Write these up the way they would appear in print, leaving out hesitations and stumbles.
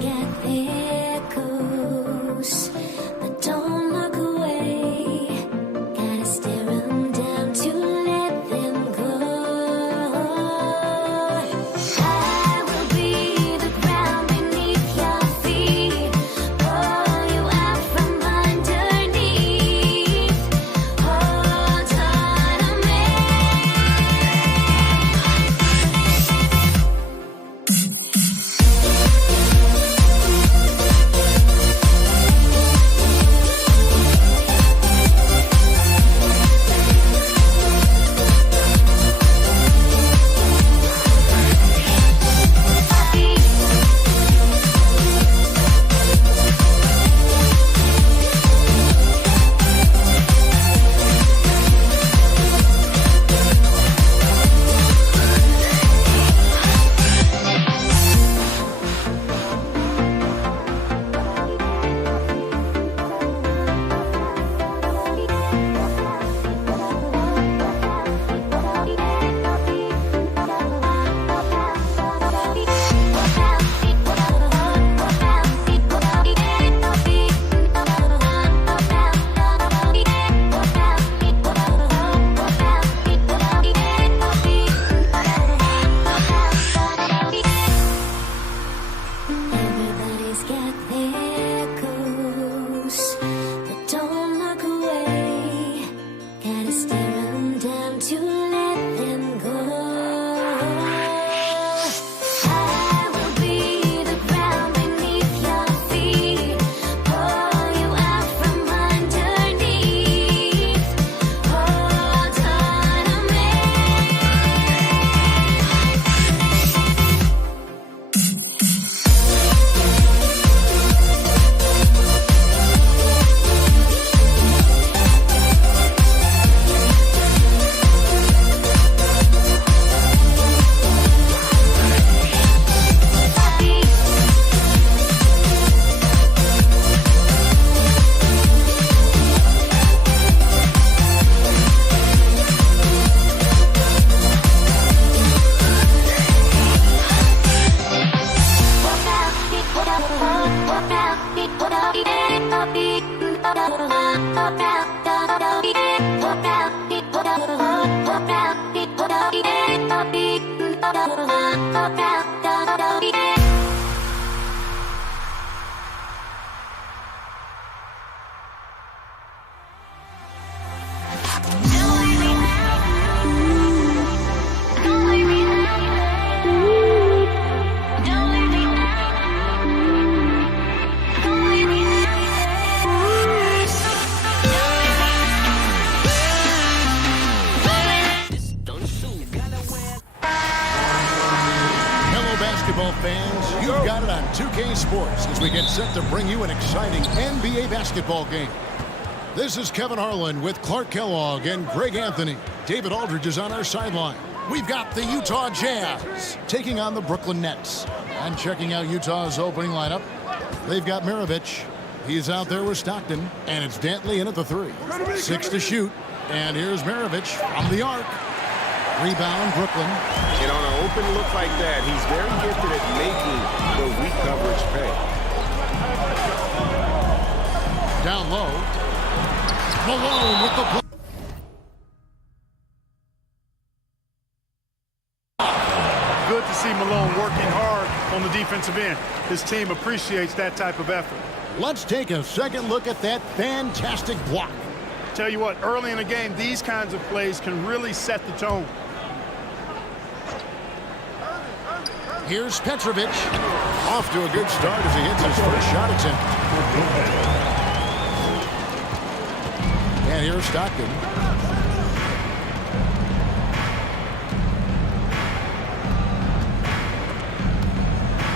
get there goes, but don't look away. Gotta stare them down to let them go. I will be the ground beneath your feet, pull you out from underneath. Hold on to me. Everybody's got their goals, but don't look away. Gotta stare them down to let them go. I will be the ground beneath your feet, pull you out from underneath. Hold on to me. Basketball fans, you've got it on 2K Sports as we get set to bring you an exciting NBA basketball game. This is Kevin Harlan with Clark Kellogg and Greg Anthony. David Aldridge is on our sideline. We've got the Utah Jazz taking on the Brooklyn Nets. And checking out Utah's opening lineup, they've got Maravich. He's out there with Stockton, and it's Dantley in at the three. 6 to shoot, and here's Maravich from the arc. Rebound, Brooklyn. And on an open look like that, he's very gifted at making the weak coverage pay. Down low. Malone with the play. Good to see Malone working hard on the defensive end. His team appreciates that type of effort. Let's take a second look at that fantastic block. Tell you what, early in the game, these kinds of plays can really set the tone. Here's Petrovic. Off to a good start as he hits his first shot attempt. And here's Stockton.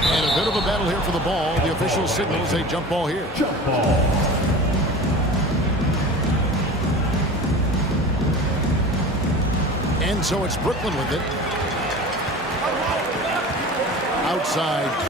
And a bit of a battle here for the ball. The official signals a jump ball here. Jump ball. And so it's Brooklyn with it. Outside.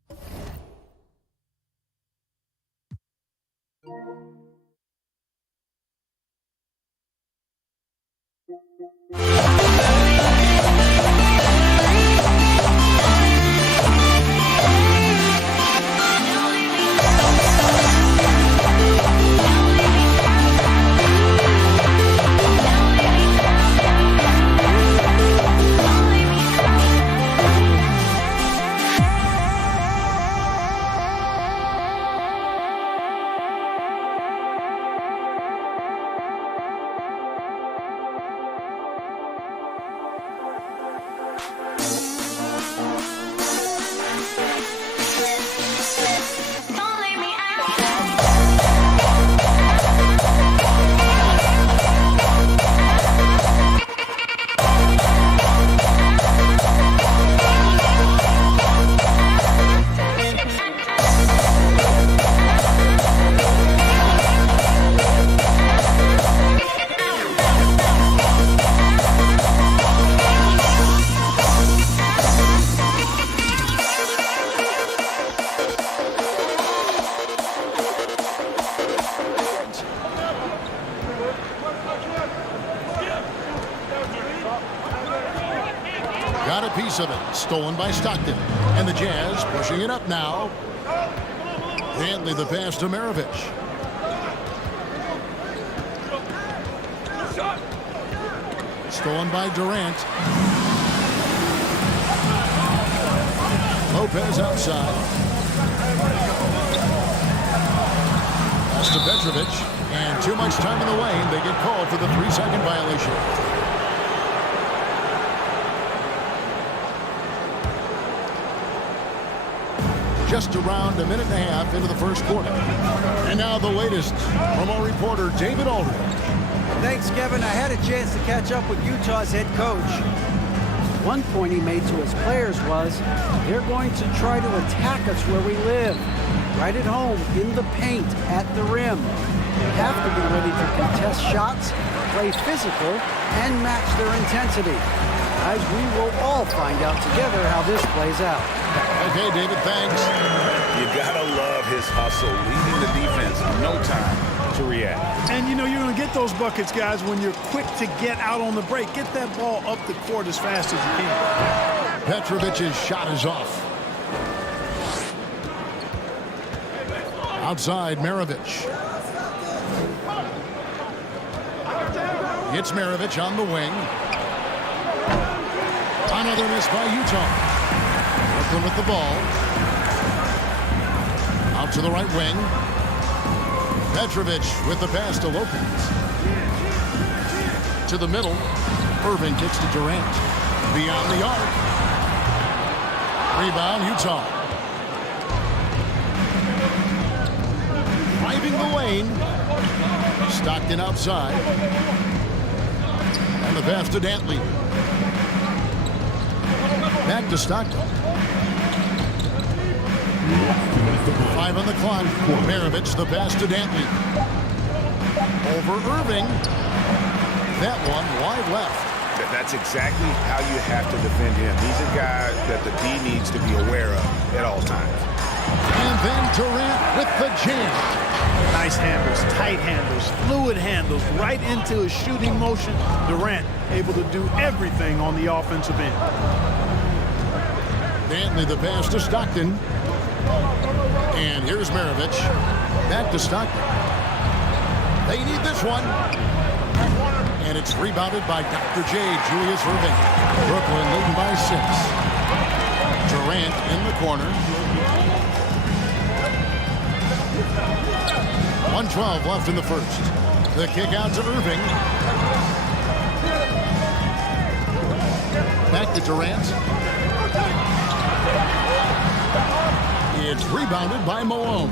piece of it. Stolen by Stockton. And the Jazz pushing it up now. Dantley the pass to Maravich. Stolen by Durant. Lopez outside. Pass to Petrovic. And too much time in the lane. They get called for the 3-second violation. Just around a minute and a half into the first quarter. And now the latest from our reporter, David Aldridge. Thanks, Kevin. I had a chance to catch up with Utah's head coach. One point he made to his players was, they're going to try to attack us where we live. Right at home, in the paint, at the rim. They have to be ready to contest shots, play physical, and match their intensity. Guys, we will all find out together how this plays out. Okay, David, thanks. You gotta love his hustle, leading the defense, no time to react. And you know you're going to get those buckets, guys, when you're quick to get out on the break. Get that ball up the court as fast as you can. Petrovic's shot is off. Outside, Maravich. It's Maravich on the wing. Another miss by Utah. Brooklyn with the ball. Out to the right wing. Petrovic with the pass to Lopez. To the middle. Irving kicks to Durant. Beyond the arc. Rebound, Utah. Driving the lane. Stockton outside. And the pass to Dantley. Back to Stockton. 5 on the clock. Maravich, the pass to Dantley. Over Irving. That one wide left. That's exactly how you have to defend him. He's a guy that the D needs to be aware of at all times. And then Durant with the jam. Nice handles, tight handles, fluid handles, right into his shooting motion. Durant able to do everything on the offensive end. Dantley the pass to Stockton. And here's Maravich. Back to Stockton. They need this one. And it's rebounded by Dr. J, Julius Irving. Brooklyn leading by 6. Durant in the corner. 1:12 left in the first. The kick out to Irving. Back to Durant. It's rebounded by Malone.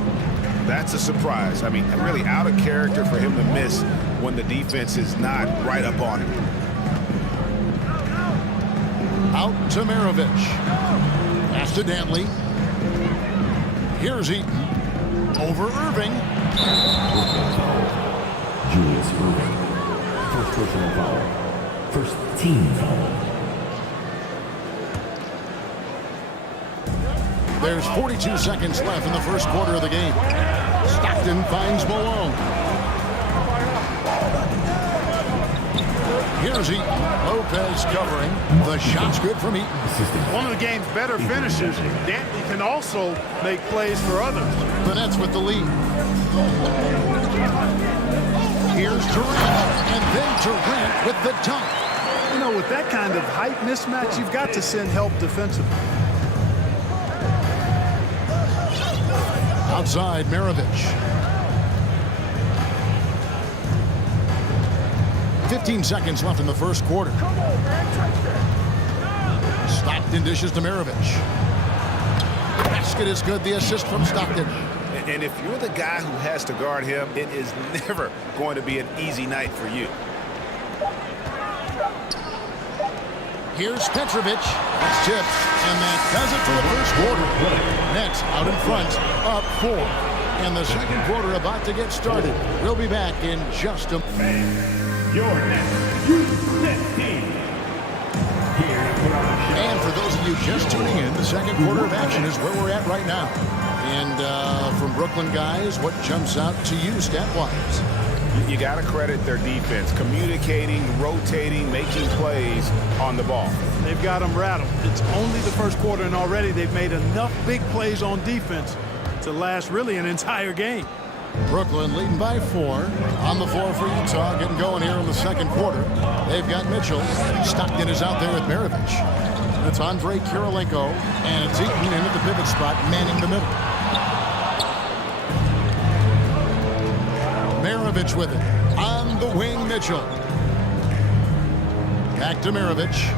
That's a surprise. I mean, really out of character for him to miss when the defense is not right up on him. Out to Maravich. Pass to Dantley. Here's Eaton. Over Irving. Julius Irving. First personal foul. First team foul. There's 42 seconds left in the first quarter of the game. Stockton finds Malone. Here's Eaton. Lopez covering. The shot's good from Eaton. One of the game's better finishers. Dantley can also make plays for others. The Nets with the lead. Here's Durant. And then Durant with the dunk. You know, with that kind of height mismatch, you've got to send help defensively. Outside, Maravich. 15 seconds left in the first quarter. Stockton dishes to Maravich. Basket is good. The assist from Stockton. And if you're the guy who has to guard him, it is never going to be an easy night for you. Here's Petrovic. It's tipped. And that does it for the first quarter. Nets out in front, up 4. And the second quarter about to get started. We'll be back in just a minute. Your next Net team. And for those of you just tuning in, the second quarter of action is where we're at right now. And from Brooklyn, guys, what jumps out to you stat-wise? You got to credit their defense, communicating, rotating, making plays on the ball. They've got them rattled. It's only the first quarter, and already they've made enough big plays on defense to last really an entire game. Brooklyn leading by 4. On the floor for Utah, getting going here in the second quarter. They've got Mitchell. Stockton is out there with Maravich. It's Andre Kirilenko, and it's Eaton into the pivot spot, manning the middle. Maravich with it. On the wing, Mitchell. Back to Maravich.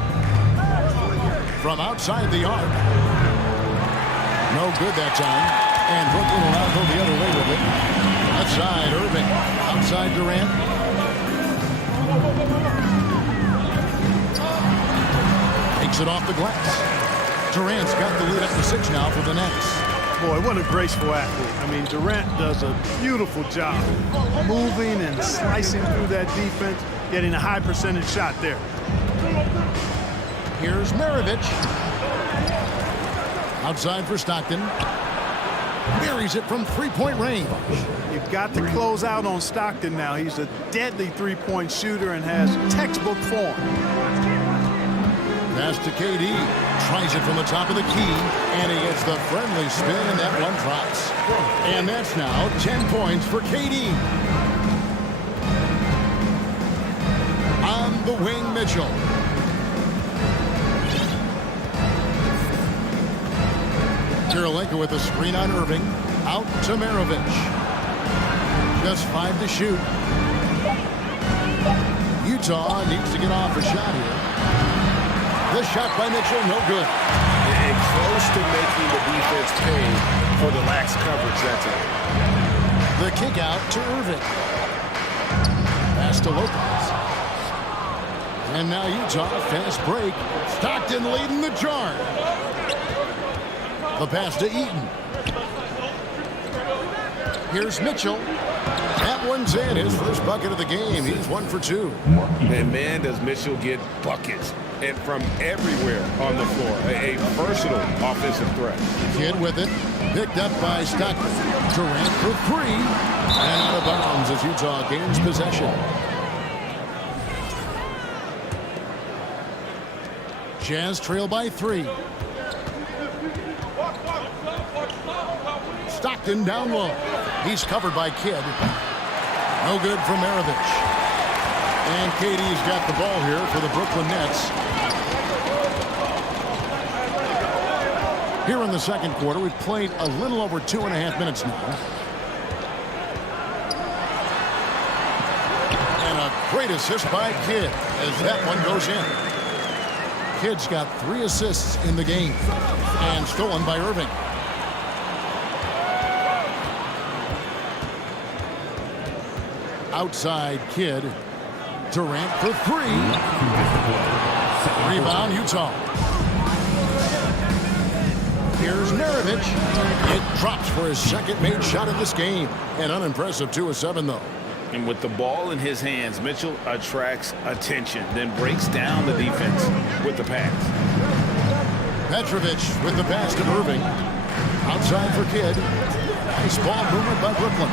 From outside the arc. No good that time. And Brooklyn will now go the other way with it. Outside Irving. Outside Durant. Takes it off the glass. Durant's got the lead up to 6 now for the Nets. Boy, what a graceful athlete. I mean, Durant does a beautiful job moving and slicing through that defense, getting a high percentage shot there. Here's Maravich. Outside for Stockton. Buries it from three-point range. You've got to close out on Stockton now. He's a deadly three-point shooter and has textbook form. Pass to KD. Tries it from the top of the key. And he gets the friendly spin, and that one drops. And that's now 10 points for KD. On the wing, Mitchell. Kirilenko with a screen on Irving. Out to Maravich. Just 5 to shoot. Utah needs to get off a shot here. The shot by Mitchell, no good. And close to making the defense pay for the lax coverage that time. The kick out to Irving. Pass to Lopez. And now Utah, fast break. Stockton leading the charge. The pass to Eaton. Here's Mitchell. That one's in. His first bucket of the game. He's 1 for 2. And man, does Mitchell get buckets and from everywhere on the floor. A versatile offensive threat. Kidd with it. Picked up by Stockton. Durant for 3. And out of bounds as Utah gains possession. Jazz trail by 3. Stockton down low. He's covered by Kidd. No good from Maravich. And KD's got the ball here for the Brooklyn Nets. Here in the second quarter, we've played a little over 2.5 minutes now. And a great assist by Kidd as that one goes in. Kidd's got 3 assists in the game and stolen by Irving. Outside Kidd. Durant for 3. Rebound Utah. Here's Maravich. It drops for his second made shot of this game. An unimpressive 2 of 7 though. And with the ball in his hands, Mitchell attracts attention, then breaks down the defense with the pass. Petrovic with the pass to Irving. Outside for Kidd. Nice ball movement by Brooklyn.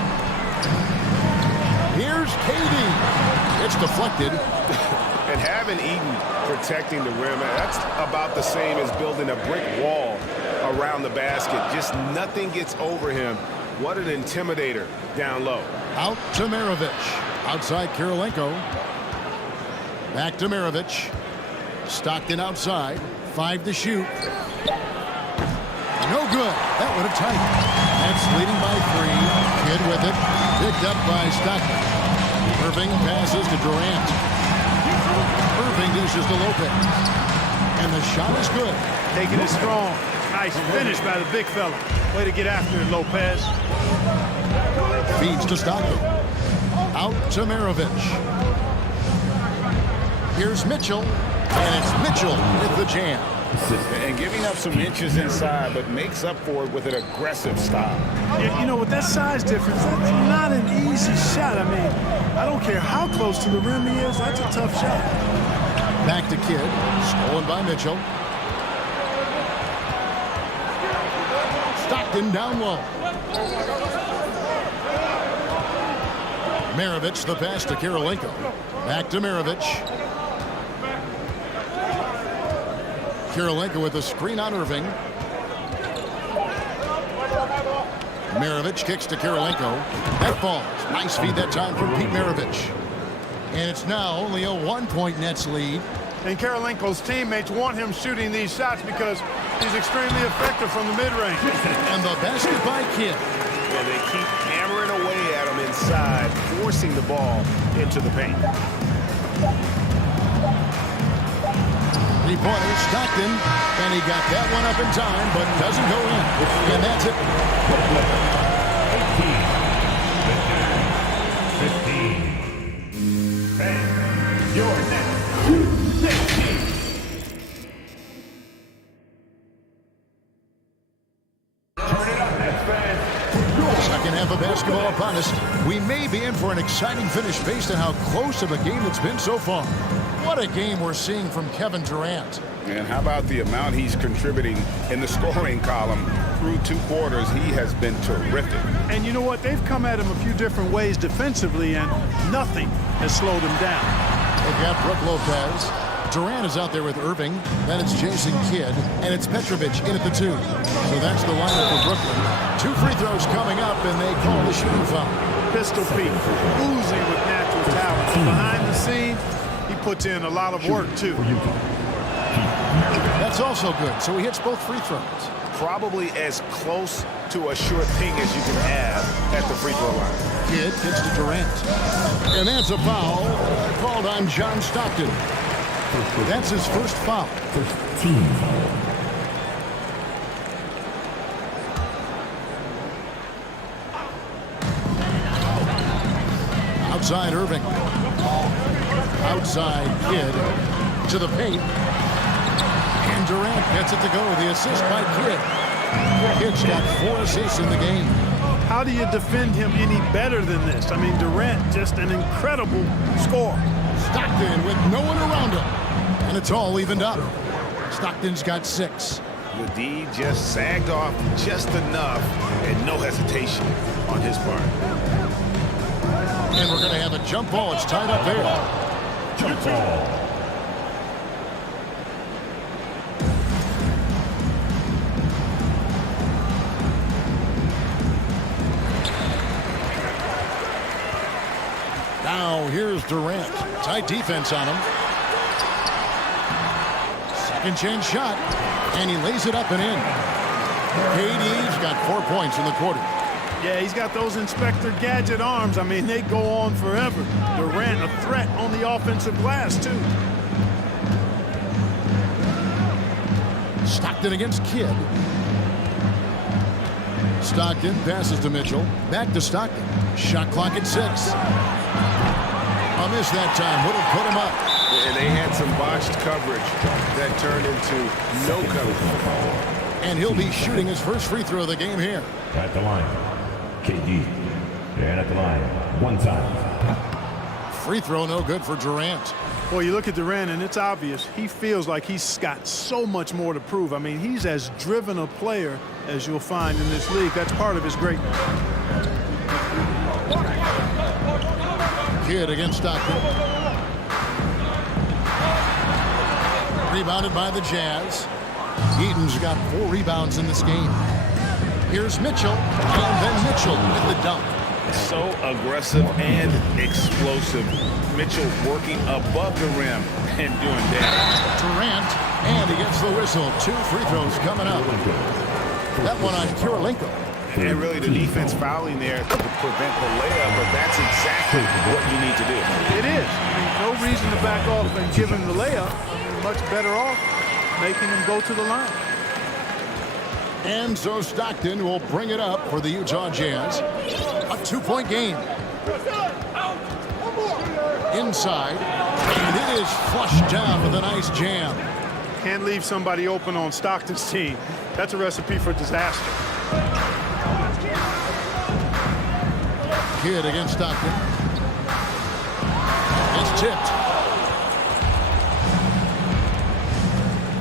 Here's KD. It's deflected. And having Eaton protecting the rim, that's about the same as building a brick wall around the basket. Just nothing gets over him. What an intimidator down low. Out to Maravich. Outside Kirilenko. Back to Maravich. Stockton outside. 5 to shoot. No good. That would have tightened. That's leading by 3. Kidd with it. Picked up by Stockton. Irving passes to Durant. Irving dishes to Lopez. And the shot is good. Taking it strong. Nice finish by the big fella. Way to get after it, Lopez. Feeds to Stockton. Out to Maravich. Here's Mitchell. And it's Mitchell with the jam. And giving up some inches inside, but makes up for it with an aggressive style. You know, with that size difference, that's not an easy shot. I mean, I don't care how close to the rim he is. That's a tough shot. Back to Kidd. Stolen by Mitchell. Stockton down low. Maravich, the pass to Kirilenko. Back to Maravich. Kirilenko with a screen on Irving. Maravich kicks to Kirilenko. That falls. Nice feed that time from Pete Maravich. And it's now only a 1-point Nets lead. And Kirilenko's teammates want him shooting these shots because he's extremely effective from the mid-range. And the basket by Kidd. Yeah, they keep hammering away at him inside, forcing the ball into the paint. 3-pointer, Stockton, and he got that one up in time, but doesn't go in. And that's it. 15. And your next team. Second half of basketball upon us. We may be in for an exciting finish based on how close of a game it's been so far. What a game we're seeing from Kevin Durant. And how about the amount he's contributing in the scoring column through 2 quarters? He has been terrific. And you know what? They've come at him a few different ways defensively, and nothing has slowed him down. They've got Brook Lopez. Durant is out there with Irving. Then it's Jason Kidd. And it's Petrovic in at the 2. So that's the lineup for Brooklyn. 2 free throws coming up, and they call the shooting foul. Pistol Pete, oozing with natural talent. Behind the scenes, he puts in a lot of work, too. That's also good. So he hits both free throws. Probably as close to a sure thing as you can have at the free throw line. Kidd gets to Durant. And that's a foul called on John Stockton. That's his first foul. First team foul. Outside Irving. Outside Kidd to the paint. And Durant gets it to go. The assist by Kidd. Kidd's got 4 assists in the game. How do you defend him any better than this? I mean, Durant, just an incredible scorer. Stockton with no one around him. And it's all evened up. Stockton's got 6. The D just sagged off just enough, and no hesitation on his part. And we're going to have a jump ball. It's tied up there. Jump ball. Now here's Durant. Tight defense on him. Second chance shot. And he lays it up and in. KD's got 4 points in the quarter. Yeah, he's got those Inspector Gadget arms. I mean, they go on forever. Durant, a threat on the offensive glass, too. Stockton against Kidd. Stockton passes to Mitchell. Back to Stockton. Shot clock at 6. A miss that time. Would have put him up. And they had some botched coverage that turned into no coverage. And he'll be shooting his first free throw of the game here. At the line. KD. And at the line. 1 time. Free throw no good for Durant. Well, you look at Durant, and it's obvious. He feels like he's got so much more to prove. I mean, he's as driven a player as you'll find in this league. That's part of his greatness. Kidd against Stockton. Rebounded by the Jazz. Eaton's got 4 rebounds in this game. Here's Mitchell, and then Mitchell with the dunk. So aggressive and explosive. Mitchell working above the rim and doing damage. Durant, and he gets the whistle. 2 free throws coming up. That one on Kirilenko. And really the defense fouling there to prevent the layup, but that's exactly what you need to do. It is. I mean, no reason to back off and give him the layup. You're much better off making him go to the line. And so Stockton will bring it up for the Utah Jazz. A 2-point game. Inside, and it is flushed down with a nice jam. Can't leave somebody open on Stockton's team. That's a recipe for disaster. Kidd against Stockton. It's tipped.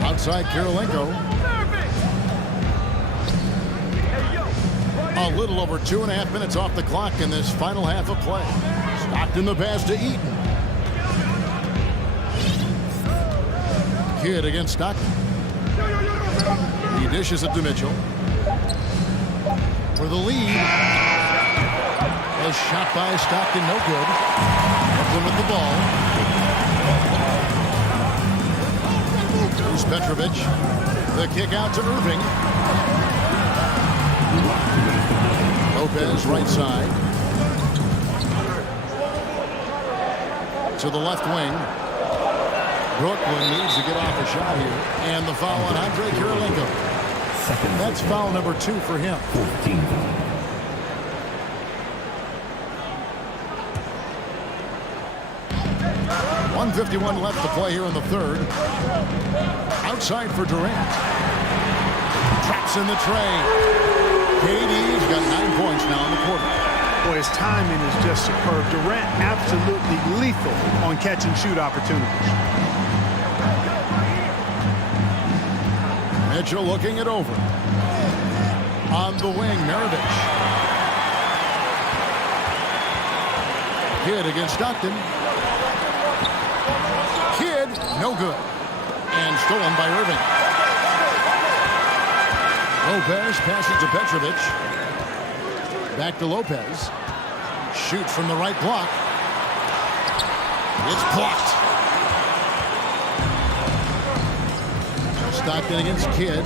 Outside Kirilenko. A little over 2.5 minutes off the clock in this final half of play. Stockton the pass to Eaton. Kidd against Stockton. He dishes it to Mitchell. For the lead. A shot by Stockton, no good. Brooklyn with the ball. Here's Petrovic. The kick out to Irving. Lopez, right side. To the left wing. Brooklyn needs to get off a shot here. And the foul on Andre Kirilenko. That's foul number 2 for him. 14. 1:51 left to play here in the third. Outside for Durant. Traps in the tray. KD's got 9 points now in the quarter. Boy, his timing is just superb. Durant absolutely lethal on catch and shoot opportunities. Mitchell looking it over. On the wing, Maravich. Kidd against Stockton. Kidd, no good. And stolen by Irving. Lopez passes to Petrovic. Back to Lopez. Shoots from the right block. It's blocked. Stockton against Kidd.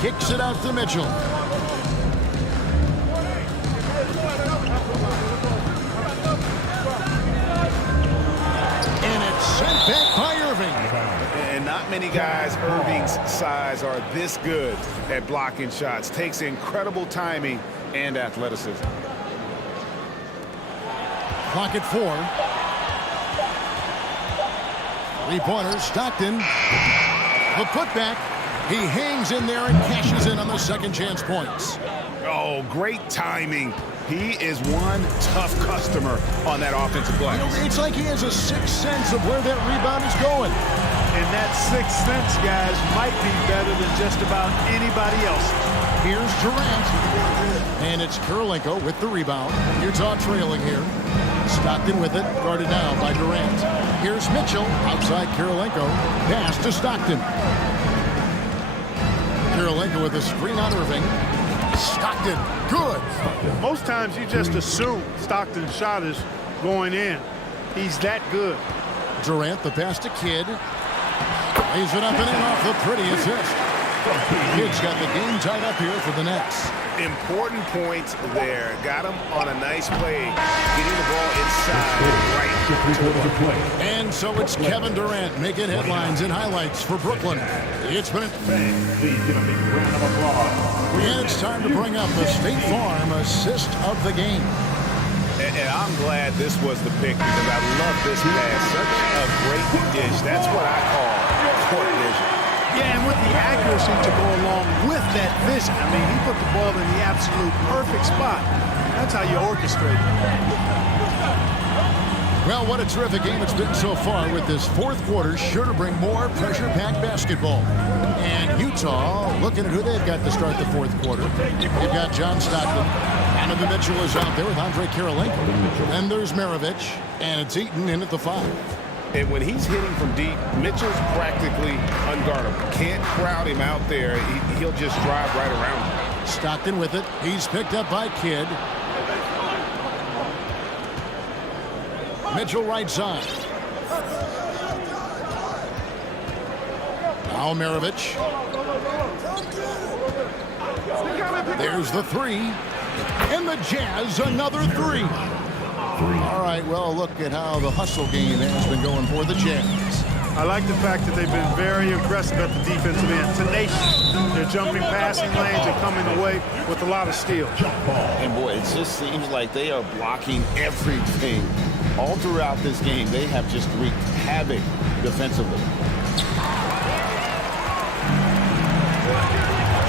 Kicks it out to Mitchell. And it's sent back by Irving. And not many guys Irving's size are this good at blocking shots. Takes incredible timing and athleticism. Clock at 4. 3-pointers, Stockton. The putback. He hangs in there and cashes in on the second chance points. Oh, great timing. He is one tough customer on that offensive glass. It's like he has a sixth sense of where that rebound is going. And that sixth sense, guys, might be better than just about anybody else. Here's Durant. And it's Kirilenko with the rebound. Utah trailing here. Stockton with it, guarded now by Durant. Here's Mitchell, outside Kirilenko. Pass to Stockton. Kirilenko with a screen on Irving. Stockton, good. Most times you just assume Stockton's shot is going in. He's that good. Durant, the pass to Kidd. Lays it up and in off the pretty assist. Kidd's got the game tied up here for the Nets. Important points there. Got him on a nice play. Getting the ball inside right to the play. And so it's Kevin Durant making headlines and highlights for Brooklyn. It's been... And it's time to bring up the State Farm assist of the game. And I'm glad this was the pick because I love this pass. Such a great dish. That's what I call court vision. Yeah, and with the accuracy to go along with that vision. I mean, he put the ball in the absolute perfect spot. That's how you orchestrate it. Well, what a terrific game it's been so far with this fourth quarter. Sure to bring more pressure-packed basketball. And Utah, looking at who they've got to start the fourth quarter. They've got John Stockton. Donovan Mitchell is out there with Andre Kirilenko. Then there's Maravich. And it's Eaton in at the 5. And when he's hitting from deep, Mitchell's practically unguardable. Can't crowd him out there. He'll just drive right around him. Stockton with it. He's picked up by Kidd. Mitchell right side. Now Maravich. There's the 3. And the Jazz, another 3. All right, well, look at how the hustle game has been going for the Jazz. I like the fact that they've been very aggressive at the defensive end. Tenacious. They're jumping passing lanes and coming away with a lot of steals. And boy, it just seems like they are blocking everything. All throughout this game, they have just wreaked havoc defensively.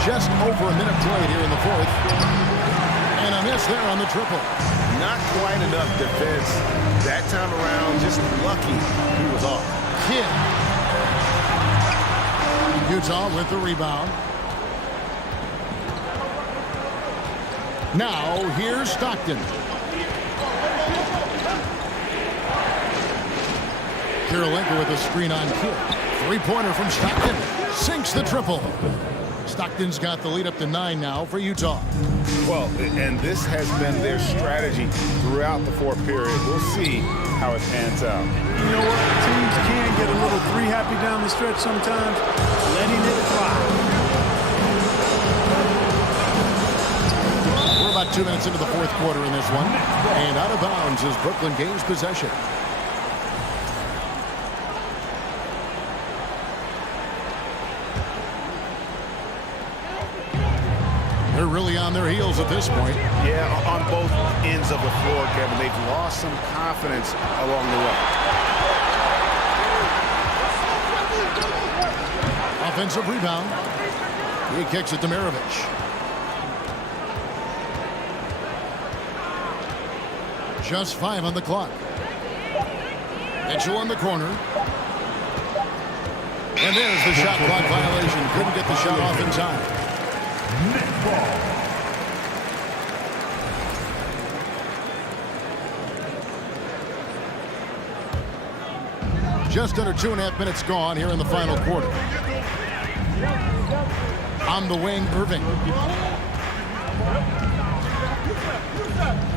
Just over a minute played here in the fourth. And a miss there on the triple. Not quite enough defense. That time around, just lucky he was off. Kidd. Utah with the rebound. Now here's Stockton. Kirilenko with a screen on Kidd. Three-pointer from Stockton. Sinks the triple. Stockton's got the lead up to 9 now for Utah. Well, and this has been their strategy throughout the fourth period. We'll see how it pans out. You know what? Teams can get a little three-happy down the stretch sometimes. Letting it fly. We're about 2 minutes into the fourth quarter in this one. And out of bounds as Brooklyn gains possession. They're really on their heels at this point. Yeah, on both ends of the floor, Kevin. They've lost some confidence along the way. Offensive rebound. He kicks it to Maravich. Just 5 on the clock. Mitchell on the corner. And there's the shot clock violation. Couldn't get the shot off in time. Just under 2.5 minutes gone here in the final quarter. On the wing, Irving.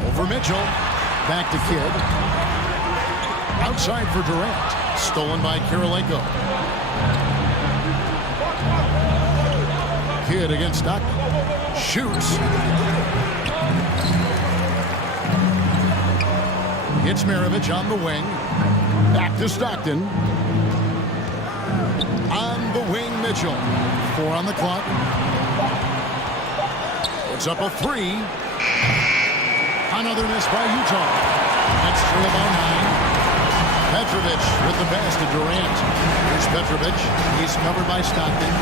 Over Mitchell. Back to Kidd. Outside for Durant. Stolen by Kirilenko. Kidd against Stockton. Shoots. It's Maravich on the wing. Back to Stockton. On the wing, Mitchell. 4 on the clock. It's up a 3. Another miss by Utah. That's 3 of 9. Petrovic with the pass to Durant. Here's Petrovic. He's covered by Stockton.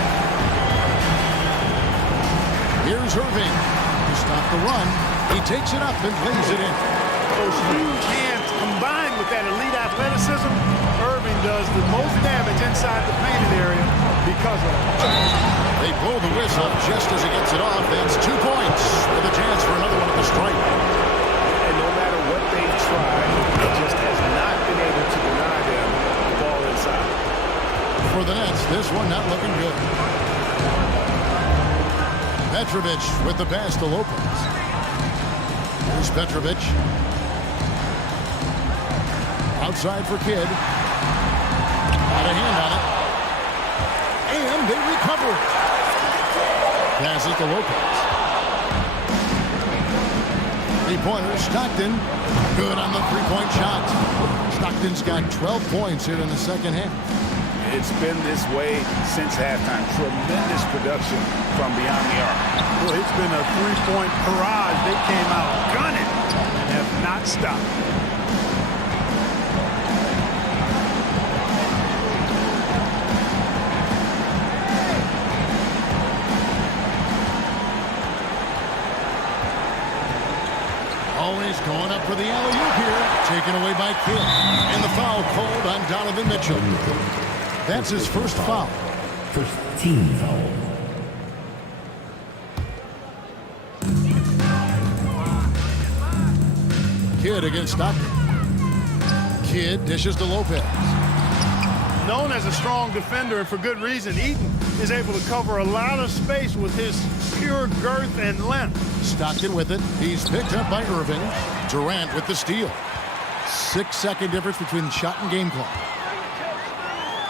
Here's Irving to stop the run. He takes it up and lays it in. Those huge hands combined with that elite athleticism, Irving does the most damage inside the painted area because of it. They blow the whistle just as he gets it off. That's 2 points with a chance for another one at the stripe. And no matter what they've tried, it just has not been able to deny them the ball inside. For the Nets, this one not looking good. Petrovic with the pass to Lopez. Here's Petrovic. Outside for Kidd. Got a hand on it. And they recover it. Passes to Lopez. Three-pointer, Stockton. Good on the three-point shot. Stockton's got 12 points here in the second half. It's been this way since halftime. Tremendous production from beyond the arc. Well, it's been a three-point barrage. They came out gunning and have not stopped. Always going up for the alley-oop here. Taken away by Kidd. And the foul called on Donovan Mitchell. That's his first foul. First team foul. Kidd against Stockton. Kidd dishes to Lopez. Known as a strong defender, and for good reason, Eaton is able to cover a lot of space with his pure girth and length. Stockton with it. He's picked up by Irving. Durant with the steal. 6-second difference between shot and game clock.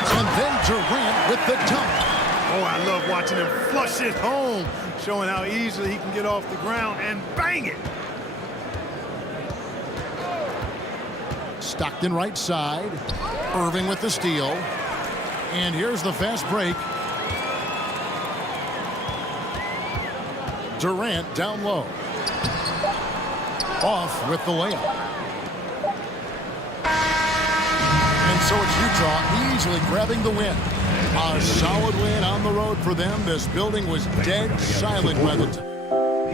And then Durant with the dunk. Oh, I love watching him flush it home, showing how easily he can get off the ground and bang it. Stockton right side. Irving with the steal. And here's the fast break. Durant down low. Off with the layup. And so it's Utah easily grabbing the win. A solid win on the road for them. This building was dead silent by the time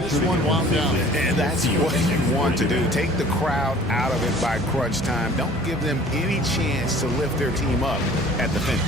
this one wound down. And that's what you want to do. Take the crowd out of it by crunch time. Don't give them any chance to lift their team up at the finish.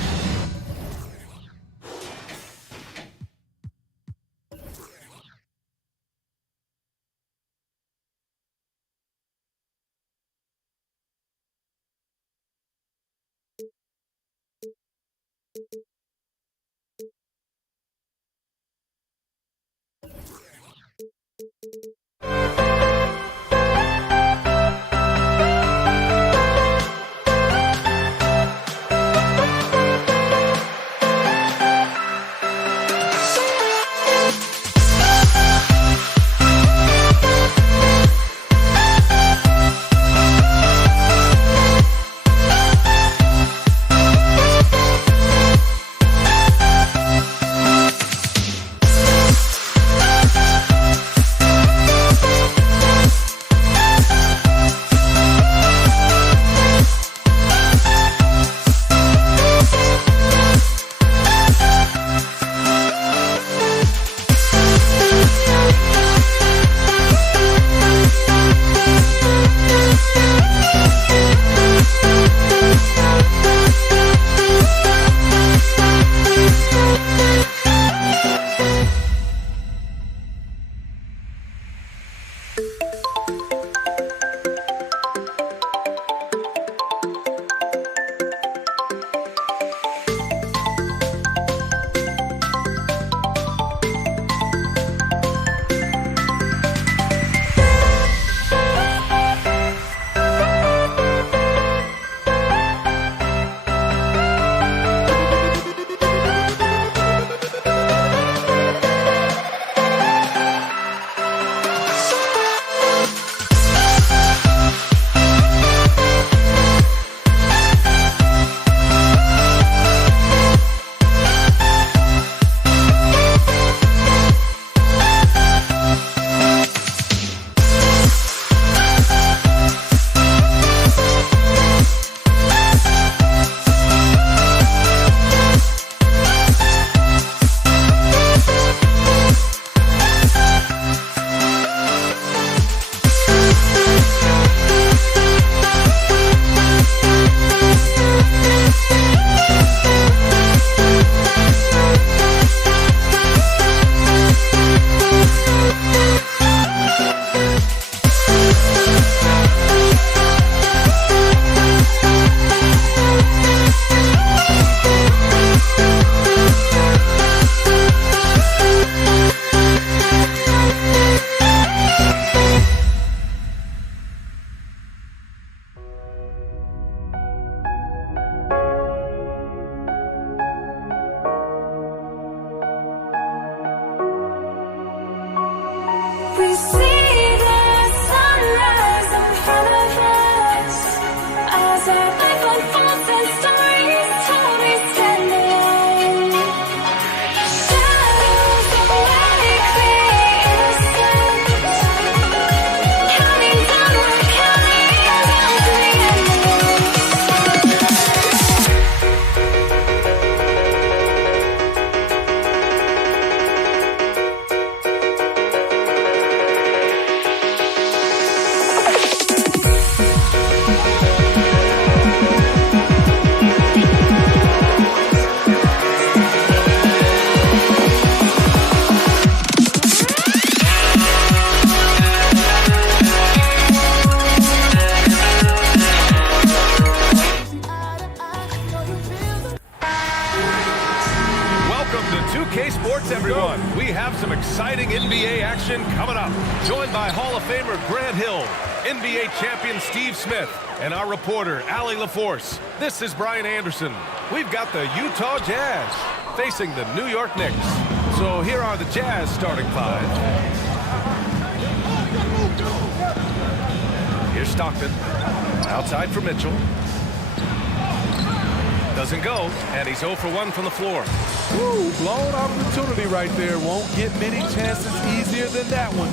We see the sunrise in front of us as our life unfolds and stories told we stand alone. Shadows awake the innocent, counting down, we're counting down to the end. Welcome to 2K Sports, everyone. We have some exciting NBA action coming up. Joined by Hall of Famer Grant Hill, NBA champion Steve Smith, and our reporter, Allie LaForce. This is Brian Anderson. We've got the Utah Jazz facing the New York Knicks. So here are the Jazz starting five. Here's Stockton. Outside for Mitchell. Doesn't go, and he's 0 for 1 from the floor. Ooh, blown opportunity right there. Won't get many chances easier than that one.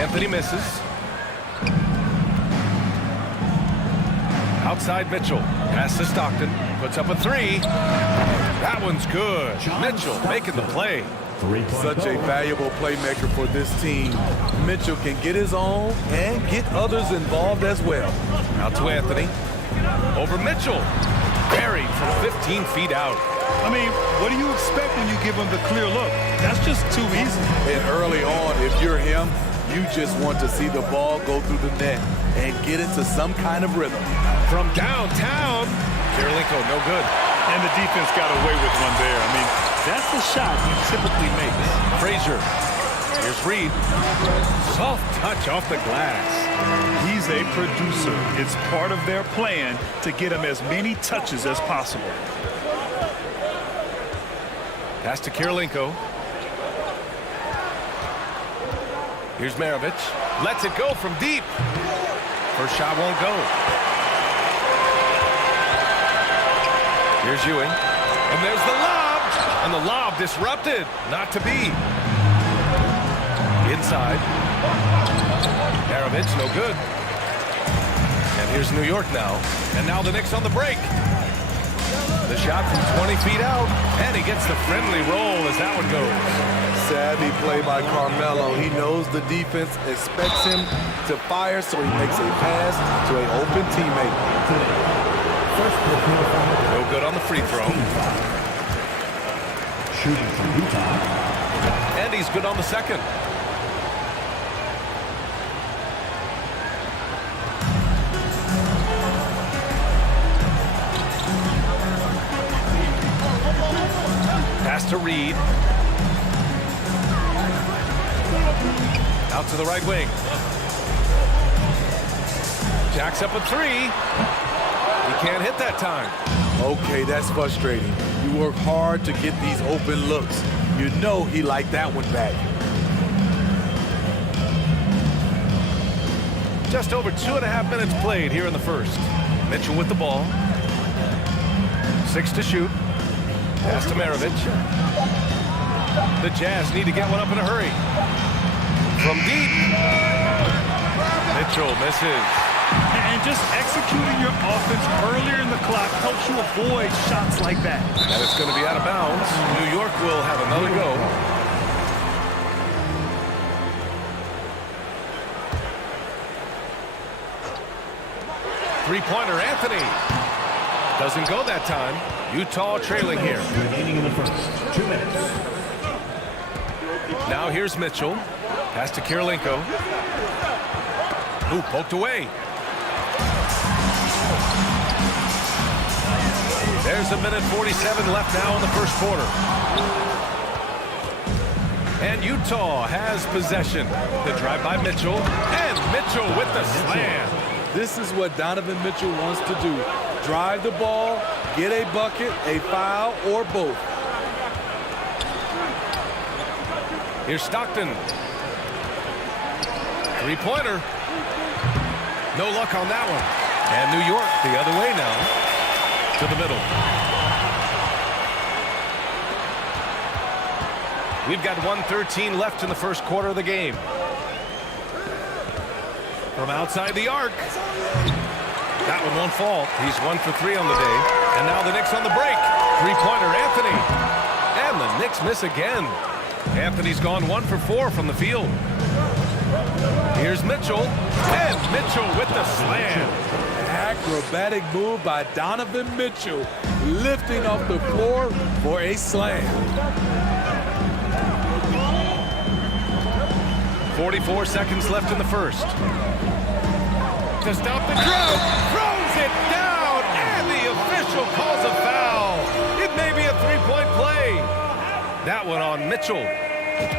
Anthony misses. Outside Mitchell. Pass to Stockton. Puts up a three. That one's good. Mitchell making the play. Such a valuable playmaker for this team. Mitchell can get his own and get others involved as well. Out to Anthony. Over Mitchell. Buried from 15 feet out. I mean, what do you expect when you give him the clear look? That's just too easy. And early on, if you're him, you just want to see the ball go through the net and get into some kind of rhythm. From downtown, Kirilenko, no good. And the defense got away with one there. I mean, that's the shot he typically makes. Frazier. Here's Reed. Soft touch off the glass. He's a producer. It's part of their plan to get him as many touches as possible. Pass to Kirilenko. Here's Maravich. Lets it go from deep. First shot won't go. Here's Ewing. And there's the lob. And the lob disrupted. Not to be. Inside. Maravich, no good. And here's New York now. And now the Knicks on the break. The shot from 20 feet out. And he gets the friendly roll as that one goes. Savvy play by Carmelo. He knows the defense expects him to fire, so he makes a pass to an open teammate. No good on the free throw. Shooting from Utah. And he's good on the second. Pass to Reed. Out to the right wing. Jacks up a three. He can't hit that time. Okay, that's frustrating. You work hard to get these open looks. You know he liked that one back. Just over 2.5 minutes played here in the first. Mitchell with the ball. 6 to shoot. Pass to Maravich. The Jazz need to get one up in a hurry. From deep. Mitchell misses. And just executing your offense earlier in the clock helps you avoid shots like that. And it's going to be out of bounds. New York will have another go. Three-pointer, Anthony. Doesn't go that time. Utah trailing here. Remaining in the first. 2 minutes. Now here's Mitchell. Pass to Kirilenko. Ooh, poked away. There's 1:47 left now in the first quarter. And Utah has possession. The drive by Mitchell. And Mitchell with the slam. This is what Donovan Mitchell wants to do. Drive the ball, get a bucket, a foul, or both. Here's Stockton. Three-pointer. No luck on that one. And New York the other way now to the middle. We've got 1:13 left in the first quarter of the game. From outside the arc. That one won't fall. He's 1 for 3 on the day. And now the Knicks on the break. Three-pointer, Anthony. And the Knicks miss again. Anthony's gone 1 for 4 from the field. Here's Mitchell. And Mitchell with the slam. Acrobatic move by Donovan Mitchell, lifting off the floor for a slam. 44 seconds left in the first. To stop the crowd, throws it down, and the official calls a foul. It may be a three-point play. That one on Mitchell.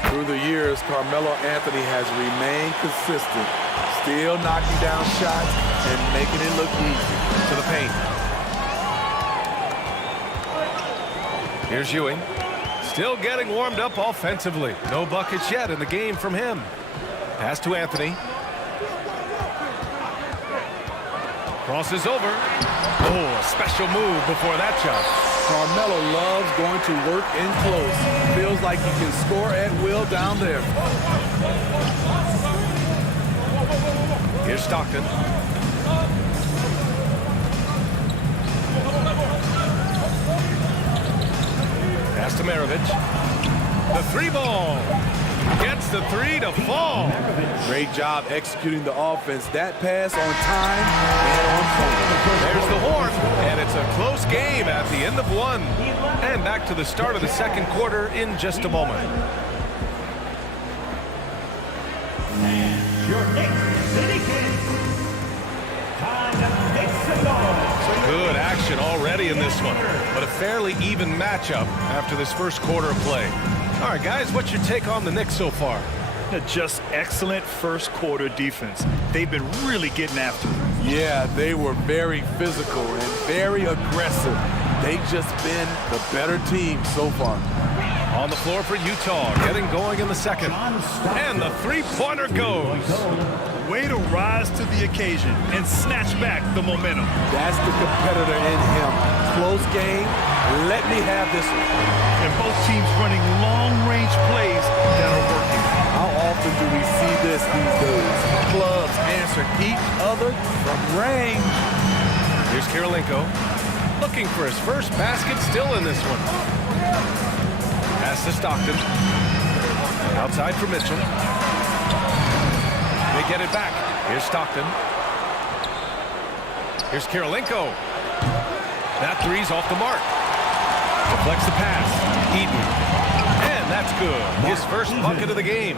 Through the years, Carmelo Anthony has remained consistent, still knocking down shots and making it look easy. To the paint. Here's Ewing. Still getting warmed up offensively. No buckets yet in the game from him. Pass to Anthony. Crosses over. Oh, a special move before that shot. Carmelo loves going to work in close. Feels like he can score at will down there. Here's Stockton. Pass to Maravich. The three ball. Gets the three to fall. Great job executing the offense. That pass on time and on point. There's the horn, and it's a close game at the end of one. And back to the start of the second quarter in just a moment. Your Knicks City Kings. Time to make some noise. Good action already in this one, but a fairly even matchup after this first quarter of play. All right, guys, what's your take on the Knicks so far? Just excellent first quarter defense. They've been really getting after it. Yeah, they were very physical and very aggressive. They've just been the better team so far. On the floor for Utah, getting going in the second. And the three-pointer goes. Way to rise to the occasion and snatch back the momentum. That's the competitor in him. Close game. Let me have this one. And both teams running long-range plays that are working. How often do we see this these days? Clubs answer each other from range. Here's Kirilenko. Looking for his first basket, still in this one. Pass to Stockton. Outside for Mitchell. They get it back. Here's Stockton. Here's Kirilenko. That three's off the mark. Deflects the pass. Eaton. And that's good. His first bucket of the game.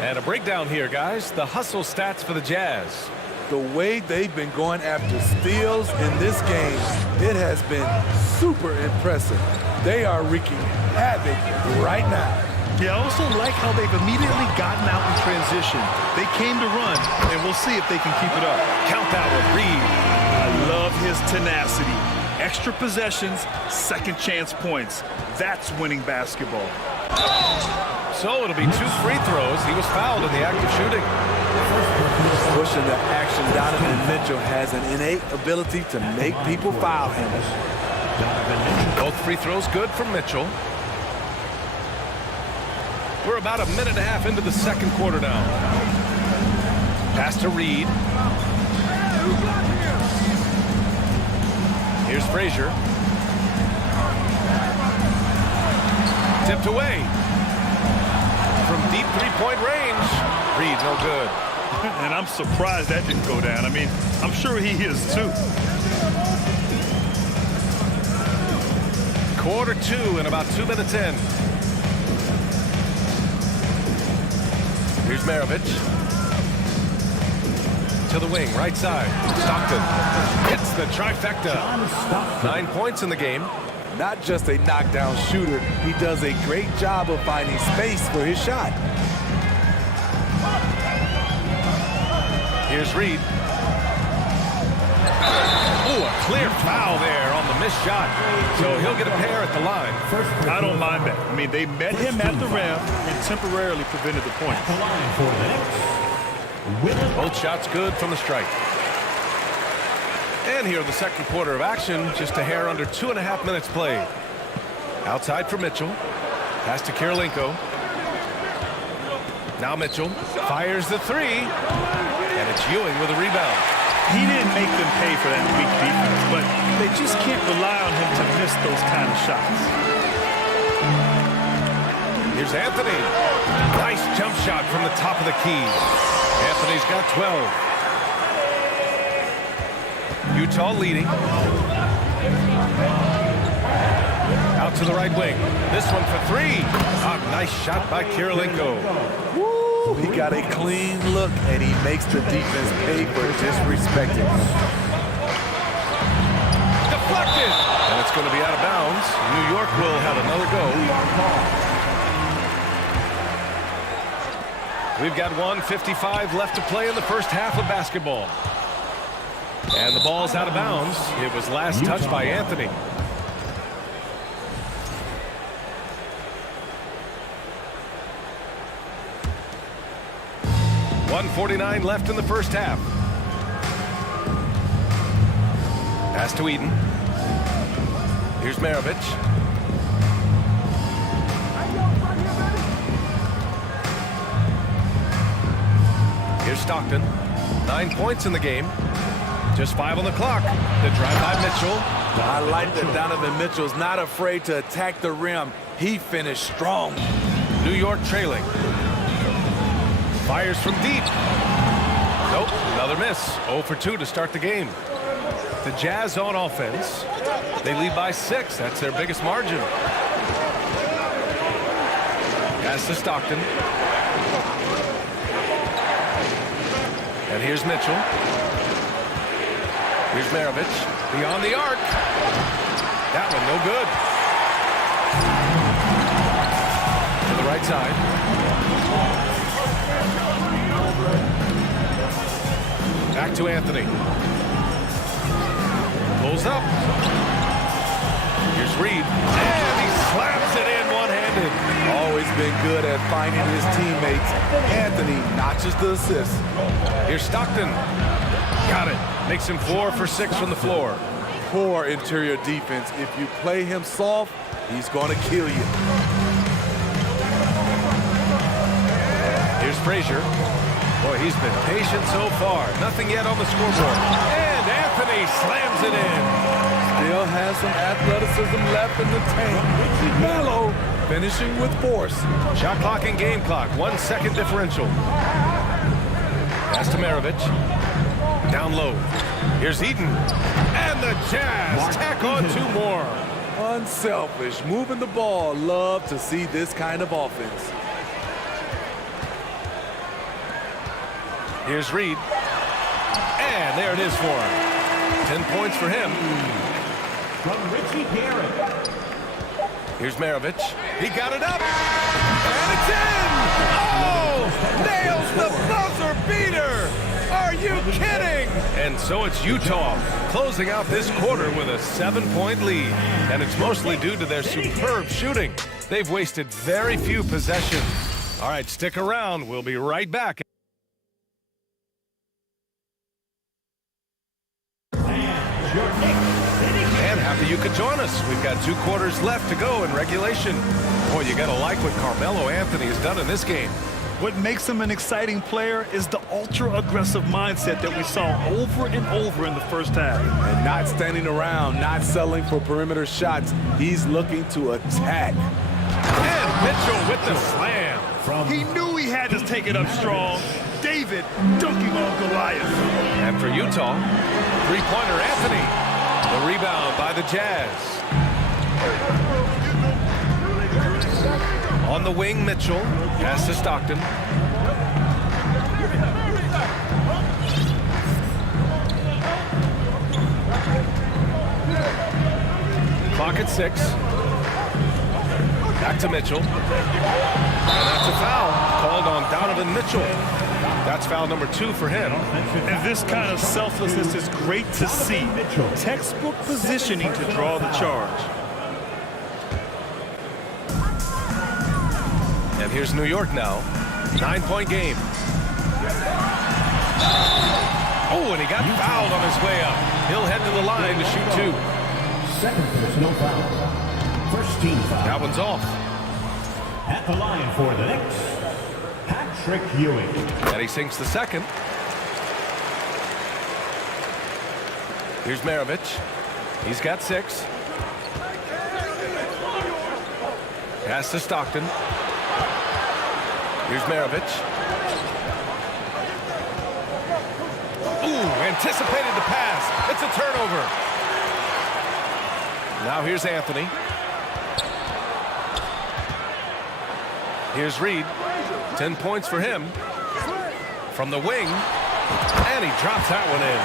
And a breakdown here, guys. The hustle stats for the Jazz. The way they've been going after steals in this game, it has been super impressive. They are wreaking havoc right now. Yeah, I also like how they've immediately gotten out in transition. They came to run, and we'll see if they can keep it up. Count that one, Reed. I love his tenacity. Extra possessions, second chance points. That's winning basketball. So it'll be 2 free throws. He was fouled in the act of shooting. Pushing the action, Donovan Mitchell has an innate ability to make people foul him. Both free throws good for Mitchell. We're about a minute and a half into the second quarter now. Pass to Reed. Here's Frazier. Tipped away. From deep three-point range. Reed, no good. And I'm surprised that didn't go down. I mean, I'm sure he is too. Quarter 2 and about 2 minutes in. Here's Maravich. To the wing, right side. Stockton hits the trifecta. 9 points in the game. Not just a knockdown shooter, he does a great job of finding space for his shot. Here's Reed. Ooh, a clear foul there on the missed shot. So he'll get a pair at the line. I don't mind that. I mean, they met him at the rim and temporarily prevented the point. Both shots good from the strike. And here the second quarter of action, just a hair under 2.5 minutes played. Outside for Mitchell. Pass to Kirilenko. Now Mitchell fires the three. And it's Ewing with a rebound. He didn't make them pay for that weak defense, but they just can't rely on him to miss those kind of shots. Here's Anthony. Nice jump shot from the top of the key. Anthony's got 12. Utah leading. Out to the right wing. This one for three. A nice shot by Kirilenko. Woo, he got a clean look, and he makes the defense pay for disrespecting. Deflected. And it's going to be out of bounds. New York will have another go. We've got 1:55 left to play in the first half of basketball. And the ball's out of bounds. It was last touched by Anthony. .149 left in the first half. Pass to Eden. Here's Maravich. Here's Stockton. 9 points in the game. Just 5 on the clock. The drive by Mitchell. I like that Donovan Mitchell's not afraid to attack the rim. He finished strong. New York trailing. Fires from deep. Nope, another miss. 0 for 2 to start the game. The Jazz on offense. They lead by 6. That's their biggest margin. Pass to Stockton. And here's Mitchell. Here's Maravich. Beyond the arc. That one no good. To the right side. Back to Anthony. Pulls up. Here's Reed. And he slams it in one-handed. Always been good at finding his teammates. Anthony notches the assist. Here's Stockton. Got it. Makes him 4 for 6 from the floor. Poor interior defense. If you play him soft, he's going to kill you. Here's Frazier. Boy, he's been patient so far. Nothing yet on the scoreboard. And Anthony slams it in. Still has some athleticism left in the tank. Melo finishing with force. Shot clock and game clock. 1 second differential. Pass to Maravich. Down low. Here's Eden. And the Jazz tack on 2 more. Unselfish. Moving the ball. Love to see this kind of offense. Here's Reed. And there it is for him. 10 points for him. From Richie Garrett. Here's Maravich. He got it up. And it's in! Oh! Nails the buzzer beater! Are you kidding? And so it's Utah closing out this quarter with a 7-point lead. And it's mostly due to their superb shooting. They've wasted very few possessions. All right, stick around. We'll be right back. And happy you could join us. We've got 2 quarters left to go in regulation. Boy, you gotta like what Carmelo Anthony has done in this game. What makes him an exciting player is the ultra-aggressive mindset that we saw over and over in the first half. And not standing around, not settling for perimeter shots. He's looking to attack. And Mitchell with the slam. He knew he had to take it up strong. David dunking on Goliath. And for Utah, three-pointer Anthony. The rebound by the Jazz. On the wing, Mitchell. Pass to Stockton. Clock at 6. Back to Mitchell. And that's a foul called on Donovan Mitchell. That's foul number 2 for him. And this kind of selflessness is great to see. Textbook positioning to draw the charge. And here's New York now. 9-point game. Oh, and he got fouled on his way up. He'll head to the line to shoot 2. Second personal foul. First team foul. That one's off. At the line for the Knicks, Patrick Ewing. And he sinks the second. Here's Maravich. He's got 6. Pass to Stockton. Here's Maravich. Ooh, anticipated the pass. It's a turnover. Now here's Anthony. Here's Reed. 10 points for him. From the wing. And he drops that one in.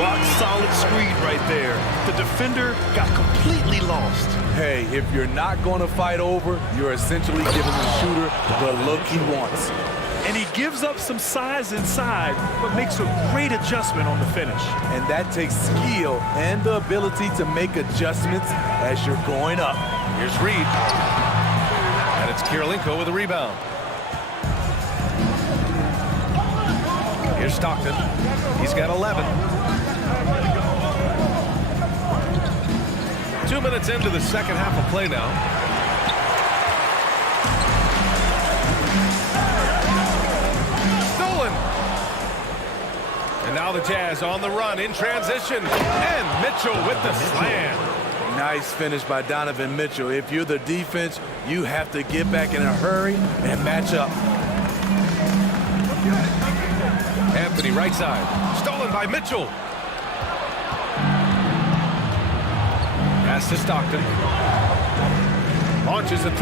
Rock solid screen right there. The defender got completely lost. Hey, if you're not going to fight over, you're essentially giving the shooter the look he wants. And he gives up some size inside, but makes a great adjustment on the finish. And that takes skill and the ability to make adjustments as you're going up. Here's Reed. And it's Kirilenko with a rebound. Here's Stockton. He's got 11. 2 minutes into the second half of play now. Stolen. And now the Jazz on the run in transition. And Mitchell with the slam. Nice finish by Donovan Mitchell. If you're the defense, you have to get back in a hurry and match up. Anthony right side. Stolen by Mitchell. Pass to Stockton. Launches a 3.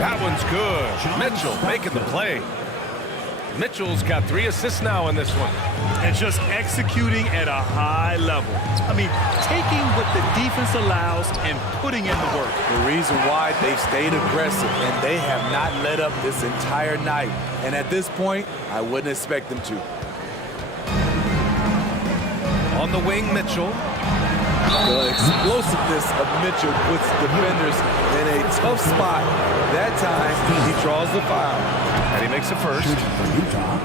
That one's good. Mitchell making the play. Mitchell's got 3 assists now in this one. And just executing at a high level. I mean, taking what the defense allows and putting in the work. The reason why they've stayed aggressive and they have not let up this entire night. And at this point, I wouldn't expect them to. On the wing, Mitchell. The explosiveness of Mitchell puts defenders in a tough spot. That time, he draws the foul. And he makes the first. For Utah,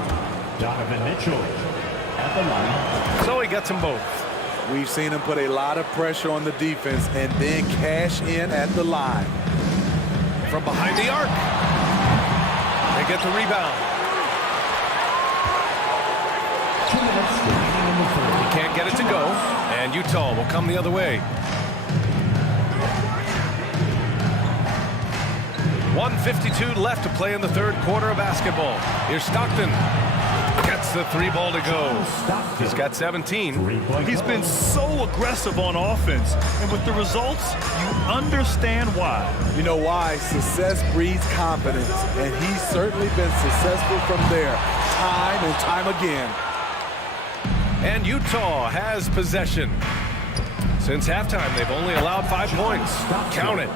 Donovan Mitchell at the line. So he gets them both. We've seen him put a lot of pressure on the defense and then cash in at the line. From behind the arc. They get the rebound. 2 minutes remaining in the third. He can't get it to go. And Utah will come the other way. 1:52 left to play in the third quarter of basketball. Here's Stockton. Gets the 3 ball to go. He's got 17. He's been so aggressive on offense. And with the results, you understand why. You know why? Success breeds confidence. And he's certainly been successful from there, time and time again. And Utah has possession. Since halftime, they've only allowed 5 points. Count it.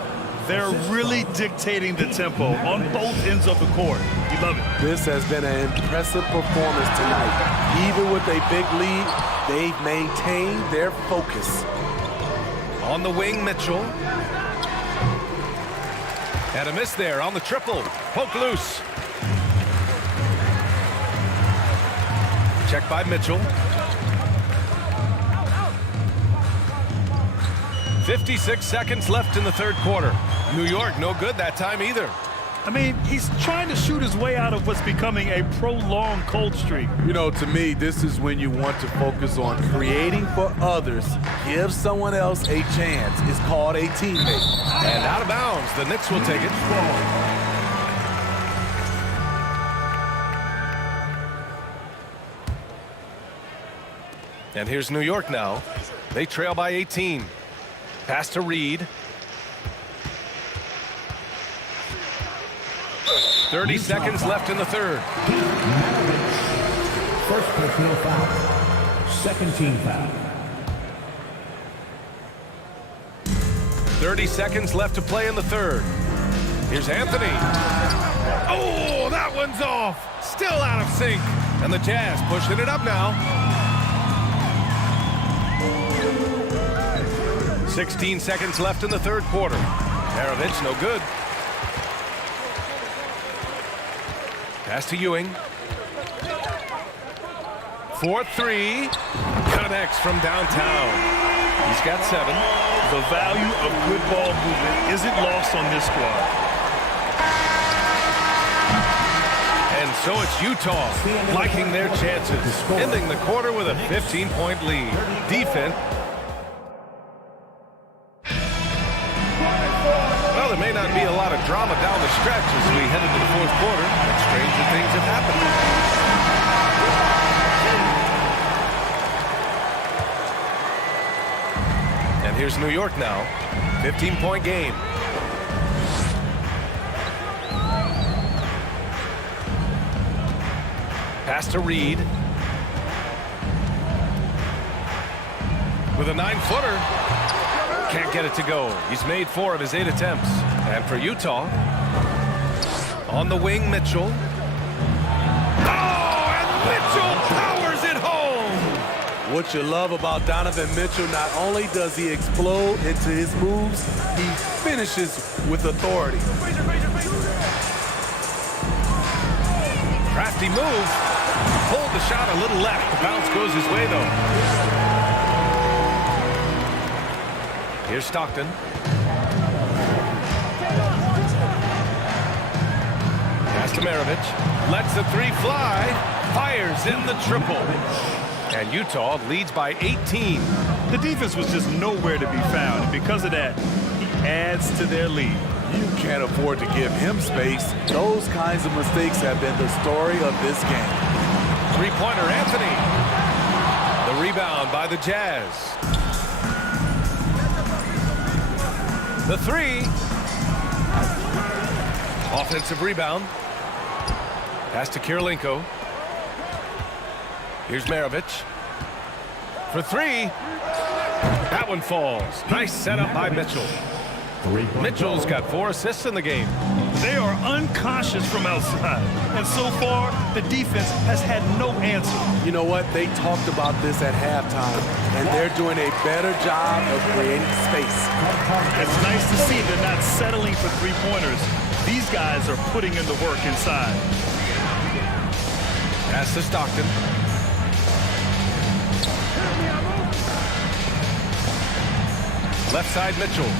They're really dictating the tempo on both ends of the court. You love it. This has been an impressive performance tonight. Even with a big lead, they've maintained their focus. On the wing, Mitchell. And a miss there on the triple. Poke loose. Check by Mitchell. 56 seconds left in the third quarter. New York no good that time either. I mean, he's trying to shoot his way out of what's becoming a prolonged cold streak. You know, to me, this is when you want to focus on creating for others. Give someone else a chance. It's called a teammate. And out of bounds, the Knicks will take it. And here's New York now. They trail by 18. Pass to Reed. 30 seconds left in the third. First personal foul. Second team foul. 30 seconds left to play in the third. Here's Anthony. Oh, that That one's off. Still out of sync. And the Jazz pushing it up now. 16 seconds left in the third quarter. Maravich, no good. Pass to Ewing. 4-3. Connects from downtown. He's got 7. The value of good ball movement isn't lost on this squad. And so it's Utah liking their chances, ending the quarter with a 15-point lead. Defense. Well, there may not be a lot of drama down the stretch as we head into the fourth quarter, but stranger things have happened. And here's New York now. 15-point game. Pass to Reed. With a 9-footer. Can't get it to go. He's made 4 of his 8 attempts. And for Utah, on the wing, Mitchell. Oh, and Mitchell powers it home. What you love about Donovan Mitchell, not only does he explode into his moves, he finishes with authority. Crafty move. Pulled the shot a little left. The bounce goes his way, though. Here's Stockton. Pass to Maravich. Lets the 3 fly. Fires in the triple. And Utah leads by 18. The defense was just nowhere to be found, and because of that, he adds to their lead. You can't afford to give him space. Those kinds of mistakes have been the story of this game. Three-pointer, Anthony. The rebound by the Jazz. The 3. Offensive rebound. Pass to Kirilenko. Here's Maravich. For 3. That one falls. Nice setup by Mitchell. Mitchell's got 4 assists in the game. They are unconscious from outside, and so far, the defense has had no answer. You know what? They talked about this at halftime, and they're doing a better job of creating space. It's nice to see they're not settling for three-pointers. These guys are putting in the work inside. Pass to Stockton. Left side, Mitchell.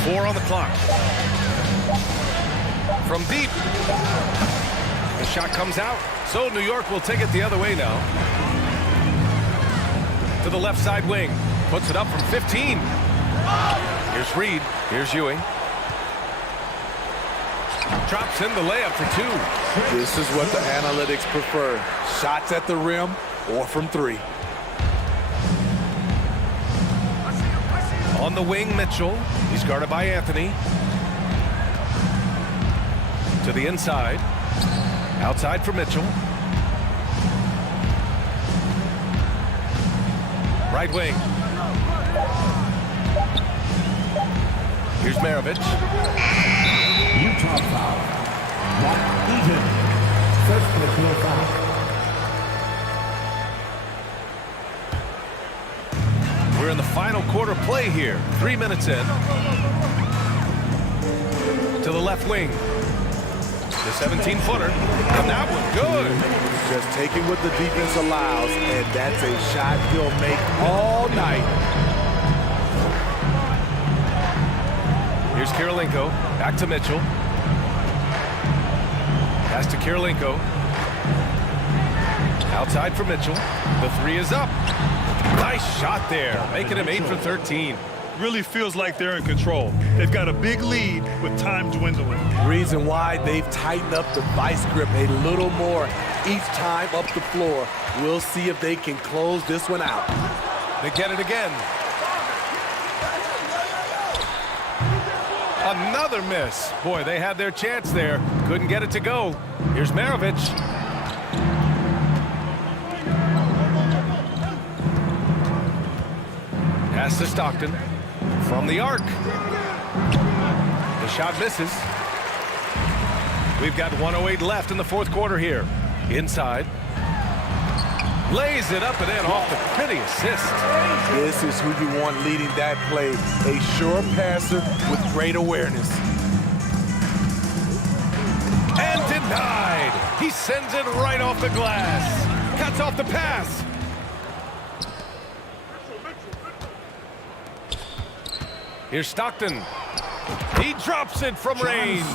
4 on the clock. From deep. The shot comes out. So New York will take it the other way now. To the left side wing. Puts it up from 15. Here's Reed. Here's Ewing. Drops in the layup for 2. This is what the analytics prefer. Shots at the rim or from 3. On the wing, Mitchell. He's guarded by Anthony. To the inside. Outside for Mitchell. Right wing. Here's Maravich. Utah foul. Not even. First personal foul. We're in the final quarter play here. 3 minutes in. To the left wing. The 17-footer. And that one good. Just taking what the defense allows, and that's a shot he'll make all night. Here's Kirilenko. Back to Mitchell. Pass to Kirilenko. Outside for Mitchell. The 3 is up. Nice shot there, making him 8 for 13. Really feels like they're in control. They've got a big lead with time dwindling. Reason why they've tightened up the vice grip a little more each time up the floor. We'll see if they can close this one out. They get it again. Another miss. Boy, they had their chance there. Couldn't get it to go. Here's Maravich. Pass to Stockton. From the arc. The shot misses. We've got 1:08 left in the fourth quarter here. Inside. Lays it up and in off the pretty assist. This is who you want leading that play. A sure passer with great awareness. And denied. He sends it right off the glass. Cuts off the pass. Here's Stockton. He drops it from range.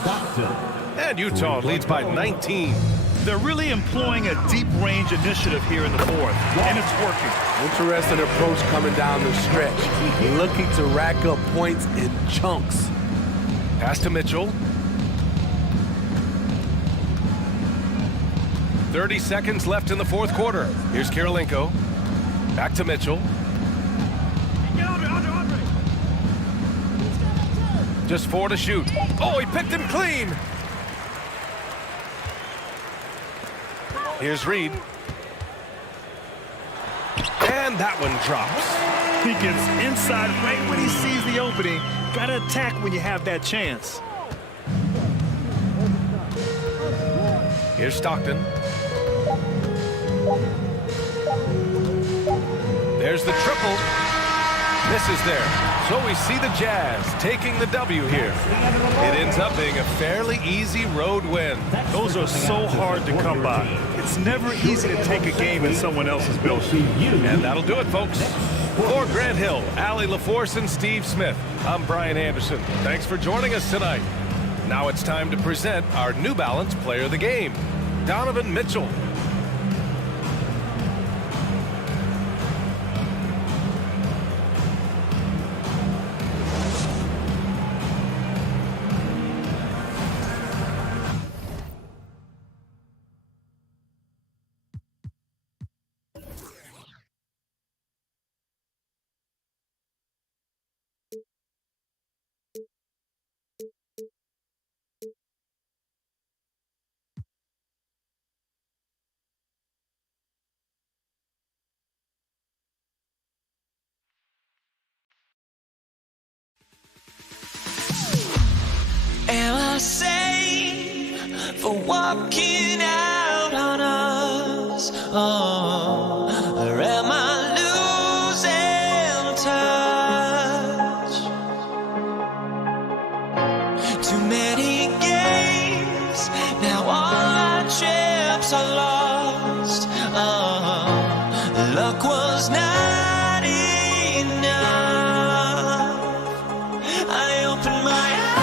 And Utah leads by 19. They're really employing a deep range initiative here in the fourth, and it's working. Interesting approach coming down the stretch. Looking to rack up points in chunks. Pass to Mitchell. 30 seconds left in the fourth quarter. Here's Kirilenko. Back to Mitchell. Just 4 to shoot. Oh, he picked him clean. Here's Reed. And that one drops. He gets inside right when he sees the opening. Got to attack when you have that chance. Here's Stockton. There's the triple. Misses there. So we see the Jazz taking the W here. It ends up being a fairly easy road win. Those are so hard to come by. It's never easy to take a game in someone else's building. And that'll do it, folks. For Grant Hill, Allie LaForce, and Steve Smith, I'm Brian Anderson. Thanks for joining us tonight. Now it's time to present our New Balance Player of the Game, Donovan Mitchell. Am I safe for walking out on us? Oh, or am I losing touch? Too many games, now all our chips are lost. Oh, luck was not enough. I opened my eyes.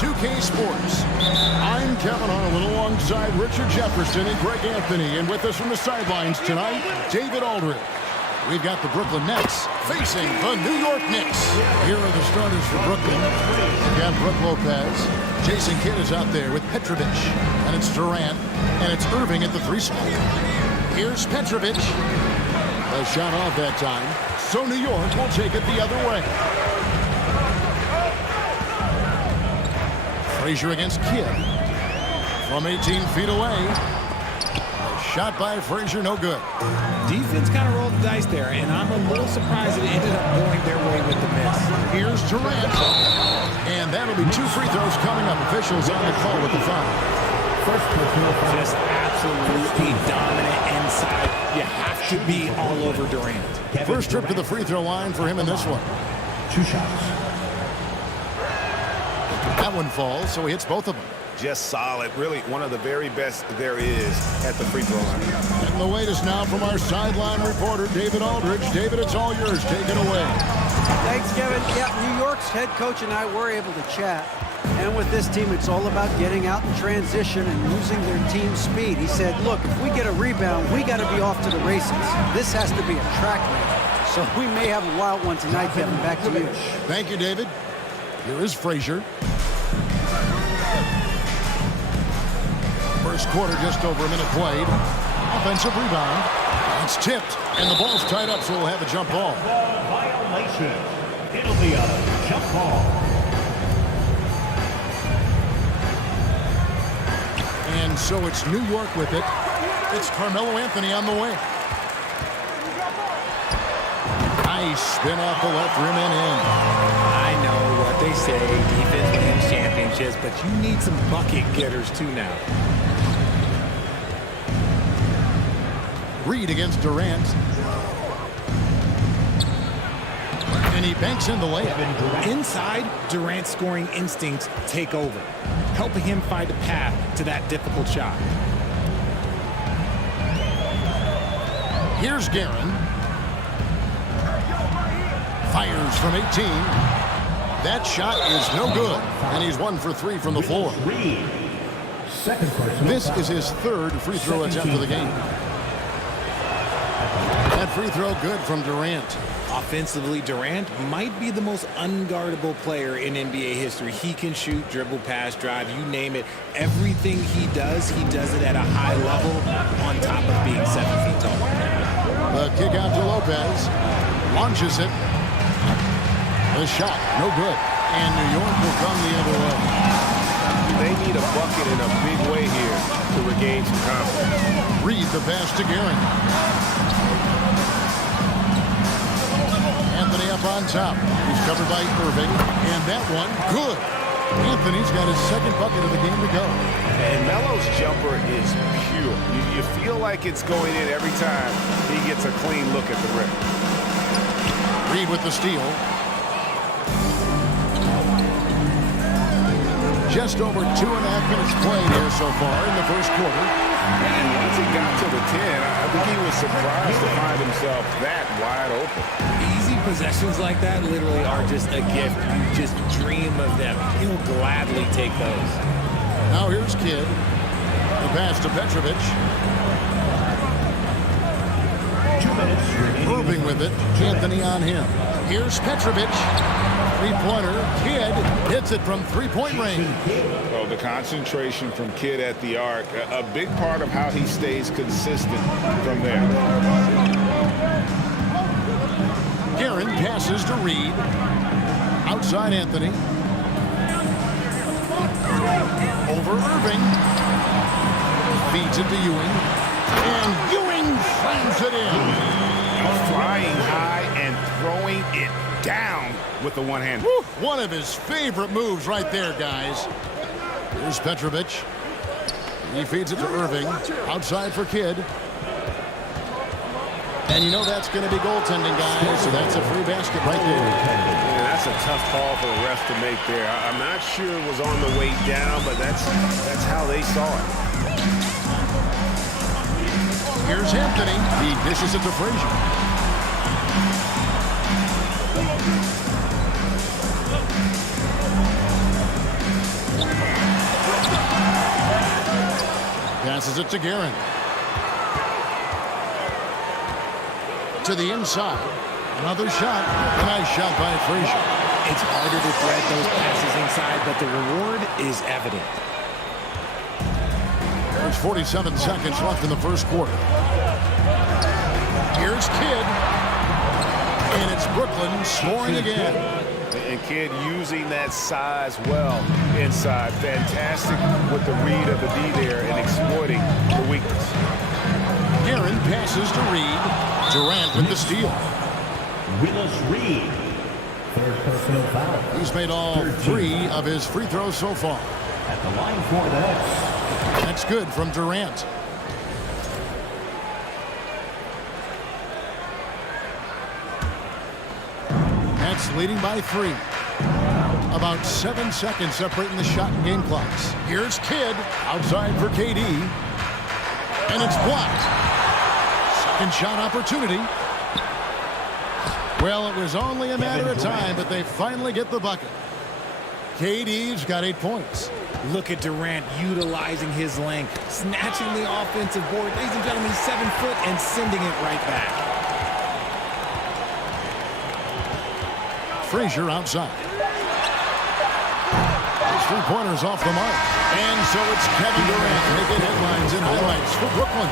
2K Sports. I'm Kevin Harlan alongside Richard Jefferson and Greg Anthony. And with us from the sidelines tonight, David Aldridge. We've got the Brooklyn Nets facing the New York Knicks. Here are the starters for Brooklyn. We've got Brook Lopez. Jason Kidd is out there with Petrovic. And it's Durant. And it's Irving at the 3 spot. Here's Petrovic. A shot off that time. So New York will take it the other way. Frazier against Kidd. From 18 feet away. A shot by Frazier, no good. Defense kind of rolled the dice there, and I'm a little surprised that it ended up going their way with the miss. Here's Durant. And that'll be 2 free throws coming up. Officials on the call with the foul. Just absolutely dominant inside. You have to be all over Durant. First trip to the free throw line for him in this one. 2 shots. That one falls, so he hits both of them. Just solid. Really one of the very best there is at the free throw line. And the latest now from our sideline reporter, David Aldridge. David, it's all yours. Take it away. Thanks, Kevin. Yeah, New York's head coach and I were able to chat. And with this team, it's all about getting out in transition and using their team speed. He said, look, if we get a rebound, we got to be off to the races. This has to be a track meet. So we may have a wild one tonight, Kevin. Back to you. Thank you, David. Here is Frazier. First quarter, just over a minute played. Offensive rebound. It's tipped, and the ball's tied up, so we'll have a jump ball. Violation. It'll be a jump ball. And so it's New York with it. It's Carmelo Anthony on the way. Nice spin off the left rim and in. I know what they say, defense wins championships, but you need some bucket getters too now. Reed against Durant. And he banks in the layup. Inside, Durant's scoring instincts take over, helping him find a path to that difficult shot. Here's Guerin. Fires from 18. That shot is no good. And he's 1 for 3 from the floor. This is his 3rd free throw attempt of the game. That free throw good from Durant. Offensively, Durant might be the most unguardable player in NBA history. He can shoot, dribble, pass, drive, you name it. Everything he does it at a high level on top of being 7 feet tall. The kick out to Lopez. Launches it. The shot, no good. And New York will come the other way. They need a bucket in a big way here to regain some confidence. Reed the pass to Guerin. Anthony up on top. He's covered by Irving. And that one, good. Anthony's got his 2nd bucket of the game to go. And Melo's jumper is pure. You feel like it's going in every time he gets a clean look at the rim. Reed with the steal. Just over 2.5 minutes played here so far in the first quarter. And once he got to the 10, I think he was surprised to find himself that wide open. Easy possessions like that literally are just a gift. You just dream of them. He'll gladly take those. Now here's Kidd. The pass to Petrovic. 2 minutes. Irving with it. Anthony on him. Here's Petrovic. Three-pointer. Kidd hits it from 3-point range. Oh, the concentration from Kidd at the arc. A big part of how he stays consistent from there. Guerin passes to Reed. Outside Anthony. Over Irving. Feeds it to Ewing. And Ewing slams it in. Flying high and throwing it down with the one hand. One of his favorite moves right there, guys. Here's Petrovic. He feeds it to Irving. Outside for Kidd. And you know that's going to be goaltending, guys. So that's a free basket right there. Yeah, that's a tough call for the ref to make there. I'm not sure it was on the way down, but that's how they saw it. Here's Anthony. He dishes it to Frazier. Passes it to Guerin. To the inside. Another shot. A nice shot by Frazier. It's harder to thread those passes inside, but the reward is evident. There's 47 seconds left in the first quarter. Here's Kidd. And it's Brooklyn scoring again. And Kidd using that size well inside. Fantastic with the read of the D there and exploiting the weakness. Guerin passes to Reed. Durant with the steal. Willis Reed. Third personal foul. He's made all 3 of his free throws so far. At the line for the Nets. That's good from Durant. Nets leading by 3. About 7 seconds separating the shot and game clocks. Here's Kidd outside for KD. And it's blocked. Second shot opportunity. Well, it was only a matter of time, but they finally get the bucket. KD's got 8 points. Look at Durant utilizing his length, snatching the offensive board. Ladies and gentlemen, 7 foot and sending it right back. Frazier outside. His three-pointers off the mark. And so it's Kevin Durant making headlines and highlights for Brooklyn.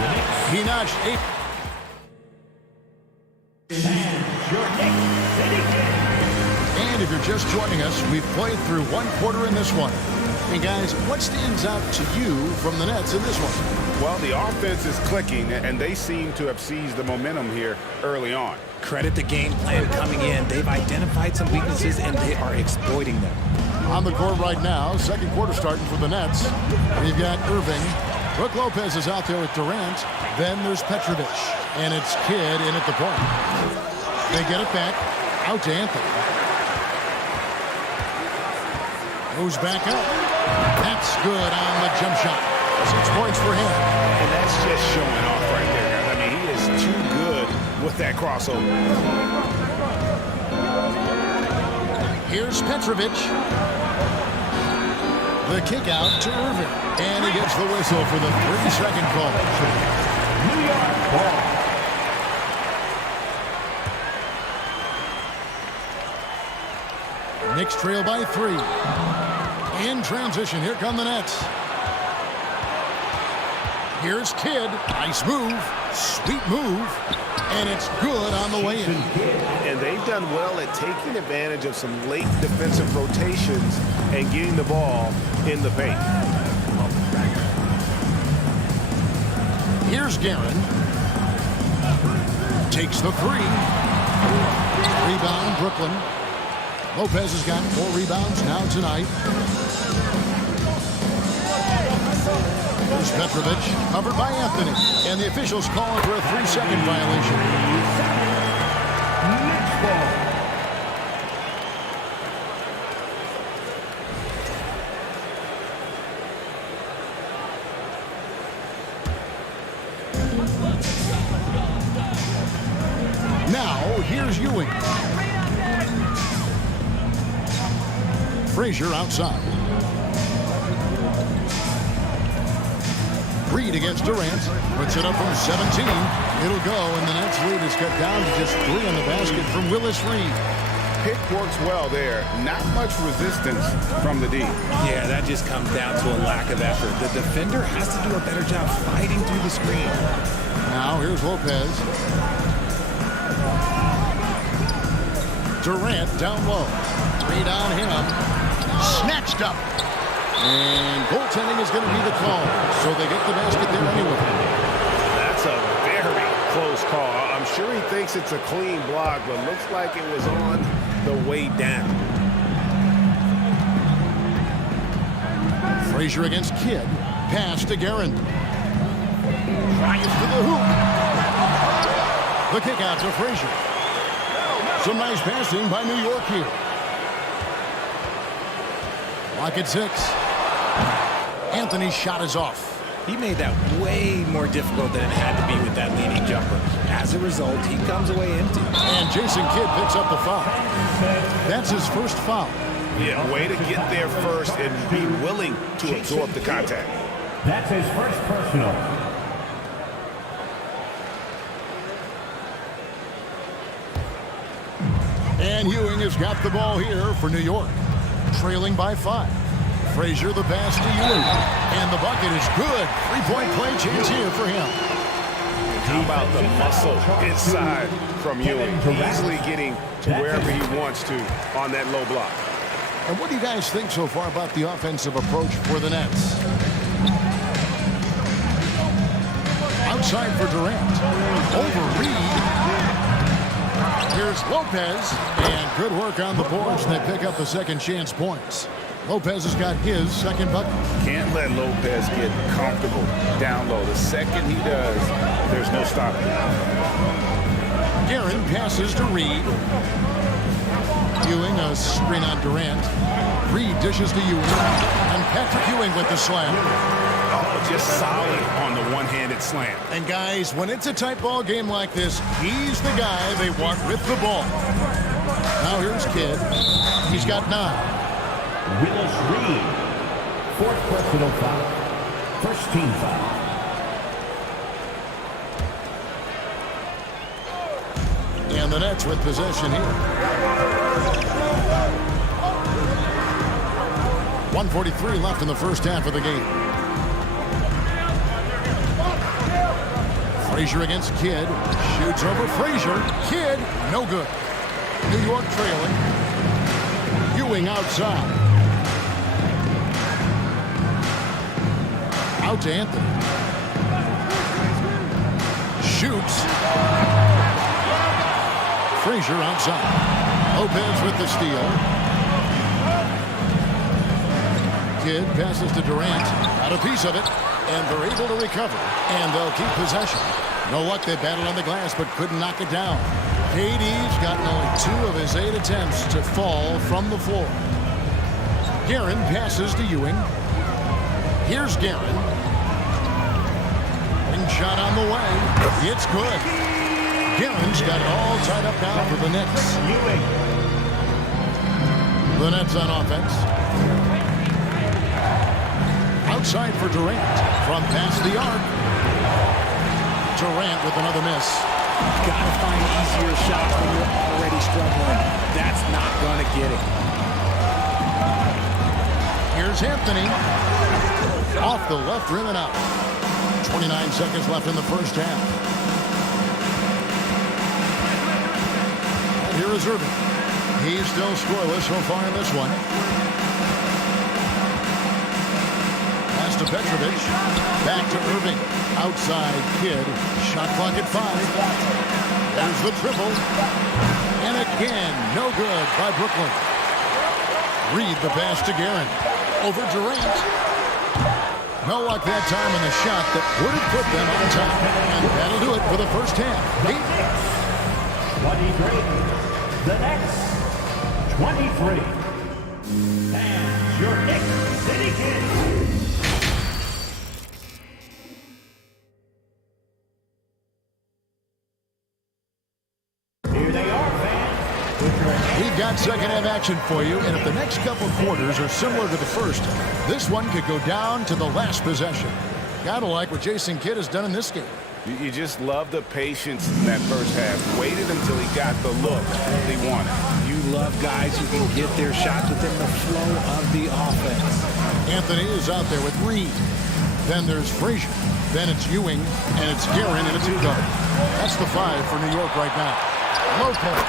He notched 8. And if you're just joining us, we've played through 1 quarter in this one. And guys, what stands out to you from the Nets in this one? Well, the offense is clicking, and they seem to have seized the momentum here early on. Credit the game plan coming in. They've identified some weaknesses, and they are exploiting them. On the court right now, second quarter starting for the Nets. We've got Irving. Brook Lopez is out there with Durant. Then there's Petrovic. And it's Kidd in at the point. They get it back. Out to Anthony. Moves back up. That's good on the jump shot. 6 points for him. And that's just showing off right there, guys. I mean, he is too good with that crossover. Here's Petrovic. The kick out to Irving. And he gets the whistle for the 3-second call. New York ball. Knicks trail by 3. In transition, here come the Nets. Here's Kidd. Nice move. Sweet move. And it's good on the way in. And they've done well at taking advantage of some late defensive rotations and getting the ball in the paint. Here's Guerin. Takes the 3. Rebound, Brooklyn. Lopez has got 4 rebounds now tonight. There's Petrovic, covered by Anthony. And the officials calling for a 3-second violation. Now, here's Ewing. Frazier outside. Reed against Durant. Puts it up from 17. It'll go, and the Nets lead is cut down to just 3 on the basket from Willis Reed. Pick works well there. Not much resistance from the D. Yeah, that just comes down to a lack of effort. The defender has to do a better job fighting through the screen. Now, here's Lopez. Durant down low. 3 down him. Snatched up. And goaltending is going to be the call. So they get the basket there anyway. That's a very close call. I'm sure he thinks it's a clean block, but looks like it was on the way down. Frazier against Kidd. Pass to Guerin. Drives to the hoop. The kick out to Frazier. Some nice passing by New York here. Lock at 6. Anthony's shot is off. He made that way more difficult than it had to be with that leading jumper. As a result, he comes away empty. And Jason Kidd picks up the foul. That's his first foul. Yeah, way to get there first and be willing to absorb the contact. That's his first personal. And Ewing has got the ball here for New York, trailing by 5. Frazier the pass to Ewing, and the bucket is good. 3-point play chance here for him. How about the muscle inside from Ewing, easily getting to wherever he wants to on that low block. And what do you guys think so far about the offensive approach for the Nets? Outside for Durant. Over Reed. Here's Lopez. And good work on the boards, and they pick up the second chance points. Lopez has got his second bucket. Can't let Lopez get comfortable down low. The second he does, there's no stopping. Guerin passes to Reed. Ewing, a screen on Durant. Reed dishes to Ewing. And Patrick Ewing with the slam. Oh, just solid on the one-handed slam. And guys, when it's a tight ball game like this, he's the guy they want with the ball. Now here's Kidd. He's got 9. Willis Reed, 4th personal foul, first team foul. And the Nets with possession here. 1:43 left in the first half of the game. Frazier against Kidd. Shoots over Frazier. Kidd, no good. New York trailing. Ewing outside. Out to Anthony. Shoots. Frazier outside. Lopez with the steal. Kidd passes to Durant. Got a piece of it. And they're able to recover. And they'll keep possession. No luck, they battled on the glass but couldn't knock it down. KD's gotten only 2 of his 8 attempts to fall from the floor. Guerin passes to Ewing. Here's Guerin. Shot on the way. It's good. Guerin's got it all tied up now for the Nets. The Nets on offense. Outside for Durant. From past the arc. Durant with another miss. Gotta find easier shots when you're already struggling. That's not gonna get it. Here's Anthony. Off the left rim and out. 29 seconds left in the first half. And here is Irving. He's still scoreless so far in this one. Pass to Petrovic. Back to Irving. Outside Kidd. Shot clock at 5. There's the triple. And again, no good by Brooklyn. Reed the pass to Guerin. Over Durant. No luck that time in the shot that would have put them on top. And that'll do it for the first half. 23. The Nets, 23. And your Knicks City Kids. Here they are, fans. We've got second half action for you, and if the next couple quarters are similar to the first, this one could go down to the last possession. Gotta like what Jason Kidd has done in this game. You just love the patience in that first half. Waited until he got the look they wanted. You love guys who can get their shots within the flow of the offense. Anthony is out there with Reed. Then there's Frazier. Then it's Ewing, and it's Guerin in a 2-guard. That's the 5 for New York right now. Lopez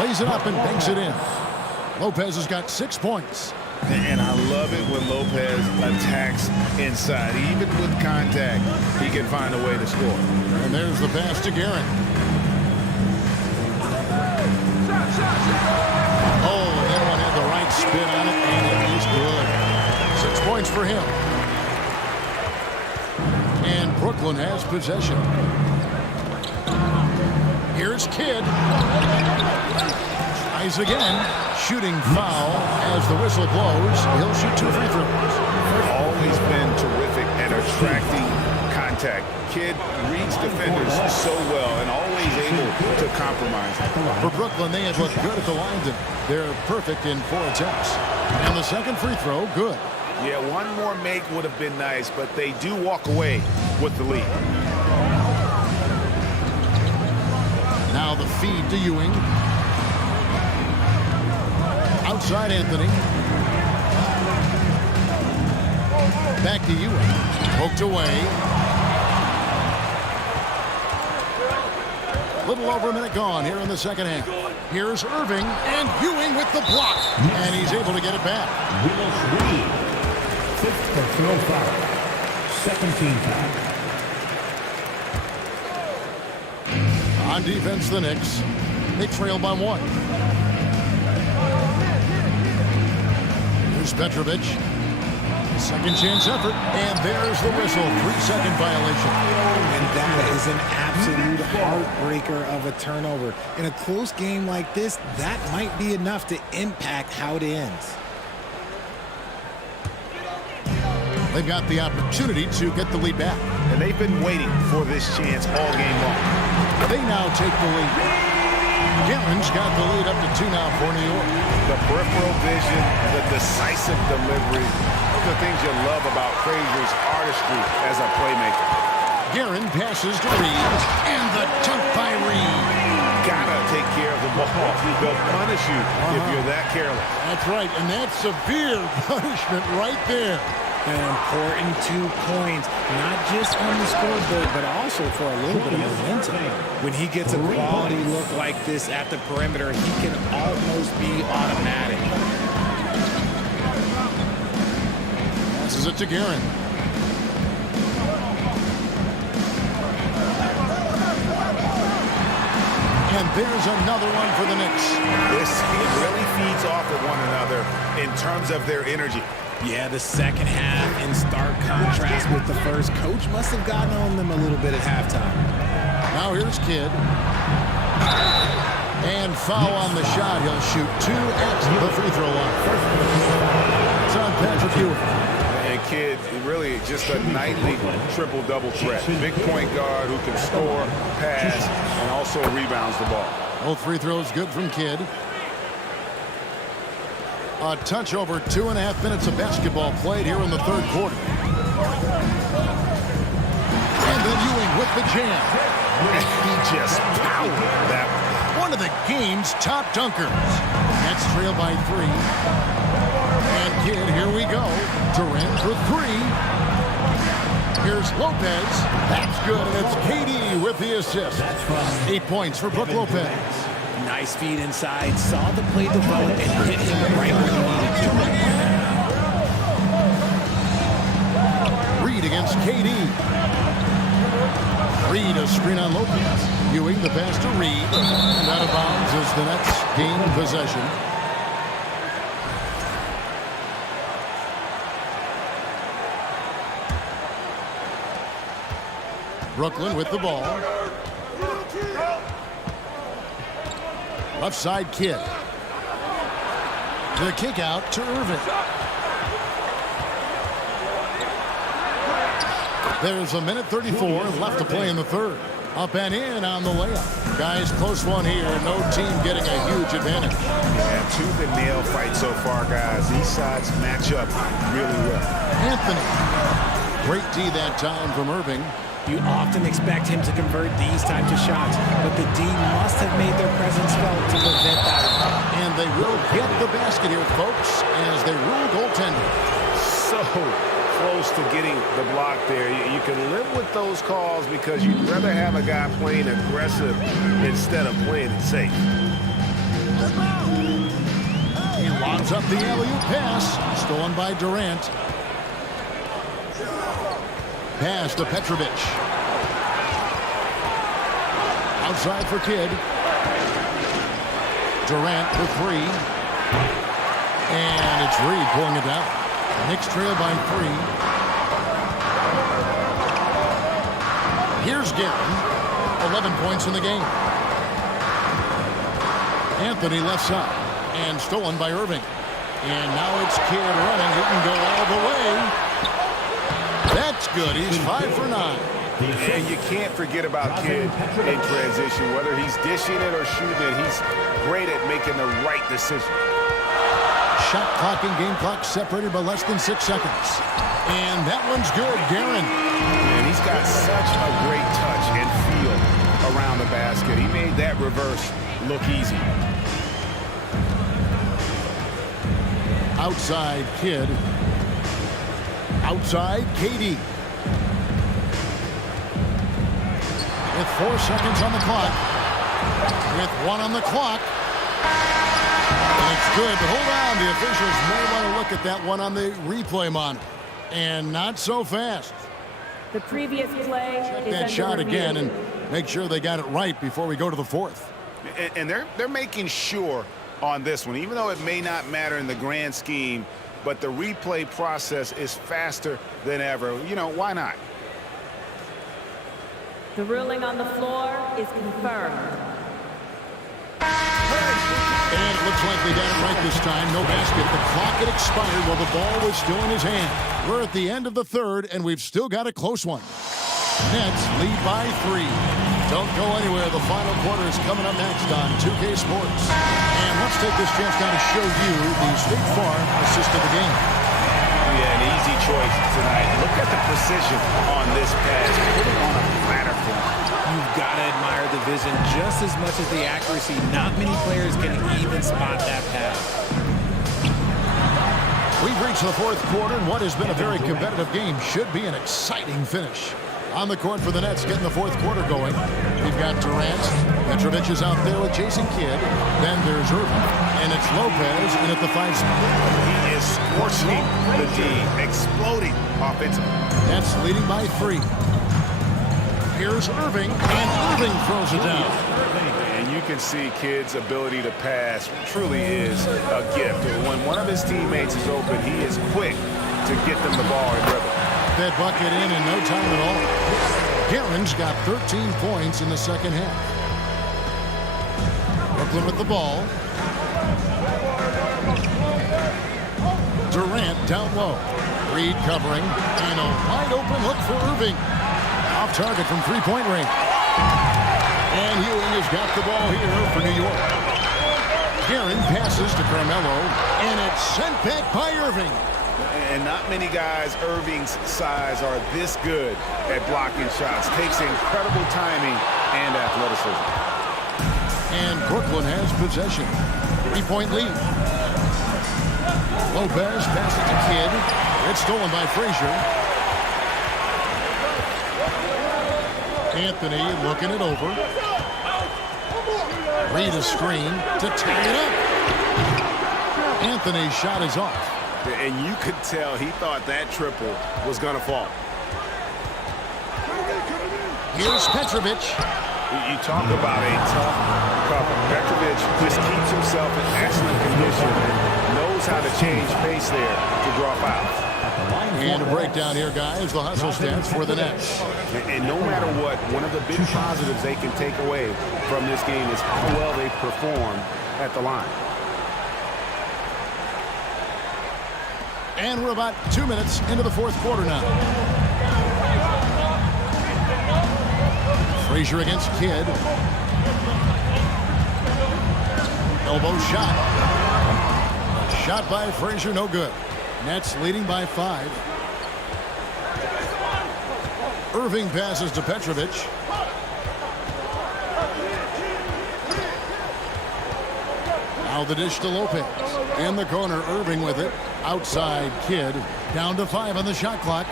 lays it up and banks it in. Lopez has got 6 points. And I love it when Lopez attacks inside. Even with contact, he can find a way to score. And there's the pass to Guerin. Oh, that one had the right spin on it, and it is good. 6 points for him. And Brooklyn has possession. Here's Kidd. Tries again. Shooting foul as the whistle blows. He'll shoot 2 free throws. Always been terrific at attracting contact. Kidd reads defenders so well and always able to compromise. For Brooklyn, they had looked good at the line. They're perfect in 4 attempts. And the second free throw, good. Yeah, one more make would have been nice, but they do walk away with the lead. Now the feed to Ewing. Outside Anthony. Back to Ewing. Poked away. Little over a minute gone here in the second half. Here's Irving, and Ewing with the block. And he's able to get it back. Willis Reed. 5th personal foul. Second team foul. On defense, the Knicks. They trail by 1. Here's Petrovic. Second chance effort, and there's the whistle. 3-second violation. And that is an absolute heartbreaker of a turnover. In a close game like this, that might be enough to impact how it ends. They've got the opportunity to get the lead back. And they've been waiting for this chance all game long. They now take the lead. Guerin's got the lead up to 2 now for New York. The peripheral vision, the decisive delivery, those are the things you love about Frazier's artistry as a playmaker. Guerin passes to Reed, and the dunk by Reed. Gotta take care of the ball. They'll punish you if you're that careless. That's right, and that's severe punishment right there. An important 2 points, not just on the scoreboard, but also for a little bit of momentum. When he gets a quality look like this at the perimeter, he can almost be automatic. Passes it to Guerin. And there's another one for the Knicks. This team really feeds off of one another in terms of their energy. Yeah, the second half in stark contrast with the first. Coach must have gotten on them a little bit at halftime. Now here's Kidd. And foul on the shot. He'll shoot 2 at the free throw line. It's on Patrick Ewing. And Kidd, really just a nightly triple-double threat. Big point guard who can score, pass, and also rebounds the ball. Both free throws good from Kidd. A touch over 2.5 minutes of basketball played here in the third quarter. And then Ewing with the jam. He just powered that one of the game's top dunkers. Nets trail by 3. And Kidd, here we go. Durant for 3. Here's Lopez. That's good, and it's KD with the assist. 8 points for Brook Lopez. Nice feed inside, saw the play develop and hit him right where he needed to. Reed against KD. Reed a screen on Lopez. Ewing the pass to Reed. And out of bounds as the Nets gain possession. Brooklyn with the ball. Left side Kidd. The kick out to Irving. There's 1:34 left to play in the third. Up and in on the layup. Guys, close one here. No team getting a huge advantage. Yeah, tooth and nail fight so far, guys. These sides match up really well. Anthony. Great D that time from Irving. You often expect him to convert these types of shots, but the D must have made their presence felt to prevent that. And they will get the basket here, folks, as they rule goaltending. So close to getting the block there. You can live with those calls because you'd rather have a guy playing aggressive instead of playing it safe. He lobs up the alley-oop pass, stolen by Durant. Pass to Petrovic. Outside for Kidd. Durant for 3. And it's Reed pulling it down. Knicks trail by 3. Here's Guerin. 11 points in the game. Anthony left side. And stolen by Irving. And now it's Kidd running. He can go all the way. That's good. He's 5 for 9. And you can't forget about Kidd in transition. Whether he's dishing it or shooting it, he's great at making the right decision. shot clock and game clock separated by less than 6 seconds. And that one's good. Guerin. And he's got such a great touch and feel around the basket. He made that reverse look easy. Outside Kidd. Outside KD. With 4 seconds on the clock. With 1 on the clock. And it's good, but hold on. The officials may want to look at that one on the replay monitor. And not so fast. The previous play Check is that under shot review. again and make sure they got it right before we go to the fourth. And they're making sure on this one, even though it may not matter in the grand scheme, but the replay process is faster than ever. You know, why not? The ruling on the floor is confirmed. And it looks like they got it right this time. No basket. The clock had expired while the ball was still in his hand. We're at the end of the third, and we've still got a close one. Nets lead by 3. Don't go anywhere. The final quarter is coming up next on 2K Sports. And let's take this chance now to show you the State Farm assist of the game. Yeah, an easy choice tonight. Look at the precision on this pass. Put it on a platter form. You've got to admire the vision just as much as the accuracy. Not many players can even spot that pass. We've reached the fourth quarter, and what has been a very competitive game should be an exciting finish. On the court for the Nets, getting the fourth quarter going. We've got Durant. Petrovic is out there with Jason Kidd. Then there's Irving. And it's Lopez in at the 5 spot. He is scorching the D, exploding offensively. Nets leading by 3. Here's Irving, and Irving throws it down. And you can see Kidd's ability to pass truly is a gift. When one of his teammates is open, he is quick to get them the ball and dribble. That bucket in no time at all. Guerin's got 13 points in the second half. Brooklyn with the ball. Durant down low. Reed covering. And a wide open look for Irving. Off target from three-point range. And Ewing has got the ball here for New York. Guerin passes to Carmelo. And it's sent back by Irving. And not many guys Irving's size are this good at blocking shots. Takes incredible timing and athleticism. And Brooklyn has possession. 3-point lead. Lopez passes to Kidd. It's stolen by Frazier. Anthony looking it over. Reed a screen to tie it up. Anthony's shot is off. And you could tell he thought that triple was going to fall. Here's Petrovic. You talk about a tough cover. Petrovic just keeps himself in excellent condition. Knows how to change pace there to draw fouls. And a breakdown here, guys. The hustle stats for the Nets. And no matter what, one of the big positives they can take away from this game is how well they perform at the line. And we're about 2 minutes into the fourth quarter now. Frazier against Kidd. Elbow shot. Shot by Frazier, no good. Nets leading by 5. Irving passes to Petrovic. Now the dish to Lopez. In the corner, Irving with it. Outside, Kidd. Down to 5 on the shot clock.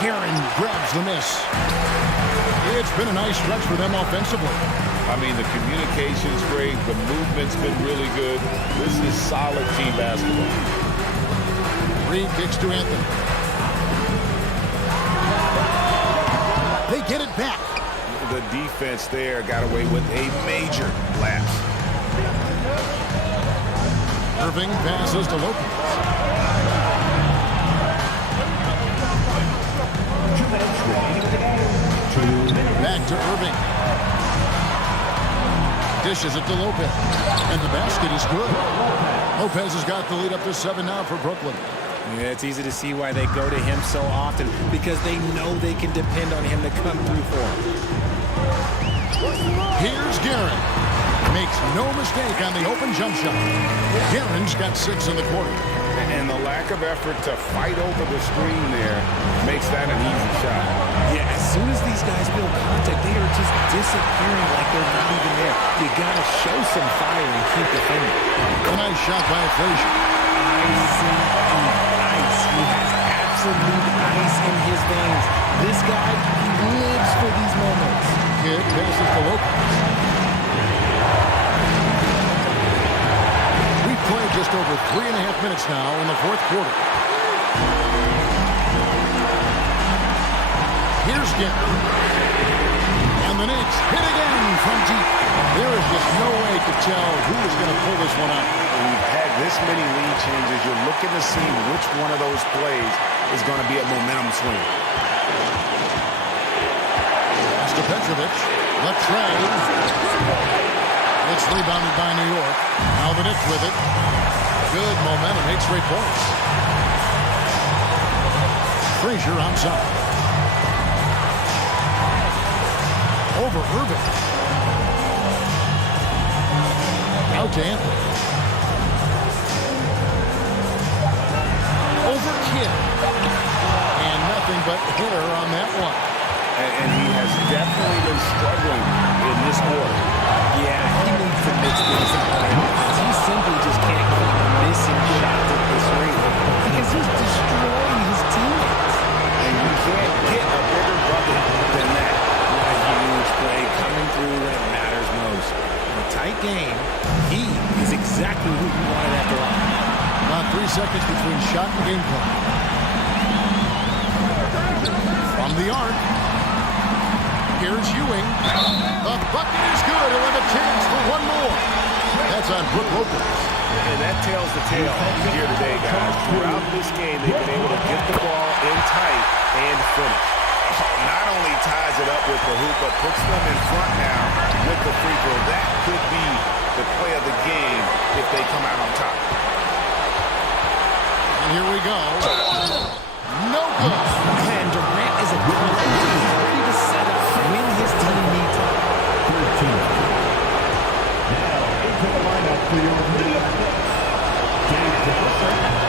Guerin grabs the miss. It's been a nice stretch for them offensively. I mean, the communication's great. The movement's been really good. This is solid team basketball. Reed kicks to Anthony. They get it back. The defense there got away with a major lapse. Irving passes to Lopez. Back to Irving. Dishes it to Lopez. And the basket is good. Lopez has got the lead up to 7 now for Brooklyn. Yeah, it's easy to see why they go to him so often, because they know they can depend on him to come through for them. Here's Guerin. Makes no mistake on the open jump shot. Garen's got 6 in the quarter. And the lack of effort to fight over the screen there makes that an easy shot. Yeah, as soon as these guys feel contact, they are just disappearing like they're not even there. You got to show some fire and keep defending. A nice shot by Frazier. Ice. He has absolute ice in his veins. This guy lives for these moments. Kidd passes to Lopez. We've played just over 3.5 minutes now in the fourth quarter. Here's Gibb. And the Knicks hit again from deep. There is just no way to tell who is going to pull this one out. When you've had this many lead changes, you're looking to see which one of those plays is going to be a momentum swing. Mr. Petrovic, left trade. It's rebounded by New York. Now the Knicks with it. Good momentum, 8 straight points. Frazier on top. Over Irving. Out to Anthony. Over Kidd. And nothing but hair on that one. And he has definitely been struggling in this quarter. Yeah, he needs to mix things up on offense. He simply just can't keep missing shots at this rate because he's destroying his teammates. And you can't get a bigger bucket than that. What a huge play coming through when it matters most. In a tight game, he is exactly who you wanted after all. About 3 seconds between shot and game clock. From the arc. Here's Ewing. The bucket is good. He'll have a chance for one more. That's on Brook Lopez. And that tells the tale here today, guys. Throughout this game, they've been able to get the ball in tight and finish. Not only ties it up with the hoop, but puts them in front now with the free throw. That could be the play of the game if they come out on top. And here we go. No good. And Durant is a good ready to set up when his team needs it. 13. Now into the lineup for your lead.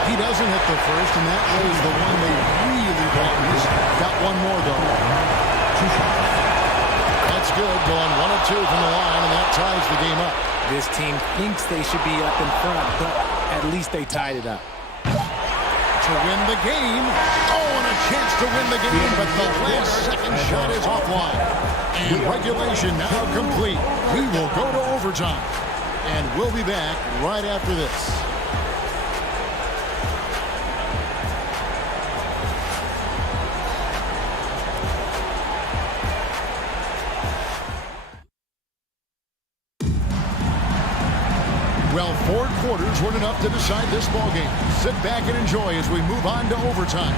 He doesn't hit the first, and that was the one they really want. He's got one more, though. That's good. Going 1 of 2 from the line, and that ties the game up. This team thinks they should be up in front, but at least they tied it up. To win the game. Oh, and a chance to win the game, but the last second shot is offline. And regulation now complete. We will go to overtime. And we'll be back right after this. Well, 4 quarters weren't enough to decide this ballgame. Sit back and enjoy as we move on to overtime.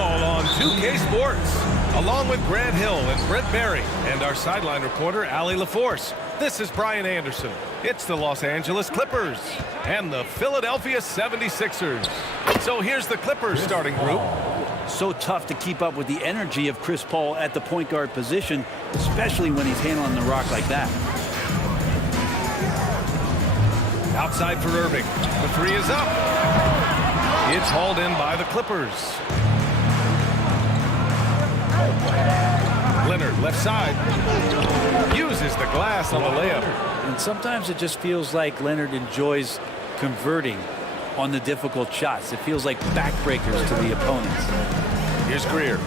basketball on 2K Sports. Along with Grant Hill and Brent Barry and our sideline reporter, Allie LaForce, this is Brian Anderson. It's the Los Angeles Clippers and the Philadelphia 76ers. So here's the Clippers starting group. So tough to keep up with the energy of Chris Paul at the point guard position, especially when he's handling the rock like that. Outside for Irving. The three is up. It's hauled in by the Clippers. Leonard, left side. Uses the glass on the layup. And sometimes it just feels like Leonard enjoys converting on the difficult shots. It feels like backbreakers to the opponents. Here's Greer.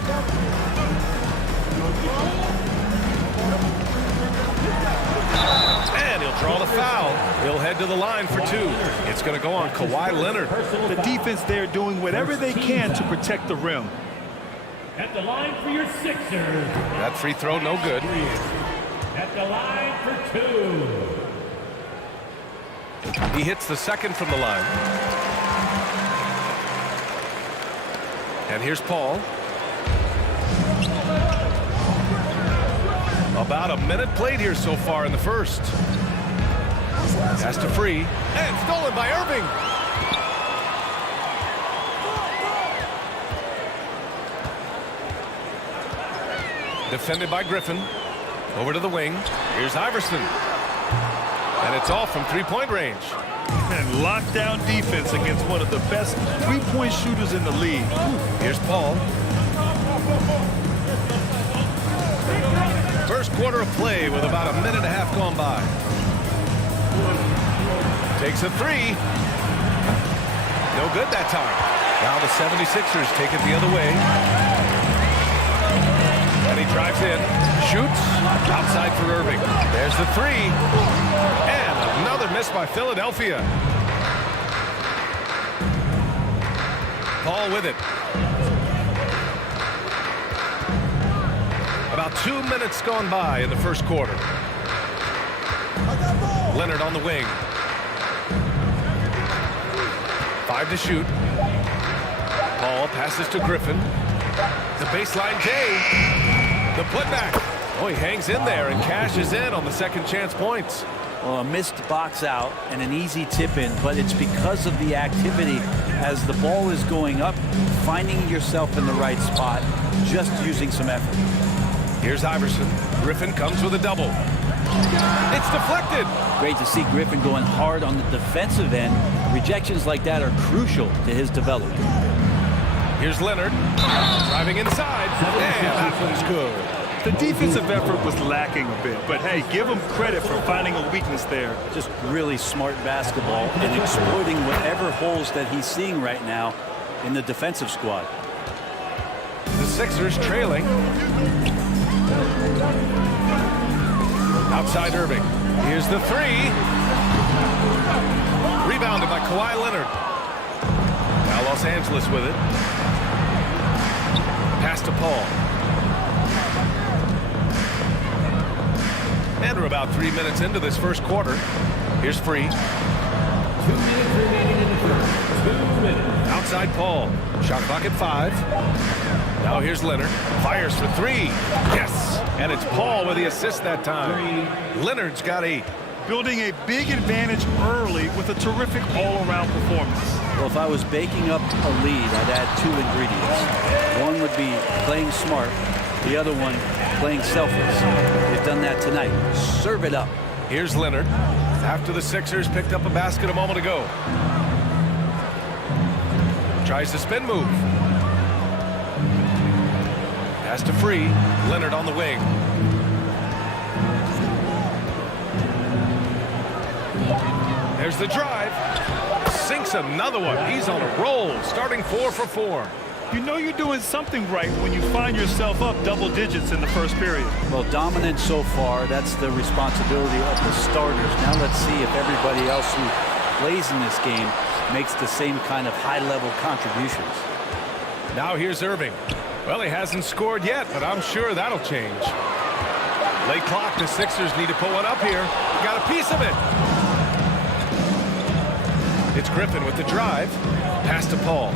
And he'll draw the foul. He'll head to the line for two. It's going to go on Kawhi Leonard. The defense there doing whatever they can to protect the rim. At the line for your Sixers. That free throw, no good. At the line for two. He hits the second from the line. And here's Paul. About a minute played here so far in the first. Has to free. And stolen by Irving. Defended by Griffin. Over to the wing. Here's Iverson. And it's off from three-point range. And lockdown defense against one of the best three-point shooters in the league. Here's Paul. First quarter of play with about a minute and a half gone by. Takes a three. No good that time. Now the 76ers take it the other way. And he drives in. Shoots. Outside for Irving. There's the three. And another miss by Philadelphia. Paul with it. About 2 minutes gone by in the first quarter. Leonard on the wing. 5 to shoot. Paul passes to Griffin. The baseline J. The putback. Oh, he hangs in there and cashes in on the second chance points. Well, a missed box out and an easy tip in, but it's because of the activity as the ball is going up, finding yourself in the right spot, just using some effort. Here's Iverson. Griffin comes with a double. It's deflected. Great to see Griffin going hard on the defensive end. Rejections like that are crucial to his development. Here's Leonard. Driving inside. And that one's good. The defensive effort was lacking a bit, but hey, give him credit for finding a weakness there. Just really smart basketball and exploiting whatever holes that he's seeing right now in the defensive squad. The Sixers trailing. Outside Irving. Here's the three. Rebounded by Kawhi Leonard. Now Los Angeles with it. Pass to Paul. And we're about 3 minutes into this first quarter. Here's Free. 2 minutes remaining in the first. 2 minutes. Outside Paul. Shot clock at 5. Now here's Leonard. Fires for 3. Yes. And it's Paul with the assist that time. Leonard's got 8. Building a big advantage early with a terrific all-around performance. Well, if I was baking up a lead, I'd add 2 ingredients. One would be playing smart. The other one, playing selfless. They've done that tonight. Serve it up. Here's Leonard. After the Sixers picked up a basket a moment ago. Tries the spin move. Pass to Free. Leonard on the wing. There's the drive. Sinks another one. He's on a roll, starting 4 for 4. You know you're doing something right when you find yourself up double digits in the first period. Well, dominant so far. That's the responsibility of the starters. Now let's see if everybody else who plays in this game makes the same kind of high-level contributions. Now here's Irving. Well, he hasn't scored yet, but I'm sure that'll change. Late clock. The Sixers need to put one up here. Got a piece of it. It's Griffin with the drive. Pass to Paul.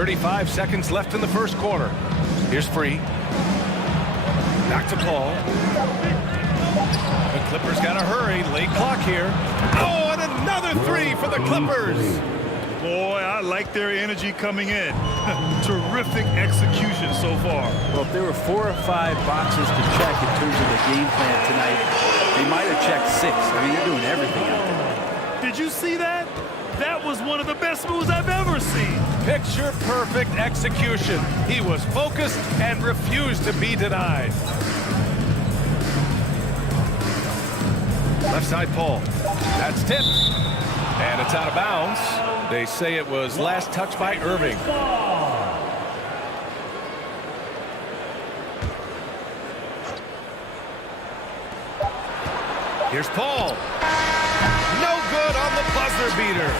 35 seconds left in the first quarter. Here's Free. Back to Paul. The Clippers got to hurry. Late clock here. Oh, and another three for the Clippers. Boy, I like their energy coming in. Terrific execution so far. Well, if there were 4 or 5 boxes to check in terms of the game plan tonight, they might have checked 6. I mean, they're doing everything out there. Did you see that? That was one of the best moves I've ever seen. Picture perfect execution. He was focused and refused to be denied. Left side Paul. That's tipped. And it's out of bounds. They say it was last touched by Irving. Here's Paul. No good on the buzzer beater.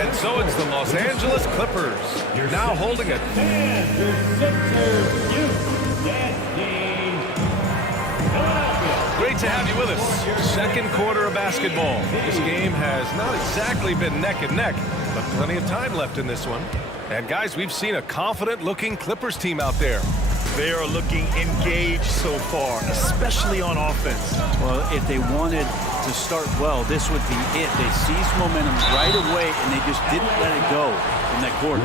And so it's the Los Angeles Clippers. You're now holding it. Great to have you with us. Second quarter of basketball. This game has not exactly been neck and neck, but plenty of time left in this one. And guys, we've seen a confident-looking Clippers team out there. They are looking engaged so far, especially on offense. Well, if they wanted to start well, this would be it. They seized momentum right away, and they just didn't let it go in that quarter.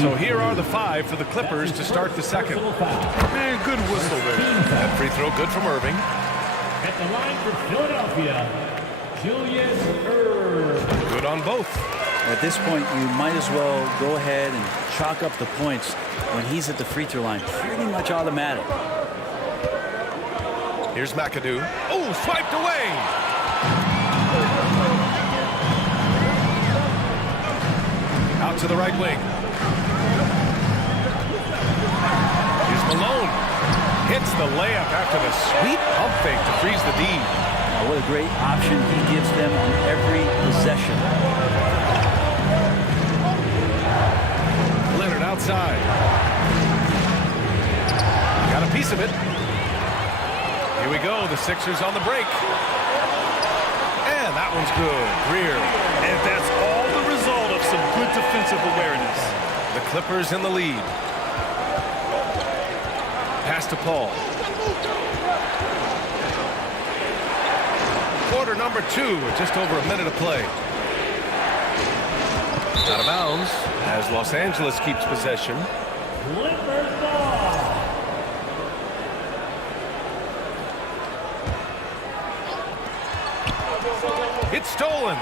So here are the 5 for the Clippers to start the second. Man, good whistle there. That free throw good from Irving. At the line for Philadelphia, Julius Erving. Good on both. At this point, you might as well go ahead and chalk up the points when he's at the free throw line. Pretty much automatic. Here's McAdoo. Oh, swiped away. Out to the right wing. Here's Malone. Hits the layup after the sweet pump fake to freeze the D. Oh, what a great option he gives them on every possession. Leonard outside. Got a piece of it. Here we go. The Sixers on the break. And that one's good. Greer. And that's all the result of some good defensive awareness. The Clippers in the lead. Pass to Paul. Quarter number 2 with just over a minute of play. Out of bounds as Los Angeles keeps possession. Clippers ball. It's stolen.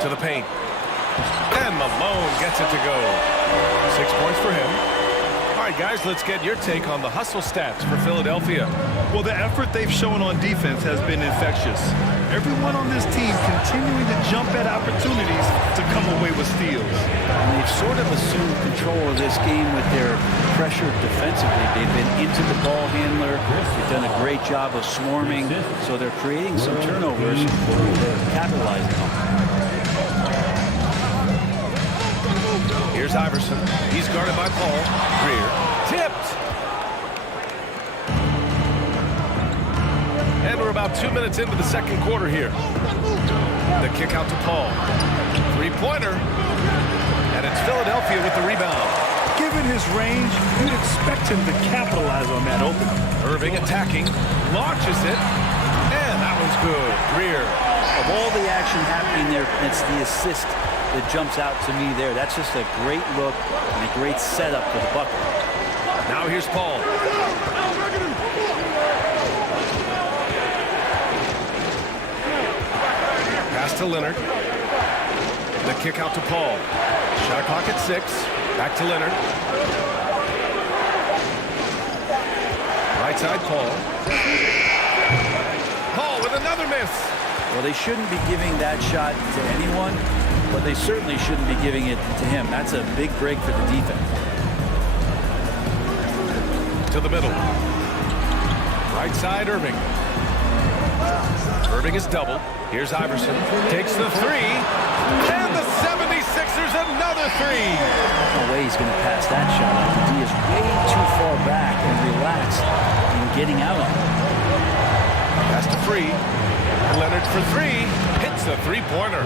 To the paint. And Malone gets it to go. 6 points for him. All right, guys, let's get your take on the hustle stats for Philadelphia. Well, the effort they've shown on defense has been infectious. Everyone on this team continuing to jump at opportunities to come away with steals. And they've sort of assumed control of this game with their pressure defensively. They've been into the ball handler. They've done a great job of swarming. So they're creating some turnovers, capitalizing on them. Here's Iverson. He's guarded by Paul. Greer. Tipped. And we're about 2 minutes into the second quarter here. The kick out to Paul. Three-pointer. And it's Philadelphia with the rebound. Given his range, you'd expect him to capitalize on that opening. Irving attacking. Launches it. And that one's good. Greer. Of all the action happening there, it's the assist that jumps out to me there. That's just a great look and a great setup for the bucket. Now here's Paul. Pass to Leonard. The kick out to Paul. Shot clock at 6. Back to Leonard. Right side Paul. Paul with another miss. Well, they shouldn't be giving that shot to anyone, but they certainly shouldn't be giving it to him. That's a big break for the defense. To the middle. Right side, Irving. Irving is doubled. Here's Iverson. Takes the 3. And the 76ers another 3. No way he's going to pass that shot. The D is way too far back and relaxed in getting out on it. Pass to Free. Leonard for 3. Hits a three-pointer.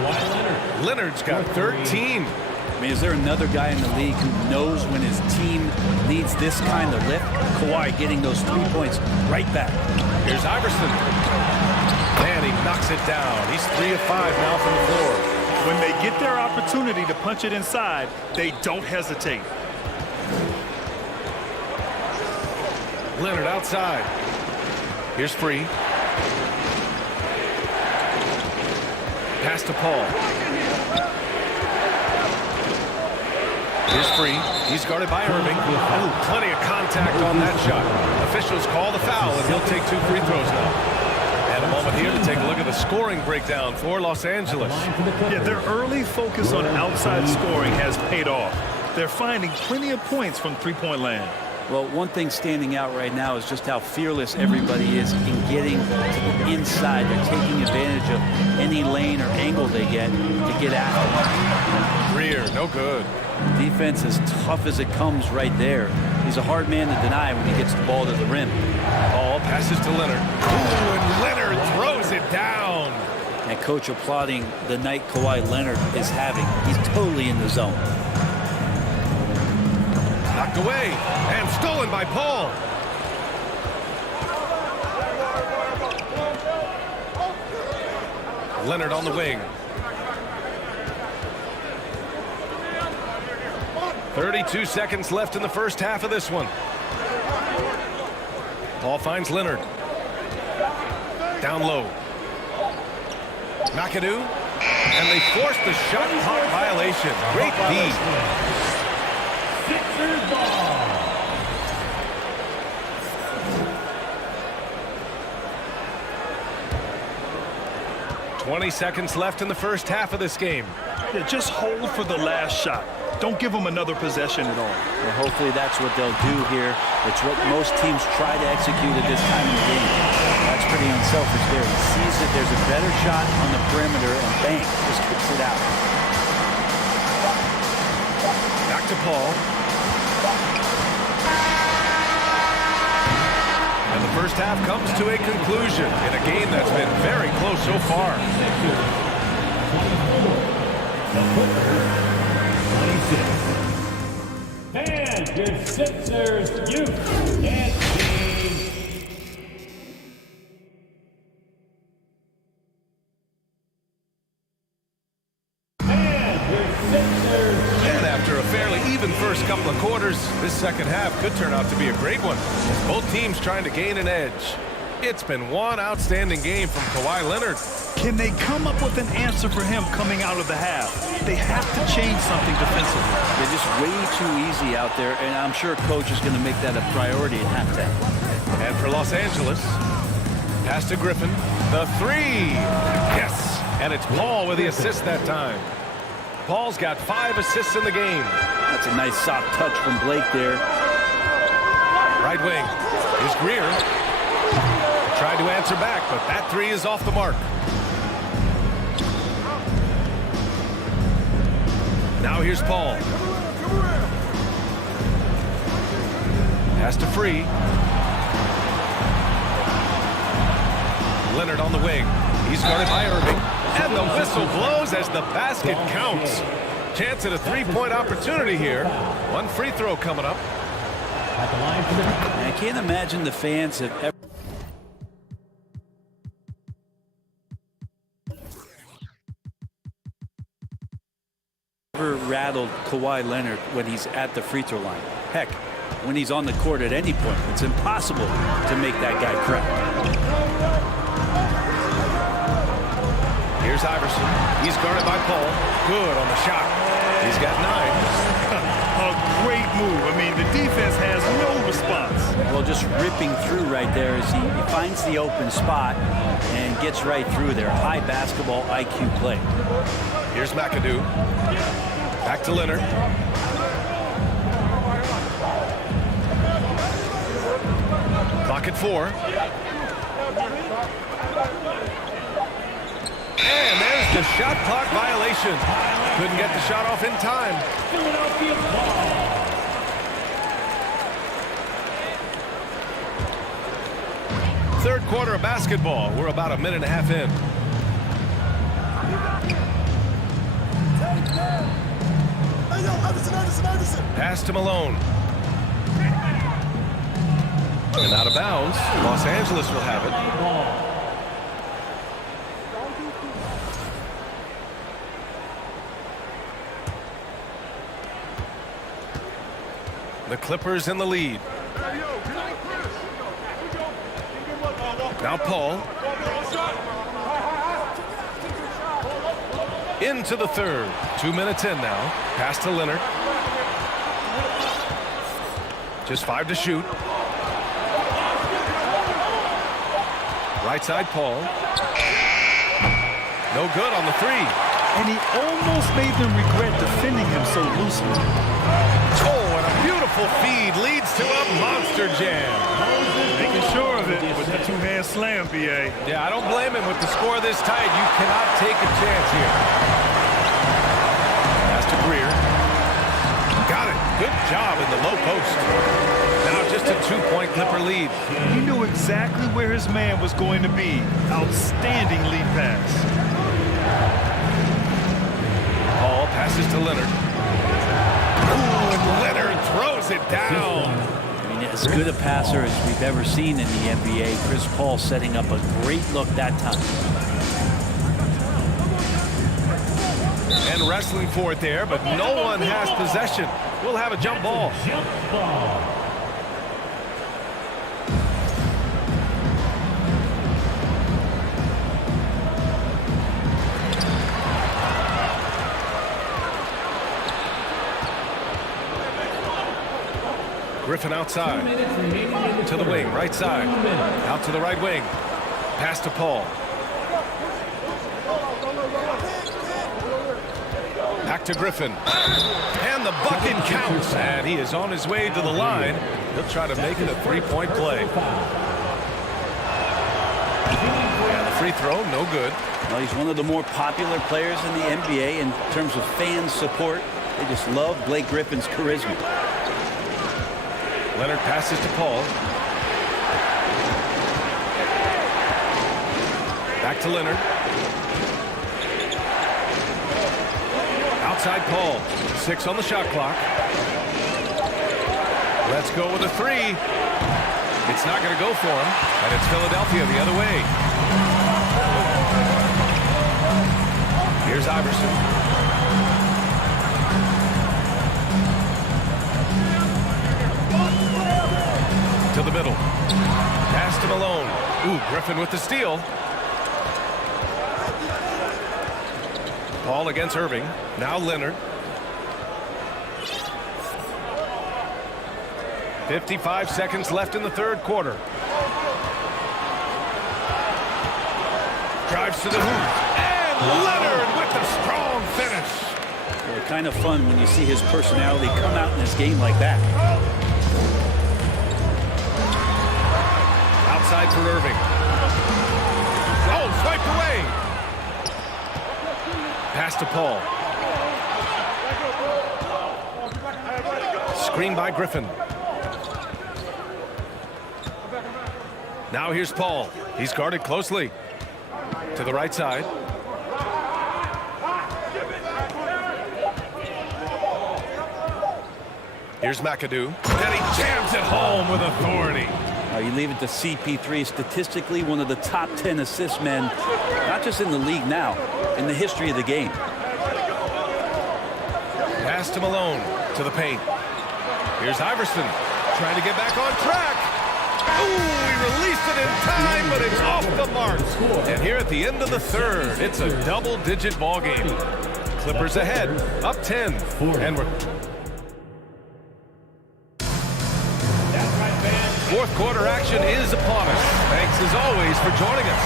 Leonard's got 13. I mean, is there another guy in the league who knows when his team needs this kind of lift? Kawhi getting those 3 points right back. Here's Iverson. And he knocks it down. He's 3 of 5 now from the floor. When they get their opportunity to punch it inside, they don't hesitate. Leonard outside. Here's Free. Pass to Paul. Here's Free. He's guarded by Irving. Ooh, plenty of contact on that shot. Officials call the foul, and he'll take 2 free throws now. And a moment here to take a look at the scoring breakdown for Los Angeles. Yeah, their early focus on outside scoring has paid off. They're finding plenty of points from three-point land. Well, one thing standing out right now is just how fearless everybody is in getting to the inside. They're taking advantage of any lane or angle they get to get after. Greer, no good. Defense as tough as it comes right there. He's a hard man to deny when he gets the ball to the rim. Ball passes to Leonard. Ooh, and Leonard throws it down. And coach applauding the night Kawhi Leonard is having. He's totally in the zone. Knocked away and stolen by Paul. Leonard on the wing. 32 seconds left in the first half of this one. Paul finds Leonard. Down low. McAdoo. And they force the shot clock violation. Great D. Sixers ball. 20 seconds left in the first half of this game. Yeah, just hold for the last shot. Don't give them another possession at all. Well, hopefully that's what they'll do here. It's what most teams try to execute at this time in the game. That's pretty unselfish there. He sees that there's a better shot on the perimeter and bang, just kicks it out. Back to Paul. And the first half comes to a conclusion in a game that's been very close so far. And your Sixers youth and team. And after a fairly even first couple of quarters, this second half could turn out to be a great one. Both teams trying to gain an edge. It's been one outstanding game from Kawhi Leonard. Can they come up with an answer for him coming out of the half? They have to change something defensively. They're just way too easy out there, and I'm sure coach is going to make that a priority at halftime. And for Los Angeles, pass to Griffin. The three. Yes. And it's Paul with the assist that time. Paul's got 5 assists in the game. That's a nice soft touch from Blake there. Right wing. Here's Greer. Tried to answer back, but that three is off the mark. Now here's Paul. Pass to Free. Leonard on the wing. He's guarded by Irving. And the whistle blows as the basket counts. Chance at a three-point opportunity here. One free throw coming up. I can't imagine the fans have ever rattled Kawhi Leonard when he's at the free throw line. Heck, when he's on the court at any point, it's impossible to make that guy crack. Here's Iverson. He's guarded by Paul. Good on the shot. He's got 9. A great move. I mean, the defense has no response. Well, just ripping through right there as he finds the open spot and gets right through there. High basketball IQ play. Here's McAdoo. Back to Leonard. Clock at 4. And there's the shot clock violation. Couldn't get the shot off in time. Philadelphia ball. Third quarter of basketball. We're about a minute and a half in. Pass to Malone. And out of bounds. Los Angeles will have it. The Clippers in the lead. Now Paul. Into the third. 2 minutes in now. Pass to Leonard. Just 5 to shoot. Right side, Paul. No good on the three. And he almost made them regret defending him so loosely. Oh, and a beautiful feed leads to a monster jam. Making sure of it with the two-hand slam, B.A. Yeah, I don't blame him. With the score this tight, you cannot take a chance here. Pass to Greer. Got it. Good job in the low post. Now just a 2-point Clipper lead. He knew exactly where his man was going to be. Outstanding lead pass. Paul passes to Leonard. Ooh, and Leonard throws it down. I mean, as good a passer as we've ever seen in the NBA. Chris Paul setting up a great look that time. And wrestling for it there, but no one has possession. We'll have a jump ball. Griffin outside. To the wing, right side. Out to the right wing. Pass to Paul. Back to Griffin. And the bucket counts. And he is on his way to the line. He'll try to make it a 3-point play. And the free throw, no good. Well, he's one of the more popular players in the NBA in terms of fan support. They just love Blake Griffin's charisma. Leonard passes to Paul. Back to Leonard. Outside Paul. 6 on the shot clock. Let's go with a 3. It's not going to go for him. And it's Philadelphia the other way. Here's Iverson. To the middle. Pass to Malone. Ooh, Griffin with the steal. Paul against Irving. Now Leonard. 55 seconds left in the third quarter. Drives to the hoop. And Leonard with the strong finish. Well, kind of fun when you see his personality come out in this game like that. Outside for Irving. Oh, swiped away. Pass to Paul. Screen by Griffin. Now here's Paul. He's guarded closely. To the right side. Here's McAdoo. And he jams it home with authority. You leave it to CP3, statistically one of the top 10 assist men, not just in the league now, in the history of the game. Pass to Malone, to the paint. Here's Iverson, trying to get back on track. Ooh, he released it in time, but it's off the mark. And here at the end of the third, it's a double-digit ball game. Clippers ahead, up 10. And we're... Fourth quarter action is upon us. Thanks as always for joining us.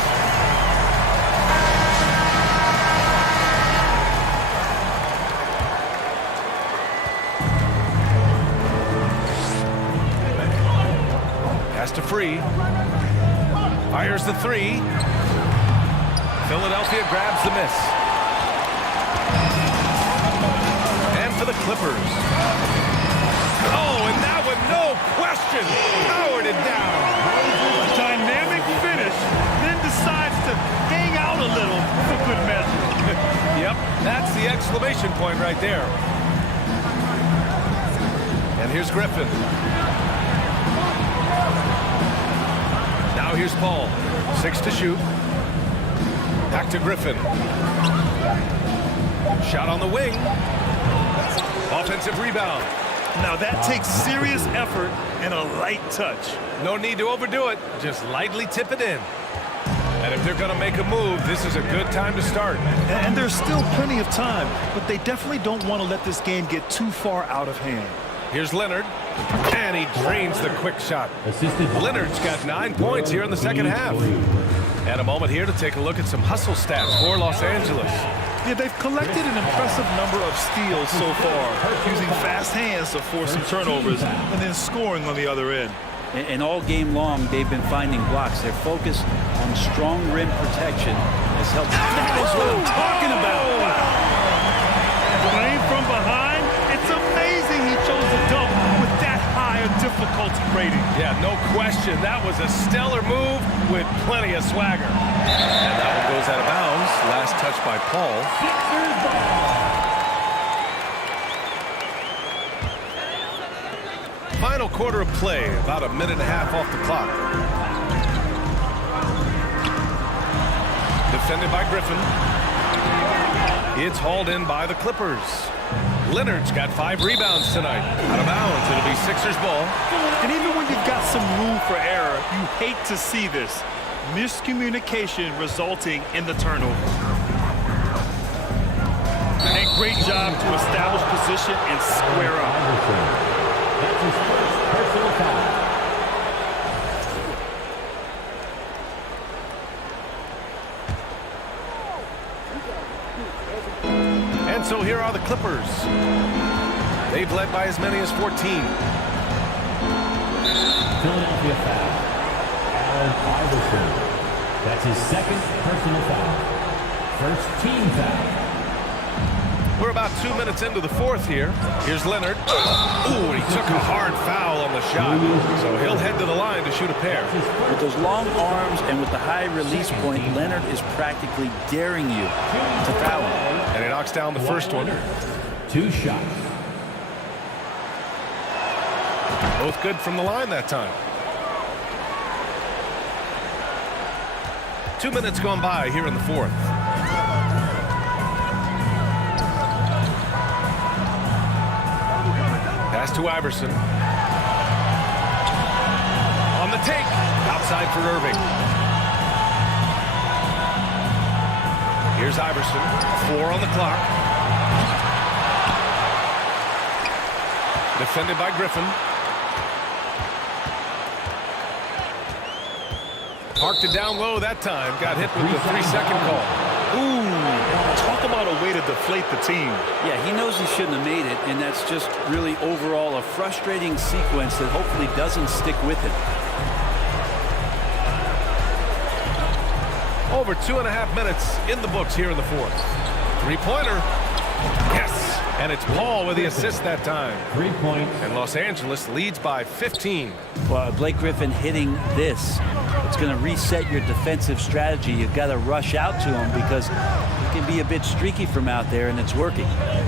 Pass to Free. Fires the 3. Philadelphia grabs the miss. And for the Clippers. Oh, and that one, no question, powered it down. Dynamic finish, then decides to hang out a little for good measure. Yep, that's the exclamation point right there. And here's Griffin. Now here's Paul. 6 to shoot. Back to Griffin. Shot on the wing. Offensive rebound. Now that takes serious effort and a light touch. No need to overdo it. Just lightly tip it in. And if they're going to make a move, this is a good time to start. And there's still plenty of time, but they definitely don't want to let this game get too far out of hand. Here's Leonard, and he drains the quick shot. Leonard's got 9 points here in the second half. And a moment here to take a look at some hustle stats for Los Angeles. Yeah, they've collected an impressive number of steals so far, using fast hands to force some turnovers and then scoring on the other end. And all game long, they've been finding blocks. Their focus on strong rim protection has helped. That is what I'm talking about. Playing from behind, it's amazing he chose to dunk with that high a difficulty rating. Yeah, no question. That was a stellar move with plenty of swagger. And that one goes out of bounds. Last touch by Paul. Final quarter of play, about a minute and a half off the clock. Defended by Griffin. It's hauled in by the Clippers. Leonard's got 5 rebounds tonight. Out of bounds, it'll be Sixers ball. And even when you've got some room for error, you hate to see this. Miscommunication resulting in the turnover. And great job to establish position and square up. That's his first personal foul. And so here are the Clippers. They've led by as many as 14. Philadelphia foul. Allen Iverson. That's his second personal foul. First team foul. We're about 2 minutes into the fourth here. Here's Leonard. Ooh, he took a hard foul on the shot. So he'll head to the line to shoot a pair. With those long arms and with the high release point, Leonard is practically daring you to foul him. And he knocks down the first one. 2 shots. Both good from the line that time. 2 minutes gone by here in the fourth. Pass to Iverson. On the take. Outside for Irving. Here's Iverson. 4 on the clock. Defended by Griffin. Parked it down low that time. Got hit with the 3-second call. Ooh, talk about a way to deflate the team. Yeah, he knows he shouldn't have made it, and that's just really overall a frustrating sequence that hopefully doesn't stick with him. Over 2.5 minutes in the books here in the fourth. 3-pointer. Yes. And it's Paul with the assist that time. 3 points. And Los Angeles leads by 15. Well, Blake Griffin hitting this, it's going to reset your defensive strategy. You've got to rush out to him because he can be a bit streaky from out there, and it's working. And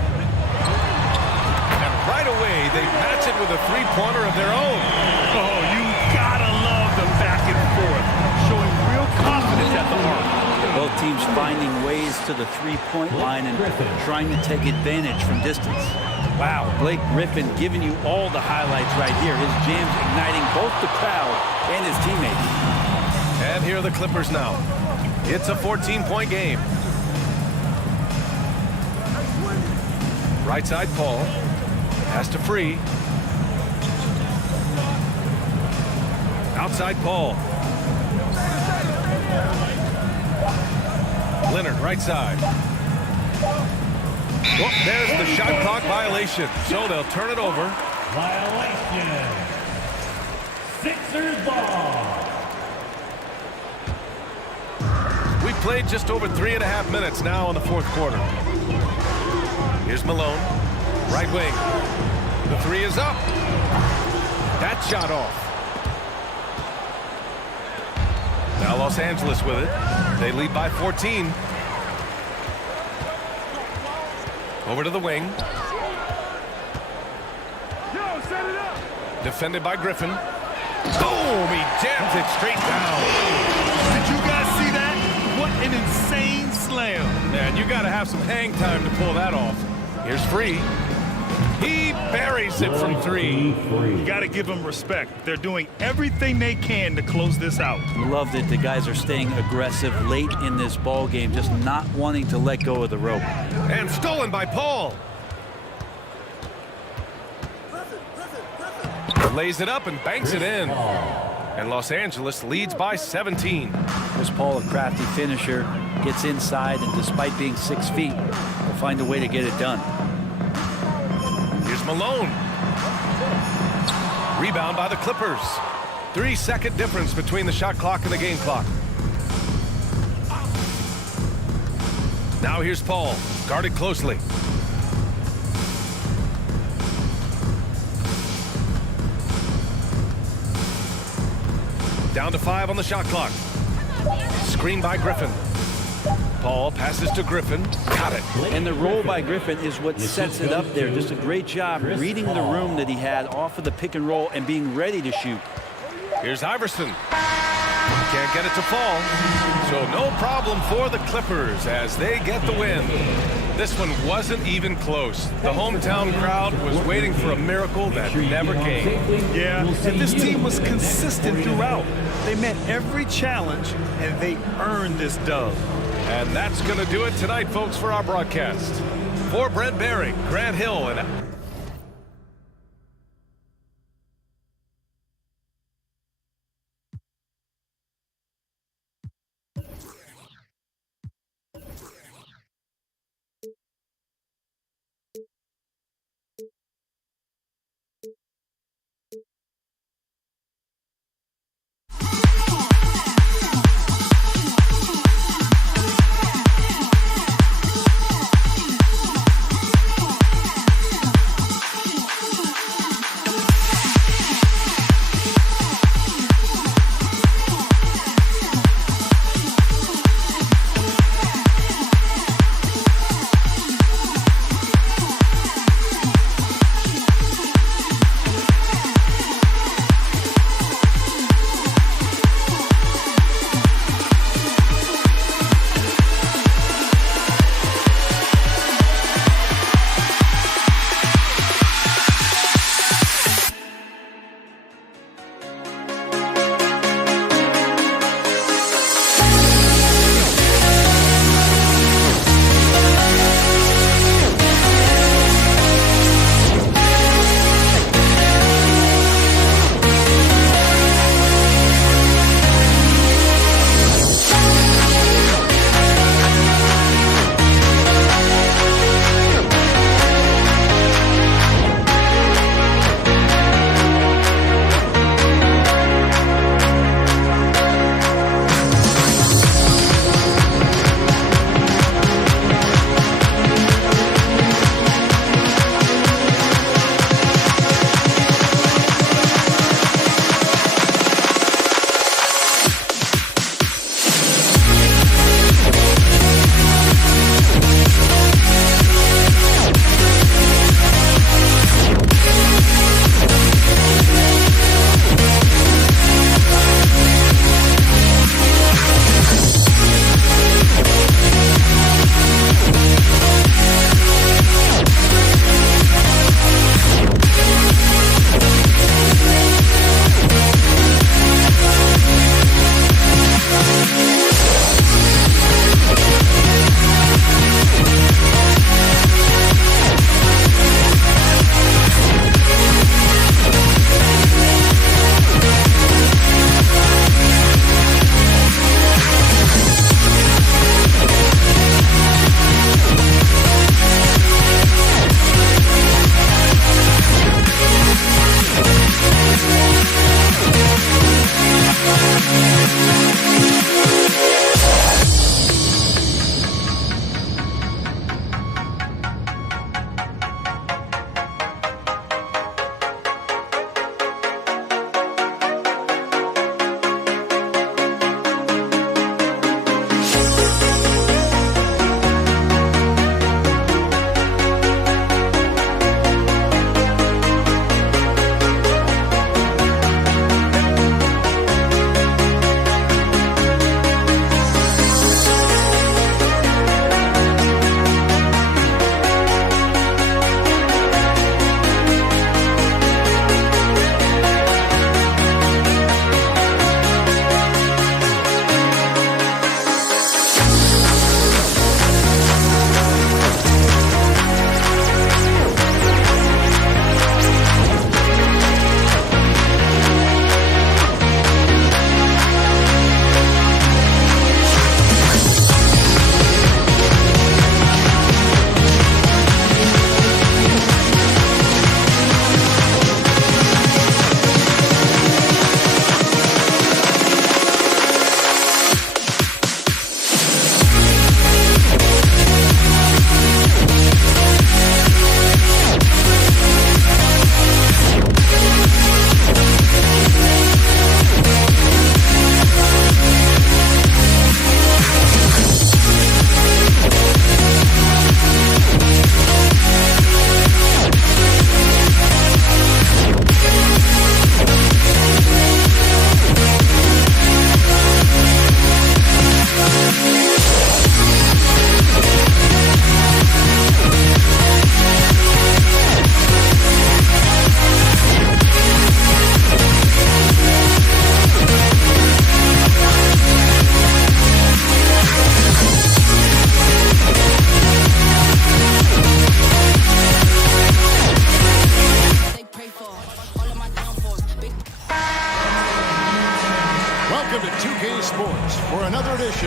right away, they match it with a 3-pointer of their own. Oh, you gotta love the back and forth, showing real confidence at the arc. Both teams finding ways to the 3-point line and trying to take advantage from distance. Wow, Blake Griffin giving you all the highlights right here. His jams igniting both the crowd and his teammates. And here are the Clippers now. It's a 14-point game. Right side, Paul. Pass to Free. Outside, Paul. Leonard, right side. Oh, there's the shot clock violation. So they'll turn it over. Violation. Sixers ball. We played just over 3.5 minutes now in the fourth quarter. Here's Malone. Right wing. The 3 is up. That shot off. Now Los Angeles with it. They lead by 14. Over to the wing. Yo, set it up. Defended by Griffin. Boom! He jams it straight down. Did you guys see that? What an insane slam. Man, you got to have some hang time to pull that off. Here's Free. He buries it from 3. You got to give them respect. They're doing everything they can to close this out. Love that the guys are staying aggressive late in this ball game, just not wanting to let go of the rope. And stolen by Paul. Lays it up and banks it in. And Los Angeles leads by 17. Chris Paul, a crafty finisher, gets inside, and despite being 6 feet, will find a way to get it done. Here's Malone. Rebound by the Clippers. 3-second difference between the shot clock and the game clock. Now here's Paul, guarded closely. Down to 5 on the shot clock. Screen by Griffin. Paul passes to Griffin. Got it. And the roll by Griffin is what sets it up there. Just a great job reading the room that he had off of the pick and roll and being ready to shoot. Here's Iverson. Can't get it to fall. So no problem for the Clippers as they get the win. This one wasn't even close. The hometown crowd was waiting for a miracle that never came. Yeah, and this team was consistent throughout. They met every challenge, and they earned this dub. And that's going to do it tonight, folks, for our broadcast. For Brent Barry, Grant Hill, and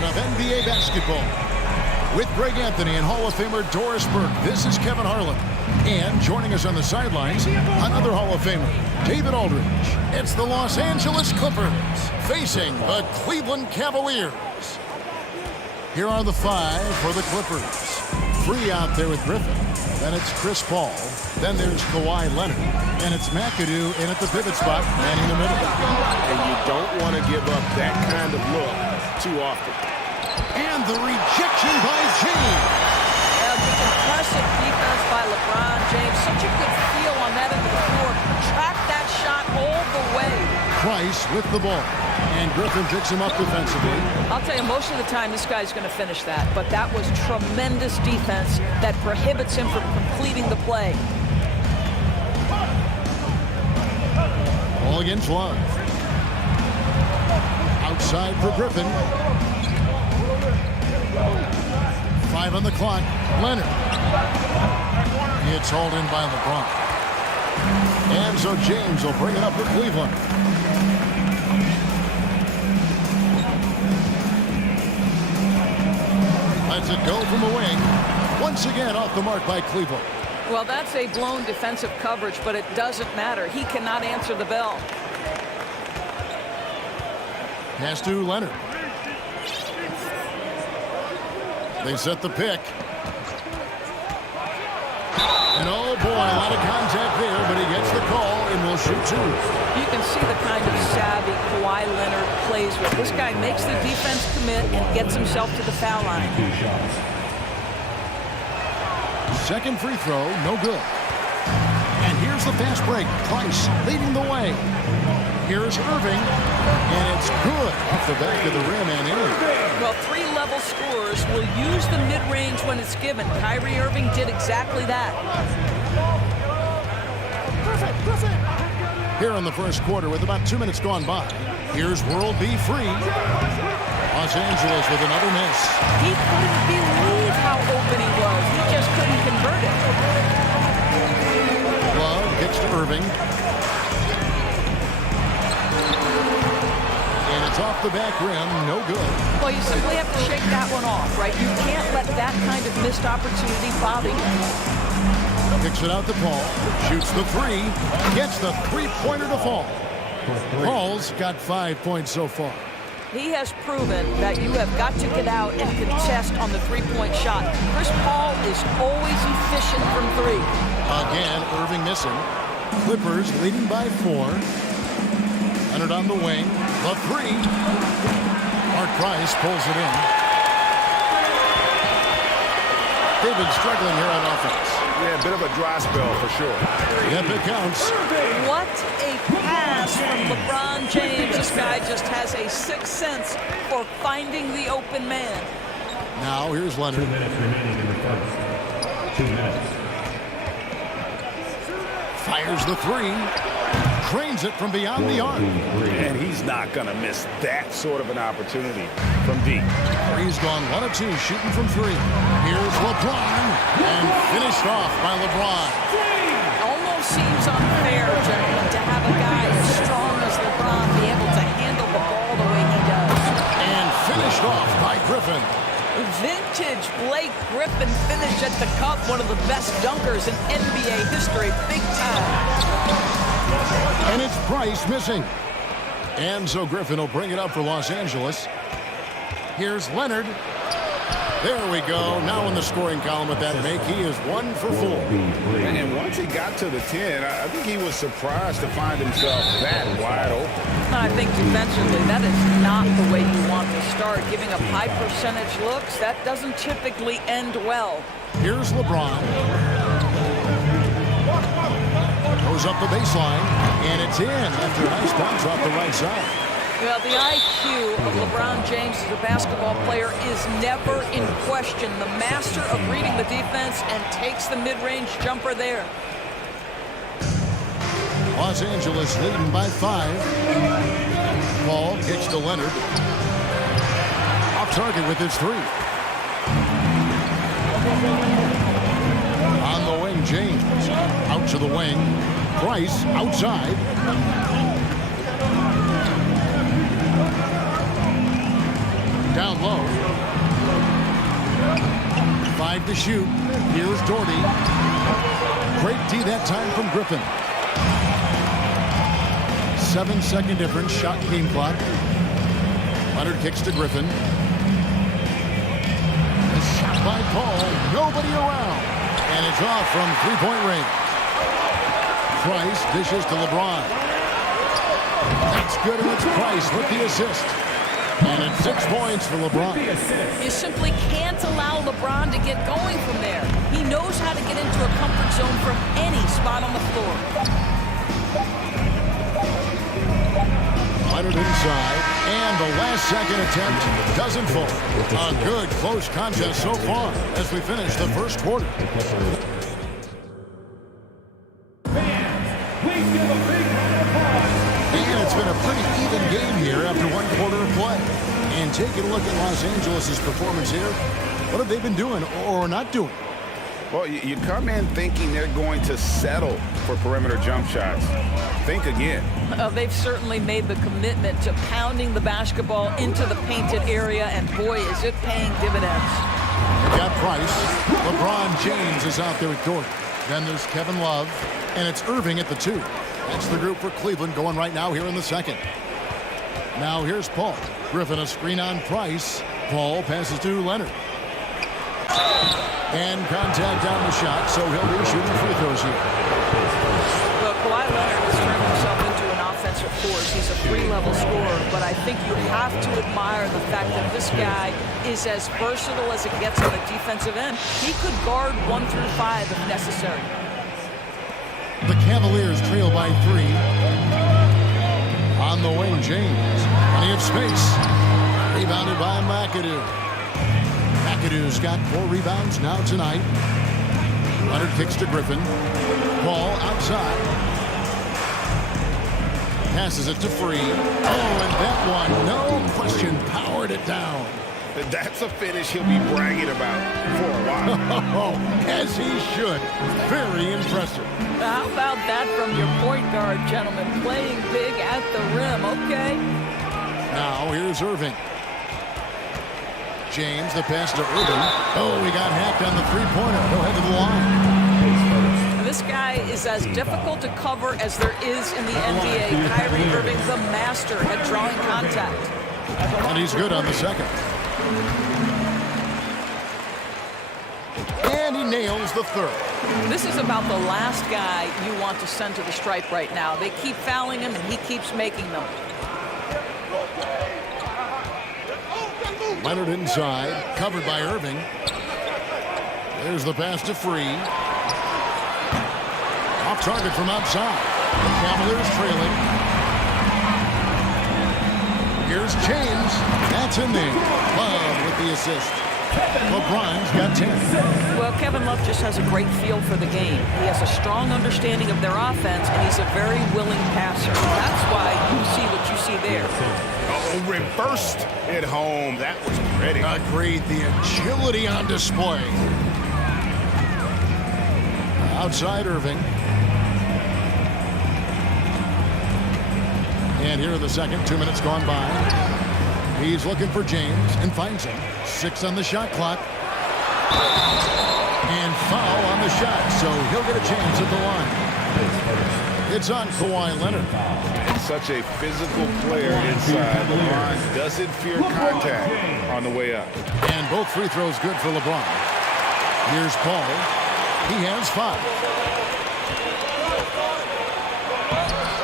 edition of NBA Basketball. With Greg Anthony and Hall of Famer Doris Burke, this is Kevin Harlan. And joining us on the sidelines, another Hall of Famer, David Aldridge. It's the Los Angeles Clippers facing the Cleveland Cavaliers. Here are the five for the Clippers. 3 out there with Griffin. Then it's Chris Paul. Then there's Kawhi Leonard. And it's McAdoo in at the pivot spot, manning the middle. And you don't want to give up that kind of look too often. And the rejection by James. Just impressive defense by LeBron James. Such a good feel on that end of the floor. Track that shot all the way. Price with the ball. And Griffin picks him up defensively. I'll tell you, most of the time this guy's going to finish that. But that was tremendous defense that prohibits him from completing the play. Ball against Love. Outside for Griffin. 5 on the clock. Leonard. It's hauled in by LeBron. And so James will bring it up for Cleveland. Lets it go from the wing. Once again off the mark by Cleveland. Well, that's a blown defensive coverage, but it doesn't matter. He cannot answer the bell. Pass to Leonard. They set the pick. And oh boy, a lot of contact there, but he gets the call and will shoot 2. You can see the kind of savvy Kawhi Leonard plays with. This guy makes the defense commit and gets himself to the foul line. Second free throw, no good. And here's the fast break. Price leading the way. Here's Irving, and it's good off the back of the rim and in. Well, 3-level scorers will use the mid-range when it's given. Kyrie Irving did exactly that. Here in the first quarter with about 2 minutes gone by. Here's World B. Free. Los Angeles with another miss. He couldn't believe how open he was. He just couldn't convert it. Love gets to Irving. And it's off the back rim, no good. Well, you simply have to shake that one off, right? You can't let that kind of missed opportunity bother you. Kicks it out to Paul. Shoots the 3. Gets the 3-pointer to fall. Paul's got 5 points so far. He has proven that you have got to get out and contest on the 3-point shot. Chris Paul is always efficient from 3. Again, Irving missing. Clippers leading by 4. Leonard on the wing. The 3. Mark Price pulls it in. David struggling here on offense. Yeah, a bit of a dry spell for sure. Yep, it counts. What a pass from LeBron James. This guy just has a sixth sense for finding the open man. Now here's Leonard. 2 minutes remaining in the first. 2 minutes. Fires the 3. Cranes it from beyond the arc. And he's not going to miss that sort of an opportunity from deep. He's gone 1 of 2, shooting from 3. Here's LeBron, and finished off by LeBron. Almost seems unfair, gentlemen, to have a guy as strong as LeBron be able to handle the ball the way he does. And finished off by Griffin. Vintage Blake Griffin finish at the cup. One of the best dunkers in NBA history. Big time. And it's Price missing. And so Griffin will bring it up for Los Angeles. Here's Leonard. There we go. Now in the scoring column with that make, he is 1 for 4. And once he got to the 10, I think he was surprised to find himself that wide open. I think defensively, that is not the way you want to start. Giving up high percentage looks, that doesn't typically end well. Here's LeBron. Goes up the baseline, and it's in after a nice bounce off the right side. Well, the IQ of LeBron James as a basketball player is never in question. The master of reading the defense and takes the mid-range jumper there. Los Angeles leading by 5. Paul kicks to Leonard. Off target with his 3. On the wing, James. Out to the wing. Price outside. Down low. 5 to shoot. Here's Doherty. Great D that time from Griffin. 7-second difference. Shot game clock. Leonard kicks to Griffin. A shot by Paul. Nobody around. And it's off from three-point range. Price dishes to LeBron. That's good, and it's Price with the assist. And it's 6 points for LeBron. You simply can't allow LeBron to get going from there. He knows how to get into a comfort zone from any spot on the floor. Leonard inside, and the last-second attempt doesn't fall. A good close contest so far as we finish the first quarter. And it's been a pretty even game here after one quarter of play. And taking a look at Los Angeles' performance here, what have they been doing or not doing? Well, you come in thinking they're going to settle for perimeter jump shots. Think again. They've certainly made the commitment to pounding the basketball into the painted area, and boy, is it paying dividends. Got Price. LeBron James is out there with Dort. Then there's Kevin Love, and it's Irving at the 2. That's the group for Cleveland going right now here in the second. Now here's Paul. Griffin a screen on Price. Paul passes to Leonard. And contact on the shot, so he'll be shooting free throws here. Well, Kawhi Leonard has turned himself into an offensive force. He's a three-level scorer, but I think you have to admire the fact that this guy is as versatile as it gets on the defensive end. He could guard 1 through 5 if necessary. The Cavaliers trail by 3. On the wing, James. Plenty of space. Rebounded by McAdoo. McAdoo's got 4 rebounds now tonight. Leonard kicks to Griffin. Ball outside. Passes it to Free. Oh, and that one, no question, powered it down. That's a finish he'll be bragging about for a while. As he should. Very impressive. How about that from your point guard, gentlemen? Playing big at the rim, okay? Now here's Irving. James, the pass to Irving. Oh, he got hacked on the three-pointer. He'll head to the line. This guy is as difficult to cover as there is in the NBA. Kyrie Irving, the master at drawing contact. And he's good on the second. And he nails the third. This is about the last guy you want to send to the stripe right now. They keep fouling him, and he keeps making them. Leonard inside, covered by Irving. There's the pass to Free. Off target from outside. The Cavaliers trailing. Here's James. That's in there. Love with the assist. LeBron's got 10. Well, Kevin Love just has a great feel for the game. He has a strong understanding of their offense, and he's a very willing passer. That's why you see what you see there. Oh, reversed at home. That was pretty. Agreed. The agility on display. Outside Irving. And here in the second, 2 minutes gone by. He's looking for James and finds him. 6 on the shot clock. And foul on the shot, so he'll get a chance at the line. It's on Kawhi Leonard. Such a physical player inside. LeBron doesn't fear contact on the way up. And both free throws good for LeBron. Here's Paul. He has 5.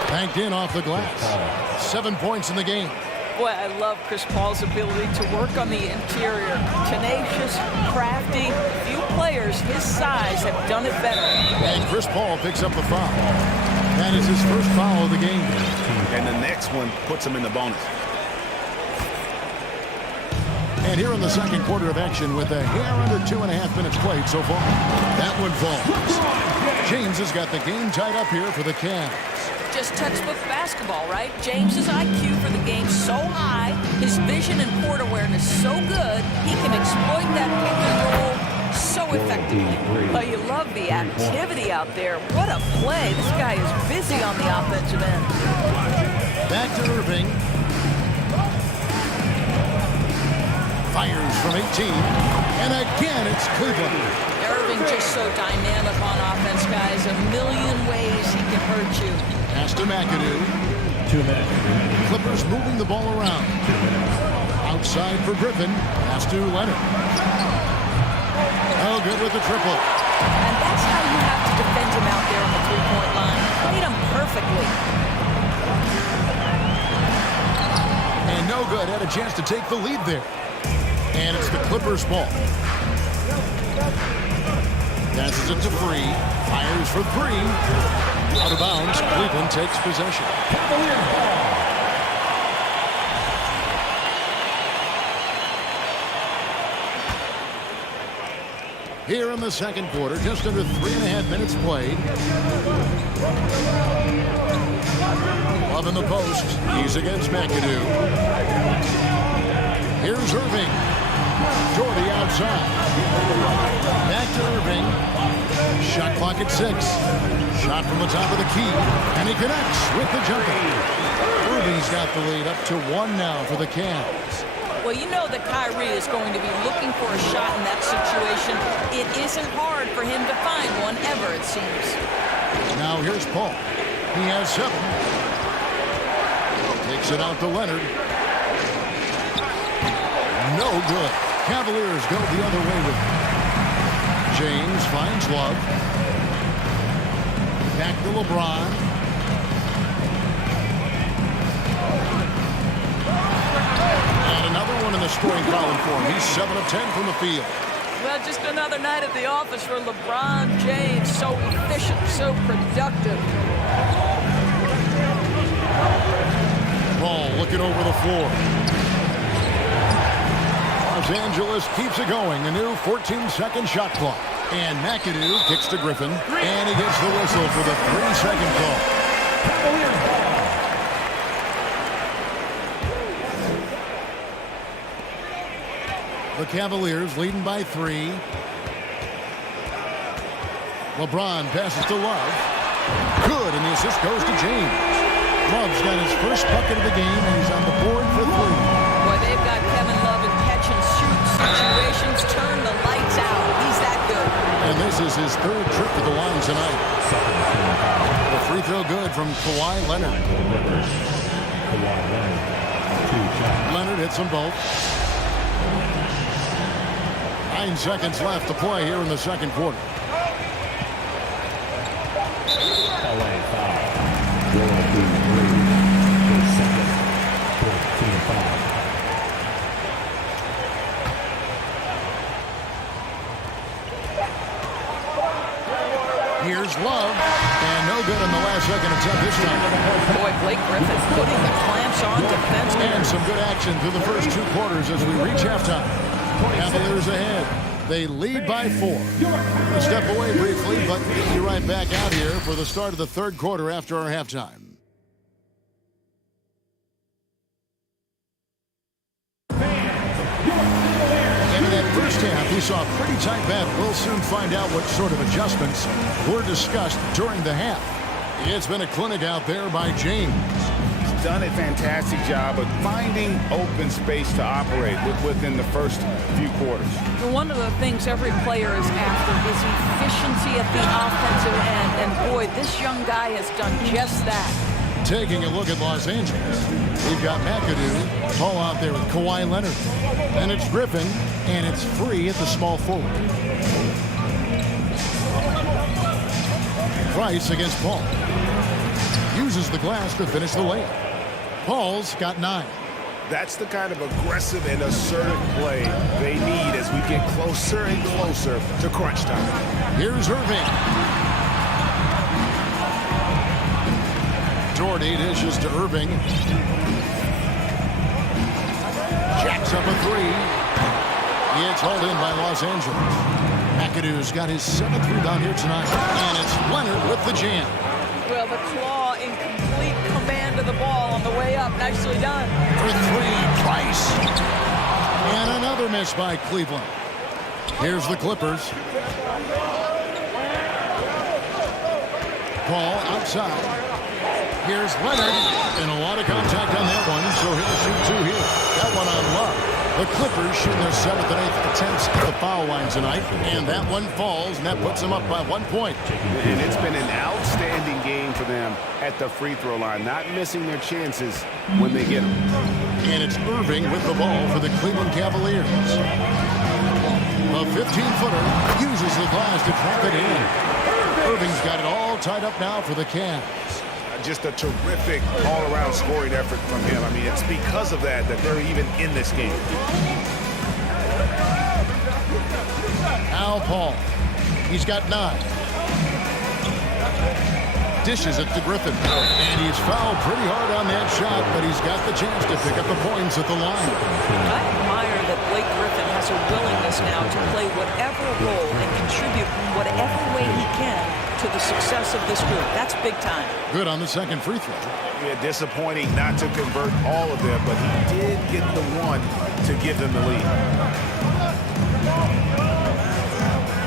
Banked in off the glass. 7 points in the game. Boy, I love Chris Paul's ability to work on the interior. Tenacious, crafty. Few players his size have done it better. And Chris Paul picks up the foul. That is his first foul of the game. And the next one puts him in the bonus. And here in the second quarter of action with a hair under 2.5 minutes played so far. That one falls. James has got the game tied up here for the Cavs. Just textbook basketball, right? James's IQ for the game so high, his vision and court awareness so good, he can exploit that pick and roll so effectively. But you love the activity out there. What a play. This guy is busy on the offensive end. Back to Irving. Fires from 18. And again, it's Cleveland. Irving just so dynamic on offense, guys. A million ways he can hurt you. Pass to McAdoo. 2 minutes. Clippers moving the ball around. Outside for Griffin. Pass to Leonard. Oh, good with the triple. And that's how you have to defend him out there on the three-point line. Played him perfectly. And no good. Had a chance to take the lead there. And it's the Clippers' ball. Passes it to Free. Fires for 3. Out of bounds. Cleveland takes possession. Here in the second quarter, just under 3.5 minutes played. Love in the post. He's against McAdoo. Here's Irving. Jordy outside. Back to Irving. Shot clock at 6. Shot from the top of the key. And he connects with the jumper. Irving's got the lead up to 1 now for the Cavs. Well, you know that Kyrie is going to be looking for a shot in that situation. It isn't hard for him to find one ever, it seems. Now here's Paul. He has 7. Takes it out to Leonard. No good. Cavaliers go the other way with it. James finds Love. Back to LeBron. And another one in the scoring column for him. He's 7 of 10 from the field. Well, just another night at the office for LeBron James. So efficient, so productive. Ball looking over the floor. Los Angeles keeps it going. A new 14-second shot clock. And McAdoo kicks to Griffin. And he gets the whistle for the 3-second call. The Cavaliers leading by 3. LeBron passes to Love. Good, and the assist goes to James. Love's got his first bucket of the game, and he's on the board for 3. Boy, they've got Kevin Love in catch-and-shoot situations. Turn the lights out. He's that good. And this is his 3rd trip to the line tonight. The free throw good from Kawhi Leonard. Leonard hits them both. 9 seconds left to play here in the second quarter. Here's Love, and no good in the last second attempt this time. Boy, Blake Griffin putting the clamps on defense. And some good action through the first 2 quarters as we reach halftime. Cavaliers ahead. They lead by 4. We'll step away briefly, but we'll get you right back out here for the start of the third quarter after our halftime. And in that first half, we saw a pretty tight battle. We'll soon find out what sort of adjustments were discussed during the half. It's been a clinic out there by James. Done a fantastic job of finding open space to operate within the first few quarters. One of the things every player is after is efficiency at the offensive end. And boy, this young guy has done just that. Taking a look at Los Angeles, we've got McAdoo, Paul out there with Kawhi Leonard. And it's Griffin, and it's Free at the small forward. Price against Paul. Uses the glass to finish the layup. Paul's got 9. That's the kind of aggressive and assertive play they need as we get closer and closer to crunch time. Here's Irving. Jordy dishes to Irving. Jacks up a 3. It's hauled in by Los Angeles. McAdoo's got his 7th rebound here tonight. And it's Leonard with the jam. Well, the claw in complete command of the ball on the way up. Nicely done. For 3, Price. And another miss by Cleveland. Here's the Clippers. Paul outside. Here's Leonard. And a lot of contact on that one, so he'll shoot 2 here. That one on Love. The Clippers shooting their 7th and 8th attempts at the foul line tonight, and that one falls, and that puts them up by 1 point. And it's been an outstanding game for them at the free throw line, not missing their chances when they get them. And it's Irving with the ball for the Cleveland Cavaliers. A 15-footer uses the glass to trap it in. Irving's got it all tied up now for the Cavs. Just a terrific all-around scoring effort from him. I mean, it's because of that they're even in this game. Al Paul. He's got 9. Dishes it to Griffin. And he's fouled pretty hard on that shot, but he's got the chance to pick up the points at the line. I admire that Blake Griffin has a willingness now to play whatever role and contribute whatever way he can to the success of this group. That's big time. Good on the second free throw. Yeah, disappointing not to convert all of them, but he did get the one to give them the lead.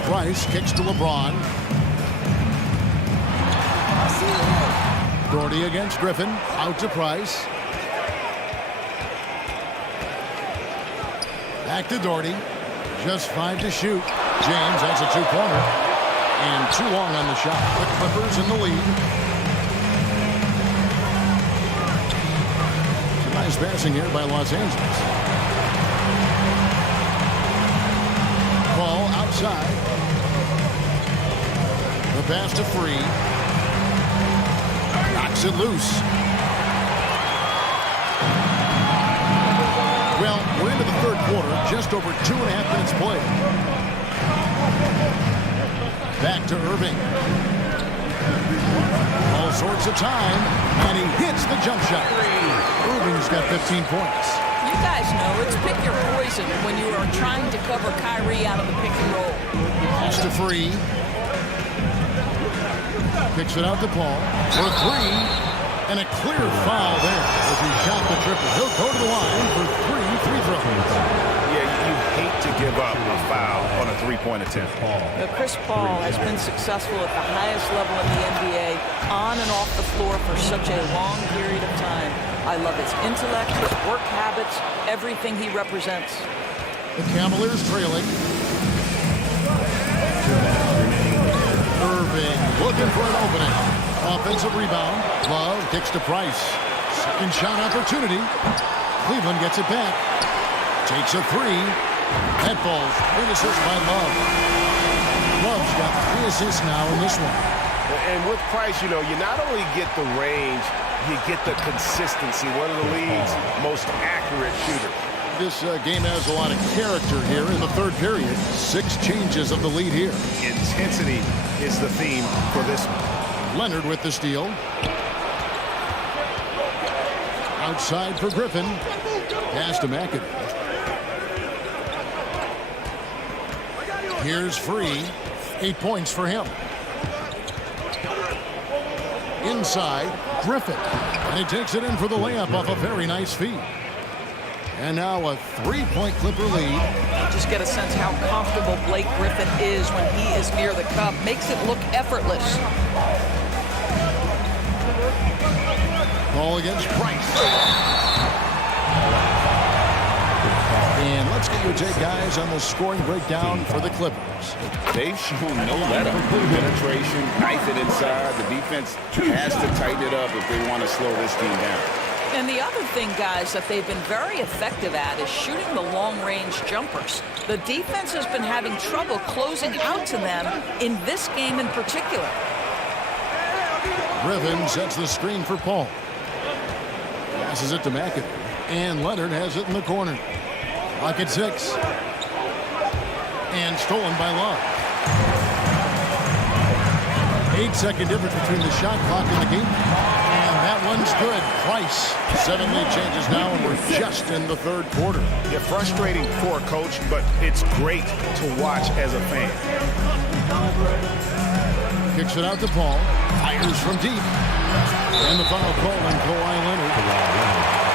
Price kicks to LeBron. Doherty against Griffin. Out to Price. Back to Doherty. Just 5 to shoot. James has a 2-pointer. And too long on the shot. The Clippers in the lead. Nice passing here by Los Angeles. Ball outside. The pass to Free. Knocks it loose. Well, we're into the third quarter. Just over 2.5 minutes played. Back to Irving. All sorts of time, and he hits the jump shot. Irving's got 15 points. You guys know it's pick your poison when you are trying to cover Kyrie out of the pick and roll. Pass to Free. Kicks it out to Paul for 3, and a clear foul there as he shot the triple. He'll go to the line for 3 free throws. Yeah, you hate to give up a foul on a 3-point attempt. Chris Paul has been successful at the highest level in the NBA, on and off the floor for such a long period of time. I love his intellect, his work habits, everything he represents. The Cavaliers trailing. Irving looking for an opening. Offensive rebound. Love kicks to Price. Second shot opportunity. Cleveland gets it back. Takes a 3. That falls. Great assist by Love. Love's got 3 assists now in this one. And with Price, you know, you not only get the range, you get the consistency. One of the league's most accurate shooters. This game has a lot of character here in the third period. 6 changes of the lead here. Intensity is the theme for this one. Leonard with the steal. Outside for Griffin. Pass to McAdoo. Here's Free. 8 points for him. Inside, Griffin. And he takes it in for the layup off a very nice feed. And now a 3-point Clipper lead. Just get a sense how comfortable Blake Griffin is when he is near the cup. Makes it look effortless. Ball against Price. And let's get your take, guys, on the scoring breakdown for the Clippers. They've shown no let-up. Penetration, knife it inside. The defense has to tighten it up if they want to slow this team down. And the other thing, guys, that they've been very effective at is shooting the long-range jumpers. The defense has been having trouble closing out to them in this game in particular. Griffin sets the screen for Paul. Passes it to McAdoo. And Leonard has it in the corner. Clock at 6. And stolen by Love. 8-second difference between the shot clock and the game. And that one's good. Price. 7 lead changes now, and we're just in the third quarter. Yeah, frustrating for a coach, but it's great to watch as a fan. Kicks it out to Paul. Fires from deep. And the foul call on Kawhi Leonard.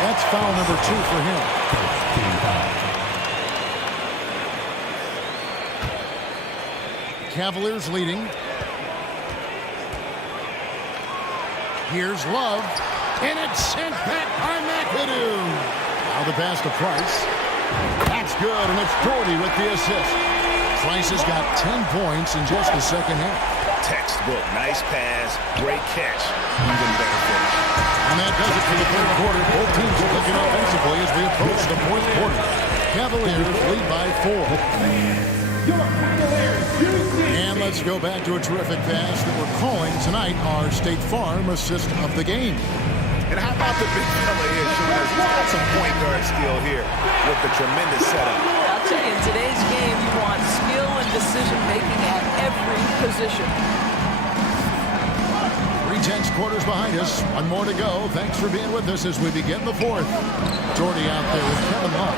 That's foul number 2 for him. Cavaliers leading. Here's Love. And it's sent back by McAdoo. Now the pass to Price. That's good, and it's Doherty with the assist. Price has got 10 points in just the second half. Textbook. Nice pass. Great catch. Even better finish. And that does it for the third quarter. Both teams are looking offensively as we approach the fourth quarter. Cavaliers lead by 4. And let's go back to a terrific pass that we're calling tonight our State Farm assist of the game. And how about the big fella here showing us he's got some point guard skill here with the tremendous setup. I'll tell you, in today's game, you want skill and decision-making at every position. 3/10 quarters behind us. One more to go. Thanks for being with us as we begin the fourth. Doherty out there with Kevin Love.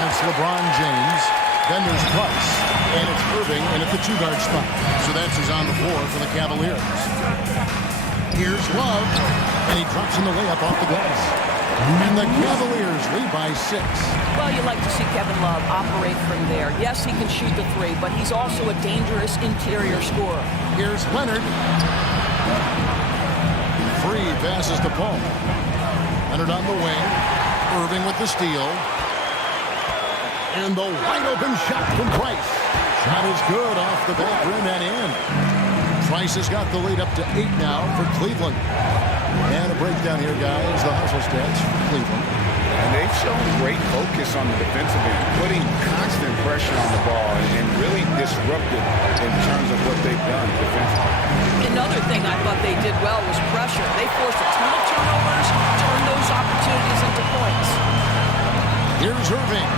That's LeBron James. Then there's Price. And it's Irving in at the 2-guard spot. So that's who's on the floor for the Cavaliers. Here's Love. And he drops in the layup off the glass. And the Cavaliers lead by 6. Well, you like to see Kevin Love operate from there. Yes, he can shoot the 3, but he's also a dangerous interior scorer. Here's Leonard. Free passes to Paul. Leonard on the wing. Irving with the steal. And the wide-open shot from Price. Shot is good off the back rim and in. Price has got the lead up to 8 now for Cleveland. And a breakdown here, guys. The hustle stats for Cleveland. And they've shown great focus on the defensive end, putting constant pressure on the ball and really disruptive in terms of what they've done defensively. Another thing I thought they did well was pressure. They forced a ton of turnovers, turned those opportunities into points. Here's Irving.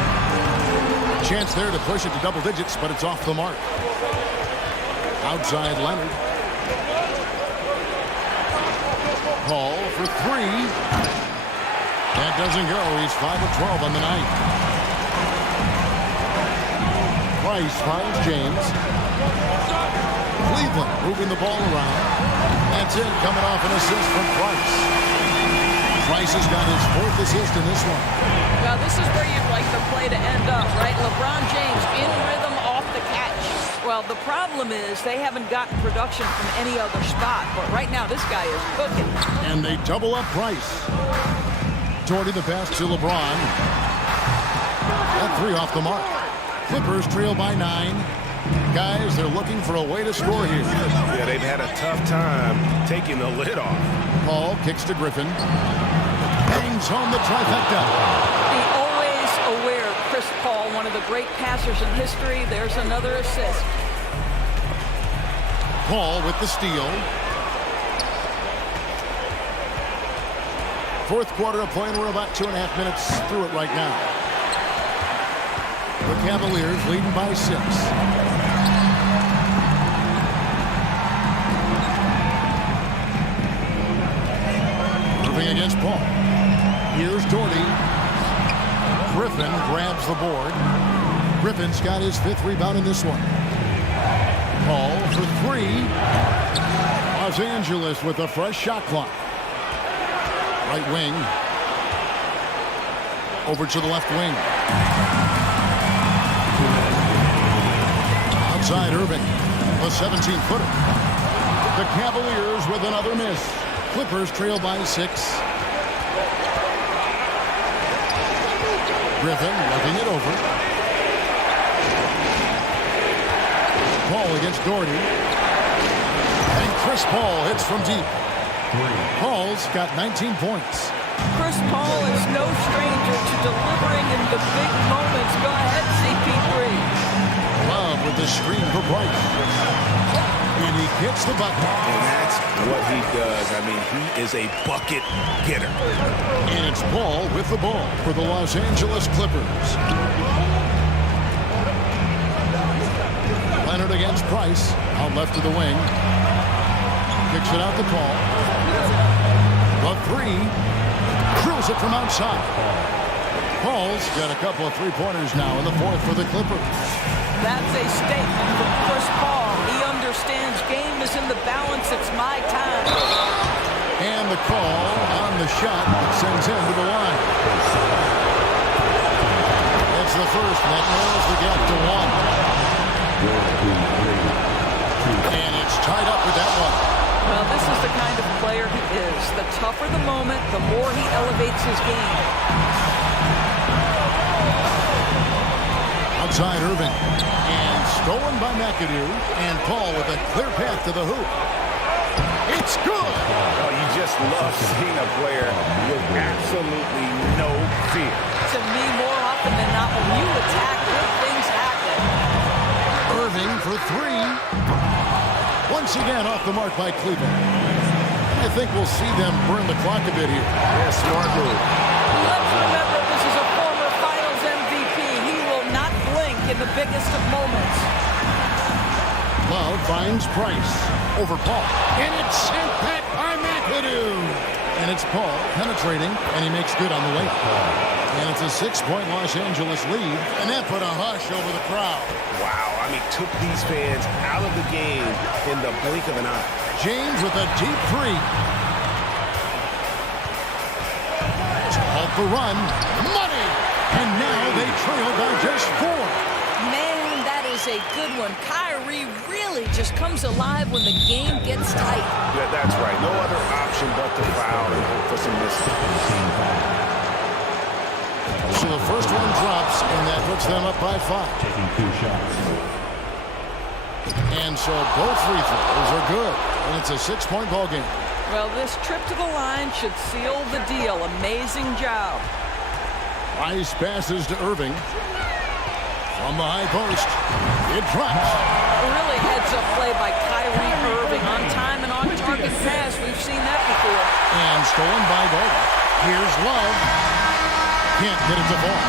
Chance there to push it to double digits, but it's off the mark. Outside Leonard. Paul for 3. That doesn't go. He's 5 of 12 on the night. Price finds James. Cleveland moving the ball around. That's it. Coming off an assist from Price. Price has got his 4th assist in this one. Well, this is where you'd like the play to end up, right? LeBron James in rhythm off the catch. Well, the problem is they haven't gotten production from any other spot. But right now, this guy is cooking. And they double up Price. Doherty the pass to LeBron. That 3 off the mark. Clippers trail by 9. Guys, they're looking for a way to score here. Yeah, they've had a tough time taking the lid off. Paul kicks to Griffin. Bangs home the trifecta. The always aware Chris Paul, one of the great passers in history. There's another assist. Paul with the steal. 4th quarter of play, and we're about 2.5 minutes through it right now. The Cavaliers leading by 6. Moving against Paul. Here's Doherty. Griffin grabs the board. Griffin's got his 5th rebound in this one. Paul for 3. Los Angeles with a fresh shot clock. Right wing. Over to the left wing. Outside Irving. A 17-footer. The Cavaliers with another miss. Clippers trail by 6. Griffin looking it over. Paul against Doherty. And Chris Paul hits from deep. Paul's got 19 points. Chris Paul is no stranger to delivering in the big moments. Go ahead, CP3. Love with the screen for Price. And he gets the bucket. And that's what he does. I mean, he is a bucket getter. And it's Paul with the ball for the Los Angeles Clippers. Leonard against Price. Out left of the wing. Kicks it out to Paul. The 3. Drills it from outside. Paul's got a couple of 3-pointers now in the 4th for the Clippers. That's a statement from Chris Paul. He understands game is in the balance. It's my time. And the call on the shot that sends him to the line. It's the first that narrows the gap to 1. And it's tied up with that one. Well, this is the kind of player he is. The tougher the moment, the more he elevates his game. outside Irving. And stolen by McAdoo. And Paul with a clear path to the hoop. It's good! Oh, you just love seeing a player with absolutely no fear. To me, more often than not, when you attack, good things happen. Irving for three. Once again off the mark by Cleveland. I think we'll see them burn the clock a bit here. Yeah, smart move. Let's remember this is a former Finals MVP. He will not blink in the biggest of moments. Love finds Price over Paul. And it's sent back by McAdoo. And it's Paul penetrating, and he makes good on the way. And it's a 6-point Los Angeles lead. And that put a hush over the crowd. Wow, I mean, took these fans out of the game in the blink of an eye. James with a deep three. Off the run. Money! And now they trail by just 4. Man, that is a good one. Kyrie really just comes alive when the game gets tight. Yeah, that's right. No other option but to foul and hope for some misses. So the first one drops, and that puts them up by 5. Taking 2 shots. And so both free throws are good. And it's a 6-point ball game. Well, this trip to the line should seal the deal. Amazing job. Rice passes to Irving. From the high post. It drops. Really heads-up play by Kyrie Irving. On time and on target pass. We've seen that before. And stolen by Golden. Here's Love. Can't get it to fall.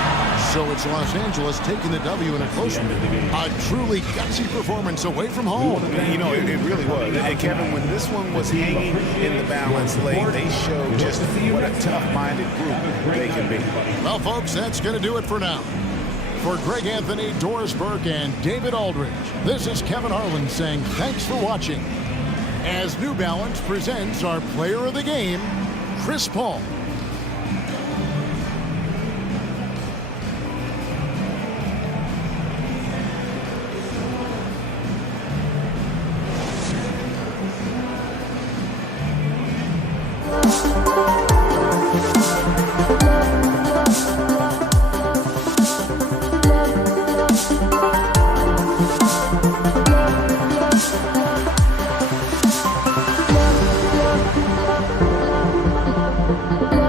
So it's Los Angeles taking the W in a close one. A truly gutsy performance away from home. You know, it really was. And Kevin, when this one was hanging in the balance lane, they showed just what a tough-minded group they can be. Well, folks, that's going to do it for now. For Greg Anthony, Doris Burke, and David Aldridge, this is Kevin Harlan saying thanks for watching. As New Balance presents our player of the game, Chris Paul. Thank you.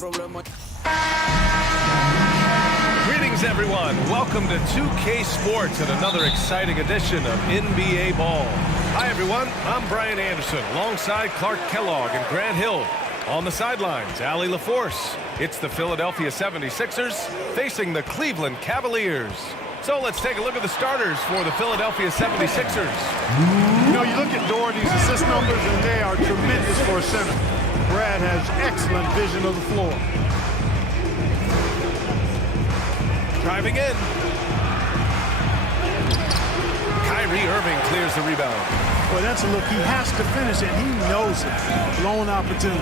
Greetings, everyone. Welcome to 2K Sports and another exciting edition of NBA Ball. Hi, everyone. I'm Brian Anderson alongside Clark Kellogg and Grant Hill. On the sidelines, Allie LaForce. It's the Philadelphia 76ers facing the Cleveland Cavaliers. So let's take a look at the starters for the Philadelphia 76ers. You know, you look at Doherty's assist numbers, and they are tremendous for a center. Brad has excellent vision of the floor. Driving in. Kyrie Irving clears the rebound. Boy, that's a look. He has to finish it. He knows it. Blown opportunity.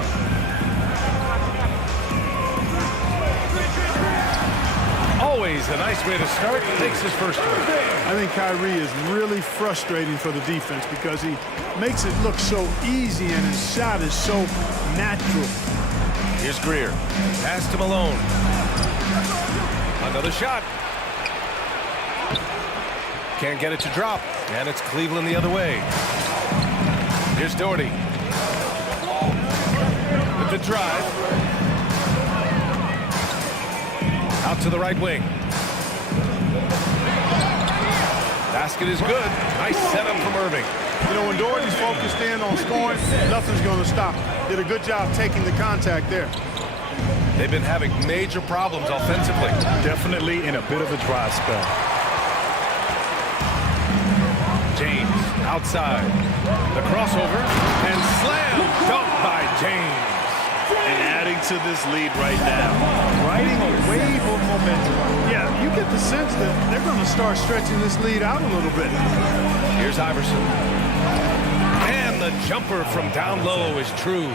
Always a nice way to start. Takes his first one. I think Kyrie is really frustrating for the defense because he makes it look so easy and his shot is so natural. Here's Greer. Pass to Malone. Another shot. Can't get it to drop. And it's Cleveland the other way. Here's Doherty. With the drive. Out to the right wing. Basket is good. Nice setup from Irving. You know, when Doherty's focused in on scoring, nothing's going to stop him. Did a good job taking the contact there. They've been having major problems offensively. Definitely in a bit of a dry spell. James outside. The crossover and slam dunk by James. And adding to this lead right now. Riding a wave of momentum. Yeah, you get the sense that they're going to start stretching this lead out a little bit. Here's Iverson. And the jumper from down low is true.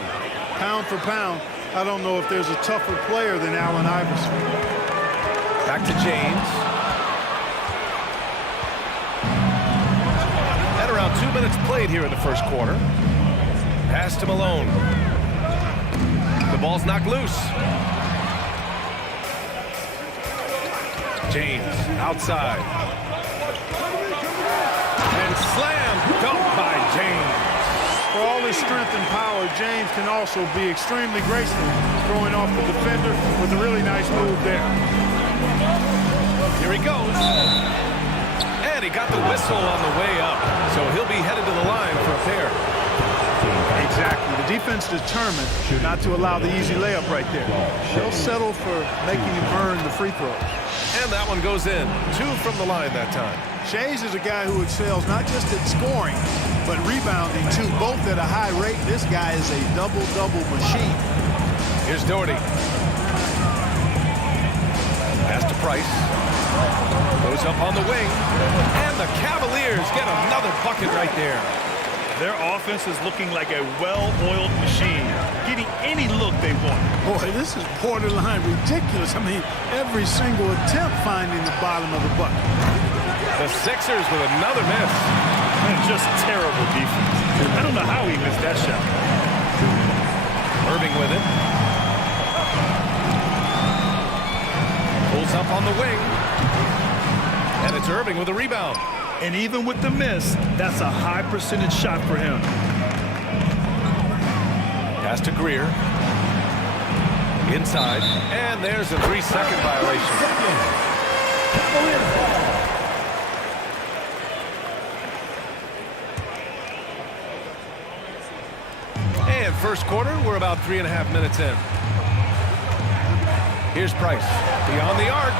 Pound for pound, I don't know if there's a tougher player than Allen Iverson. Back to James. At around 2 minutes played here in the first quarter. Pass to Malone. The ball's knocked loose. James outside. And slam dunk by James. For all his strength and power, James can also be extremely graceful, throwing off the defender with a really nice move there. Here he goes. And he got the whistle on the way up. So he'll be headed to the line for a pair. Exactly. The defense determined not to allow the easy layup right there. They'll settle for making him earn the free throws. And that one goes in. 2 from the line that time. Shays is a guy who excels not just at scoring, but rebounding too, both at a high rate. This guy is a double-double machine. Here's Doherty. Pass to Price. Goes up on the wing. And the Cavaliers get another bucket right there. Their offense is looking like a well-oiled machine, getting any look they want. Boy, this is borderline ridiculous. I mean, every single attempt finding the bottom of the bucket. The Sixers with another miss. And just terrible defense. I don't know how he missed that shot. Irving with it. Pulls up on the wing. And it's Irving with a rebound. And even with the miss, that's a high percentage shot for him. Pass to Greer. Inside. And there's a 3-second violation. And first quarter, we're about 3.5 minutes in. Here's Price. Beyond the arc.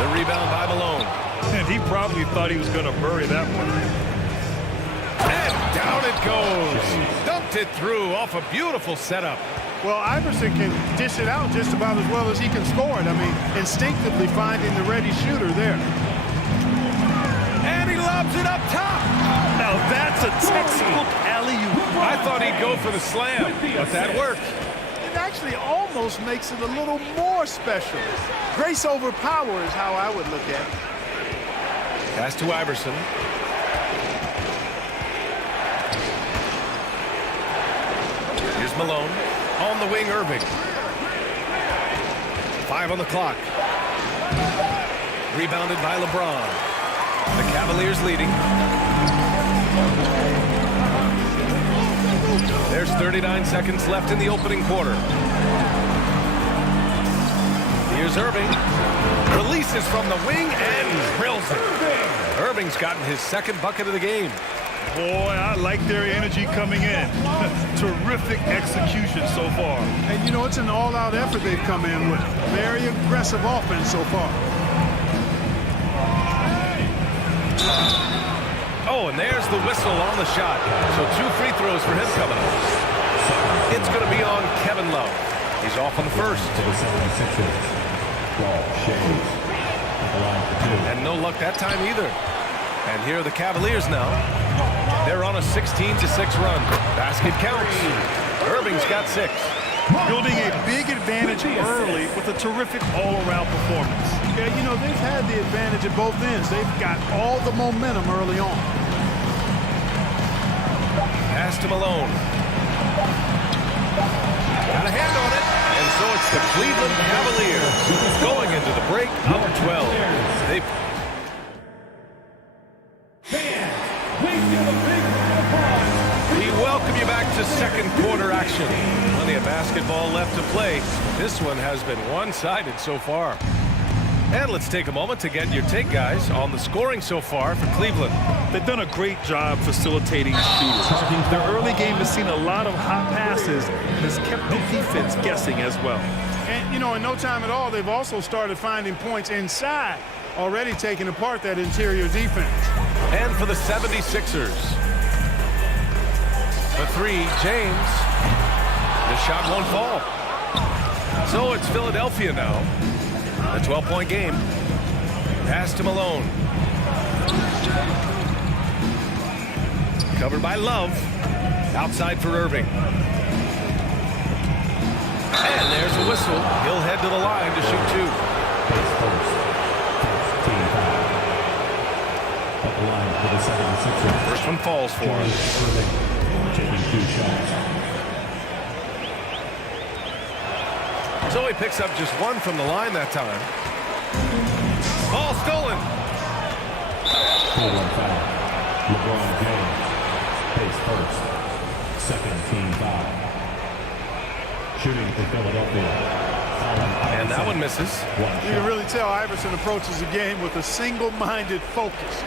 The rebound by Malone. And he probably thought he was going to bury that one. And down it goes. Dumped it through off a beautiful setup. Well, Iverson can dish it out just about as well as he can score it. I mean, instinctively finding the ready shooter there. And he lobs it up top. Now that's a textbook alley-oop. I thought he'd go for the slam, but that worked. It actually almost makes it a little more special. Grace over power is how I would look at it. Pass to Iverson. Here's Malone. On the wing, Irving. 5 on the clock. Rebounded by LeBron. The Cavaliers leading. There's 39 seconds left in the opening quarter. Here's Irving. Releases from the wing and drills it. Irving's gotten his second bucket of the game. Boy, I like their energy coming in. Terrific execution so far. And, you know, it's an all-out effort they've come in with. Very aggressive offense so far. Oh, and there's the whistle on the shot. So 2 free throws for him coming up. It's going to be on Kevin Love. He's off on the first. And no luck that time either. And here are the Cavaliers now. They're on a 16-6 run. Basket counts. Irving's got 6. Building a big advantage early with a terrific all-around performance. Yeah, you know, they've had the advantage at both ends. They've got all the momentum early on. Pass to Malone. Got a hand on it. And so it's the Cleveland Cavaliers going into the break up 12. They We welcome you back to second quarter action. Plenty of basketball left to play. This one has been one-sided so far. And let's take a moment to get your take, guys, on the scoring so far for Cleveland. They've done a great job facilitating shooters. Their early game has seen a lot of hot passes and has kept the defense guessing as well. And, you know, in no time at all, they've also started finding points inside, already taking apart that interior defense. And for the 76ers, the 3, James. The shot won't fall. So it's Philadelphia now. A 12-point game. Pass to Malone. Covered by Love. Outside for Irving. And there's a whistle. He'll head to the line to shoot 2. First one falls for him. Taking 2 shots. So he picks up just 1 from the line that time. Ball stolen. Foul. LeBron James. Pace first. Second team foul. Shooting for Philadelphia. And that one misses. You can really tell Iverson approaches the game with a single-minded focus.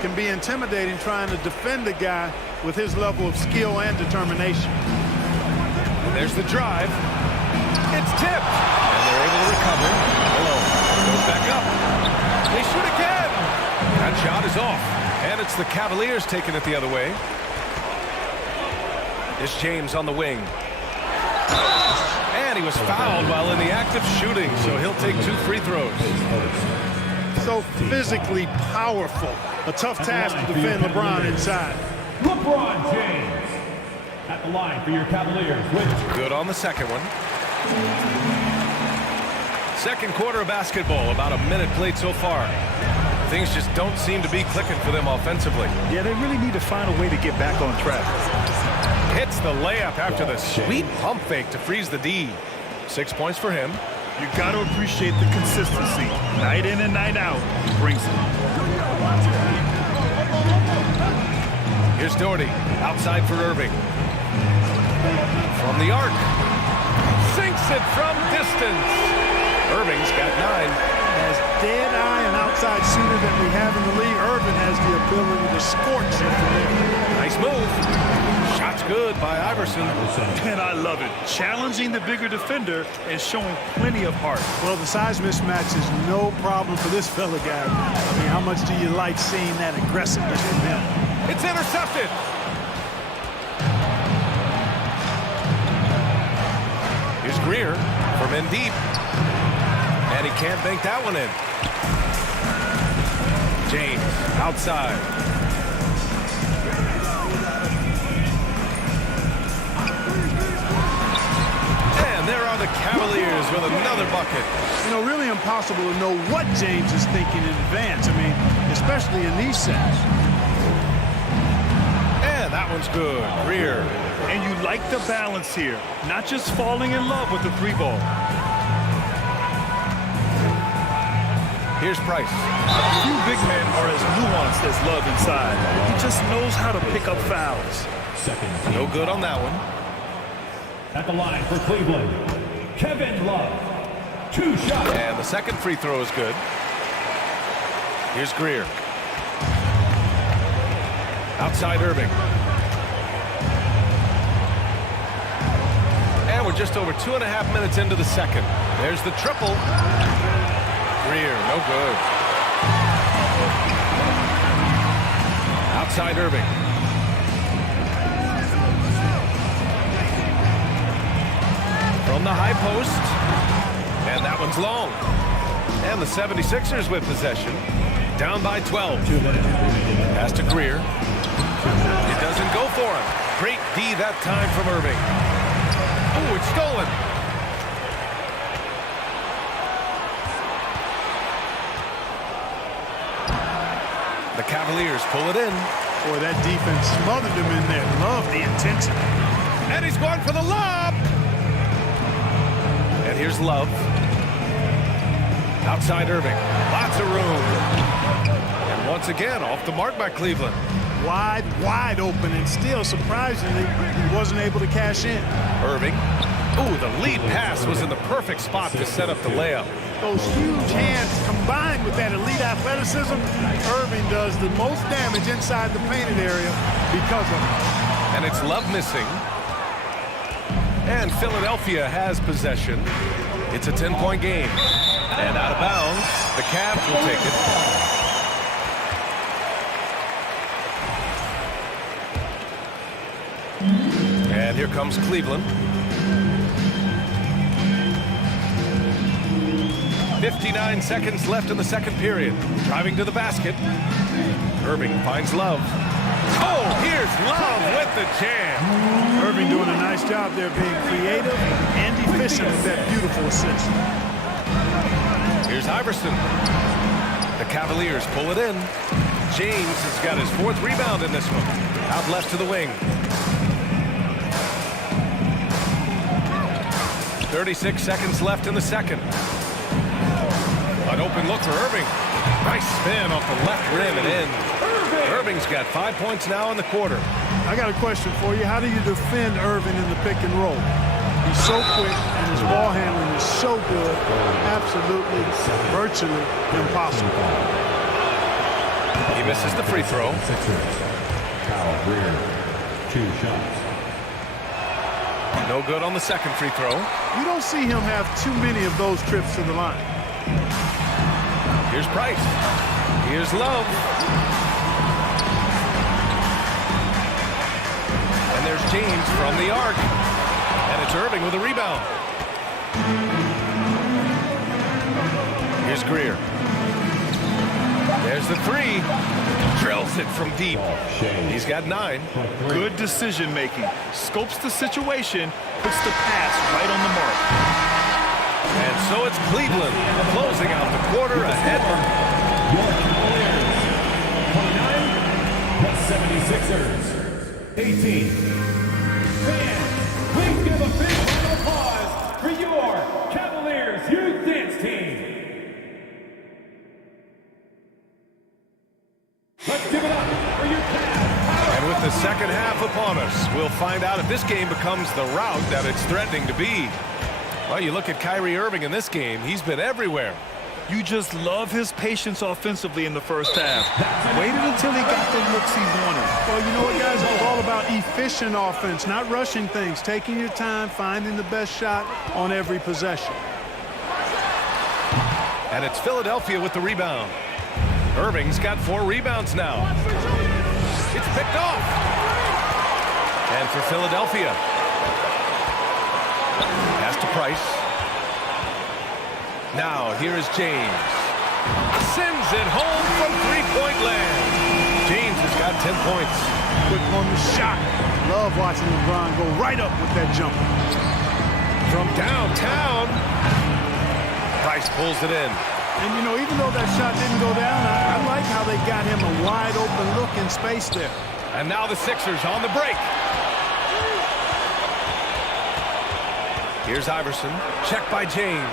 Can be intimidating trying to defend a guy with his level of skill and determination. And there's the drive. It's tipped. And they're able to recover. Malone goes back up. They shoot again. That shot is off. And it's the Cavaliers taking it the other way. It's James on the wing. And he was fouled while in the act of shooting, so he'll take 2 free throws. So physically powerful. A tough task to defend LeBron inside. LeBron James at the line for your Cavaliers. Good on the second one. Second quarter of basketball, about a minute played so far. Things just don't seem to be clicking for them offensively. Yeah, they really need to find a way to get back on track. Hits the layup after the sweet pump fake to freeze the D. 6 points for him. You got to appreciate the consistency. Night in and night out, he brings it. Here's Doherty, outside for Irving. From the arc. Sinks it from distance. Irving's got 9. As dead-eye and outside shooter that we have in the league, Irving has the ability to scorch it from there. Nice move. Shot's good by Iverson. And I love it. Challenging the bigger defender and showing plenty of heart. Well, the size mismatch is no problem for this fella guy. I mean, how much do you like seeing that aggressiveness from him? It's intercepted. Here's Greer from in deep. And he can't bank that one in. James outside. And there are the Cavaliers with another bucket. You know, really impossible to know what James is thinking in advance. I mean, especially in these sets. And that one's good. Greer. And you like the balance here. Not just falling in love with the 3-ball. Here's Price. Few big men are as nuanced as Love inside. He just knows how to pick up fouls. No good on that one. At the line for Cleveland, Kevin Love. 2 shots. And the second free throw is good. Here's Greer. Outside Irving. And we're just over 2.5 minutes into the second. There's the triple. Greer, no good. Outside Irving. From the high post. And that one's long. And the 76ers with possession. Down by 12. Pass to Greer. It doesn't go for him. Great D that time from Irving. Oh, it's stolen. The Cavaliers pull it in. Boy, that defense smothered him in there. Love the intensity. And he's going for the lob. And here's Love. Outside Irving. Lots of room. And once again, off the mark by Cleveland. Wide open, and still, surprisingly, he wasn't able to cash in. Irving. Ooh, the lead pass was in the perfect spot to set up the layup. Those huge hands combined with that elite athleticism, Irving does the most damage inside the painted area because of it. And it's Love missing. And Philadelphia has possession. It's a 10-point game. And out of bounds, the Cavs will take it. And here comes Cleveland. 59 seconds left in the second period. Driving to the basket. Irving finds Love. Oh, here's Love with the jam. Irving doing a nice job there being creative and efficient with that beautiful assist. Here's Iverson. The Cavaliers pull it in. James has got his 4th rebound in this one. Out left to the wing. 36 seconds left in the second. An open look for Irving. Nice spin off the left rim and in. Irving's got 5 points now in the quarter. I got a question for you. How do you defend Irving in the pick and roll? He's so quick and his ball handling is so good. Absolutely, virtually impossible. He misses the free throw. Kyle Greer, 2 shots. No good on the second free throw. You don't see him have too many of those trips to the line. Here's Price. Here's Love. And there's James from the arc. And it's Irving with a rebound. Here's Greer. There's the 3. Drills it from deep. He's got 9. Good decision making. Scopes the situation, puts the pass right on the mark. And so it's Cleveland closing out the quarter ahead. The 76ers, 18. Fans, please give a big round of applause for your Cavaliers Youth Dance Team. Let's give it up for your Cavs. And with the second half upon us, we'll find out if this game becomes the rout that it's threatening to be. Well, you look at Kyrie Irving in this game, he's been everywhere. You just love his patience offensively in the first half. Waited until he got the looks he wanted. Well, you know what, guys? It's all about efficient offense, not rushing things, taking your time, finding the best shot on every possession. And it's Philadelphia with the rebound. Irving's got 4 rebounds now. It's picked off. And for Philadelphia. Pass to Price. Now, here is James. Sends it home from 3-point land. James has got 10 points. Quick on the shot. Love watching LeBron go right up with that jumper. From downtown. Price pulls it in. And, you know, even though that shot didn't go down, I like how they got him a wide-open look in space there. And now the Sixers on the break. Here's Iverson. Check by James.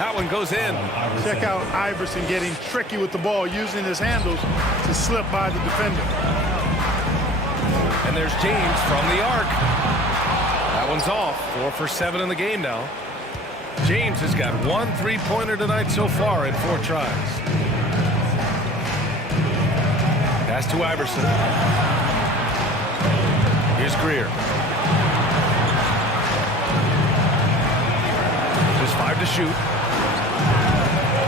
That one goes in. Check out Iverson getting tricky with the ball, using his handles to slip by the defender. And there's James from the arc. That one's off. 4 for 7 in the game now. James has got 1 3-pointer tonight so far in 4 tries. Pass to Iverson. Here's Greer. Just 5 to shoot.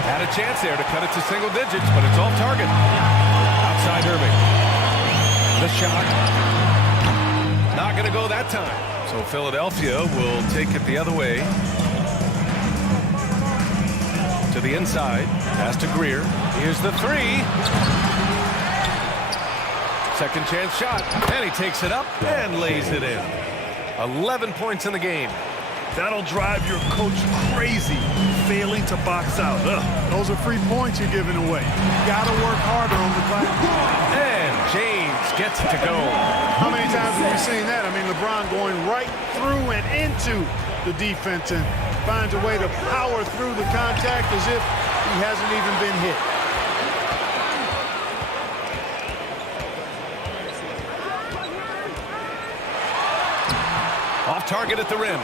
Had a chance there to cut it to single digits, but it's off target. Outside Irving. The shot. Not going to go that time. So Philadelphia will take it the other way. To the inside. Pass to Greer. Here's the 3. Second chance shot. And he takes it up and lays it in. 11 points in the game. That'll drive your coach crazy, failing to box out. Those are free points you're giving away. You got to work harder on the glass. And James gets it to go. How many times have we seen that? I mean, LeBron going right through and into the defense and finds a way to power through the contact as if he hasn't even been hit. Off target at the rim.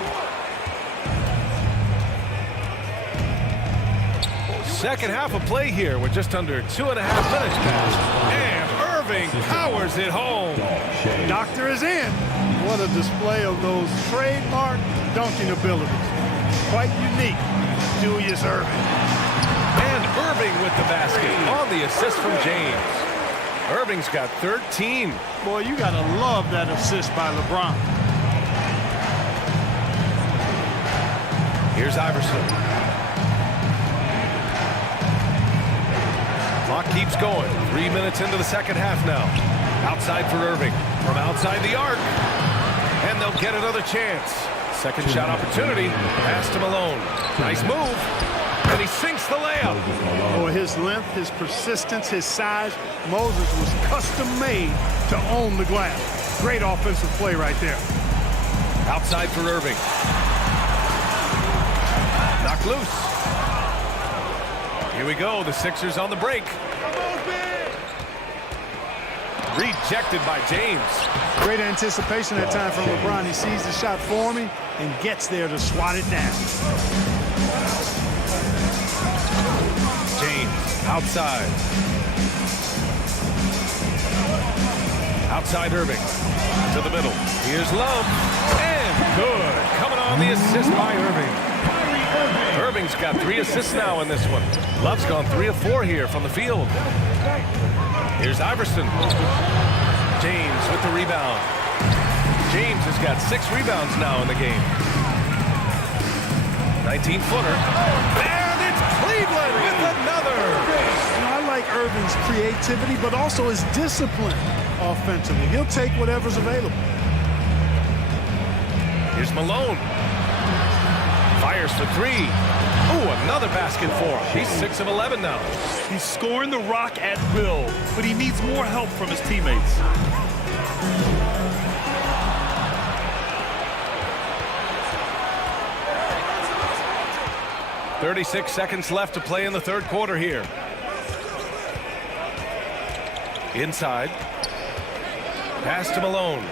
Second half of play here with just under 2.5 minutes passed. And Irving powers it home. Doctor is in. What a display of those trademark dunking abilities. Quite unique. Julius Irving. And Irving with the basket on the assist from James. Irving's got 13. Boy, you got to love that assist by LeBron. Here's Iverson. Clock keeps going. 3 minutes into the second half now. Outside for Irving. From outside the arc. And they'll get another chance. Second shot opportunity. Pass to Malone. Nice move. And he sinks the layup. Boy, his length, his persistence, his size. Moses was custom made to own the glass. Great offensive play right there. Outside for Irving. Knocked loose. Here we go. The Sixers on the break. Rejected by James. Great anticipation that time from LeBron. He sees the shot forming and gets there to swat it down. James outside. Outside Irving. To the middle. Here's Love. And good. Coming on the assist by Irving. Irving's got 3 assists now in this one. Love's gone 3 of 4 here from the field. Here's Iverson. James with the rebound. James has got 6 rebounds now in the game. 19-footer. And it's Cleveland with another. You know, I like Irving's creativity, but also his discipline offensively. He'll take whatever's available. Here's Malone. Fires for 3. Ooh, another basket for him. He's 6 of 11 now. He's scoring the rock at will, but he needs more help from his teammates. .36 seconds left to play in the third quarter here. Inside. Pass to Malone.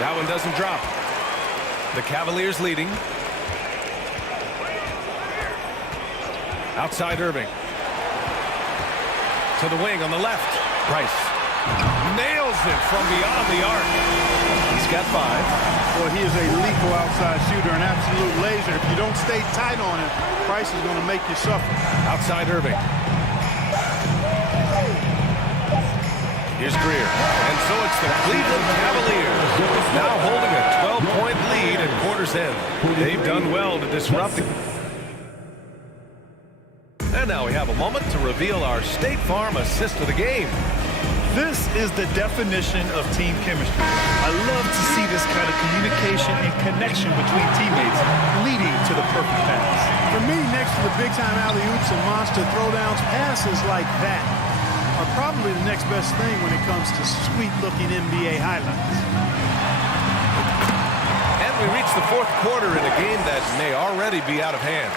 That one doesn't drop. The Cavaliers leading. Outside Irving. To the wing on the left. Price. Nails it from beyond the arc. He's got 5. Boy, he is a lethal outside shooter, an absolute laser. If you don't stay tight on him, Price is going to make you suffer. Outside Irving. Here's Greer. And so it's the Cleveland Cavaliers now holding a 12-point lead at quarter's end. They've done well to disrupt it. And now we have a moment to reveal our State Farm assist of the game. This is the definition of team chemistry. I love to see this kind of communication and connection between teammates leading to the perfect pass. For me, next to the big-time alley-oops and monster throwdowns, passes like that are probably the next best thing when it comes to sweet-looking NBA highlights. And we reach the fourth quarter in a game that may already be out of hand.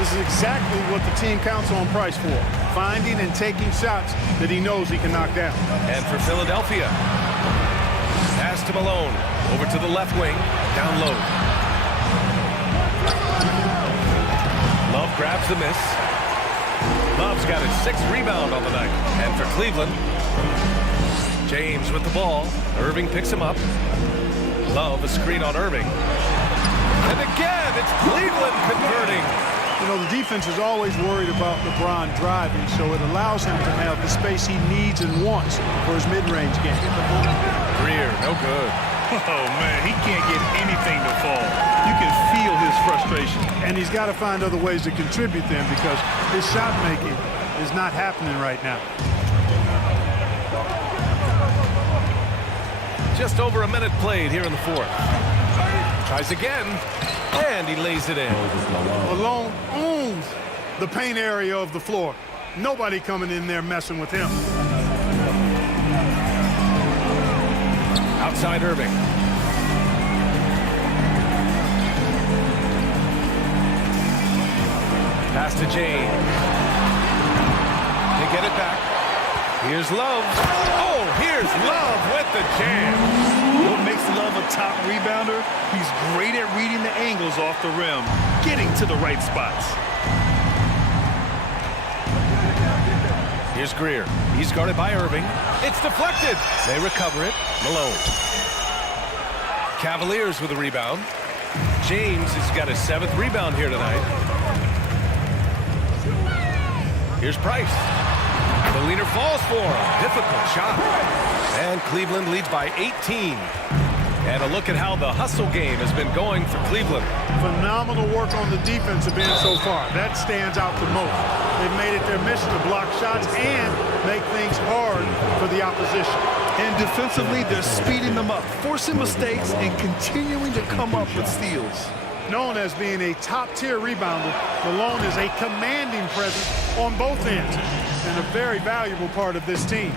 This is exactly what the team counts on Price for, finding and taking shots that he knows he can knock down. And for Philadelphia, pass to Malone, over to the left wing, down low. Love grabs the miss. Love's got his 6th rebound on the night. And for Cleveland, James with the ball. Irving picks him up. Love a screen on Irving. And again, it's Cleveland converting. You know, the defense is always worried about LeBron driving, so it allows him to have the space he needs and wants for his mid-range game. Greer, no good. Oh, man, he can't get anything to fall. You can feel his frustration. And he's got to find other ways to contribute them because his shot making is not happening right now. Just over a minute played here in the 4th. Tries again, and he lays it in. Malone owns the paint area of the floor. Nobody coming in there messing with him. Outside Irving. Pass to James. They get it back. Here's Love. Oh, here's Love with the jam. What makes Love a top rebounder? He's great at reading the angles off the rim, getting to the right spots. Here's Greer. He's guarded by Irving. It's deflected. They recover it. Malone. Cavaliers with a rebound. James has got his 7th rebound here tonight. Here's Price. The leader falls for him. Difficult shot. And Cleveland leads by 18. And a look at how the hustle game has been going for Cleveland. Phenomenal work on the defensive end so far. That stands out the most. They've made it their mission to block shots and make things hard for the opposition. And defensively, they're speeding them up, forcing mistakes, and continuing to come up with steals. Known as being a top-tier rebounder, Malone is a commanding presence on both ends and a very valuable part of this team.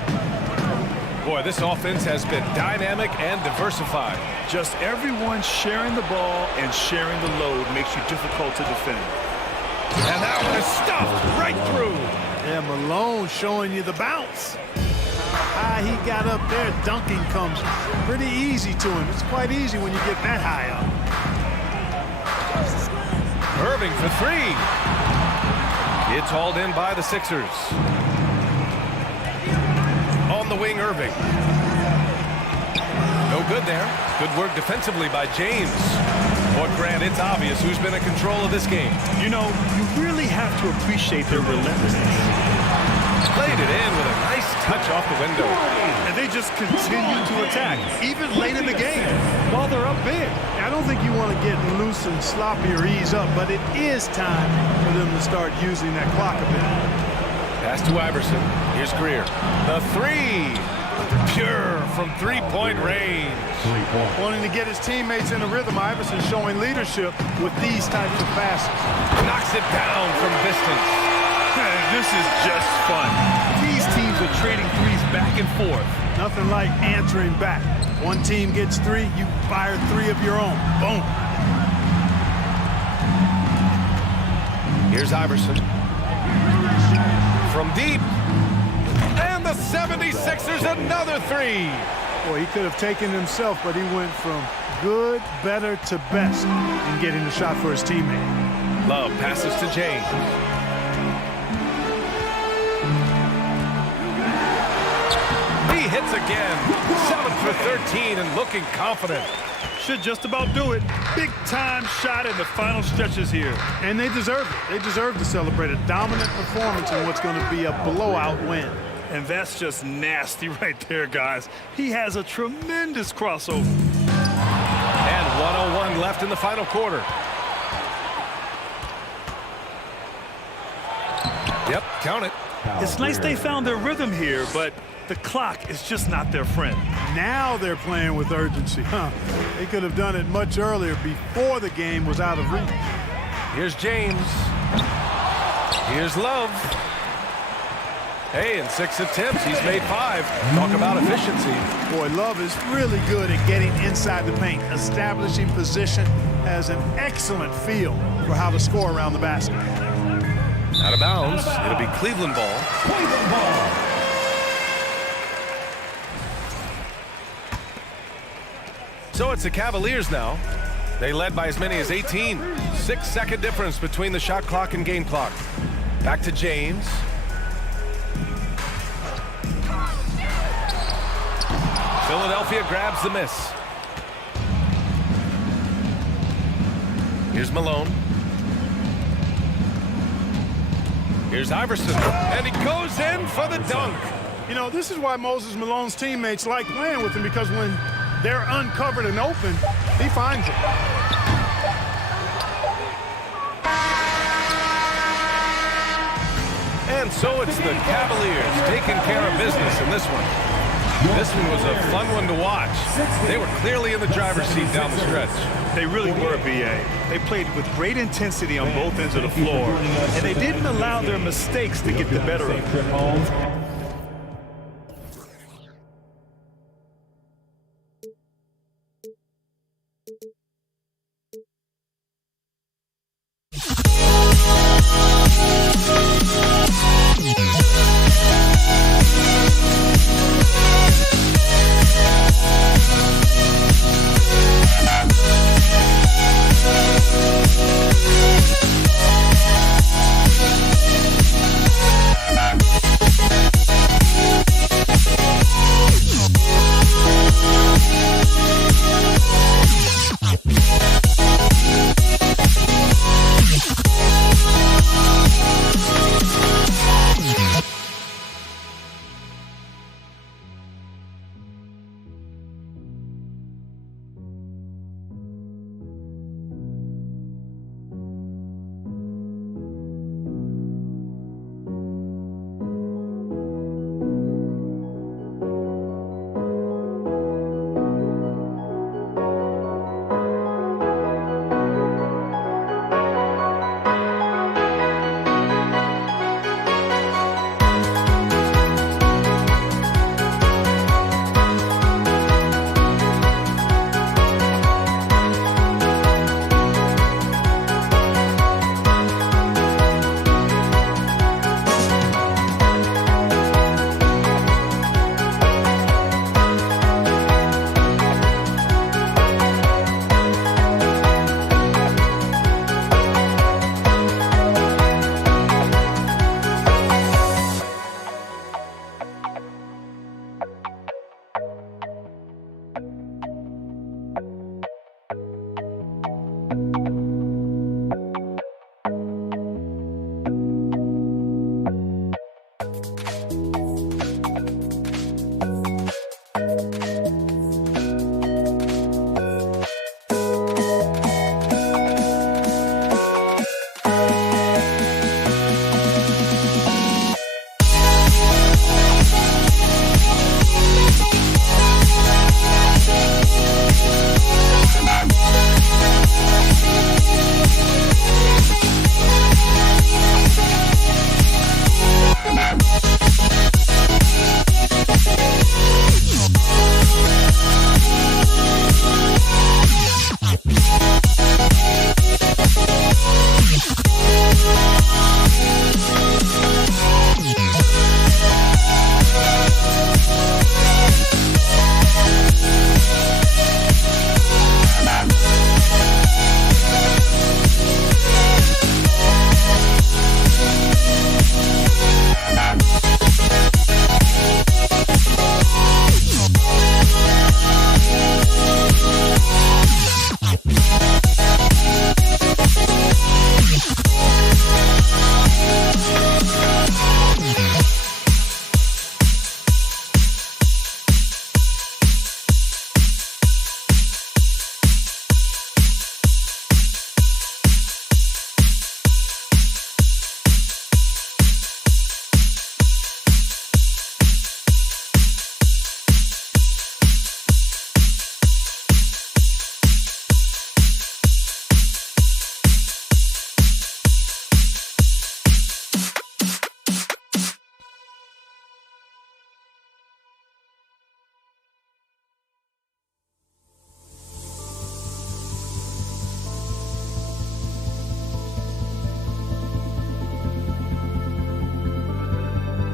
Boy, this offense has been dynamic and diversified. Just everyone sharing the ball and sharing the load makes you difficult to defend. And that one is stuffed right through. Yeah, Malone showing you the bounce. How high he got up there, dunking comes pretty easy to him. It's quite easy when you get that high up. Irving for 3. It's hauled in by the Sixers. On the wing, Irving. No good there. Good work defensively by James. Boy, Grant, it's obvious who's been in control of this game. You know, you really have to appreciate their relentlessness. Played it in with a nice touch off the window. And they just continue to attack, even late in the game, while they're up big. I don't think you want to get loose and sloppy or ease up, but it is time for them to start using that clock a bit. Pass to Iverson. Here's Greer. The 3. Pure from 3-point range. Wanting to get his teammates in a rhythm, Iverson showing leadership with these types of passes. Knocks it down from distance. This is just fun. These teams are trading threes back and forth. Nothing like answering back. One team gets 3, you fire 3 of your own. Boom. Here's Iverson. From deep. And the 76ers another 3. Boy, he could have taken himself, but he went from good, better to best in getting the shot for his teammate. Love passes to James. He hits again. 7 for 13 and looking confident. Should just about do it. Big time shot in the final stretches here. And they deserve it. They deserve to celebrate a dominant performance in what's going to be a blowout win. And that's just nasty right there, guys. He has a tremendous crossover. And 1:01 left in the final quarter. Yep, count it. It's nice they found their rhythm here, but the clock is just not their friend. Now they're playing with urgency. They could have done it much earlier before the game was out of reach. Here's James. Here's Love. Hey, in 6 attempts, he's made 5. Talk about efficiency. Boy, Love is really good at getting inside the paint, establishing position, has an excellent feel for how to score around the basket. Out of bounds. It'll be Cleveland ball. Cleveland ball. So it's the Cavaliers now. They led by as many as 18. 6-second difference between the shot clock and game clock. Back to James. Philadelphia grabs the miss. Here's Malone. Here's Iverson. And he goes in for the dunk. You know, this is why Moses Malone's teammates like playing with him, because when they're uncovered and open, he finds it. And so it's the Cavaliers taking care of business in this one. This one was a fun one to watch. They were clearly in the driver's seat down the stretch. They really were, B.A. They played with great intensity on both ends of the floor, and they didn't allow their mistakes to get the better of them.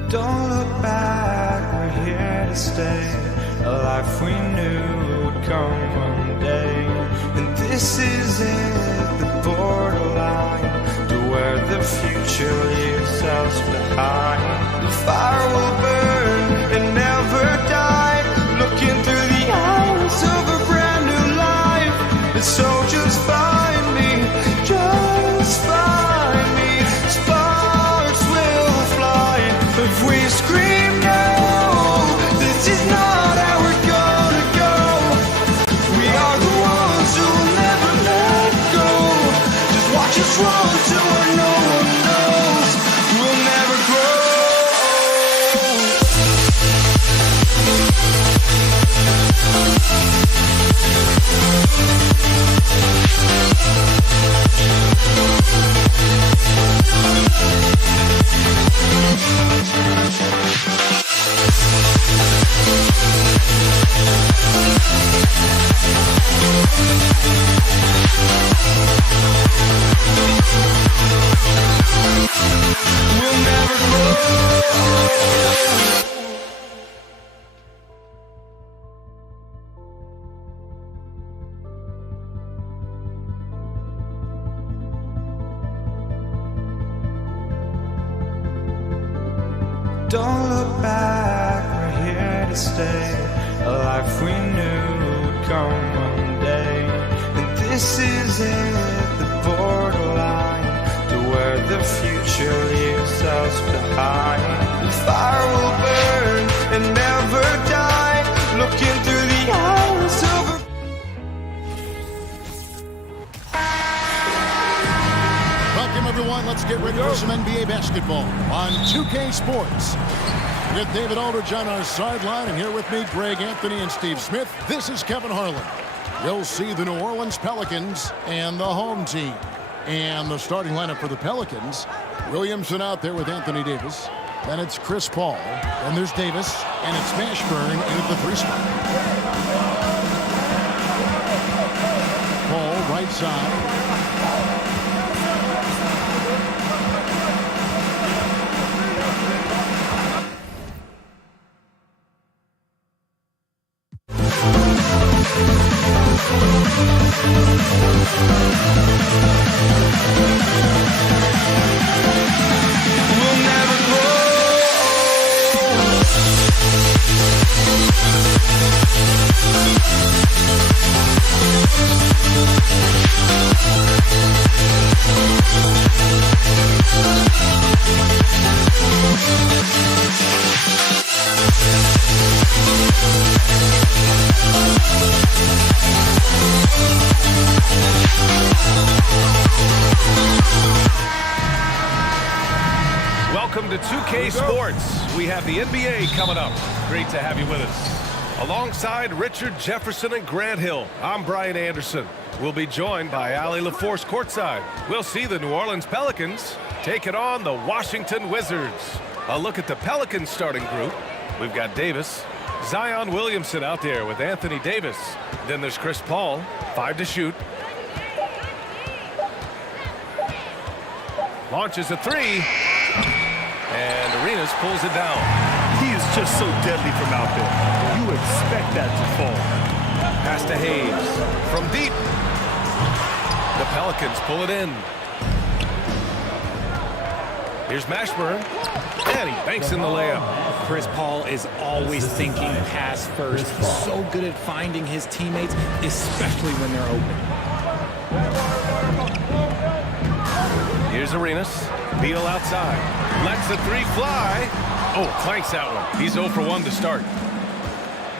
Don't look back, we're here to stay. A life we knew would come one day. And this is it, the borderline to where the future leaves us behind. The fire will burn and never die, looking through the eyes of a brand new life. And so just find me, just find me. Sparks will fly if we scream no. This is not how we're gonna go. We are the ones who will never let go. Just watch us run to where no one knows. We'll never grow. We'll never grow. Don't look back, we're here to stay. A life we knew would come one day. And this is it, the borderline to where the future leaves us behind. The fire will burn and never die, looking through the eyes of a... Welcome, everyone. Let's get ready for some NBA basketball on 2K Sports. With David Aldridge on our sideline, and here with me, Greg Anthony and Steve Smith. This is Kevin Harlan. You'll see the New Orleans Pelicans and the home team. And the starting lineup for the Pelicans, Williamson out there with Anthony Davis. Then it's Chris Paul. Then there's Davis. And it's Mashburn in at the 3 spot. Paul, right side. We'll never grow. Welcome to 2K Sports. We have the NBA coming up. Great to have you with us. Alongside Richard Jefferson and Grant Hill, I'm Brian Anderson. We'll be joined by Allie LaForce courtside. We'll see the New Orleans Pelicans taking on the Washington Wizards. A look at the Pelicans starting group. We've got Davis, Zion Williamson out there with Anthony Davis. Then there's Chris Paul, 5 to shoot. Launches a 3. And Arenas pulls it down. He is just so deadly from out there. You expect that to fall. Pass to Hayes. From deep. The Pelicans pull it in. Here's Mashburn. And he banks in the layup. Chris Paul is always thinking pass first. He's so good at finding his teammates, especially when they're open. Here's Arenas. Beal outside. Lets the 3 fly. Oh, clanks that one. He's 0 for 1 to start.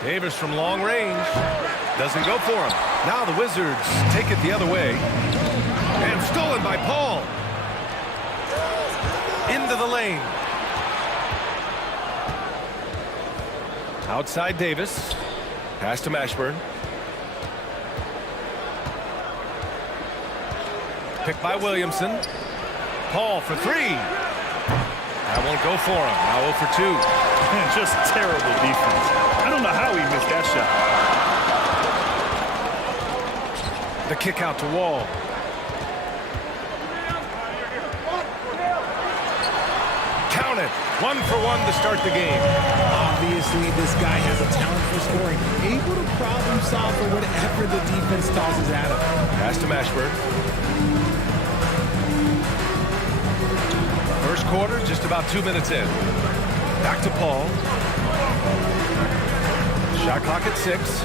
Davis from long range. Doesn't go for him. Now the Wizards take it the other way. And stolen by Paul. Into the lane. Outside Davis. Pass to Mashburn. Picked by Williamson. Paul for 3. That won't go for him. Now 0 for 2. Man, just terrible defense. I don't know how he missed that shot. The kick out to Wall. it. 1 for 1 to start the game. Obviously, this guy has a talent for scoring. Able to problem solve for whatever the defense tosses at him. Pass to Mashburn. First quarter, just about 2 minutes in. Back to Paul. Shot clock at 6.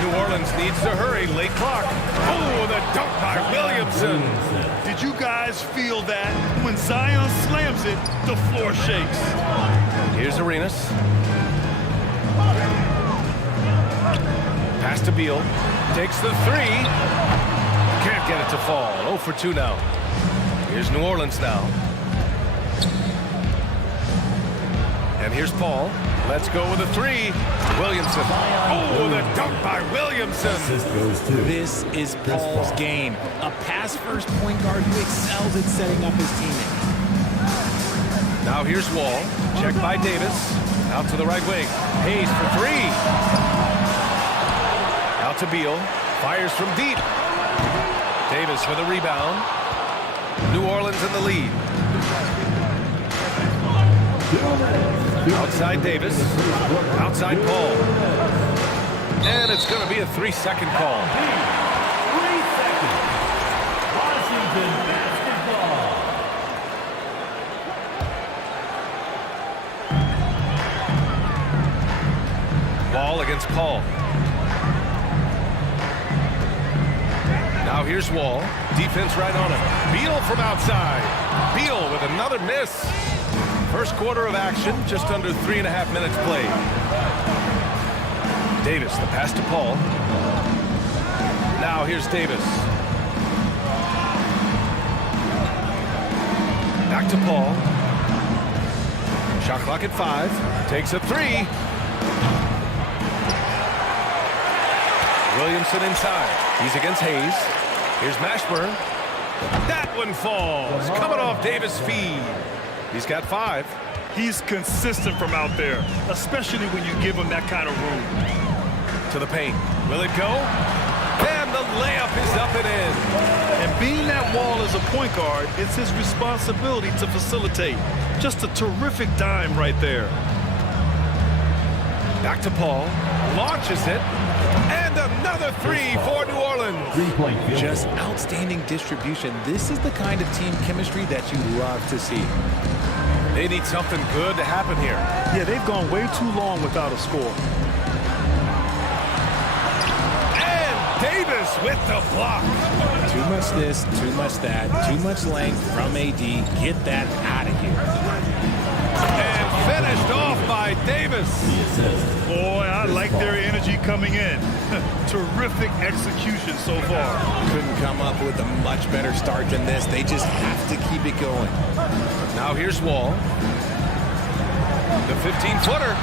New Orleans needs to hurry. Late clock. Oh, the dunk by Williamson. Did you guys feel that? When Zion slams it, the floor shakes. Here's Arenas. Pass to Beal. Takes the 3. Can't get it to fall. 0 for 2 now. Here's New Orleans now. And here's Paul. Let's go with a 3. Williamson. Oh, the dunk by Williamson. This is Paul's game. A pass-first point guard who excels at setting up his teammates. Now here's Wall. Checked by Davis. Out to the right wing. Hayes for 3. Out to Beal. Fires from deep. Davis for the rebound. New Orleans in the lead. Outside Davis. Outside Paul. And it's going to be a 3-second call. 3 seconds. Washington basketball. Ball against Paul. Now here's Wall. Defense right on him. Beal from outside. Beal with another miss. First quarter of action, just under 3.5 minutes played. Davis, the pass to Paul. Now here's Davis. Back to Paul. Shot clock at 5. Takes a 3. Williamson inside. He's against Hayes. Here's Mashburn. That one falls. Coming off Davis' feed. He's got 5. He's consistent from out there, especially when you give him that kind of room. To the paint. Will it go? And the layup is up and in. And being that Wall as a point guard, it's his responsibility to facilitate. Just a terrific dime right there. Back to Paul. Launches it. And another 3 for New Orleans. Just outstanding distribution. This is the kind of team chemistry that you love to see. They need something good to happen here. Yeah, they've gone way too long without a score. And Davis with the block. Too much this, too much that, too much length from AD. Get that out of here. And finished off by Davis. Boy, I like their energy coming in. Terrific execution so far. Couldn't come up with a much better start than this. They just have to keep it going. Now here's Wall. The 15-footer.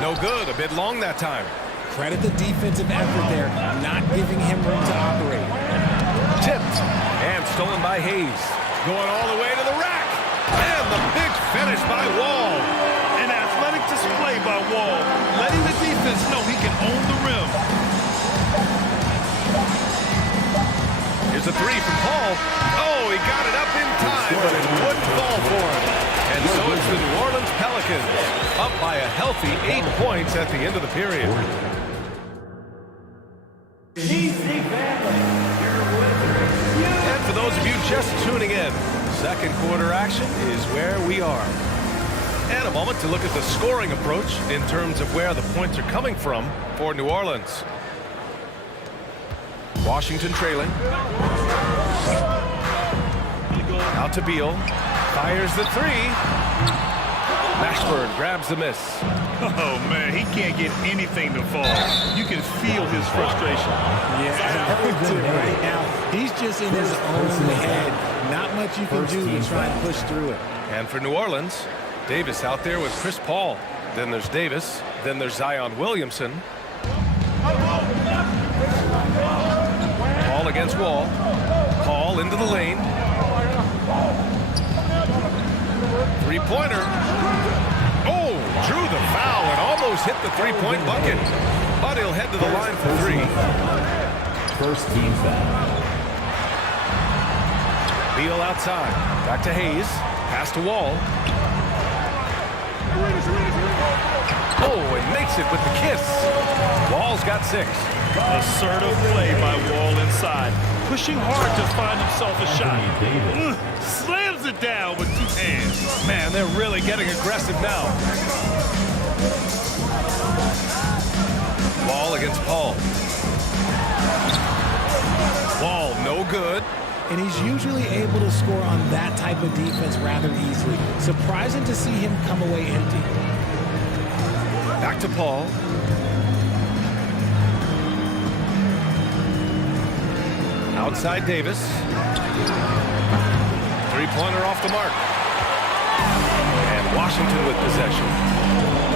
No good. A bit long that time. Credit the defensive effort there, not giving him room to operate. Tipped. And stolen by Hayes. Going all the way to the rack. And the big finish by Wall. An athletic display by Wall, letting the defense know he can own the rim. Here's a 3 from Paul. Oh, he got it up in time, but it wouldn't fall for him. And so it's the New Orleans Pelicans, up by a healthy 8 points at the end of the period. And for those of you just tuning in, second quarter action is where we are. And a moment to look at the scoring approach in terms of where the points are coming from for New Orleans. Washington trailing. Out to Beal. Fires the 3. Mashburn grabs the miss. Oh, man, he can't get anything to fall. You can feel his frustration. Yeah, right now, he's just in his own head. Not much you can do to try and push through it. And for New Orleans, Davis out there with Chris Paul. Then there's Davis. Then there's Zion Williamson. Paul against Wall. Paul into the lane. Three-pointer. Oh, drew the foul and almost hit the three-point bucket. But he'll head to the line for 3. First team foul. Beal outside. Back to Hayes. Pass to Wall. Oh, and makes it with the kiss. Wall's got 6. Assertive play by Wall inside. Pushing hard to find himself a shot. Slams it down with 2 hands. Man, they're really getting aggressive now. Wall against Paul. Wall, no good. And he's usually able to score on that type of defense rather easily. Surprising to see him come away empty. Back to Paul. Outside Davis. Three-pointer off the mark. And Washington with possession.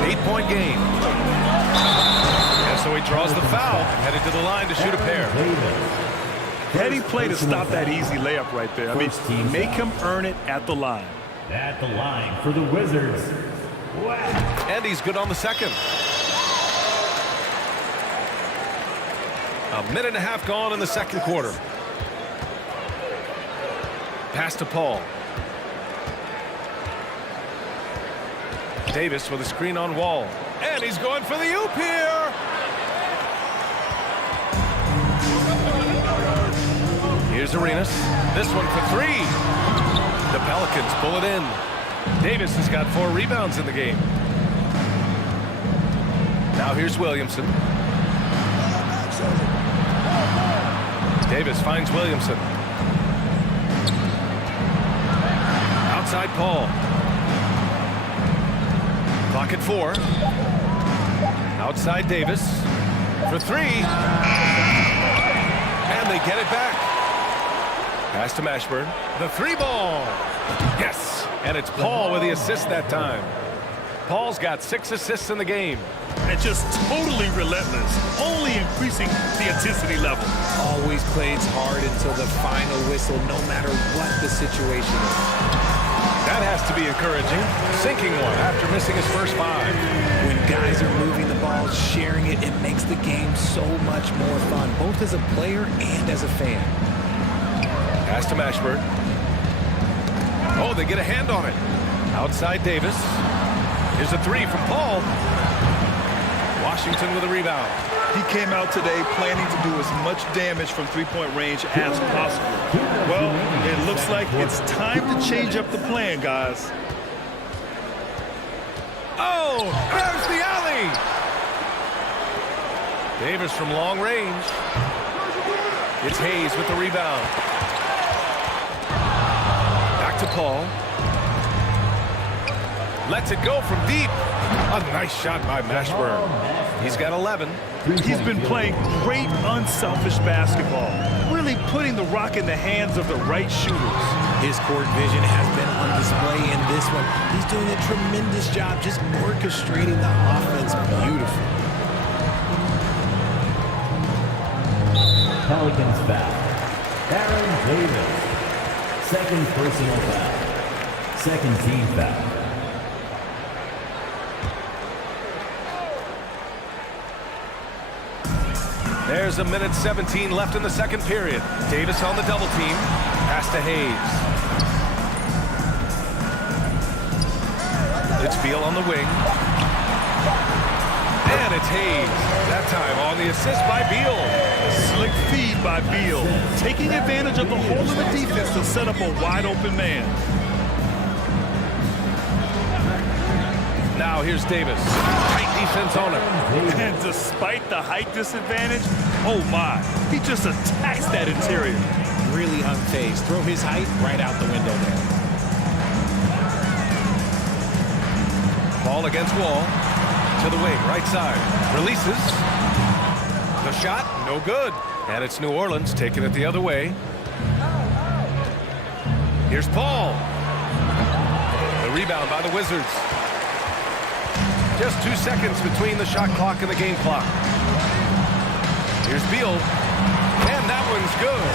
8-point game. And so he draws the foul, headed to the line to shoot a pair. Heading play to stop that easy layup right there. I mean, make him earn it at the line. At the line for the Wizards. And he's good on the second. A minute and a half gone in the second quarter. Pass to Paul. Davis with a screen on Wall. And he's going for the oop here. Here's Arenas. This one for 3. The Pelicans pull it in. Davis has got 4 rebounds in the game. Now here's Williamson. Davis finds Williamson. Outside Paul. Clock at 4. Outside Davis for 3. And they get it back. Pass to Mashburn. The 3-ball. Yes. And it's Paul with the assist that time. Paul's got 6 assists in the game. And just totally relentless, only increasing the intensity level. Always plays hard until the final whistle, no matter what the situation is. That has to be encouraging. Sinking one after missing his first 5. When guys are moving the ball, sharing it, it makes the game so much more fun, both as a player and as a fan. Pass to Mashburn. Oh, they get a hand on it. Outside Davis. Here's a 3 from Paul. Washington with a rebound. He came out today planning to do as much damage from three-point range as possible. Well, it looks like it's time to change up the plan, guys. Oh, there's the alley. Davis from long range. It's Hayes with the rebound. Back to Paul. Lets it go from deep. A nice shot by Mashburn. He's got 11. He's been playing great, unselfish basketball. Really putting the rock in the hands of the right shooters. His court vision has been on display in this one. He's doing a tremendous job just orchestrating the offense beautifully. Pelicans foul. Aaron Davis. Second personal foul. Second team foul. There's a minute 17 left in the second period. Davis on the double team. Pass to Hayes. It's Beal on the wing. And it's Hayes. That time on the assist by Beal. Slick feed by Beal. Taking advantage of the hole in the defense to set up a wide open man. Now here's Davis. Tight defense on him. And despite the height disadvantage, oh my, he just attacks that interior. Really unfazed. Throw his height right out the window there. Ball against Wall. To the wing, right side. Releases. The shot, no good. And it's New Orleans taking it the other way. Here's Paul. The rebound by the Wizards. Just 2 seconds between the shot clock and the game clock. Here's Beal. And that one's good.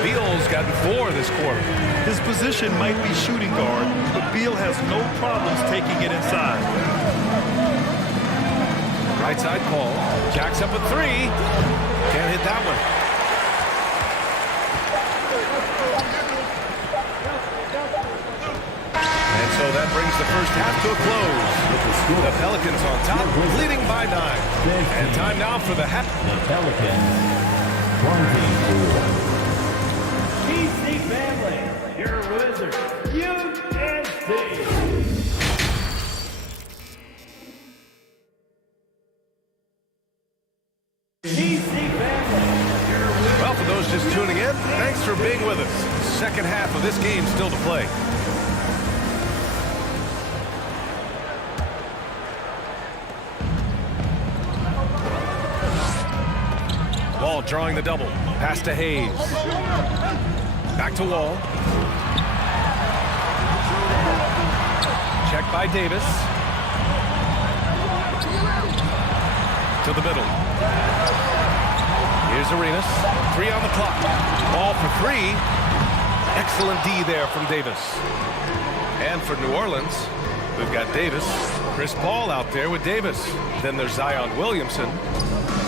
Beal's gotten 4 this quarter. His position might be shooting guard, but Beal has no problems taking it inside. Right side Paul. Jacks up a 3. Can't hit that one. that brings the first half to a close. The Pelicans on top, leading by 9. And time now for the half. The Pelicans, 24. DC family, your Wizards, UNC. Well, for those just tuning in, thanks for being with us. Second half of this game still to play. Wall drawing the double. Pass to Hayes. Back to Wall. Check by Davis. To the middle. Here's Arenas. 3 on the clock. Ball for 3. Excellent D there from Davis. And for New Orleans, we've got Davis. Chris Paul out there with Davis. Then there's Zion Williamson.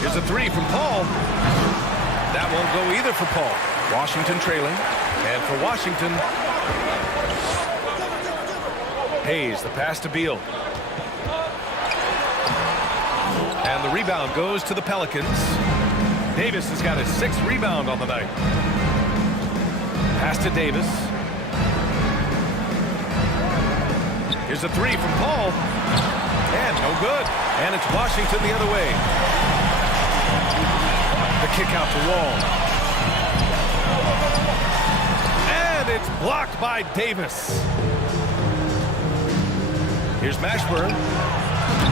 Here's a 3 from Paul. That won't go either for Paul. Washington trailing. And for Washington, Hayes, the pass to Beal. And the rebound goes to the Pelicans. Davis has got his 6th rebound on the night. Pass to Davis. Here's a 3 from Paul. And no good. And it's Washington the other way. The kick out to Wall. And it's blocked by Davis. Here's Mashburn.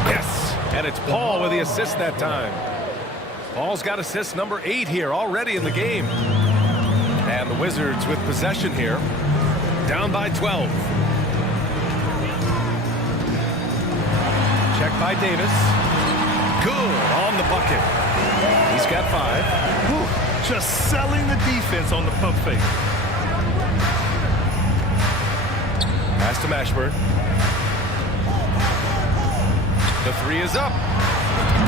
Yes. And it's Paul with the assist that time. Paul's got assist number 8 here already in the game. And the Wizards with possession here. Down by 12. Check by Davis. Good on the bucket. He's got 5. Whew. Just selling the defense on the pump fake. Pass to Mashburn. The 3 is up.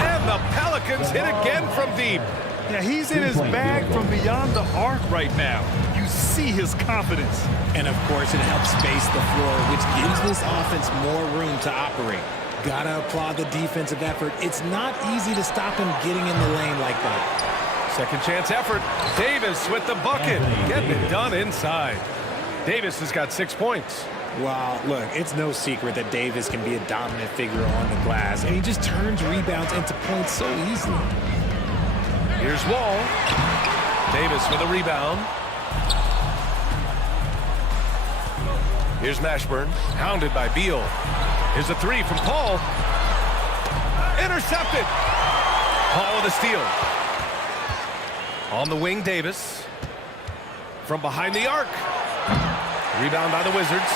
And the Pelicans hit again from deep. Yeah, he's in his bag from beyond the arc right now. You see his confidence. And of course, it helps space the floor, which gives this offense more room to operate. Gotta applaud the defensive effort. It's not easy to stop him getting in the lane like that. Second chance effort. Davis with the bucket. Getting it done inside. Davis has got 6 points. Well, look, it's no secret that Davis can be a dominant figure on the glass, and he just turns rebounds into points so easily. Here's Wall. Davis with a rebound. Here's Mashburn, hounded by Beal. Here's a 3 from Paul. Intercepted. Paul with a steal. On the wing, Davis. From behind the arc. Rebound by the Wizards.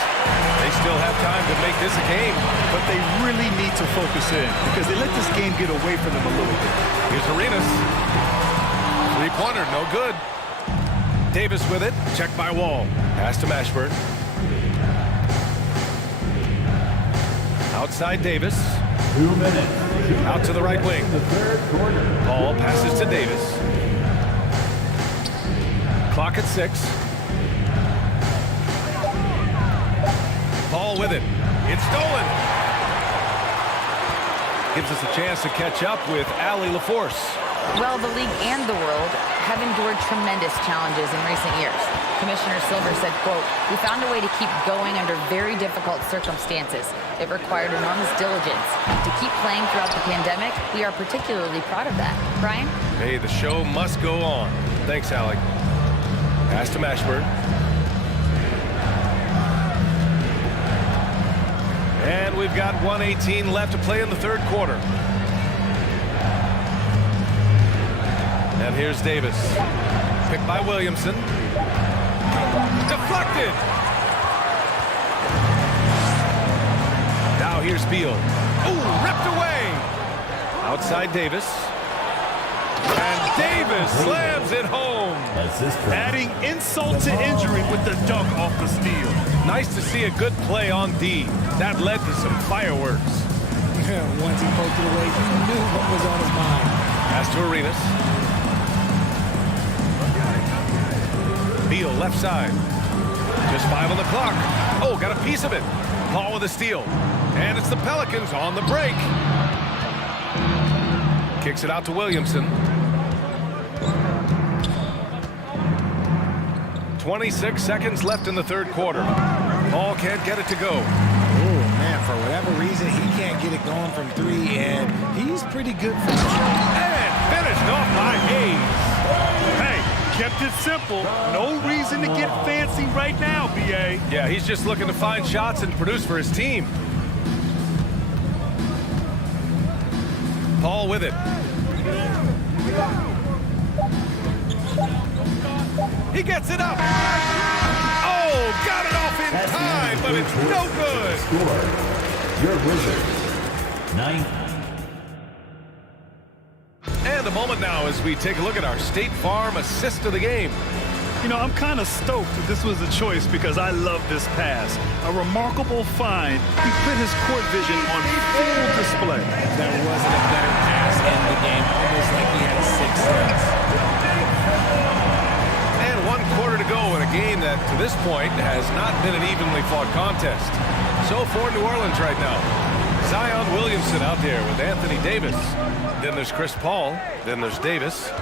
They still have time to make this a game. But they really need to focus in because they let this game get away from them a little bit. Here's Arenas. 3-pointer, no good. Davis with it. Checked by Wall. Pass to Mashburn. Outside Davis. 2 minutes. Out to the right wing. The third quarter. Paul passes to Davis. Clock at 6. Paul with it. It's stolen. Gives us a chance to catch up with Allie LaForce. Well, the league and the world have endured tremendous challenges in recent years. Commissioner Silver said, quote, "We found a way to keep going under very difficult circumstances. It required enormous diligence. To keep playing throughout the pandemic, we are particularly proud of that." Brian? Hey, the show must go on. Thanks, Allie. Pass to Mashburn. And we've got 1:18 left to play in the third quarter. And here's Davis. Picked by Williamson. Deflected. Now here's Beal. Ooh, ripped away. Outside Davis. And Davis slams it home. Adding insult to injury with the dunk off the steal. Nice to see a good play on D. That led to some fireworks. Once he poked it away, he knew what was on his mind. Pass to Arenas. Beal left side. To Just 5 on the clock. Oh, got a piece of it. Paul with a steal. And it's the Pelicans on the break. Kicks it out to Williamson. 26 seconds left in the third quarter. Paul can't get it to go. Oh, man, for whatever reason, he can't get it going from 3, and he's pretty good for the And finished off by Hayes. Hey, kept it simple. No reason to get fancy right now, B.A. Yeah, he's just looking to find shots and produce for his team. Paul with it. He gets it up. Oh, got it off in time, but it's no good. Score. Your Wizards. 9. And a moment now as we take a look at our State Farm assist of the game. You know, I'm kind of stoked that this was a choice because I love this pass. A remarkable find. He put his court vision on full display. There wasn't a better pass in the game, almost like he had 6 sense. And 1 quarter to go in a game that, to this point, has not been an evenly fought contest. So for New Orleans right now, Zion Williamson out there with Anthony Davis. Then there's Chris Paul. Then there's Davis.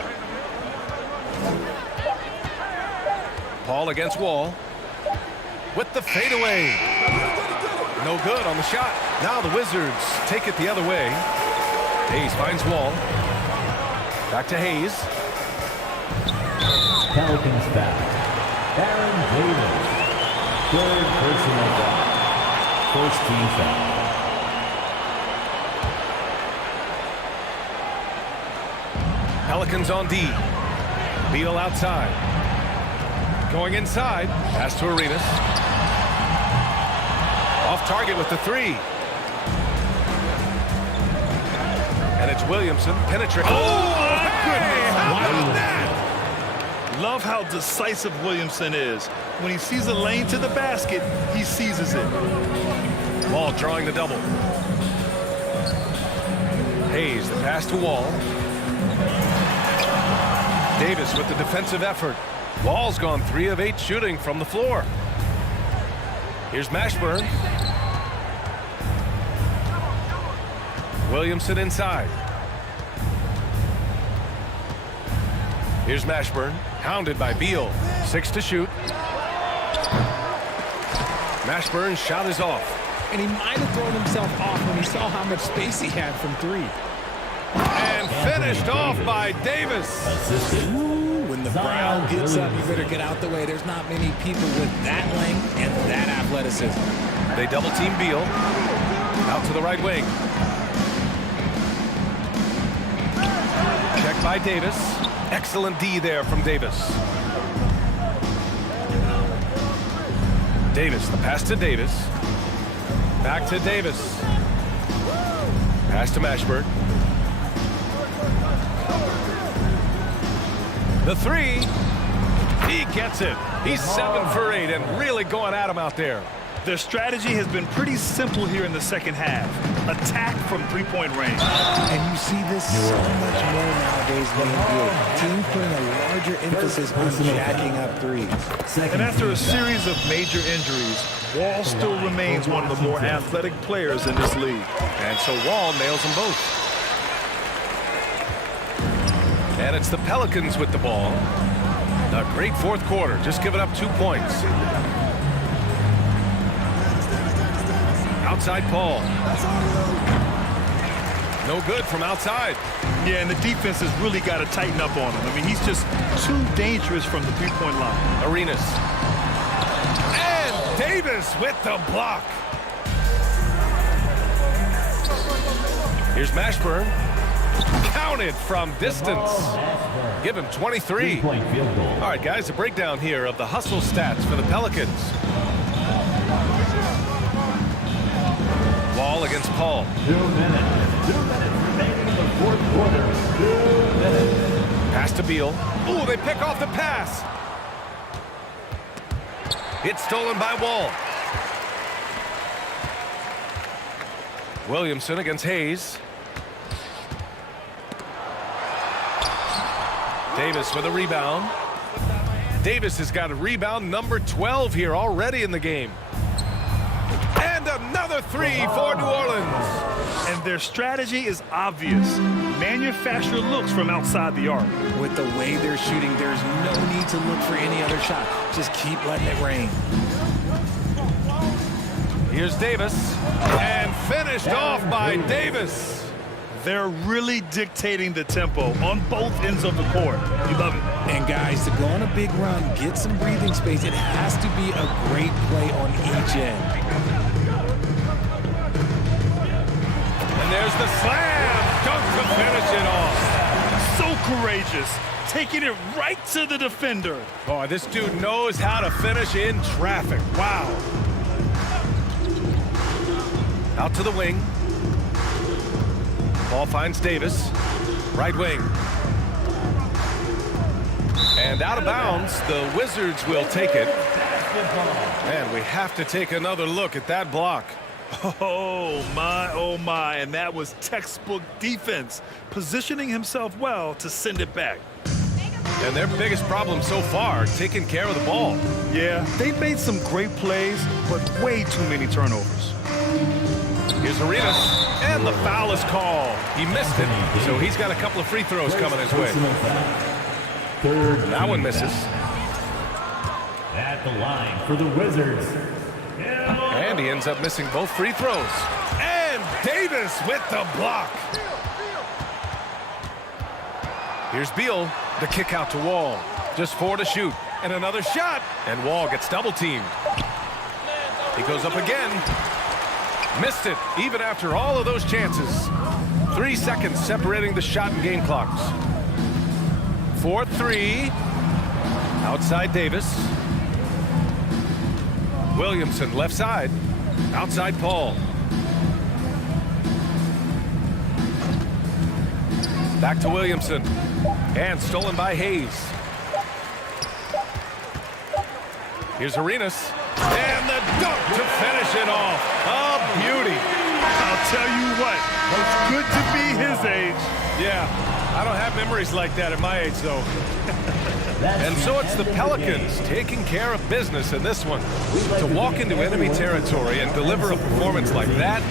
Paul against Wall. With the fadeaway. No good on the shot. Now the Wizards take it the other way. Hayes finds Wall. Back to Hayes. Pelicans back. Aaron Davis. 3rd personal foul. 1st team foul. Pelicans on D. Beal outside. Going inside. Pass to Arenas. Off target with the 3. And it's Williamson. Penetrating. Oh, my goodness. How about that? Love how decisive Williamson is. When he sees a lane to the basket, he seizes it. Wall drawing the double. Hayes, the pass to Wall. Davis with the defensive effort. Wall's gone 3 of 8 shooting from the floor. Here's Mashburn. Williamson inside. Here's Mashburn, hounded by Beal. 6 to shoot. Mashburn's shot is off. And he might have thrown himself off when he saw how much space he had from 3. And finished off by Davis. Ooh, when the Brown gets up, you better get out the way. There's not many people with that length and that athleticism. They double team Beal. Out to the right wing. Check by Davis. Excellent D there from Davis. Davis, the pass to Davis. Back to Davis. Pass to Mashburn. The 3. He gets it. He's 7 for 8 and really going at him out there. Their strategy has been pretty simple here in the second half. Attack from three-point range. And you see this so much more nowadays in the NBA. Teams putting a larger emphasis on jacking up threes. And after a series of major injuries, Wall still remains one of the more athletic players in this league. And so Wall nails them both. And it's the Pelicans with the ball. A great fourth quarter, just giving up 2 points. Outside Paul. No good from outside. Yeah, and the defense has really got to tighten up on him. I mean, he's just too dangerous from the three-point line. Arenas. And Davis with the block. Here's Mashburn. Counted from distance. Give him 23. All right, guys, a breakdown here of the hustle stats for the Pelicans. Wall against Paul. 2 minutes. 2 minutes remaining in the fourth quarter. 2 minutes. Pass to Beal. Ooh, they pick off the pass. It's stolen by Wall. Williamson against Hayes. Davis with a rebound. Davis has got a rebound number 12 here already in the game. And another three for New Orleans. And their strategy is obvious. Manufacture looks from outside the arc. With the way they're shooting, there's no need to look for any other shot. Just keep letting it rain. Here's Davis. And finished off by Davis. They're really dictating the tempo on both ends of the court. You love it. And guys, to go on a big run, get some breathing space, it has to be a great play on each end. And there's the slam dunk to finish it off. So courageous, taking it right to the defender. Boy, this dude knows how to finish in traffic. Wow. Out to the wing. Ball finds Davis. Right wing. And out of bounds, the Wizards will take it. And we have to take another look at that block. Oh my, and that was textbook defense, positioning himself well to send it back. And their biggest problem so far, taking care of the ball. Yeah, they've made some great plays, but way too many turnovers. Here's Arenas, and the foul is called. He missed it, so he's got a couple of free throws coming his way. That one misses. At the line for the Wizards. And he ends up missing both free throws. And Davis with the block. Here's Beal, the kick out to Wall. Just 4 to shoot. And another shot. And Wall gets double teamed. He goes up again. Missed it, even after all of those chances. 3 seconds separating the shot and game clocks. 4-3. Outside Davis. Williamson left side. Outside Paul. Back to Williamson. And stolen by Hayes. Here's Arenas. And the dunk to finish it off. A beauty. I'll tell you what, it's good to be his age. Yeah, I don't have memories like that at my age, though. And so it's the Pelicans taking care of business in this one. To walk into enemy territory and deliver a performance like that.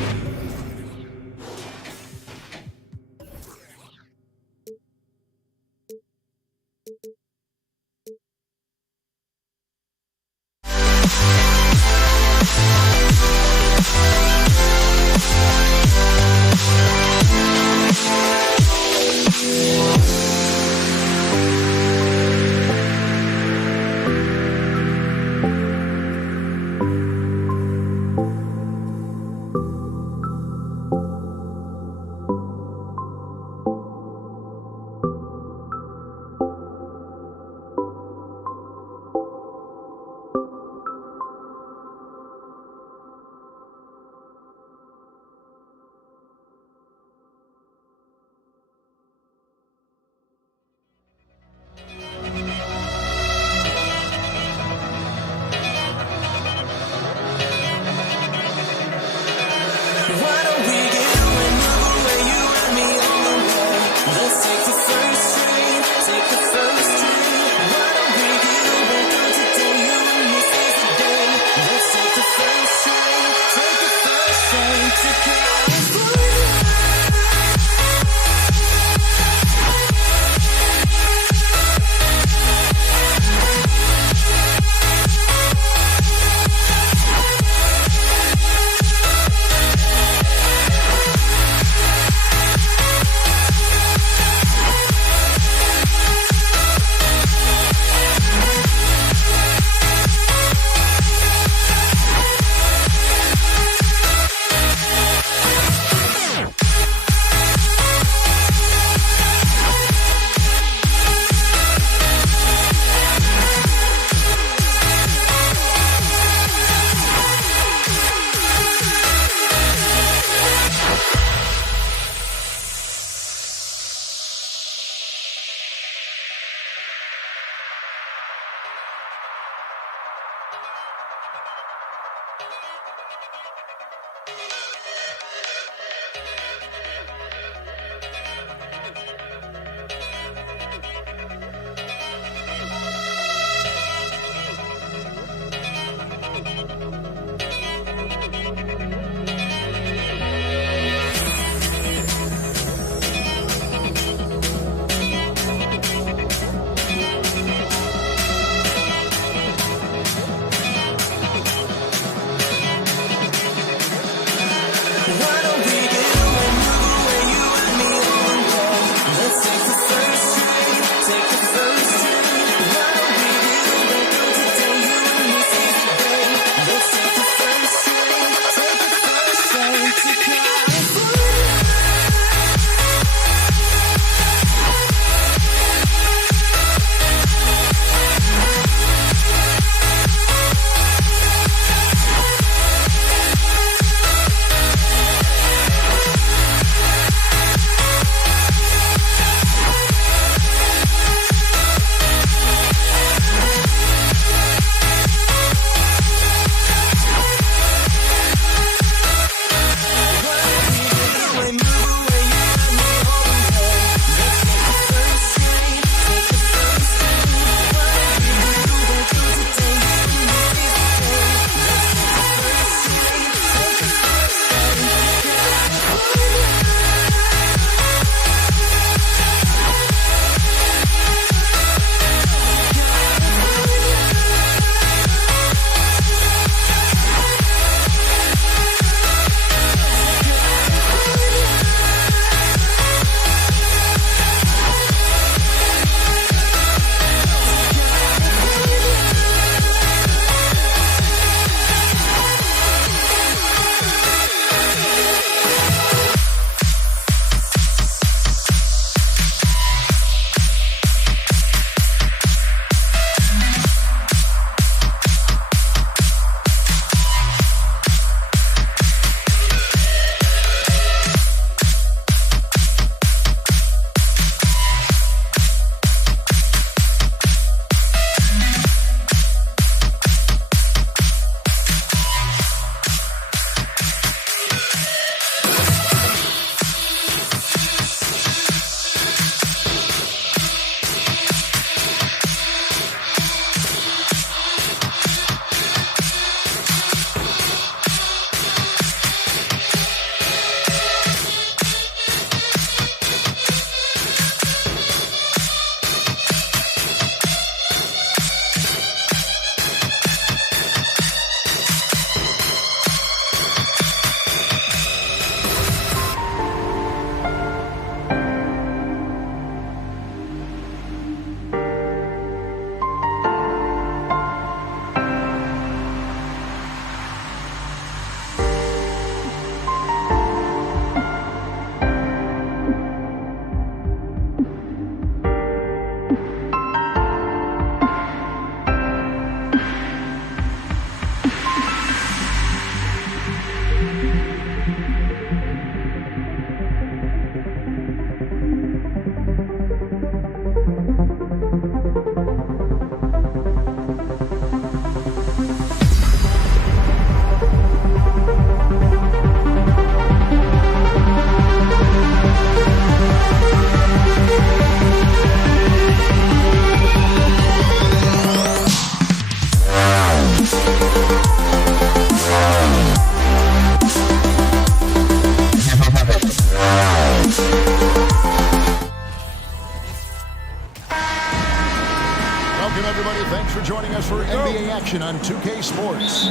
action on 2K Sports.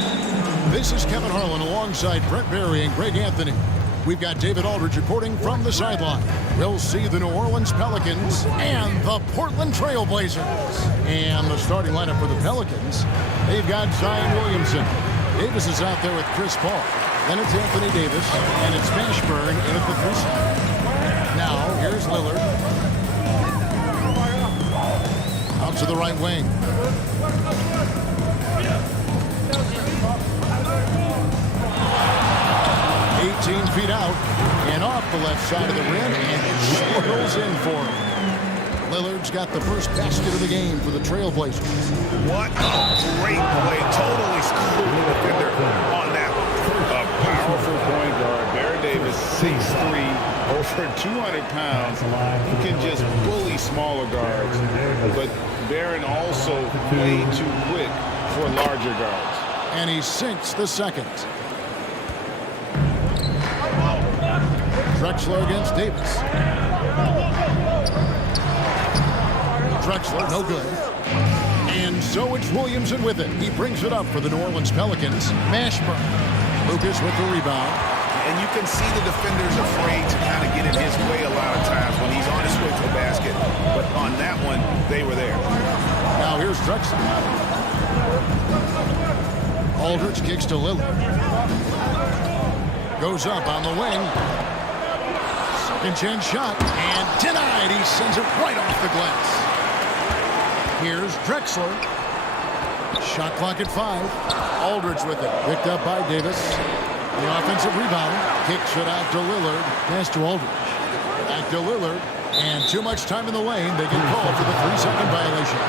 This is Kevin Harlan alongside Brent Barry and Greg Anthony. We've got David Aldridge reporting from the sideline. We'll see the New Orleans Pelicans and the Portland Trail Blazers. And the starting lineup for the Pelicans, they've got Zion Williamson. Davis is out there with Chris Paul. Then it's Anthony Davis, and it's Mashburn in at the 3 spot. Now, here's Lillard. Out to the right wing. 18 feet out and off the left side of the rim, and it swirls in for him. Lillard's got the first basket of the game for the Trailblazers. What a great play. Totally schooled the defender on that one. A powerful point guard. Baron Davis, 6'3", over 200 pounds. He can just bully smaller guards. But Baron also way too quick for larger guards. And he sinks the second. Drexler against Davis. Drexler, no good. And so it's Williamson with it. He brings it up for the New Orleans Pelicans. Mashburn. Lucas with the rebound. And you can see the defenders afraid to kind of get in his way a lot of times when he's on his way to the basket. But on that one, they were there. Now here's Drexler. Aldridge kicks to Lillard. Goes up on the wing. Second chance shot. And denied. He sends it right off the glass. Here's Drexler. Shot clock at 5. Aldridge with it. Picked up by Davis. The offensive rebound. Kicks it out to Lillard. Pass to Aldridge. Back to Lillard. And too much time in the lane. They get called for the 3-second violation.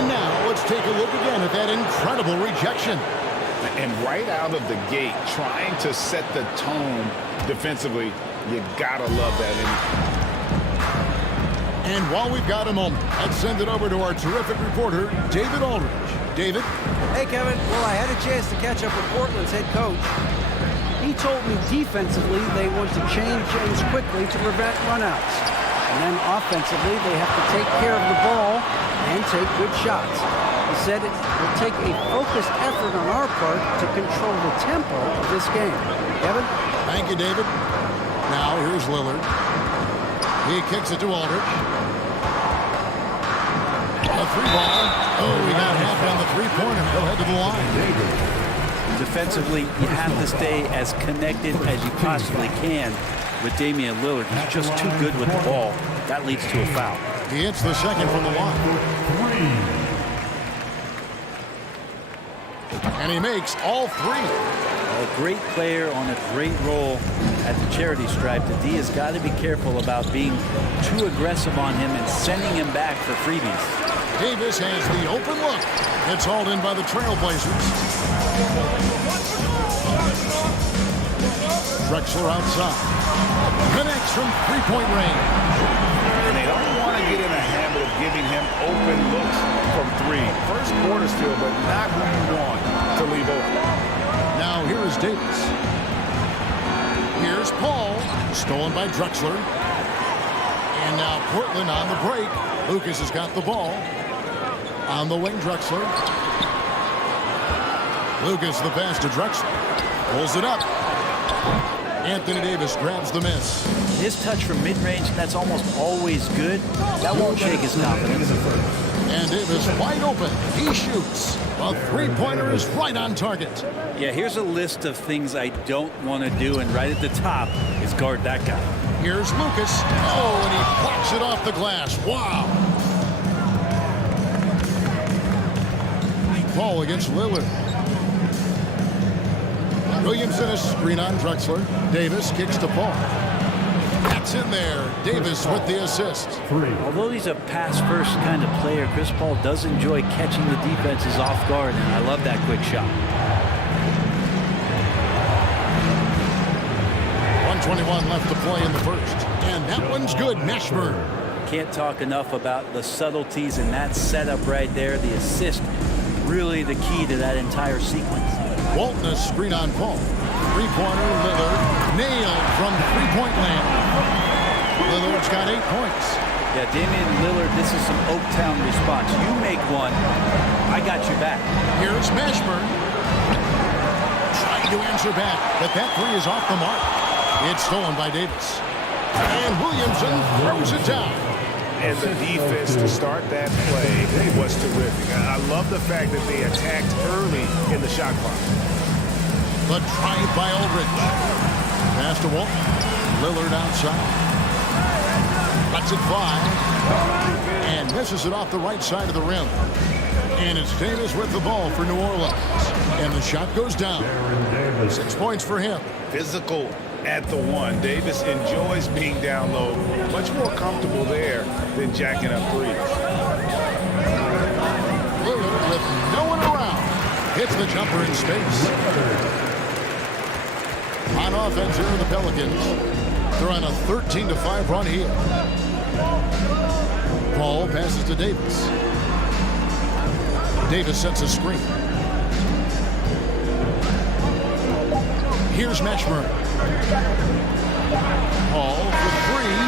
And now let's take a look again at that incredible rejection. And right out of the gate, trying to set the tone defensively, you gotta love that. And while we've got a moment, let's send it over to our terrific reporter, David Aldridge. David? Hey, Kevin. Well, I had a chance to catch up with Portland's head coach. He told me defensively they want to change things quickly to prevent runouts. And then offensively, they have to take care of the ball and take good shots. He said it will take a focused effort on our part to control the tempo of this game. Kevin? Thank you, David. Now, here's Lillard. He kicks it to Aldridge. A 3-ball. Oh, we got half on the 3-pointer. He'll head to the line. Defensively, you have to stay as connected as you possibly can with Damian Lillard. He's just too good with the ball. That leads to a foul. He hits the second from the line. And he makes all 3. A great player on a great role at the charity stripe. The D has got to be careful about being too aggressive on him and sending him back for freebies. Davis has the open look. It's hauled in by the Trailblazers. Drexler outside. Connects from 3-point range. And they don't want to get in a habit of giving him open looks from 3. First quarter still, but not who you want to leave open. Now here is Davis. Here's Paul. Stolen by Drexler. And now Portland on the break. Lucas has got the ball. On the wing, Drexler. Lucas the pass to Drexler. Pulls it up. Anthony Davis grabs the miss. His touch from mid-range, that's almost always good. That won't shake his confidence. And Davis wide open. He shoots. A 3-pointer is right on target. Yeah, here's a list of things I don't want to do, and right at the top is guard that guy. Here's Lucas. Oh, and he blocks it off the glass. Wow. Paul against Lillard. Williamson is screen on Drexler. Davis kicks to Paul. That's in there. Davis with the assist. Although he's a pass-first kind of player, Chris Paul does enjoy catching the defenses off guard, and I love that quick shot. 1:21 left to play in the first. And that one's good. Mashburn. Can't talk enough about the subtleties in that setup right there. The assist, really the key to that entire sequence. Walton is screen on Paul. 3-pointer, Lillard nailed from 3-point land. Lillard's got 8 points. Yeah, Damian Lillard, this is some Oaktown response. You make one, I got you back. Here's Mashburn. Trying to answer back, but that three is off the mark. It's stolen by Davis. And Williamson throws it down. And the defense to start that play was terrific. I love the fact that they attacked early in the shot clock. The drive by Aldridge. Pass to Walton. Lillard outside. Lets it fly. And misses it off the right side of the rim. And it's Davis with the ball for New Orleans. And the shot goes down. 6 points for him. Physical at the one. Davis enjoys being down low. Much more comfortable there than jacking up threes. Lillard with no one around. Hits the jumper in space. On offense here are the Pelicans. They're on a 13-5 run here. Paul passes to Davis. Davis sets a screen. Here's Mashburn. Paul for three.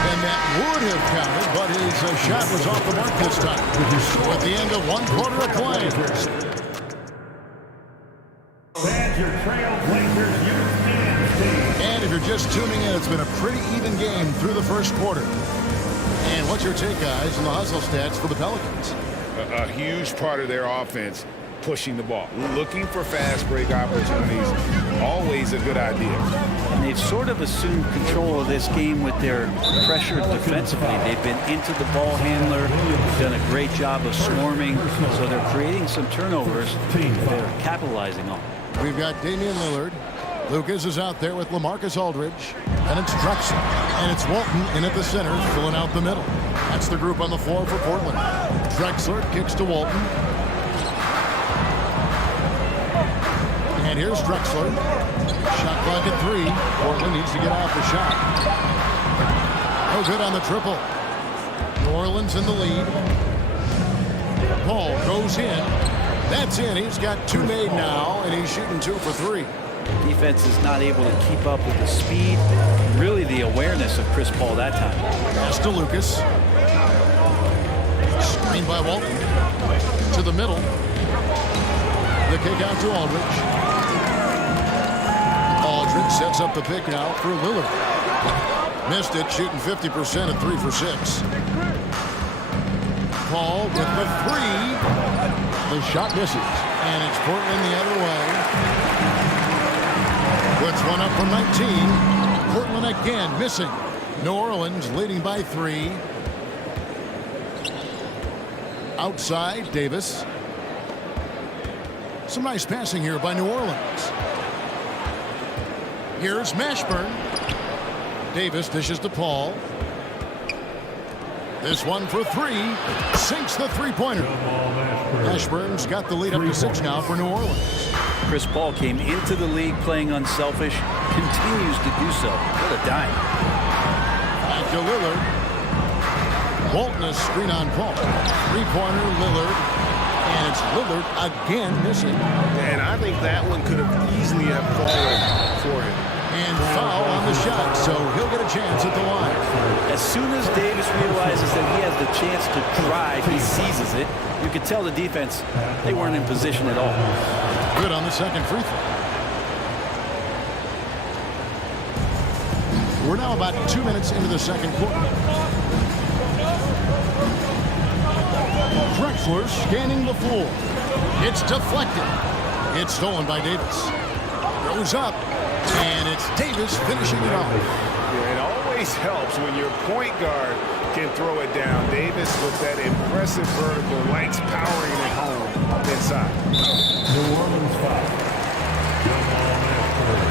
And that would have counted, but his shot was off the mark this time. So at the end of 1 quarter of play. And if you're just tuning in, it's been a pretty even game through the first quarter. And what's your take, guys, on the hustle stats for the Pelicans? A huge part of their offense, pushing the ball. Looking for fast break opportunities, always a good idea. And they've sort of assumed control of this game with their pressure defensively. They've been into the ball handler. They've done a great job of swarming. So they're creating some turnovers they're capitalizing on. We've got Damian Lillard. Lucas is out there with LaMarcus Aldridge. And it's Drexler. And it's Walton in at the center, filling out the middle. That's the group on the floor for Portland. Drexler kicks to Walton. And here's Drexler. Shot clock at 3. Portland needs to get off the shot. No good on the triple. New Orleans in the lead. Paul goes in. That's in. He's got 2 made now, and he's shooting 2 for 3. Defense is not able to keep up with the speed, really the awareness of Chris Paul that time. Pass to Lucas. Screen by Walton. To the middle. The kick out to Aldridge. Aldridge sets up the pick now for Lillard. Missed it, shooting 50% at 3 for 6. Paul with the 3. The shot misses. And it's Portland the other way. Puts one up from 19. Portland again missing. New Orleans leading by 3. Outside, Davis. Some nice passing here by New Orleans. Here's Mashburn. Davis dishes to Paul. This one for 3. Sinks the three-pointer. Mashburn's got the lead up to 6 now for New Orleans. Chris Paul came into the league playing unselfish, continues to do so. What a dime. Back to Lillard. Walton is screen on Paul. Three-pointer, Lillard. And it's Lillard again missing. And I think that one could have easily have fallen for him. And foul on the shot, so he'll get a chance at the line. As soon as Davis realizes that he has the chance to drive, he seizes it. You could tell the defense, they weren't in position at all. Good on the second free throw. We're now about 2 minutes into the second quarter. Drexler scanning the floor. It's deflected. It's stolen by Davis. Goes up. And it's Davis finishing it off. Yeah, it always helps when your point guard can throw it down. Davis with that impressive vertical likes powering it home inside. New Orleans foul. Jamal Mashburn.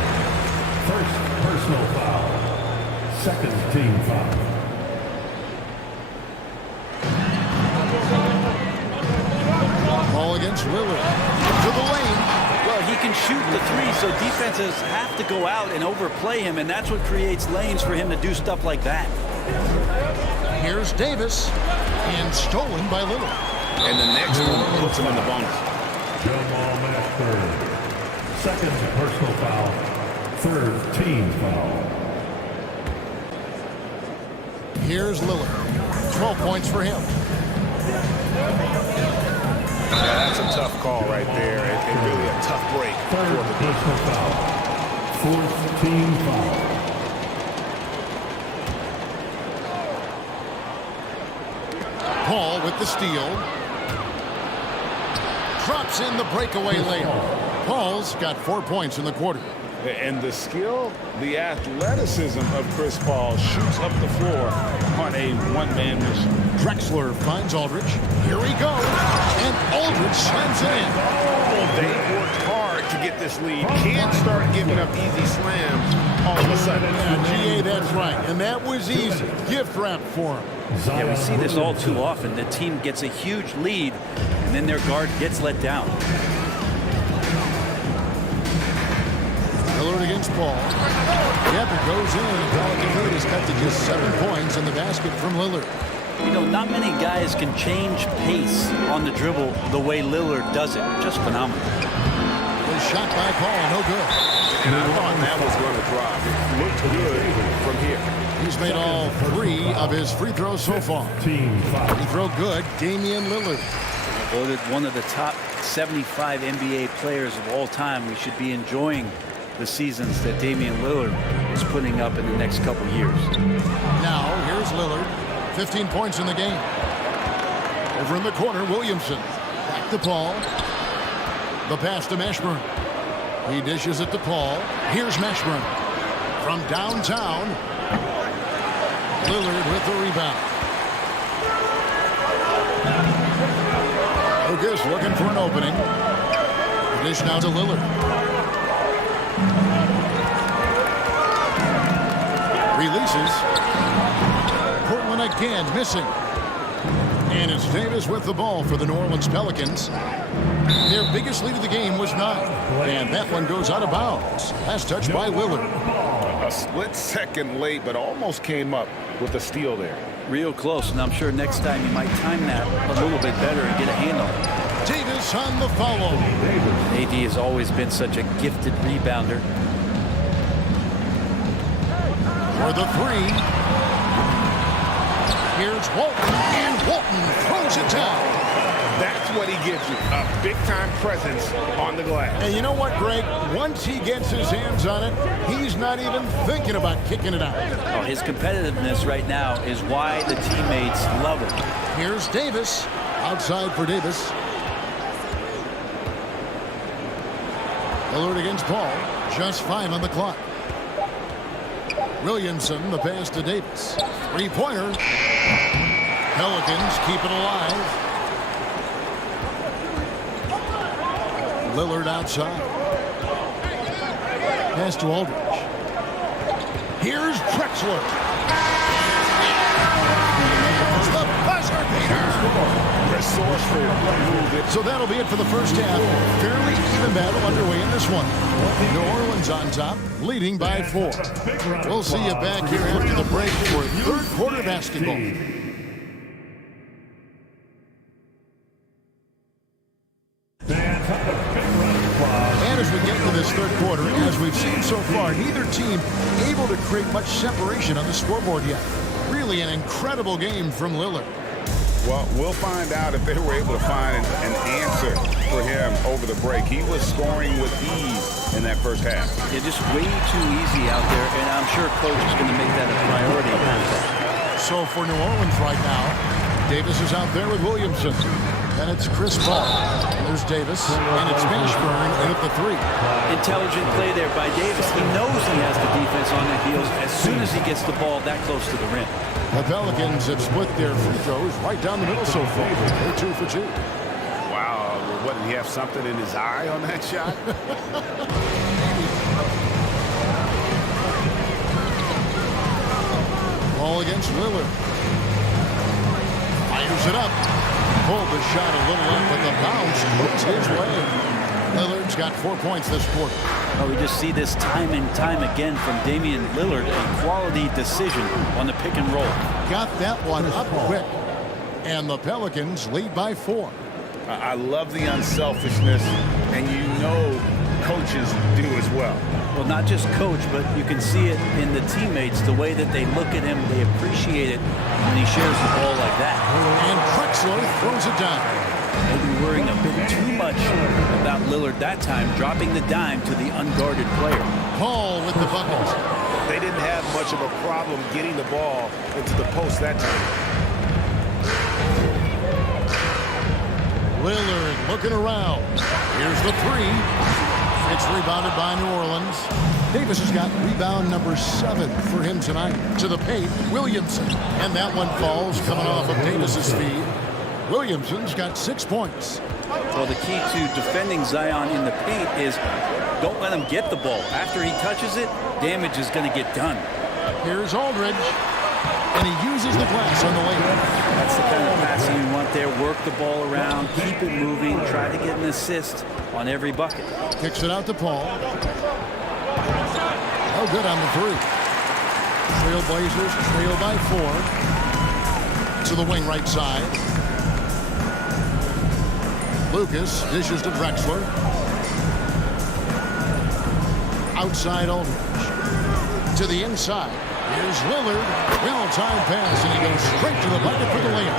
First personal foul. Second team foul. Ball against Lillard. To the lane. Well, he can shoot the 3, so defenses have to go out and overplay him, and that's what creates lanes for him to do stuff like that. Here's Davis, and stolen by Lillard. And the next one puts him in the bonus. Jamal Mashburn. Second personal foul. Third team foul. Here's Lillard. 12 points for him. Yeah, that's a tough call right there, and really a tough break. Fourth team foul. Paul with the steal. Drops in the breakaway layup. Paul's got 4 points in the quarter. And the skill, the athleticism of Chris Paul shoots up the floor on a one-man mission. Drexler finds Aldridge. Here he goes. And Aldridge slams it in. Oh, they worked hard to get this lead. Can't start giving up easy slams all of a sudden. Yeah, GA, that's right. And that was easy. Gift wrap for him. Yeah, we see this all too often. The team gets a huge lead, and then their guard gets let down. Lillard against Paul. Yep, it goes in. The Pelican lead is cut to just 7 points in the basket from Lillard. You know, not many guys can change pace on the dribble the way Lillard does it. Just phenomenal. The shot by Paul, no good. And I thought that was going to drop. It looked good from here. He's made all 3 of his free throws so far. Free throw good, Damian Lillard. Voted one of the top 75 NBA players of all time. We should be enjoying the seasons that Damian Lillard is putting up in the next couple years. Now, here's Lillard. 15 points in the game. Over in the corner, Williamson. Back to Paul. The pass to Mashburn. He dishes it to Paul. Here's Mashburn. From downtown, Lillard with the rebound. Lucas looking for an opening. The dish now to Lillard. Releases. Portland again missing. And it's Davis with the ball for the New Orleans Pelicans. Their biggest lead of the game was 9. And that one goes out of bounds. Last touch by Lillard. A split second late, but almost came up with a steal there. Real close, and I'm sure next time you might time that a little bit better and get a handle. Davis on the follow. AD has always been such a gifted rebounder. For the 3. Here's Walton, and Walton throws it down. That's what he gives you, a big-time presence on the glass. And you know what, Greg? Once he gets his hands on it, he's not even thinking about kicking it out. Oh, his competitiveness right now is why the teammates love him. Here's Davis. Outside for Davis. Lillard against Paul. Just 5 on the clock. Williamson, the pass to Davis. 3-pointer. Pelicans keep it alive. Lillard outside. Pass to Aldridge. Here's Drexler. It's the buzzer beater. Resourceful. So that'll be it for the first half. Fairly even battle underway in this one. New Orleans on top, leading by 4. We'll see you back here after the break for third quarter basketball. And as we get to this third quarter, as we've seen so far, neither team able to create much separation on the scoreboard yet. Really an incredible game from Lillard. Well, we'll find out if they were able to find an answer for him over the break. He was scoring with ease in that first half. Yeah, just way too easy out there, and I'm sure coach is going to make that a priority. So for New Orleans right now, Davis is out there with Williamson. And it's Chris Paul. There's Davis, and it's Mashburn in at the 3. Intelligent play there by Davis. He knows he has the defense on their heels as soon as he gets the ball that close to the rim. The Pelicans have split their free throws right down the middle so far. They're 2 for 2. Wow, what, did he have something in his eye on that shot? Ball against Lillard. Fires it up. Pulled the shot a little up, but the bounce goes his way. Lillard's got 4 points this quarter. Oh, we just see this time and time again from Damian Lillard, a quality decision on the pick and roll. Got that one up quick. And the Pelicans lead by 4. I love the unselfishness, and you know coaches do as well. Well, not just coach, but you can see it in the teammates, the way that they look at him. They appreciate it when he shares the ball like that. And Drexler throws it down. Maybe worrying a bit too much about Lillard that time, dropping the dime to the unguarded player. Paul with the bucket. They didn't have much of a problem getting the ball into the post that time. Lillard looking around. Here's the three. It's rebounded by New Orleans. Davis has got rebound number 7 for him tonight. To the paint, Williamson. And that one falls coming off of Davis's feed. Williamson's got 6 points. Well, the key to defending Zion in the paint is don't let him get the ball. After he touches it, damage is going to get done. Here's Aldridge. And he uses the glass on the layup. That's the kind of passing you want there. Work the ball around, keep it moving, try to get an assist on every bucket. Kicks it out to Paul. Oh, good on the three. Trailblazers trail by 4. To the wing right side. Lucas dishes to Drexler. Outside Aldridge. To the inside. Here's Lillard. Well-timed pass, and he goes straight to the bucket for the layup.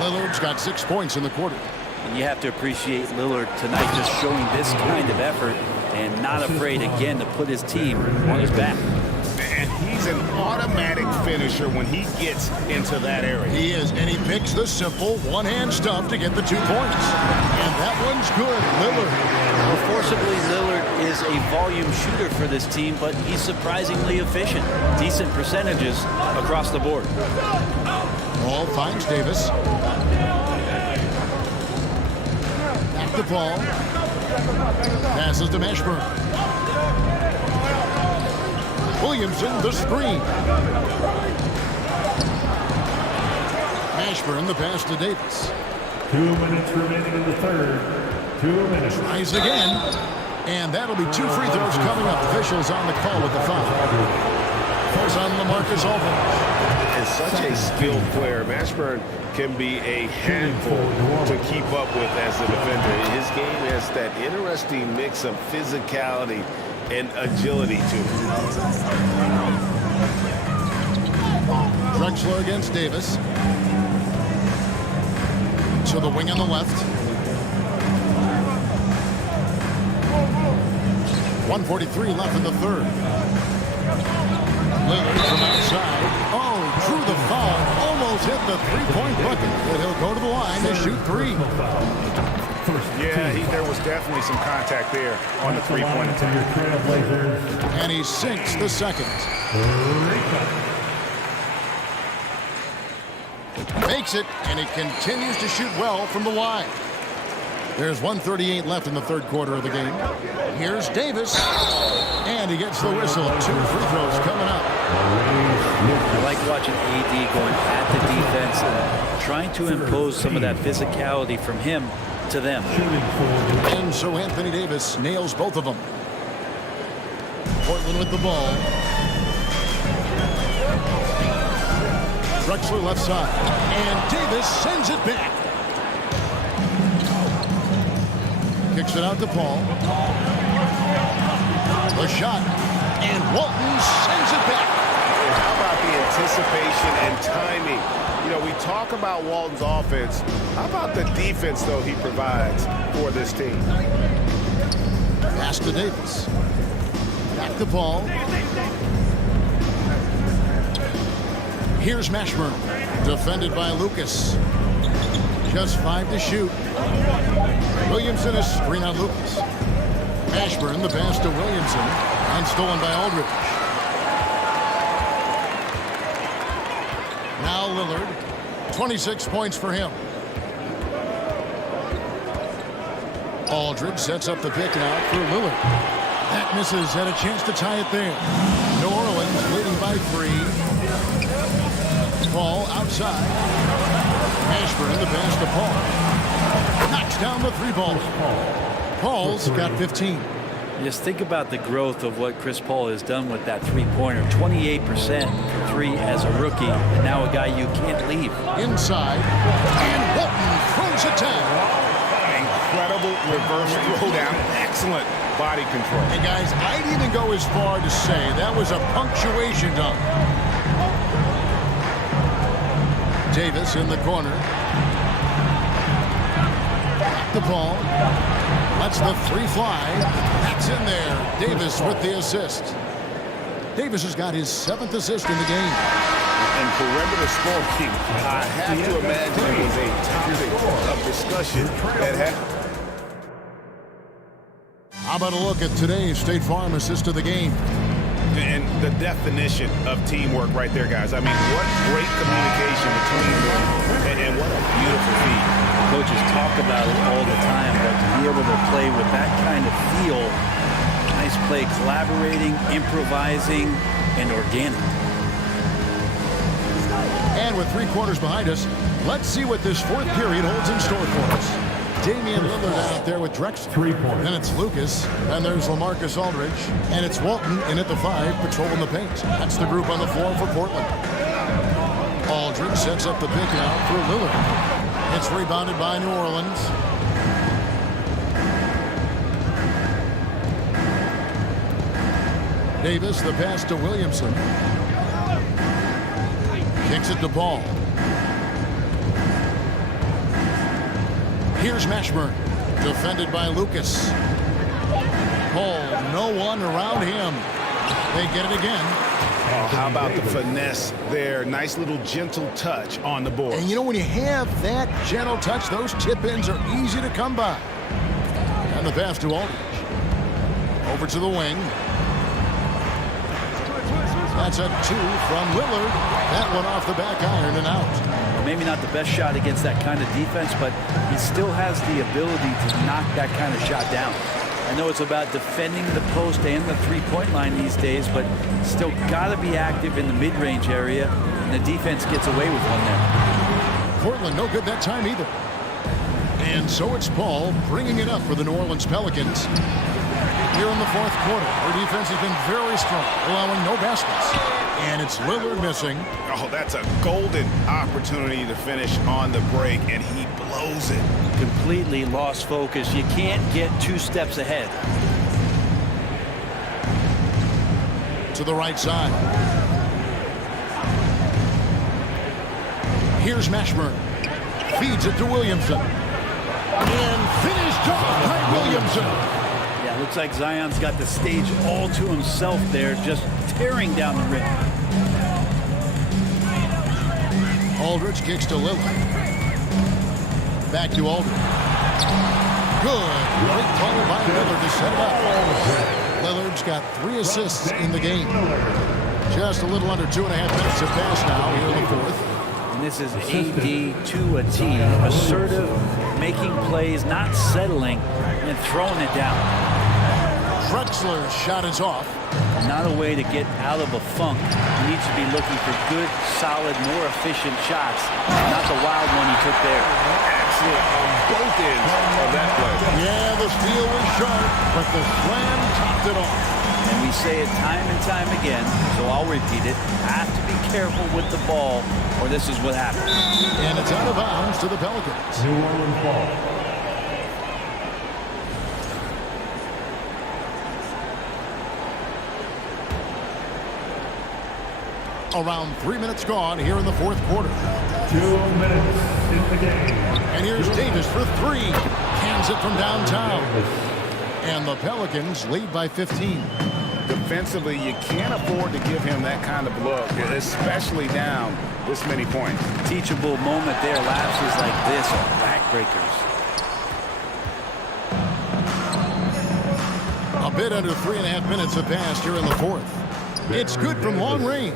Lillard's got 6 points in the quarter. And you have to appreciate Lillard tonight just showing this kind of effort and not afraid again to put his team on his back. And he's an automatic finisher when he gets into that area. He is, and he picks the simple one-hand stuff to get the 2 points. And that one's good. Lillard. Well, forcibly, Lillard is a volume shooter for this team, but he's surprisingly efficient. Decent percentages across the board. Ball finds Davis. Back to Paul. Passes to Mashburn. Williamson, the screen. Mashburn, the pass to Davis. 2 minutes remaining in the third. 2 minutes. Tries again. And that'll be 2 free throws coming up. Officials on the call with the foul. Force on LaMarcus Aldridge. And such a skilled player. Mashburn can be a handful to keep up with as a defender. His game has that interesting mix of physicality and agility to it. Drexler against Davis. To the wing on the left. 1:43 left in the third. Lillard from outside. Oh, drew the foul. Almost hit the three-point bucket. But he'll go to the line to shoot 3. Yeah, there was definitely some contact there on the three-point attempt. And he sinks the second. Makes it, and he continues to shoot well from the line. There's 1:38 left in the third quarter of the game. Here's Davis. And he gets the whistle. 2 free throws coming up. I like watching AD going at the defense and trying to impose some of that physicality from him to them. And so Anthony Davis nails both of them. Portland with the ball. Drexler left side. And Davis sends it back. Kicks it out to Paul. The shot. And Walton sends it back. How about the anticipation and timing? You know, we talk about Walton's offense. How about the defense, though, he provides for this team? Pass to Davis. Back to Paul. Here's Mashburn. Defended by Lucas. Just 5 to shoot. Williamson is screen on Lucas. Mashburn, the pass to Williamson. And stolen by Aldridge. Now Lillard. 26 points for him. Aldridge sets up the pick now for Lillard. That misses. Had a chance to tie it there. New Orleans leading by 3. Paul outside. Mashburn, the pass to Paul. Knocks down the 3-ball. Paul's got 15. Just think about the growth of what Chris Paul has done with that three-pointer. 28% for 3 as a rookie, and now a guy you can't leave. Inside, and Walton throws it down. Incredible reverse throwdown. Excellent body control. And guys, I'd even go as far to say that was a punctuation dunk. Davis in the corner. The ball. Lets the three fly. That's in there. Davis with the assist. Davis has got his 7th assist in the game. And perimeter scoring, I have to imagine it was a topic of discussion that had. How about a look at today's State Farm assist of the game? And the definition of teamwork right there, guys. I mean, what great communication between them, and what a beautiful feat. Coaches talk about it all the time, but to be able to play with that kind of feel, nice play, collaborating, improvising, and organic. And with 3 quarters behind us, let's see what this 4th period holds in store for us. Damian Lillard out there with Drexler. 3 points. Then it's Lucas. And there's LaMarcus Aldridge. And it's Walton in at the 5, patrolling the paint. That's the group on the floor for Portland. Aldridge sets up the pick out for Lillard. It's rebounded by New Orleans. Davis, the pass to Williamson. Kicks it to Ball. Here's Mashburn, defended by Lucas. No one around him. They get it again. Oh, how about the finesse there? Nice little gentle touch on the board. And you know, when you have that gentle touch, those tip-ins are easy to come by. And the pass to Aldridge. Over to the wing. That's a 2 from Lillard. That one off the back iron and out. Maybe not the best shot against that kind of defense, but he still has the ability to knock that kind of shot down. I know it's about defending the post and the three-point line these days, but still got to be active in the mid-range area, and the defense gets away with one there. Portland no good that time either. And so it's Paul bringing it up for the New Orleans Pelicans. Here in the 4th quarter, their defense has been very strong, allowing no baskets. And it's Lillard missing. Oh, that's a golden opportunity to finish on the break, and he blows it. Completely lost focus. You can't get 2 steps ahead. To the right side. Here's Mashburn. Feeds it to Williamson. And finished off by Williamson. Yeah, looks like Zion's got the stage all to himself there, just tearing down the rim. Aldridge kicks to Lillard. Back to Aldridge. Good. Great call by Lillard to set it up. Lillard's got 3 assists in the game. Just a little under 2.5 minutes to pass now here in the 4th. And this is AD to a T. Assertive, making plays, not settling, and throwing it down. Drexler's shot is off. Not a way to get out of a funk. He needs to be looking for good, solid, more efficient shots. Not the wild one he took there. Excellent on both ends of that play. Yeah, the steal was sharp, but the slam topped it off. And we say it time and time again, so I'll repeat it. Have to be careful with the ball, or this is what happens. And it's out of bounds to the Pelicans. New Orleans ball. Around 3 minutes gone here in the 4th quarter. 2 minutes in the game. And here's Davis for 3. Hands it from downtown. And the Pelicans lead by 15. Defensively, you can't afford to give him that kind of look, especially down this many points. Teachable moment there. Lapses like this are backbreakers. A bit under 3.5 minutes have passed here in the 4th. It's good from long range.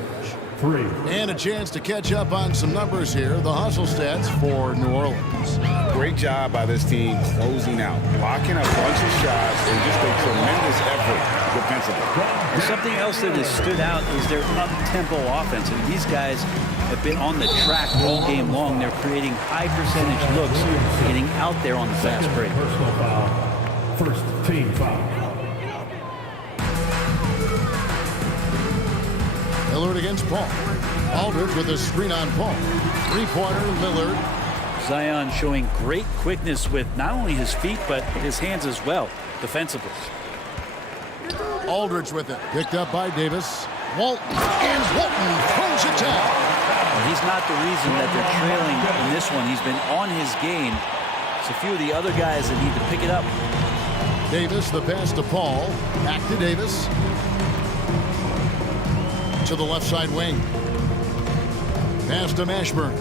3. And a chance to catch up on some numbers here. The hustle stats for New Orleans. Great job by this team closing out, blocking a bunch of shots, and just a tremendous effort defensively. And something else that has stood out is their up-tempo offense. I mean, these guys have been on the track all game long. They're creating high percentage looks, getting out there on the fast break. Personal foul. First team foul. Lillard against Paul. Aldridge with a screen on Paul. 3-pointer, Lillard. Zion showing great quickness with not only his feet, but his hands as well, defensively. Aldridge with it. Picked up by Davis. Walton. And Walton throws it down. He's not the reason that they're trailing in this one. He's been on his game. It's a few of the other guys that need to pick it up. Davis, the pass to Paul. Back to Davis. To the left side wing. Pass to Mashburn.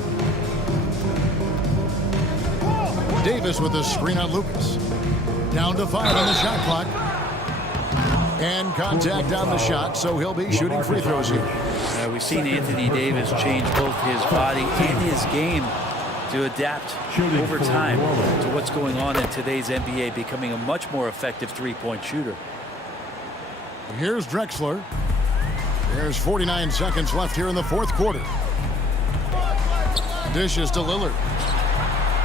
Davis with a screen on Lucas. Down to 5 on the shot clock. And contact on the shot, so he'll be shooting free throws here. We've seen Anthony Davis change both his body and his game to adapt over time to what's going on in today's NBA, becoming a much more effective three-point shooter. Here's Drexler. There's 49 seconds left here in the fourth quarter. Dishes to Lillard.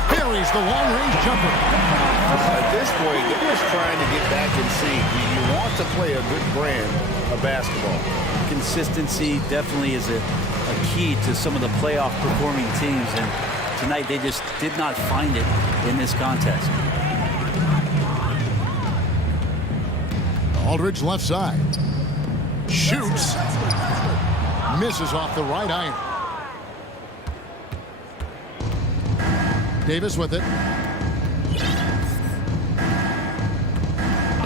Buries the long-range jumper. At this point, they're just trying to get back in sync. You want to play a good brand of basketball. Consistency definitely is a key to some of the playoff performing teams, and tonight they just did not find it in this contest. Aldridge left side. Shoots. Misses off the right iron. Davis with it.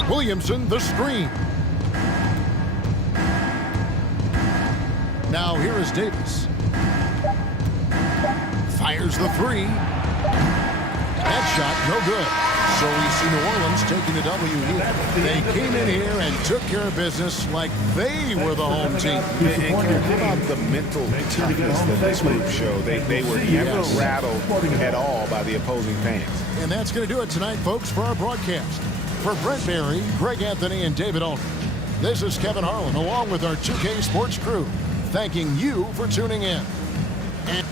Williamson, the screen. Now here is Davis. Fires the three. That shot, no good. So we see New Orleans taking the W here. They came in here and took care of business like they were the home team. And how about the mental toughness that this group showed? They were never rattled at all by the opposing fans. And that's going to do it tonight, folks, for our broadcast. For Brent Barry, Greg Anthony, and David Aldridge, this is Kevin Harlan, along with our 2K Sports crew, thanking you for tuning in. And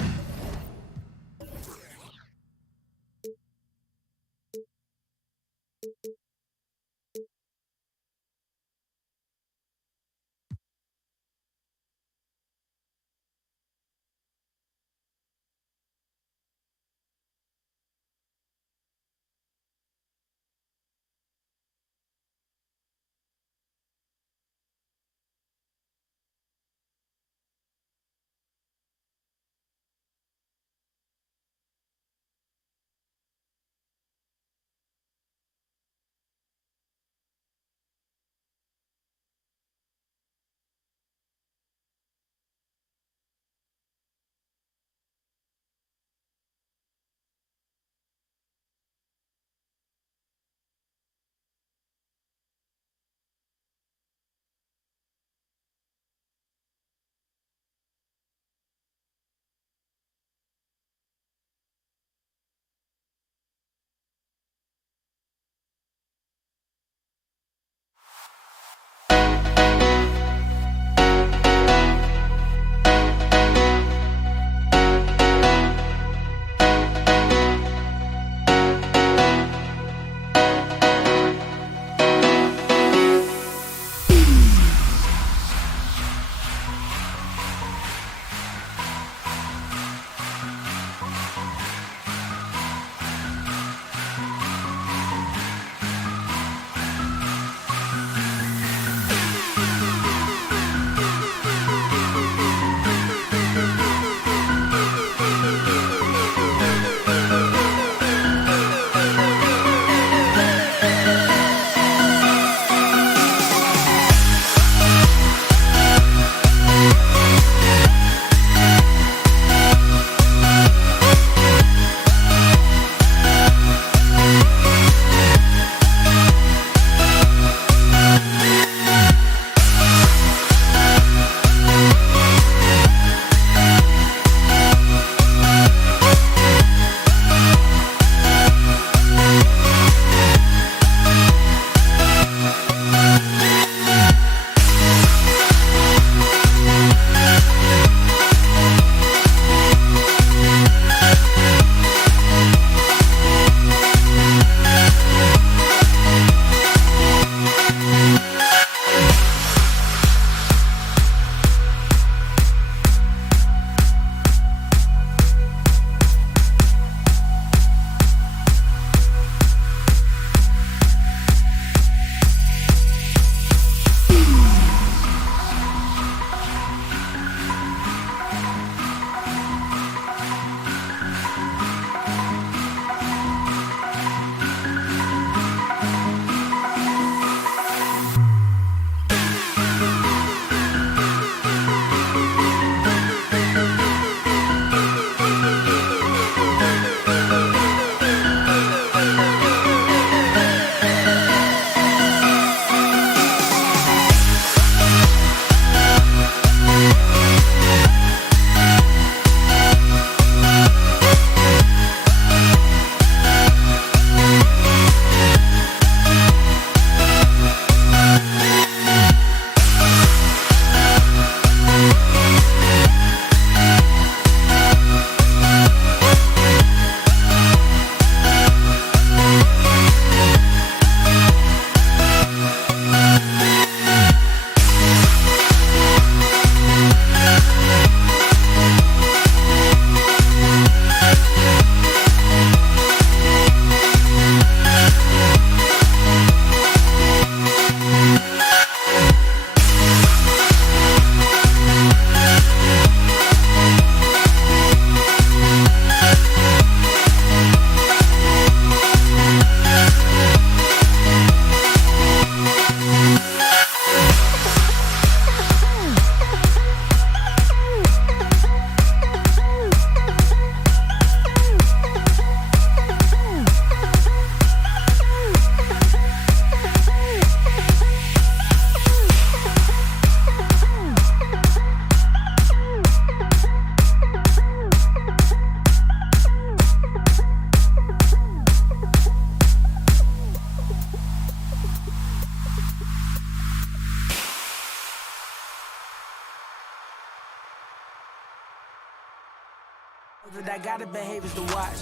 I gotta behave as the watch.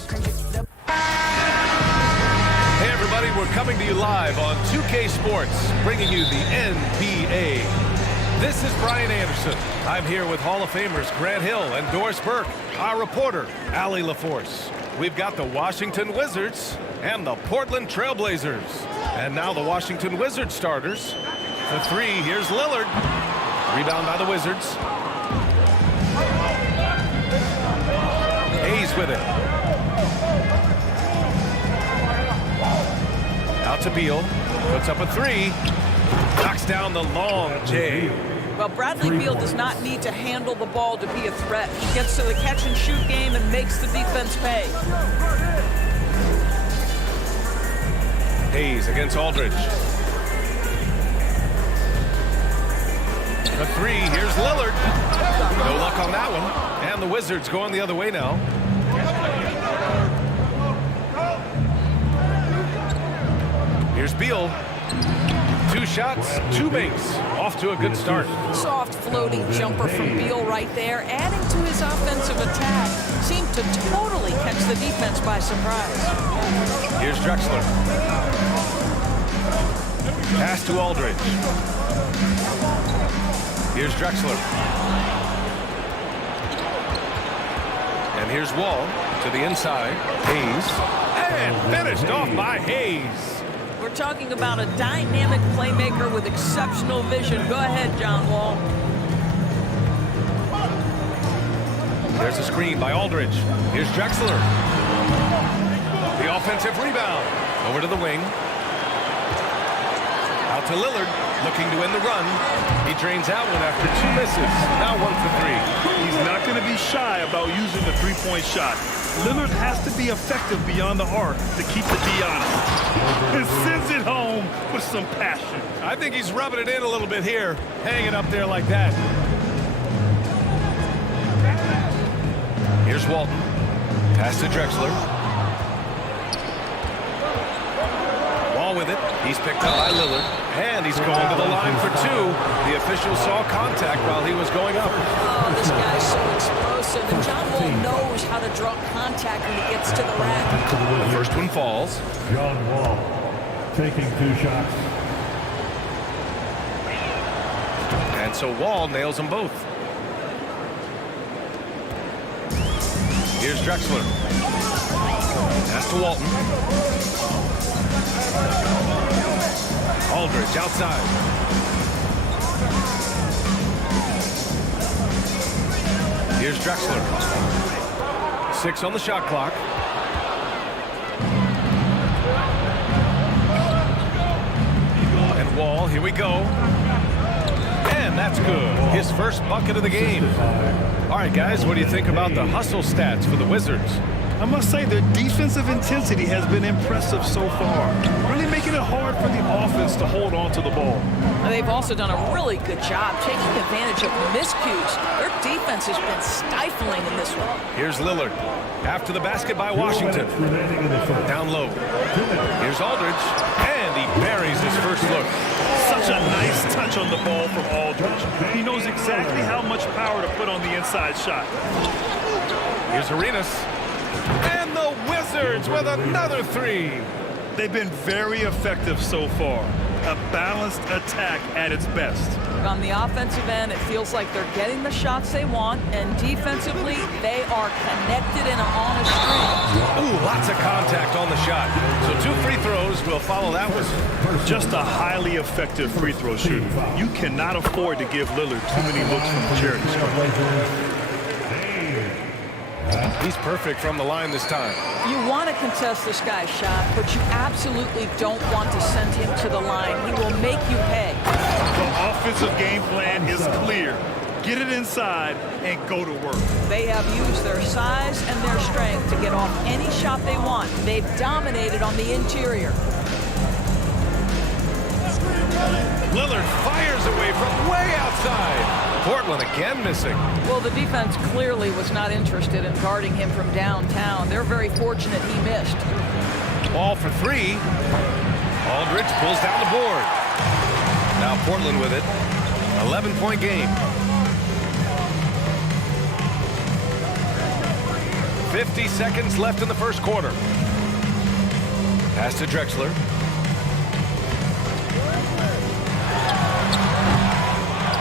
Hey everybody, we're coming to you live on 2K Sports, bringing you the NBA. This is Brian Anderson. I'm here with Hall of Famers Grant Hill and Doris Burke, our reporter, Allie LaForce. We've got the Washington Wizards and the Portland Trailblazers. And now the Washington Wizards starters. For three, here's Lillard. Rebound by the Wizards. Hayes with it. Out to Beal. Puts up a three. Knocks down the long J. Well, Bradley Beal does not need to handle the ball to be a threat. He gets to the catch-and-shoot game and makes the defense pay. Hayes against Aldridge. The three, here's Lillard. No luck on that one. And the Wizards going the other way now. Here's Beal. Two shots, two makes. Off to a good start. Soft floating jumper from Beal right there, adding to his offensive attack. Seemed to totally catch the defense by surprise. Here's Drexler. Pass to Aldridge. Here's Drexler. And here's Wall to the inside. Hayes. And finished off by Hayes. We're talking about a dynamic playmaker with exceptional vision. Go ahead, John Wall. There's a screen by Aldridge. Here's Drexler. The offensive rebound. Over to the wing. Out to Lillard, looking to end the run. He drains out one after two misses. Now 1 for 3. He's not going to be shy about using the three-point shot. Lillard has to be effective beyond the arc to keep the D honest. And sends it home with some passion. I think he's rubbing it in a little bit here, hanging up there like that. Here's Walton. Pass to Drexler. Wall with it. He's picked up by Lillard. And he's going to the line for two. The official saw contact while he was going up. Oh, this guy's so explosive. And John Wall knows how to draw contact when he gets to the rack. The first one falls. John Wall taking 2 shots. And so Wall nails them both. Here's Drexler. Pass to Walton. Aldridge outside. Here's Drexler. 6 on the shot clock. And Wall, here we go. And that's good. His first bucket of the game. All right, guys, what do you think about the hustle stats for the Wizards? I must say their defensive intensity has been impressive so far, really making it hard for the offense to hold on to the ball. And they've also done a really good job taking advantage of miscues. Their defense has been stifling in this one. Here's Lillard. After the basket by Washington. Down low. Here's Aldridge. And he buries his first look. Such a nice touch on the ball from Aldridge. He knows exactly how much power to put on the inside shot. Here's Arenas. And the Wizards with another three. They've been very effective so far. A balanced attack at its best. On the offensive end, it feels like they're getting the shots they want, and defensively, they are connected and on a string. Ooh, lots of contact on the shot. So 2 free throws will follow that one. Just a highly effective free throw shooter. You cannot afford to give Lillard too many looks from the charity stripe. He's perfect from the line this time. You want to contest this guy's shot, but you absolutely don't want to send him to the line. He will make you pay. The offensive game plan is clear. Get it inside and go to work. They have used their size and their strength to get off any shot they want. They've dominated on the interior. Lillard fires away from way outside. Portland again missing. Well, the defense clearly was not interested in guarding him from downtown. They're very fortunate he missed. Ball for 3. Aldridge pulls down the board. Now Portland with it. 11-point game. 50 seconds left in the first quarter. Pass to Drexler.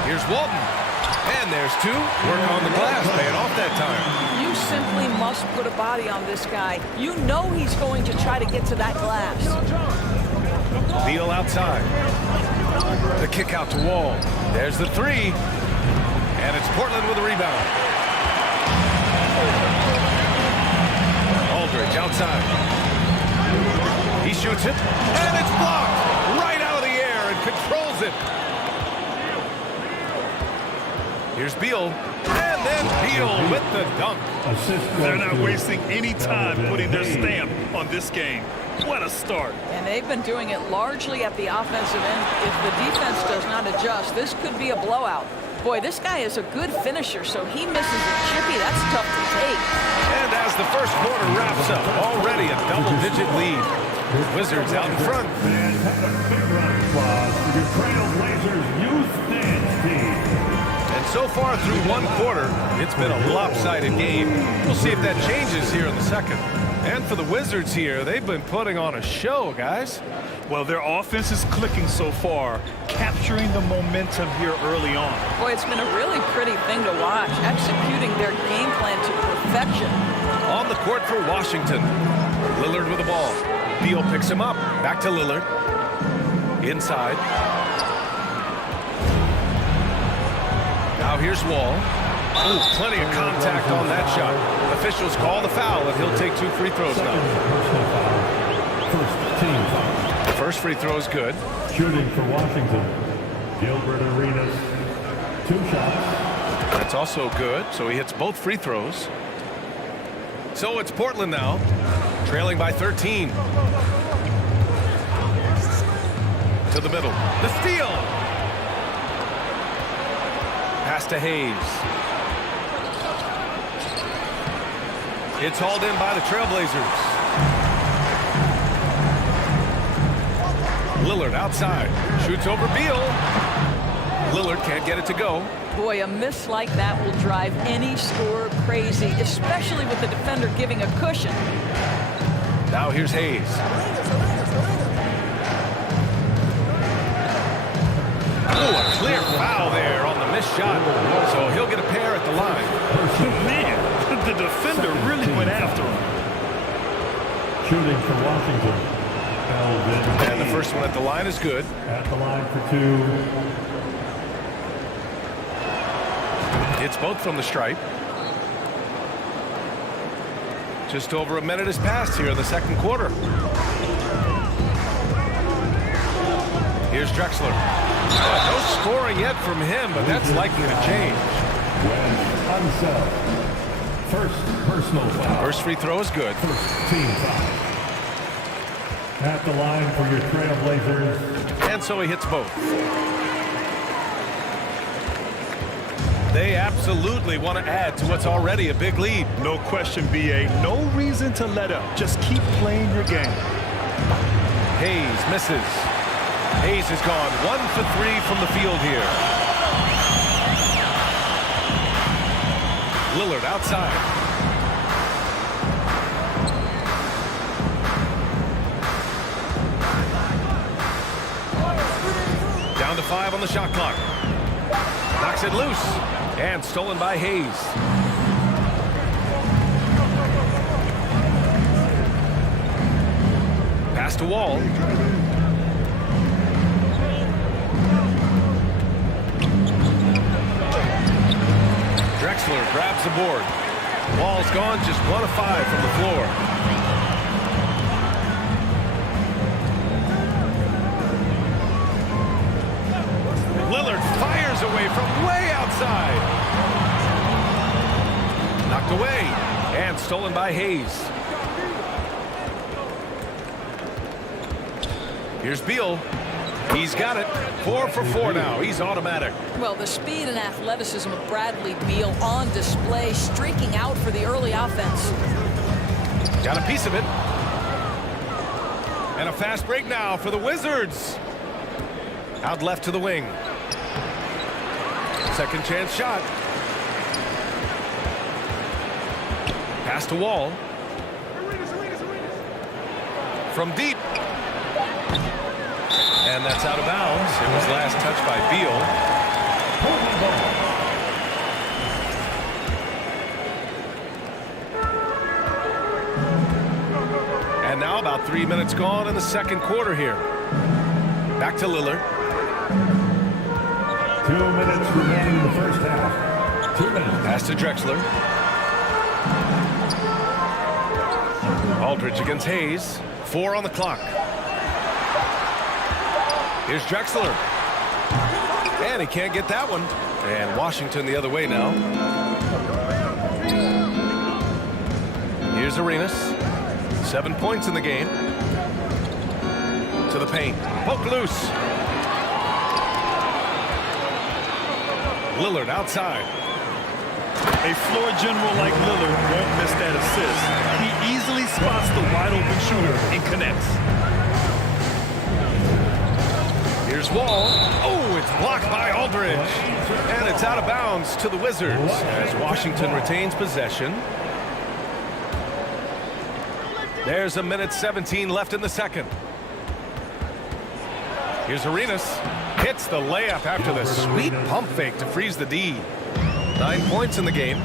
Here's Walton. And there's two. Work on the glass. Paying off that time. You simply must put a body on this guy. You know he's going to try to get to that glass. Beal outside. The kick out to Wall. There's the three. And it's Portland with a rebound. Aldridge outside. He shoots it. And it's blocked. Right out of the air and controls it. Here's Beal. And then Beal with the dunk. They're not wasting any time putting their stamp on this game. What a start. And they've been doing it largely at the offensive end. If the defense does not adjust, this could be a blowout. Boy, this guy is a good finisher, so he misses a chippy. That's tough to take. And as the first quarter wraps up, already a double-digit lead. Wizards out in front. Fans have a big round of applause for your Trailblazers Youth Dance Team. And so far through one quarter, it's been a lopsided game. We'll see if that changes here in the second. And for the Wizards here, they've been putting on a show, guys. Well, their offense is clicking so far, capturing the momentum here early on. Boy, it's been a really pretty thing to watch, executing their game plan to perfection. On the court for Washington. Lillard with the ball. Beal picks him up. Back to Lillard. Inside. Now here's Wall. Ooh, plenty of contact on that shot. Officials call the foul, and he'll take 2 free throws now. First team foul. First free throw is good. Shooting for Washington, Gilbert Arenas, 2 shots. That's also good, so he hits both free throws. So it's Portland now, trailing by 13. To the middle. The steal! Pass to Hayes. It's hauled in by the Trailblazers. Lillard outside. Shoots over Beal. Lillard can't get it to go. Boy, a miss like that will drive any scorer crazy, especially with the defender giving a cushion. Now here's Hayes. Oh, a clear foul there on the missed shot. So he'll get a pair at the line. Man, the defender really went after him. Shooting for Washington, Elvin. And the first one at the line is good. At the line for 2. It's both from the stripe. Just over a minute has passed here in the second quarter. Here's Drexler. No scoring yet from him, but that's likely to change. Unseld. First personal foul. First free throw is good. First team foul. At the line for your Trailblazers. And so he hits both. They absolutely want to add to what's already a big lead. No question, B.A. No reason to let up. Just keep playing your game. Hayes misses. Hayes has gone 1 for 3 from the field here. Lillard outside. Down to 5 on the shot clock. Knocks it loose. And stolen by Hayes. Pass to Wall. Drexler grabs the board. Wall's gone just 1 of 5 from the floor. Lillard fires away from way outside. Knocked away and stolen by Hayes. Here's Beal. He's got it. 4 for 4 now. He's automatic. Well, the speed and athleticism of Bradley Beal on display, streaking out for the early offense. Got a piece of it. And a fast break now for the Wizards. Out left to the wing. Second chance shot. Pass to Wall. From deep. And that's out of bounds. It was last touched by Beal. And now about 3 minutes gone in the second quarter here. Back to Lillard. 2 minutes remaining in the first half. 2 minutes. Pass to Drexler. Aldridge against Hayes. 4 on the clock. Here's Drexler. And he can't get that one. And Washington the other way now. Here's Arenas. 7 points in the game. To the paint. Poke loose. Lillard outside. A floor general like Lillard won't miss that assist. He easily spots the wide open shooter and connects. Here's Wall. Oh, it's blocked by Aldridge. And it's out of bounds to the Wizards as Washington retains possession. There's 1:17 left in the second. Here's Arenas. Hits the layup after the sweet pump fake to freeze the D. 9 points in the game.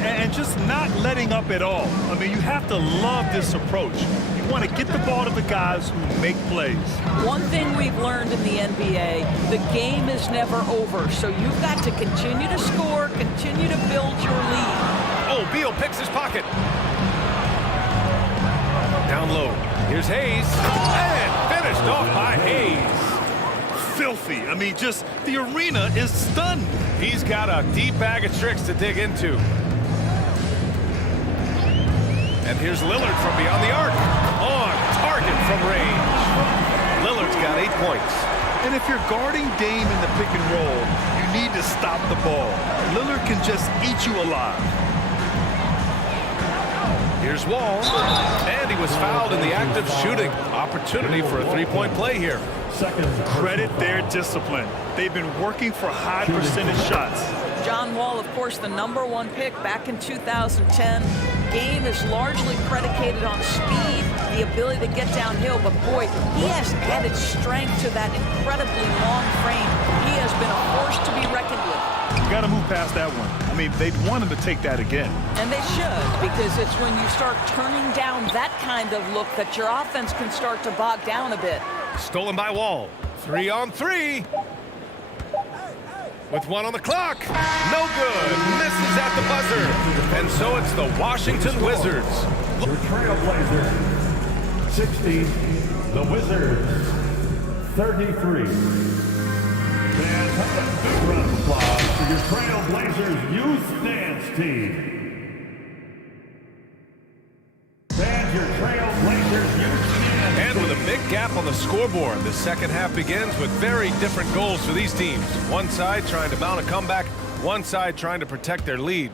And just not letting up at all. I mean, you have to love this approach. You want to get the ball to the guys who make plays. One thing we've learned in the NBA, the game is never over. So you've got to continue to score, continue to build your lead. Oh, Beal picks his pocket. Down low. Here's Hayes. And finished off by Hayes. Filthy. I mean, just the arena is stunned. He's got a deep bag of tricks to dig into. And here's Lillard from beyond the arc. On target from range. Lillard's got 8 points. And if you're guarding Dame in the pick and roll, you need to stop the ball. Lillard can just eat you alive. Here's Wall. And he was fouled in the act of shooting. Opportunity for a three-point play here. Credit their discipline. They've been working for high percentage shots. John Wall, of course, the #1 pick back in 2010. Game is largely predicated on speed, the ability to get downhill, but boy, he has added strength to that incredibly long frame. He has been a force to be reckoned with. You got to move past that one. I mean, they'd want him to take that again. And they should, because it's when you start turning down that kind of look that your offense can start to bog down a bit. Stolen by Wall. 3 on 3. With 1 on the clock. No good. Misses at the buzzer. And so it's the Washington Wizards. Your Trailblazers, 60. The Wizards, 33. Fans, have a big round of applause for your Trailblazers youth dance team. Fans, your Trailblazers youth dance. And with a big gap on the scoreboard, the second half begins with very different goals for these teams. One side trying to mount a comeback, one side trying to protect their lead.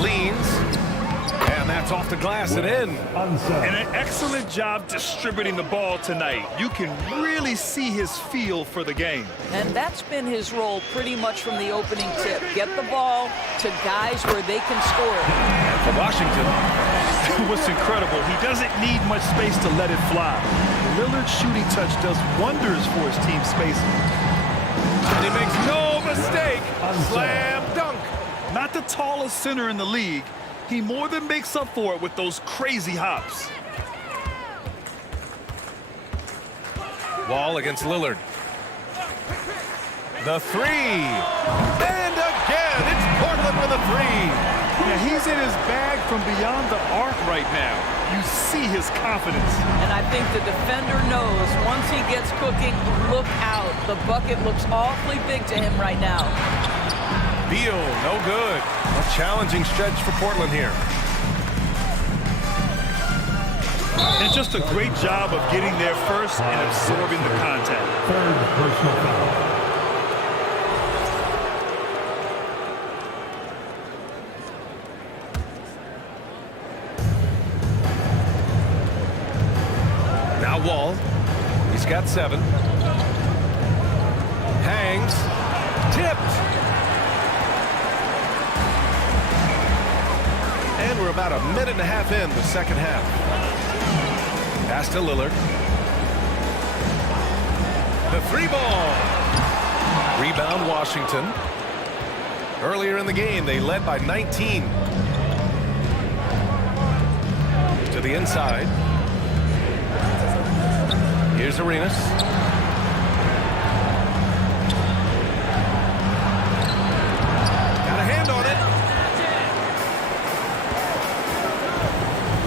Leans. And that's off the glass and in. And an excellent job distributing the ball tonight. You can really see his feel for the game. And that's been his role pretty much from the opening tip. Get the ball to guys where they can score it. And for Washington. What's incredible, he doesn't need much space to let it fly. Lillard's shooting touch does wonders for his team spacing. And he makes no mistake. Slam dunk. Not the tallest center in the league. He more than makes up for it with those crazy hops. Wall against Lillard. The three. And again, it's Portland with a three. Yeah, he's in his bag from beyond the arc right now. You see his confidence. And I think the defender knows once he gets cooking, look out. The bucket looks awfully big to him right now. Beal, no good. A challenging stretch for Portland here. And just a great job of getting there first and absorbing the contact. Third personal foul. Now Wall. He's got 7. Hangs. Tipped. And we're about a minute and a half in the second half. Pass to Lillard. The three ball. Rebound Washington. Earlier in the game, they led by 19. To the inside. Here's Arenas. Got a hand on it.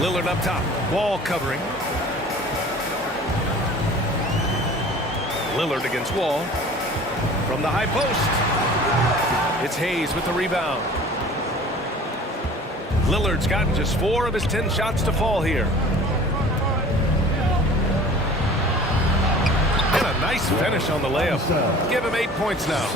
Lillard up top. Wall covering. Lillard against Wall. From the high post. It's Hayes with the rebound. Lillard's gotten just 4 of his 10 shots to fall here. And a nice finish on the layup. Give him 8 points now.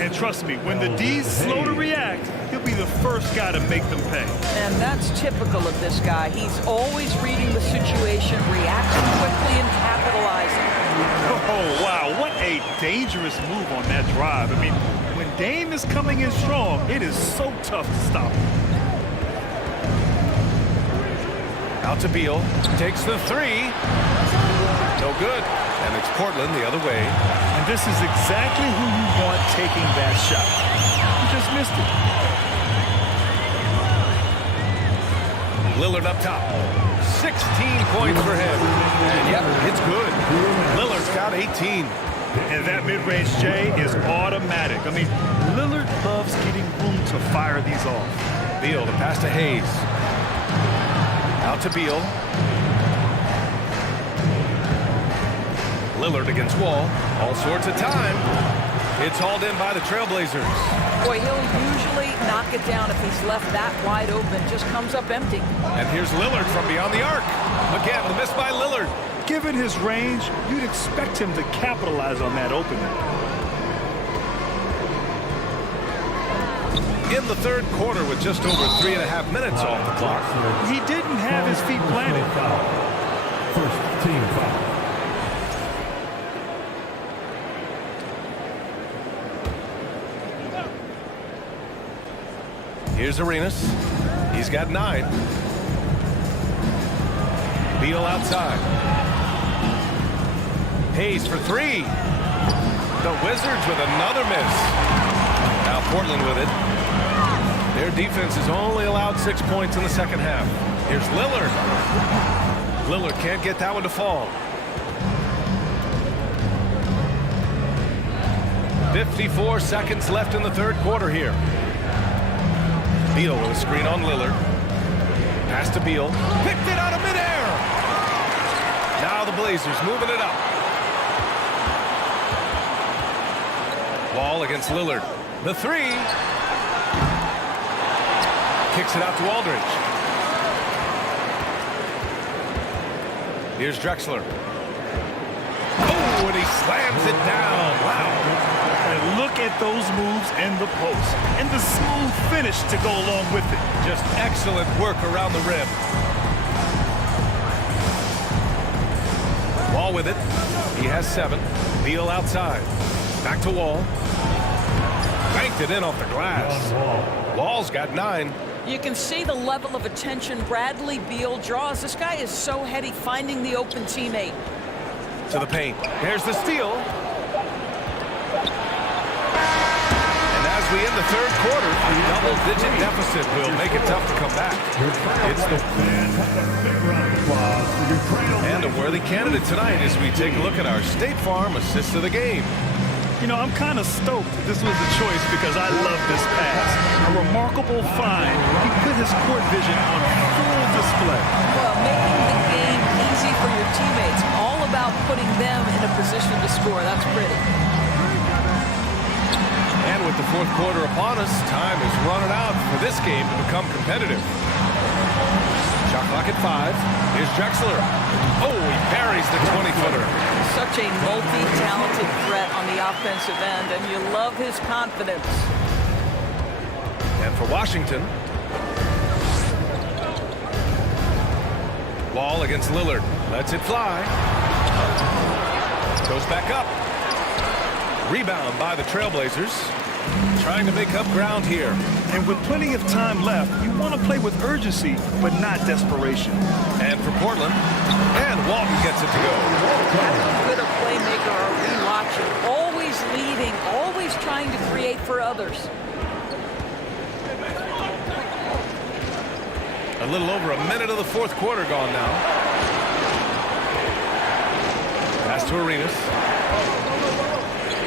And trust me, when the D's slow to react, he'll be the first guy to make them pay. And that's typical of this guy. He's always reading the situation, reacting quickly and capitalizing. Oh, wow. What a dangerous move on that drive. I mean, when Dame is coming in strong, it is so tough to stop him. Out to Beal. Takes the three. No good. And it's Portland the other way. And this is exactly who you want taking that shot. You just missed it. Lillard up top. 16 points for him. And yep, it's good. Lillard's got 18. And that mid-range, Jay, is automatic. I mean, Lillard loves getting room to fire these off. Beal to pass to Hayes. Out to Beal. Lillard against Wall. All sorts of time. It's hauled in by the Trailblazers. Boy, he'll usually knock it down if he's left that wide open. Just comes up empty. And here's Lillard from beyond the arc. Again, the miss by Lillard. Given his range, you'd expect him to capitalize on that opening. In the third quarter with just over 3.5 minutes off the clock. He didn't have his feet planted. First team foul. Here's Arenas. He's got 9. Beal outside. Hayes for 3. The Wizards with another miss. Now Portland with it. Their defense has only allowed 6 points in the second half. Here's Lillard. Lillard can't get that one to fall. 54 seconds left in the third quarter here. Beal with a screen on Lillard. Pass to Beal. Picked it out of midair. Now the Blazers moving it up. Wall against Lillard. The 3. Kicks it out to Aldridge. Here's Drexler. Oh, and he slams it down. Wow. And look at those moves in the post. And the smooth finish to go along with it. Just excellent work around the rim. Wall with it. He has 7. Beal outside. Back to Wall. Banked it in off the glass. Wall's got 9. You can see the level of attention Bradley Beal draws. This guy is so heady finding the open teammate. To the paint. Here's the steal. And as we end the third quarter, a double-digit deficit will make it tough to come back. It's the and a worthy candidate tonight as we take a look at our State Farm assist of the game. You know, I'm kind of stoked this was the choice because I love this pass. A remarkable find. He put his court vision on full display. Well, making the game easy for your teammates. All about putting them in a position to score. That's pretty. And with the fourth quarter upon us, time is running out for this game to become competitive. Shot clock at 5. Here's Drexler. Oh, he parries the 20-footer. Such a multi-talented threat on the offensive end, and you love his confidence. And for Washington, Wall against Lillard. Lets it fly. Goes back up. Rebound by the Trailblazers. Trying to make up ground here. And with plenty of time left, you want to play with urgency, but not desperation. And for Portland, and Walton gets it to go. How good a playmaker are we watching? Always leading, always trying to create for others. A little over a minute of the fourth quarter gone now. Pass to Arenas.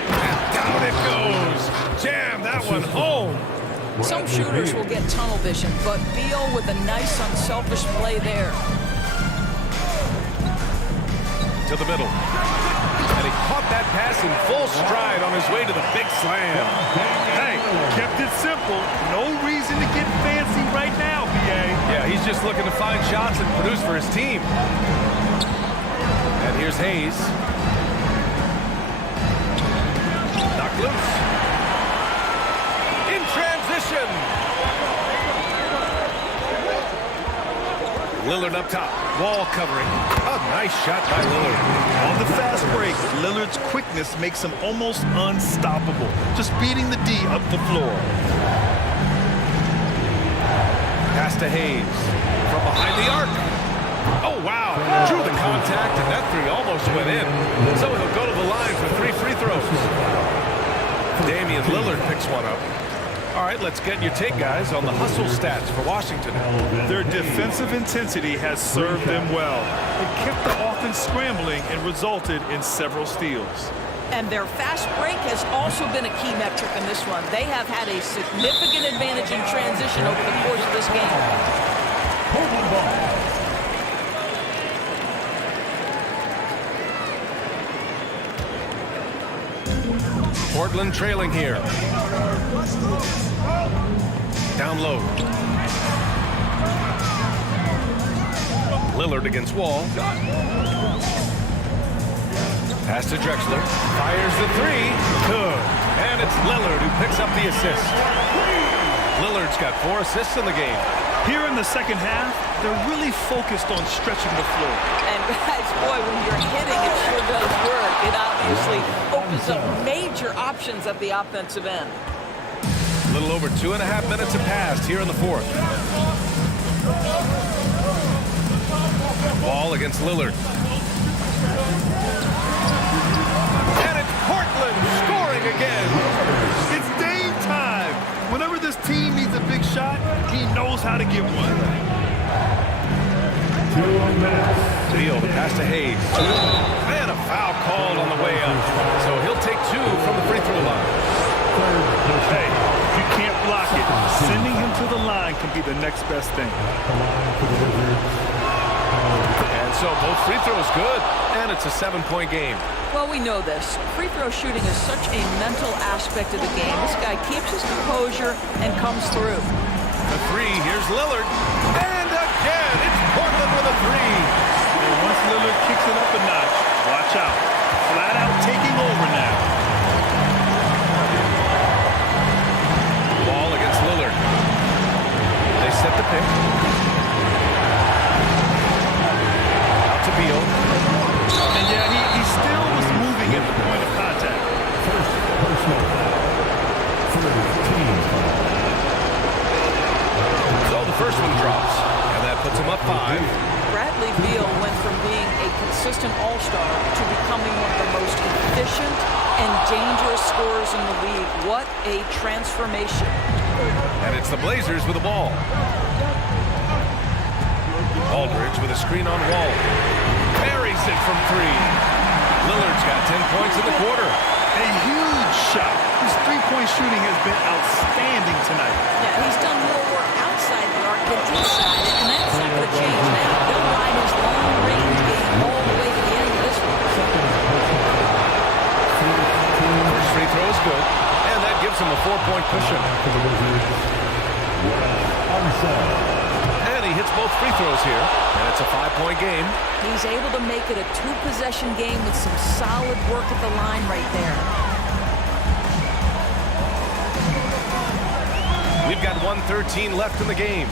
And down it goes. Jam that one home. Some shooters will get tunnel vision, but Beal with a nice unselfish play there. To the middle. And he caught that pass in full stride on his way to the big slam. Hey, kept it simple. No reason to get fancy right now, BA. Yeah, he's just looking to find shots and produce for his team. And here's Hayes. Knocked loose. In transition. Lillard up top. Wall covering. A nice shot by Lillard. On the fast break, Lillard's quickness makes him almost unstoppable. Just beating the D up the floor. Pass to Hayes. From behind the arc. Oh, wow. Drew the contact, and that three almost went in. So he'll go to the line for 3 free throws. Damian Lillard picks one up. All right, let's get your take, guys, on the hustle stats for Washington. Their defensive intensity has served them well. It kept the offense scrambling and resulted in several steals. And their fast break has also been a key metric in this one. They have had a significant advantage in transition over the course of this game. Portland trailing here. Down low. Lillard against Wall. Pass to Drexler. Fires the three. Good. And it's Lillard who picks up the assist. Lillard's got 4 assists in the game. Here in the second half, they're really focused on stretching the floor. And guys, boy, when you're hitting, it sure does work. It obviously opens up major options at the offensive end. A little over 2.5 minutes have passed here in the fourth. Ball against Lillard. And it's Portland scoring again. It's Dame time. Whenever this team needs a big shot, he knows how to get one. 2 minutes. Beal, the pass to Hayes. And a foul called on the way up. So he'll take 2 from the free throw line. Hey, you can't block it. Sending him to the line can be the next best thing. And so both free throws good, and it's a 7-point game. Well, we know this. Free throw shooting is such a mental aspect of the game. This guy keeps his composure and comes through. The three, here's Lillard. And again, it's Portland with a three. And once Lillard kicks it up a notch, watch out. Flat out taking over now. Ball against Lillard. They set the pick. Out to Beal. And yeah, he still was moving at the point of contact. First personal foul. 13. So the first one drops, and that puts him up 5. Bradley Beal went from being a consistent all-star to becoming one of the most efficient and dangerous scorers in the league. What a transformation. And it's the Blazers with the ball. Aldridge with a screen on Wall. Parries it from 3. Lillard's got 10 points in the quarter. A huge shot. His three-point shooting has been outstanding tonight. Yeah, he's done more work outside the arc than inside it, and that's not going to change now. He'll ride his long-range game all the way to the end of this one. First free throw is good, and that gives him a 4-point cushion. And he hits both free throws here, and it's a 5-point game. He's able to make it a 2-possession game with some solid work at the line right there. We've got 1:13 left in the game.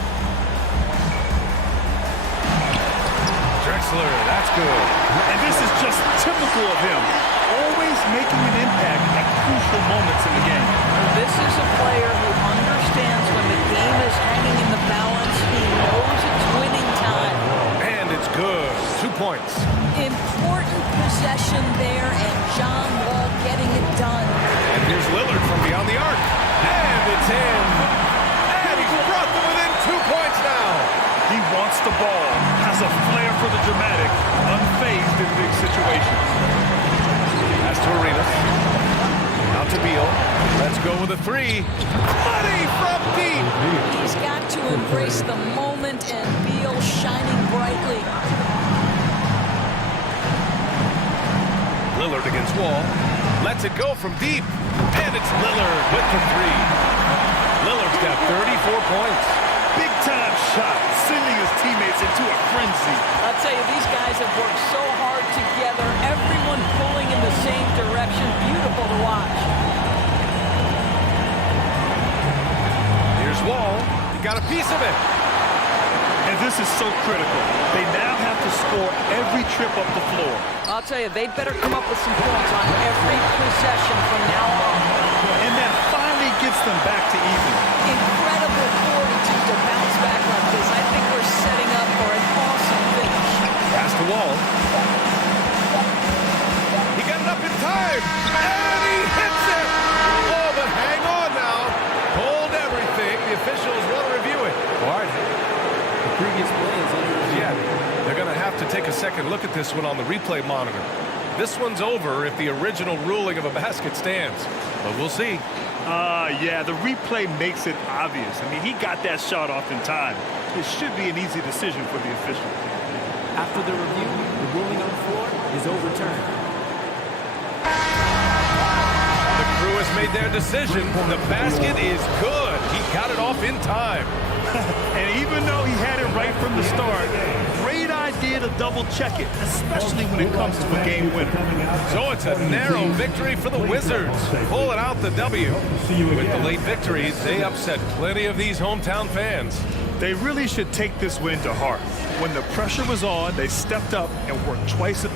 Drexler, that's good. And this is just typical of him. Always making an impact at crucial moments in the game. This is a player who understands when the game is hanging in the balance. He knows it's winning time. And it's good. 2 points. Important possession there, and John Wall getting it done. And here's Lillard from beyond the arc. And it's in. And he's brought them within 2 points now. He wants the ball, has a flair for the dramatic, unfazed in big situations. Pass to Arenas. Out to Beal. Let's go with a three. Money from deep. He's got to embrace the moment, and Beal shining brightly. Lillard against Wall. Lets it go from deep. And it's Lillard with the three. Lillard's got 34 points. Big-time shot, sending his teammates into a frenzy. I'll tell you, these guys have worked so hard together. Everyone pulling in the same direction. Beautiful to watch. Here's Wall. He got a piece of it. And this is so critical. They now have to score every trip up the floor. I'll tell you, they better come up with some points on every possession from now on. And that finally gets them back to even. Incredible fortitude to bounce back like this. I think we're setting up for an awesome finish. Pass to Wall. He got it up in time. And he hits it. Oh, but hang on now. Hold everything. The officials want to review it. Bart, the previous play is under review. Yeah, they're going to have to take a second look at this one on the replay monitor. This one's over if the original ruling of a basket stands. But we'll see. Yeah, the replay makes it obvious. I mean, he got that shot off in time. It should be an easy decision for the official. After the review, the ruling on the floor is overturned. The crew has made their decision. The basket is good. He got it off in time. And even though he had it right from the start, great idea to double-check it, especially when it comes to a game winner. So it's a narrow victory for the Wizards. Pulling out the W. With the late victories, they upset plenty of these hometown fans. They really should take this win to heart. When the pressure was on, they stepped up and worked twice as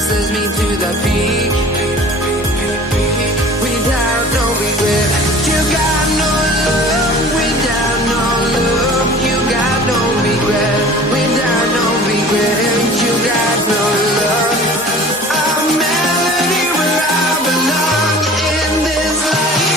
sends me to the peak. Without no regret, you got no love. Without no love, you got no regret. Without no regret, you got no love. A melody where I belong in this life.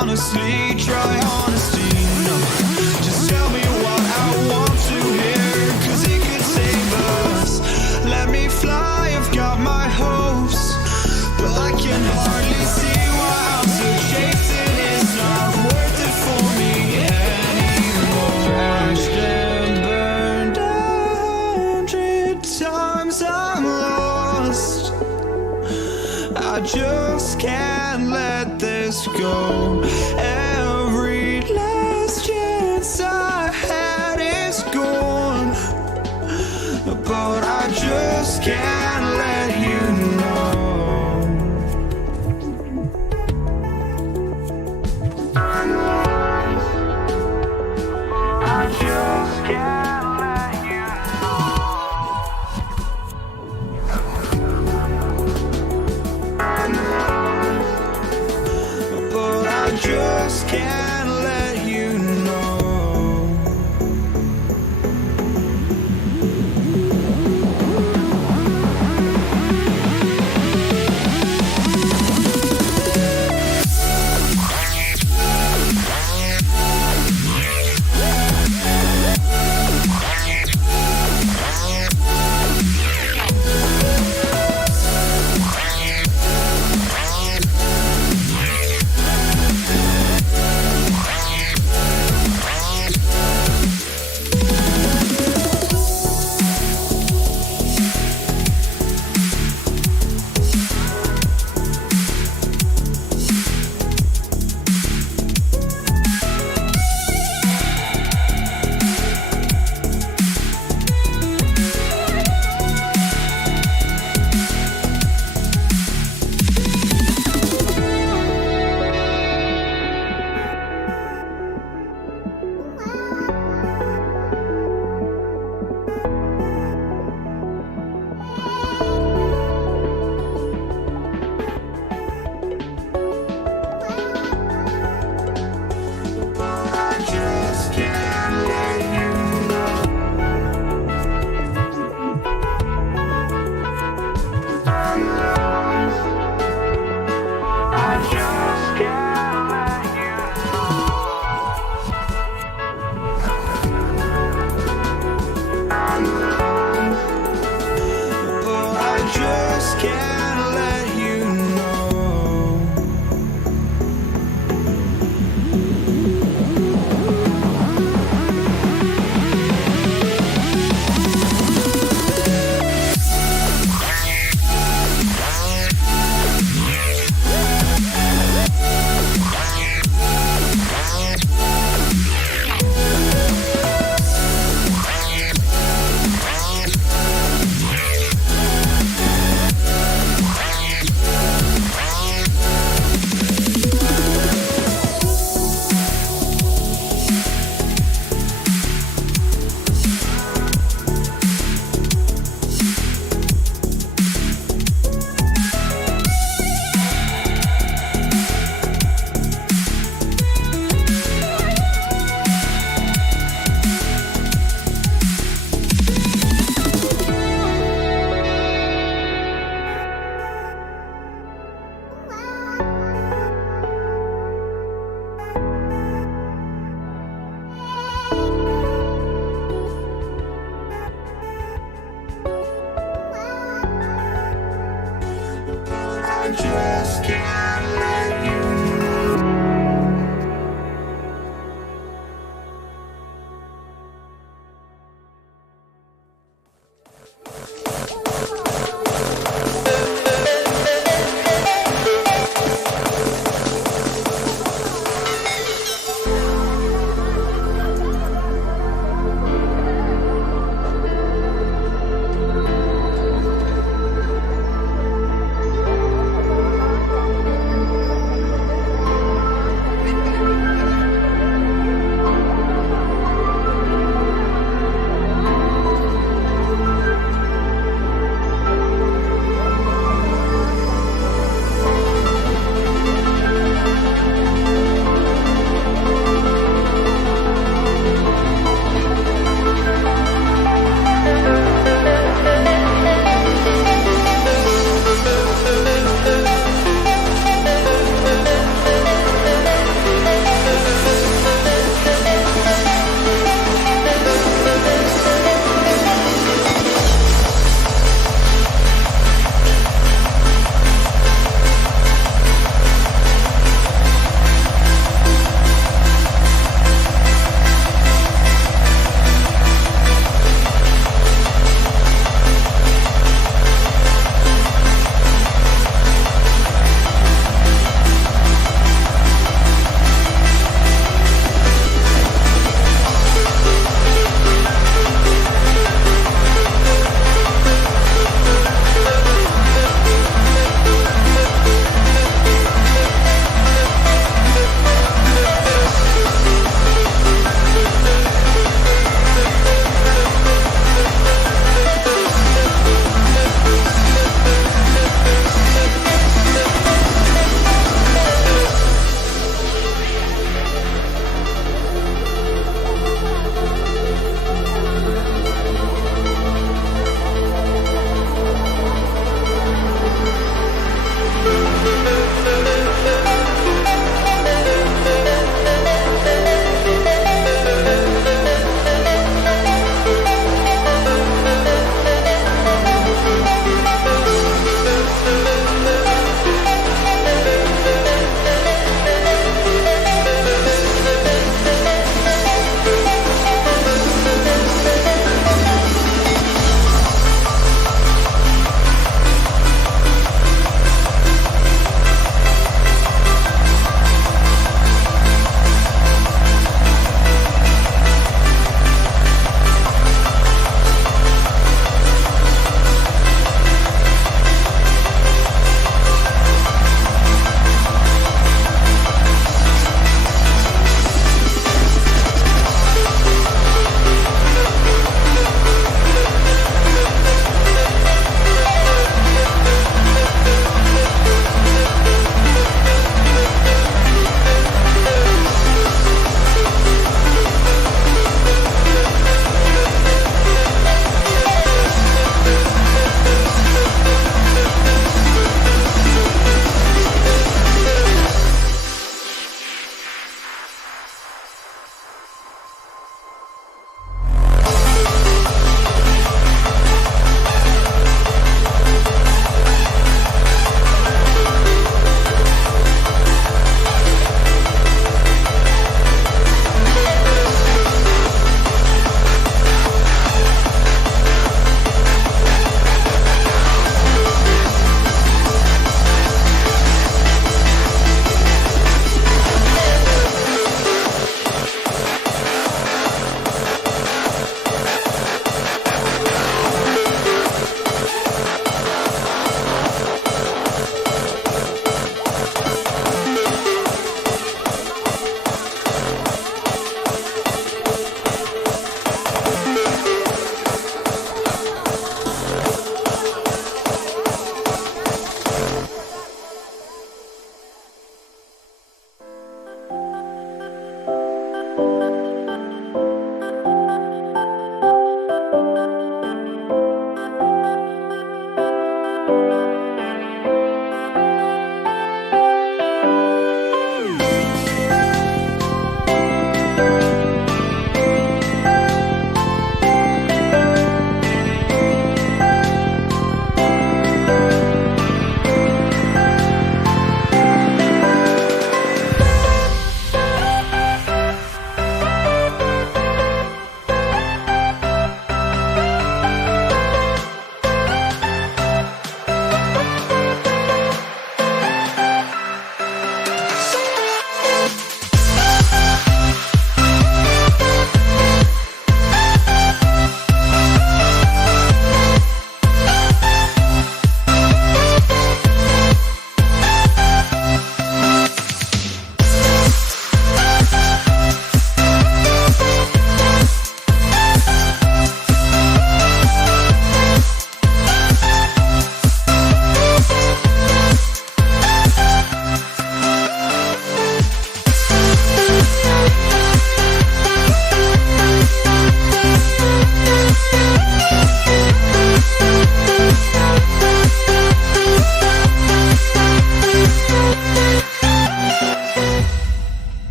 honestly, try honesty, no. Just tell me what I want to hear, 'cause it could save us. Let me fly, I've got my hopes, but I can hardly see why I'm still chasing. It's not worth it for me anymore. Crashed and burned 100 times, I'm lost. I just can't let this go. Every last chance I had is gone, but I just can't let you know. I just can't let you but I just can't let you know.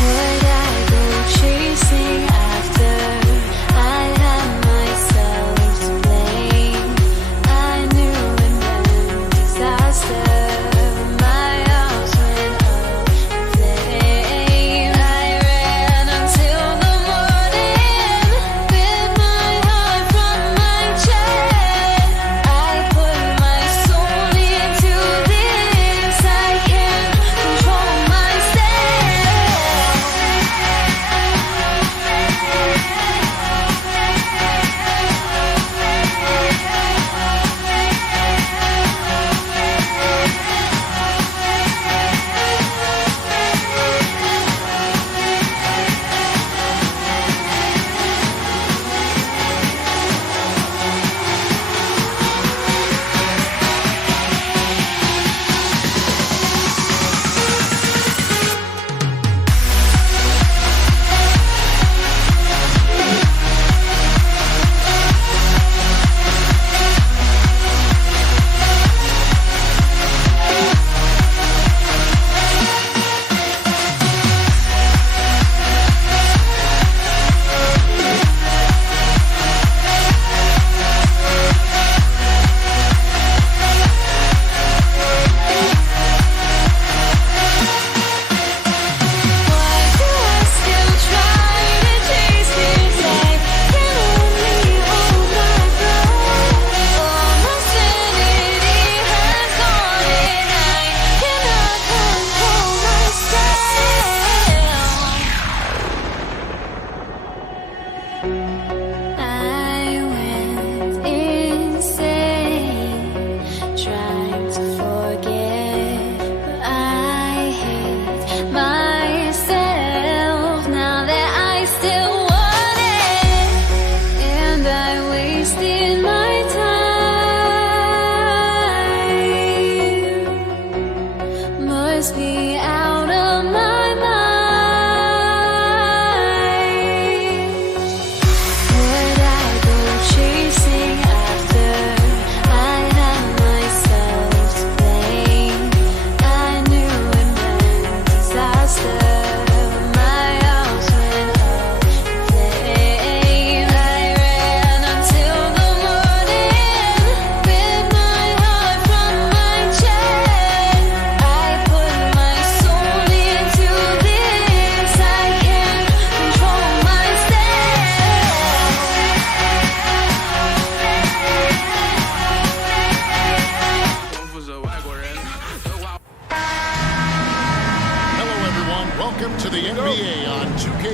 Would I go chasing after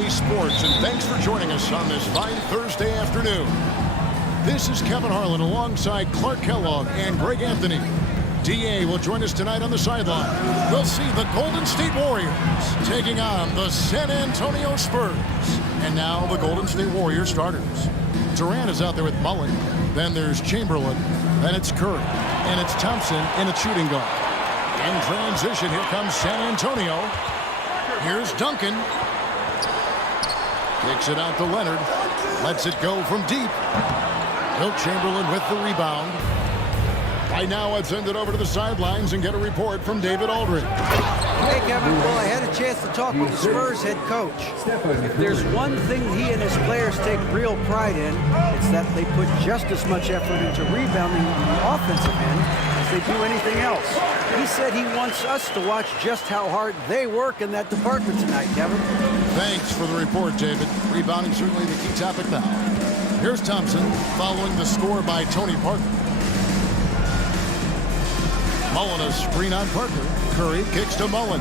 NBA Sports, and thanks for joining us on this fine Thursday afternoon. This is Kevin Harlan alongside Clark Kellogg and Greg Anthony. DA will join us tonight on the sideline. We'll see the Golden State Warriors taking on the San Antonio Spurs. And now the Golden State Warriors starters. Durant is out there with Mullen. Then there's Chamberlain. Then it's Curry. And it's Thompson in a shooting guard. In transition, here comes San Antonio. Here's Duncan. Kicks it out to Leonard. Lets it go from deep. Wilt Chamberlain with the rebound. Right now, let's send it over to the sidelines and get a report from David Aldridge. Hey, Kevin. Well, I had a chance to talk with the Spurs head coach. If there's one thing he and his players take real pride in, it's that they put just as much effort into rebounding on the offensive end as they do anything else. He said he wants us to watch just how hard they work in that department tonight, Kevin. Thanks for the report, David. Rebounding certainly the key topic now. Here's Thompson following the score by Tony Parker. Mullen a screen on Parker. Curry kicks to Mullen.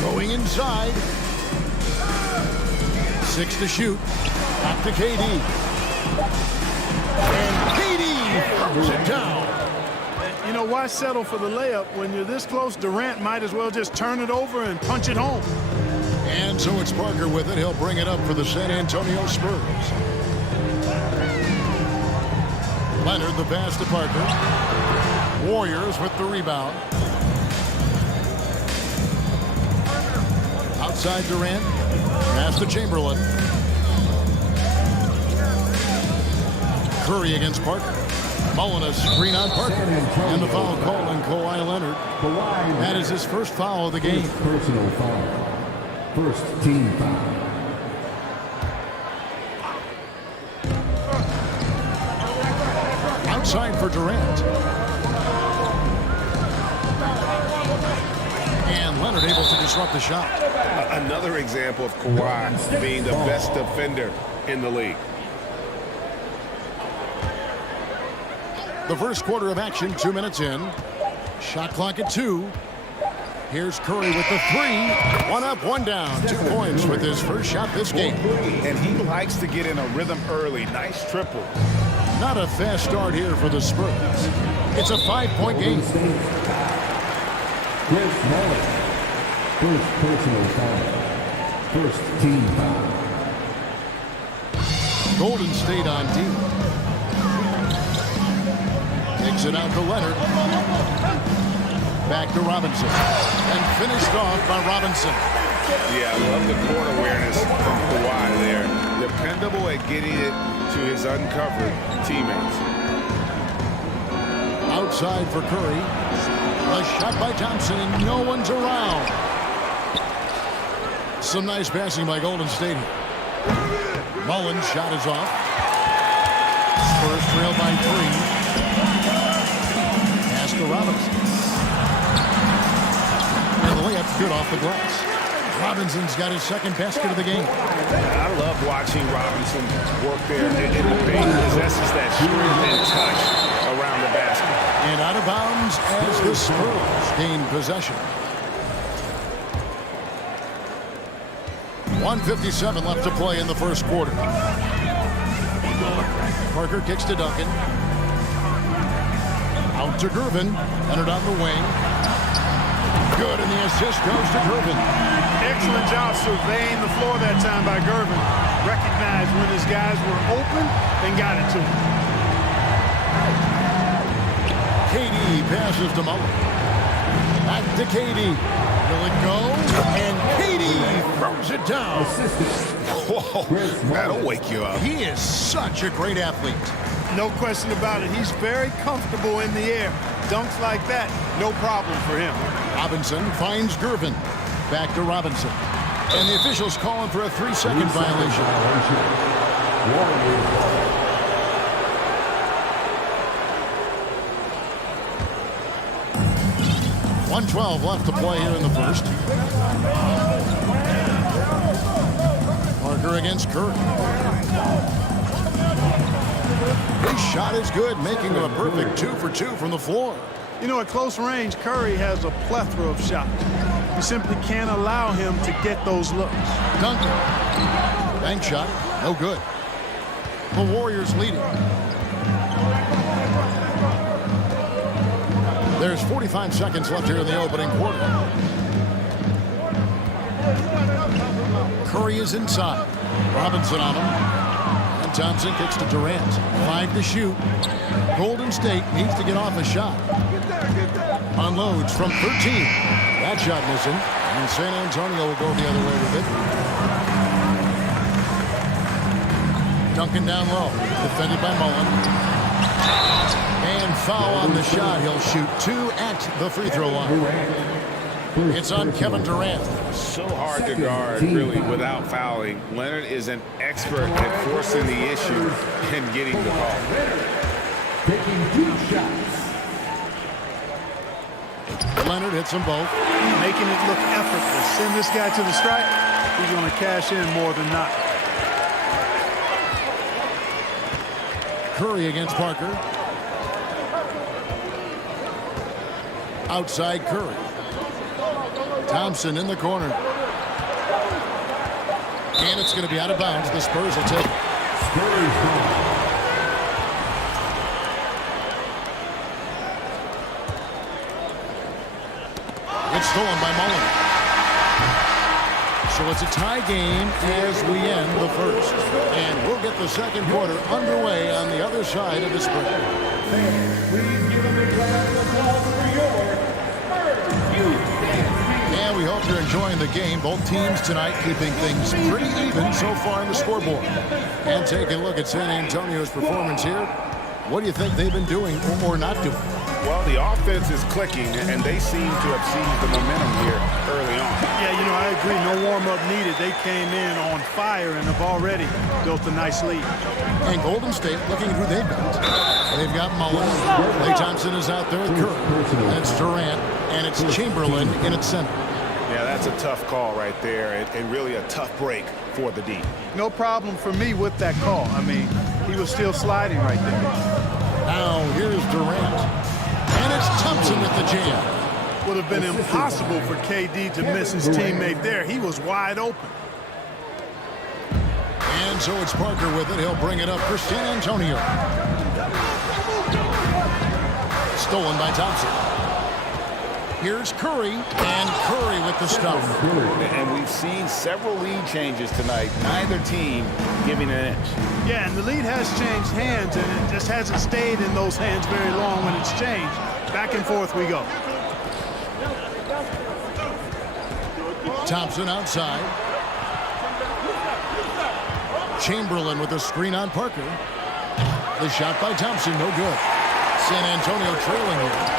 Going inside. 6 to shoot. Back to KD. And KD throws it down. You know, why settle for the layup when you're this close? Durant might as well just turn it over and punch it home. And so it's Parker with it. He'll bring it up for the San Antonio Spurs. Leonard the pass to Parker. Warriors with the rebound. Outside Durant. Pass to Chamberlain. Curry against Parker. Mullen a screen on Parker. And the foul call on Kawhi Leonard. That is his first foul of the game. Personal foul. First team foul. Outside for Durant. And Leonard able to disrupt the shot. Another example of Kawhi being the best defender in the league. The first quarter of action, 2 minutes in. Shot clock at 2. Here's Curry with the 3. 1 up, 1 down. 2 points with his first shot this game. And he likes to get in a rhythm early. Nice triple. Not a fast start here for the Spurs. It's a 5-point game. Chris Mullen. First personal foul. First team foul. Golden State on D. Kicks it out to Leonard. Back to Robinson. And finished off by Robinson. Yeah, I love the court awareness from Kawhi there. Dependable at getting it to his uncovered teammates. Outside for Curry. A shot by Thompson, and no one's around. Some nice passing by Golden State. Mullen's shot is off. Spurs trail by 3. Pass to Robinson. And the layup's good off the glass. Robinson's got his second basket of the game. I love watching Robinson work there in the paint. Possesses that strength and touch around the basket. And out of bounds as the Spurs gain possession. 1:57 left to play in the first quarter. Parker kicks to Duncan. Out to Gervin. Leonard on the wing. Good, and the assist goes to Gervin. Excellent job surveying the floor that time by Gervin. Recognized when his guys were open and got it to him. KD passes to Mullen. Back to KD. Will it go? And KD throws it down. Whoa, that'll wake you up. He is such a great athlete. No question about it. He's very comfortable in the air. Dunks like that, no problem for him. Robinson finds Gervin. Back to Robinson. And the officials calling for a 3-second violation. 1:12 left to play here in the first. Parker against Curry. His shot is good, making him a perfect 2 for 2 from the floor. You know, at close range, Curry has a plethora of shots. You simply can't allow him to get those looks. Duncan. Bank shot, no good. The Warriors leading. There's 45 seconds left here in the opening quarter. Curry is inside. Robinson on him. And Thompson kicks to Durant. 5 to shoot. Golden State needs to get off a shot. Unloads from 13. That shot missing. And San Antonio will go the other way with it. Duncan down low. Defended by Mullen. And foul on the shot. He'll shoot 2 at the free throw line. It's on Kevin Durant. So hard to guard, really, without fouling. Leonard is an expert at forcing the issue and getting the ball. Taking 2 shots. Leonard hits them both. Making it look effortless. Send this guy to the stripe. He's going to cash in more than not. Curry against Parker. Outside Curry. Thompson in the corner. And it's going to be out of bounds. The Spurs will take it. It's stolen by Mullen. So it's a tie game as we end the first. And we'll get the second quarter underway on the other side of this break. Please give a big round of applause for your And we hope you're enjoying the game. Both teams tonight keeping things pretty even so far on the scoreboard. And taking a look at San Antonio's performance here. What do you think they've been doing or not doing? Well, the offense is clicking, and they seem to have seized the momentum here early on. Yeah, you know, I agree. No warm-up needed. They came in on fire and have already built a nice lead. And Golden State, looking at who they've got. They've got Mullen. Klay Thompson is out there with Curry. And it's Durant. And it's Chamberlain in its center. Yeah, that's a tough call right there, and really a tough break for the D. No problem for me with that call. I mean, he was still sliding right there. Now, here's Durant. And it's Thompson with the jam. Would have been impossible for KD to miss his teammate there. He was wide open. And so it's Parker with it. He'll bring it up for San Antonio. Stolen by Thompson. Here's Curry, and Curry with the stuff. And we've seen several lead changes tonight. Neither team giving an inch. Yeah, and the lead has changed hands, and it just hasn't stayed in those hands very long when it's changed. Back and forth we go. Thompson outside. Chamberlain with a screen on Parker. The shot by Thompson, no good. San Antonio trailing here.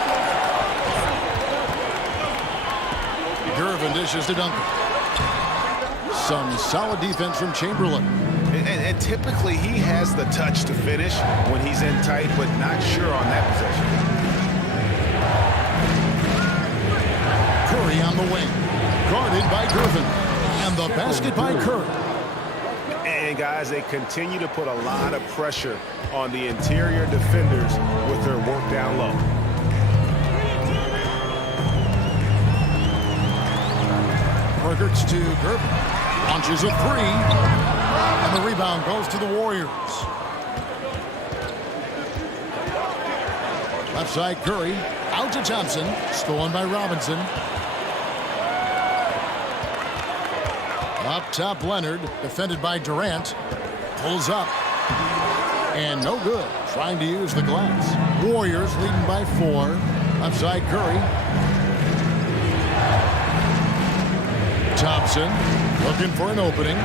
Gervin dishes to Duncan. Some solid defense from Chamberlain. And typically he has the touch to finish when he's in tight, but not sure on that possession. Curry on the wing. Guarded by Gervin. And the basket by Curry. And guys, they continue to put a lot of pressure on the interior defenders with their work down low. Burgerts to Gervin. Launches a 3. And the rebound goes to the Warriors. Left side Curry. Out to Thompson. Stolen by Robinson. Up top Leonard. Defended by Durant. Pulls up. And no good. Trying to use the glass. Warriors leading by 4. Left side Curry. Thompson looking for an opening.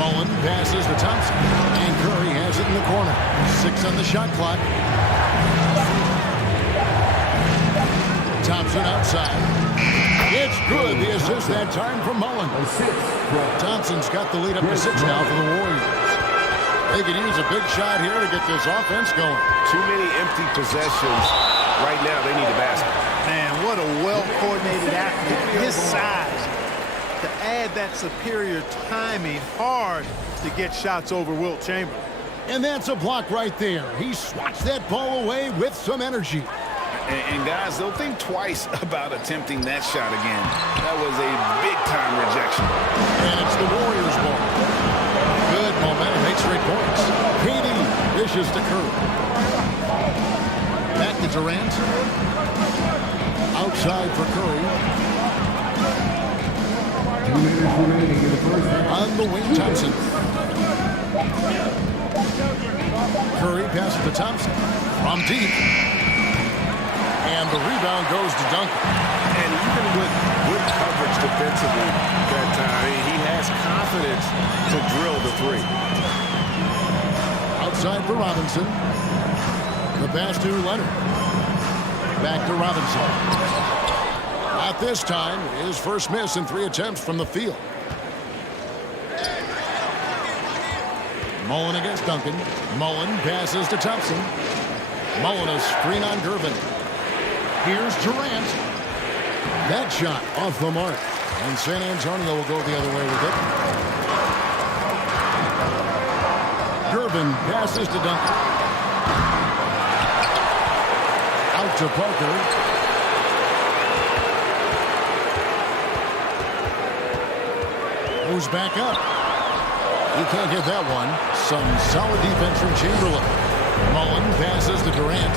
Mullen passes to Thompson. And Curry has it in the corner. 6 on the shot clock. Thompson outside. It's good. The assist that time from Mullen. Thompson's got the lead up to 6 now for the Warriors. They could use a big shot here to get this offense going. Too many empty possessions. Right now, they need a basket. Man, what a well-coordinated athlete. His size, to add that superior timing, hard to get shots over Wilt Chamberlain. And that's a block right there. He swats that ball away with some energy. And guys, they'll think twice about attempting that shot again. That was a big-time rejection. passes to Curry. Back to Durant. Outside for Curry. 2 minutes remaining in the first half. On the wing, Thompson. Curry passes to Thompson from deep. And the rebound goes to Duncan. And even with good coverage defensively that time, he has confidence to drill the three. Outside for Robinson. The pass to Leonard. Back to Robinson. At this time, his first miss in 3 attempts from the field. Mullen against Duncan. Mullen passes to Thompson. Mullen a screen on Gervin. Here's Durant. That shot off the mark. And San Antonio will go the other way with it. Gervin passes to Duncan. Out to Parker. Moves back up. He can't get that one. Some solid defense from Chamberlain. Mullen passes to Durant.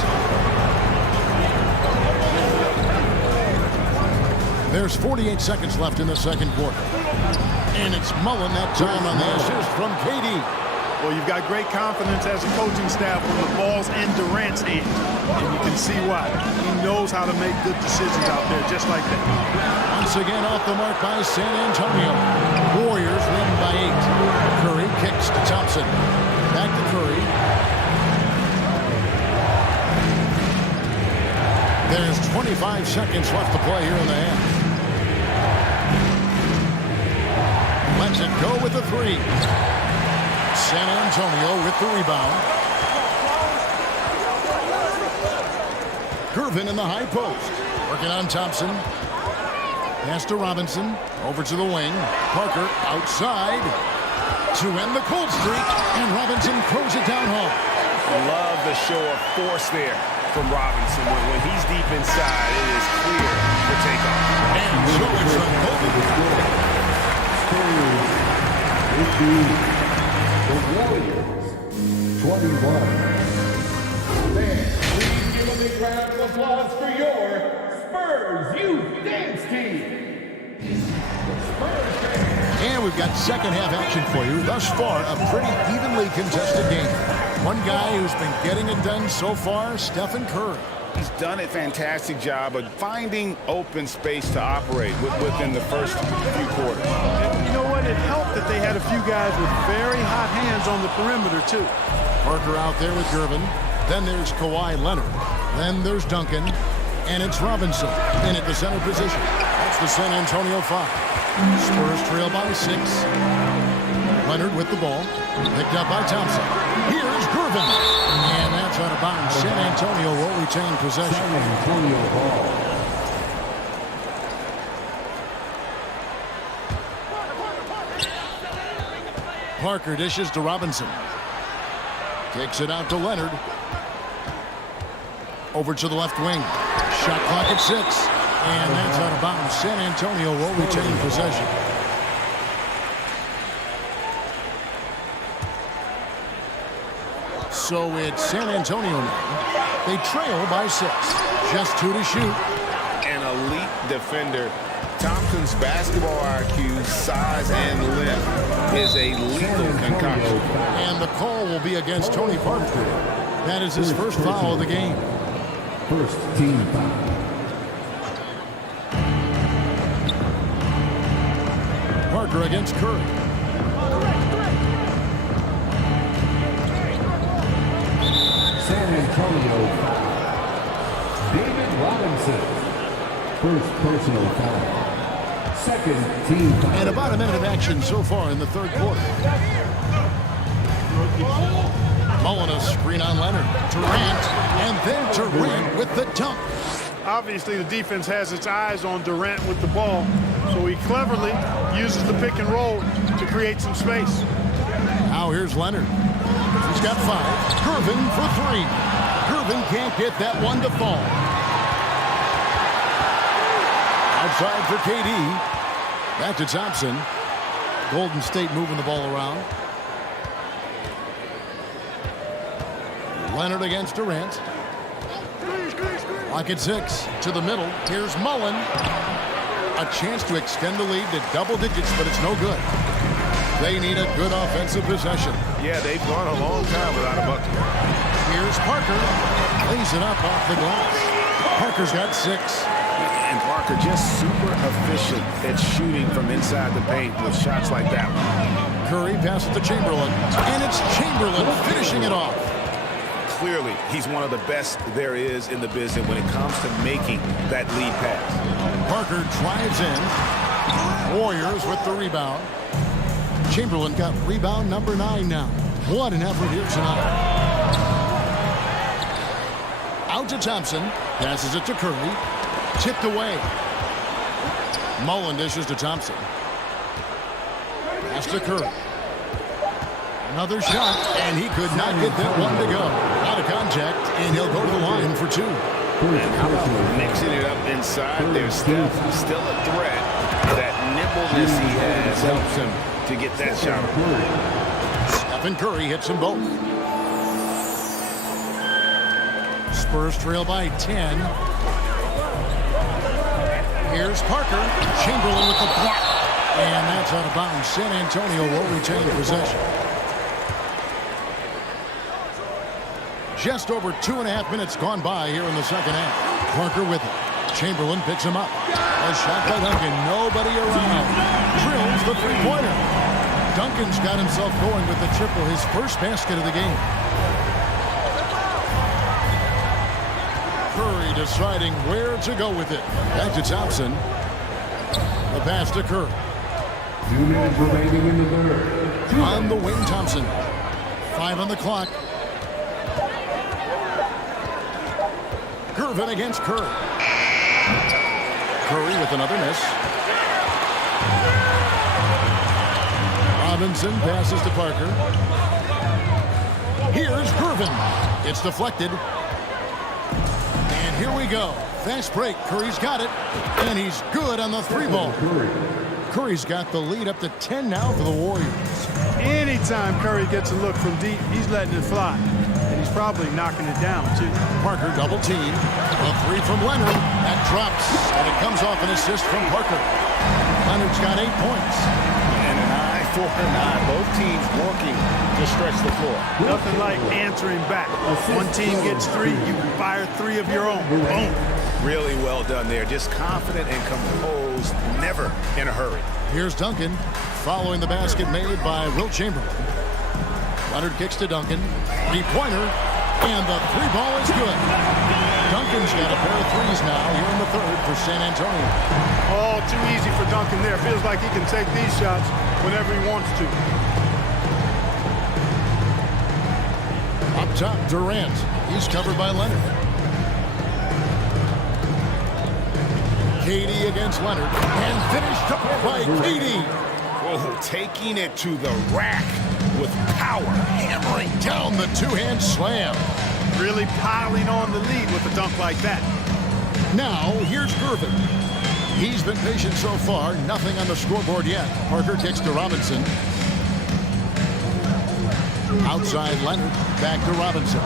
There's 48 seconds left in the second quarter. And it's Mullen that time on the assist from KD. Well, you've got great confidence as a coaching staff when the ball's in Durant's hands. And you can see why. He knows how to make good decisions out there just like that. Once again off the mark by San Antonio. Warriors leading by 8. Curry kicks to Thompson. Back to Curry. There's 25 seconds left to play here in the half. Lets it go with the 3. San Antonio with the rebound. Gervin in the high post. Working on Thompson. Pass to Robinson. Over to the wing. Parker outside to end the cold streak. And Robinson throws it down home. Love the show of force there from Robinson. When he's deep inside, it is clear for takeoff. And so it's a The Warriors, 21. Fans, please give a big round of applause for your Spurs Youth Dance Team. And we've got second half action for you. Thus far, a pretty evenly contested game. One guy who's been getting it done so far, Stephen Curry. He's done a fantastic job of finding open space to operate within the first few quarters. And you know what? It helped that they had a few guys with very hot hands on the perimeter, too. Parker out there with Gervin. Then there's Kawhi Leonard. Then there's Duncan. And it's Robinson in at the center position. That's the San Antonio 5. Spurs trail by 6. Leonard with the ball. Picked up by Thompson. Here's Gervin. And that's out of bounds. San Antonio will retain possession. San Antonio ball. Parker dishes to Robinson. Takes it out to Leonard. Over to the left wing. Shot clock at 6. And that's out of bounds. San Antonio will retain possession. So it's San Antonio now. They trail by 6. Just 2 to shoot. An elite defender. Thompson's basketball IQ, size, and length is a lethal concoction. And the call will be against Tony Parker. That is his first foul of the game. First team foul. Parker against Curry. San Antonio foul. David Robinson. First personal foul. Second team foul. And about a minute of action so far in the third quarter. Mullen a screen on Leonard. Durant. And then Durant with the dunk. Obviously, the defense has its eyes on Durant with the ball, so he cleverly uses the pick and roll to create some space. Now here's Leonard. He's got 5. Gervin for 3. Gervin can't get that one to fall. Outside for KD. Back to Thompson. Golden State moving the ball around. Leonard against Durant. Lock at 6 to the middle. Here's Mullen. A chance to extend the lead to double digits, but it's no good. They need a good offensive possession. Yeah, they've gone a long time without a bucket. Here's Parker. Lays it up off the glass. Parker's got 6. And Parker just super efficient at shooting from inside the paint with shots like that one. Curry passes to Chamberlain. And it's Chamberlain finishing it off. Clearly, he's one of the best there is in the business when it comes to making that lead pass. Parker drives in. Warriors with the rebound. Chamberlain got rebound number 9 now. What an effort here tonight. Out to Thompson. Passes it to Curry. Tipped away. Mullen dishes to Thompson. Pass to Curry. Another shot, and he could not get that one to go. Out of contact, and he'll go to the line for 2. And how about mixing it up inside there? Steph still a threat. That nimbleness he has helps him to get that shot. Stephen Curry hits them both. Spurs trail by 10. Here's Parker. Chamberlain with the block. And that's out of bounds. San Antonio will retain possession. Just over 2.5 minutes gone by here in the second half. Parker with it. Chamberlain picks him up. A shot by Duncan. Nobody around. Drills the three-pointer. Duncan's got himself going with the triple, his first basket of the game. Curry deciding where to go with it. Back to Thompson. The pass to Curry. 2 minutes remaining in the third. On the wing, Thompson. 5 on the clock. Gervin against Curry. Curry with another miss. Robinson passes to Parker. Here's Gervin. It's deflected. And here we go. Fast break. Curry's got it. And he's good on the 3-ball. Curry's got the lead up to 10 now for the Warriors. Anytime Curry gets a look from deep, he's letting it fly. And he's probably knocking it down, too. Parker double team. A 3 from Leonard. That drops. And it comes off an assist from Parker. Leonard's got 8 points. And an eye for an eye. Both teams working to stretch the floor. Nothing like answering back. One team gets 3, you fire 3 of your own. Boom. Really well done there. Just confident and composed. Never in a hurry. Here's Duncan following the basket made by Wilt Chamberlain. Leonard kicks to Duncan. 3-pointer. And the 3-ball is good. Duncan's got a pair of 3s now here in the third for San Antonio. Oh, too easy for Duncan there. Feels like he can take these shots whenever he wants to. Up top, Durant. He's covered by Leonard. KD against Leonard. And finished up by KD. Oh, taking it to the rack with power. Hammering down the 2-hand slam. Really piling on the lead with a dunk like that. Now, here's Gervin. He's been patient so far. Nothing on the scoreboard yet. Parker kicks to Robinson. Outside Leonard. Back to Robinson.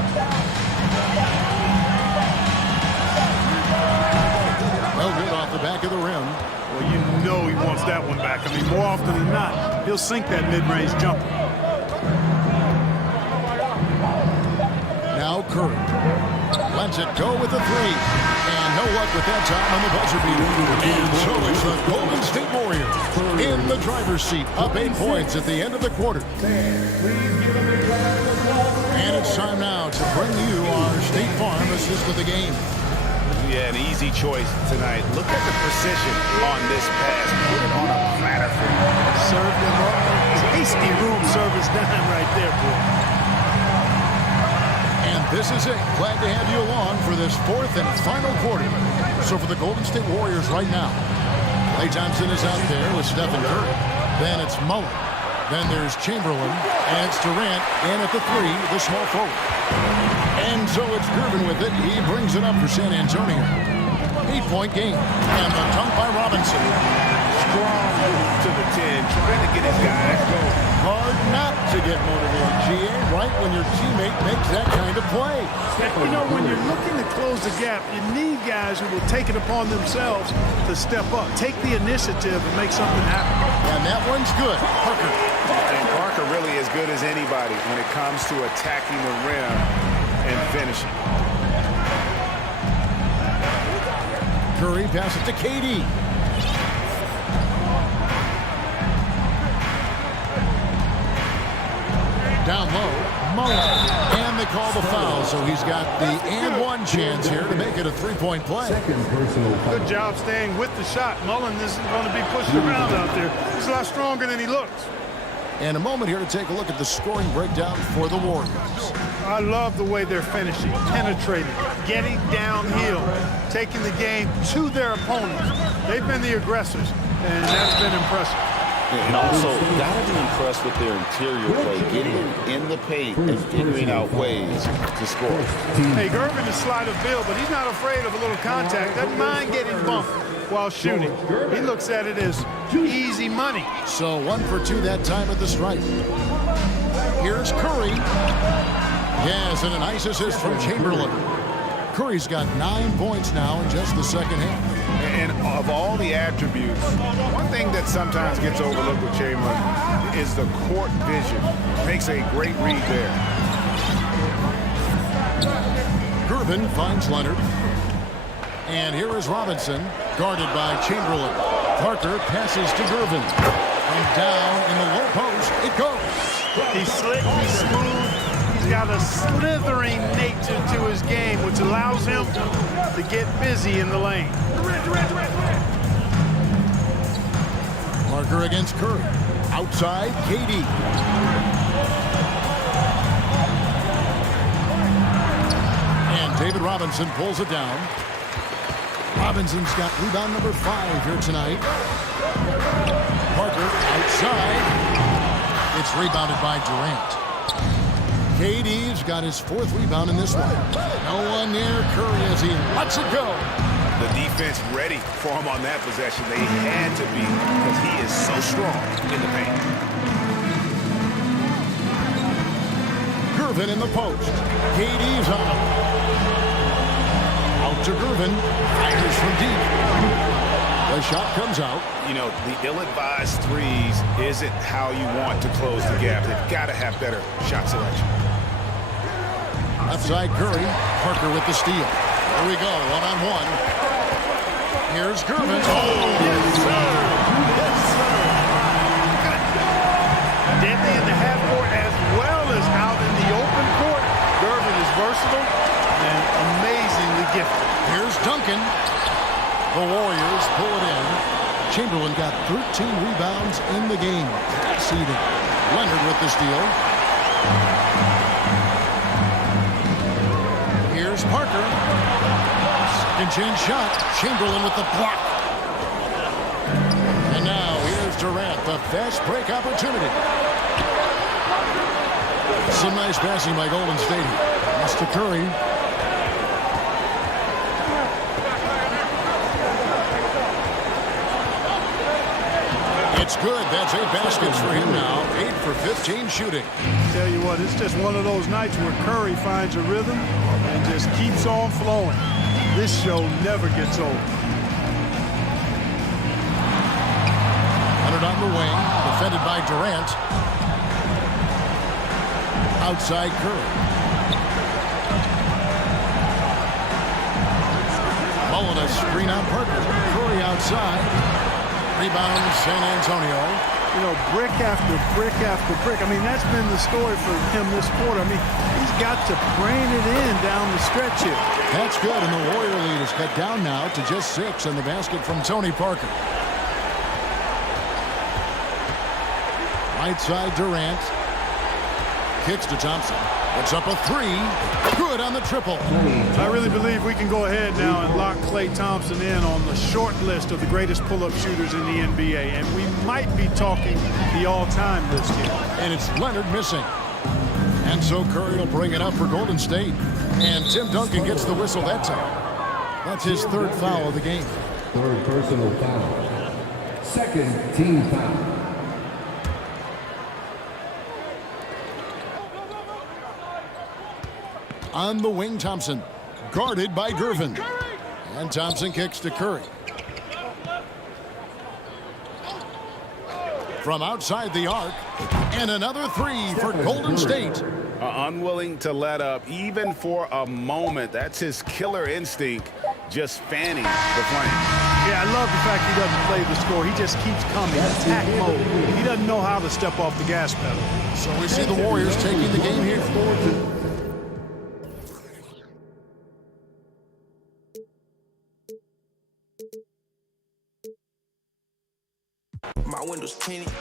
Well, good off the back of the rim. Well, you know he wants that one back. I mean, more often than not, he'll sink that mid-range jumper. Now Curry lets it go with the 3. And no luck with that time on the buzzer beater. And so it's the Golden State Warriors in the driver's seat, up 8 points at the end of the quarter. And it's time now to bring you our State Farm assist of the game. Yeah, an easy choice tonight. Look at the precision on this pass. Put it on a platter for you. Served him up. Tasty room service dime right there, boy. And this is it. Glad to have you along for this 4th and final quarter. So for the Golden State Warriors right now, Klay Thompson is out there with Stephen Curry. Then it's Mullen. Then there's Chamberlain. And it's Durant. And at the 3, the small forward. And so it's Gervin with it. He brings it up for San Antonio. 8-point game. And the dunk by Robinson. strong to the 10, trying to get his guys going. Hard not to get motivated, GA, right when your teammate makes that kind of play. You know, when you're looking to close the gap, you need guys who will take it upon themselves to step up, take the initiative and make something happen. And that one's good. Parker. And Parker really as good as anybody when it comes to attacking the rim and finishing. Curry passes to KD. Down low, Mullen. And they call the foul, so he's got the and one chance here to make it a three-point play. Good job staying with the shot. Mullen isn't going to be pushed around out there. He's a lot stronger than he looks. And a moment here to take a look at the scoring breakdown for the Warriors. I love the way they're finishing, penetrating, getting downhill, taking the game to their opponents. They've been the aggressors, and that's been impressive. And also, gotta be impressed with their interior play, getting in the paint and figuring out ways to score. Hey, Gervin is sleight of Bill, but he's not afraid of a little contact. Doesn't mind getting bumped while shooting. He looks at it as easy money. So 1 for 2 that time at the stripe. Here's Curry. Yes, and a nice assist from Chamberlain. Curry's got 9 points now in just the second half. And of all the attributes, one thing that sometimes gets overlooked with Chamberlain is the court vision. Makes a great read there. Gervin finds Leonard. And here is Robinson, guarded by Chamberlain. Parker passes to Gervin. And down in the low post, it goes. He's slick, he's smooth. He's got a slithering nature to his game, which allows him to get busy in the lane. Parker against Curry. Outside, KD. And David Robinson pulls it down. Robinson's got rebound number 5 here tonight. Parker outside. It's rebounded by Durant. KD's got his 4th rebound in this one. No one near Curry as he lets it go. The defense ready for him on that possession. They had to be because he is so strong in the paint. Gervin in the post. KD's on him. Out to Gervin. Fires from deep. The shot comes out. You know, the ill-advised threes isn't how you want to close the gap. They've got to have better shot selection. Outside Curry. Parker with the steal. There we go. One-on-one. Here's Gervin. Oh, yes, sir. Yes, sir. Deadly in the half court as well as out in the open court. Gervin is versatile and amazingly gifted. Here's Duncan. The Warriors pull it in. Chamberlain got 13 rebounds in the game. Seeded. Leonard with the steal. Here's Parker. Second chance shot. Chamberlain with the block. And now here's Durant, the fast break opportunity. Some nice passing by Golden State. That's to Curry. It's good. That's 8 baskets for him now. 8 for 15 shooting. Tell you what, it's just one of those nights where Curry finds a rhythm and just keeps on flowing. This show never gets old. Leonard on the wing, defended by Durant. Outside Curry. Mullen a screen on Parker. Curry outside. Rebound San Antonio. You know, brick after brick after brick. I mean, that's been the story for him this quarter. I mean, he's got to brain it in down the stretch here. That's good, and the Warrior lead is cut down now to just 6 on the basket from Tony Parker. Right side Durant. Kicks to Thompson. Puts up a 3. Good on the triple. I really believe we can go ahead now and lock Klay Thompson in on the short list of the greatest pull-up shooters in the NBA. And we might be talking the all-time list here. And it's Leonard missing. And so Curry will bring it up for Golden State. And Tim Duncan gets the whistle that time. That's his 3rd foul of the game. 3rd personal foul. second team foul. On the wing, Thompson. Guarded by Gervin. And Thompson kicks to Curry. From outside the arc. And another three for Golden State. Unwilling to let up even for a moment. That's his killer instinct, just fanning the flame. Yeah, I love the fact he doesn't play the score. He just keeps coming, attack mode. He doesn't know how to step off the gas pedal. So we see the Warriors taking the game here. My windows tinted.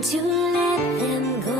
down to let them go.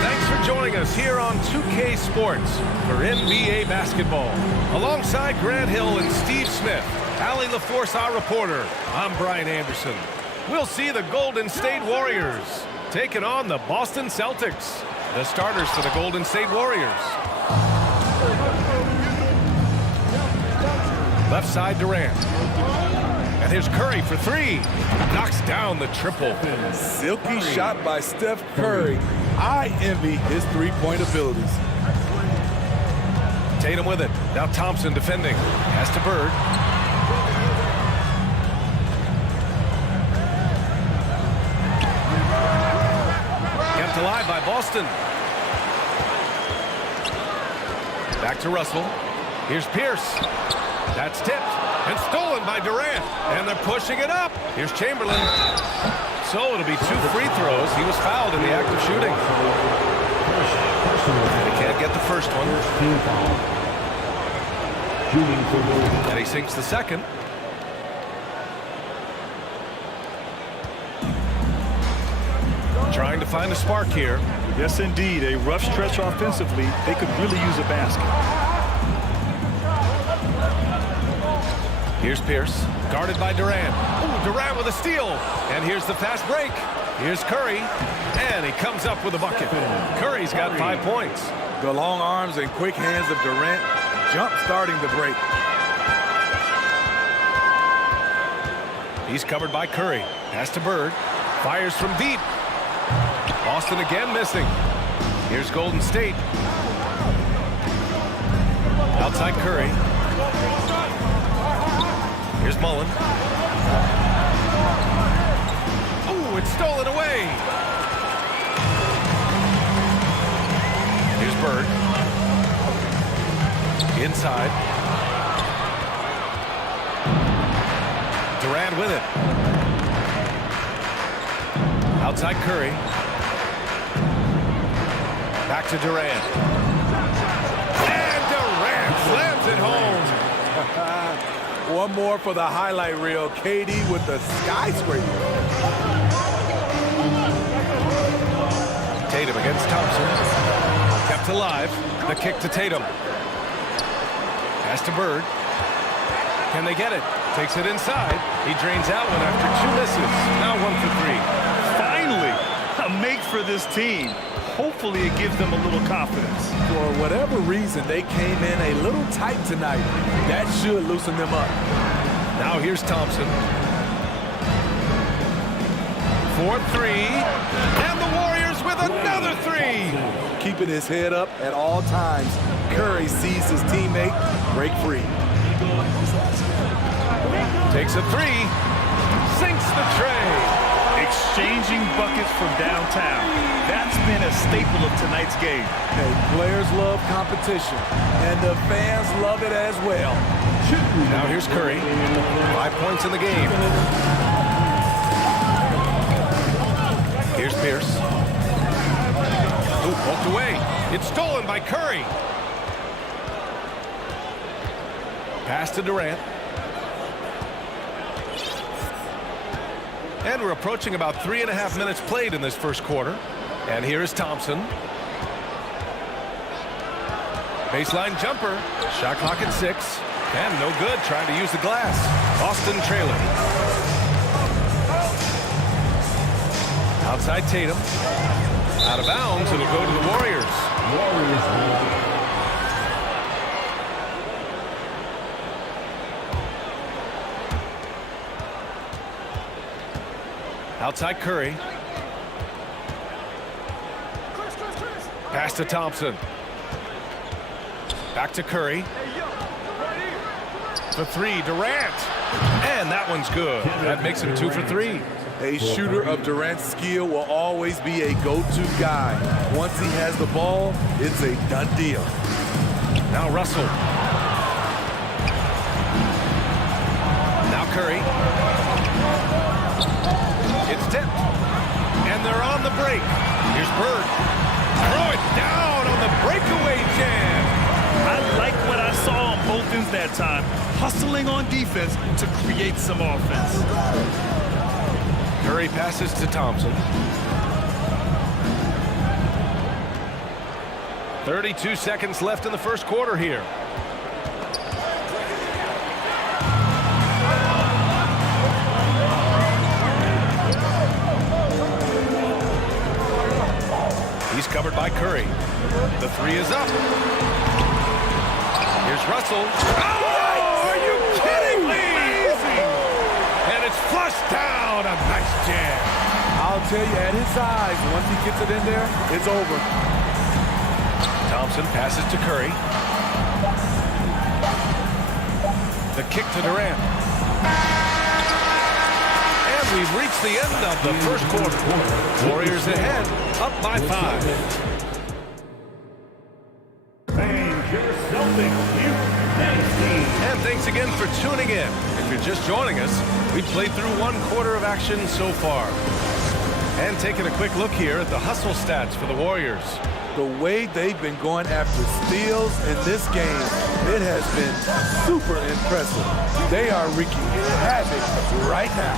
Thanks for joining us here on 2K Sports for NBA basketball. Alongside Grant Hill and Steve Smith, Allie LaForce, our reporter, I'm Brian Anderson. We'll see the Golden State Warriors taking on the Boston Celtics. The starters for the Golden State Warriors. Left side, Durant. And here's Curry for three. Knocks down the triple. Silky shot by Steph Curry. I envy his three-point abilities. Tatum with it. Now Thompson defending. Pass to Bird. Kept alive by Boston. Back to Russell. Here's Pierce. That's tipped and stolen by Durant. And they're pushing it up. Here's Chamberlain. So it'll be 2 free throws. He was fouled in the act of shooting. And he can't get the first one. And he sinks the second. Trying to find a spark here. Yes, indeed. A rough stretch offensively. They could really use a basket. Here's Pierce, guarded by Durant. Ooh, Durant with a steal. And here's the fast break. Here's Curry, and he comes up with a bucket. Curry's got 5 points. The long arms and quick hands of Durant jump-starting the break. He's covered by Curry. Pass to Bird. Fires from deep. Boston again missing. Here's Golden State. Outside Curry. Here's Mullen. Ooh, it's stolen away. Here's Bird. Inside. Durant with it. Outside Curry. Back to Durant. And Durant slams it home. One more for the highlight reel. KD with the skyscraper. Tatum against Thompson. Kept alive. The kick to Tatum. Pass to Bird. Can they get it? Takes it inside. He drains out one after 2 misses. Now 1 for 3. Finally, a make for this team. Hopefully it gives them a little confidence. For whatever reason, they came in a little tight tonight. That should loosen them up. Now here's Thompson. 4-3. And the Warriors with another 3. Keeping his head up at all times. Curry sees his teammate break free. Takes a 3. Sinks the tray. Exchanging buckets from downtown. That's been a staple of tonight's game. Hey, players love competition, and the fans love it as well. Now here's Curry. 5 points in the game. Here's Pierce. Ooh, poked away. It's stolen by Curry. Pass to Durant. And we're approaching about 3.5 minutes played in this first quarter. And here is Thompson. Baseline jumper. Shot clock at 6. And no good, trying to use the glass. Boston trailing. Outside Tatum. Out of bounds, it'll go to the Warriors. Outside Curry. Pass to Thompson. Back to Curry. For three, Durant. And that one's good. That makes him 2 for 3. A shooter of Durant's skill will always be a go-to guy. Once he has the ball, it's a done deal. Now Russell. Now Curry. It's tipped. And they're on the break. Here's Bird. Throw it down on the breakaway jam. I like what I saw on both ends that time. Hustling on defense to create some offense. Curry passes to Thompson. 32 seconds left in the first quarter here. He's covered by Curry. The three is up. Here's Russell. Oh, are you kidding me? Amazing. And it's flushed down. A nice jam. I'll tell you, at his size, once he gets it in there, it's over. Thompson passes to Curry. The kick to Durant. And we've reached the end of the first quarter. Warriors ahead, up by 5. And thanks again for tuning in. If you're just joining us, we've played through 1 quarter of action so far. And taking a quick look here at the hustle stats for the Warriors. The way they've been going after steals in this game, it has been super impressive. They are wreaking havoc right now.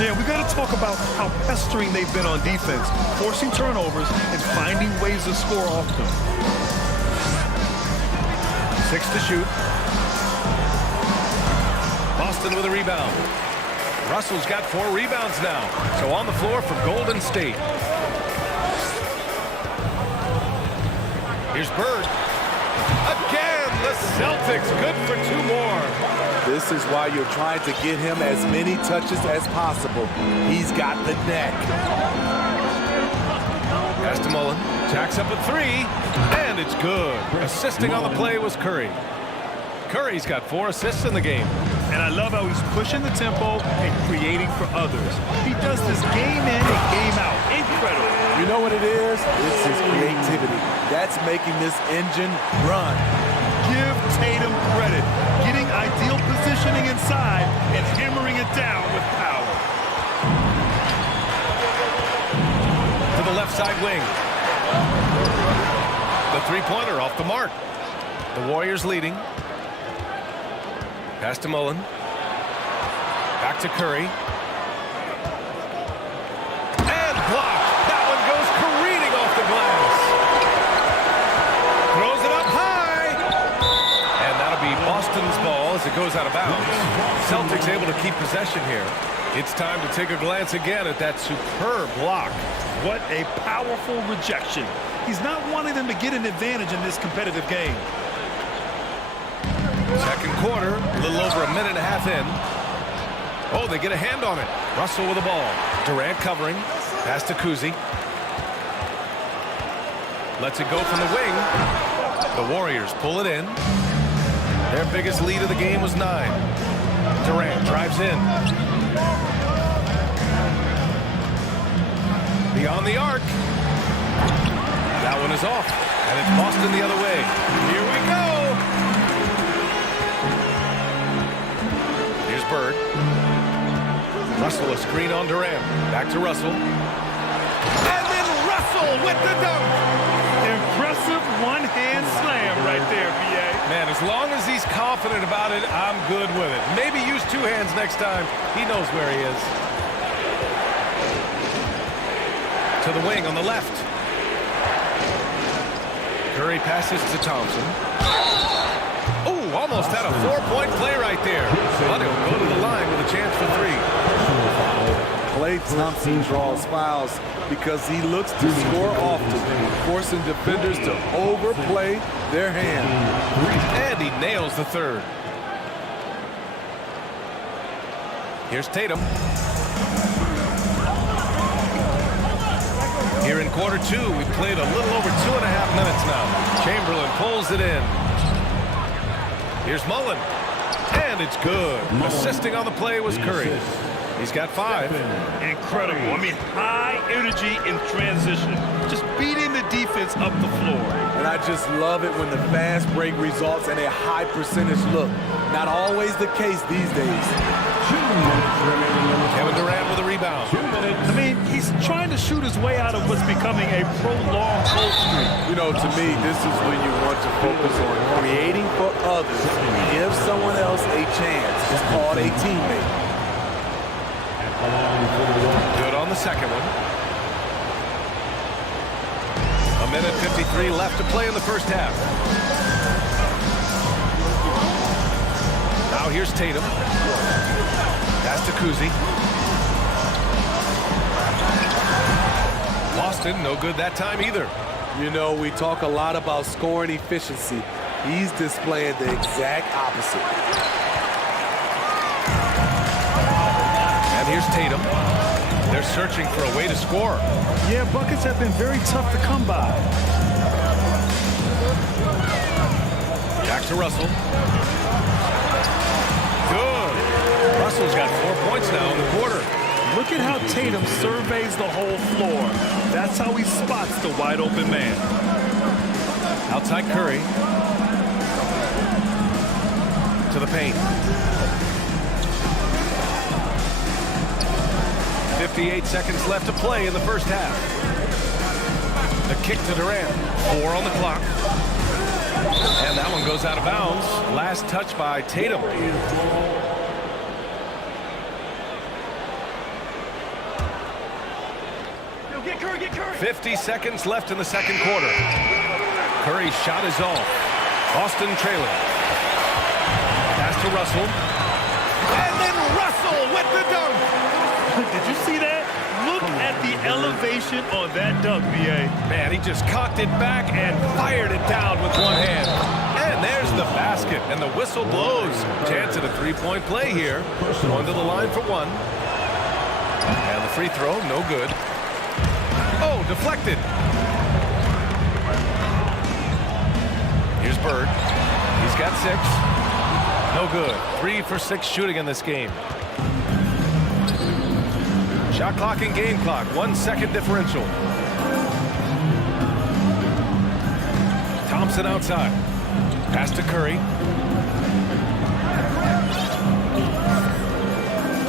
Yeah, we got to talk about how pestering they've been on defense, forcing turnovers and finding ways to score off them. 6 to shoot. Boston with a rebound. Russell's got 4 rebounds now. So on the floor for Golden State. Here's Bird. Again, the Celtics good for 2 more. This is why you're trying to get him as many touches as possible. He's got the neck. Pass to Mullen. Jacks up a 3. And it's good. Assisting on the play was Curry. Curry's got 4 assists in the game. And I love how he's pushing the tempo and creating for others. He does this game in and game out. Incredible. You know what it is? It's his creativity. That's making this engine run. Give Tatum credit. Getting ideal positioning inside and hammering it down with power. To the left side wing. The three-pointer off the mark. The Warriors leading. Pass to Mullen. Back to Curry. And blocked. That one goes careening off the glass. Throws it up high. And that'll be Boston's ball as it goes out of bounds. Celtics able to keep possession here. It's time to take a glance again at that superb block. What a powerful rejection. He's not wanting them to get an advantage in this competitive game. Second quarter, a little over a minute and a half in. Oh, they get a hand on it. Russell with the ball. Durant covering. Pass to Kuzi. Lets it go from the wing. The Warriors pull it in. Their biggest lead of the game was 9. Durant drives in. Beyond the arc. That one is off. And it's Boston the other way. Here we go. Here's Bird. Russell a screen on Durant. Back to Russell. And then Russell with the dunk. Impressive one-hand slam right there, B.A. Man, as long as he's confident about it, I'm good with it. Maybe use 2 hands next time. He knows where he is. To the wing on the left. Curry passes to Thompson. Oh, almost almost had a 4-point play right there. But he'll go to the line with a chance for 3. Klay Thompson draws fouls because he looks to score often, forcing defenders to overplay their hand. And he nails the third. Here's Tatum. Here in quarter 2, we played a little over 2.5 minutes now. Chamberlain pulls it in. Here's Mullen. And it's good. Assisting on the play was Curry. He's got 5. Incredible. I mean, high energy in transition. Just beating the defense up the floor. And I just love it when the fast break results in a high percentage look. Not always the case these days. Kevin Durant with a rebound. I mean, he's trying to shoot his way out of what's becoming a prolonged cold streak. You know, to me, this is when you want to focus on creating for others. Give someone else a chance. It's called a teammate. Good on the second one. 1:53 left to play in the first half. Now here's Tatum. Pass to Kuzi. Boston, no good that time either. You know, we talk a lot about scoring efficiency. He's displaying the exact opposite. And here's Tatum. They're searching for a way to score. Yeah, buckets have been very tough to come by. Back to Russell. Good. Russell's got 4 points now in the quarter. Look at how Tatum surveys the whole floor. That's how he spots the wide open man. Outside Curry. To the paint. 58 seconds left to play in the first half. The kick to Durant. 4 on the clock. And that one goes out of bounds. Last touch by Tatum. Get Curry, get Curry. 50 seconds left in the second quarter. Curry's shot is off. Boston trailing. Pass to Russell. And then Russell with the dunk. Did you see that? Look at the elevation on that dunk, B.A. Man, he just cocked it back and fired it down with one hand. And there's the basket, and the whistle blows. Chance at a 3-point play here. Going to the line for 1. And the free throw, no good. Oh, deflected. Here's Bird. He's got 6. No good. 3 for 6 shooting in this game. Shot clock and game clock. 1 second differential. Thompson outside. Pass to Curry.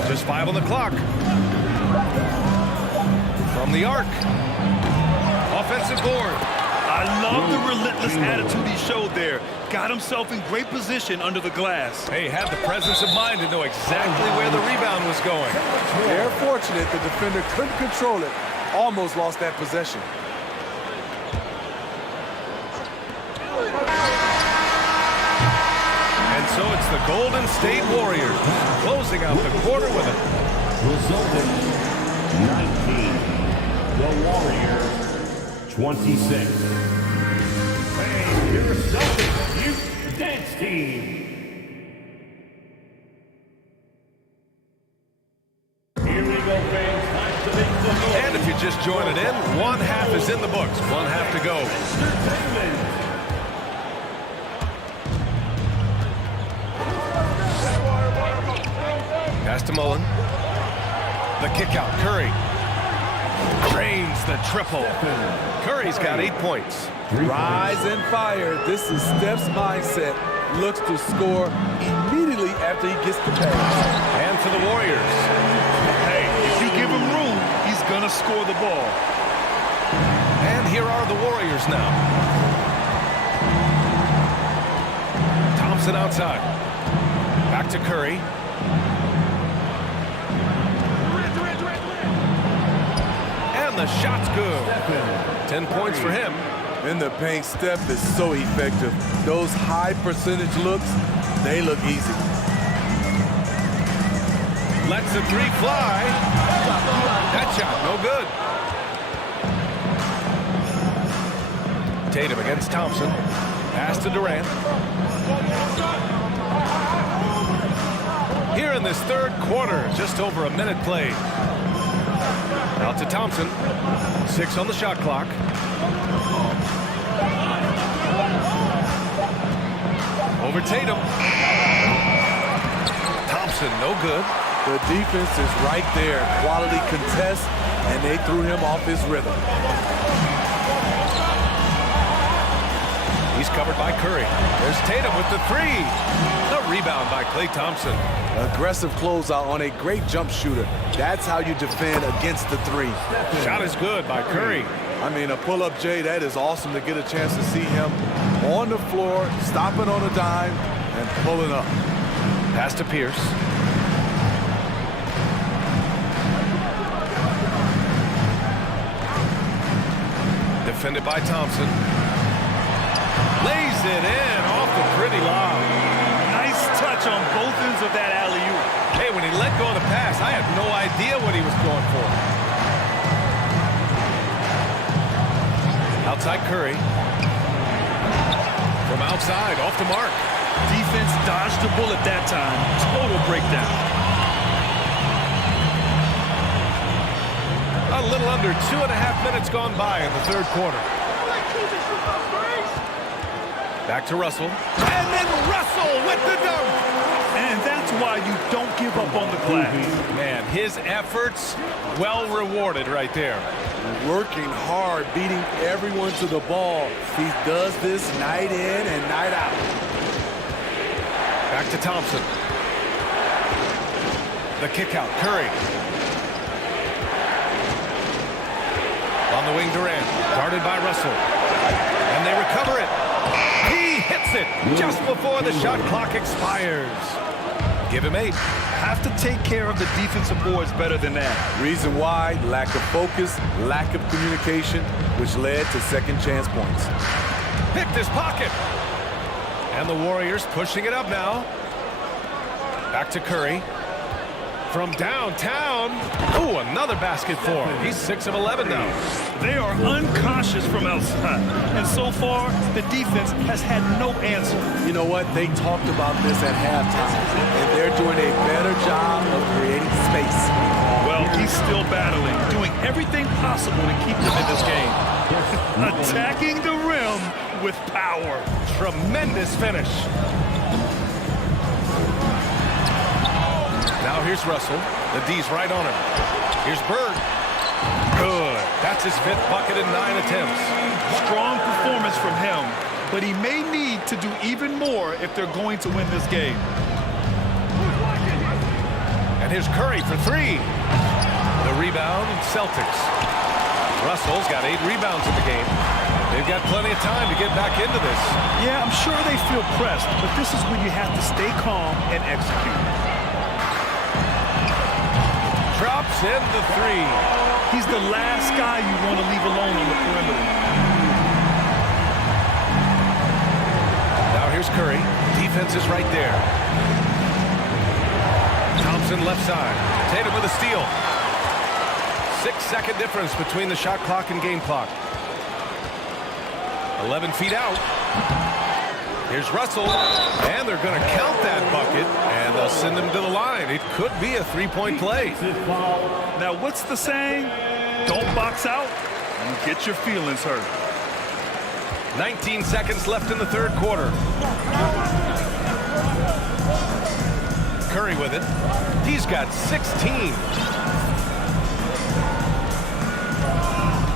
Just 5 on the clock. From the arc. Offensive board. I love the relentless attitude he showed there. Got himself in great position under the glass. Hey, had the presence of mind to know exactly where the rebound was going. They're fortunate the defender couldn't control it. Almost lost that possession. And so it's the Golden State Warriors closing out the quarter with it. Resulting 19. The Warriors 26. Hey, your Celtics Youth Dance Team. Here we go, fans. Time to make the noise. And if you're just joining in, 1 half is in the books. 1 half to go. Pass to Mullen. The kick out. Curry. Drains the triple. Curry's got 8 points. Rise and fire. This is Steph's mindset. Looks to score immediately after he gets the pass. And for the Warriors. Hey, if you give him room, he's going to score the ball. And here are the Warriors now. Thompson outside. Back to Curry. And the shot's good. 10 points for him. In the paint, Steph is so effective. Those high percentage looks They look easy. Lets the three fly. That shot, no good. Tatum against Thompson. Pass to Durant. Here in this third quarter, just over a minute played. Out to Thompson. 6 on the shot clock. Over Tatum. Thompson, no good. The defense is right there. Quality contest, and they threw him off his rhythm. He's covered by Curry. There's Tatum with the three. A rebound by Klay Thompson. Aggressive closeout on a great jump shooter. That's how you defend against the three. Shot is good by Curry. I mean, a pull-up, Jay, that is awesome to get a chance to see him on the floor, stopping on a dime, and pulling up. Pass to Pierce. Defended by Thompson. Lays it in off the pretty lob. Nice touch on both ends of that alley-oop. Hey, when he let go of the pass, I had no idea what he was going for. Outside Curry. From outside, off the mark. Defense dodged the bullet that time. Total breakdown. A little under 2.5 minutes gone by in the third quarter. Back to Russell. And then Russell with the dunk. And that's why you don't give up on the glass. Man, his efforts well rewarded right there. Working hard, beating everyone to the ball. He does this night in and night out. Back to Thompson. The kick out, Curry. On the wing, Durant. Guarded by Russell. And they recover it. He hits it just before the shot clock expires. Give him 8. Have to take care of the defensive boards better than that. Reason why, lack of focus, lack of communication, which led to second chance points. Picked his pocket. And the Warriors pushing it up now. Back to Curry. From downtown. Ooh, another basket for him. He's 6 of 11 now. They are unconscious from outside. And so far, the defense has had no answer. You know what? They talked about this at halftime, and they're doing a better job of creating space. Well, he's still battling, doing everything possible to keep them in this game. Attacking the rim with power. Tremendous finish. Now here's Russell. The D's right on him. Here's Bird. Good. That's his 5th bucket in 9 attempts. Strong performance from him, but he may need to do even more if they're going to win this game. And here's Curry for 3. The rebound, Celtics. Russell's got 8 rebounds in the game. They've got plenty of time to get back into this. Yeah, I'm sure they feel pressed, but this is when you have to stay calm and execute. Drops in the 3. He's the last guy you want to leave alone on the perimeter. Now here's Curry. Defense is right there. Thompson left side. Tatum with a steal. 6-second difference between the shot clock and game clock. 11 feet out. Here's Russell, and they're going to count that bucket, and they'll send him to the line. It could be a 3-point play. Now, what's the saying? Don't box out and get your feelings hurt. 19 seconds left in the third quarter. Curry with it. He's got 16.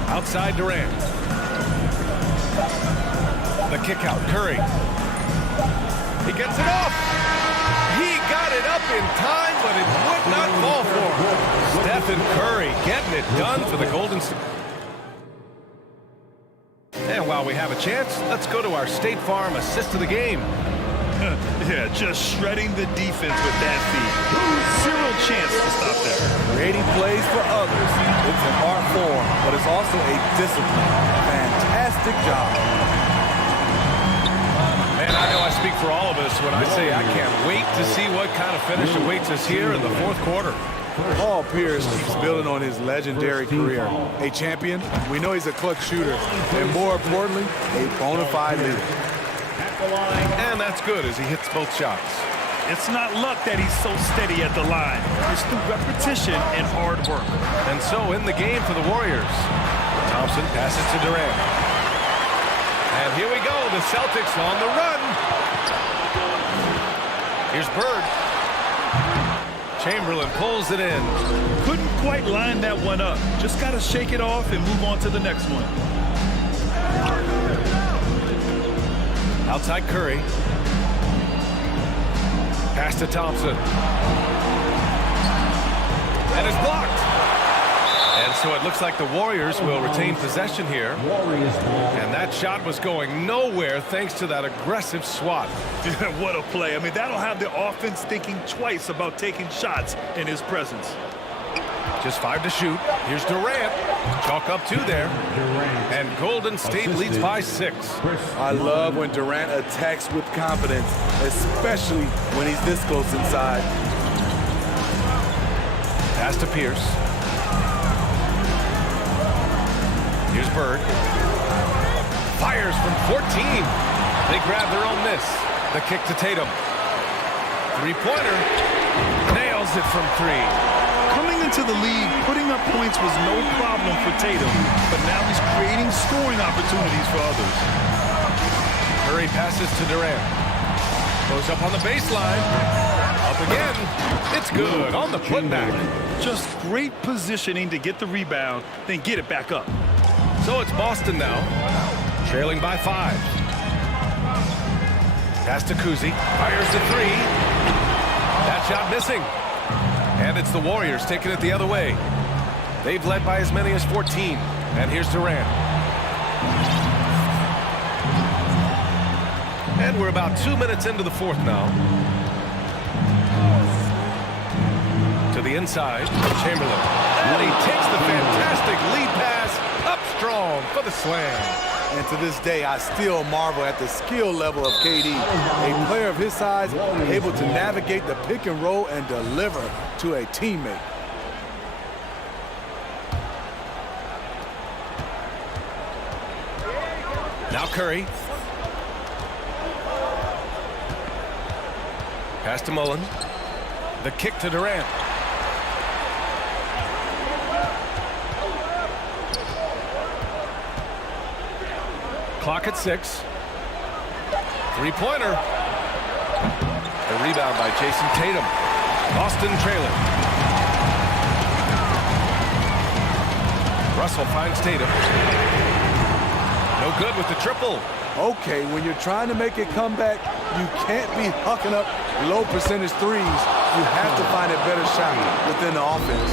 Outside Durant. The kick out, Curry. He gets it off. He got it up in time, but it would not fall for him. Stephen Curry getting it done for the Golden State. And while we have a chance, let's go to our State Farm assist of the game. Yeah, just shredding the defense with that feed. Zero chance to stop that. Creating plays for others. It's an art form, but it's also a discipline. Fantastic job. Man, I I know I speak for all of us when I say I can't wait to see what kind of finish awaits us here in the fourth quarter. Paul Pierce keeps building on his legendary career. A champion, we know he's a clutch shooter, and more importantly, a bona fide leader. And that's good as he hits both shots. It's not luck that he's so steady at the line. It's through repetition and hard work. And so in the game for the Warriors, Thompson passes to Durant. And here we go, the Celtics on the run. Here's Bird. Chamberlain pulls it in. Couldn't quite line that one up. Just got to shake it off and move on to the next one. Outside Curry. Pass to Thompson. And it's blocked. And so it looks like the Warriors will retain possession here. And that shot was going nowhere thanks to that aggressive swat. What a play. I mean, that'll have the offense thinking twice about taking shots in his presence. Just 5 to shoot. Here's Durant. Chalk up 2 there. And Golden State leads by 6. I love when Durant attacks with confidence, especially when he's this close inside. Pass to Pierce. Here's Bird. Fires from 14. They grab their own miss. The kick to Tatum. Three-pointer. Nails it from 3. Coming into the league, putting up points was no problem for Tatum, but now he's creating scoring opportunities for others. Curry passes to Durant. Goes up on the baseline. Up again. It's good on the putback. Just great positioning to get the rebound, then get it back up. So it's Boston now, trailing by 5. Pass to Kuzi. Fires to 3. That shot missing. And it's the Warriors taking it the other way. They've led by as many as 14. And here's Durant. And we're about 2 minutes into the fourth now. To the inside, Chamberlain. And he takes the fantastic lead pass up strong for the slam. And to this day, I still marvel at the skill level of KD. A player of his size, able to navigate the pick and roll and deliver to a teammate. Now Curry. Pass to Mullen. The kick to Durant. Clock at 6. Three-pointer. The rebound by Jason Tatum. Boston trailing. Russell finds Tatum. No good with the triple. Okay, when you're trying to make a comeback, you can't be hucking up low percentage threes. You have to find a better shot within the offense.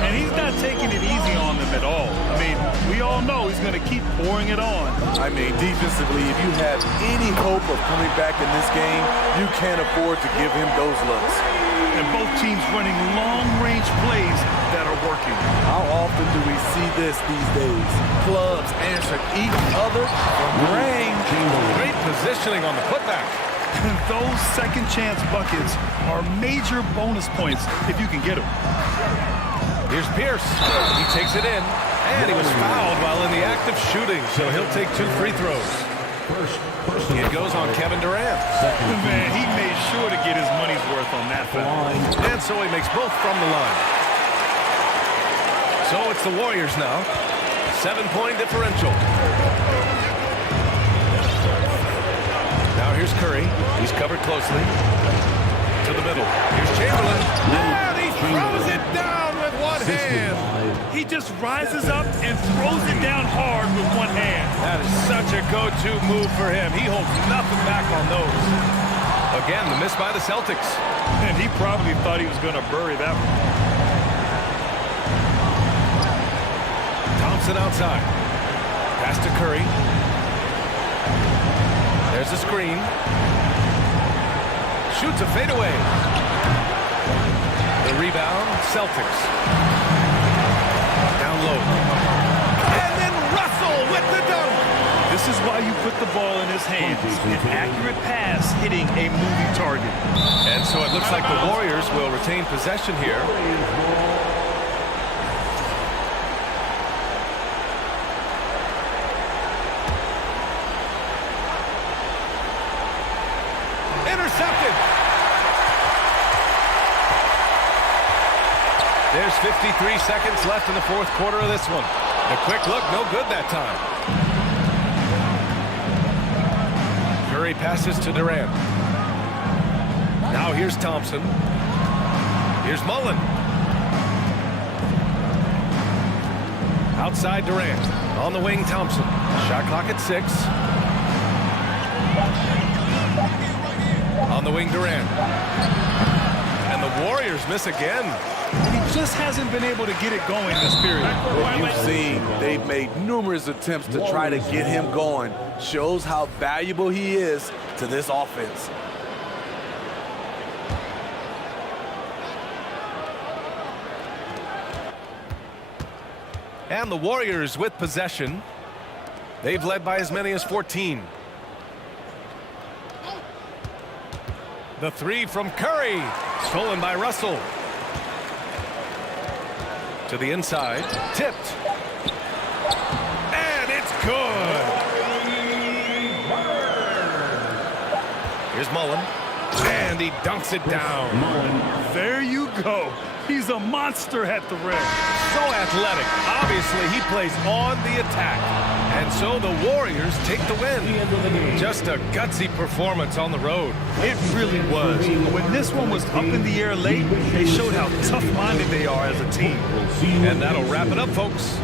And he's not taking it easy on them at all. I mean, we all know he's going to keep pouring it on. I mean, defensively, if you have any hope of coming back in this game, you can't afford to give him those looks. And both teams running long-range plays that are working. How often do we see this these days? Clubs answer each other from range. Great positioning on the putback. Those second-chance buckets are major bonus points if you can get them. Here's Pierce. He takes it in, and he was fouled while in the act of shooting, so he'll take 2 free throws. It goes on Kevin Durant. Man, he made sure to get his money's worth on that foul. And so he makes both from the line. So it's the Warriors now. 7-point differential. Now here's Curry. He's covered closely. To the middle. Here's Chamberlain. And he throws it down with one hand. He just rises up and throws it down hard with one hand. That is such a go-to move for him. He holds nothing back on those. Again, the miss by the Celtics. And he probably thought he was going to bury that one. Thompson outside. Pass to Curry. There's a screen. Shoots a fadeaway. The rebound, Celtics. Down low. And then Russell with the dunk. This is why you put the ball in his hands. An accurate pass hitting a moving target. And so it looks like the Warriors will retain possession here. Intercepted. There's 53 seconds left in the fourth quarter of this one. The quick look, no good that time. Curry passes to Durant. Now here's Thompson. Here's Mullen. Outside Durant. On the wing, Thompson. Shot clock at 6. On the wing, Durant. And the Warriors miss again. He just hasn't been able to get it going this period. What you've seen, they've made numerous attempts to try to get him going. Shows how valuable he is to this offense. And the Warriors with possession. They've led by as many as 14. The three from Curry. Stolen by Russell. To the inside. Tipped. And it's good. Here's Mullen. And he dunks it down. There you go. He's a monster at the rim. So athletic. Obviously, he plays on the attack. And so the Warriors take the win. Just a gutsy performance on the road. It really was. When this one was up in the air late, they showed how tough-minded they are as a team. And that'll wrap it up, folks.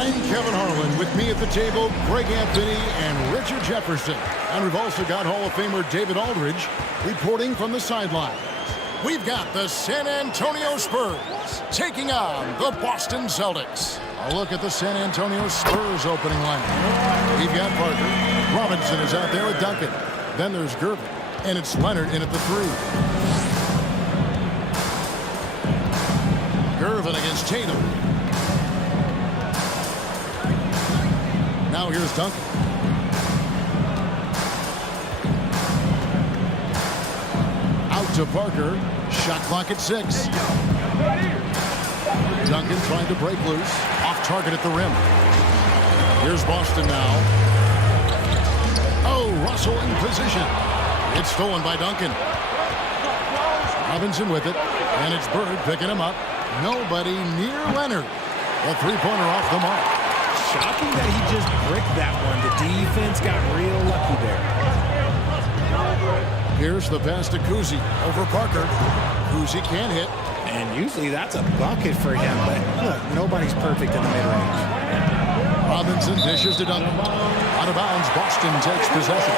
I'm Kevin Harlan. With me at the table, Greg Anthony and Richard Jefferson. And we've also got Hall of Famer David Aldridge reporting from the sideline. We've got the San Antonio Spurs taking on the Boston Celtics. A look at the San Antonio Spurs opening lineup. We've got Parker. Robinson is out there with Duncan. Then there's Gervin. And it's Leonard in at the 3. Gervin against Tatum. Now here's Duncan. Out to Parker. Shot clock at 6. Duncan trying to break loose. Off target at the rim. Here's Boston now. Oh, Russell in position. It's stolen by Duncan. Robinson with it. And it's Bird picking him up. Nobody near Leonard. A three-pointer off the mark. Shocking that he just bricked that one. The defense got real lucky there. Here's the pass to Kuzi over Parker. Kuzi can't hit. And usually that's a bucket for him, but look, nobody's perfect in the mid-range. Robinson dishes to Duncan. Out of bounds, Boston takes possession.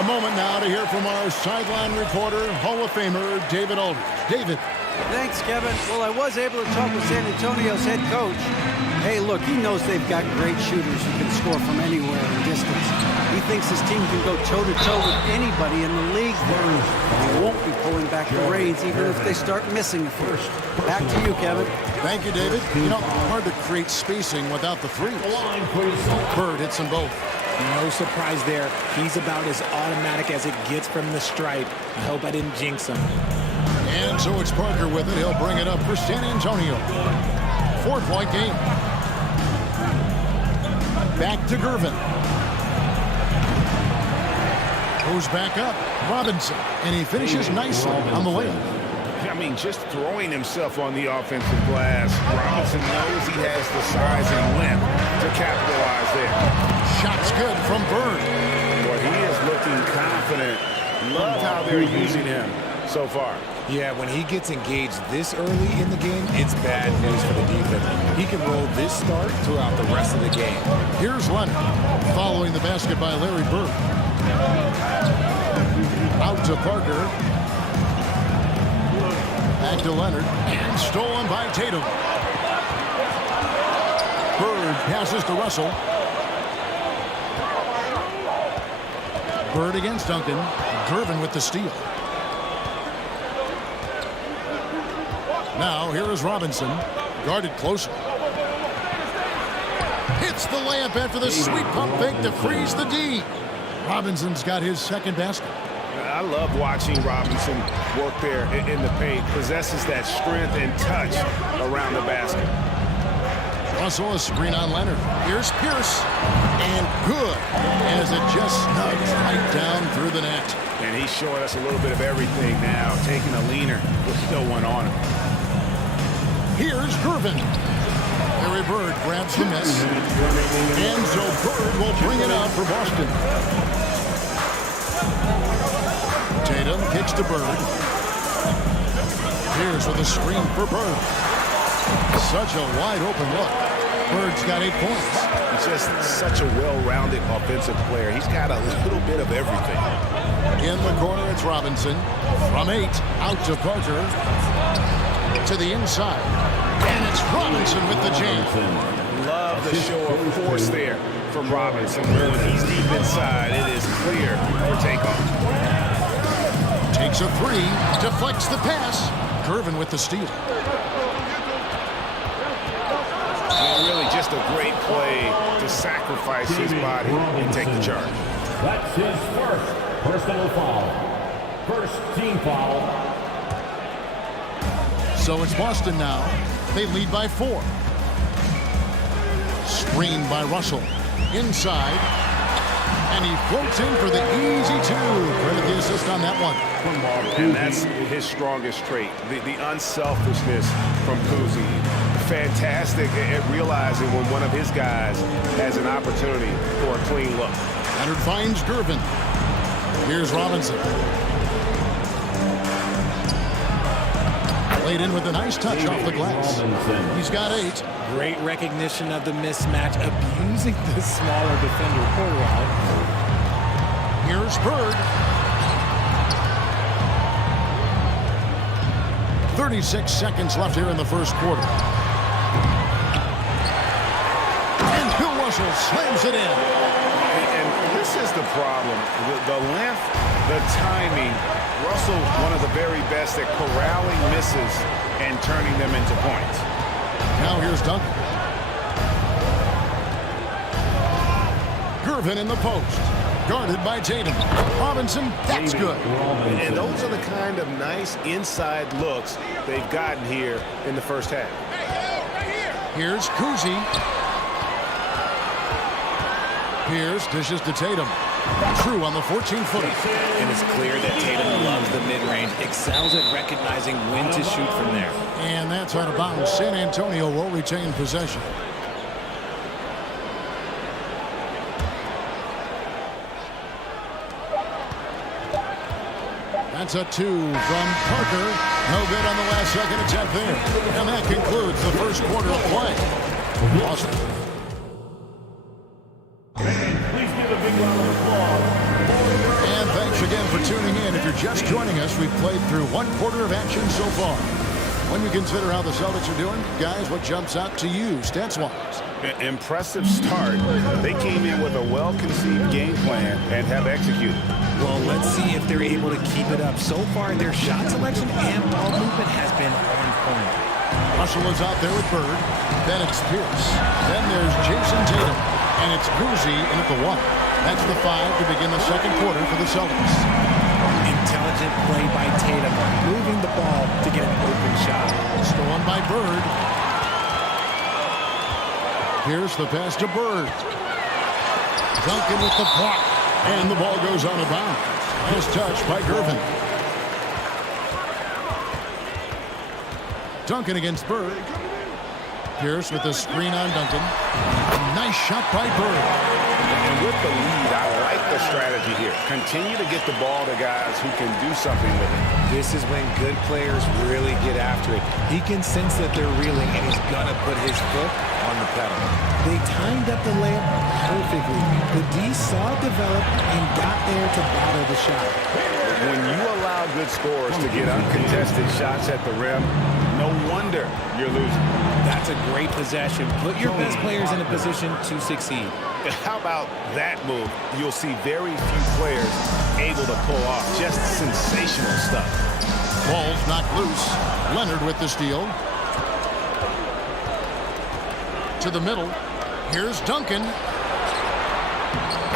A moment now to hear from our sideline reporter, Hall of Famer David Aldridge. David. Thanks, Kevin. Well, I was able to talk with San Antonio's head coach. Hey, look, he knows they've got great shooters who can score from anywhere in distance. He thinks his team can go toe-to-toe with anybody in the league. They won't be pulling back the reins even if they start missing it first. Back to you, Kevin. Thank you, David. You know, hard to create spacing without the threes. Bird hits them both. No surprise there. He's about as automatic as it gets from the stripe. I hope I didn't jinx him. And so it's Parker with it. He'll bring it up for San Antonio. 4-point game. Back to Gervin. Goes back up. Robinson. And he finishes nicely on the layup. I mean, just throwing himself on the offensive glass. Robinson knows he has the size and length to capitalize there. Shot's good from Bird. Boy, he is looking confident. Love how they're using him so far. Yeah, when he gets engaged this early in the game, it's bad news for the defense. He can roll this start throughout the rest of the game. Here's Leonard, following the basket by Larry Bird. Out to Parker. Back to Leonard, and stolen by Tatum. Bird passes to Russell. Bird against Duncan. Gervin with the steal. Now, here is Robinson, guarded closer. Hits the layup after the sweet pump fake to freeze the D. Robinson's got his second basket. I love watching Robinson work there in the paint. Possesses that strength and touch around the basket. Russell, a screen on Leonard. Here's Pierce. And good, as it just snugs right down through the net. And he's showing us a little bit of everything now, taking a leaner with no one on him. Here's Gervin. Larry Bird grabs the miss. And so Bird will bring it out for Boston. Tatum kicks to Bird. Pierce with a screen for Bird. Such a wide open look. Bird's got 8 points. He's just such a well-rounded offensive player. He's got a little bit of everything. In the corner, it's Robinson. From 8, out to Parker. To the inside. And it's Robinson with the jam. Love the show of force there from Robinson. When he's deep inside, it is clear for takeoff. Takes a 3, deflects the pass. Gervin with the steal. And really just a great play to sacrifice his body and take the charge. That's his first personal foul. First team foul. So it's Boston now. They lead by 4. Screened by Russell. Inside. And he floats in for the easy 2. Credit the assist on that one. And that's his strongest trait, the unselfishness from Kuzi. Fantastic at realizing when one of his guys has an opportunity for a clean look. Leonard finds Gervin. Here's Robinson. Laid in with a nice touch off the glass. He's got 8. Great recognition of the mismatch, abusing the smaller defender quarter out. Here's Bird. 36 seconds left here in the first quarter. And Bill Russell slams it in. And this is the problem. The length, the timing. Russell, one of the very best at corralling misses and turning them into points. Now here's Duncan. Gervin in the post. Guarded by Tatum. Robinson, that's good. And those are the kind of nice inside looks they've gotten here in the first half. Here's Kuzi. Pierce dishes to Tatum. True on the 14-footer. And it's clear that Tatum loves the mid-range, excels at recognizing when to shoot from there. And that's out of bounds. San Antonio will retain possession. That's a 2 from Parker. No good on the last second attempt there. And that concludes the first quarter of play. Awesome. Please give a big round of applause. And thanks again for tuning in. If you're just joining us, we've played through one quarter of action so far. When you consider how the Celtics are doing, guys, what jumps out to you stats-wise? Impressive start. They came in with a well-conceived game plan and have executed. Well, let's see if they're able to keep it up. So far, their shot selection and ball movement has been on point. Russell is out there with Bird. Then it's Pierce. Then there's Jason Tatum. And it's Kuzi in at the 1. That's the 5 to begin the second quarter for the Celtics. Intelligent play by Tatum, moving the ball to get an open shot. Stolen by Bird. Here's the pass to Bird. Duncan with the block. And the ball goes out of bounds. Nice touch by Gervin. Duncan against Bird. Pierce with the screen on Duncan. Nice shot by Bird. And with the lead, I like the strategy here. Continue to get the ball to guys who can do something with it. This is when good players really get after it. He can sense that they're reeling, and he's going to put his foot on the pedal. They timed up the layup perfectly. The D saw it develop and got there to bottle the shot. When you allow good scorers to get uncontested shots at the rim, no wonder you're losing. That's a great possession. Put your best players in a position to succeed. How about that move? You'll see very few players able to pull off just sensational stuff. Ball's knocked loose. Leonard with the steal. To the middle. Here's Duncan.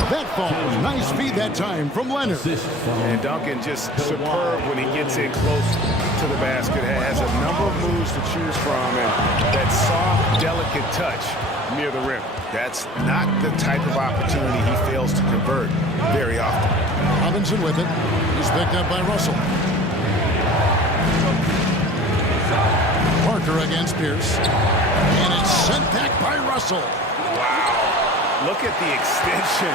That falls. Nice feed that time from Leonard. And Duncan just superb when he gets in close to the basket. Has a number of moves to choose from, and that soft, delicate touch near the rim. That's not the type of opportunity he fails to convert very often. Robinson with it. He's picked up by Russell. Parker against Pierce. And it's sent back by Russell. Wow. Look at the extension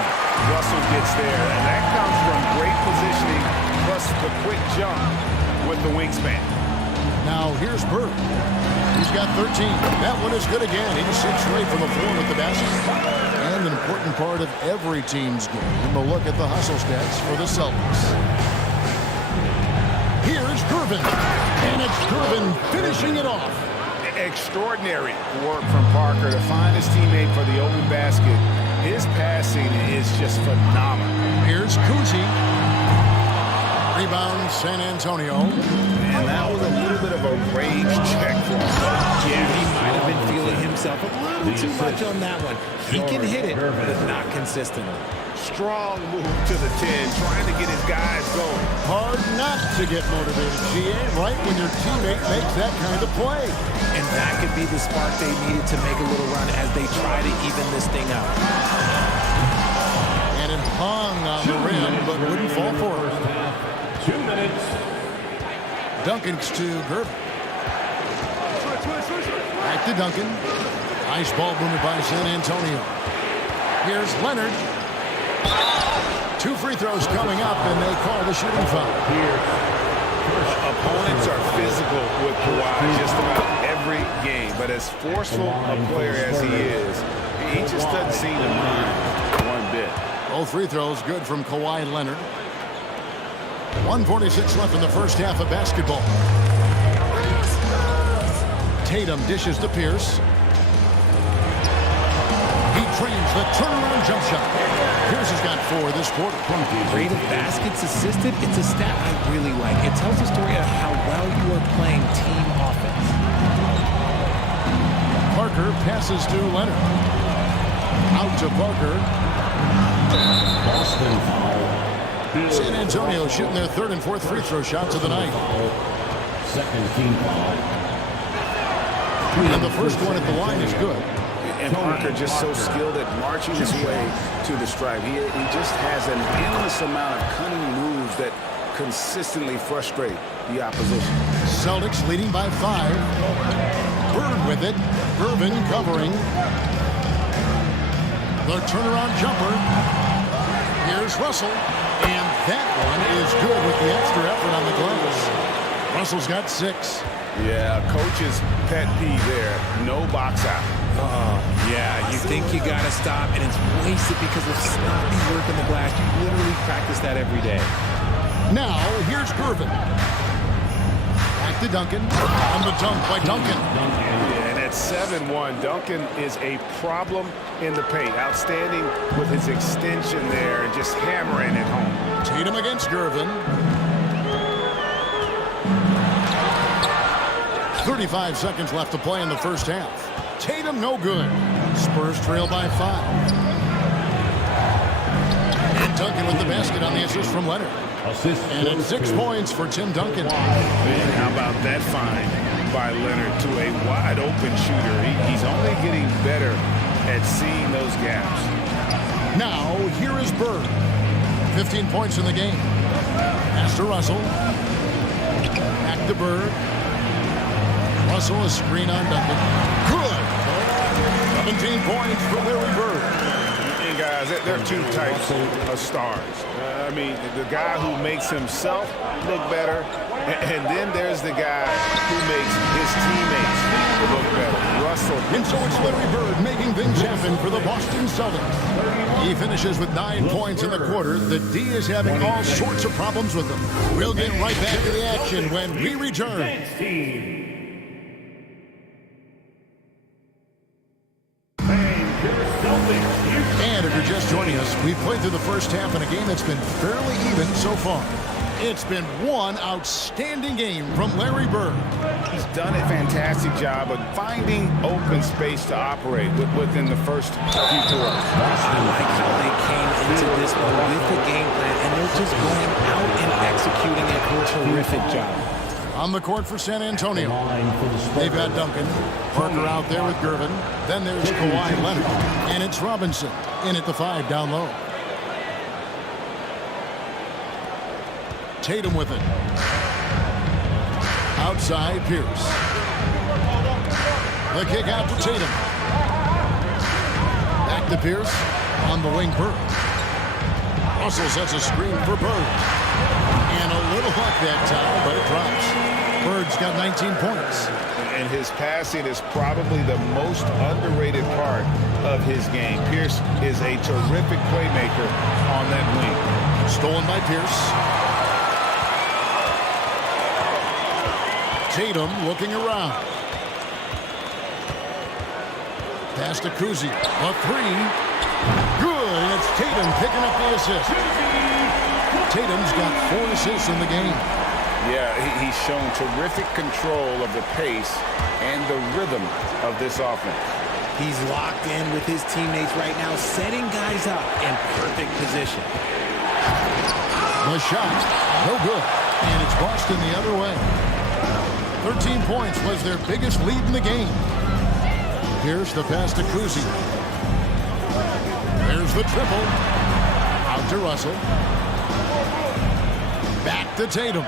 Russell gets there. And that comes from great positioning plus the quick jump with the wingspan. Now here's Bird. He's got 13. That one is good again. 86 straight from the floor with the basket. And an important part of every team's game. And we'll look at the hustle stats for the Celtics. Here's Gervin. And it's Gervin finishing it off. Extraordinary work from Parker to find his teammate for the open basket. His passing is just phenomenal. Here's Kuzi. Rebound San Antonio. And that was a little bit of a rage check for him. Yeah, he might have been feeling himself a little too much on that one. He can hit it, but not consistently. Strong move to the 10, trying to get his guys going. Hard not to get motivated, GA, right when your teammate makes that kind of play. And that could be the spark they needed to make a little run as they try to even this thing up. And it hung on the rim, but wouldn't fall for it. 2 minutes. Duncan's to Gervin. Back to Duncan. Nice ball movement by San Antonio. Here's Leonard. 2 free throws coming up, and they call the shooting foul. A Opponents are physical with Kawhi just about every game, but as forceful a player as he is, he just doesn't seem to mind one bit. Both free throws good from Kawhi Leonard. 1:46 left in the first half of basketball. Tatum dishes to Pierce. He trains the turnaround jump shot. Pierce has got 4 this quarter. Rate of baskets assisted, it's a stat I really like. It tells a story of how well you are playing team offense. Parker passes to Leonard. Out to Parker. Boston foul. San Antonio shooting their 3rd and 4th free throw shots of the night. Second team foul. And the first one at the line is good. And Parker just so skilled at marching his way to the stripe. He just has an endless amount of cunning moves that consistently frustrate the opposition. Celtics leading by 5. Bird with it. Irvin covering. The turnaround jumper. Here's Russell. And that one is good with the extra effort on the glass. Russell's got 6. Yeah, coach's pet peeve there. No box out. Yeah, you think you got to stop, and it's wasted because of sloppy work in the glass. You literally practice that every day. Now, here's Irvin. Back to Duncan. On the dunk by Duncan. Yeah, and at 7-1, Duncan is a problem in the paint. Outstanding with his extension there and just hammering it home. Tatum against Irvin. 35 seconds left to play in the first half. Tatum no good. Spurs trail by 5. And Duncan with the basket on the assist from Leonard. And it's 6 points for Tim Duncan. Man, how about that find by Leonard to a wide open shooter. He's only getting better at seeing those gaps. Now here is Bird. 15 points in the game. Pass to Russell. Back to Bird. Russell, a screen on Duncan. Good. 17 points for Larry Bird. And guys, there are 2 types of stars. I mean, the guy who makes himself look better, and then there's the guy who makes his teammates look better. Russell. And so it's Larry Bird making things happen for the Boston Celtics. He finishes with 9 points in the quarter. The D is having all sorts of problems with them. We'll get right back to the action when we return. And if you're just joining us, we've played through the first half in a game that's been fairly even so far. It's been one outstanding game from Larry Bird. He's done a fantastic job of finding open space to operate within the first few quarters. I like how they came into this one with the game plan, and they're just going out and executing it. Terrific job. On the court for San Antonio. They've got Duncan. Parker out there with Gervin. Then there's Kawhi Leonard. And it's Robinson in at the 5 down low. Tatum with it. Outside, Pierce. The kick out to Tatum. Back to Pierce. On the wing, Bird. Russell sets a screen for Bird. And a little luck that time, but it drops. Bird's got 19 points. And his passing is probably the most underrated part of his game. Pierce is a terrific playmaker on that wing. Stolen by Pierce. Tatum looking around. Pass to Kuzi. A 3. Good, and it's Tatum picking up the assist. Tatum's got 4 assists in the game. Yeah, he's shown terrific control of the pace and the rhythm of this offense. He's locked in with his teammates right now, setting guys up in perfect position. The shot, no good, and it's Boston the other way. 13 points was their biggest lead in the game. Here's the pass to Kuzi. There's the triple. Out to Russell. Back to Tatum.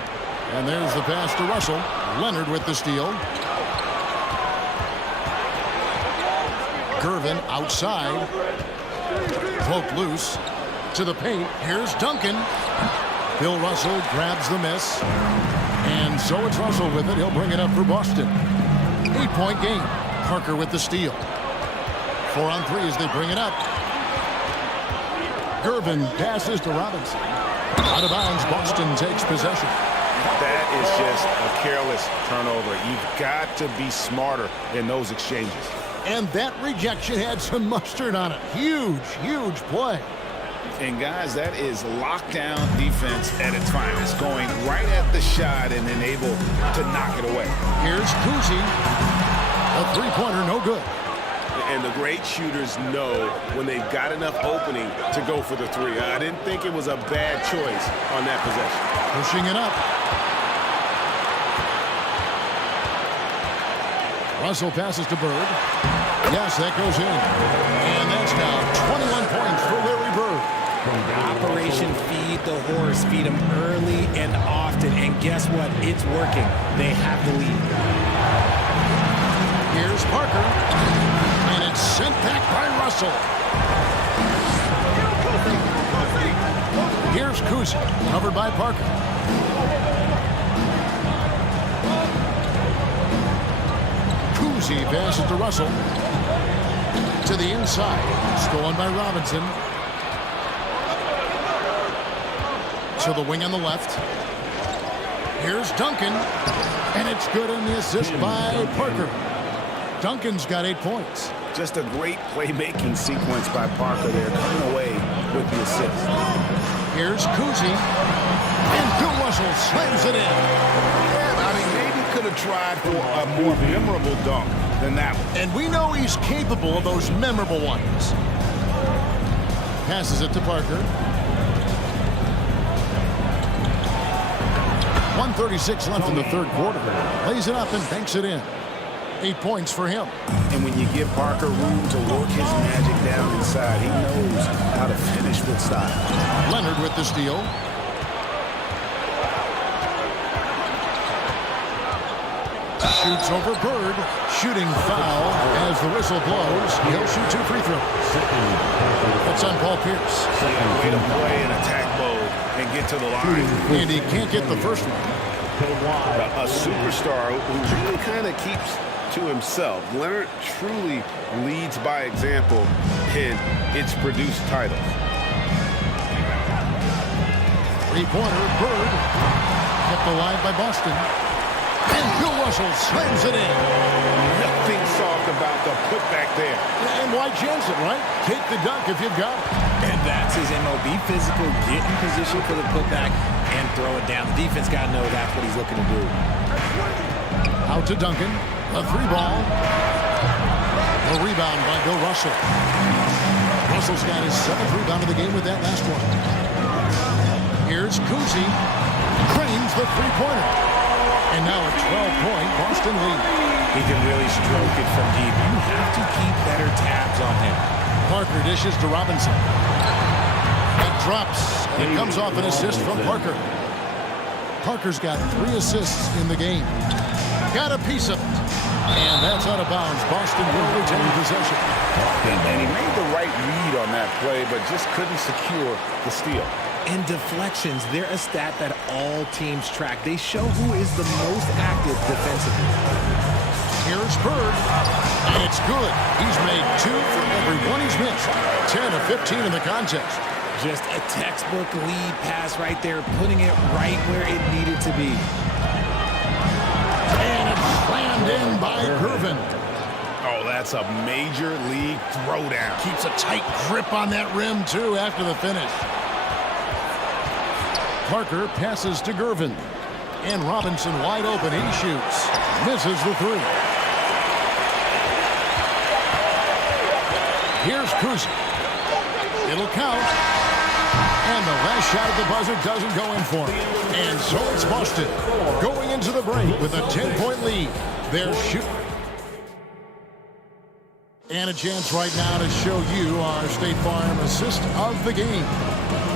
And there's the pass to Russell. Leonard with the steal. Gervin outside. Cloak loose. To the paint. Here's Duncan. Bill Russell grabs the miss. And And so it's Russell with it. He'll bring it up for Boston. 8-point game. Parker with the steal. 4 on 3 as they bring it up. Gervin passes to Robinson. Out of bounds, Boston takes possession. That is just a careless turnover. You've got to be smarter in those exchanges. And that rejection had some mustard on it. Huge, huge play. And guys, that is lockdown defense at its finest, going right at the shot and then able to knock it away. Here's Cousy. A three-pointer, no good. And the great shooters know when they've got enough opening to go for the three. I didn't think it was a bad choice on that possession. Pushing it up. Russell passes to Bird. Yes, that goes in. And that's now 21 points for Larry Bird. Operation Feed the Horse. Feed him early and often. And guess what? It's working. They have the lead. Here's Parker. And it's sent back by Russell. Here's Cousy. Covered by Parker. Cousy passes to Russell. To the inside. Stolen by Robinson. To the wing on the left. Here's Duncan. And it's good on the assist by Parker. Duncan's got 8 points. Just a great playmaking sequence by Parker there, coming away with the assist. Here's Cousy. And Bill Russell slams it in. Yeah, I mean, maybe could have tried for a more memorable dunk than that one. And we know he's capable of those memorable ones. Passes it to Parker. 1:36 left in the third quarter. Lays it up and banks it in. 8 points for him. And when you give Parker room to work his magic down inside, he knows how to finish with style. Leonard with the steal. Shoots over Bird. Shooting foul as the whistle blows. He'll shoot 2 free throws. That's on Paul Pierce. Way to play in attack mode and get to the line. And he can't get the first one. A superstar who really kind of keeps to himself. Leonard truly leads by example, and it's produced titles. Three-pointer, Bird. Kept alive by Boston. And Bill Russell slams it in. Nothing soft about the putback there. And why chance it, right? Take the dunk if you've got it. And that's his MO. Be physical, get in position for the putback, and throw it down. The defense got to know that's what he's looking to do. Out to Duncan. A 3-ball. A rebound by Bill Russell. Russell's got his 7th rebound of the game with that last one. Here's Cousy. Cranes the three-pointer. And now a 12-point Boston lead. He can really stroke it from deep. You have to keep better tabs on him. Parker dishes to Robinson. It drops. And it comes off an assist from Parker. Parker's got 3 assists in the game. Got a piece of it. And that's out of bounds. Boston will retain possession. And he made the right read on that play, but just couldn't secure the steal. And deflections, they're a stat that all teams track. They show who is the most active defensively. Here's Bird. And it's good. He's made 2 for every one he's missed. 10 of 15 in the contest. Just a textbook lead pass right there, putting it right where it needed to be. And it's slammed in by Gervin. Oh, that's a major league throwdown. Keeps a tight grip on that rim, too, after the finish. Parker passes to Gervin. And Robinson wide open. He shoots. Misses the 3. Here's Cousy. It'll count. And the last shot at the buzzer doesn't go in for him. And so it's Boston going into the break with a 10-point lead. They're shooting. And a chance right now to show you our State Farm assist of the game.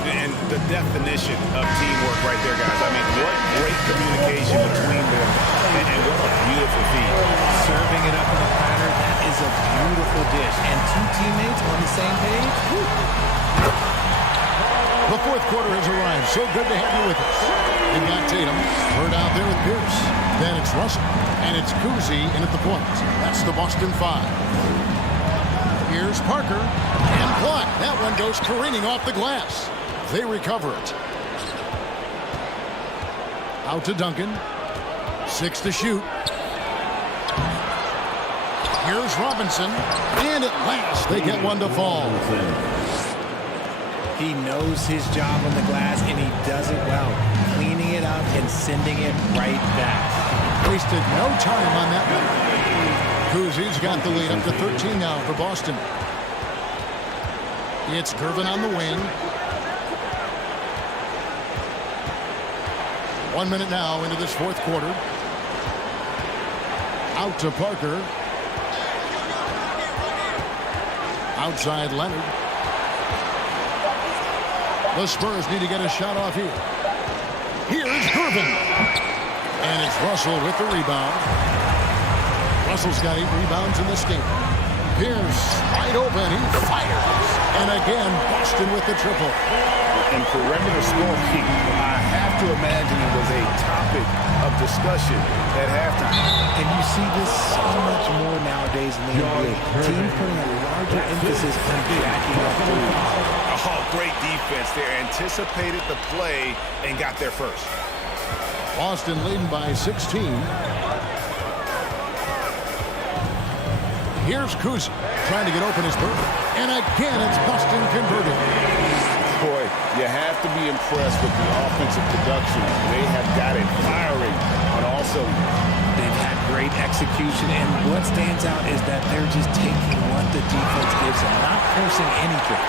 And the definition of teamwork right there, guys. I mean, what great communication between them. And what a beautiful feat. Serving it up in the platter, that is a beautiful dish. And 2 teammates on the same page. Woo. The fourth quarter has arrived. So good to have you with us. They've got Tatum. Bird out there with Pierce. Then it's Russell. And it's Cousy in at the point. That's the Boston 5. Here's Parker. And blocked. That one goes careening off the glass. They recover it. Out to Duncan. 6 to shoot. Here's Robinson. And at last, they get one to fall. He knows his job on the glass, and he does it well. Cleaning it up and sending it right back. Wasted no time on that one. Cousy's got the lead up to 13 now for Boston. It's Gervin on the wing. 1 minute now into this fourth quarter. Out to Parker. Outside Leonard. The Spurs need to get a shot off here. Here's Gervin. And it's Russell with the rebound. Russell's got 8 rebounds in this game. Pierce wide open. He fires. And again, Boston with the triple. And perimeter scoring, I have to imagine it was a topic of discussion at halftime. And you see this so much more nowadays in the NBA. Teams putting a larger emphasis on jacking up threes. Oh, great defense there. Anticipated the play and got there first. Boston leading by 16. Here's Cousy trying to get open his bird. And again, it's Boston converted. Boy, you have to be impressed with the offensive production. They have got it firing on all cylinders. They've had great execution, and what stands out is that they're just taking what the defense gives them, not forcing anything.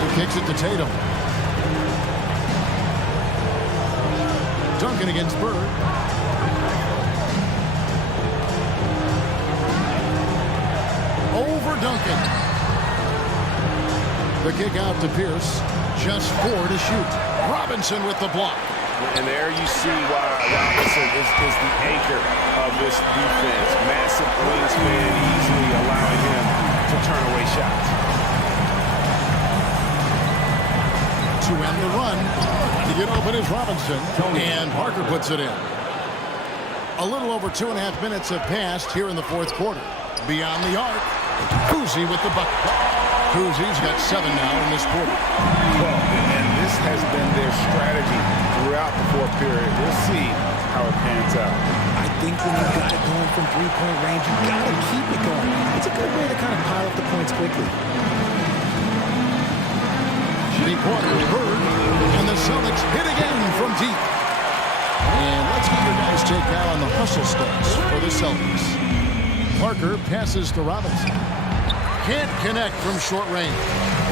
He kicks it to Tatum. Duncan against Bird. Over Duncan. The kick out to Pierce. Just 4 to shoot. Robinson with the block. And there you see why Robinson is the anchor of this defense. Massive wingspan, easily allowing him to turn away shots. To end the run, to get open is Robinson, and Parker puts it in. A little over 2.5 minutes have passed here in the fourth quarter. Beyond the arc, Cousy with the bucket. Cousy's got 7 now in this quarter. Well, and this has been their strategy throughout the fourth period. We'll see how it pans out. I think when you've got it going from three-point range, you've got to keep it going. It's a good way to kind of pile up the points quickly. Three-pointer Bird, and the Celtics hit again from deep. And let's get your guys' take now on the hustle stats for the Celtics. Parker passes to Robinson. Can't connect from short range.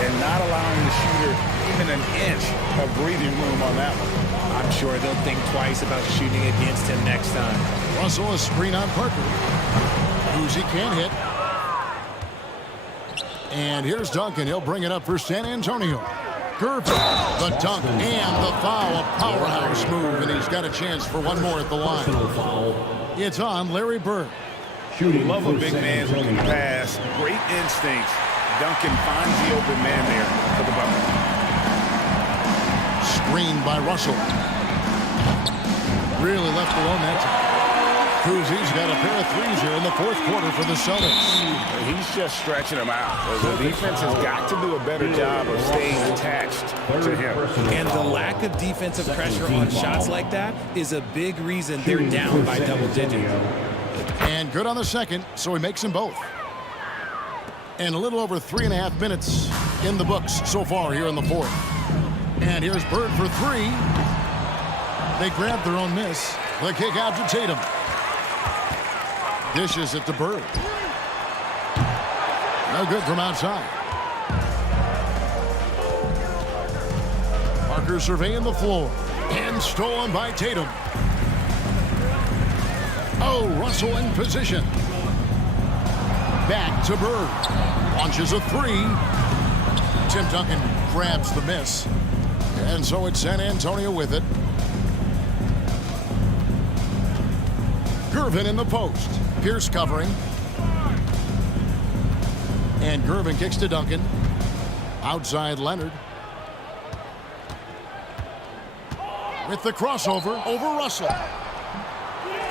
And not allowing the shooter even an inch of breathing room on that one. I'm sure they'll think twice about shooting against him next time. Russell a screen on Parker. Cousy can't hit. And here's Duncan. He'll bring it up for San Antonio. Gervin, the dunk and the foul. A powerhouse move, and he's got a chance for one more at the line. It's on Larry Bird. Love a big man who can pass. Great instincts. Duncan finds the open man there for the bucket. Screened by Russell. Really left alone that time. Cousy's got a pair of threes here in the fourth quarter for the Celtics. He's just stretching them out. The defense has got to do a better job of staying attached to him. And the lack of defensive pressure on shots like that is a big reason they're down by double digits. And good on the second, so he makes them both. And a little over 3.5 minutes in the books so far here in the fourth. And here's Bird for 3. They grab their own miss. The kick out to Tatum. Dishes it to Bird. No good from outside. Parker surveying the floor. And stolen by Tatum. Oh, Russell in position. Back to Bird. Launches a 3. Tim Duncan grabs the miss. And so it's San Antonio with it. Gervin in the post. Pierce covering. And Gervin kicks to Duncan. Outside Leonard. With the crossover over Russell.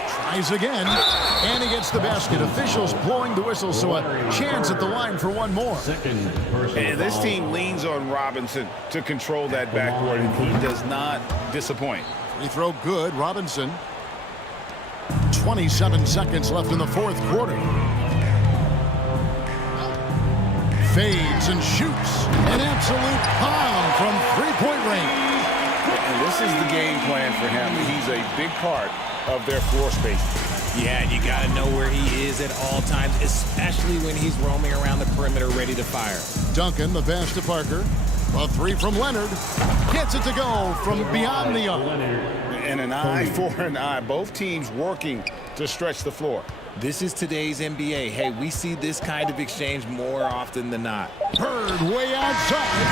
Tries again, and he gets the basket. Officials blowing the whistle, so a chance at the line for one more. And this team leans on Robinson to control that backcourt, and he does not disappoint. Free throw good, Robinson. 27 seconds left in the fourth quarter. Fades and shoots. An absolute bomb from three-point range. And this is the game plan for him. He's a big part of their floor space. Yeah, and you got to know where he is at all times, especially when he's roaming around the perimeter ready to fire. Duncan, the pass to Parker. A three from Leonard. Gets it to go from beyond the arc. And an eye for an eye. Both teams working to stretch the floor. This is today's NBA. Hey, we see this kind of exchange more often than not. Bird way outside.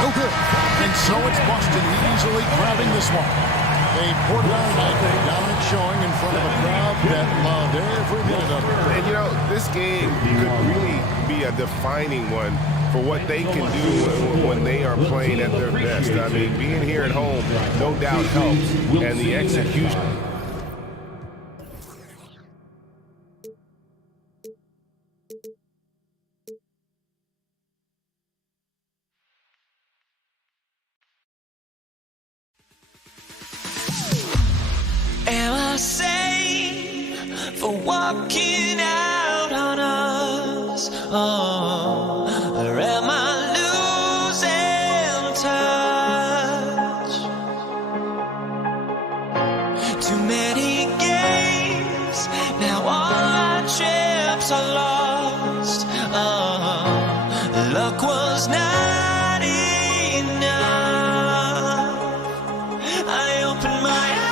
No good. And so it's Boston easily grabbing this one. They poured it on tonight. A dominant showing in front of a crowd that loved every minute of it. And, you know, this game could really be a defining one for what they can do when they are playing at their best. I mean, being here at home, no doubt helps. And the execution. Am I safe for walking out on us? Oh, or am I losing touch? Too many games, now all our chips are lost. Oh, luck was not enough. I opened my eyes.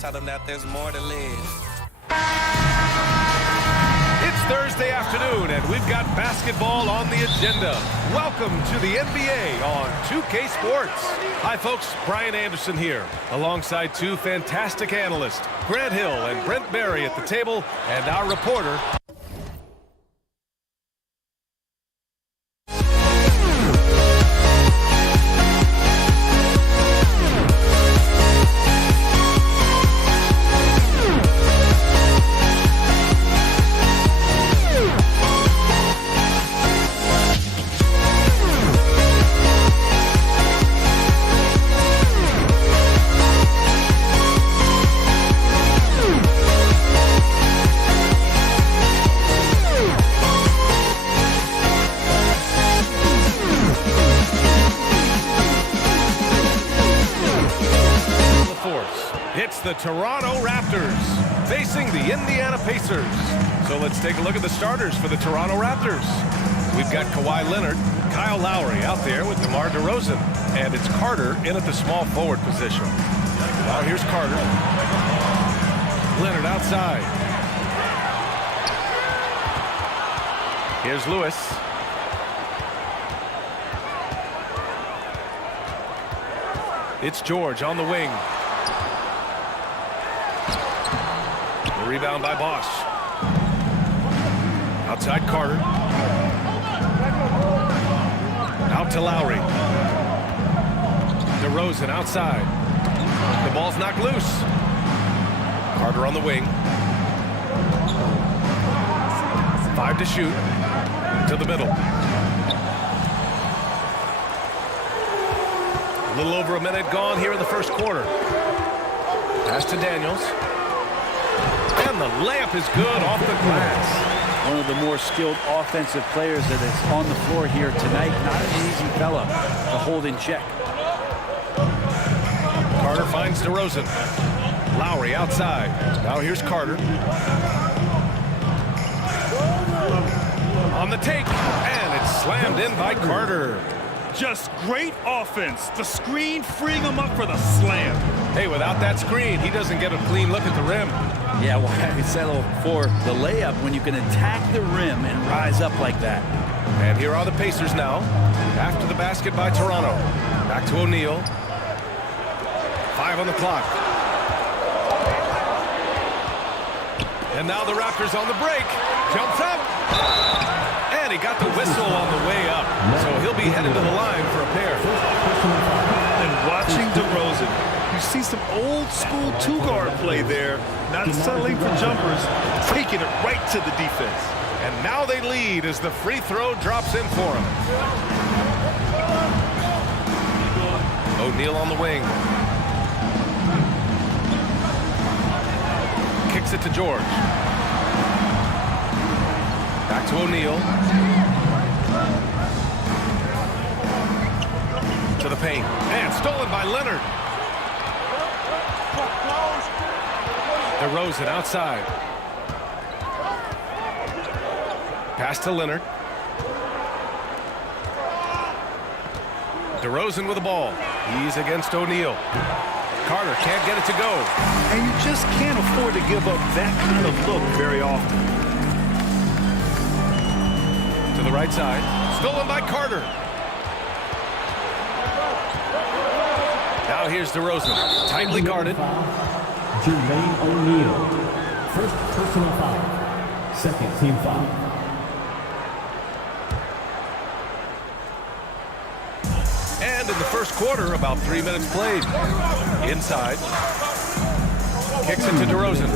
Tell them that there's more to live. It's Thursday afternoon, and we've got basketball on the agenda. Welcome to the NBA on 2K Sports. Hi, folks. Brian Anderson here, alongside two fantastic analysts, Grant Hill and Brent Barry at the table, and our reporter, the Toronto Raptors facing the Indiana Pacers. So let's take a look at the starters for the Toronto Raptors. We've got Kawhi Leonard, Kyle Lowry out there with DeMar DeRozan, and it's Carter in at the small forward position. Now here's Carter. Leonard outside. Here's Lewis. It's George on the wing. Rebound by Bosch. Outside Carter. Out to Lowry. DeRozan outside. The ball's knocked loose. Carter on the wing. 5 to shoot. To the middle. A little over a minute gone here in the first quarter. Pass to Daniels. And the layup is good off the glass. One of the more skilled offensive players that is on the floor here tonight. Not an easy fella to hold in check. Carter finds DeRozan. Lowry outside. Now here's Carter. On the take. And it's slammed in by Carter. Just great offense. The screen freeing him up for the slam. Hey, without that screen, he doesn't get a clean look at the rim. Yeah, why settle for the layup when you can attack the rim and rise up like that? And here are the Pacers now. After the basket by Toronto. Back to O'Neal. 5 on the clock. And now the Raptors on the break. Jumps up. And he got the whistle on the way up. So he'll be headed to the line for a pair. And watching DeRozan, you see some old school two-guard play there. Not settling for jumpers, taking it right to the defense. And now they lead as the free throw drops in for him. O'Neal on the wing. Kicks it to George. Back to O'Neal. To the paint. And stolen by Leonard. DeRozan outside. Pass to Leonard. DeRozan with the ball. He's against O'Neal. Carter can't get it to go. And you just can't afford to give up that kind of look very often. To the right side. Stolen by Carter. Now here's DeRozan. Tightly guarded. Jermaine O'Neal. First personal foul. Second team foul. And in the first quarter, about 3 minutes played. Inside. Kicks it to DeRozan.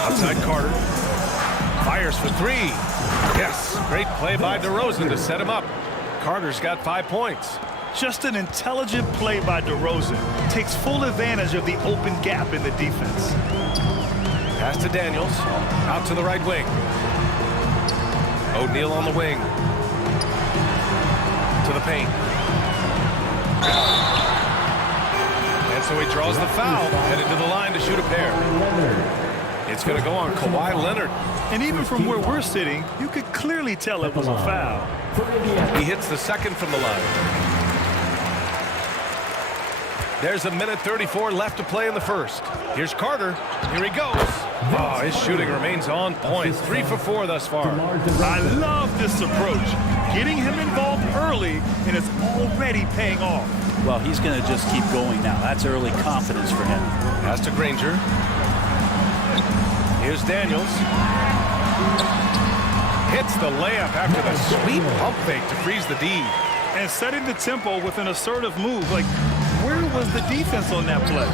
Outside Carter. Fires for 3. Yes, great play by DeRozan to set him up. Carter's got 5 points. Just an intelligent play by DeRozan. Takes full advantage of the open gap in the defense. Pass to Daniels. Out to the right wing. O'Neal on the wing. To the paint. And so he draws the foul, headed to the line to shoot a pair. It's going to go on Kawhi Leonard. And even from where we're sitting, you could clearly tell it was a foul. He hits the second from the line. There's a minute 34 left to play in the first. Here's Carter. Here he goes. Oh, his shooting remains on point. 3 for 4 thus far. I love this approach. Getting him involved early, and it's already paying off. Well, he's going to just keep going now. That's early confidence for him. Pass to Granger. Here's Daniels. Hits the layup after the sweet pump fake to freeze the D. And setting the tempo with an assertive move. Like, where was the defense on that play?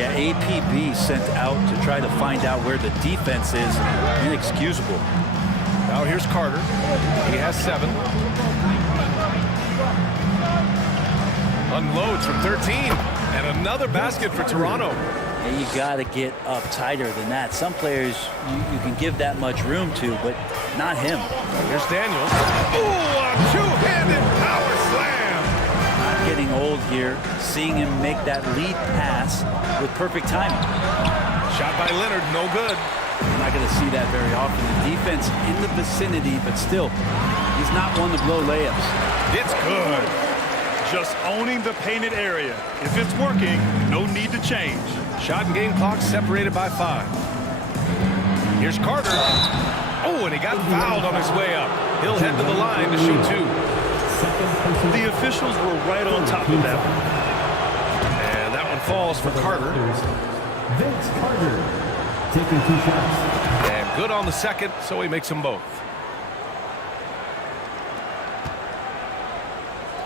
Yeah, APB sent out to try to find out where the defense is. Inexcusable. Now here's Carter. He has 7. Unloads from 13. And another basket for Toronto. And you got to get up tighter than that. Some players you can give that much room to, but not him. Here's Daniels. Ooh, a two-handed power slam. Not getting old here. Seeing him make that lead pass with perfect timing. Shot by Leonard, no good. You're not going to see that very often. The defense in the vicinity, but still, he's not one to blow layups. It's good. Just owning the painted area. If it's working, no need to change. Shot and game clock separated by 5. Here's Carter. Oh, and he got fouled on his way up. He'll head to the line to shoot 2. The officials were right on top of that one. And that one falls for Carter. Vince Carter taking 2 shots. And good on the second, so he makes them both.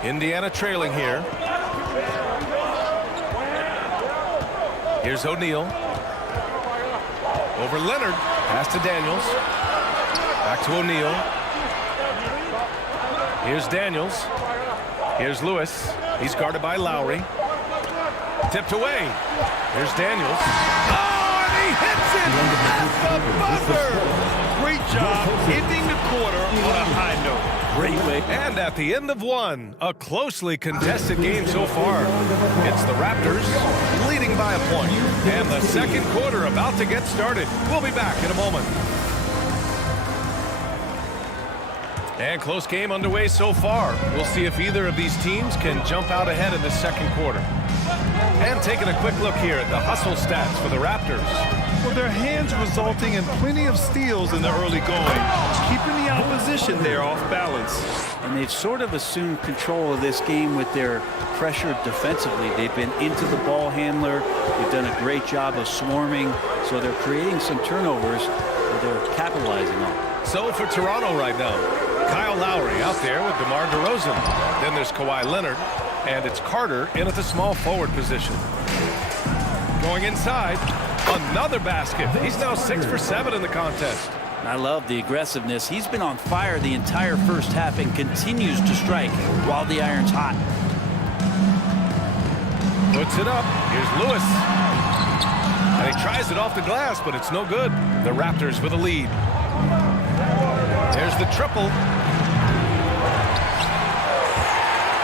Indiana trailing here. Here's O'Neal. Over Leonard. Pass to Daniels. Back to O'Neal. Here's Daniels. Here's Lewis. He's guarded by Lowry. Tipped away. Here's Daniels. Oh, and he hits it at the buzzer. Great job ending the quarter on a high note. Great way. And at the end of one, a closely contested game so far. It's the Raptors leading by a point. And the second quarter about to get started. We'll be back in a moment. And close game underway so far. We'll see if either of these teams can jump out ahead in the second quarter. And taking a quick look here at the hustle stats for the Raptors. Well, their hands resulting in plenty of steals in the early going, keeping the opposition there off balance. And they've sort of assumed control of this game with their pressure defensively. They've been into the ball handler. They've done a great job of swarming. So they're creating some turnovers that they're capitalizing on. So for Toronto right now, Kyle Lowry out there with DeMar DeRozan. Then there's Kawhi Leonard. And it's Carter in at the small forward position. Going inside, another basket. He's now 6 for 7 in the contest. I love the aggressiveness. He's been on fire the entire first half and continues to strike while the iron's hot. Puts it up. Here's Lewis. And he tries it off the glass, but it's no good. The Raptors with a lead. There's the triple.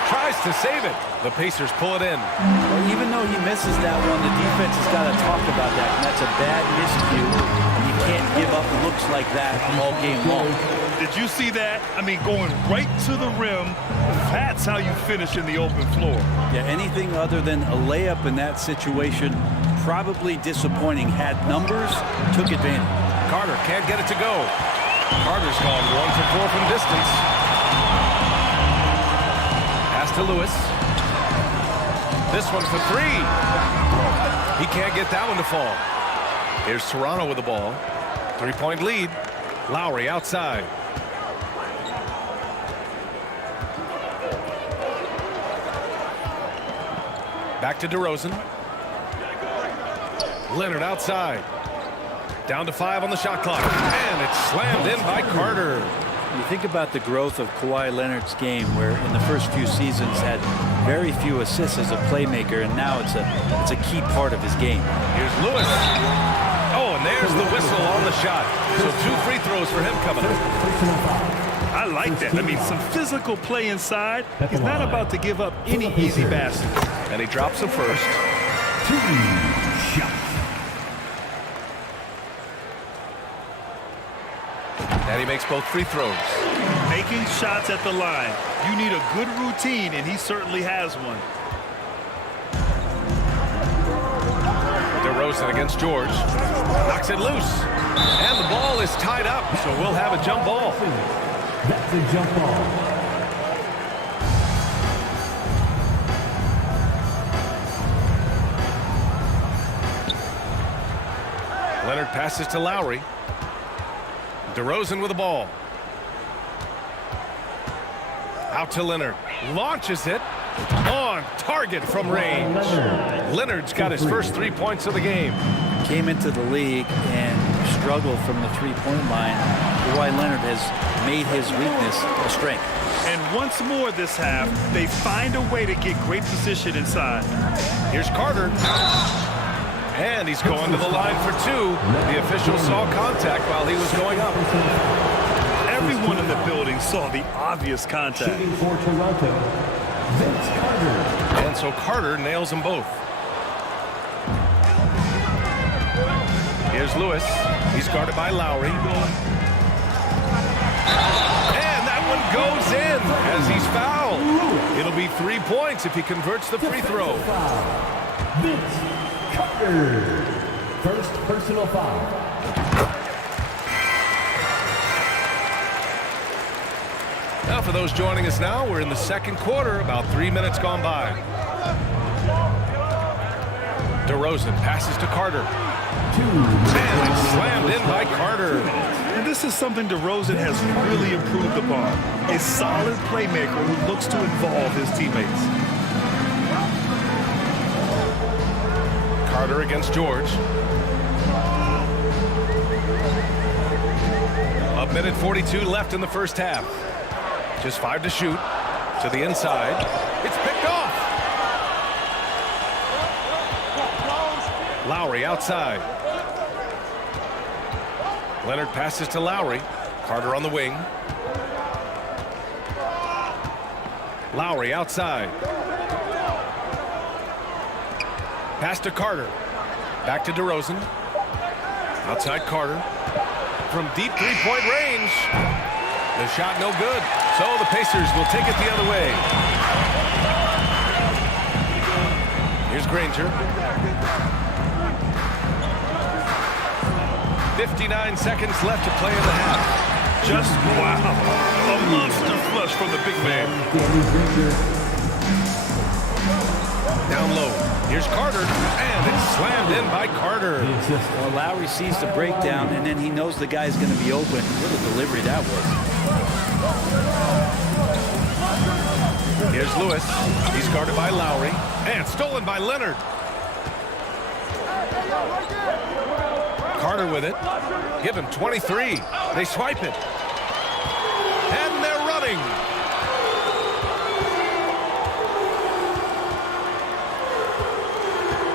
Tries to save it. The Pacers pull it in. Well, even though he misses that one, the defense has got to talk about that. And that's a bad miscue. And you can't give up looks like that all game long. Did you see that? I mean, going right to the rim. That's how you finish in the open floor. Yeah, anything other than a layup in that situation, probably disappointing. Had numbers, took advantage. Carter can't get it to go. Carter's gone 1 for 4 from distance. Pass to Lewis. This one for 3. He can't get that one to fall. Here's Toronto with the ball. 3-point lead. Lowry outside. Back to DeRozan. Leonard outside. Down to 5 on the shot clock. And it's slammed in by Carter. You think about the growth of Kawhi Leonard's game, where in the first few seasons had very few assists as a playmaker, and now it's a key part of his game. Here's Lewis. Oh, and there's the whistle on the shot. So 2 free throws for him coming up. I like that. I mean, some physical play inside. He's not about to give up any easy baskets. And he drops the first. 2 shots. And he makes both free throws. Making shots at the line. You need a good routine, and he certainly has one. DeRozan against George. Knocks it loose. And the ball is tied up, so we'll have a jump ball. That's a jump ball. Leonard passes to Lowry. DeRozan with the ball. Out to Leonard. Launches it. On target from range. Leonard's got his first 3 points of the game. Came into the league and struggled from the three-point line. Kawhi Leonard has made his weakness a strength. And once more this half, they find a way to get great position inside. Here's Carter. And he's going to the line for two. The official saw contact while he was going up. Everyone in the building saw the obvious contact. Shooting for Toronto, Vince Carter. And so Carter nails them both. Here's Lewis. He's guarded by Lowry. And that one goes in as he's fouled. It'll be 3 points if he converts the free throw. Vince Carter. First personal foul. Now for those joining us now, we're in the second quarter, about 3 minutes gone by. DeRozan passes to Carter. And it's slammed in by Carter. And this is something DeRozan has really improved upon. A solid playmaker who looks to involve his teammates. Carter against George. A minute 42 left in the first half. Just 5 to shoot. To the inside. It's picked off. Lowry outside. Leonard passes to Lowry. Carter on the wing. Lowry outside. Pass to Carter. Back to DeRozan. Outside Carter. From deep three-point range. The shot no good. So the Pacers will take it the other way. Here's Granger. 59 seconds left to play in the half. Just wow. A monster flush from the big man. Down low. Here's Carter. And it's slammed in by Carter. Well, Lowry sees the breakdown, and then he knows the guy's going to be open. What a delivery that was. Here's Lewis. He's guarded by Lowry. And stolen by Leonard. Carter with it. Give him 23. They swipe it. And they're running.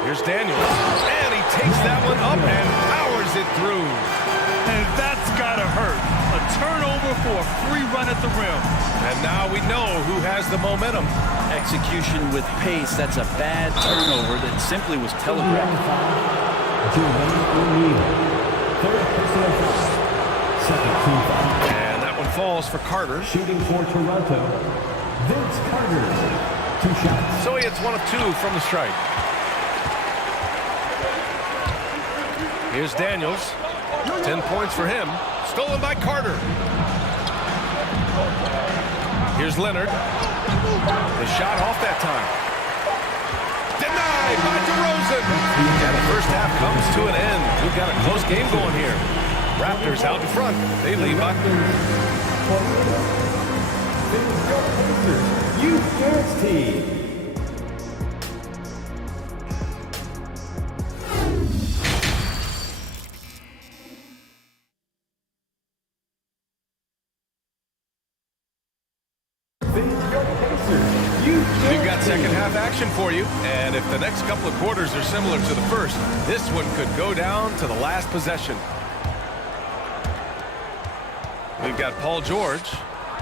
Here's Daniels. And he takes that one up and powers it through. And that's gotta hurt. A turnover for a free run at the rim. And now we know who has the momentum. Execution with pace. That's a bad turnover that simply was telegraphed. And that one falls for Carter. Shooting for Toronto, Vince Carter. 2 shots. So he hits 1 of 2 from the strike. Here's Daniels. 10 points for him. Stolen by Carter. Here's Leonard. The shot off that time. Denied by DeRozan. And the first half comes to an end. We've got a close game going here. Raptors out in front. They lead by. Youth Girls Team. We've got second half action for you, and if the next couple of quarters are similar to the first, this one could go down to the last possession. We've got Paul George,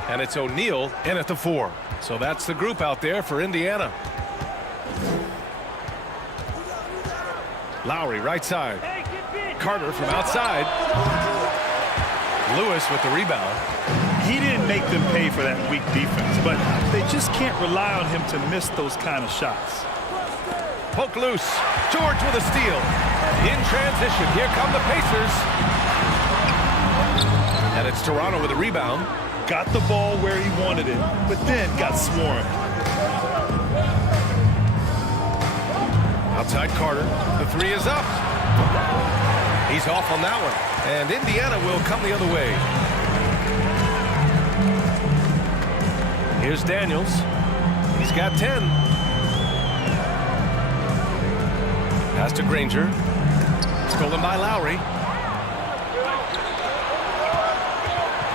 and it's O'Neal in at the 4. So that's the group out there for Indiana. Lowry right side. Carter from outside. Lewis with the rebound. He didn't make them pay for that weak defense, but they just can't rely on him to miss those kind of shots. Poke loose. George with a steal. In transition, here come the Pacers. And it's Toronto with a rebound. Got the ball where he wanted it, but then got swarmed. Outside Carter. The three is up. He's off on that one. And Indiana will come the other way. Here's Daniels. He's got 10. Pass to Granger. Stolen by Lowry.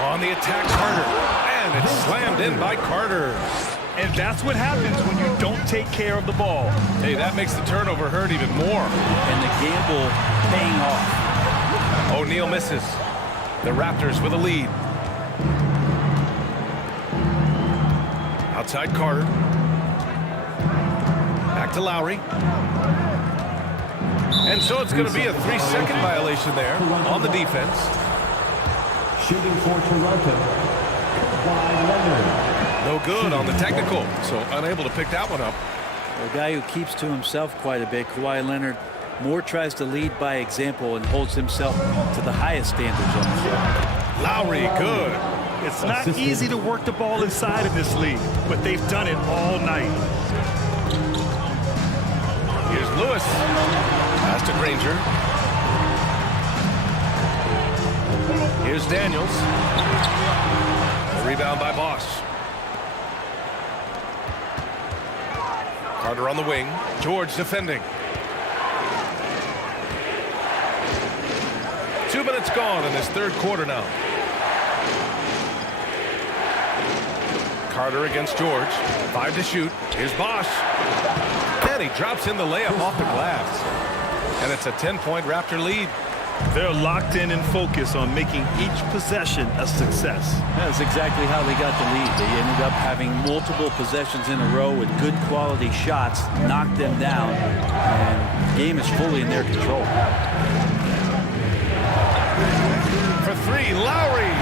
On the attack, Carter. And it's slammed in by Carter. And that's what happens when you don't take care of the ball. Hey, that makes the turnover hurt even more. And the gamble paying off. O'Neal misses. The Raptors with a lead. Outside Carter. Back to Lowry. And so it's going to be a 3-second violation there on the defense. Shooting for Toronto, Kawhi Leonard. No good on the technical, so unable to pick that one up. A guy who keeps to himself quite a bit, Kawhi Leonard, more tries to lead by example and holds himself to the highest standards on the floor. Lowry, good. It's not easy to work the ball inside of this league, but they've done it all night. Here's Lewis. Pass to Granger. Here's Daniels. A rebound by Bosch. Carter on the wing. George defending. 2 minutes gone in this third quarter now. Carter against George. 5 to shoot. Here's Bosch. And he drops in the layup off the glass. And it's a 10-point Raptor lead. They're locked in and focused on making each possession a success. That's exactly how they got the lead. They ended up having multiple possessions in a row with good quality shots, knocked them down, and the game is fully in their control. For three, Lowry.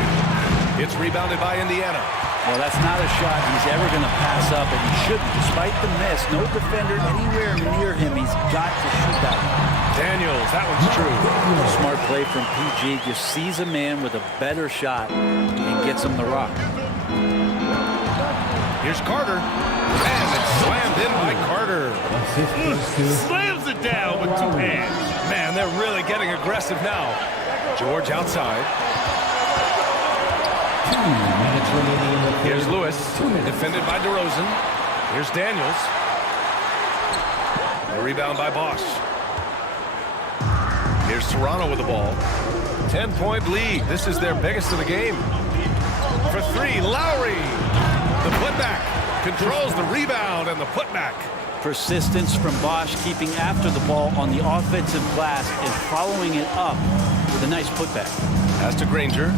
It's rebounded by Indiana. Well, that's not a shot he's ever going to pass up, and he shouldn't. Despite the miss, no defender anywhere near him. He's got to shoot that one. Daniels, that one's true. Smart play from PG. Just sees a man with a better shot and gets him the rock. Here's Carter. And it's slammed in by Carter. Slams it down with 2 hands. Man, they're really getting aggressive now. George outside. 2 minutes remaining in the third. Here's Lewis, defended by DeRozan. Here's Daniels. A rebound by Bosch. Here's Toronto with the ball. 10-point lead. This is their biggest of the game. For three, Lowry. The putback controls the rebound and the putback. Persistence from Bosch, keeping after the ball on the offensive glass and following it up with a nice putback. Pass to Granger.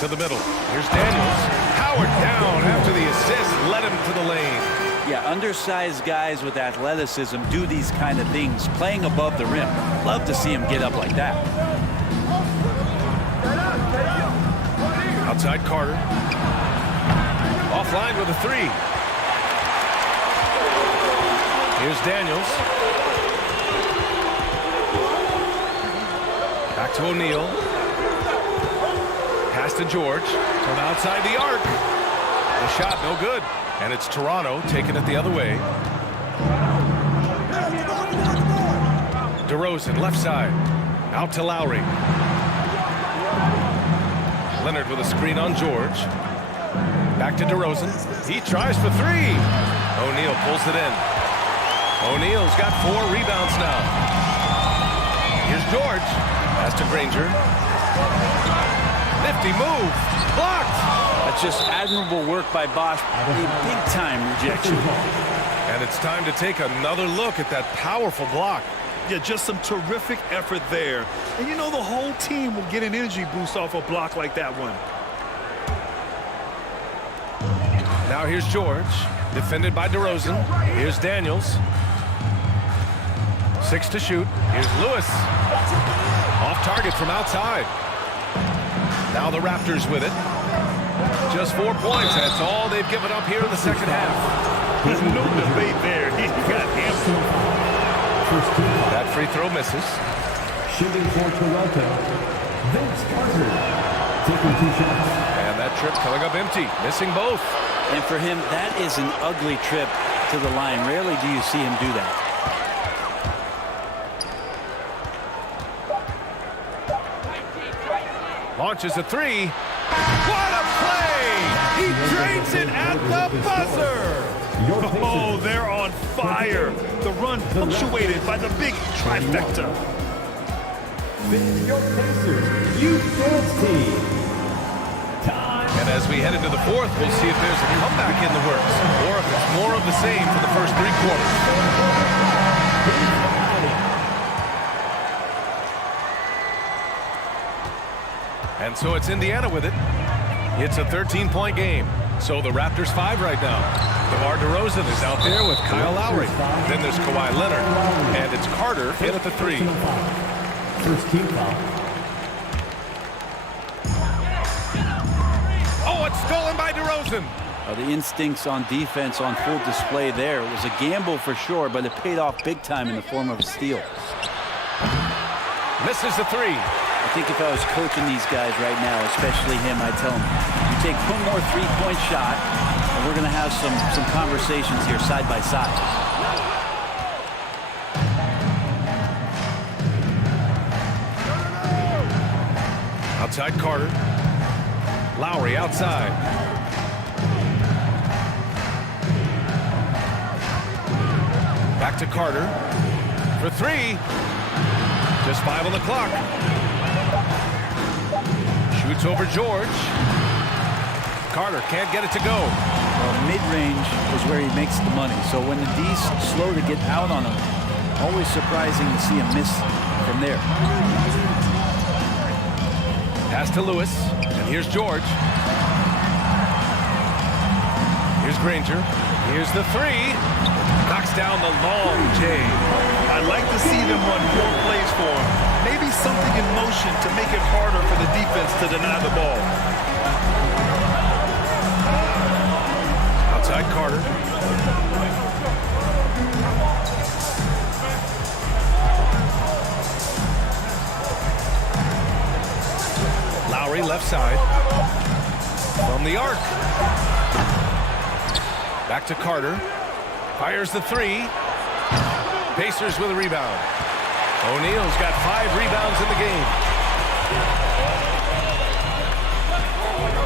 To the middle. Here's Daniels. Howard down after the assist. Led him to the lane. Yeah, undersized guys with athleticism do these kind of things, playing above the rim. Love to see him get up like that. Outside Carter. Offline with a three. Here's Daniels. Back to O'Neal. Pass to George. From outside the arc. The shot no good. And it's Toronto taking it the other way. DeRozan left side. Out to Lowry. Leonard with a screen on George. Back to DeRozan. He tries for three. O'Neal pulls it in. O'Neal's got 4 rebounds now. Here's George. Pass to Granger. Nifty move. Blocked. That's just admirable work by Bosch. A big-time rejection. And it's time to take another look at that powerful block. Yeah, just some terrific effort there. And you know the whole team will get an energy boost off a block like that one. Now here's George, defended by DeRozan. Here's Daniels. 6 to shoot. Here's Lewis. Off target from outside. Now the Raptors with it. Just 4 points. That's all they've given up here in the second half. There's no debate there. He got ample. That free throw misses. Shooting for Toronto, Vince Carter, taking 2 shots. And that trip coming up empty, missing both. And for him, that is an ugly trip to the line. Rarely do you see him do that. Launches a 3. What a play! He drains it at the buzzer! Oh, they're on fire. The run punctuated by the big trifecta. Your Pacers, you dance team. Time. And as we head into the fourth, we'll see if there's a comeback in the works, or if it's more of the same for the first 3 quarters. And so it's Indiana with it. It's a 13-point game. So the Raptors 5 right now. DeMar DeRozan is out there with Kyle Lowry. Then there's Kawhi Leonard. And it's Carter in at the 3. First team foul. Oh, it's stolen by DeRozan. The instincts on defense on full display there. It was a gamble for sure, but it paid off big time in the form of a steal. Misses the 3. I think if I was coaching these guys right now, especially him, I'd tell him, you take one more 3-point shot, and we're going to have some conversations here side by side. Outside Carter. Lowry outside. Back to Carter for 3. Just 5 on the clock. Shoots over George. Carter can't get it to go. Well, mid-range is where he makes the money. So when the D's slow to get out on him, always surprising to see him miss from there. Pass to Lewis, and here's George. Here's Granger. Here's the 3. Knocks down the long J. I'd like to see them run more plays for him. Maybe something in motion to make it harder for the defense to deny the ball. Outside Carter. Lowry left side. From the arc. Back to Carter. Fires the 3. Pacers with a rebound. O'Neal's got 5 rebounds in the game.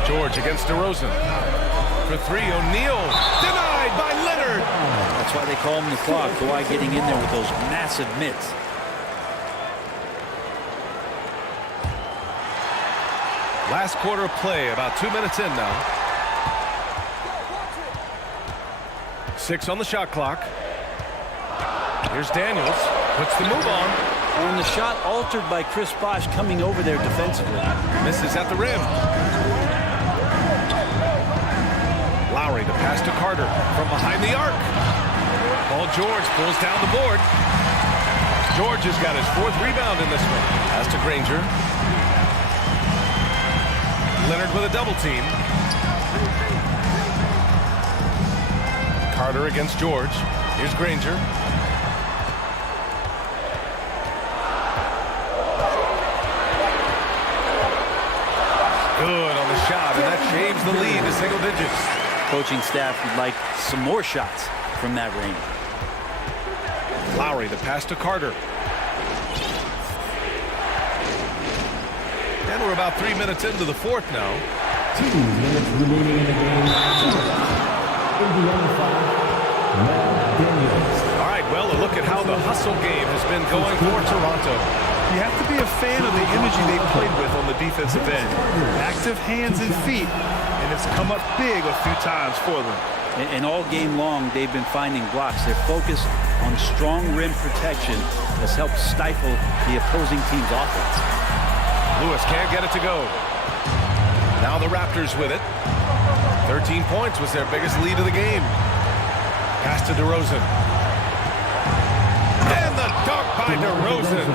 George against DeRozan. For 3, O'Neal. Denied by Leonard. That's why they call him the clock. Kawhi getting in there with those massive mitts. Last quarter of play, about 2 minutes in now. 6 on the shot clock. Here's Daniels. Puts the move on. And the shot altered by Chris Bosh coming over there defensively. Misses at the rim. Lowry, the pass to Carter from behind the arc. Paul George pulls down the board. George has got his 4th rebound in this one. Pass to Granger. Leonard with a double team. Carter against George. Here's Granger. Good on the shot, and that shaves the lead to single digits. Coaching staff would like some more shots from that range. Lowry, the pass to Carter. And we're about 3 minutes into the fourth now. 2 minutes remaining in the game. Indiana 5. Daniels. All right, well, a look at how the hustle game has been going for Toronto. You have to be a fan of the energy they played with on the defensive end. Active hands and feet, and it's come up big a few times for them. And all game long, they've been finding blocks. Their focus on strong rim protection has helped stifle the opposing team's offense. Lewis can't get it to go. Now the Raptors with it. 13 points was their biggest lead of the game. Pass to DeRozan. And the dunk by DeRozan.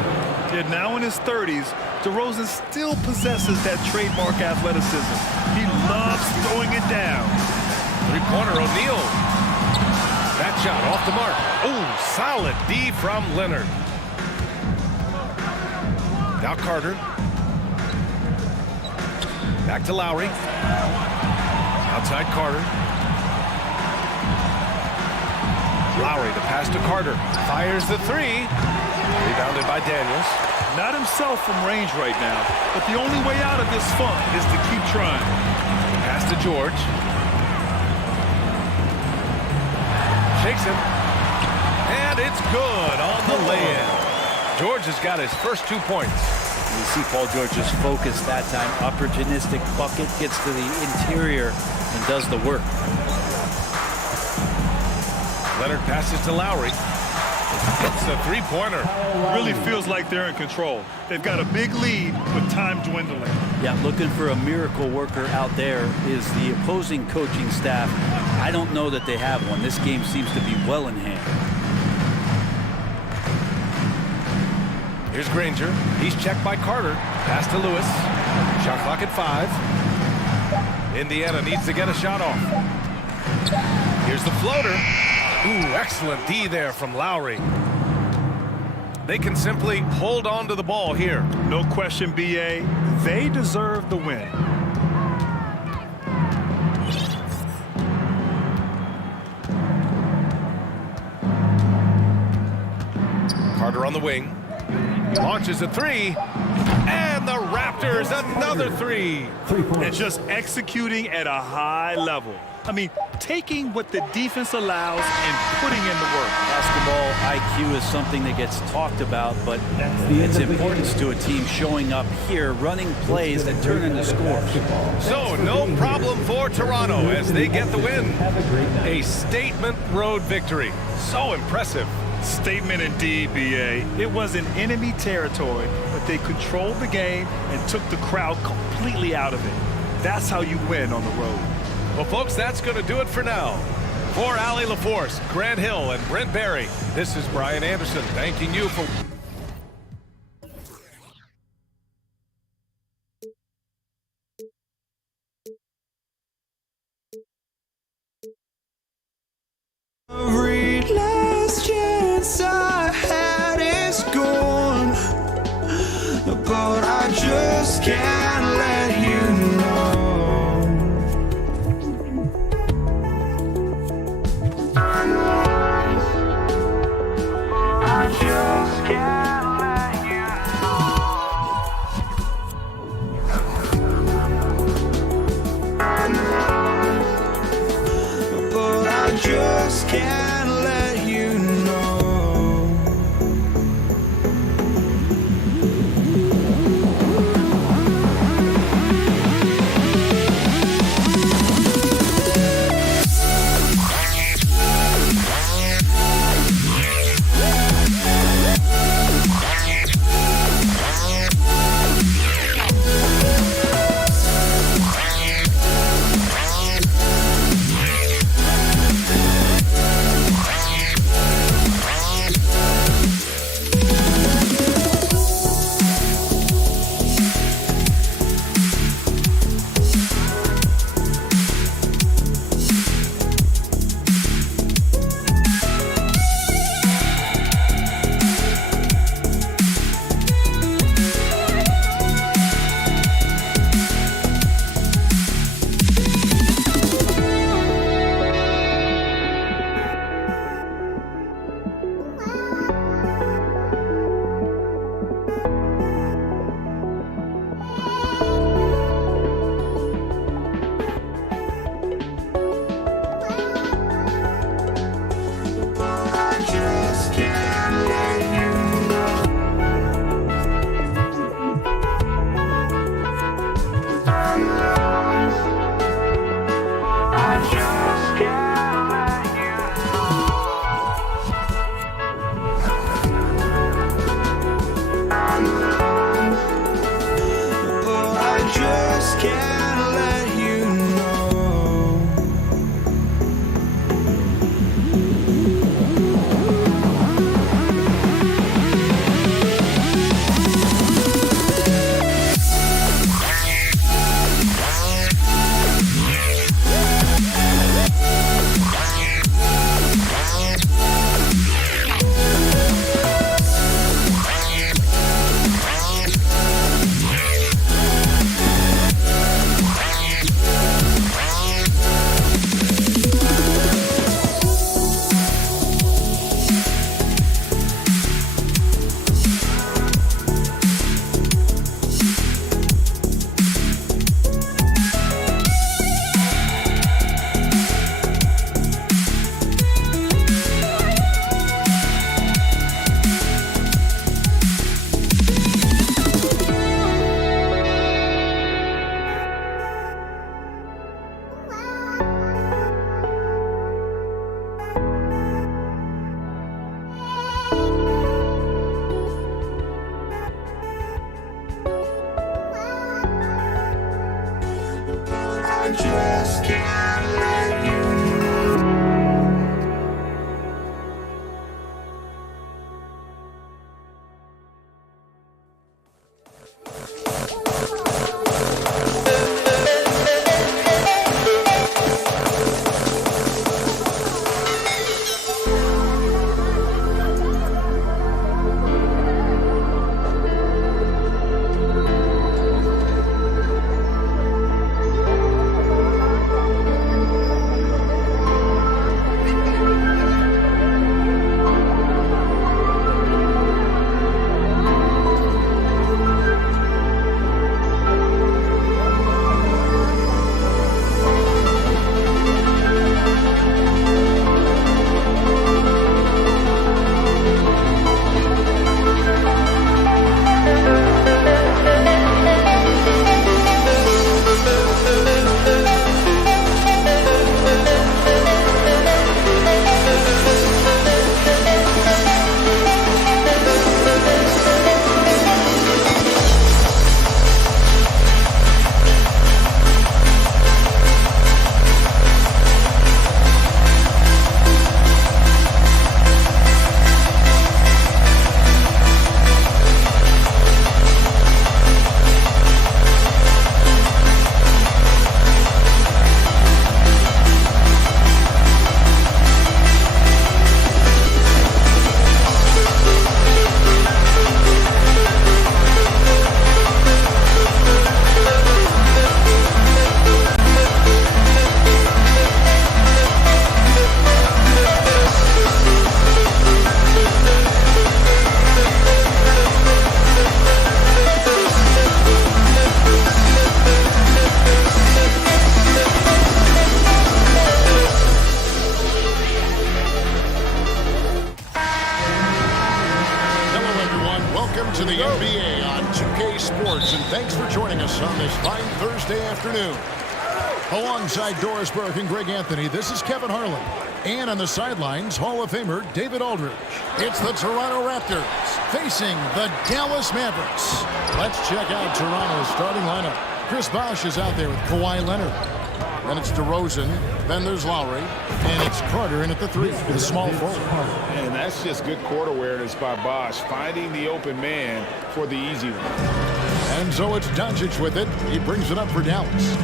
Yeah, now in his 30s, DeRozan still possesses that trademark athleticism. He loves throwing it down. Three-pointer O'Neal. That shot off the mark. Oh, solid D from Leonard. Now Carter. Back to Lowry. Outside Carter. Lowry, the pass to Carter. Fires the three. Rebounded by Daniels. Not himself from range right now, but the only way out of this funk is to keep trying. Pass to George. Shakes him. And it's good on the lay-in. George has got his first 2 points. You see Paul George's focus that time. Opportunistic bucket, gets to the interior and does the work. Leonard passes to Lowry. It's a three-pointer. Really feels like they're in control. They've got a big lead with time dwindling. Yeah, looking for a miracle worker out there is the opposing coaching staff. I don't know that they have one. This game seems to be well in hand. Here's Granger. He's checked by Carter. Pass to Lewis. Shot clock at 5. Indiana needs to get a shot off. Here's the floater. Ooh, excellent D there from Lowry. They can simply hold on to the ball here. No question, BA. They deserve the win. Carter on the wing. Launches a three. And the Raptors another three. And just executing at a high level. I mean, taking what the defense allows and putting in the work. Basketball IQ is something that gets talked about, but its importance to a team showing up here, running plays that turn into scores. So no problem for Toronto as they get the win. A statement road victory. So impressive. Statement indeed, BA. It was in enemy territory, but they controlled the game and took the crowd completely out of it. That's how you win on the road. Well, folks, that's going to do it for now. For Allie LaForce, Grant Hill, and Brent Barry, this is Brian Anderson thanking you for... Every last chance I had is gone, but I just can't let you know. I just can't let you know. But I just can't let you know. on this fine Thursday afternoon. Alongside Doris Burke and Greg Anthony, this is Kevin Harlan. And on the sidelines, Hall of Famer David Aldridge. It's the Toronto Raptors facing the Dallas Mavericks. Let's check out Toronto's starting lineup. Chris Bosh is out there with Kawhi Leonard. Then it's DeRozan. Then there's Lowry. And it's Carter in at the 3, the small forward. And that's just good court awareness by Bosh, finding the open man for the easy one. And so it's Doncic with it. He brings it up for Dallas.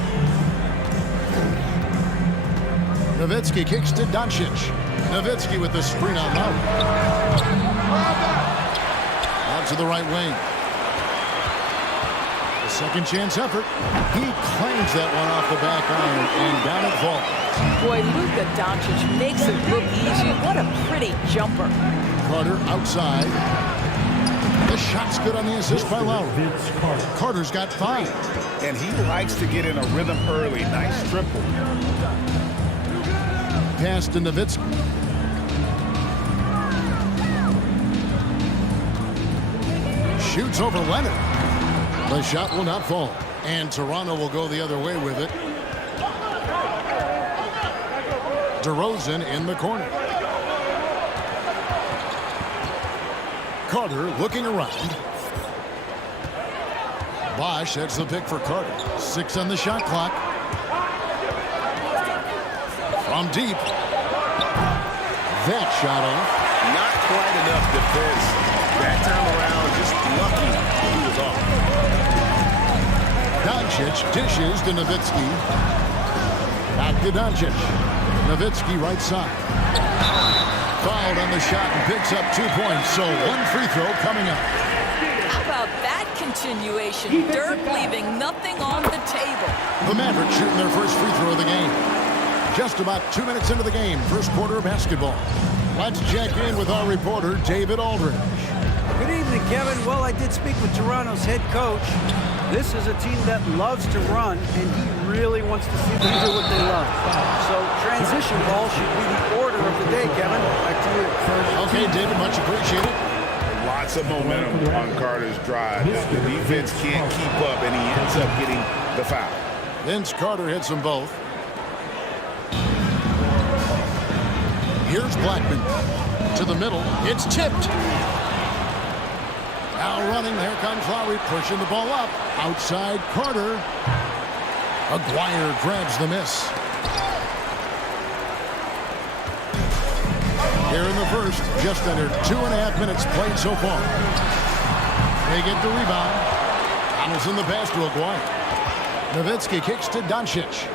Nowitzki kicks to Doncic. Nowitzki with the screen on Lowry. Out to the right wing. The second chance effort. He claims that one off the back iron, and down it falls. Boy, Luka Doncic makes it look easy. What a pretty jumper. Carter outside. The shot's good on the assist by Lowry. Carter's got 5. And he likes to get in a rhythm early. Nice triple. Pass to Nowitzki. Shoots over Leonard. The shot will not fall. And Toronto will go the other way with it. DeRozan in the corner. Carter looking around. Bosh heads the pick for Carter. 6 on the shot clock. From deep. That shot off. Not quite enough defense. That time around, just lucky he was off. Doncic dishes to Nowitzki. Back to Doncic. Nowitzki right side. Fouled on the shot and picks up 2 points. So 1 free throw coming up. How about that continuation? Dirk leaving nothing on the table. The Mavericks shooting their first free throw of the game. Just about 2 minutes into the game, first quarter of basketball. Let's check in with our reporter, David Aldridge. Good evening, Kevin. Well, I did speak with Toronto's head coach. This is a team that loves to run, and he really wants to see them do what they love. So transition ball should be the order of the day, Kevin. Back to you. Okay, David, much appreciated. Lots of momentum on Carter's drive. The defense can't keep up, and he ends up getting the foul. Vince Carter hits them both. Here's Blackman to the middle. It's tipped. Now running. There comes Lowry pushing the ball up. Outside Carter. Aguirre grabs the miss. Here in the first, just under 2.5 minutes played so far. They get the rebound. Donaldson the pass to Aguirre. Nowitzki kicks to Doncic.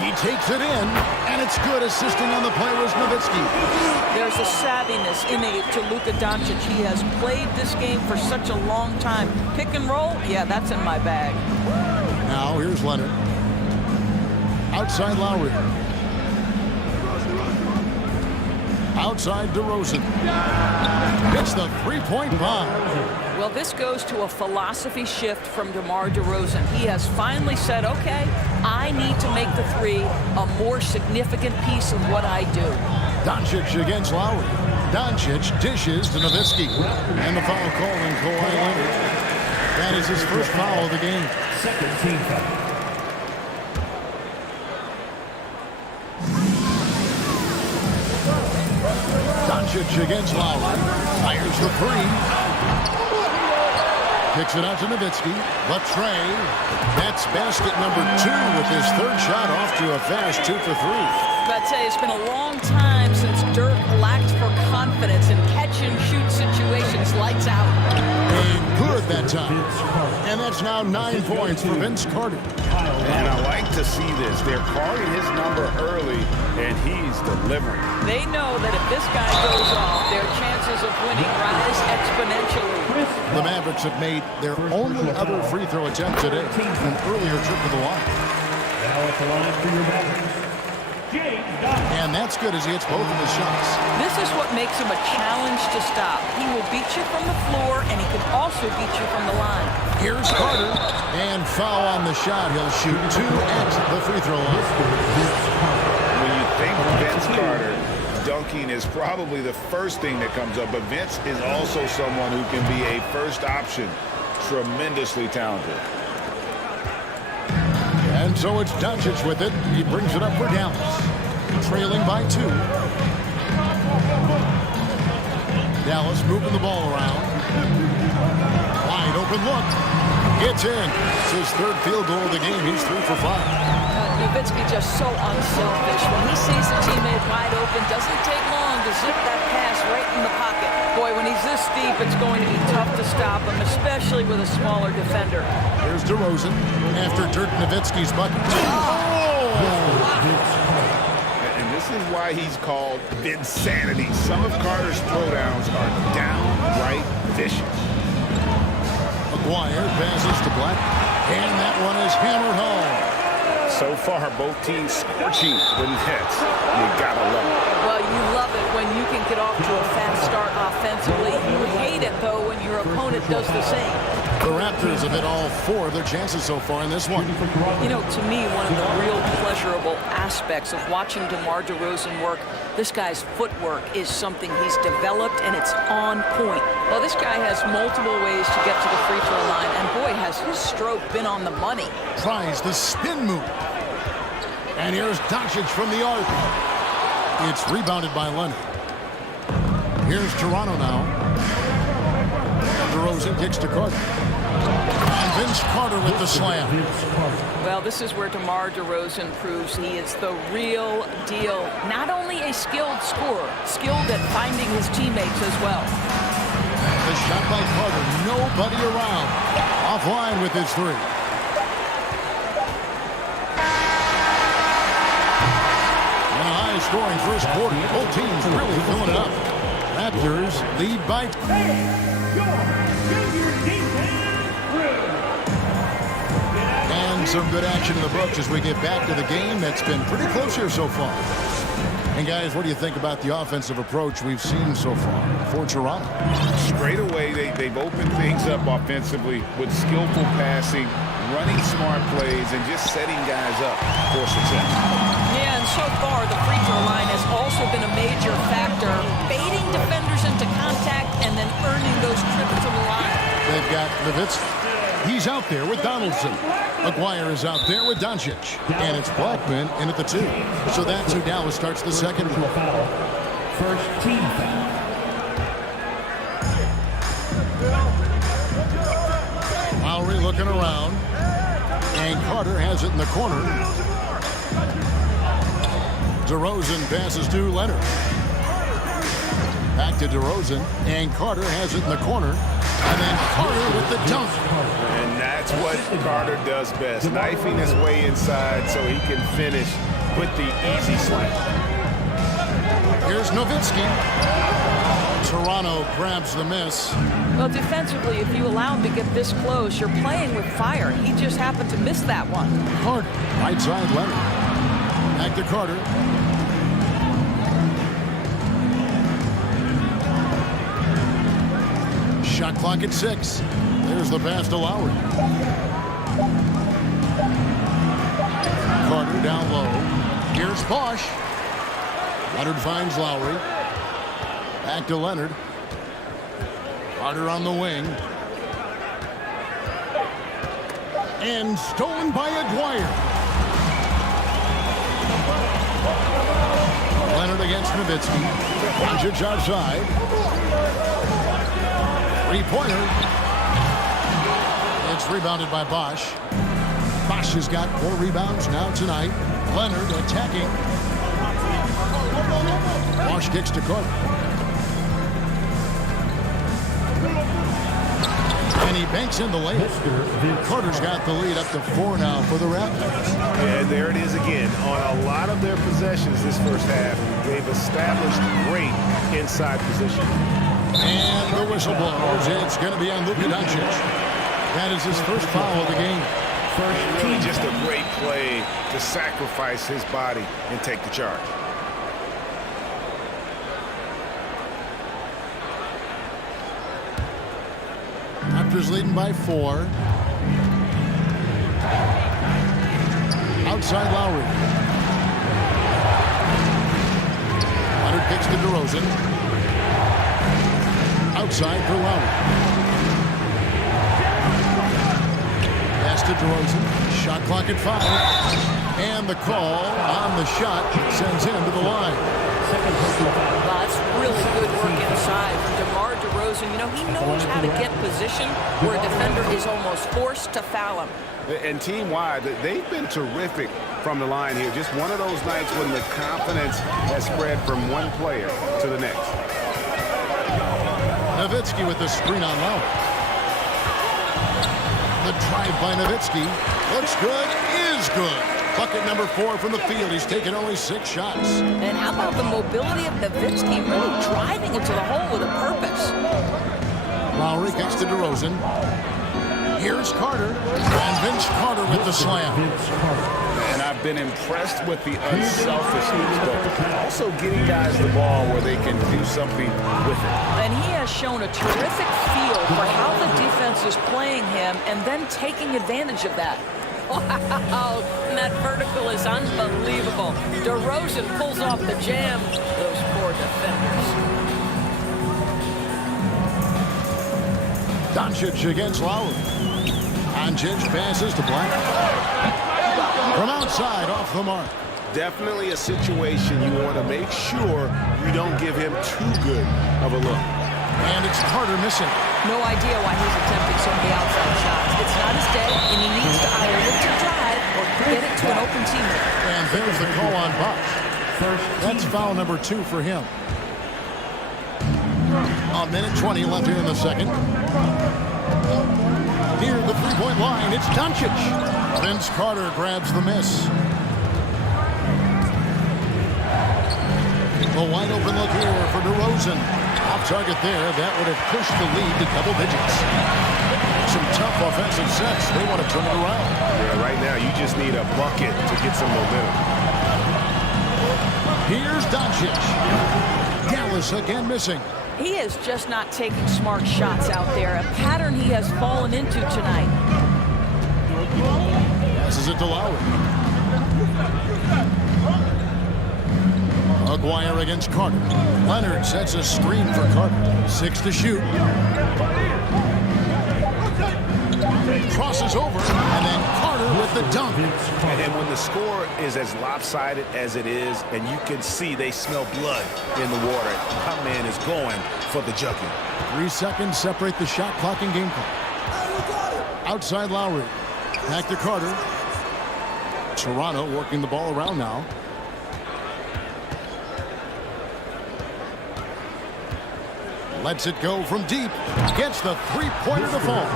He takes it in, and it's good. Assisting on the play was Nowitzki. There's a savviness innate to Luka Doncic. He has played this game for such a long time. Pick and roll, yeah, that's in my bag. Now here's Leonard. Outside Lowry. Outside DeRozan. It's the three-point bomb. Well, this goes to a philosophy shift from DeMar DeRozan. He has finally said, okay, I need to make the 3 a more significant piece of what I do. Doncic against Lowry. Doncic dishes to Nowitzki. And the foul call on Kawhi Leonard. That is his first foul of the game. Second team foul. Doncic against Lowry. Fires the 3. Kicks it out to Nowitzki. The tray. That's basket number 2 with his 3rd shot off to a fast 2 for 3. I'd say it's been a long time since Dirk lacked for confidence in catch-and-shoot situations. Lights out. And good that time. And that's now 9 points for Vince Carter. And I like to see this. They're calling his number early, and he's delivering. They know that if this guy goes off, their chances of winning rise exponentially. The Mavericks have made their only other free throw attempt today, an earlier trip to the line. Now at the line for your Mavericks, James Donovan. And that's good as he hits both of his shots. This is what makes him a challenge to stop. He will beat you from the floor, and he can also beat you from the line. Here's Carter, and foul on the shot. He'll shoot 2 at the free throw line. When you think Vince Carter, dunking is probably the first thing that comes up, but Vince is also someone who can be a first option. Tremendously talented. And so it's Doncic with it. He brings it up for Dallas. Trailing by 2. Dallas moving the ball around. Wide open look. It's in. It's his 3rd field goal of the game. He's 3 for 5. Nowitzki just so unselfish. When he sees a teammate wide open, doesn't take long to zip that pass right in the pocket. Boy, when he's this deep, it's going to be tough to stop him, especially with a smaller defender. Here's DeRozan after Dirk Nowitzki's bucket. And this is why he's called Vinsanity. Some of Carter's throwdowns are downright vicious. McGuire passes to Black, and that one is hammered home. So far, both teams scorching the Nets. You gotta love it. Well, you love it when you can get off to a fast start offensively. You hate it, though, when your opponent does the same. The Raptors have hit all 4 of their chances so far in this one. You know, to me, one of the real pleasurable aspects of watching DeMar DeRozan work, this guy's footwork is something he's developed, and it's on point. Well, this guy has multiple ways to get to the free throw line, and boy, has his stroke been on the money. Tries the spin move. And here's Doncic from the arc. It's rebounded by Leonard. Here's Toronto now. DeRozan kicks to Carter. And Vince Carter with the slam. Well, this is where DeMar DeRozan proves he is the real deal. Not only a skilled scorer, skilled at finding his teammates as well. The shot by Carter. Nobody around. Offline with his 3. And a high-scoring first quarter. Both teams really filling it up. Raptors lead by... And some good action in the books as we get back to the game that's been pretty close here so far. And guys, what do you think about the offensive approach we've seen so far for Toronto? Straight away, they've opened things up offensively with skillful passing, running smart plays, and just setting guys up for success. Yeah, and so far, the free throw line has also been a major factor, baiting defenders into contact and then earning those trips to the line. They've got Nowitzki. He's out there with Donaldson. McGuire is out there with Doncic. And it's Blackman in at the 2. So that's who Dallas starts the second. First team foul. Lowry looking around. And Carter has it in the corner. DeRozan passes to Leonard. Back to DeRozan. And Carter has it in the corner. And then Carter with the dunk. And that's what Carter does best, knifing his way inside so he can finish with the easy slam. Here's Nowitzki. Toronto grabs the miss. Well, defensively, if you allow him to get this close, you're playing with fire. He just happened to miss that one. Carter, right side Leonard. Back to Carter. Shot clock at 6. There's the pass to Lowry. Carter down low. Here's Bosch. Leonard finds Lowry. Back to Leonard. Carter on the wing. And stolen by Aguirre. Leonard against Nowitzki. Doncic outside. Three-pointer. It's rebounded by Bosch. Bosch has got 4 rebounds now tonight. Leonard attacking. Bosch kicks to Carter. And he banks in the layup. Carter's got the lead up to 4 now for the Raptors. And there it is again. On a lot of their possessions this first half, they've established great inside position. And the whistle blows. It's going to be on Luka Doncic. That is his first foul of the game. Really just a great play to sacrifice his body and take the charge. Raptors leading by 4. Outside Lowry. Leonard kicks to DeRozan. Outside for Lowry. Pass to DeRozan. Shot clock at 5. And the call on the shot sends him to the line. Wow, that's really good work inside from DeMar DeRozan. You know, he knows how to get position where a defender is almost forced to foul him. And team-wide, they've been terrific from the line here. Just one of those nights when the confidence has spread from one player to the next. Nowitzki with the screen on Lowry. The drive by Nowitzki. Looks good, is good. Bucket number 4 from the field. He's taken only 6 shots. And how about the mobility of Nowitzki, really driving into the hole with a purpose. Lowry gets to DeRozan. Here's Carter. And Vince Carter with the slam. And I've been impressed with the unselfishness, but also getting guys the ball where they can do something with it. And he has shown a terrific feel for how the defense is playing him and then taking advantage of that. Wow, and that vertical is unbelievable. DeRozan pulls off the jam. Those poor defenders. Doncic against Lowry. Doncic passes to Black. From outside, off the mark. Definitely a situation you want to make sure you don't give him too good of a look. And it's Carter missing. No idea why he's attempting so many outside shots. It's not his day, and he needs to either look to drive or get it to an open teammate. And there's the call on Bosh. That's foul number 2 for him. A minute 20 left here in the second. Near the three-point line, it's Doncic. Vince Carter grabs the miss. A wide open look here for DeRozan. Off target there. That would have pushed the lead to double digits. Some tough offensive sets. They want to turn it around. Yeah, right now you just need a bucket to get some momentum. Here's Doncic. Dallas again missing. He is just not taking smart shots out there, a pattern he has fallen into tonight. Passes it to Lowry. Aguirre against Carter. Leonard sets a screen for Carter. 6 to shoot. Crosses over, and then Carter with the dunk. And when the score is as lopsided as it is, and you can see they smell blood in the water, my man is going for the jugular. 3 seconds separate the shot clock and game clock. Outside Lowry. Back to Carter. Toronto working the ball around now. Lets it go from deep. Gets the three-pointer to fall.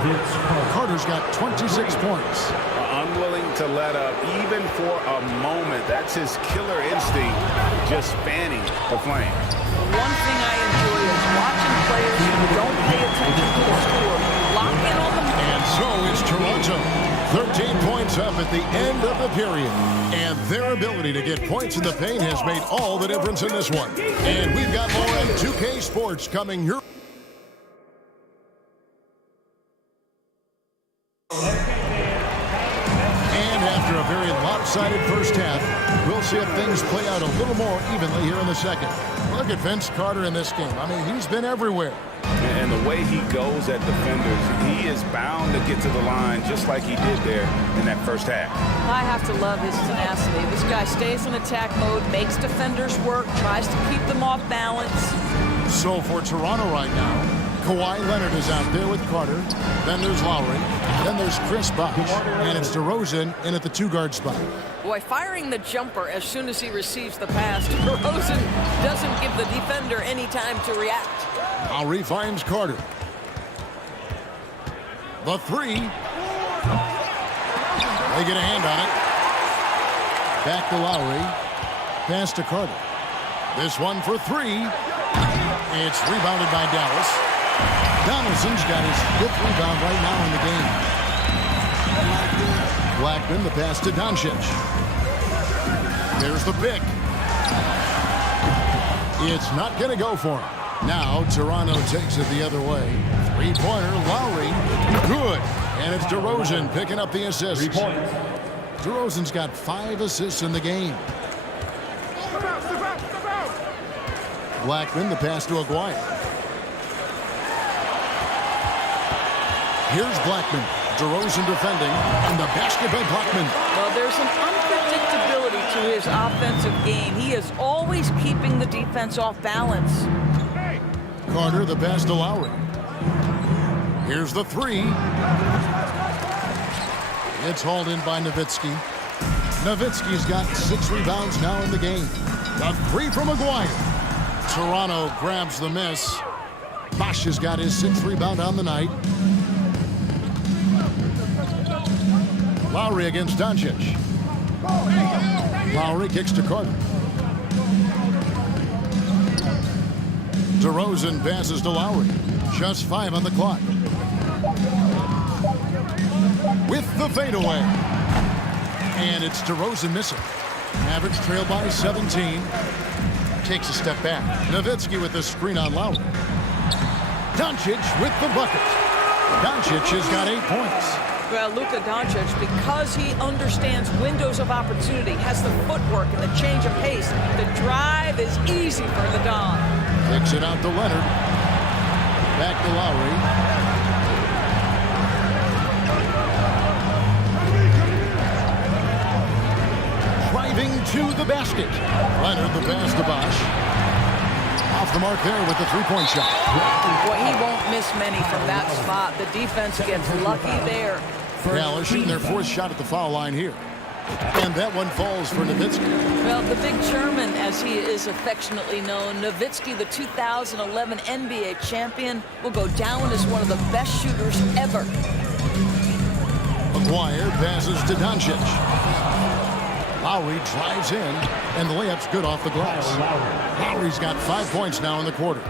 Carter's got 26 points. Unwilling to let up, even for a moment. That's his killer instinct, just fanning the flame. One thing I enjoy is watching players who don't pay attention to the score lock in on them. And so is Toronto. 13 points up at the end of the period. And their ability to get points in the paint has made all the difference in this one. And we've got more on 2K Sports coming your And after a very lopsided first half, we'll see if things play out a little more evenly here in the second. Look at Vince Carter in this game. I mean, he's been everywhere. And the way he goes at defenders, he is bound to get to the line just like he did there in that first half. I have to love his tenacity. This guy stays in attack mode, makes defenders work, tries to keep them off balance. So for Toronto right now, Kawhi Leonard is out there with Carter. Then there's Lowry. Then there's Chris Bosh. And it's DeRozan in at the 2-guard spot. Boy, firing the jumper as soon as he receives the pass, DeRozan doesn't give the defender any time to react. Lowry finds Carter. The 3. They get a hand on it. Back to Lowry. Pass to Carter. This one for 3. It's rebounded by Dallas. Donaldson's got his 5th rebound right now in the game. Blackman, the pass to Doncic. There's the pick. It's not going to go for him. Now Toronto takes it the other way. 3-pointer, Lowry. Good. And it's DeRozan picking up the assist. 3 points. DeRozan's got 5 assists in the game. Blackman, the pass to Aguirre. Here's Blackman. DeRozan defending, and the basket by Blackman. Well, there's an unpredictability to his offensive game. He is always keeping the defense off balance. Carter, the pass to Lowry. Here's the three. It's hauled in by Nowitzki. Nowitzki's got 6 rebounds now in the game. The three from Maguire. Toronto grabs the miss. Bosch has got his 6th rebound on the night. Lowry against Doncic. Lowry kicks to Carter. DeRozan passes to Lowry. Just 5 on the clock. With the fadeaway. And it's DeRozan missing. Mavericks trail by 17. Takes a step back. Nowitzki with the screen on Lowry. Doncic with the bucket. Doncic has got 8 points. Well, Luka Doncic, because he understands windows of opportunity, has the footwork and the change of pace, the drive is easy for the Don. Kicks it out to Leonard. Back to Lowry. Driving to the basket. Leonard the pass to Bosch. Off the mark there with the three-point shot. Boy, he won't miss many from that spot. The defense gets lucky there. Dallas shooting their 4th shot at the foul line here. And that one falls for Nowitzki. Well, the Big German, as he is affectionately known, Nowitzki, the 2011 NBA champion, will go down as one of the best shooters ever. Maguire passes to Doncic. Lowry drives in, and the layup's good off the glass. Lowry's got 5 points now in the quarter.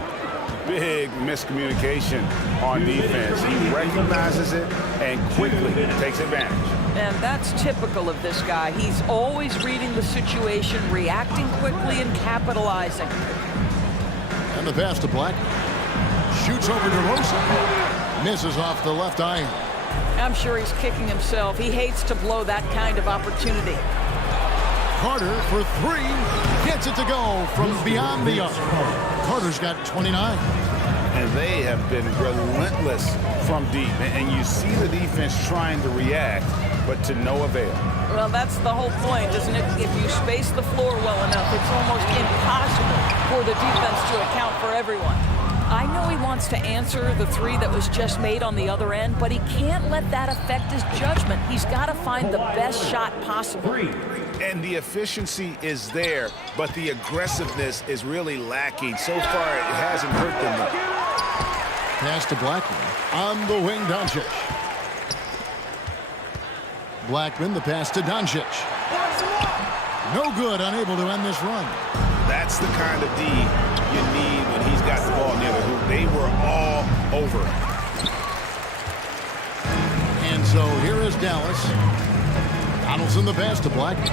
Big miscommunication on defense. He recognizes it and quickly takes advantage. And that's typical of this guy. He's always reading the situation, reacting quickly, and capitalizing. And the pass to Black. Shoots over DeRozan. Misses off the left iron. I'm sure he's kicking himself. He hates to blow that kind of opportunity. Carter for 3. Gets it to go from beyond the arc. Carter's got 29. And they have been relentless from deep. And you see the defense trying to react, but to no avail. Well, that's the whole point, isn't it? If you space the floor well enough, it's almost impossible for the defense to account for everyone. I know he wants to answer the three that was just made on the other end, but he can't let that affect his judgment. He's got to find the best shot possible. And the efficiency is there, but the aggressiveness is really lacking. So far, it hasn't hurt them. Pass to Blackman. On the wing, Doncic. Blackman, the pass to Doncic. No good, unable to end this run. That's the kind of D you need when he's got the ball near the hoop. They were all over. And so here is Dallas. Donaldson the pass to Blackman.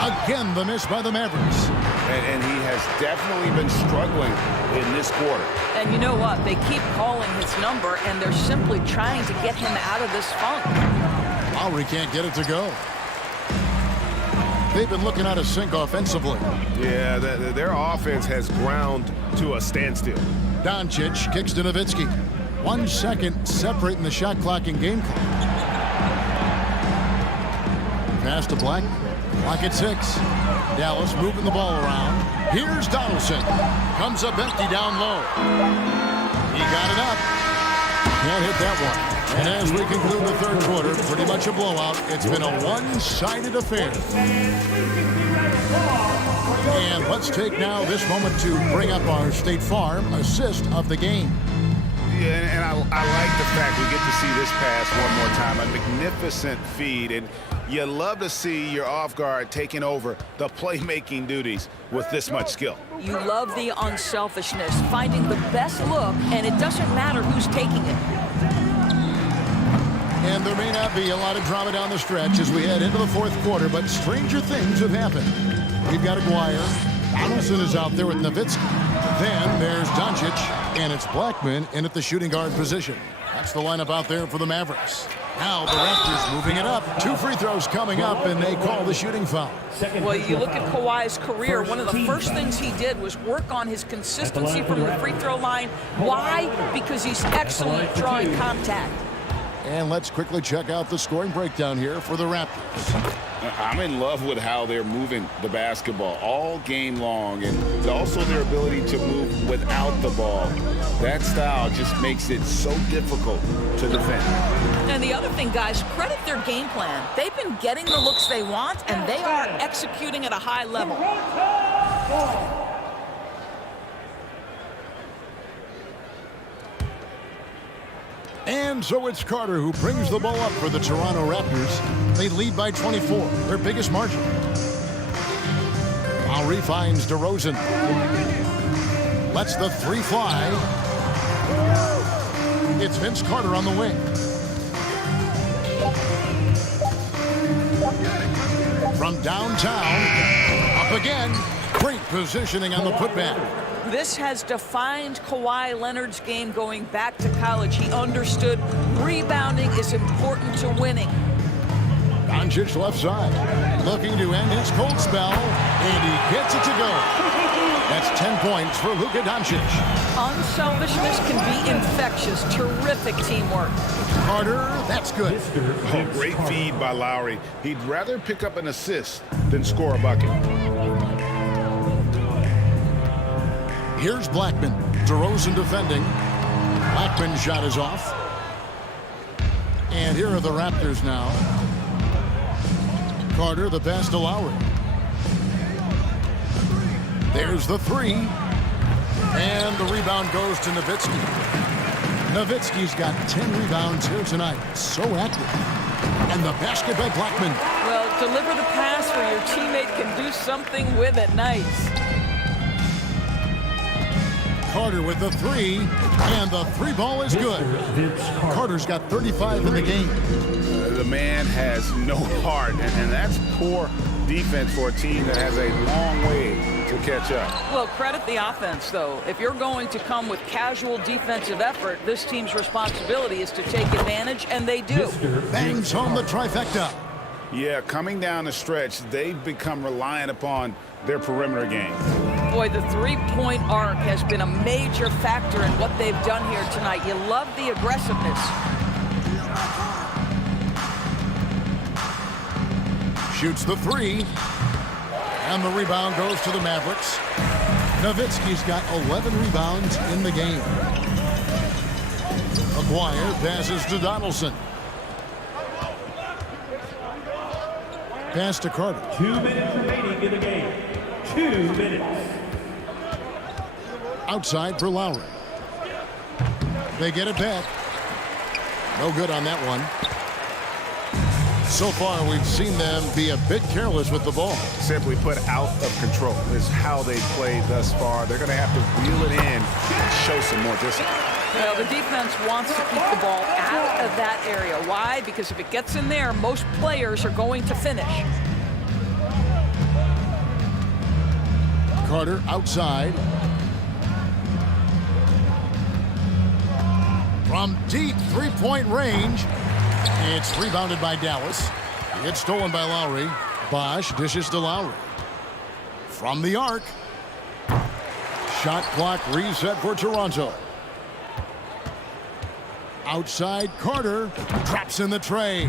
Again, the miss by the Mavericks. And he has definitely been struggling in this quarter. And you know what? They keep calling his number, and they're simply trying to get him out of this funk. Lowry can't get it to go. They've been looking out of sync offensively. Yeah, their offense has ground to a standstill. Doncic kicks to Nowitzki. 1 second separating the shot clock and game clock. Pass to Black. Clock at 6. Dallas moving the ball around. Here's Donaldson. Comes up empty down low. He got it up. Can't hit that one. And as we conclude the third quarter, pretty much a blowout. It's been a one-sided affair. And let's take now this moment to bring up our State Farm assist of the game. Yeah, and I like the fact we get to see this pass one more time. A magnificent feed, and you love to see your off guard taking over the playmaking duties with this much skill. You love the unselfishness, finding the best look, and it doesn't matter who's taking it. And there may not be a lot of drama down the stretch as we head into the fourth quarter, but stranger things have happened. We've got Aguirre. Donaldson is out there with Nowitzki. Then there's Doncic, and it's Blackman in at the shooting guard position. That's the lineup out there for the Mavericks. Now the Raptors moving it up. 2 free throws coming up, and they call the shooting foul. Well, you look at Kawhi's career, one of the first things he did was work on his consistency from the free throw line. Why? Because he's excellent at drawing contact. And let's quickly check out the scoring breakdown here for the Raptors. I'm in love with how they're moving the basketball all game long, and also their ability to move without the ball. That style just makes it so difficult to defend. And the other thing, guys, credit their game plan. They've been getting the looks they want, and they are executing at a high level. And so it's Carter who brings the ball up for the Toronto Raptors. They lead by 24, their biggest margin. Lowry finds DeRozan. Lets the three fly. It's Vince Carter on the wing. From downtown, up again. Great positioning on the putback. This has defined Kawhi Leonard's game going back to college. He understood rebounding is important to winning. Doncic left side, looking to end his cold spell, and he gets it to go. That's 10 points for Luka Doncic. Unselfishness can be infectious. Terrific teamwork. Carter, that's good. Oh, great feed by Lowry. He'd rather pick up an assist than score a bucket. Here's Blackman. DeRozan defending. Blackman's shot is off. And here are the Raptors now. Carter, the pass to Lowry. There's the three. And the rebound goes to Nowitzki. Nowitzki's got 10 rebounds here tonight. So active. And the basket by Blackman. Well, deliver the pass where your teammate can do something with it. Nice. Carter with the three, and the three ball is good. Carter's got 35 in the game. The man has no heart, and that's poor defense for a team that has a long way to catch up. Well, credit the offense, though. If you're going to come with casual defensive effort, this team's responsibility is to take advantage, and they do. Bangs home the trifecta. Yeah, coming down the stretch, they've become reliant upon their perimeter game. Boy, the three-point arc has been a major factor in what they've done here tonight. You love the aggressiveness. Shoots the three. And the rebound goes to the Mavericks. Nowitzki's got 11 rebounds in the game. Maguire passes to Donaldson. Pass to Carter. 2 minutes remaining in the game. 2 minutes. Outside for Lowry. They get it back. No good on that one. So far, we've seen them be a bit careless with the ball. Simply put, out of control is how they played thus far. They're going to have to reel it in and show some more discipline. Well, the defense wants to keep the ball out of that area. Why? Because if it gets in there, most players are going to finish. Carter outside. From deep three-point range. It's rebounded by Dallas. It's stolen by Lowry. Bosch dishes to Lowry. From the arc. Shot clock reset for Toronto. Outside, Carter traps in the tray.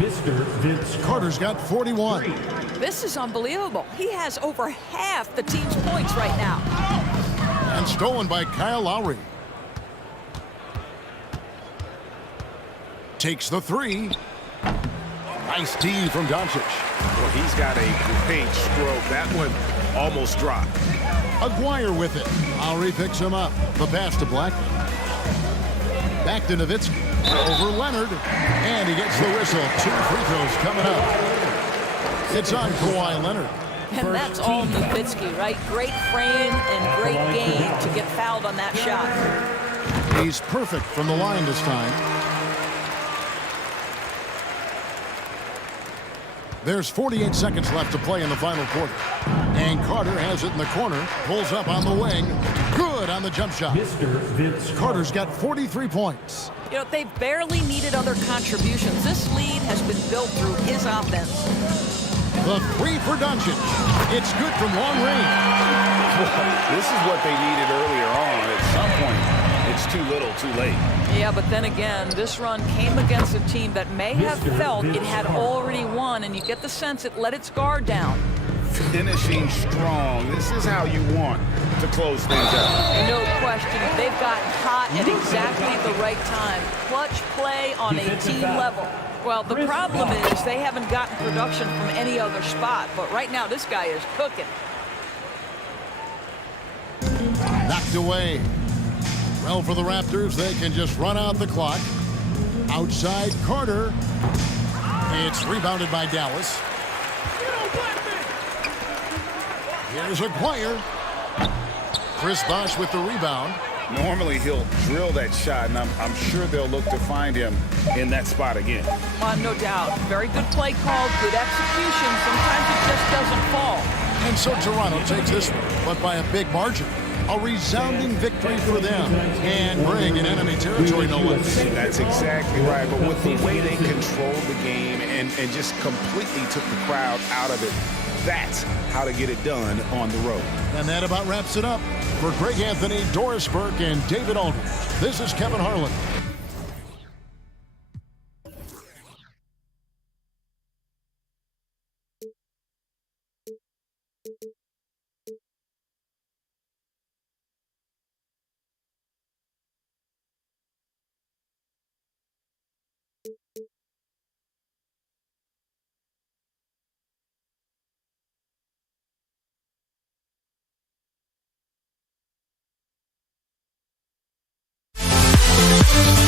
Carter's got 41. This is unbelievable. He has over half the team's points right now. And stolen by Kyle Lowry. Takes the three. Nice D from Doncic. Well, he's got a great stroke. That one almost dropped. Aguirre with it. Lowry picks him up. The pass to Blackman. Back to Nowitzki. Over Leonard. And he gets the whistle. 2 free throws coming up. It's on Kawhi Leonard. And that's all Nowitzki, right? Great frame and great game to get fouled on that shot. He's perfect from the line this time. There's 48 seconds left to play in the final quarter. And Carter has it in the corner. Pulls up on the wing. Good on the jump shot. Carter's got 43 points. You know, they've barely needed other contributions. This lead has been built through his offense. The three for Doncic. It's good from long range. This is what they needed earlier on. At some point, it It's too little, too late. Yeah, but then again, this run came against a team that may have felt it had already won, and you get the sense it let its guard down. Finishing strong. This is how you want to close things out. No question. They've gotten hot at exactly the right time. Clutch play on a team level. Well, the problem is they haven't gotten production from any other spot, but right now this guy is cooking. Knocked away. Well, for the Raptors, they can just run out the clock. Outside Carter. It's rebounded by Dallas. Here's Aguirre. Chris Bosh with the rebound. Normally he'll drill that shot, and I'm sure they'll look to find him in that spot again. No doubt. Very good play call, good execution. Sometimes it just doesn't fall. And so Toronto takes this one, but by a big margin. A resounding victory for them. And Greg in enemy territory, no less. That's exactly right. But with the way they controlled the game and just completely took the crowd out of it, that's how to get it done on the road. And that about wraps it up. For Greg Anthony, Doris Burke, and David Aldridge, this is Kevin Harlan. We'll be right back.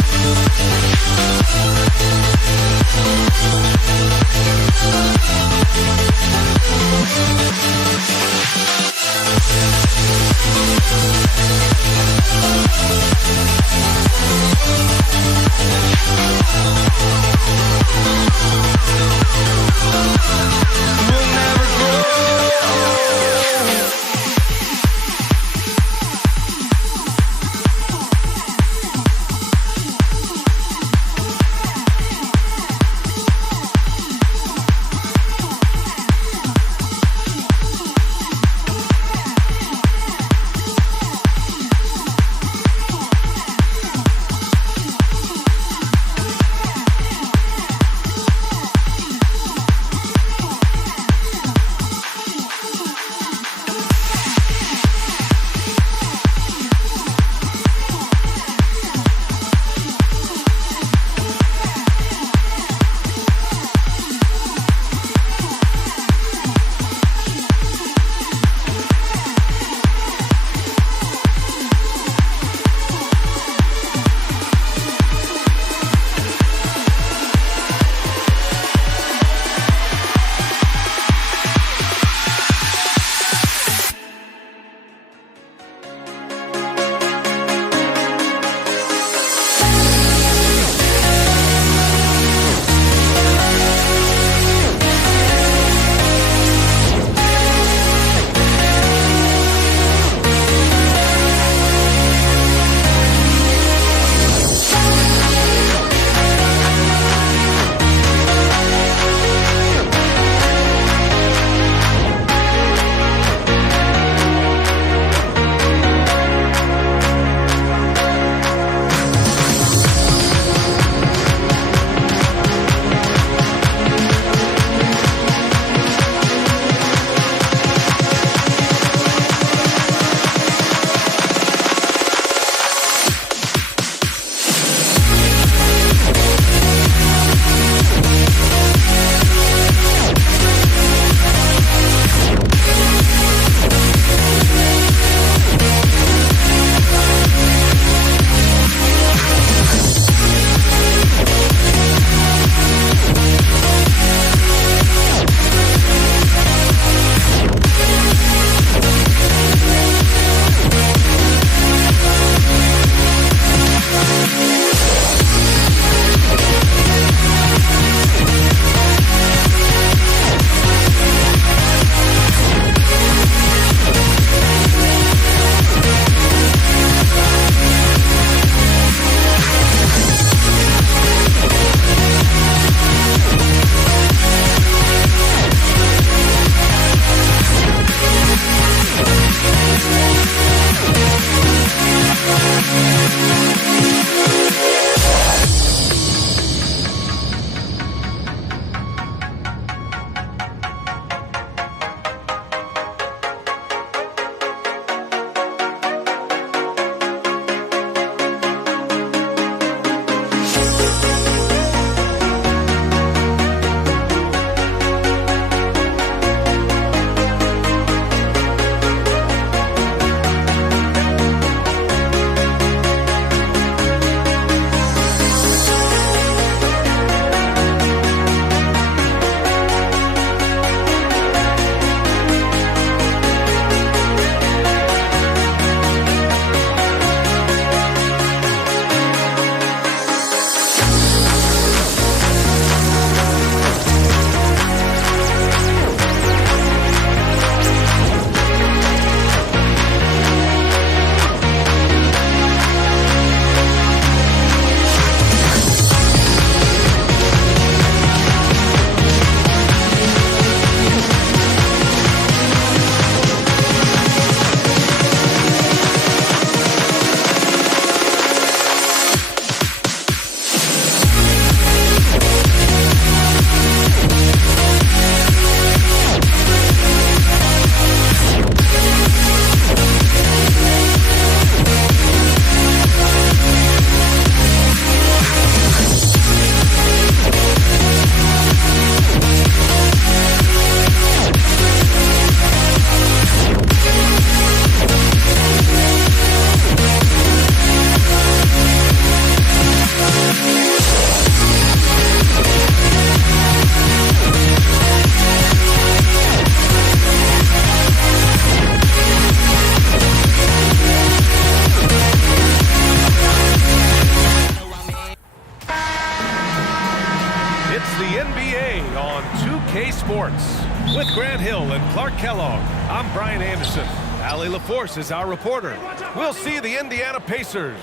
Kellogg. I'm Brian Anderson. Allie LaForce is our reporter. We'll see the Indiana Pacers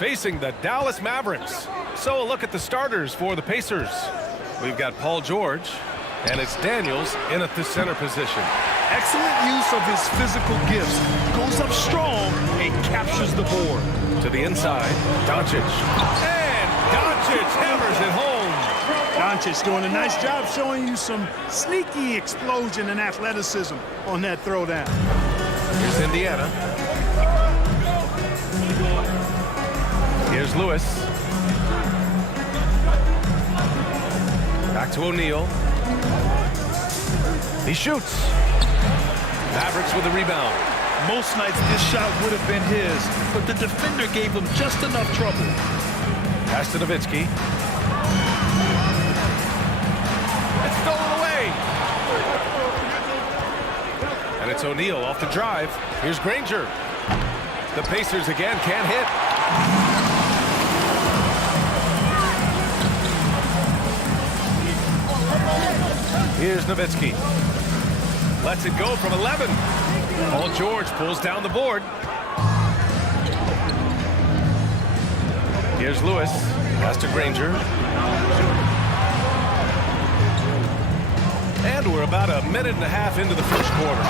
facing the Dallas Mavericks. So a look at the starters for the Pacers. We've got Paul George, and it's Daniels in at the center position. Excellent use of his physical gifts. Goes up strong and captures the board. To the inside, Doncic. And Doncic hammers it home. Doncic doing a nice job showing you some sneaky explosion and athleticism on that throwdown. Here's Indiana. Here's Lewis. Back to O'Neal. He shoots. Mavericks with a rebound. Most nights this shot would have been his, but the defender gave him just enough trouble. Pass to Nowitzki. It's stolen away. And it's O'Neal off the drive. Here's Granger. The Pacers again can't hit. Here's Nowitzki. Lets it go from 11. Paul George pulls down the board. Here's Lewis. Pass to Granger. And we're about a minute and a half into the first quarter.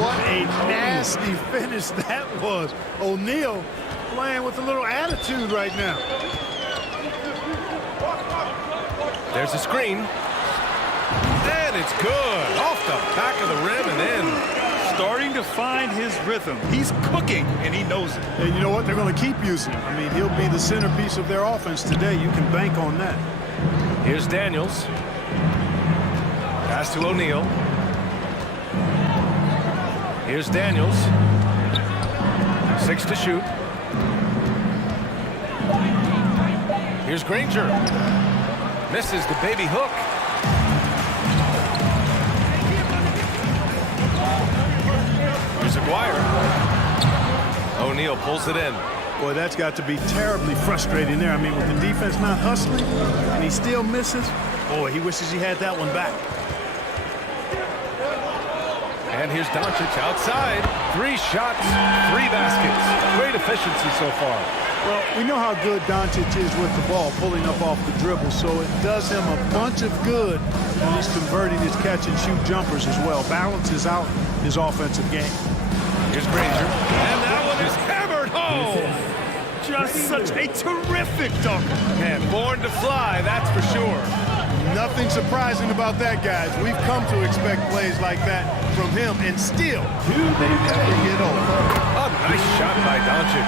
What a nasty finish that was. O'Neal playing with a little attitude right now. There's a screen. And it's good. Off the back of the rim and in. Starting to find his rhythm. He's cooking, and he knows it. And you know what? They're going to keep using him. I mean, he'll be the centerpiece of their offense today. You can bank on that. Here's Daniels. Pass to O'Neal. Here's Daniels. 6 to shoot. Here's Granger. Misses the baby hook. Here's Aguirre. O'Neal pulls it in. Boy, that's got to be terribly frustrating there. I mean, with the defense not hustling and he still misses, boy, he wishes he had that one back. And here's Doncic outside. 3 shots, 3 baskets. Great efficiency so far. Well, we know how good Doncic is with the ball, pulling up off the dribble, so it does him a bunch of good when he's converting his catch-and-shoot jumpers as well. Balances out his offensive game. Here's Granger. And that one is hammered home. Just such a terrific dunk. And born to fly, that's for sure. Nothing surprising about that, guys. We've come to expect plays like that from him, and still, they never get over. A nice shot by Doncic.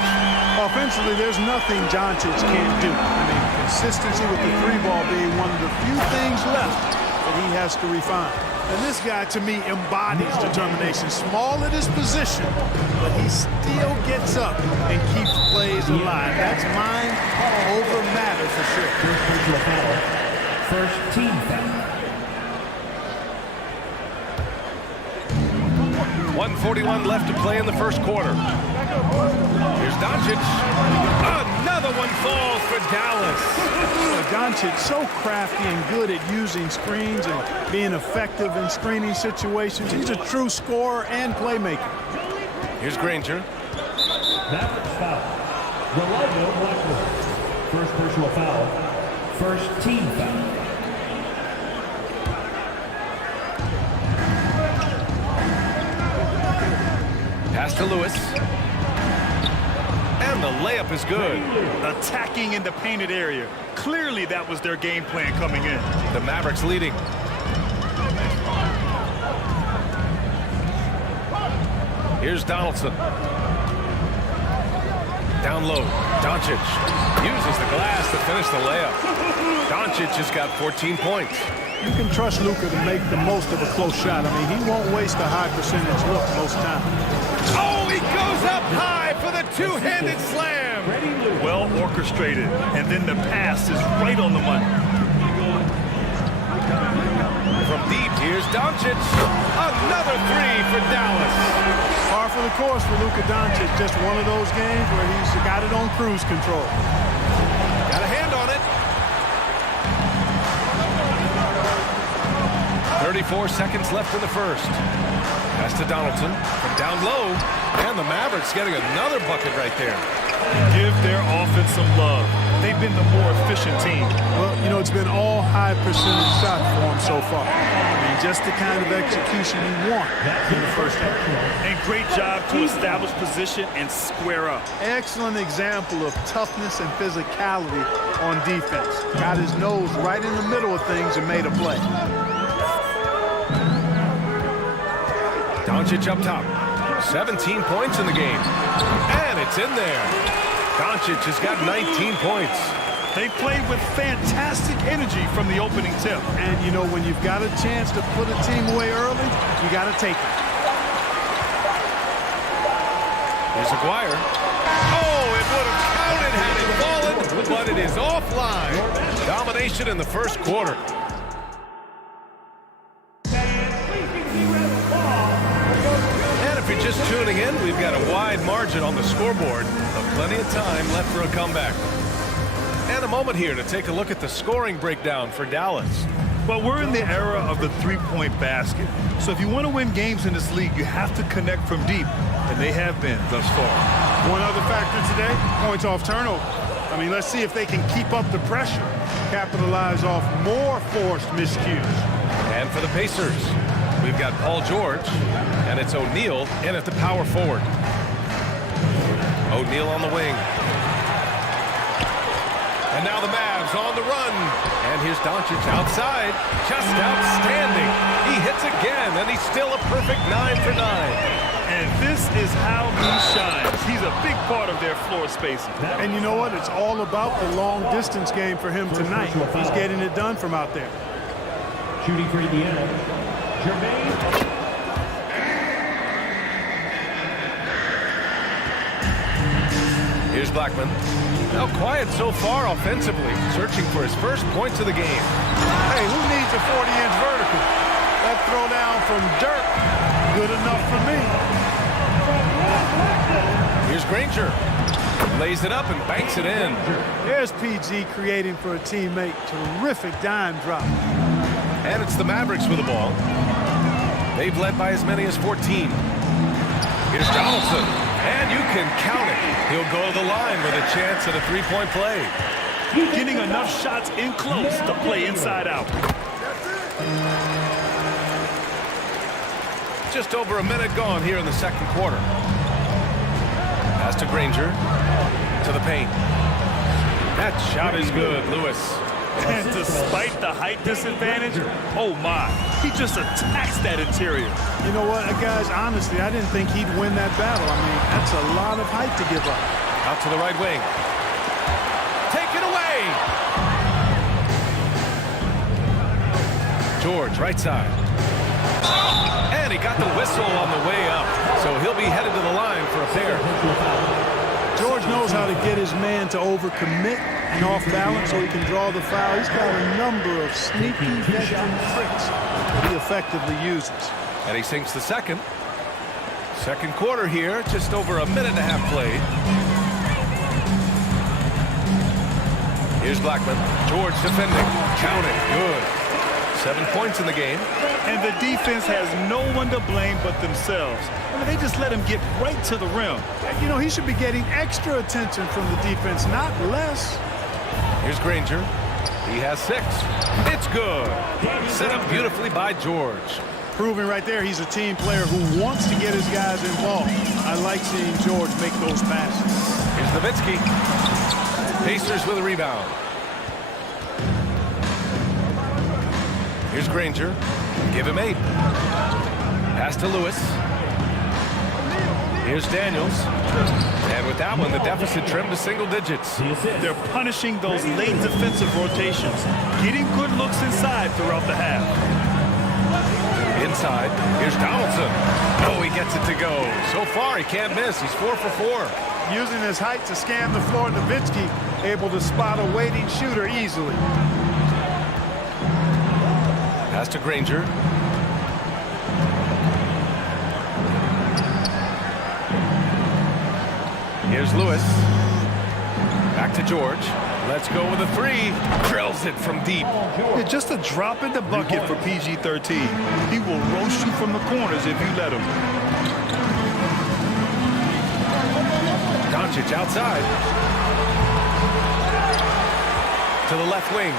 Offensively, there's nothing Doncic can't do. I mean, consistency with the 3-ball being one of the few things left that he has to refine. And this guy, to me, embodies determination. Small at his position, but he still gets up and keeps plays alive. That's mind over matter for sure. First team foul. 1:41 left to play in the first quarter. Here's Doncic. Another one falls for Dallas. Doncic so crafty and good at using screens and being effective in screening situations. He's a true scorer and playmaker. Here's Granger. Mavericks foul. Rolando Blackwood. First personal foul. First team foul. Pass to Lewis. And the layup is good. Attacking in the painted area. Clearly that was their game plan coming in. The Mavericks leading. Here's Donaldson. Down low. Doncic uses the glass to finish the layup. Doncic has got 14 points. You can trust Luka to make the most of a close shot. I mean, he won't waste a high percentage look most times. Oh, he goes up high for the two-handed slam. Well orchestrated, and then the pass is right on the money. From deep, here's Doncic. Another 3 for Dallas. Par for the course for Luka Doncic. Just one of those games where he's got it on cruise control. Got a hand on it. 34 seconds left in the first. Pass to Donaldson from down low. And the Mavericks getting another bucket right there. Give their offense some love. They've been the more efficient team. Well, you know, it's been all high percentage shots for them so far. I mean, just the kind of execution you want in the first half. And great job to establish position and square up. Excellent example of toughness and physicality on defense. Got his nose right in the middle of things and made a play. Doncic up top. 17 points in the game. And it's in there. Doncic has got 19 points. They played with fantastic energy from the opening tip. And, you know, when you've got a chance to put a team away early, you got to take it. Here's Aguirre. Oh, it would have counted had it fallen, but it is offline. Domination in the first quarter. If you're just tuning in, we've got a wide margin on the scoreboard, but plenty of time left for a comeback. And a moment here to take a look at the scoring breakdown for Dallas. Well, we're in the era of the three-point basket. So if you want to win games in this league, you have to connect from deep, and they have been thus far. One other factor today, points off turnover. I mean, let's see if they can keep up the pressure, capitalize off more forced miscues. And for the Pacers, we've got Paul George, and it's O'Neal in at the power forward. O'Neal on the wing. And now the Mavs on the run. And here's Doncic outside. Just outstanding. He hits again, and he's still a perfect 9 for 9. And this is how he shines. He's a big part of their floor spacing. And you know what? It's all about the long-distance game for him tonight. He's getting it done from out there. Shooting for Indiana, Jermaine. Here's Blackman. Now quiet so far offensively, searching for his first points of the game. Hey, who needs a 40-inch vertical? That throwdown from Dirk, good enough for me. Here's Granger. Lays it up and banks it in. There's PG creating for a teammate. Terrific dime drop. And it's the Mavericks with the ball. They've led by as many as 14. Here's Donaldson. And you can count it. He'll go to the line with a chance at a three-point play. Getting enough shots in close to play inside out. Just over a minute gone here in the second quarter. Pass to Granger. To the paint. That shot is good, Lewis. And despite the height disadvantage, oh my, he just attacks that interior. You know what, guys, honestly, I didn't think he'd win that battle. I mean, that's a lot of height to give up. Out to the right wing. Take it away! George, right side. And he got the whistle on the way up, so he'll be headed to the line for a fair. George knows how to get his man to overcommit and off balance so he can draw the foul. He's got a number of sneaky veteran tricks that he effectively uses. And he sinks the second. Second quarter here, just over a minute and a half played. Here's Blackman. George defending. Count it. Good. 7 points in the game. And the defense has no one to blame but themselves. I mean, they just let him get right to the rim. You know, he should be getting extra attention from the defense, not less. Here's Granger. He has 6. It's good. Set up beautifully by George. Proving right there he's a team player who wants to get his guys involved. I like seeing George make those passes. Here's Nowitzki. Pacers with a rebound. Here's Granger. Give him 8. Pass to Lewis. Here's Daniels. And with that one, the deficit trimmed to single digits. They're punishing those late defensive rotations, getting good looks inside throughout the half. Inside, here's Donaldson. Oh, he gets it to go. So far, he can't miss. He's 4 for 4. Using his height to scan the floor, Nowitzki able to spot a waiting shooter easily. Pass to Granger. Here's Lewis. Back to George. Let's go with a three. Drills it from deep. Yeah, just a drop in the bucket for PG-13. He will roast you from the corners if you let him. Doncic outside. To the left wing.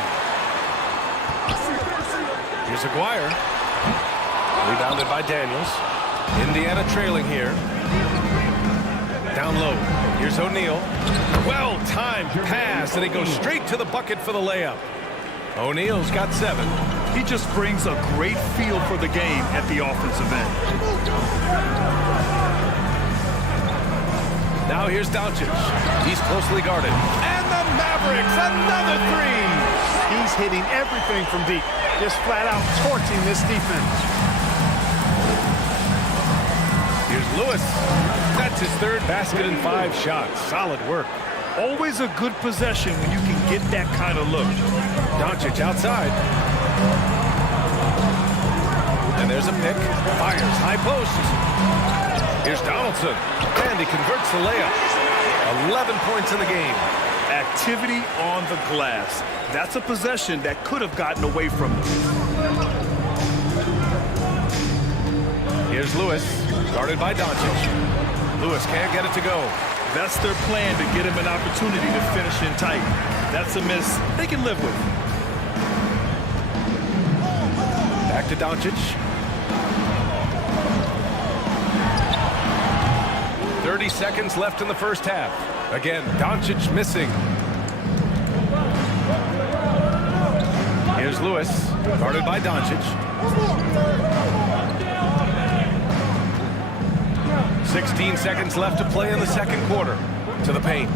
Here's Aguirre. Rebounded by Daniels. Indiana trailing here. Down low. Here's O'Neal. Well-timed pass, and he goes straight to the bucket for the layup. O'Neal's got 7. He just brings a great feel for the game at the offensive end. Now here's Doncic. He's closely guarded. And the Mavericks, another three. He's hitting everything from deep. Just flat out torching this defense. Here's Lewis. That's his 3rd basket in 5 shots. Solid work. Always a good possession when you can get that kind of look. Doncic outside. And there's a pick. Fires high post. Here's Donaldson. And he converts the layup. 11 points in the game. Activity on the glass. That's a possession that could have gotten away from him. Here's Lewis, guarded by Doncic. Lewis can't get it to go. That's their plan, to get him an opportunity to finish in tight. That's a miss they can live with. Back to Doncic. 30 seconds left in the first half. Again, Doncic missing. Here's Lewis, guarded by Doncic. 16 seconds left to play in the second quarter. To the paint.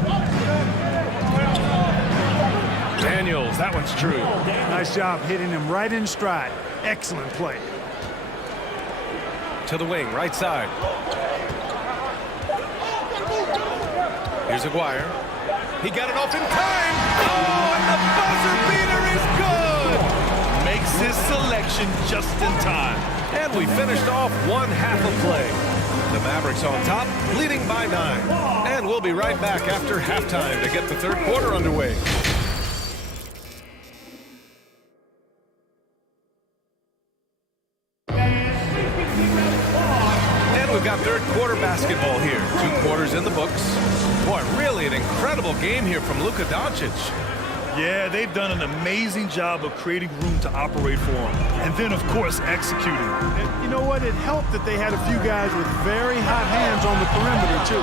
Daniels, that one's true. Nice job hitting him right in stride. Excellent play. To the wing, right side. Here's Aguirre. He got it off in time. Oh, and the buzzer beater is good. Makes his selection just in time. And we finished off one half of play. The Mavericks on top, leading by 9. And we'll be right back after halftime to get the third quarter underway. And we've got third quarter basketball here. 2 quarters in the books. Boy, really an incredible game here from Luka Doncic. Yeah, they've done an amazing job of creating room to operate for him. And then, of course, executing. And you know what? It helped that they had a few guys with very hot hands on the perimeter, too.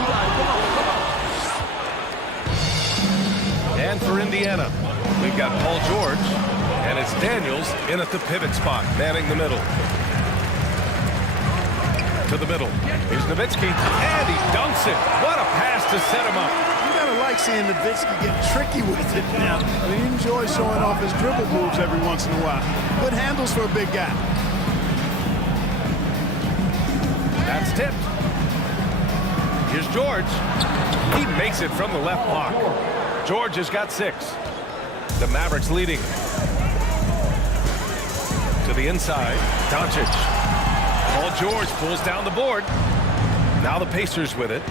And for Indiana, we've got Paul George, and it's Daniels in at the pivot spot, manning the middle. To the middle. Here's Nowitzki, and he dunks it. What a pass to set him up. You gotta like seeing Nowitzki get tricky with it now. I mean, he enjoys showing off his dribble moves every once in a while. Good handles for a big guy. That's tipped. Here's George. He makes it from the left block. George has got 6. The Mavericks leading. To the inside. Doncic. Paul George pulls down the board. Now the Pacers with it.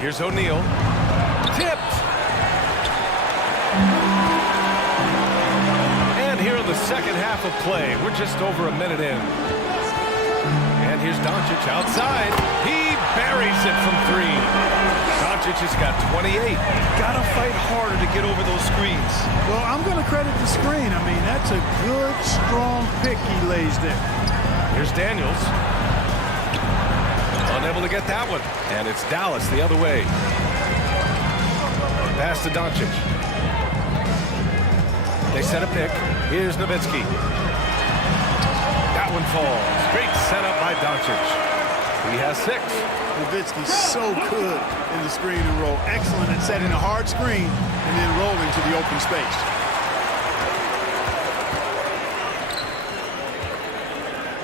Here's O'Neal. Tipped. And here in the second half of play, we're just over a minute in. And here's Doncic outside. He buries it from 3. Doncic has got 28. Gotta fight harder to get over those screens. Well, I'm going to credit the screen. I mean, that's a good, strong pick he lays there. Here's Daniels. Unable to get that one. And it's Dallas the other way. Pass to Doncic. They set a pick. Here's Nowitzki. That one falls. Great setup by Doncic. He has 6. Nowitzki's so good in the screen and roll. Excellent at setting a hard screen and then rolling to the open space.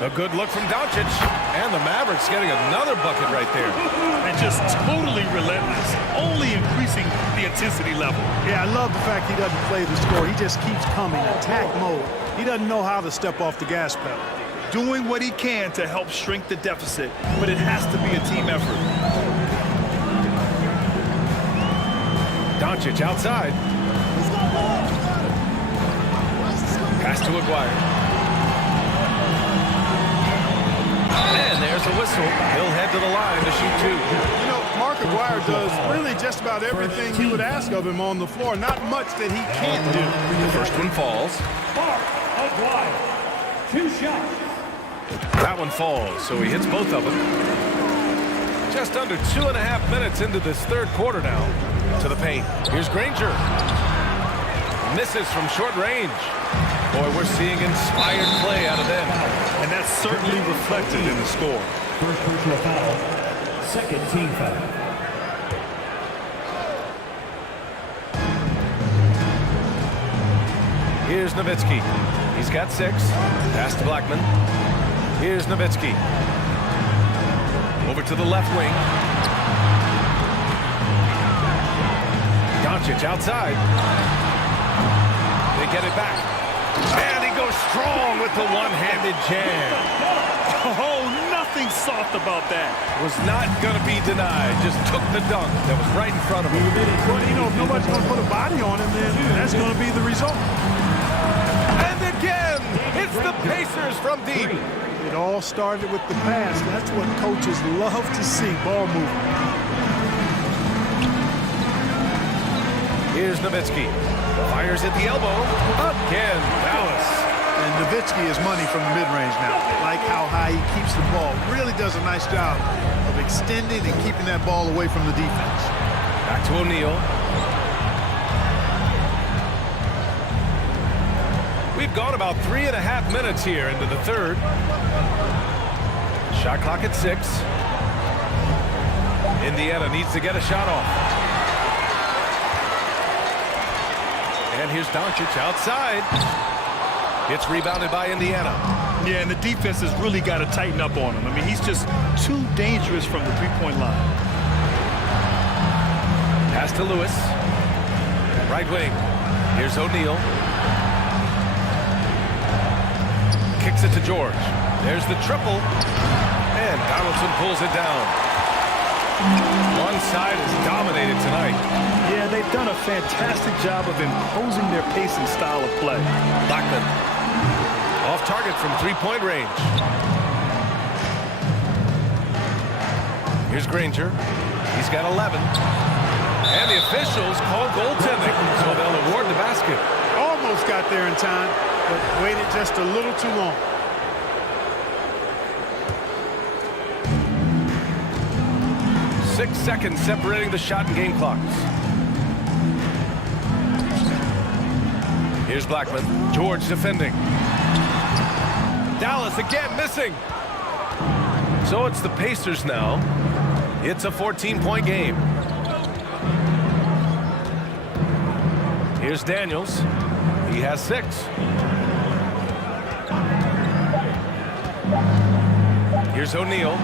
A good look from Doncic. And the Mavericks getting another bucket right there. And just totally relentless, only increasing the intensity level. Yeah, I love the fact he doesn't play the score. He just keeps coming, attack mode. He doesn't know how to step off the gas pedal. Doing what he can to help shrink the deficit, but it has to be a team effort. Doncic outside. Pass to Aguirre. And there's a whistle. He'll head to the line to shoot two. You know, Mark Aguirre does really just about everything you would ask of him on the floor. Not much that he can't do. The first one falls. Mark Aguirre, 2 shots. That one falls, so he hits both of them. Just under 2.5 minutes into this third quarter now. To the paint. Here's Granger. Misses from short range. Boy, we're seeing inspired play out of them. And that's certainly reflected in the score. First personal foul. Second team foul. Here's Nowitzki. He's got 6. Pass to Blackman. Here's Nowitzki. Over to the left wing. Doncic outside. They get it back. And he goes strong with the one-handed jam. Oh, nothing soft about that. Was not going to be denied. Just took the dunk that was right in front of him. Well, you know, if nobody's going to put a body on him, then that's going to be the result. And again, it's the Pacers from deep. It all started with the pass. That's what coaches love to see, ball movement. Here's Nowitzki. Fires at the elbow. Again, Dallas. And Nowitzki is money from the mid-range now. Like how high he keeps the ball. Really does a nice job of extending and keeping that ball away from the defense. Back to O'Neal. We've gone about 3.5 minutes here into the third. Shot clock at 6. Indiana needs to get a shot off. And here's Doncic outside. It's rebounded by Indiana. Yeah, and the defense has really got to tighten up on him. I mean, he's just too dangerous from the three-point line. Pass to Lewis. Right wing. Here's O'Neal. Kicks it to George. There's the triple. And Donaldson pulls it down. One side is dominated tonight. Yeah, they've done a fantastic job of imposing their pace and style of play. Blackman. Off target from three-point range. Here's Granger. He's got 11. And the officials call goaltending, so they'll award the basket. Almost got there in time, but waited just a little too long. Six seconds separating the shot and game clocks. Here's Blackman. George defending. Dallas again missing. So it's the Pacers now. It's a 14-point game. Here's Daniels. He has 6. Here's O'Neal.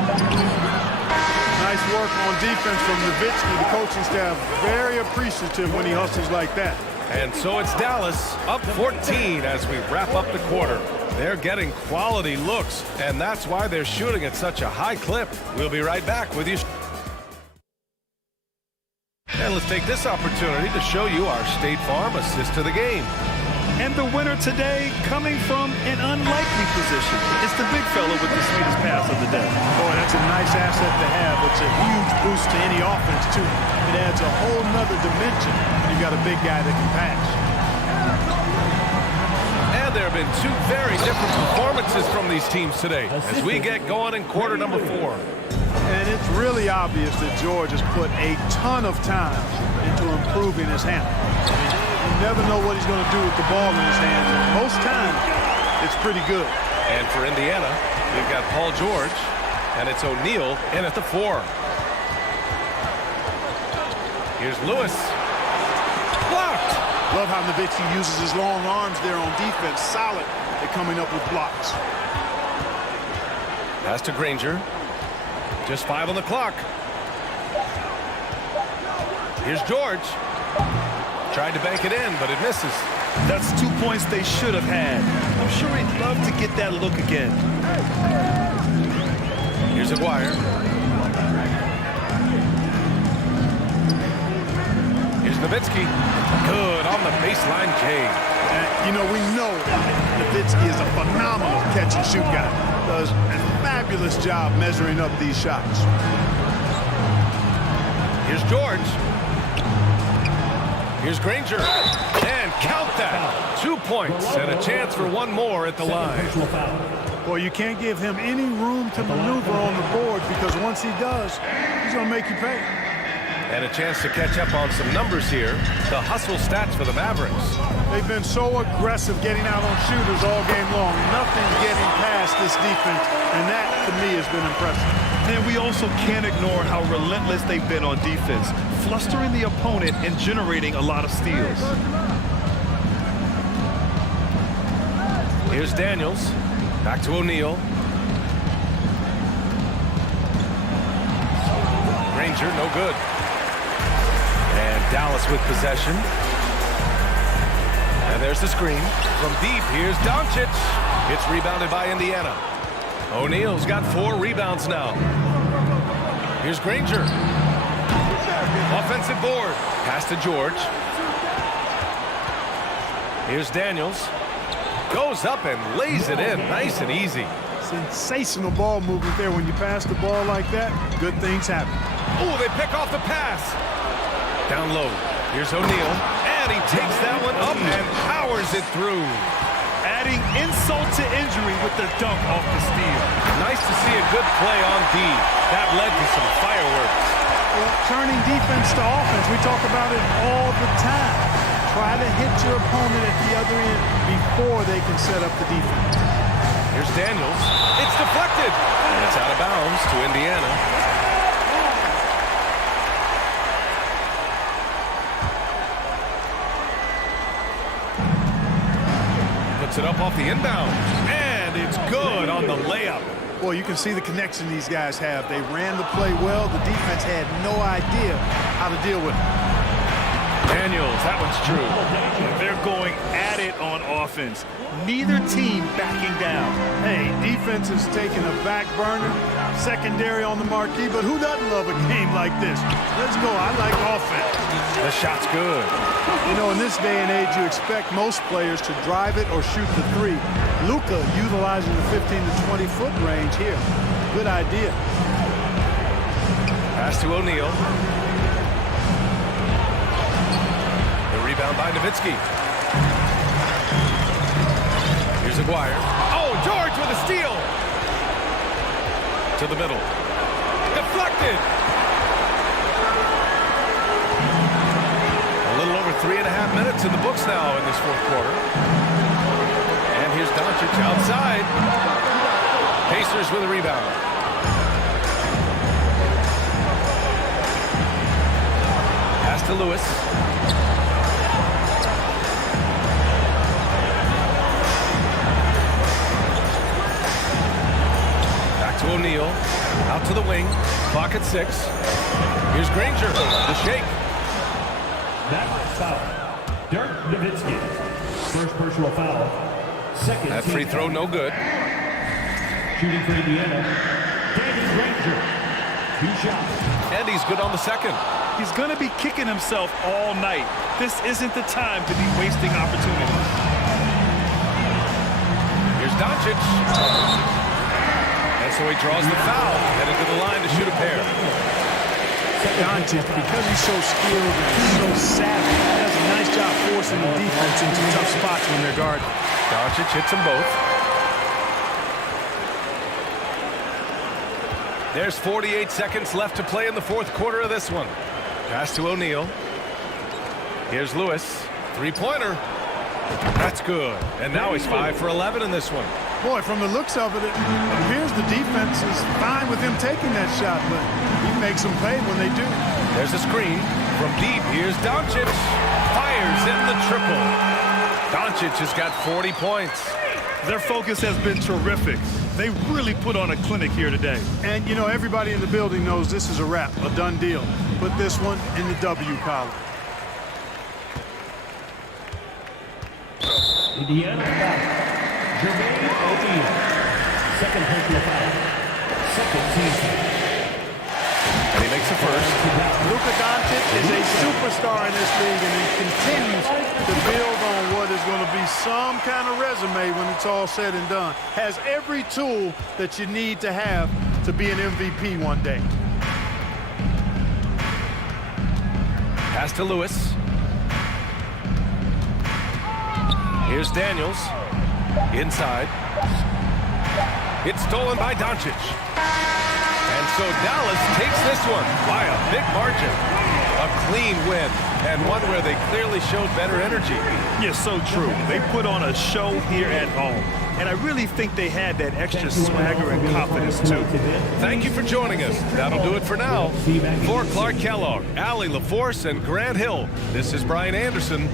Nice work on defense from Nowitzki. The coaching staff very appreciative when he hustles like that. And so it's Dallas up 14 as we wrap up the quarter. They're getting quality looks, and that's why they're shooting at such a high clip. We'll be right back with you. And let's take this opportunity to show you our State Farm assist to the game. And the winner today coming from an unlikely position. It's the big fella with the sweetest pass of the day. Boy, that's a nice asset to have. It's a huge boost to any offense, too. It adds a whole nother dimension when you've got a big guy that can pass. And there have been 2 very different performances from these teams today as we get going in quarter number 4. And it's really obvious that George has put a ton of time into improving his handle. You never know what he's going to do with the ball in his hands. And most times, it's pretty good. And for Indiana, we've got Paul George, and it's O'Neal in at the 4. Here's Lewis. Blocked. Love how Nowitzki uses his long arms there on defense. Solid at coming up with blocks. Pass to Granger. Just 5 on the clock. Here's George. Tried to bank it in, but it misses. That's 2 points they should have had. I'm sure he'd love to get that look again. Here's Aguirre. Here's Nowitzki. Good on the baseline J. You know, we know Nowitzki is a phenomenal catch-and-shoot guy. Does a fabulous job measuring up these shots. Here's George. Here's Granger. And count that. 2 points and a chance for one more at the line. Well, you can't give him any room to maneuver on the board because once he does, he's going to make you pay. And a chance to catch up on some numbers here. The hustle stats for the Mavericks. They've been so aggressive getting out on shooters all game long. Nothing's getting past this defense, and that, to me, has been impressive. And we also can't ignore how relentless they've been on defense, flustering the opponent and generating a lot of steals. Here's Daniels. Back to O'Neal. Granger, no good. And Dallas with possession. And there's the screen. From deep, here's Doncic. It's rebounded by Indiana. O'Neal's got 4 rebounds now. Here's Granger. Offensive board. Pass to George. Here's Daniels. Goes up and lays it in nice and easy. Sensational ball movement there. When you pass the ball like that, good things happen. Oh, they pick off the pass. Down low. Here's O'Neal. And he takes that one up and powers it through. Adding insult to injury with the dunk off the steal. Nice to see a good play on D. That led to some fireworks. Well, turning defense to offense, we talk about it all the time. Try to hit your opponent at the other end before they can set up the defense. Here's Daniels. It's deflected. And it's out of bounds to Indiana. Puts it up off the inbound. And it's good on the layup. Well, you can see the connection these guys have. They ran the play well. The defense had no idea how to deal with it. Daniels, that one's true. They're going at it on offense. Neither team backing down. Hey, defense is taking a back burner, secondary on the marquee, but who doesn't love a game like this? Let's go. I like offense. The shot's good. You know, in this day and age, you expect most players to drive it or shoot the three. Luka utilizing the 15 to 20-foot range here. Good idea. Pass to O'Neal. Rebound by Nowitzki. Here's Aguirre. Oh, George with a steal. To the middle. Deflected. A little over 3.5 minutes in the books now in this fourth quarter. And here's Doncic outside. Pacers with a rebound. Pass to Lewis. To O'Neal, out to the wing, clock at 6. Here's Granger, the shake. That foul. Dirk Nowitzki. First personal foul. Second. That free throw, no good. Shooting for Indiana. Dennis Granger. 2 shots. And he's good on the second. He's going to be kicking himself all night. This isn't the time to be wasting opportunities. Here's Doncic. So he draws the foul, headed to the line to shoot a pair. Doncic, because he's so skilled and he's so savvy, does a nice job forcing the defense into tough spots when they're guarded. Doncic hits them both. There's 48 seconds left to play in the fourth quarter of this one. Pass to O'Neal. Here's Lewis. 3-pointer. That's good. And now he's 5 for 11 in this one. Boy, from the looks of it, it appears the defense is fine with him taking that shot, but he makes them pay when they do. There's a screen. From deep, here's Doncic. Fires in the triple. Doncic has got 40 points. Their focus has been terrific. They really put on a clinic here today. And, you know, everybody in the building knows this is a wrap, a done deal. Put this one in the W column. Indiana foul. Jermaine O'Neal. Second personal foul. Second team foul. And he makes a first. Luka Doncic is a superstar in this league, and he continues to build on what is going to be some kind of resume when it's all said and done. Has every tool that you need to have to be an MVP one day. Pass to Lewis. Here's Daniels. Inside. It's stolen by Doncic. And so Dallas takes this one by a big margin. A clean win, and one where they clearly showed better energy. Yeah, so true. They put on a show here at home. And I really think they had that extra swagger and confidence, too. Thank you for joining us. That'll do it for now. For Clark Kellogg, Allie LaForce, and Grant Hill, this is Brian Anderson.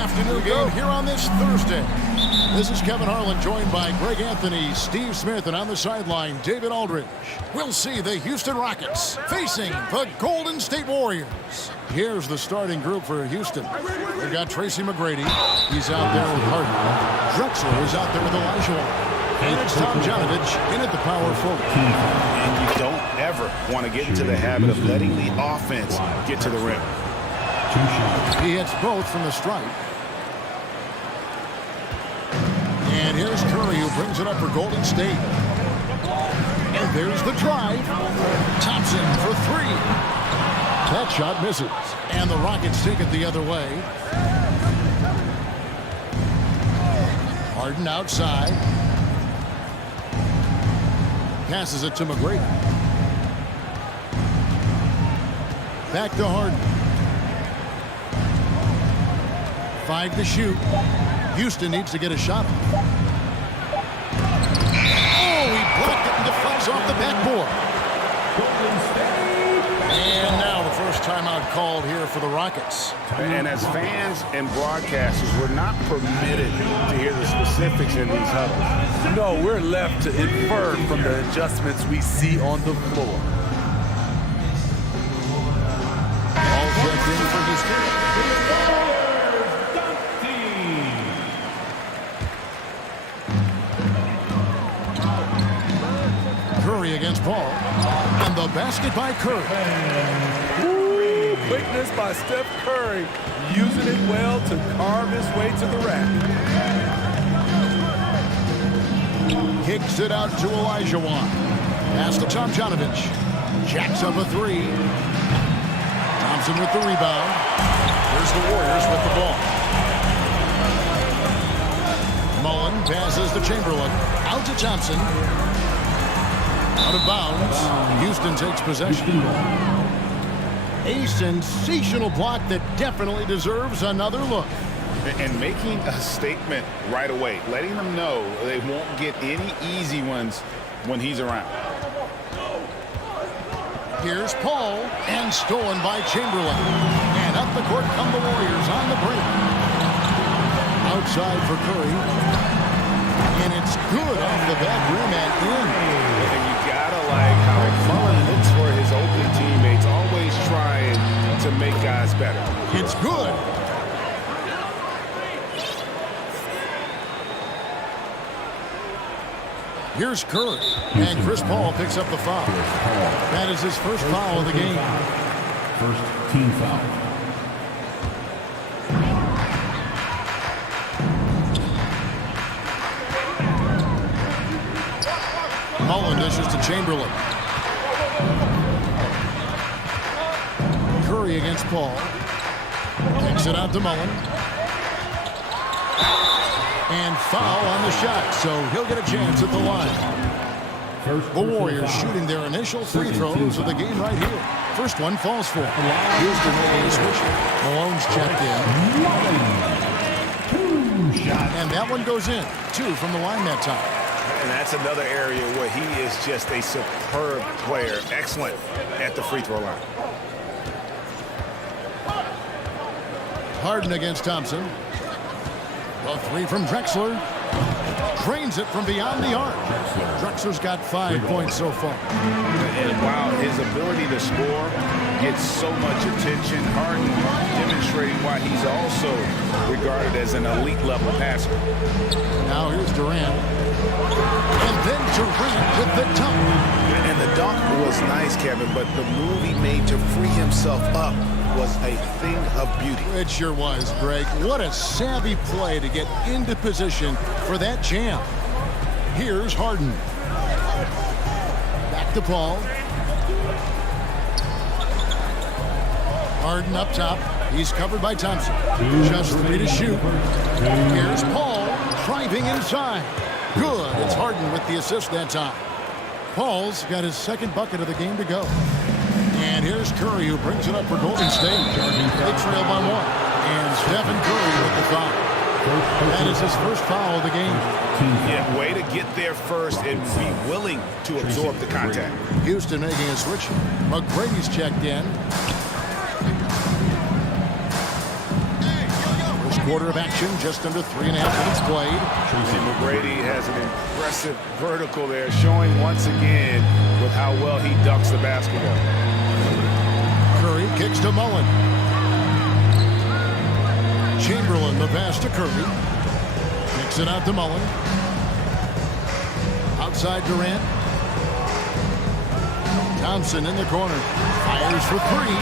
afternoon game here on this Thursday. This is Kevin Harlan, joined by Greg Anthony, Steve Smith, and on the sideline, David Aldridge. We'll see the Houston Rockets facing the Golden State Warriors. Here's the starting group for Houston. We've got Tracy McGrady. He's out there with Harden. Drexler is out there with Olajuwon. And it's Tomjanovich in at the power forward. And you don't ever want to get into the habit of letting the offense get to the rim. He hits both from the stripe. And here's Curry, who brings it up for Golden State. And there's the drive. Thompson for three. That shot misses. And the Rockets take it the other way. Harden outside. Passes it to McGrady. Back to Harden. 5 to shoot. Houston needs to get a shot off. Oh, he blocked it and deflects off the backboard. And now the first timeout called here for the Rockets. And as fans and broadcasters, we're not permitted to hear the specifics in these huddles. No, we're left to infer from the adjustments we see on the floor. All checked in for Houston. Curry against Paul. And the basket by Curry. Ooh, quickness by Steph Curry. Using it well to carve his way to the rack. Kicks it out to Olajuwon. Pass to Tomjanovich. Jacks up a three. Thompson with the rebound. Here's the Warriors with the ball. Mullen passes to Chamberlain. Out to Thompson. Out of bounds. Houston takes possession. A sensational block that definitely deserves another look. And making a statement right away, letting them know they won't get any easy ones when he's around. Here's Paul, and stolen by Chamberlain. And up the court come the Warriors on the break. Outside for Curry. And it's good off the back rim and in. And you gotta like how Mullen looks for his open teammates, always trying to make guys better. It's good. Here's Curry, and Chris Paul picks up the foul. That is his first foul of the game. First team foul. Mullen dishes to Chamberlain. Curry against Paul. Kicks it out to Mullen. And foul on the shot, so he'll get a chance at the line. The Warriors shooting their initial free throws of the game right here. First one falls for him. Houston making a switch. Malone's checked in. And that one goes in. 2 from the line that time. And that's another area where he is just a superb player. Excellent at the free throw line. Harden against Thompson. A 3 from Drexler. Drains it from beyond the arc. Drexler's got 5 points so far. And while his ability to score gets so much attention, Harden demonstrating why he's also regarded as an elite level passer. Now here's Durant. And then Durant with the dunk. And the dunk was nice, Kevin, but the move he made to free himself up was a thing of beauty. It sure was, Greg. What a savvy play to get into position for that jam. Here's Harden. Back to Paul. Harden up top. He's covered by Thompson. Just 3 to shoot. Here's Paul driving inside. Good. It's Harden with the assist that time. Paul's got his second bucket of the game to go. And here's Curry, who brings it up for Golden State. They trail by 1. And Stephen Curry with the foul. That is his first foul of the game. Yeah, way to get there first and be willing to absorb the contact. Houston making a switch. McGrady's checked in. First quarter of action, just under 3.5 minutes played. And McGrady has an impressive vertical there, showing once again with how well he ducks the basketball. Curry kicks to Mullen. Chamberlain, the pass to Curry. Kicks it out to Mullen. Outside Durant. Thompson in the corner. Fires for three.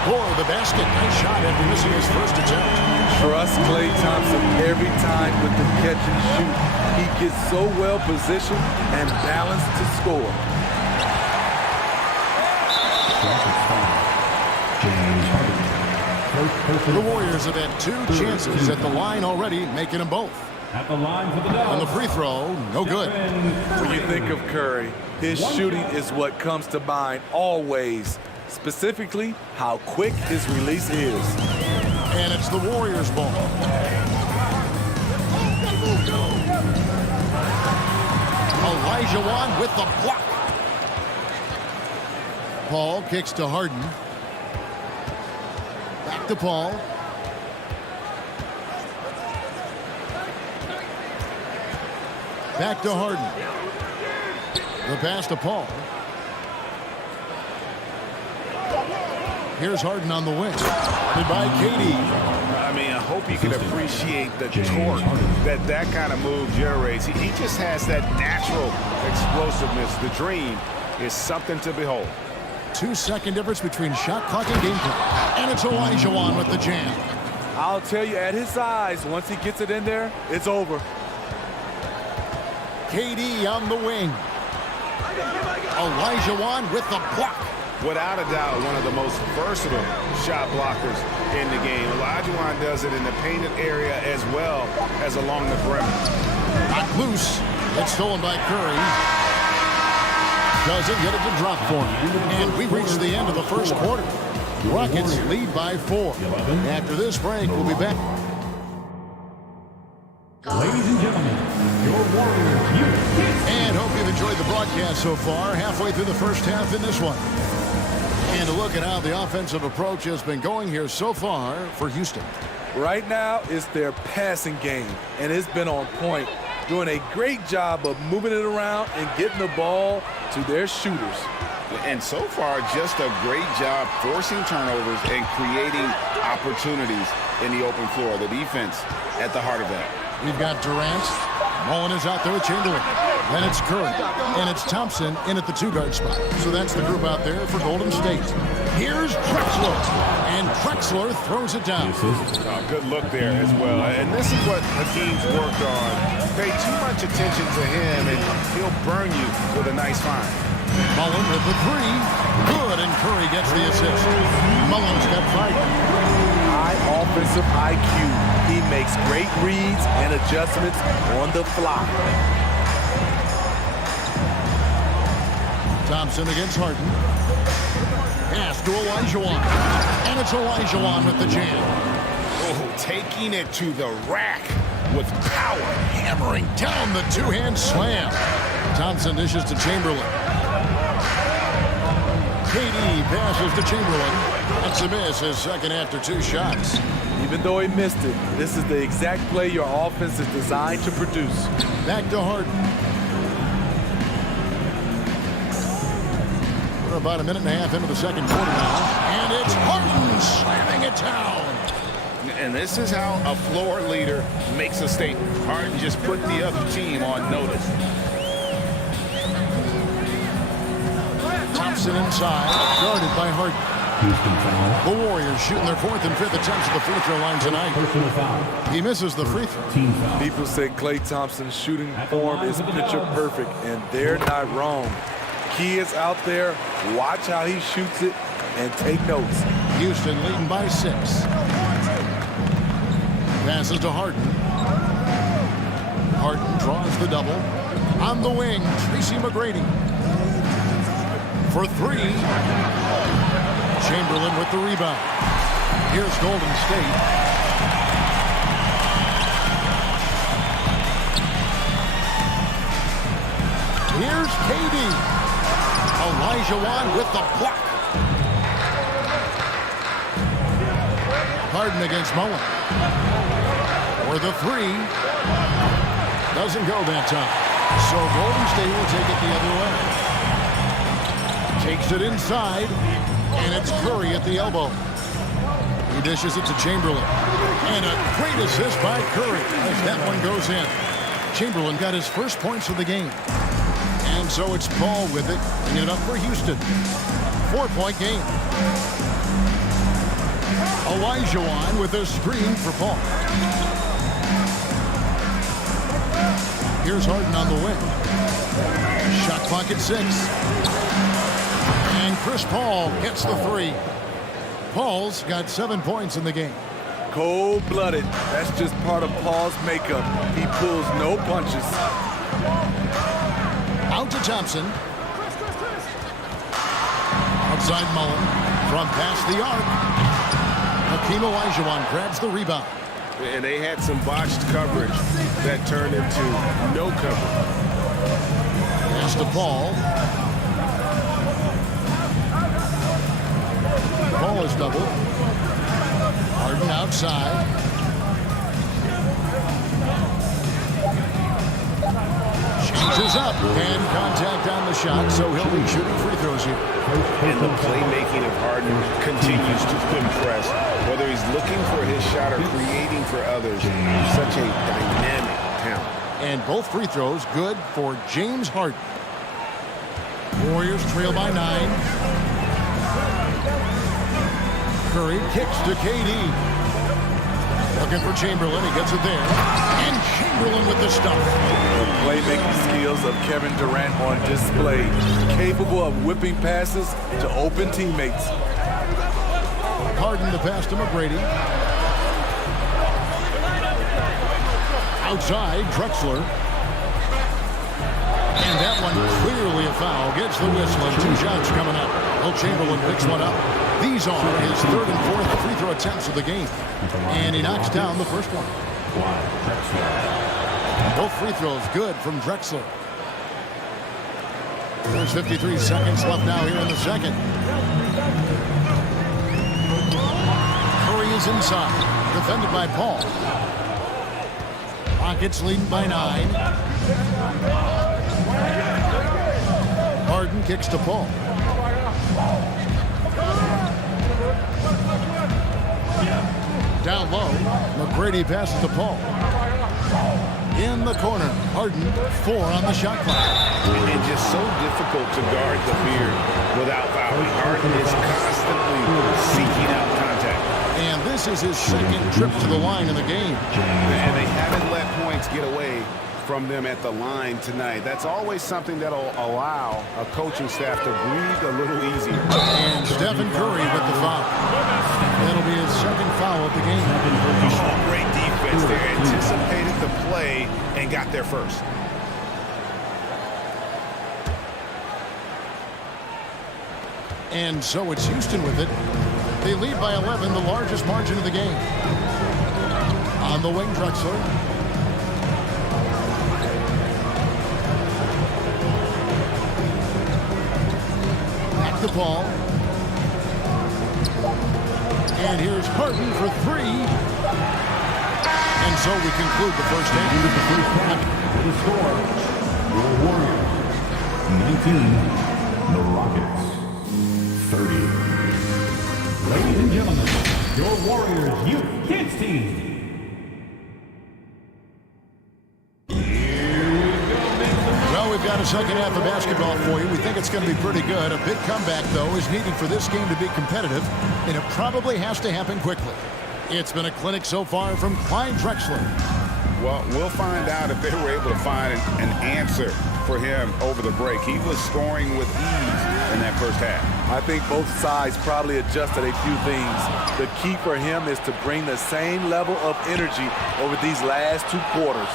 Score the basket. Nice shot after missing his first attempt. Trust Klay Thompson every time with the catch and shoot. He gets so well positioned and balanced to score. The Warriors have had 2 chances at the line already, making them both. At the line for the Dubs. On the free throw, no good. When you think of Curry, his shooting is what comes to mind always. Specifically, how quick his release is. And it's the Warriors' ball. Olajuwon with the block. Paul kicks to Harden. Back to Paul. Back to Harden. The pass to Paul. Here's Harden on the wing. Guarded by KD. I mean, I hope you can appreciate the torque that kind of move generates. He just has that natural explosiveness. The dream is something to behold. 2-second difference between shot clock and game clock. And it's Olajuwon with the jam. I'll tell you, at his size, once he gets it in there, it's over. KD on the wing. Olajuwon with the block. Without a doubt, one of the most versatile shot blockers in the game. Olajuwon does it in the painted area as well as along the perimeter. Knocked loose. It's stolen by Curry. Doesn't get it to drop for him. And we reach the end of the first quarter. Rockets lead by 4. After this break, we'll be back. Ladies and gentlemen, your Warriors. And hope you've enjoyed the broadcast so far. Halfway through the first half in this one. And a look at how the offensive approach has been going here so far for Houston. Right now, it's their passing game, and it's been on point. Doing a great job of moving it around and getting the ball to their shooters. And so far, just a great job forcing turnovers and creating opportunities in the open floor. The defense at the heart of that. We've got Durant. Mullen is out there with Chamberlain. Then it's Curry. And it's Thompson in at the 2-guard spot. So that's the group out there for Golden State. Here's Drexler. And Drexler throws it down. Good look there as well. And this is what Hakeem's worked on. Pay too much attention to him, and he'll burn you with a nice find. Mullen with the 3. Good, and Curry gets the assist. Mullen's got 5. High offensive IQ. He makes great reads and adjustments on the fly. Thompson against Harden. Pass to Olajuwon. And it's Olajuwon with the jam. Oh, taking it to the rack with power. Hammering down the 2-hand slam. Thompson dishes to Chamberlain. KD passes to Chamberlain. That's a miss, his second after 2 shots. Even though he missed it, this is the exact play your offense is designed to produce. Back to Harden. We're about a minute and a half into the second quarter now. And it's Harden slamming it down. And this is how a floor leader makes a statement. Harden just put the other team on notice. Thompson inside, guarded by Harden. The Warriors shooting their 4th and 5th attempts at the free throw line tonight. He misses the free throw. People say Klay Thompson's shooting form is picture perfect, and they're not wrong. Kids out there, watch how he shoots it and take notes. Houston leading by 6. Passes to Harden. Harden draws the double. On the wing, Tracy McGrady. For 3. Chamberlain with the rebound. Here's Golden State. Here's KD. Olajuwon with the block. Harden against Mullen. for the three. Doesn't go that time. So Golden State will take it the other way. Takes it inside, and it's Curry at the elbow. He dishes it to Chamberlain. And a great assist by Curry as that one goes in. Chamberlain got his first points of the game. And so it's Paul with it, bringing it up for Houston. 4-point game. Olajuwon with a screen for Paul. Here's Harden on the wing. Shot clock at 6. And Chris Paul hits the three. Paul's got 7 points in the game. Cold-blooded. That's just part of Paul's makeup. He pulls no punches. Out to Thompson. Outside Mullen. From past the arc. Hakeem Olajuwon grabs the rebound. And they had some botched coverage that turned into no coverage. Pass to Paul. Paul is doubled. Harden outside. Changes up and contact on the shot, so he'll be shooting free throws here. And the playmaking of Harden continues to impress. Whether he's looking for his shot or creating for others, he's such a dynamic talent. And both free throws good for James Harden. Warriors trail by 9. Curry kicks to KD. Looking for Chamberlain. He gets it there. And Chamberlain with the stuff. The playmaking skills of Kevin Durant on display. Capable of whipping passes to open teammates. Harden the pass to McGrady. Outside, Drexler. And that one clearly a foul. Gets the whistle and 2 shots coming up. Will Chamberlain picks one up. These are his 3rd and 4th free throw attempts of the game. And he knocks down the first one. Both free throws good from Drexler. There's 53 seconds left now here in the second. Curry is inside. Defended by Paul. Rockets leading by 9. Harden kicks to Paul. Down low, McGrady passes to Paul. In the corner, Harden, 4 on the shot clock. And just so difficult to guard the beard without fouling. Harden is constantly seeking out contact. And this is his second trip to the line in the game. And they haven't let points get away from them at the line tonight. That's always something that'll allow a coaching staff to breathe a little easier. And Stephen Curry with the foul. That'll be his second foul of the game. Oh, great defense. They anticipated the play and got there first. And so it's Houston with it. They lead by 11, the largest margin of the game. On the wing, Drexler. Back to Paul. And here's Harden for 3. And so we conclude the first half. The score, your Warriors 19, the Rockets 30. Ladies and gentlemen, your Warriors Youth Kids team. Well, we've got a second half of basketball for you. We think it's going to be pretty good. A big comeback, though, is needed for this game to be competitive, and it probably has to happen quickly. It's been a clinic so far from Clyde Drexler. Well, we'll find out if they were able to find an answer for him over the break. He was scoring with ease in that first half. I think both sides probably adjusted a few things. The key for him is to bring the same level of energy over these last 2 quarters.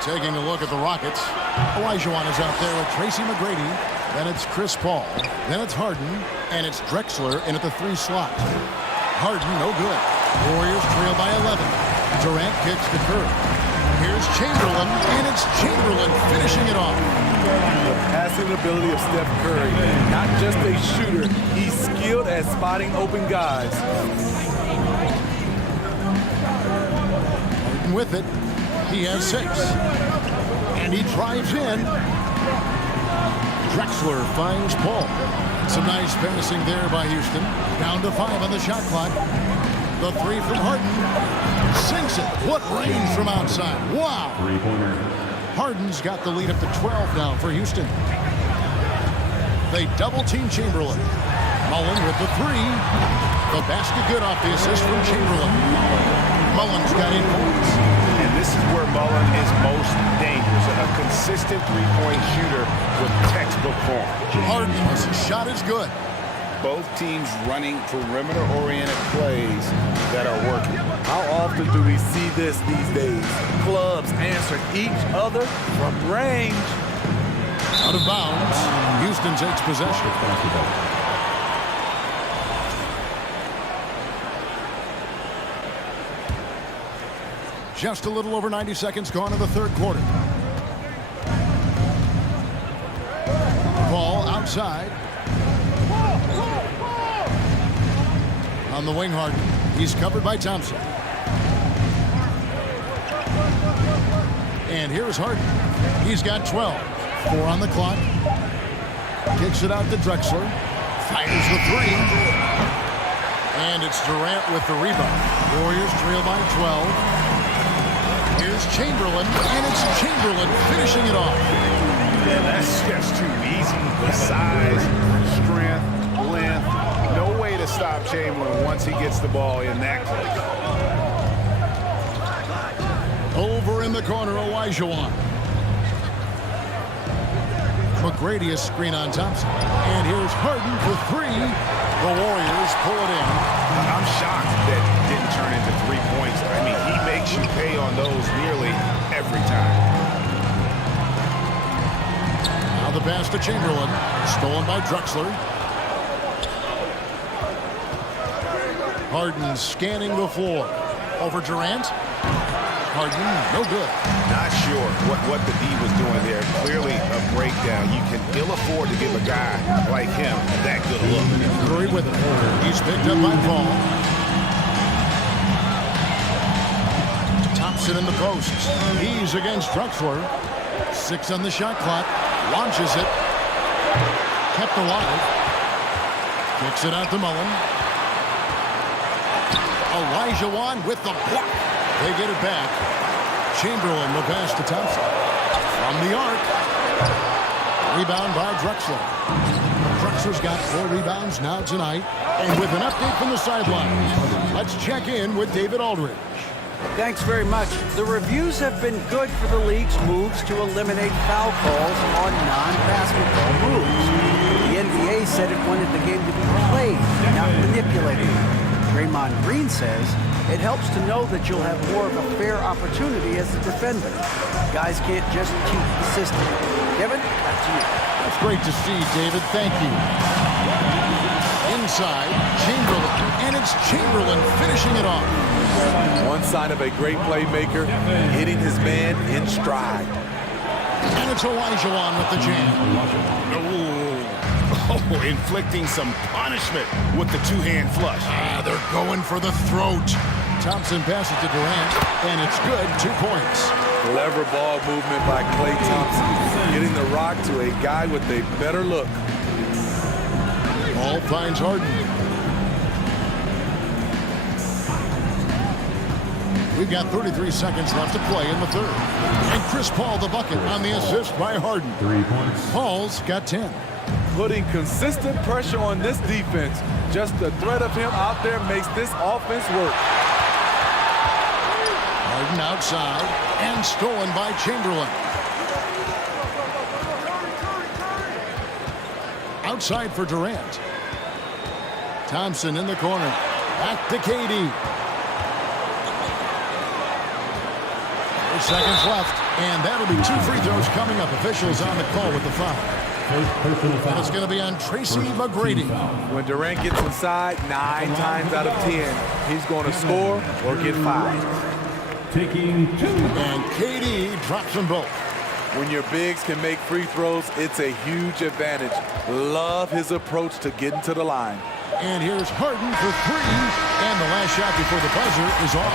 Taking a look at the Rockets, Olajuwon is out there with Tracy McGrady. Then it's Chris Paul. Then it's Harden. And it's Drexler in at the 3 slot. Harden, no good. Warriors trail by 11. Durant kicks to Curry. Here's Chamberlain, and it's Chamberlain finishing it off. The passing ability of Steph Curry, not just a shooter, he's skilled at spotting open guys. Harden with it. He has 6. And he drives in. Drexler finds Paul. Some nice passing there by Houston. Down to 5 on the shot clock. The 3 from Harden. Sinks it. What range from outside. Wow. Three-pointer. Harden's got the lead up to 12 now for Houston. They double-team Chamberlain. Mullen with the 3. The basket good off the assist from Chamberlain. Mullen's got 8 points. And this is where Mullen is most dangerous. A consistent three-point shooter with textbook form. Harden's shot is good. Both teams running perimeter-oriented plays that are working. How often do we see this these days? Clubs answering each other from range. Out of bounds. Houston takes possession. Just a little over 90 seconds gone in the third quarter. Ball outside. On the wing, Harden. He's covered by Thompson. And here's Harden. He's got 12. 4 on the clock. Kicks it out to Drexler. Fires the 3. And it's Durant with the rebound. Warriors trail by 12. Here's Chamberlain, and it's Chamberlain finishing it off. Yeah, that's just too easy. The size, strength, length. No way to stop Chamberlain once he gets the ball in that close. Over in the corner, Olajuwon. McGrady is screen on Thompson. And here's Harden for 3. The Warriors pull it in. I'm shocked that didn't turn into 3 points. I mean, he makes you pay on those nearly every time. Now the pass to Chamberlain. Stolen by Drexler. Harden scanning the floor. Over Durant. Harden, no good. Not sure what the D was doing there. Clearly a breakdown. You can ill afford to give a guy like him that good look. Curry with it. He's picked up by Paul. Thompson in the post. He's against Drexler. 6 on the shot clock. Launches it. Kept alive. Kicks it out to Mullen. Olajuwon with the block. They get it back. Chamberlain the pass to Thompson. From the arc. Rebound by Drexler. Drexler's got 4 rebounds now tonight. And with an update from the sidelines, let's check in with David Aldridge. Thanks very much. The reviews have been good for the league's moves to eliminate foul calls on non-basketball moves. The NBA said it wanted the game to be played, not manipulated. Draymond Green says it helps to know that you'll have more of a fair opportunity as a defender. Guys can't just cheat the system. Kevin, back to you. That's great to see, David. Thank you. Inside, Chamberlain, and it's Chamberlain finishing it off. One sign of a great playmaker, hitting his man in stride. And it's Olajuwon with the jam. Oh, inflicting some punishment with the two-hand flush. They're going for the throat. Thompson passes to Durant, and it's good. 2 points. Clever ball movement by Klay Thompson, getting the rock to a guy with a better look. Ball finds Harden. We've got 33 seconds left to play in the third. And Chris Paul the bucket on the assist by Harden. 3 points. Paul's got 10. Putting consistent pressure on this defense. Just the threat of him out there makes this offense work. Harden outside and stolen by Chamberlain. Outside for Durant. Thompson in the corner. Back to KD. 4 seconds left, and that'll be 2 free throws coming up. Officials on the call with the foul. And it's going to be on Tracy McGrady. When Durant gets inside, 9 times out of 10, he's going to score or get fouled. Taking 2. And KD drops them both. When your bigs can make free throws, it's a huge advantage. Love his approach to getting to the line. And here's Harden for three. And the last shot before the buzzer is off.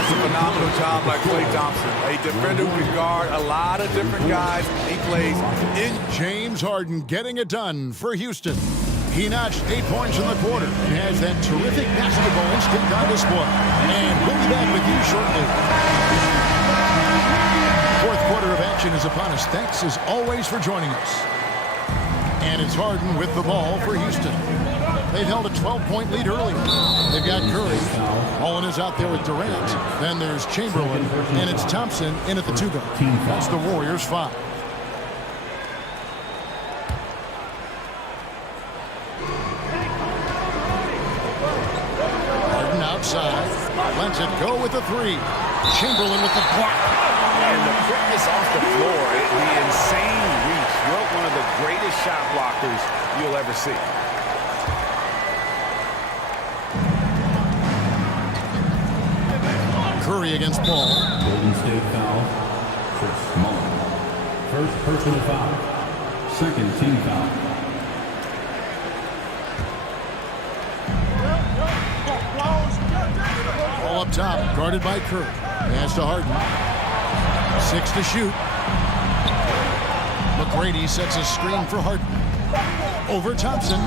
It's a phenomenal job by Klay Thompson. A defender who can guard a lot of different guys. He plays in. James Harden getting it done for Houston. He notched 8 points in the quarter and has that terrific basketball instinct on display. And we'll be back with you shortly. Fourth quarter of action is upon us. Thanks as always for joining us. And it's Harden with the ball for Houston. They've held a 12-point lead early. They've got Curry. Mullen is out there with Durant. Then there's Chamberlain, and it's Thompson in at the 2-guard. That's the Warriors' foul. Harden outside. Lets it go with the three. Chamberlain with the block. And the quickness off the floor, the insane reach. You're one of the greatest shot blockers you'll ever see. Curry against Paul. Golden State foul. Chris Mullen. First personal foul. Second team foul. Ball up top, guarded by Curry. Pass to Harden. 6 to shoot. McGrady sets a screen for Harden. Over Thompson.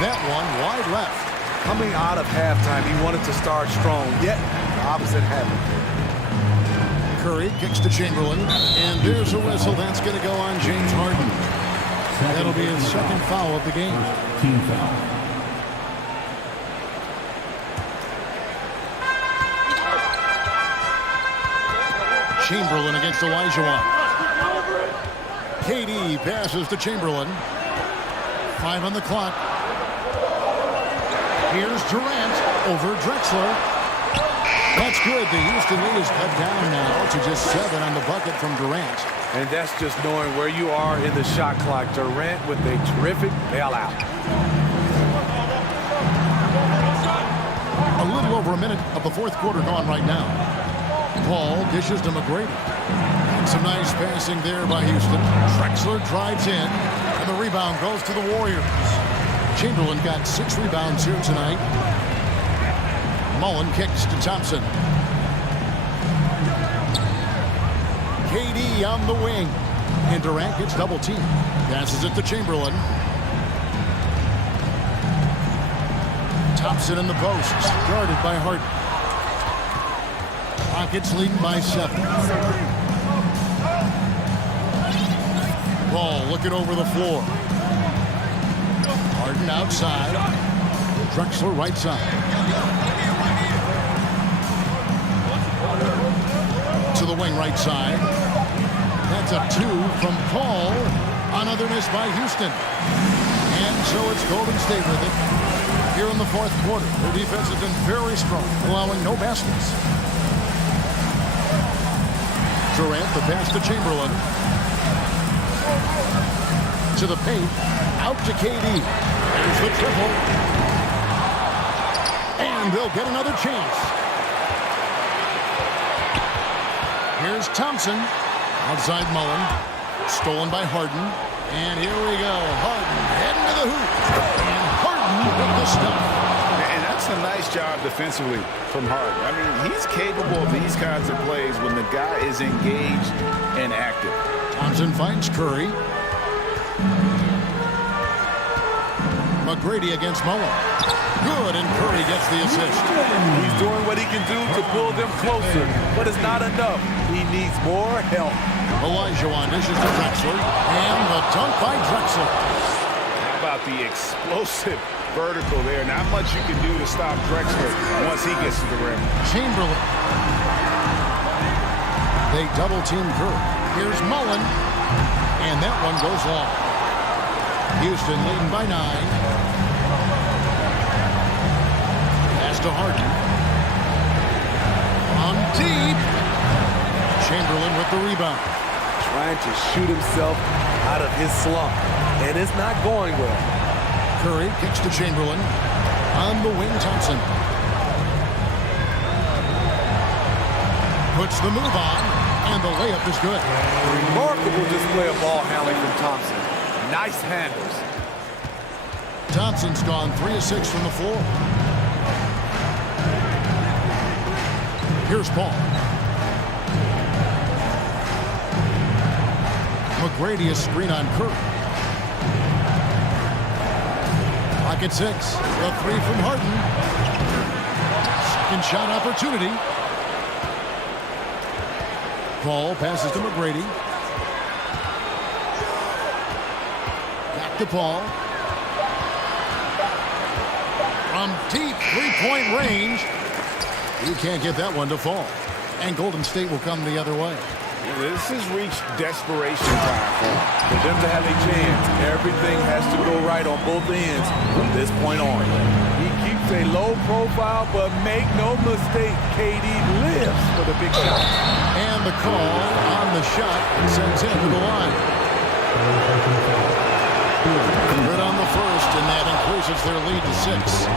That one wide left. Coming out of halftime, he wanted to start strong, yet the opposite happened. Curry kicks to Chamberlain, and there's a whistle. That's going to go on James Harden. That'll be his second foul of the game. Team foul. Chamberlain against Olajuwon. KD passes to Chamberlain. 5 on the clock. Here's Durant over Drexler. That's good. The Houston lead is cut down now to just 7 on the bucket from Durant. And that's just knowing where you are in the shot clock. Durant with a terrific bailout. A little over a minute of the fourth quarter gone right now. Paul dishes to McGrady. And some nice passing there by Houston. Drexler drives in, and the rebound goes to the Warriors. Chamberlain got 6 rebounds here tonight. Mullen kicks to Thompson. KD on the wing. And Durant gets double teamed. Passes it to Chamberlain. Thompson in the posts, guarded by Harden. Rockets leading by 7. Ball looking over the floor. Harden outside. Drexler right side. To the wing right side. That's a 2 from Paul. Another miss by Houston. And so it's Golden State with it. Here in the fourth quarter, their defense has been very strong, allowing no baskets. Durant, the pass to Chamberlain. To the paint, out to KD. There's the triple. And they'll get another chance. Here's Thompson. Outside Mullen. Stolen by Harden. And here we go. Harden heading to the hoop. And Harden with the stuff. And that's a nice job defensively from Harden. I mean, he's capable of these kinds of plays when the guy is engaged and active. Thompson finds Curry. McGrady against Mullen. Good, and Curry gets the assist. He's doing what he can do to pull them closer, but it's not enough. He needs more help. Olajuwon dishes to Drexler, and the dunk by Drexler. How about the explosive vertical there? Not much you can do to stop Drexler once he gets to the rim. Chamberlain. They double team Curry. Here's Mullen, and that one goes long. Houston leading by 9. Pass to Harden. On deep. Chamberlain with the rebound. Trying to shoot himself out of his slump, and it's not going well. Curry kicks to Chamberlain. On the wing, Thompson. Puts the move on, and the layup is good. Remarkable display of ball handling from Thompson. Nice handles. Thompson's gone 3 of 6 from the floor. Here's Paul. McGrady a screen on Kirk. Pocket 6. The 3 from Harden. Second shot opportunity. Paul passes to McGrady. Back to Paul. From deep three-point range. You can't get that one to fall. And Golden State will come the other way. This has reached desperation time for them. For them to have a chance, everything has to go right on both ends from this point on. He keeps a low profile, but make no mistake, KD lives for the big shot. And the call on the shot sends him to the line. Good on the first, and that increases their lead to 6.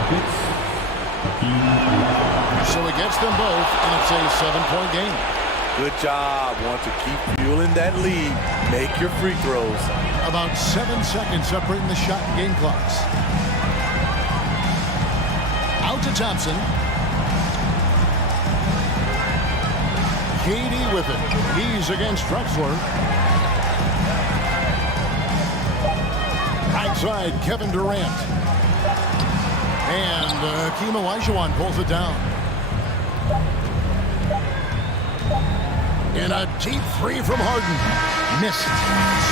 So he gets them both, and it's a 7-point game. Good job. Want to keep fueling that lead. Make your free throws. About 7 seconds separating the shot and game clocks. Out to Thompson. KD with it. He's against Drexler. Right side, Kevin Durant. And Hakeem Olajuwon pulls it down. And a deep three from Harden. Missed.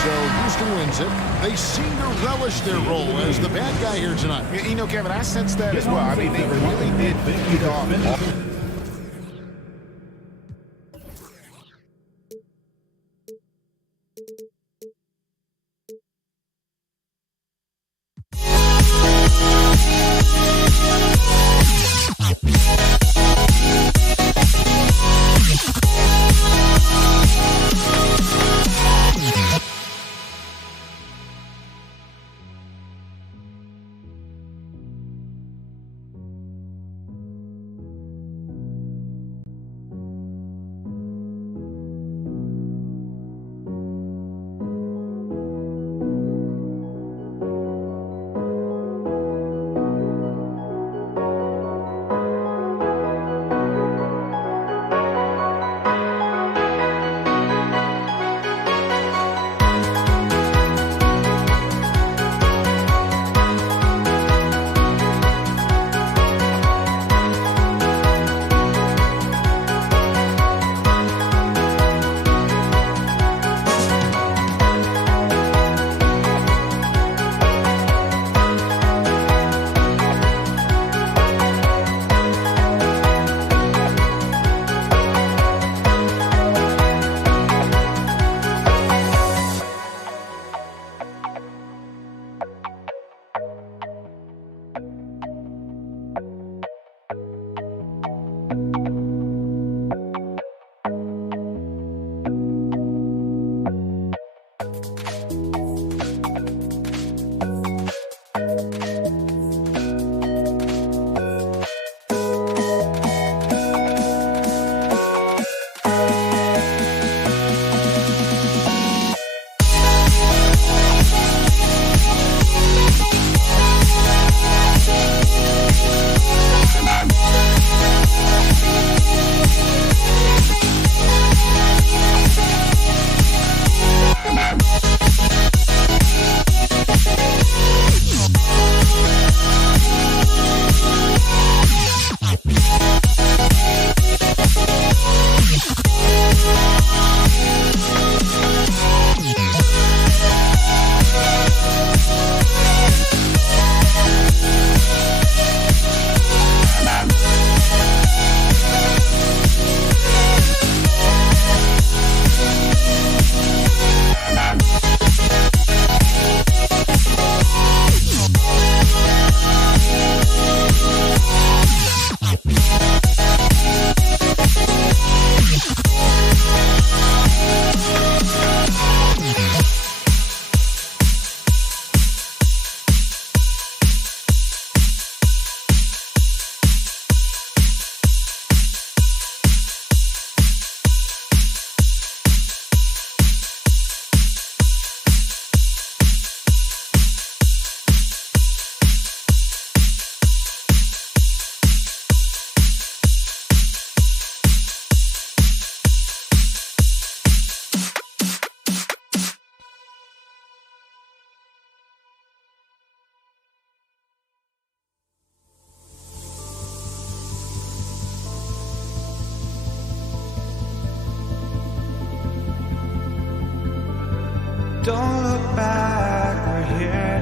So Houston wins it. They seem to relish their role as the bad guy here tonight. You know, Kevin, I sense that as well. I mean, they really did feed off.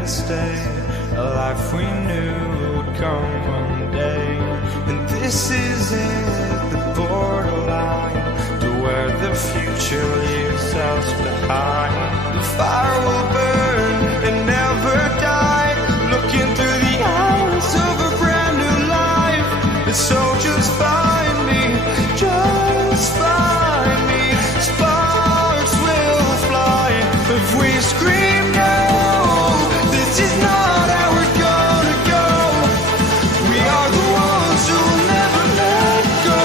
to stay, a life we knew would come one day. And this is it, the borderline to where the future leaves us behind. The fire will burn and never die, looking through the eyes of a brand new life. And so just find me, just find me. Sparks will fly if we scream no. This is not how we're gonna go. We are the ones who will never let go.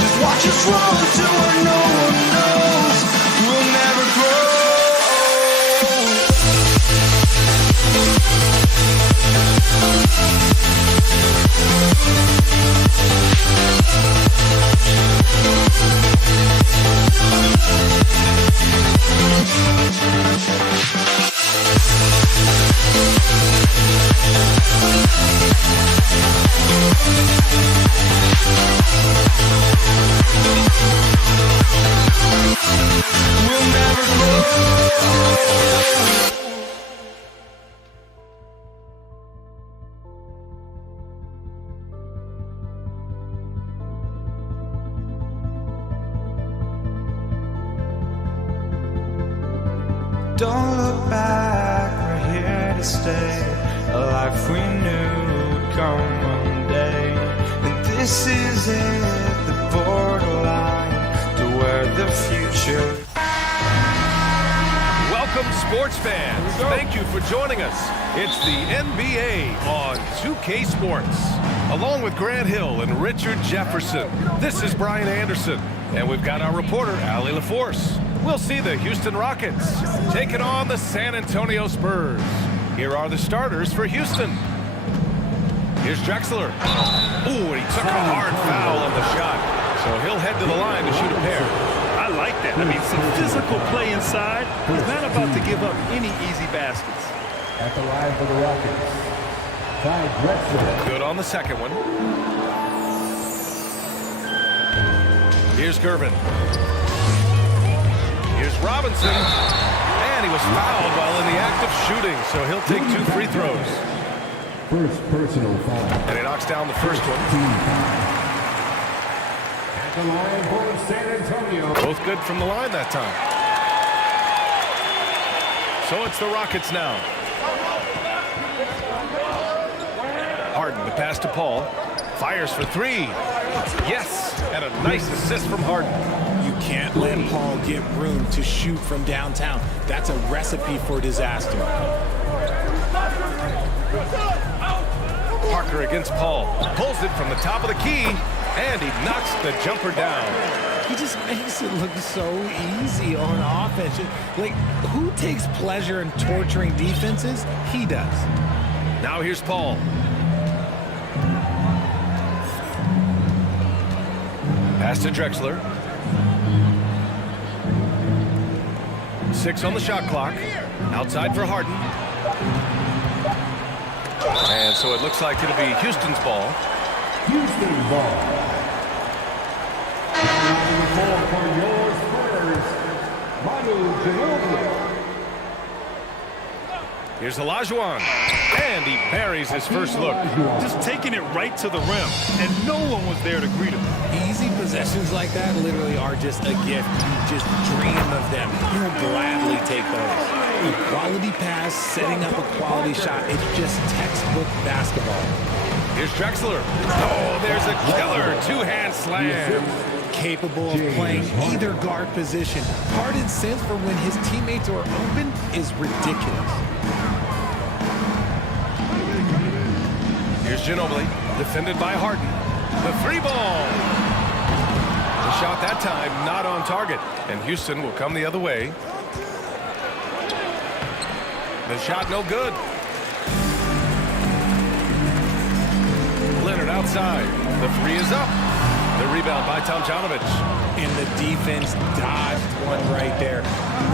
Just watch us run to where no one knows. We'll never grow. We'll never grow. Don't look back, we're here to stay. A life we knew would come one day. And this is it, the borderline to where the future. Welcome, sports fans. Thank you for joining us. It's the NBA on 2K Sports. Along with Grant Hill and Richard Jefferson, this is Brian Anderson. And we've got our reporter, Allie LaForce. We'll see the Houston Rockets taking on the San Antonio Spurs. Here are the starters for Houston. Here's Drexler. Ooh, and he took a hard foul on the shot. So he'll head to the line to shoot a pair. I like that. I mean, some physical play inside. He's not about to give up any easy baskets. At the line for the Rockets, Ty Drexler. Good on the second one. Here's Gervin. Here's Robinson. And he was fouled while in the act of shooting, so he'll take 2 free throws. First personal foul. And he knocks down the first one. At the line for San Antonio. Both good from the line that time. So it's the Rockets now. Harden to pass to Paul. Fires for 3. Yes, and a nice assist from Harden. You can't let Paul get room to shoot from downtown. That's a recipe for disaster. Parker against Paul. Pulls it from the top of the key, and he knocks the jumper down. He just makes it look so easy on offense. Like, who takes pleasure in torturing defenses? He does. Now here's Paul. Pass to Drexler. 6 on the shot clock. Outside for Harden. And so it looks like it'll be Houston's ball. Houston ball. For your Spurs, Manu Ginobili. Here's Olajuwon. And he buries his first look. Just taking it right to the rim, and no one was there to greet him. Easy possessions like that literally are just a gift. You just dream of them. You'll gladly take those. A quality pass, setting up a quality shot. It's just textbook basketball. Here's Drexler. Oh, there's a killer 2-hand slam. Capable of playing either guard position. Harden's sense for when his teammates are open is ridiculous. Here's Ginobili, defended by Harden. The 3-ball. The shot that time not on target, and Houston will come the other way. The shot no good. Leonard outside. The 3 is up. The rebound by Tomjanovich. And the defense dodged one right there.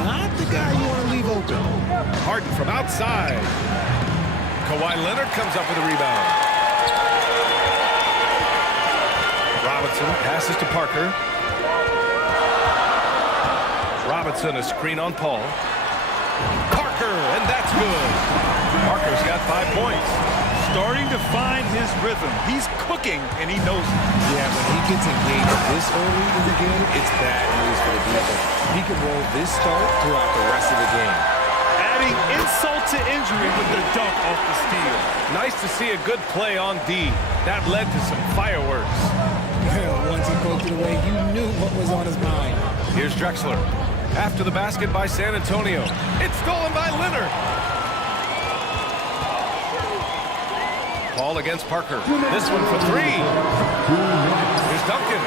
Not the guy you want to leave open. Harden from outside. Kawhi Leonard comes up with a rebound. Robinson passes to Parker. Robinson a screen on Paul. Parker Parker, and that's good. Parker's got 5 points. Starting to find his rhythm. He's cooking, and he knows it. Yeah, when he gets engaged this early in the game, it's bad news for the defense. He can roll this start throughout the rest of the game. Adding insult to injury with the dunk off the steal. Nice to see a good play on D. That led to some fireworks. Once he poked it away, you knew what was on his mind. Here's Drexler. After the basket by San Antonio. It's stolen by Leonard. Paul against Parker. This one for 3. Here's Duncan.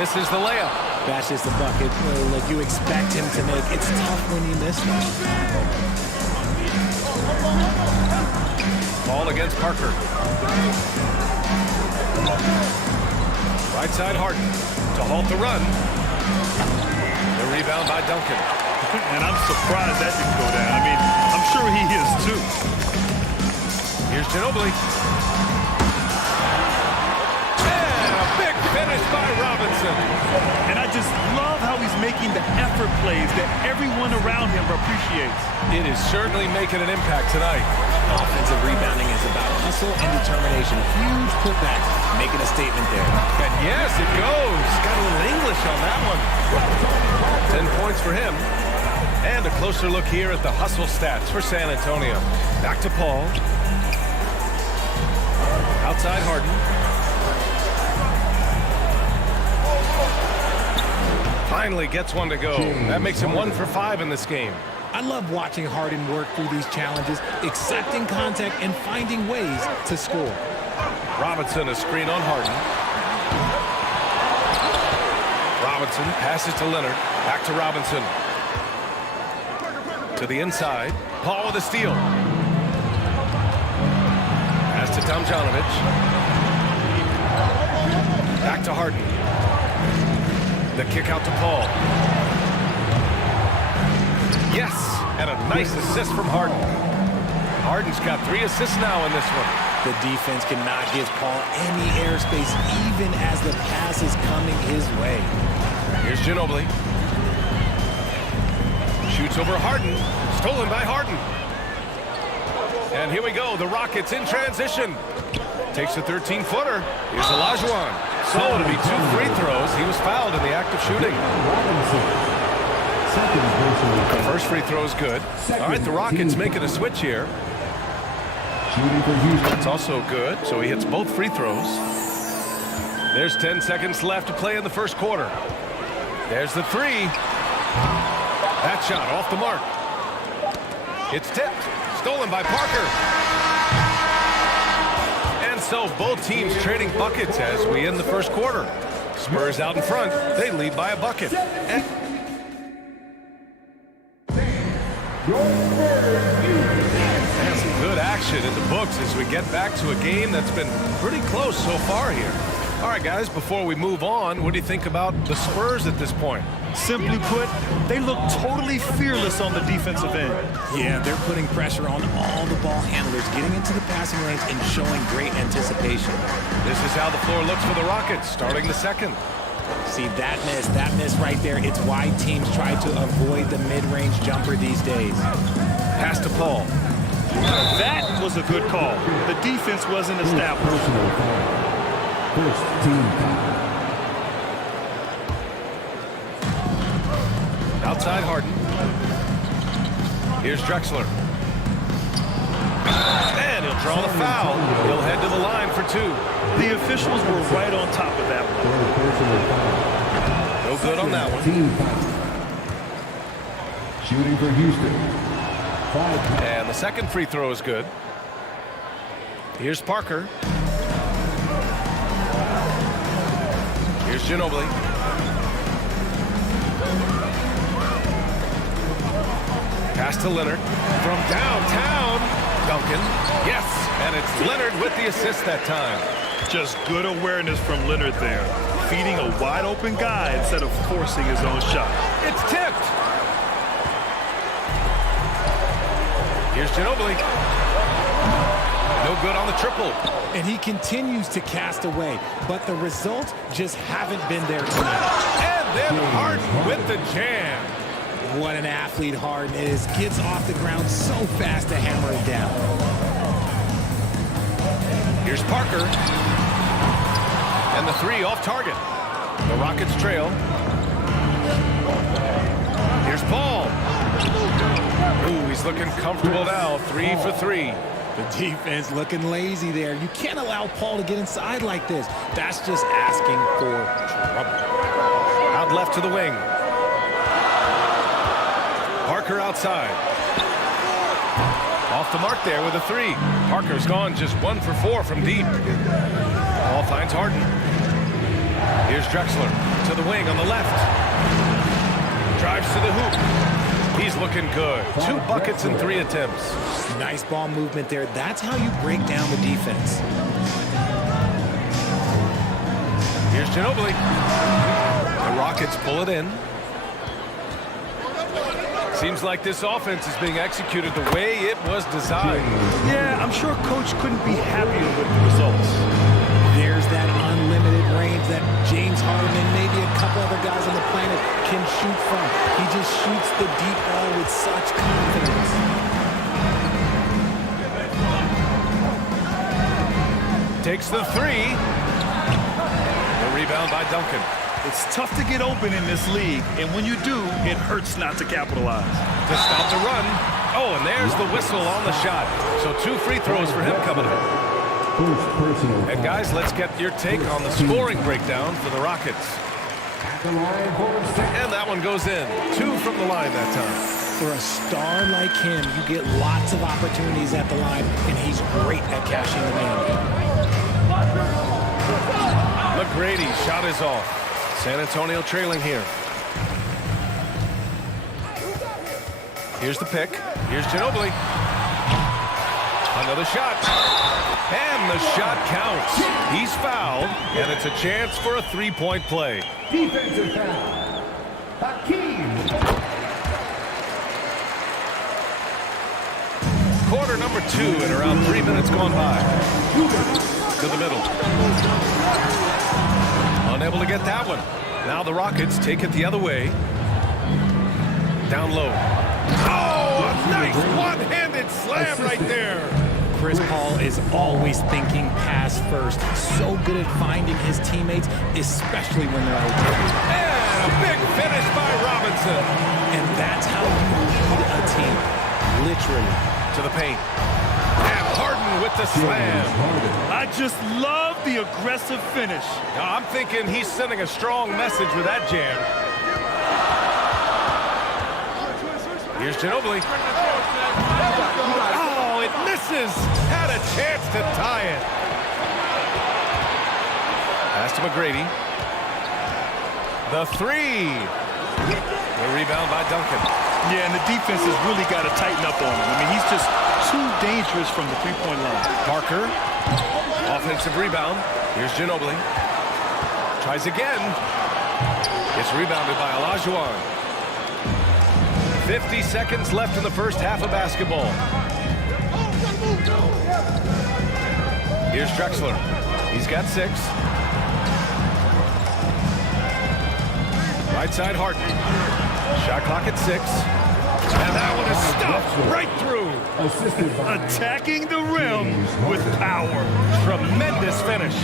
Misses the layup. That's just a bucket like you expect him to make. It's tough when you miss it. Paul against Parker. Right side Harden to halt the run. The rebound by Duncan. And I'm surprised that didn't go down. I mean, I'm sure he is too. Here's Ginobili. And a big finish by Robinson. And I just love how he's making the effort plays that everyone around him appreciates. It is certainly making an impact tonight. Offensive rebounding is about hustle and determination. Huge putback, making a statement there. And yes, it goes. Got a little English on that one. 10 points for him. And a closer look here at the hustle stats for San Antonio. Back to Paul. Outside Harden. Finally gets one to go. That makes him 1 for 5 in this game. I love watching Harden work through these challenges, accepting contact and finding ways to score. Robinson, a screen on Harden. Robinson passes to Leonard. Back to Robinson. To the inside. Paul with a steal. Pass to Tomjanovich. Back to Harden. The kick out to Paul. Yes, and a nice assist from Harden. Harden's got 3 assists now in this one. The defense cannot give Paul any airspace, even as the pass is coming his way. Here's Ginobili. Shoots over Harden. Stolen by Harden. And here we go. The Rockets in transition. Takes a 13-footer. Here's Olajuwon. So it'll be 2 free throws. He was fouled in the act of shooting. The first free throw is good. All right, the Rockets making a switch here. That's also good, so he hits both free throws. There's 10 seconds left to play in the first quarter. There's the 3. That shot off the mark. It's tipped. Stolen by Parker. And so both teams trading buckets as we end the first quarter. Spurs out in front. They lead by a bucket. And some good action in the books as we get back to a game that's been pretty close so far here. All right, guys, before we move on, what do you think about the Spurs at this point? Simply put, they look totally fearless on the defensive end. Yeah, they're putting pressure on all the ball handlers, getting into the passing lanes and showing great anticipation. This is how the floor looks for the Rockets, starting the second. See, that miss right there, it's why teams try to avoid the mid-range jumper these days. Pass to Paul. That was a good call. The defense wasn't established. First team foul. Outside Harden. Here's Drexler. And he'll draw the foul. He'll head to the line for 2. The officials were right on top of that one. No good on that one. Shooting for Houston. 5. And the second free throw is good. Here's Parker. Here's Ginobili. Pass to Leonard. From downtown, Duncan. Yes, and it's Leonard with the assist that time. Just good awareness from Leonard there. Feeding a wide open guy instead of forcing his own shot. It's tipped. Here's Ginobili. No good on the triple. And he continues to cast away, but the results just haven't been there tonight. And then Harden with the jam. What an athlete Harden is. Gets off the ground so fast to hammer it down. Here's Parker. And the three off target. The Rockets trail. Here's Paul. Ooh, he's looking comfortable now. 3 for 3. The defense looking lazy there. You can't allow Paul to get inside like this. That's just asking for trouble. Out left to the wing. Parker outside. Off the mark there with a 3. Parker's gone just 1 for 4 from deep. Ball finds Harden. Here's Drexler to the wing on the left. Drives to the hoop. He's looking good. 2 buckets and 3 attempts. Nice ball movement there. That's how you break down the defense. Here's Ginobili. The Rockets pull it in. Seems like this offense is being executed the way it was designed. Yeah, I'm sure Coach couldn't be happier with the results. There's that unlimited range that James Harden and maybe a couple other guys on the planet can shoot from. He just shoots the deep ball with such confidence. Takes the 3. The rebound by Duncan. It's tough to get open in this league, and when you do, it hurts not to capitalize. To stop the run. Oh, and there's the whistle on the shot. So 2 free throws for him coming up. And guys, let's get your take on the scoring breakdown for the Rockets. And that one goes in. 2 from the line that time. For a star like him, you get lots of opportunities at the line, and he's great at cashing them in. McGrady shot is off. San Antonio trailing here. Here's the pick. Here's Ginobili. Another shot. And the shot counts. He's fouled, and it's a chance for a 3-point play. Defensive foul. Hakeem. Quarter number 2 and around 3 minutes gone by. To the middle. Unable to get that one. Now the Rockets take it the other way. Down low. Oh, a nice one-handed slam right there. Chris Paul is always thinking pass first. So good at finding his teammates, especially when they're open. And a big finish by Robinson. And that's how you lead a team. Literally. To the paint. And Harden with the slam. I just love the aggressive finish. Now, I'm thinking he's sending a strong message with that jam. Here's Ginobili. Oh, it misses. Had a chance to tie it. Pass to McGrady. The 3. The rebound by Duncan. Yeah, and the defense has really got to tighten up on him. I mean, he's just too dangerous from the 3-point line. Parker. Offensive rebound. Here's Ginobili. Tries again. It's rebounded by Olajuwon. 50 seconds left in the first half of basketball. Here's Drexler. He's got 6. Right side Harden. Shot clock at 6. And that one is stuffed right through. Attacking the rim with power. Tremendous finish.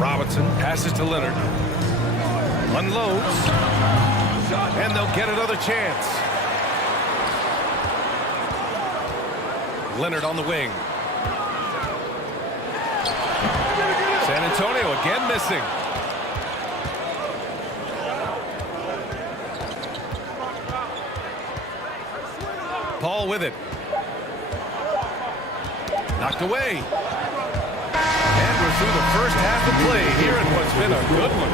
Robinson passes to Leonard. Unloads. And they'll get another chance. Leonard on the wing. San Antonio again missing. Paul with it. Knocked away. And we're through the first half of play here in what's been a good one.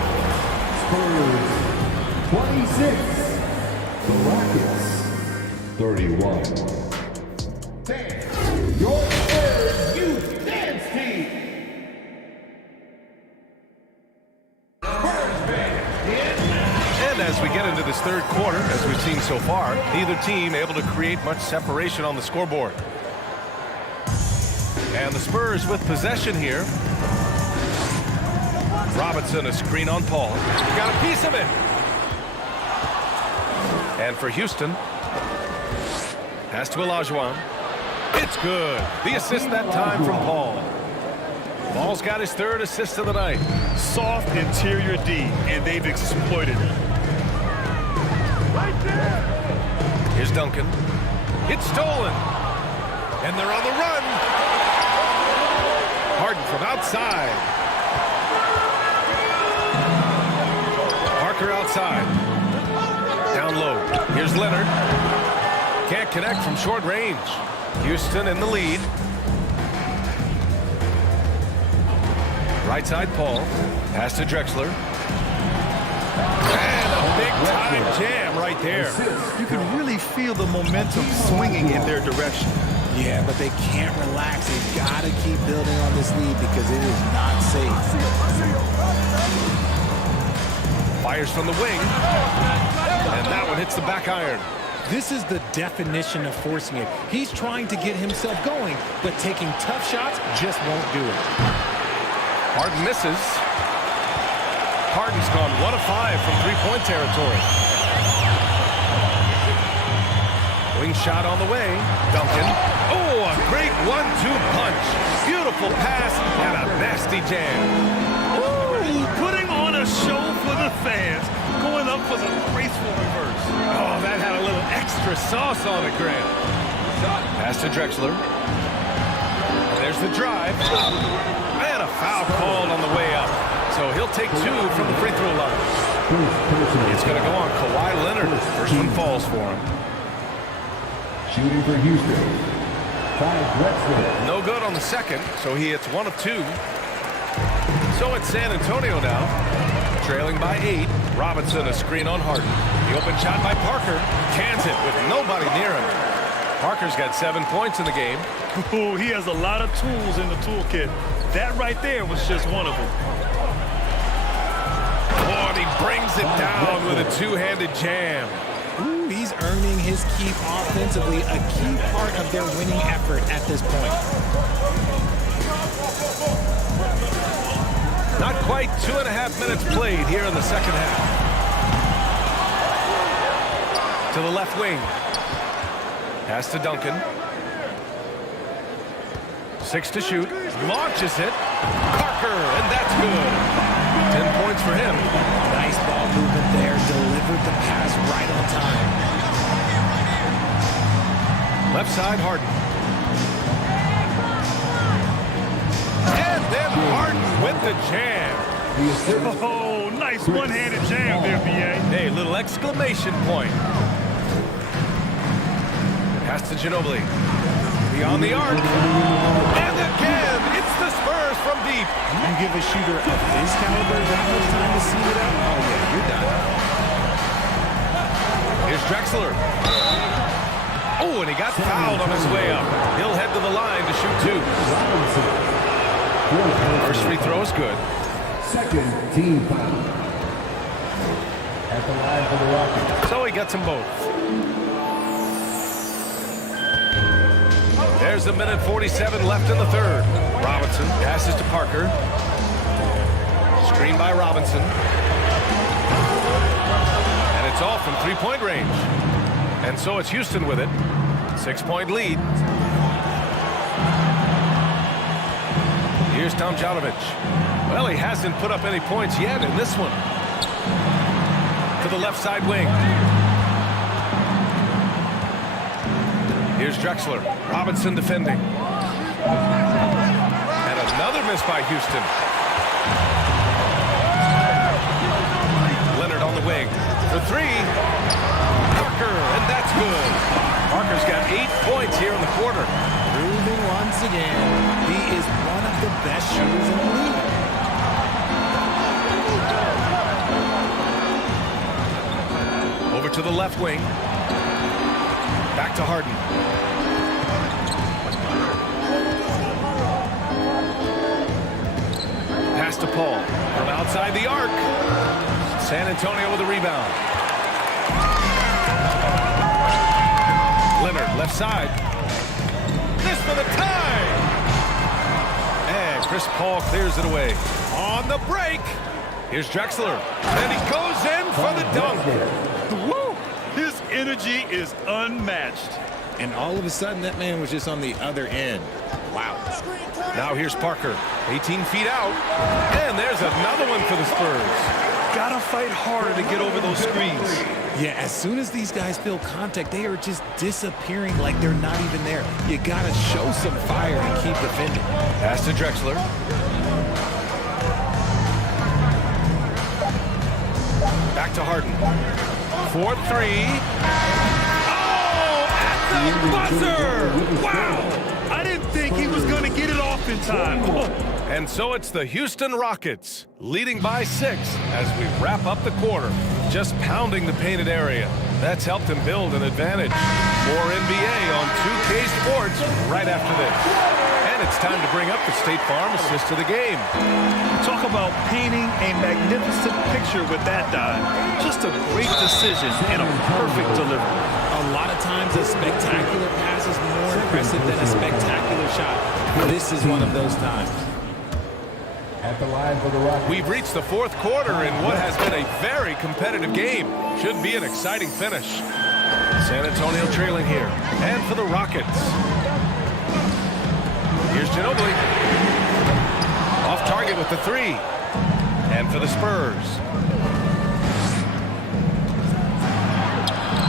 Spurs 26. The Rockets 31. Dance. Your Spurs Youth Dance Team. And as we get into this third quarter, as we've seen so far, neither team able to create much separation on the scoreboard. And the Spurs with possession here. Robinson, a screen on Paul. Got a piece of it. And for Houston, pass to Olajuwon. It's good. The assist that time from Paul. Paul's got his 3rd assist of the night. Soft interior D, and they've exploited it. Here's Duncan. It's stolen. And they're on the run. Harden from outside. Parker outside. Down low. Here's Leonard. Can't connect from short range. Houston in the lead. Right side, Paul. Pass to Drexler. And a big-time jam right there. You can really feel the momentum swinging in their direction. Yeah, but they can't relax. They've got to keep building on this lead because it is not safe. Fires from the wing. And that one hits the back iron. This is the definition of forcing it. He's trying to get himself going, but taking tough shots just won't do it. Harden misses. Harden's gone 1 of 5 from 3-point territory. Wing shot on the way. Duncan. Oh, a great 1-2 punch. Beautiful pass and a nasty jam. Ooh, putting on a show for the fans. Going up for the graceful reverse. Oh, that had a little extra sauce on it, Grant. Pass to Drexler. And there's the drive. And a foul called on the way up. So he'll take 2 from the free throw line. It's going to go on Kawhi Leonard. First one falls for him. Shooting for Houston. Drexler. No good on the second, so he hits 1 of 2. So it's San Antonio now. Trailing by 8. Robinson a screen on Harden. The open shot by Parker. Cans it with nobody near him. Parker's got 7 points in the game. Ooh, he has a lot of tools in the toolkit. That right there was just one of them. Oh, and he brings it down with a 2-handed jam. Ooh, he's earning his keep offensively, a key part of their winning effort at this point. Not quite 2.5 minutes played here in the second half. To the left wing. Pass to Duncan. 6 to shoot. Launches it. Parker, and that's good. 10 points for him. Nice ball movement there. Delivered the pass right on time. Left side, Harden. And then Harden with the jam. Oh, nice one-handed jam there, B.A. Hey, little exclamation point. Pass to Ginobili. Beyond the arc. And again, it's the Spurs from deep. You give a shooter of this caliber that much time to see it out? Oh, yeah, you're done. Here's Drexler. Oh, and he got fouled on his way up. He'll head to the line to shoot 2. First free throw is good. Second team foul. At the line for the Rockets. So he gets them both. There's 1:47 left in the third. Robinson passes to Parker. Screen by Robinson. And it's off from 3-point range. And so it's Houston with it. 6-point lead. Here's Tomljanovic. Well, he hasn't put up any points yet in this one. To the left side wing. Here's Drexler. Robinson defending. And another miss by Houston. Leonard on the wing. For 3. Parker, and that's good. Parker's got 8 points here in the quarter. Proving once again, he is one of the best shooters in the league. Over to the left wing. Back to Harden. Pass to Paul. From outside the arc. San Antonio with a rebound. Leonard, left side. This for the tie! And Chris Paul clears it away. On the break, here's Drexler. And he goes in for the dunk. Woo! His energy is unmatched. And all of a sudden, that man was just on the other end. Wow. Now here's Parker, 18 feet out. And there's another one for the Spurs. Gotta fight harder to get over those screens. Yeah, as soon as these guys feel contact, they are just disappearing like they're not even there. You gotta show some fire and keep defending. Pass to Drexler. Back to Harden. 4-3. Buzzer! Wow! I didn't think he was going to get it off in time. And so it's the Houston Rockets leading by 6 as we wrap up the quarter, just pounding the painted area. That's helped him build an advantage. More NBA on 2K Sports right after this. And it's time to bring up the State Farm assist of the game. Talk about painting a magnificent picture with that dive. Just a great decision and a perfect delivery. A lot of times a spectacular pass is more impressive than a spectacular shot. This is one of those times. At the line for the Rockets. We've reached the fourth quarter in what has been a very competitive game. Should be an exciting finish. San Antonio trailing here. And for the Rockets. Here's Ginobili. Off target with the 3. And for the Spurs.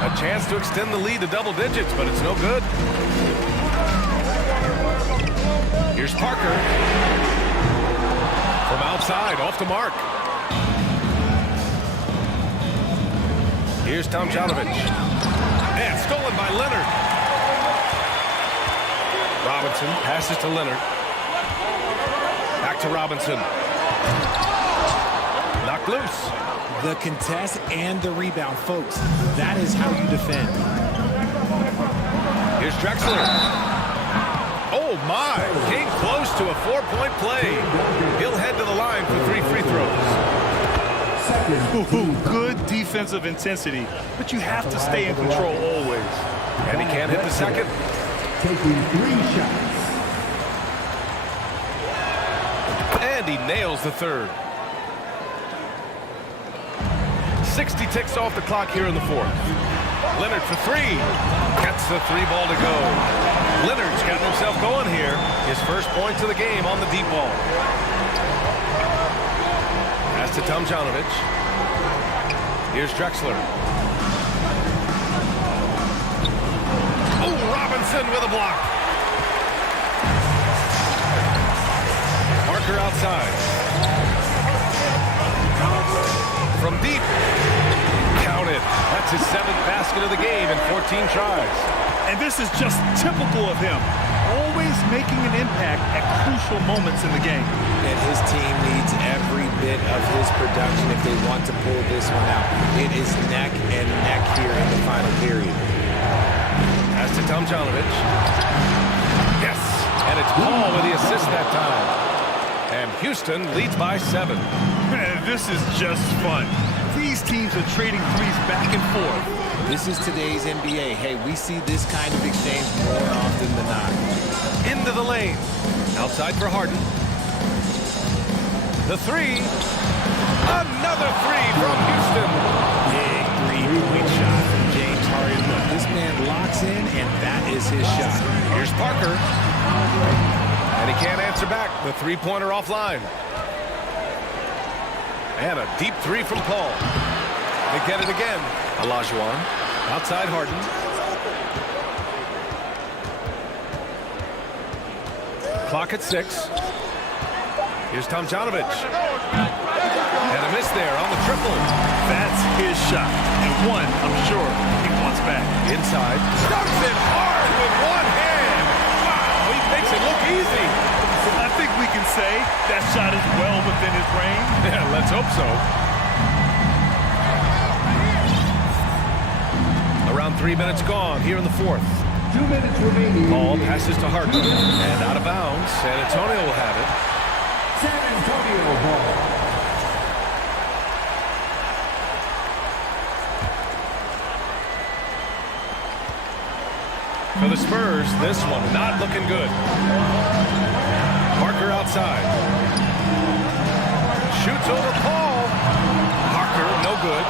A chance to extend the lead to double digits, but it's no good. Here's Parker. From outside, off the mark. Here's Tomjanovich. And stolen by Leonard. Robinson passes to Leonard. Back to Robinson. Knocked loose. The contest and the rebound, folks. That is how you defend. Here's Drexler. Oh, my. Came close to a 4-point play. He'll head to the line for 3 free throws. Good defensive intensity, but you have to stay in control always. And he can't hit the second. Taking 3 shots. And he nails the third. 60 ticks off the clock here in the fourth. Leonard for 3. Gets the 3 ball to go. Leonard's got himself going here. His first points of the game on the deep ball. Pass to Tomjanovich. Here's Drexler. Oh, Robinson with a block. Parker outside. From deep. Counted. That's his 7th basket of the game in 14 tries. And this is just typical of him. Always making an impact at crucial moments in the game. And his team needs every bit of his production if they want to pull this one out. It is neck and neck here in the final period. Pass to Tomjanovich. Yes. And it's Paul with the assist that time. And Houston leads by 7. Man, this is just fun. These teams are trading threes back and forth. This is today's NBA. Hey, we see this kind of exchange more often than not. Into the lane. Outside for Harden. The 3. Another 3 from Houston. Big 3-point shot from James Harden. Look, this man locks in, and that is his shot. Here's Parker. And he can't answer back. The 3-pointer offline. And a deep 3 from Paul. They get it again. Olajuwon. Outside Harden. Clock at 6. Here's Tomjanovich. And a miss there on the triple. That's his shot. And one, I'm sure, he wants back. Inside. Dunks it hard with one hand. Wow, he makes it look easy. I think we can say that shot is well within his range. Yeah, let's hope so. Around 3 minutes gone here in the fourth. 2 minutes remaining. Paul passes to Harden. And out of bounds. San Antonio will have it. San Antonio ball. For the Spurs, this one not looking good. Parker outside. Shoots over Paul. Parker, no good.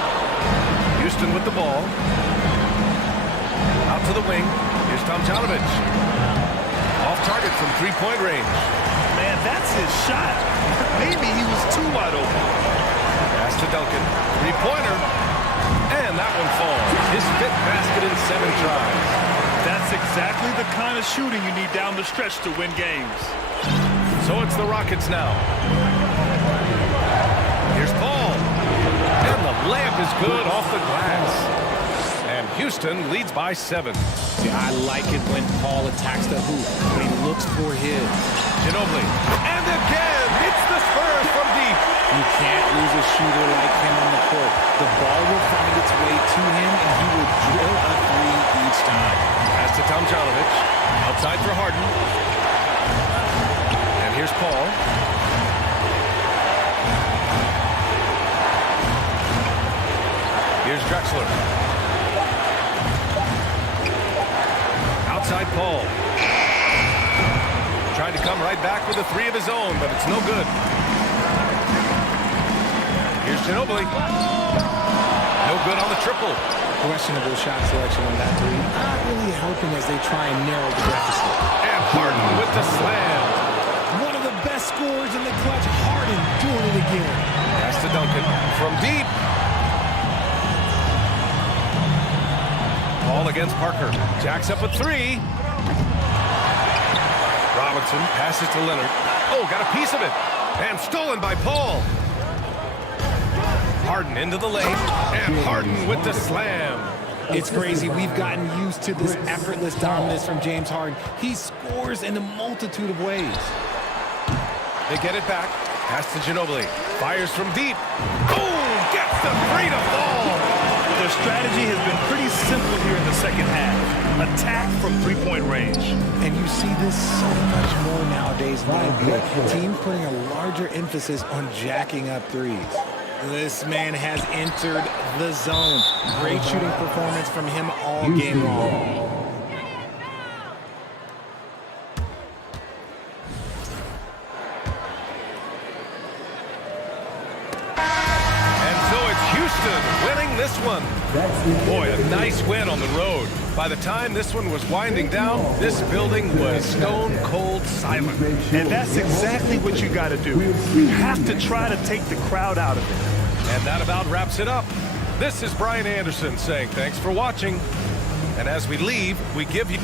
Houston with the ball. Out to the wing. Here's Tomjanovich. Off target from three-point range. Man, that's his shot. Maybe he was too wide open. Pass to Duncan. Three-pointer. And that one falls. His fifth basket in 7 tries. That's exactly the kind of shooting you need down the stretch to win games. So it's the Rockets now. Here's Paul. And the layup is good off the glass. And Houston leads by 7. Yeah, I like it when Paul attacks the hoop, when he looks for his. Ginobili. And again, it's the Spurs from deep. You can't lose a shooter like him on the court. The ball will find its way to him, and he will drill a 3 each time. Pass to Tomjanovich. Outside for Harden. And here's Paul. Here's Drexler. Outside Paul. Trying to come right back with a 3 of his own, but it's no good. Here's Ginobili. No good on the triple. Questionable shot selection on that 3. Not really helping as they try and narrow the deficit. And Harden with the slam. One of the best scorers in the clutch. Harden doing it again. Pass to Duncan from deep. Paul against Parker. Jacks up a 3. Robinson passes to Leonard. Oh, got a piece of it. And stolen by Paul. Harden into the lane. And Harden with the slam. It's crazy. We've gotten used to this effortless dominance from James Harden. He scores in a multitude of ways. They get it back. Pass to Ginobili. Fires from deep. Boom! Gets the 3 to fall. Their strategy has been pretty simple here in the second half. Attack from three-point range. And you see this so much more nowadays in the NBA. Teams putting a larger emphasis on jacking up 3s. This man has entered the zone. Great shooting performance from him all game long. Winning this one. Boy, a nice win on the road. By the time this one was winding down, this building was stone cold silent. And that's exactly what you got to do. You have to try to take the crowd out of it. And that about wraps it up. This is Brian Anderson saying thanks for watching. And as we leave, we give you...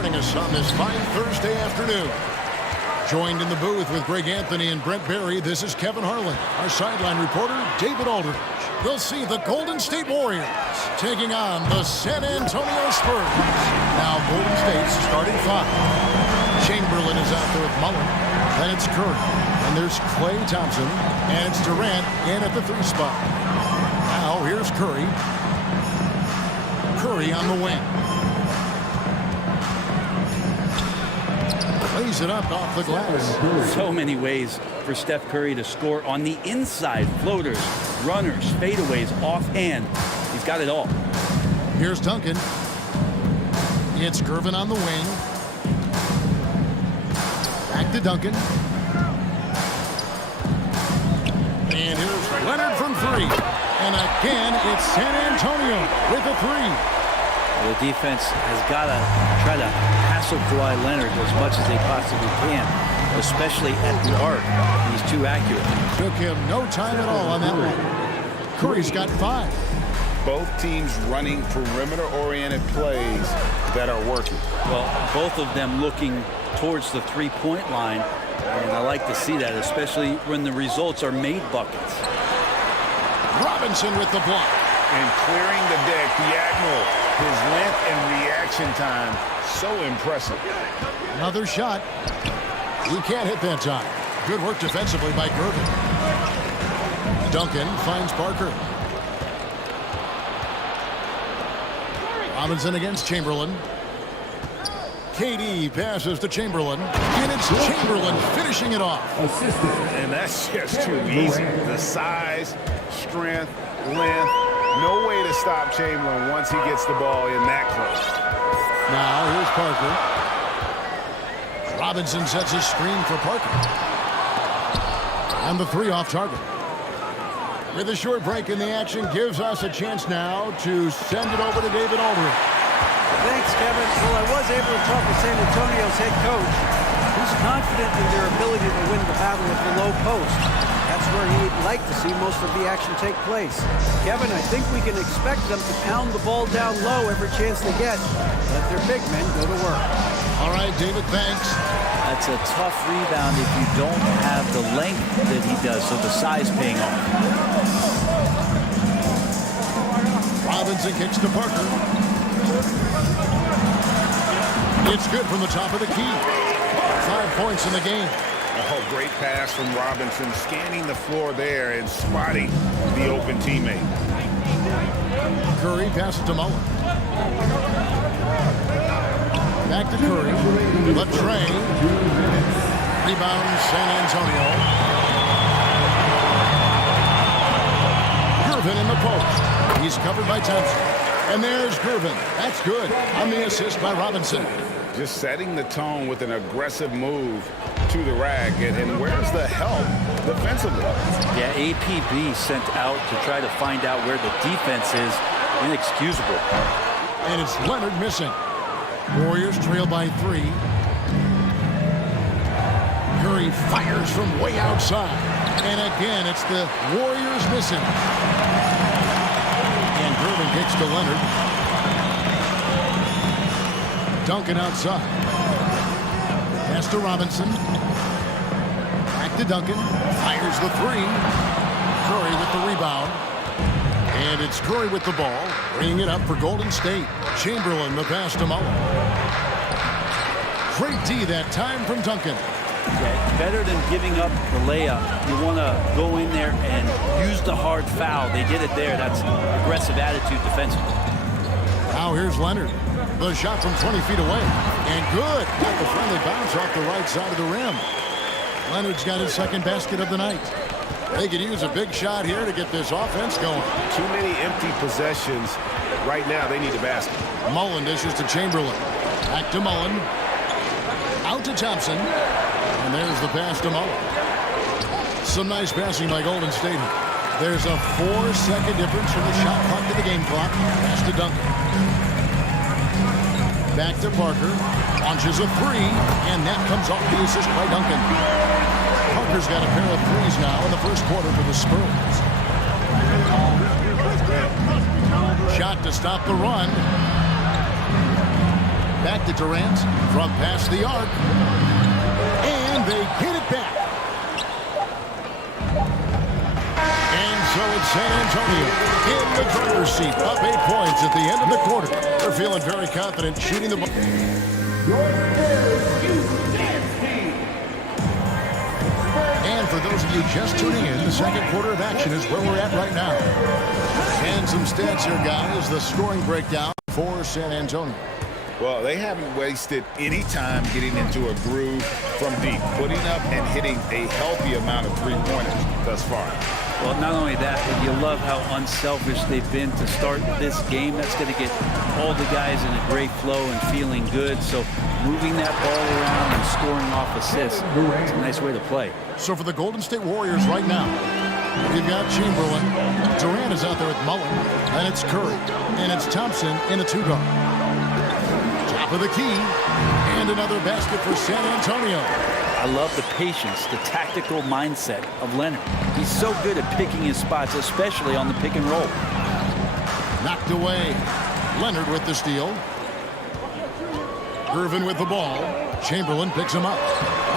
joining us on this fine Thursday afternoon. Joined in the booth with Greg Anthony and Brent Barry, this is Kevin Harlan. Our sideline reporter, David Aldridge. We'll see the Golden State Warriors taking on the San Antonio Spurs. Now Golden State's starting five. Chamberlain is out there with Mullen. Then it's Curry. And there's Klay Thompson. And it's Durant in at the 3 spot. Now here's Curry. Curry on the wing. Lays it up off the glass. So many ways for Steph Curry to score on the inside. Floaters, runners, fadeaways, offhand. He's got it all. Here's Duncan. It's Gervin on the wing. Back to Duncan. And here's Leonard from 3. And again, it's San Antonio with a 3. The defense has got to try to hassle Kawhi Leonard as much as they possibly can, especially at the arc. He's too accurate. Took him no time at all on that one. Curry's got 5. Both teams running perimeter-oriented plays that are working. Well, both of them looking towards the three-point line, and I like to see that, especially when the results are made buckets. Robinson with the block. And clearing the deck, diagonal. His length and reaction time, so impressive. Another shot. He can't hit that time. Good work defensively by Gervin. Duncan finds Parker. Robinson against Chamberlain. KD passes to Chamberlain. And it's Chamberlain finishing it off. And that's just too easy. The size, strength, length. No way to stop Chamberlain once he gets the ball in that close. Now here's Parker. Robinson sets a screen for Parker. And the 3 off target. With a short break in the action, gives us a chance now to send it over to David Aldridge. Thanks, Kevin. Well, I was able to talk with San Antonio's head coach, who's confident in their ability to win the battle at the low post. That's where he'd like to see most of the action take place. Kevin, I think we can expect them to pound the ball down low every chance they get. Let their big men go to work. All right, David, thanks. That's a tough rebound if you don't have the length that he does, so the size paying off. Robinson kicks to Parker. It's good from the top of the key. 5 points in the game. Oh, great pass from Robinson, scanning the floor there and spotting the open teammate. Curry passes to Mullen. Back to Curry. Left Trey. Rebound San Antonio. Gervin in the post. He's covered by Thompson. And there's Gervin. That's good on the assist by Robinson. Just setting the tone with an aggressive move to the rack. And where's the help defensively? Yeah, APB sent out to try to find out where the defense is. Inexcusable. And it's Leonard missing. Warriors trail by 3. Curry fires from way outside. And again, it's the Warriors missing. And Gervin kicks to Leonard. Duncan outside. Pass to Robinson. Back to Duncan. Fires the 3. Curry with the rebound. And it's Curry with the ball. Bringing it up for Golden State. Chamberlain the pass to Mullen. Great D that time from Duncan. Yeah, better than giving up the layup. You want to go in there and use the hard foul. They did it there. That's aggressive attitude defensively. Now here's Leonard. The shot from 20 feet away. And good. Got the friendly bounce off the right side of the rim. Leonard's got his second basket of the night. They could use a big shot here to get this offense going. Too many empty possessions. Right now, they need a basket. Mullen dishes to Chamberlain. Back to Mullen. Out to Thompson. And there's the pass to Mullen. Some nice passing by Golden State. There's a 4-second difference from the shot clock to the game clock. Pass to Duncan. Back to Parker. Launches a 3. And that comes off the assist by Duncan. Parker's got a pair of 3s now in the first quarter for the Spurs. Shot to stop the run. Back to Durant from past the arc. And they get it back. And so it's San Antonio in the driver's seat, up 8 points at the end of the quarter. They're feeling very confident shooting the ball. And for those of you just tuning in, the second quarter of action is where we're at right now. And some stats here, guys. The scoring breakdown for San Antonio. Well, they haven't wasted any time getting into a groove from deep, putting up and hitting a healthy amount of three-pointers thus far. Well, not only that, but you love how unselfish they've been to start this game. That's going to get all the guys in a great flow and feeling good. So moving that ball around and scoring off assists, it's a nice way to play. So for the Golden State Warriors right now, you've got Chamberlain. Durant is out there with Mullen. And it's Curry. And it's Thompson in a two-guard. Top of the key. And another basket for San Antonio. I love the patience, the tactical mindset of Leonard. He's so good at picking his spots, especially on the pick and roll. Knocked away. Leonard with the steal. Irvin with the ball. Chamberlain picks him up.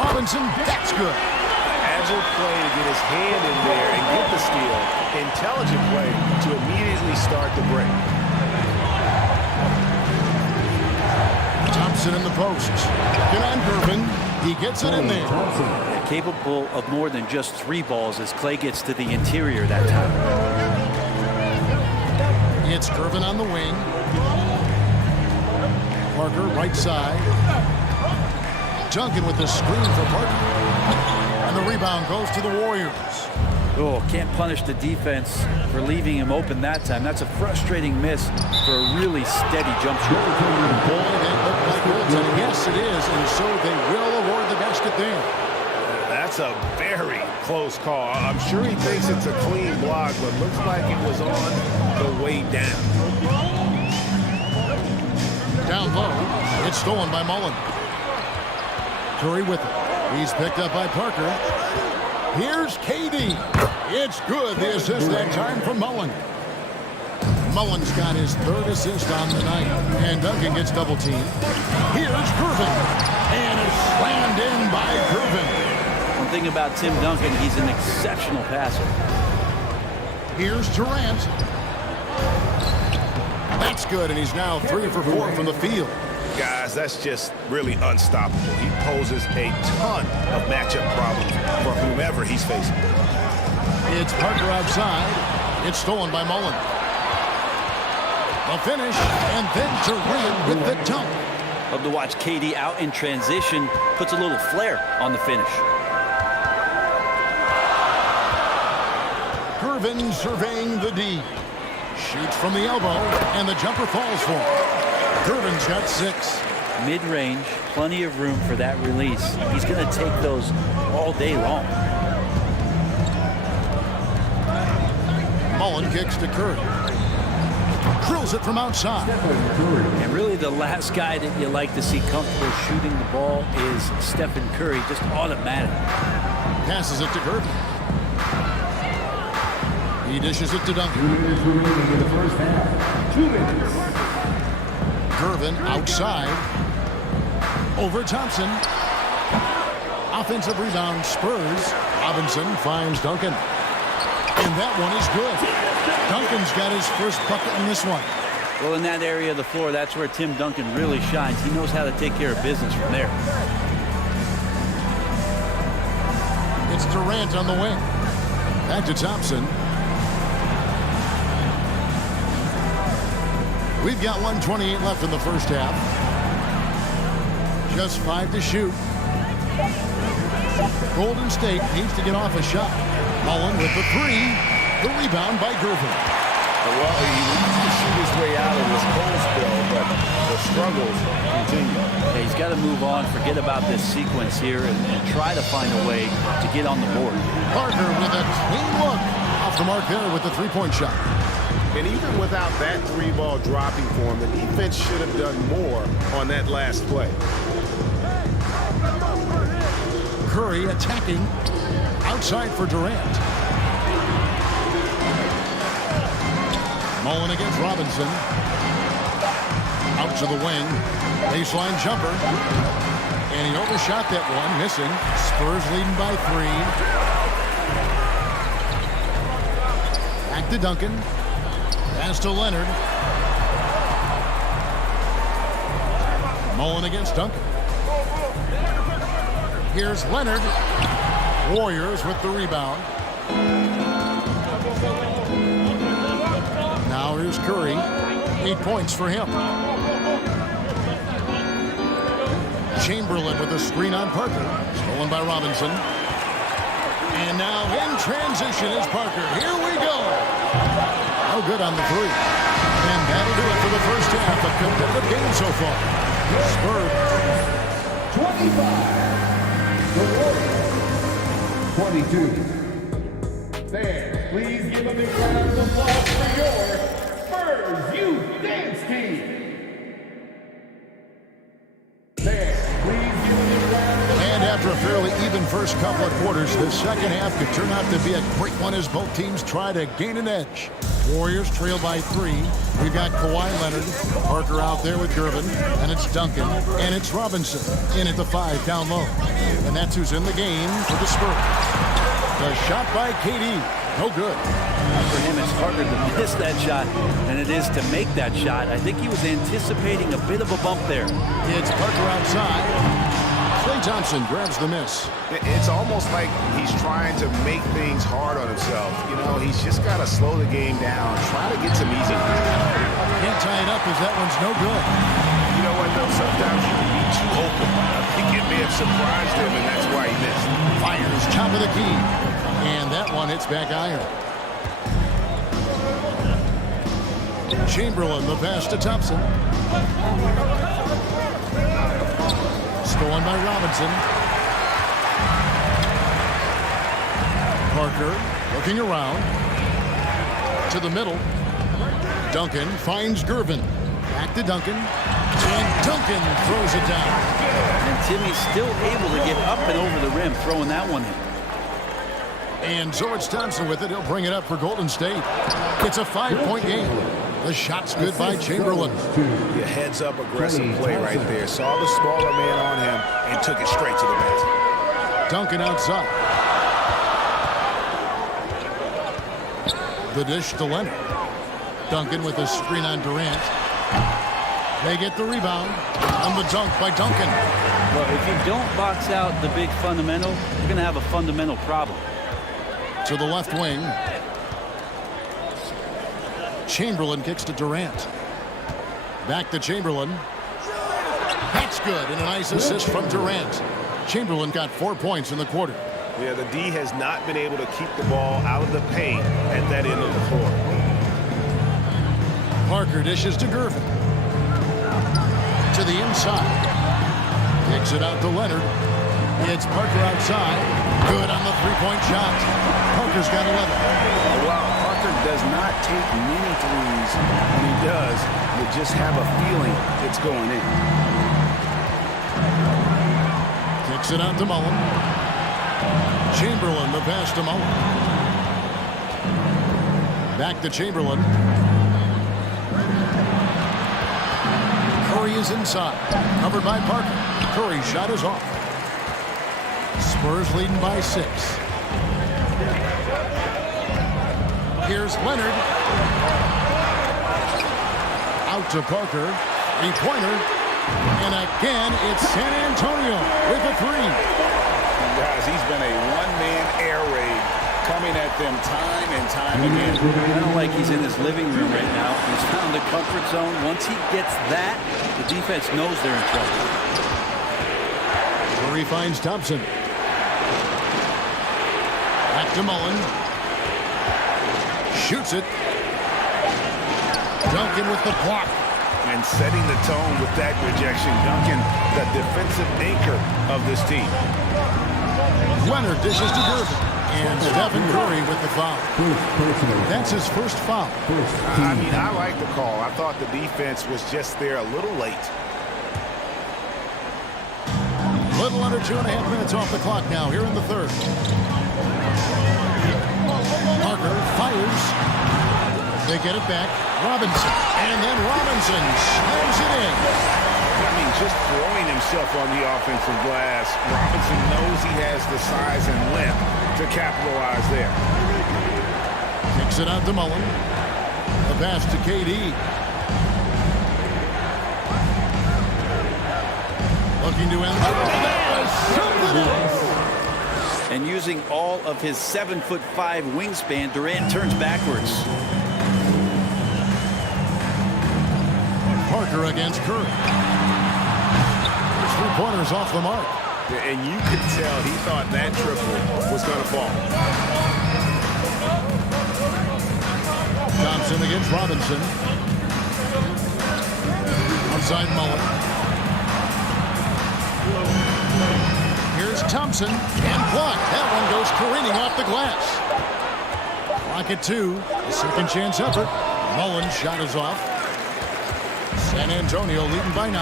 Robinson, that's good. Agile play to get his hand in there and get the steal. Intelligent play to immediately start the break. Thompson in the post. Get on Irvin. He gets it in there. Capable of more than just 3 balls as Clay gets to the interior that time. It's Irvin on the wing. Parker right side. Duncan with the screen for Parker. And the rebound goes to the Warriors. Oh, can't punish the defense for leaving him open that time. That's a frustrating miss for a really steady jump shot. Boy, they look like goaltending. Yes, it is, and so they will award the basket there. That's a very close call. I'm sure he thinks it's a clean block, but looks like it was on the way down. Down low, it's stolen by Mullen. Curry with it. He's picked up by Parker. Here's KD. It's good. The assist that time from Mullen. Mullen's got his 3rd assist on the night. And Duncan gets double teamed. Here's Irvin. And it's slammed in by Irvin. One thing about Tim Duncan, he's an exceptional passer. Here's Durant. That's good, and he's now 3 for 4 from the field. Guys, that's just really unstoppable. He poses a ton of matchup problems for whomever he's facing. It's Parker outside. It's stolen by Mullen. The finish, and then Durant with the dunk. Love to watch KD out in transition. Puts a little flair on the finish. Irvin surveying the D. Shoots from the elbow, and the jumper falls for him. Irvin's got 6. Mid-range, plenty of room for that release. He's going to take those all day long. Mullen kicks to Curry. Drills it from outside. And really the last guy that you like to see comfortable shooting the ball is Stephen Curry, just automatic. Passes it to Irvin. He dishes it to Duncan. 2 minutes remaining in the first half. 2 minutes. Irvin outside. Over Thompson. Offensive rebound, Spurs. Robinson finds Duncan. And that one is good. Duncan's got his first bucket in this one. Well, in that area of the floor, that's where Tim Duncan really shines. He knows how to take care of business from there. It's Durant on the wing. Back to Thompson. We've got 1:28 left in the first half. Just 5 to shoot. Golden State needs to get off a shot. Mullen with the 3. The rebound by Irvin. Well, he needs to shoot his way out of this cold spell, but the struggles continue. Yeah, he's got to move on, forget about this sequence here, and try to find a way to get on the board. Parker with a clean look. Off the mark there with the three-point shot. And even without that 3-ball dropping for him, the defense should have done more on that last play. Curry attacking outside for Durant. Mullen against Robinson. Out to the wing. Baseline jumper. And he overshot that one, missing. Spurs leading by 3. Back to Duncan. Pass to Leonard. Mullen against Duncan. Here's Leonard. Warriors with the rebound. Now here's Curry. 8 points for him. Chamberlain with a screen on Parker. Stolen by Robinson. And now in transition is Parker. Here we go. Oh, good on the 3. And that'll do it for the first half. A competitive game so far. Spurs 25. The Warriors 22. Fans, please give a big round of applause for your Spurs Youth Dance Team. And after a fairly even first couple of quarters, the second half could turn out to be a great one as both teams try to gain an edge. Warriors trail by 3. We've got Kawhi Leonard, Parker out there with Gervin, and it's Duncan, and it's Robinson in at the 5 down low. And that's who's in the game for the Spurs. The shot by KD, no good. For him, it's harder to miss that shot than it is to make that shot. I think he was anticipating a bit of a bump there. It's Parker outside. Klay Thompson grabs the miss. It's almost like he's trying to make things hard on himself. You know, he's just got to slow the game down, try to get some easy. Can't tie it up as that one's no good. You know what, though? Sometimes you can be too open. I think it may have surprised him, and that's why he missed. Fires top of the key. And that one hits back iron. Chamberlain, the pass to Thompson. Stolen by Robinson. Parker looking around. To the middle. Duncan finds Gervin. Back to Duncan. And Duncan throws it down. And Timmy's still able to get up and over the rim, throwing that one in. And George Thompson with it. He'll bring it up for Golden State. It's a 5-point game. The shot's good by Chamberlain. Your heads-up aggressive play right there. Saw the smaller man on him and took it straight to the basket. Duncan outside. The dish to Leonard. Duncan with a screen on Durant. They get the rebound on the dunk by Duncan. Well, if you don't box out the big fundamental, you're going to have a fundamental problem. To the left wing. Chamberlain kicks to Durant. Back to Chamberlain. That's good, and a nice assist from Durant. Chamberlain got 4 points in the quarter. Yeah, the D has not been able to keep the ball out of the paint at that end of the floor. Parker dishes to Gervin. To the inside. Kicks it out to Leonard. It's Parker outside. Good on the three-point shot. Parker's got 11. Wow, Parker does not take many threes. When he does, you just have a feeling it's going in. Kicks it out to Mullen. Chamberlain, the pass to Mullen. Back to Chamberlain. Curry is inside. Covered by Parker. Curry's shot is off. Spurs leading by 6. Here's Leonard. Out to Parker. 3-pointer. And again, it's San Antonio with a 3. Guys, he's been a one-man air raid coming at them time and time again. Kind of like he's in his living room right now. He's found the comfort zone. Once he gets that, the defense knows they're in trouble. Curry finds Thompson. Back to Mullen. Shoots it. Duncan with the block. And setting the tone with that rejection. Duncan, the defensive anchor of this team. Leonard dishes to Gervin. And Stephen Curry with the foul. That's his first foul. I mean, I like the call. I thought the defense was just there a little late. Little under 2.5 minutes off the clock now here in the third. Parker fires. They get it back. Robinson. And then Robinson slams it in. I mean, just throwing himself on the offensive glass, Robinson knows he has the size and length to capitalize there. Kicks it out to Mullen. The pass to KD. Looking to end the And using all of his 7'5" wingspan, Durant turns backwards. Parker against Curry. 3-pointers off the mark. And you could tell he thought that triple was going to fall. Thompson against Robinson. Outside Mullen. Here's Thompson and blocked. That one goes careening off the glass. Clock at 2. A second chance effort. Mullen's shot is off. San Antonio leading by 9.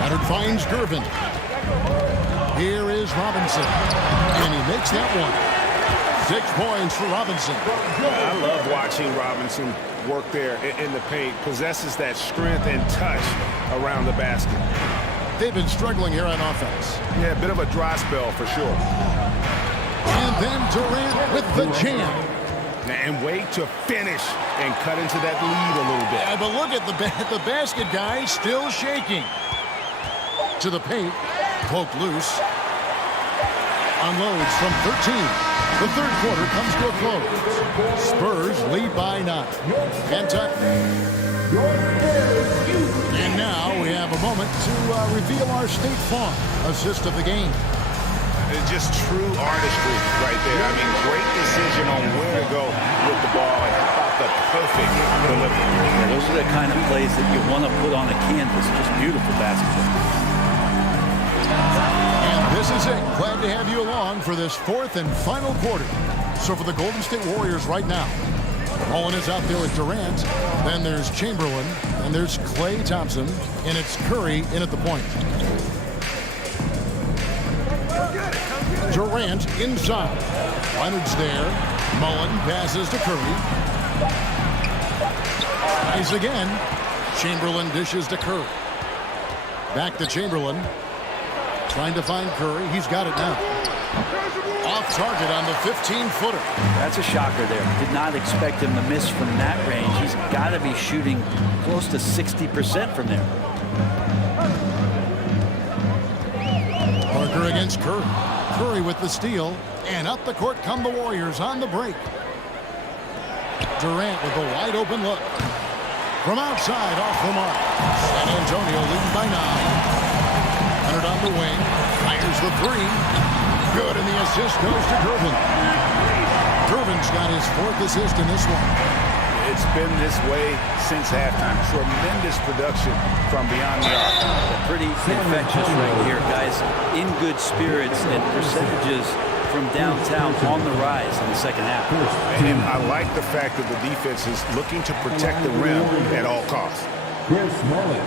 Leonard finds Gervin. Here is Robinson. And he makes that one. 6 points for Robinson. I love watching Robinson work there in the paint. Possesses that strength and touch around the basket. They've been struggling here on offense. Yeah, a bit of a dry spell for sure. And then Durant with the jam. And wait to finish and cut into that lead a little bit. But look at the basket guy still shaking. To the paint. Poked loose. Unloads from 13. The third quarter comes to a close. Spurs lead by 9. Kentucky. And now we have a moment to reveal our State Farm assist of the game. It's just true artistry right there. I mean, great decision on where to go with the ball and how about the perfect delivery. Yeah, those are the kind of plays that you want to put on a canvas. Just beautiful basketball. And this is it. Glad to have you along for this 4th and final quarter. So for the Golden State Warriors right now, Mullen is out there with Durant. Then there's Chamberlain. And there's Klay Thompson. And it's Curry in at the point. Durant inside. Leonard's there. Mullen passes to Curry. Nice again. Chamberlain dishes to Curry. Back to Chamberlain. Trying to find Curry. He's got it now. Off target on the 15-footer. That's a shocker there. Did not expect him to miss from that range. He's got to be shooting close to 60% from there. Parker against Curry. Curry with the steal. And up the court come the Warriors on the break. Durant with a wide open look. From outside off the mark. San Antonio leading by 9. Leonard on the wing. Fires the 3. Good, and the assist goes to Gervin. Gervin's got his 4th assist in this one. It's been this way since halftime. Tremendous production from beyond the arc. Pretty infectious right here, guys. In good spirits and percentages from downtown on the rise in the second half. And I like the fact that the defense is looking to protect the rim at all costs. Chris Mullen.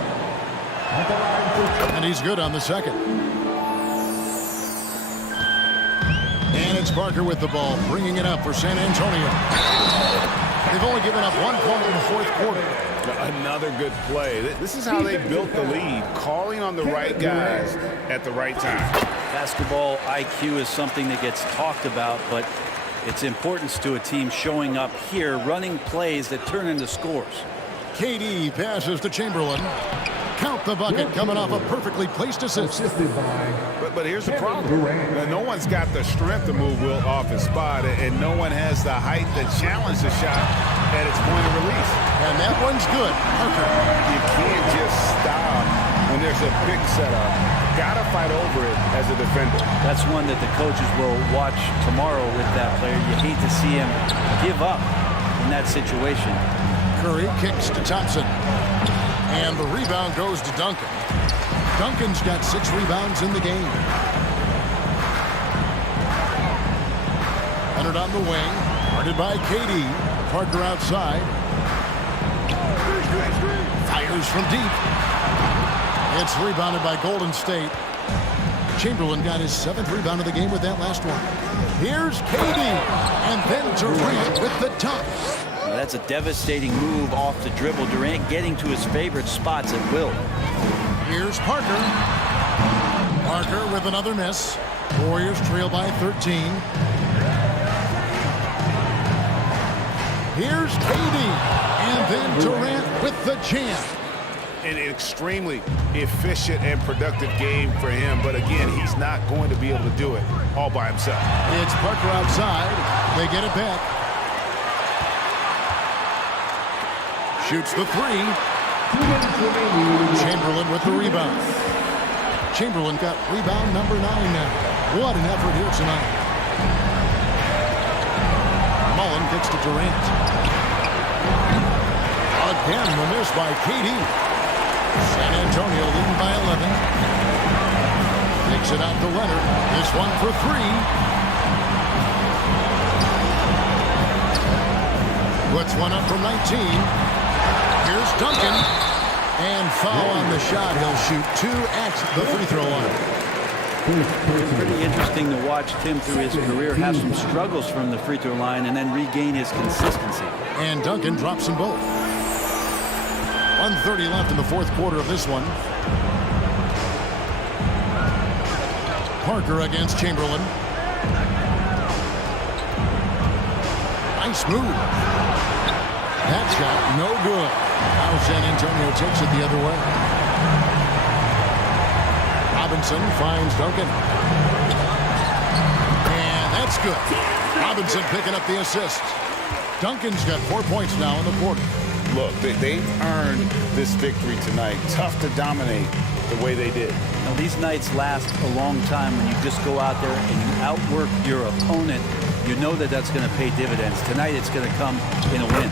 And he's good on the second. And it's Parker with the ball, bringing it up for San Antonio. They've only given up 1 point in the 4th quarter. Another good play. This is how they built the lead, calling on the right guys at the right time. Basketball IQ is something that gets talked about, but its importance to a team showing up here, running plays that turn into scores. KD passes to Chamberlain. Count the bucket coming off a perfectly placed assist. But here's the problem. No one's got the strength to move Wilt off his spot, and no one has the height to challenge the shot at its point of release. And that one's good. Parker. You can't just stop when there's a pick set up. Got to fight over it as a defender. That's one that the coaches will watch tomorrow with that player. You hate to see him give up in that situation. Curry kicks to Thompson. And the rebound goes to Duncan. Duncan's got 6 rebounds in the game. Leonard on the wing. Guarded by KD. Parker outside. Fires from deep. It's rebounded by Golden State. Chamberlain got his 7th rebound of the game with that last one. Here's KD. And then Durant with the dunk. that's a devastating move off the dribble. Durant getting to his favorite spots at will. Here's Parker. Parker with another miss. Warriors trail by 13. Here's KD. And then Durant with the jam. An extremely efficient and productive game for him. But again, he's not going to be able to do it all by himself. It's Parker outside. They get it back. Shoots the three. Chamberlain with the rebound. Chamberlain got rebound number 9 now. What an effort here tonight. Mullen gets to Durant. Again, the miss by KD. San Antonio leading by 11. Takes it out to Leonard. This one for 3. Puts one up from 19. Here's Duncan. And foul on the shot. He'll shoot 2 at the free throw line. Pretty interesting to watch Tim through his career have some struggles from the free throw line and then regain his consistency. And Duncan drops them both. 1:30 left in the fourth quarter of this one. Parker against Chamberlain. Nice move. That shot no good. Now San Antonio takes it the other way. Robinson finds Duncan. And that's good. Robinson picking up the assist. Duncan's got 4 points now in the quarter. Look, they've earned this victory tonight. Tough to dominate the way they did. Now, these nights last a long time when you just go out there and you outwork your opponent. You know that that's going to pay dividends. Tonight it's going to come in a win.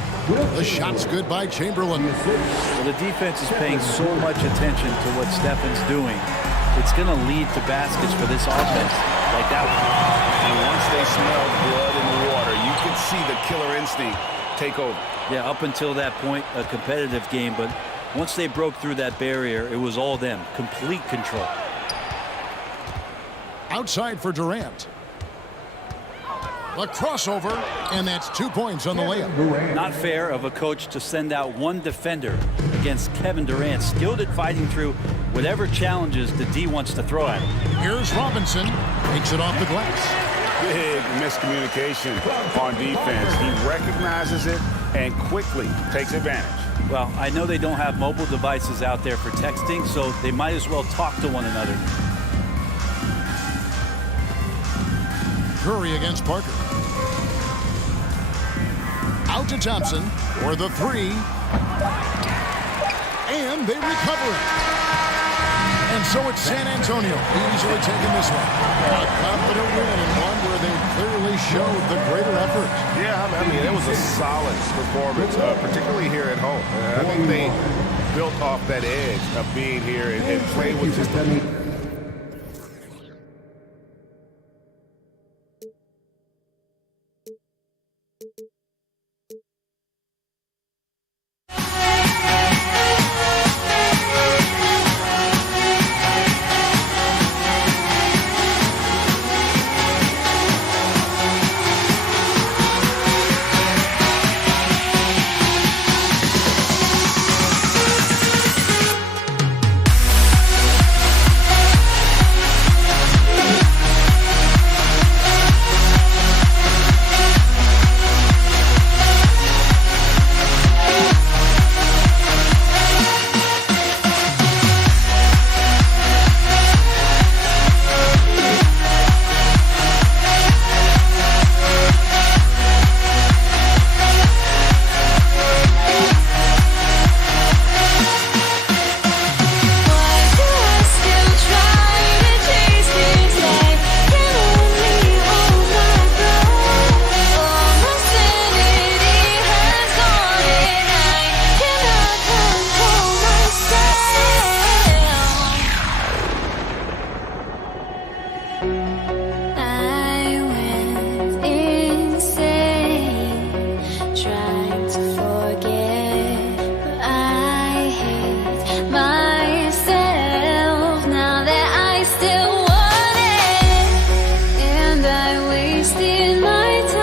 The shot's good by Chamberlain. Well, the defense is paying so much attention to what Stephen's doing. It's going to lead to baskets for this offense like that one. And once they smell blood in the water, you can see the killer instinct take over. Yeah, up until that point, a competitive game. But once they broke through that barrier, it was all them. Complete control. Outside for Durant. A crossover, and that's 2 points on the layup. Not fair of a coach to send out one defender against Kevin Durant, skilled at fighting through whatever challenges the D wants to throw at him. Here's Robinson. Takes it off the glass. Big miscommunication on defense. He recognizes it and quickly takes advantage. Well, I know they don't have mobile devices out there for texting, so they might as well talk to one another. Curry against Parker. Out to Thompson for the 3. And they recover it. And so it's San Antonio easily taking this one. A confident win and one where they clearly showed the greater effort. Yeah, I mean, it was a solid performance, particularly here at home. I think they built off that edge of being here and playing with just Wasted my time.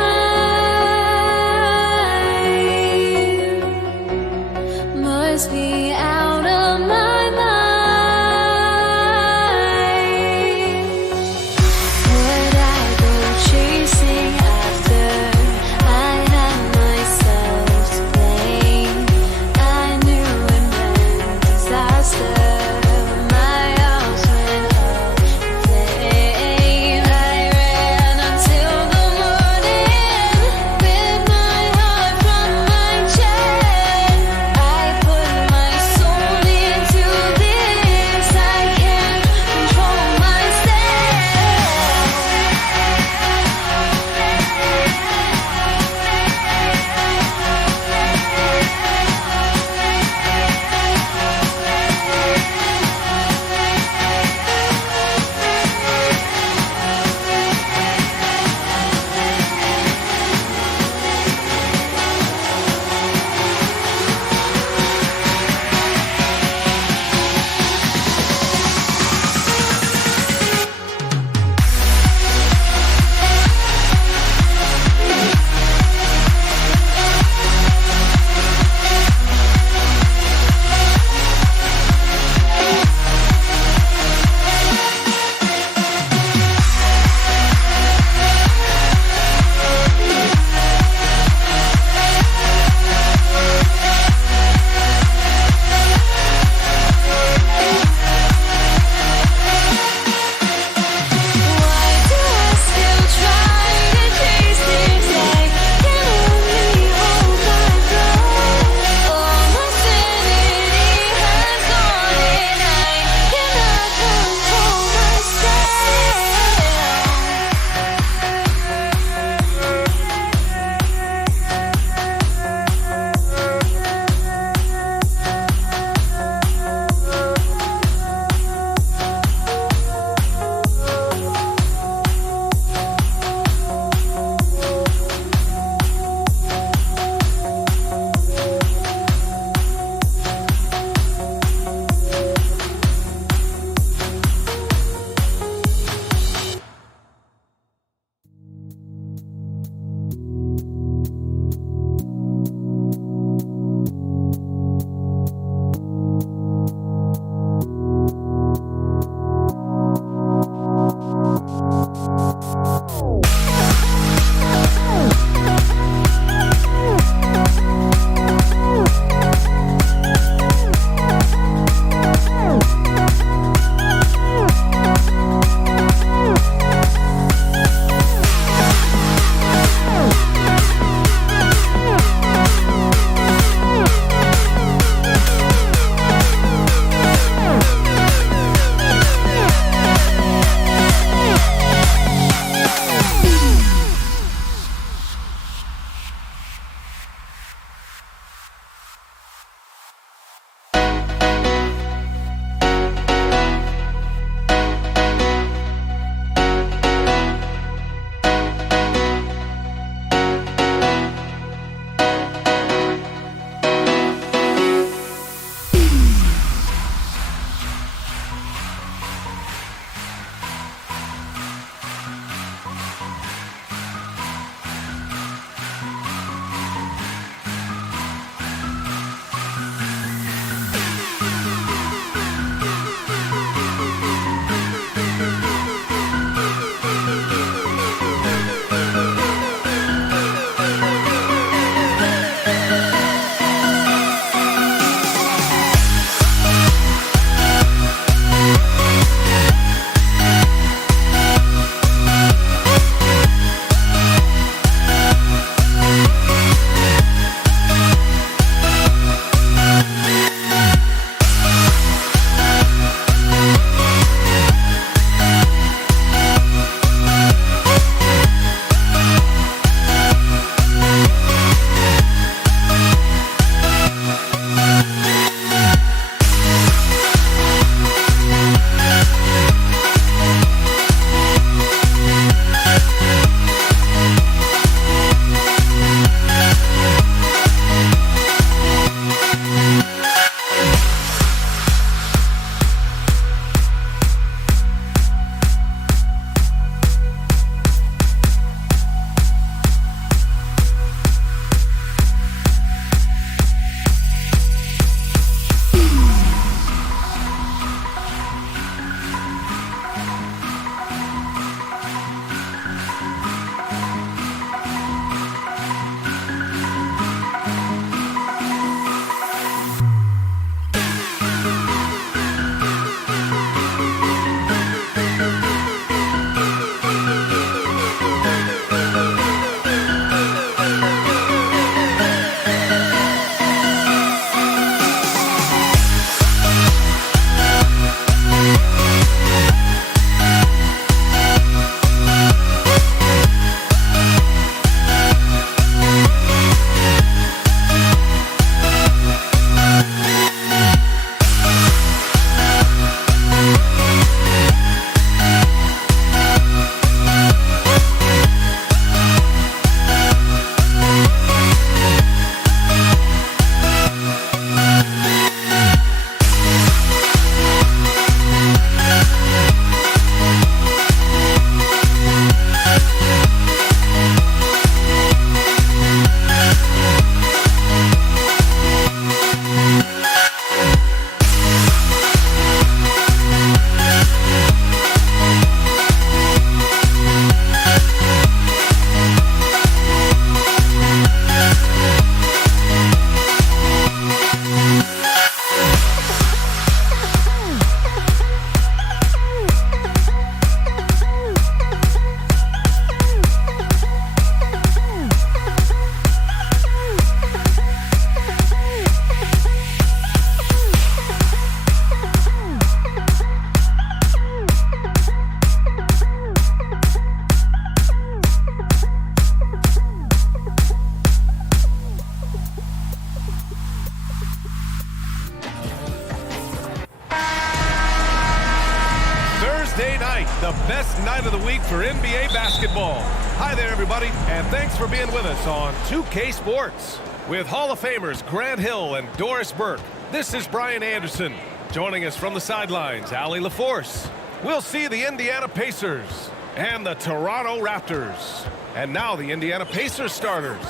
for NBA basketball. Hi there, everybody, and thanks for being with us on 2K Sports. With Hall of Famers Grant Hill and Doris Burke, this is Brian Anderson. Joining us from the sidelines, Allie LaForce. We'll see the Indiana Pacers and the Toronto Raptors. And now the Indiana Pacers starters.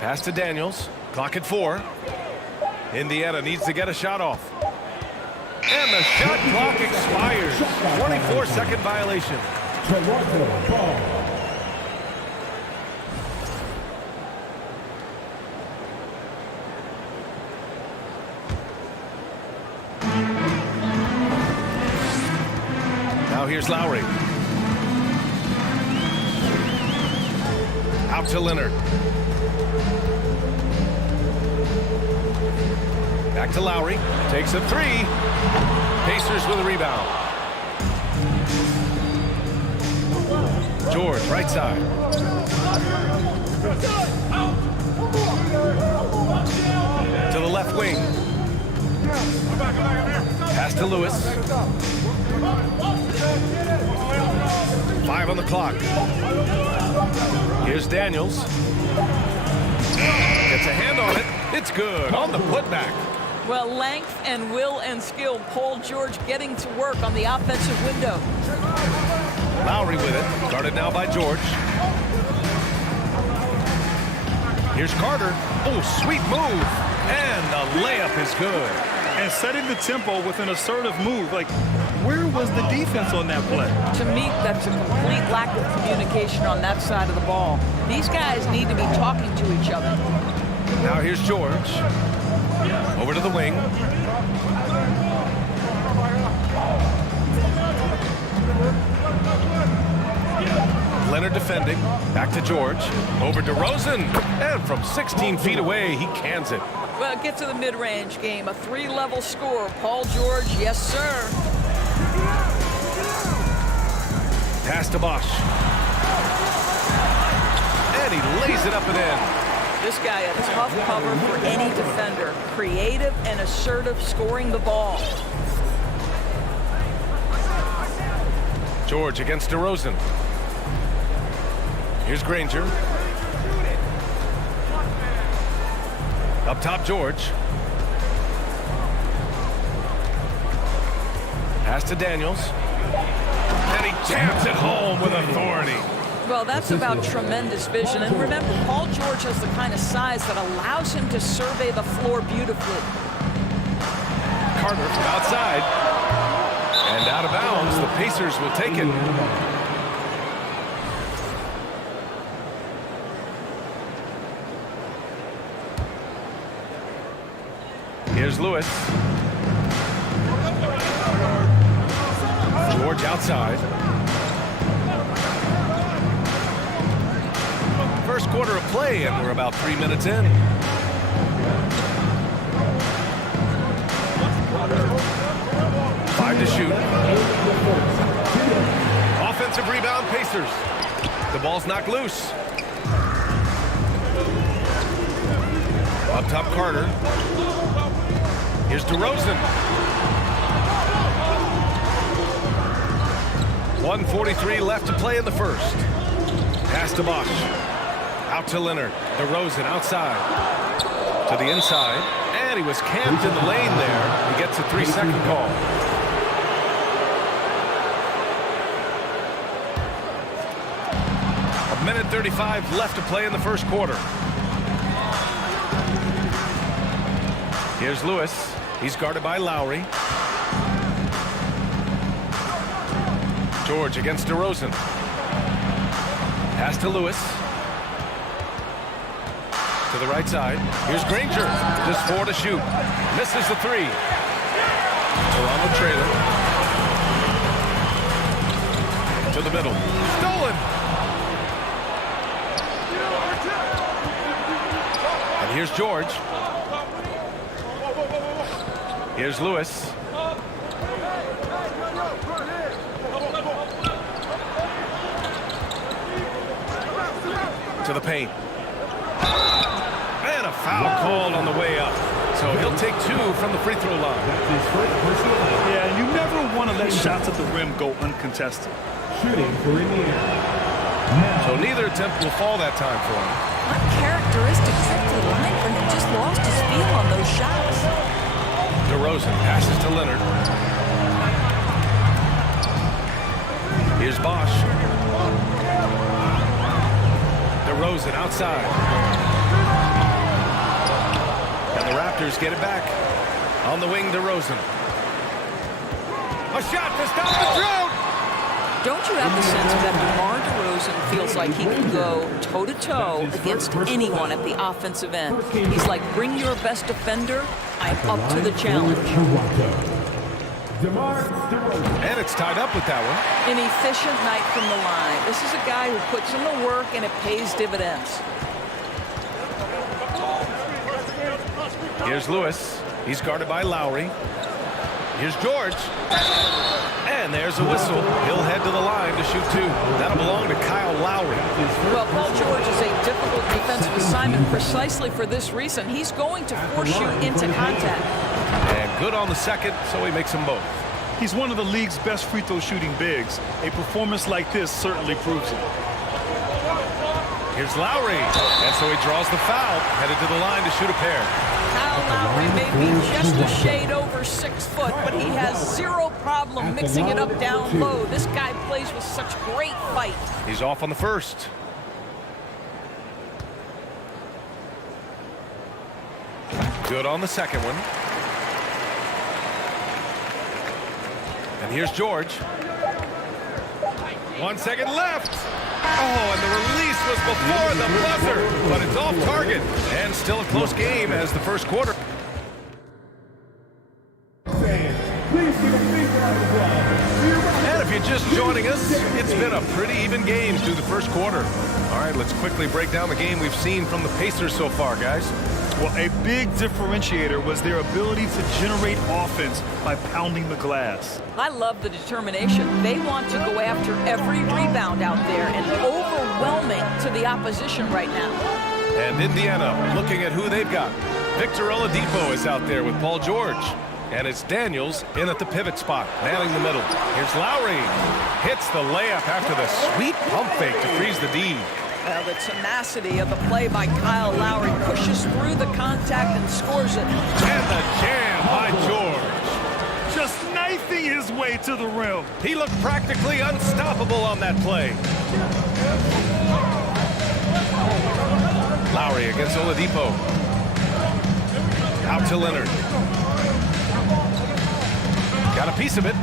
Pass to Daniels. Clock at 4. Indiana needs to get a shot off. And the shot clock expires. 24-second violation. Toronto ball. Now here's Lowry. Out to Leonard. Back to Lowry. Takes a 3. Pacers with a rebound. George, right side. To the left wing. Pass to Lewis. 5 on the clock. Here's Daniels. Gets a hand on it. It's good on the putback. Well, length and will and skill. Paul George getting to work on the offensive window. Lowry with it. Guarded now by George. Here's Carter. Oh, sweet move. And the layup is good. And setting the tempo with an assertive move. Like, where was the defense on that play? To me, that's a complete lack of communication on that side of the ball. These guys need to be talking to each other. Now here's George. Over to the wing. Leonard defending. Back to George. Over to Rosen. And from 16 feet away, he cans it. Well, get to the mid-range game. A 3-level score. Paul George, yes, sir. Pass to Bosch. And he lays it up and in. This guy a tough cover for any defender. Creative and assertive scoring the ball. George against DeRozan. Here's Granger. Up top, George. Pass to Daniels. And he jams it home with authority. Well, that's about tremendous vision. And remember, Paul George has the kind of size that allows him to survey the floor beautifully. Carter from outside. And out of bounds, the Pacers will take it. Here's Lewis. George outside. First quarter of play, and we're about 3 minutes in. Five to shoot. Offensive rebound, Pacers. The ball's knocked loose. Up top, Carter. Here's DeRozan. 1:43 left to play in the first. Pass to Bosch. Out to Leonard. DeRozan outside. To the inside. And he was camped in the lane there. He gets a 3-second call. A minute 35 left to play in the first quarter. Here's Lewis. He's guarded by Lowry. George against DeRozan. Pass to Lewis. To the right side. Here's Granger. Just 4 to shoot. Misses the 3. Toronto trailer. To the middle. Stolen. And here's George. Here's Lewis. To the paint. And a foul called on the way up. So he'll take 2 from the free throw line. Yeah, you never want to let shots at the rim go uncontested. Shooting for Indiana. So neither attempt will fall that time for him. Uncharacteristic trip to the line for him. Just lost his feel on those shots. DeRozan passes to Leonard. Here's Bosch. DeRozan outside. And the Raptors get it back. On the wing, DeRozan. A shot to stop the drought! Don't you have the sense that DeMar DeRozan feels like he can go toe-to-toe against anyone at the offensive end? He's like, bring your best defender, I'm up to the challenge. And it's tied up with that one. An efficient night from the line. This is a guy who puts in the work and it pays dividends. Here's Lewis. He's guarded by Lowry. Here's George. And there's a whistle. He'll head to the line to shoot 2. That'll belong to Kyle Lowry. Well, Paul George is a difficult defensive assignment precisely for this reason. He's going to force you into contact. And good on the second, so he makes them both. He's one of the league's best free throw shooting bigs. A performance like this certainly proves it. Here's Lowry. And so he draws the foul, headed to the line to shoot a pair. Kyle Lowry may be just a shade over 6 foot, but he has zero problem mixing it up down low. This guy plays with such great fight. He's off on the first. Good on the second one. And here's George. 1 second left. Oh, and the release was before the buzzer, but it's off target. And still a close game as the first quarter. And if you're just joining us, it's been a pretty even game through the first quarter. All right, let's quickly break down the game we've seen from the Pacers so far, guys. Well, a big differentiator was their ability to generate offense by pounding the glass. I love the determination. They want to go after every rebound out there and overwhelming to the opposition right now. And Indiana looking at who they've got. Victor Oladipo is out there with Paul George. And it's Daniels in at the pivot spot, manning the middle. Here's Lowry. Hits the layup after the sweet pump fake to freeze the D. Well, the tenacity of the play by Kyle Lowry pushes through the contact and scores it. And the jam by George. Just knifing his way to the rim. He looked practically unstoppable on that play. Lowry against Oladipo. Out to Leonard. Got a piece of it.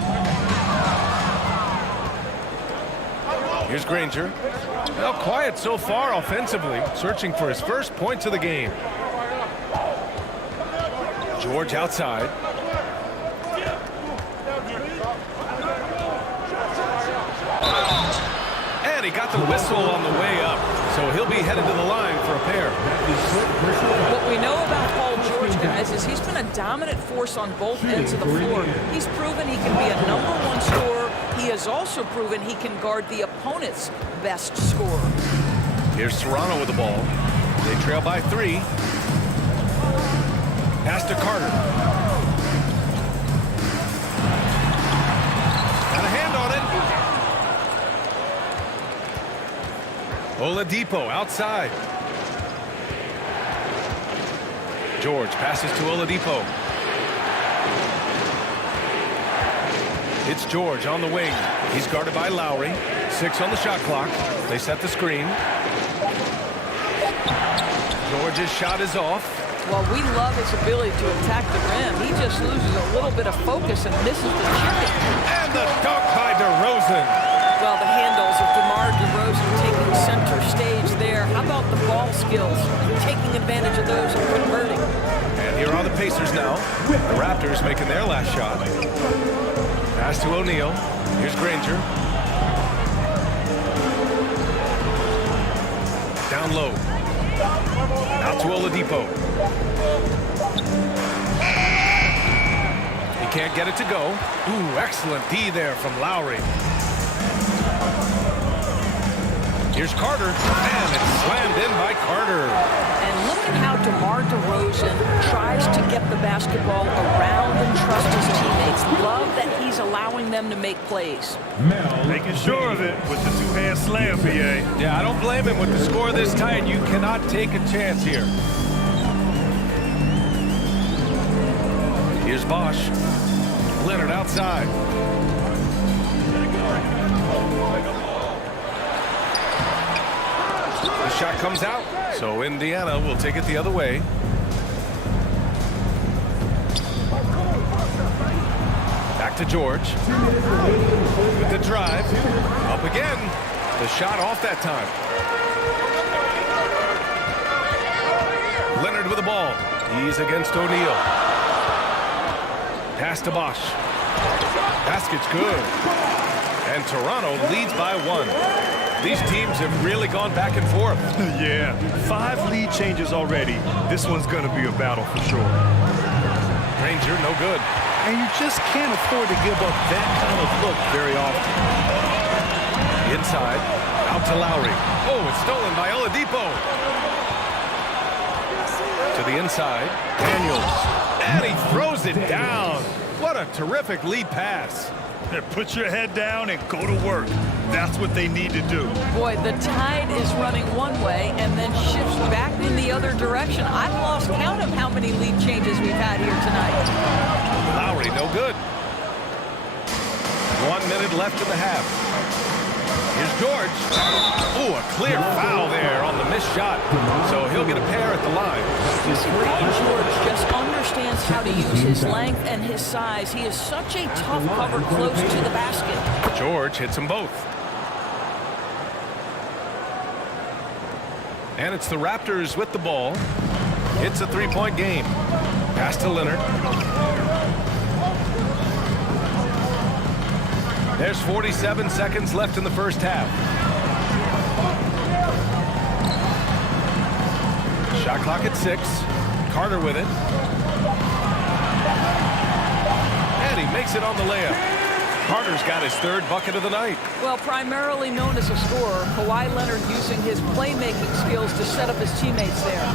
Here's Granger. Well, quiet so far offensively, searching for his first points of the game. George outside. And he got the whistle on the way up, so he'll be headed to the line for a pair. What we know about Paul George, guys, is he's been a dominant force on both ends of the floor. He's proven he can be a #1 scorer. He has also proven he can guard the opponent's best scorer. Here's Toronto with the ball. They trail by 3. Pass to Carter. Got a hand on it. Oladipo outside. George passes to Oladipo. It's George on the wing. He's guarded by Lowry. 6 on the shot clock. They set the screen. George's shot is off. Well, we love his ability to attack the rim. He just loses a little bit of focus and misses the chipping. And the dunk by DeRozan. Well, the handles of DeMar DeRozan taking center stage there. How about the ball skills? Taking advantage of those and converting. And here are the Pacers now. The Raptors making their last shot. Pass to O'Neal. Here's Granger. Down low. Out to Oladipo. He can't get it to go. Ooh, excellent D there from Lowry. Here's Carter, and it's slammed in by Carter. And look at how DeMar DeRozan tries to get the basketball around and trust his teammates. Love that he's allowing them to make plays. Making sure of it with the two-hand slam, BA. Yeah, I don't blame him. With the score this tight, you cannot take a chance here. Here's Bosch. Leonard outside. The shot comes out, so Indiana will take it the other way. Back to George. With the drive. Up again. The shot off that time. Leonard with the ball. He's against O'Neal. Pass to Bosch. Basket's good. And Toronto leads by 1. These teams have really gone back and forth. Yeah, 5 lead changes already. This one's going to be a battle for sure. Granger, no good. And you just can't afford to give up that kind of look very often. Inside, out to Lowry. Oh, it's stolen by Oladipo. To the inside, Daniels. And he throws it down. What a terrific lead pass. Put your head down and go to work. That's what they need to do. Boy, the tide is running one way and then shifts back in the other direction. I've lost count of how many lead changes we've had here tonight. Lowry, no good. 1 minute left in the half. Here's George. Ooh, a clear foul there on the missed shot. So he'll get a pair at the line. George just understands how to use his length and his size. He is such a tough cover close to the basket. George hits them both. And it's the Raptors with the ball. It's a 3-point game. Pass to Leonard. There's 47 seconds left in the first half. Shot clock at 6. Carter with it. And he makes it on the layup. Carter's got his 3rd bucket of the night. Well, primarily known as a scorer, Kawhi Leonard using his playmaking skills to set up his teammates there.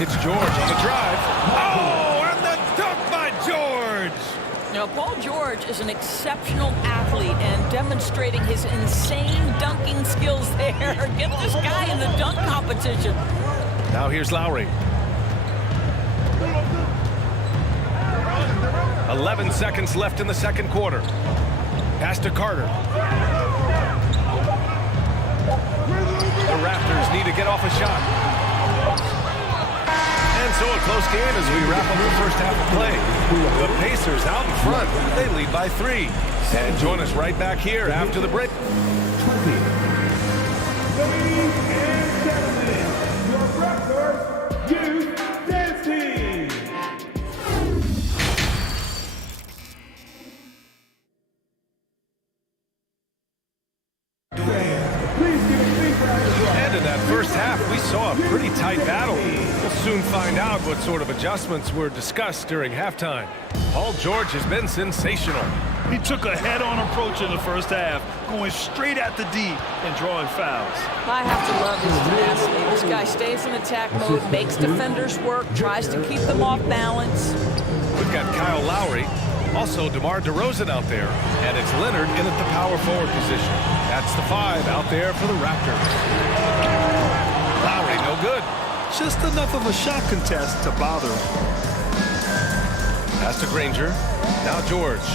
It's George on the drive. Oh, and the dunk by George! Now, Paul George is an exceptional athlete and demonstrating his insane dunking skills there. Get this guy in the dunk competition. Now here's Lowry. 11 seconds left in the second quarter. Pass to Carter. The Raptors need to get off a shot. And so a close game as we wrap up the first half of play. The Pacers out in front. They lead by 3. And join us right back here after the break. Ladies and gentlemen, your Raptors Youth Dance Team. And in that first half, we saw a pretty tight battle. We'll soon find out what sort of adjustments were discussed during halftime. Paul George has been sensational. He took a head-on approach in the first half, going straight at the D and drawing fouls. I have to love his tenacity. This guy stays in attack mode, makes defenders work, tries to keep them off balance. We've got Kyle Lowry, also DeMar DeRozan out there, and it's Leonard in at the power forward position. That's the 5 out there for the Raptors. Lowry, no good. Just enough of a shot contest to bother him. Pass to Granger. Now George.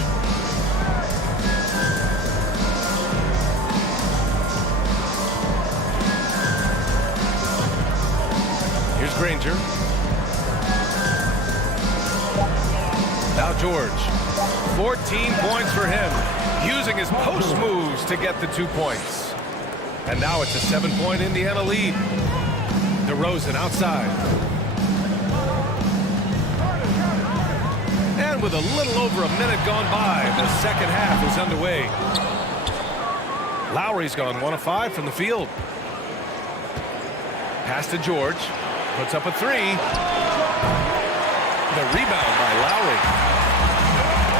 Here's Granger. Now George. 14 points for him, using his post moves to get the 2 points. And now it's a 7-point Indiana lead. DeRozan outside. And with a little over a minute gone by, the second half is underway. Lowry's gone 1 of 5 from the field. Pass to George. Puts up a 3. The rebound by Lowry.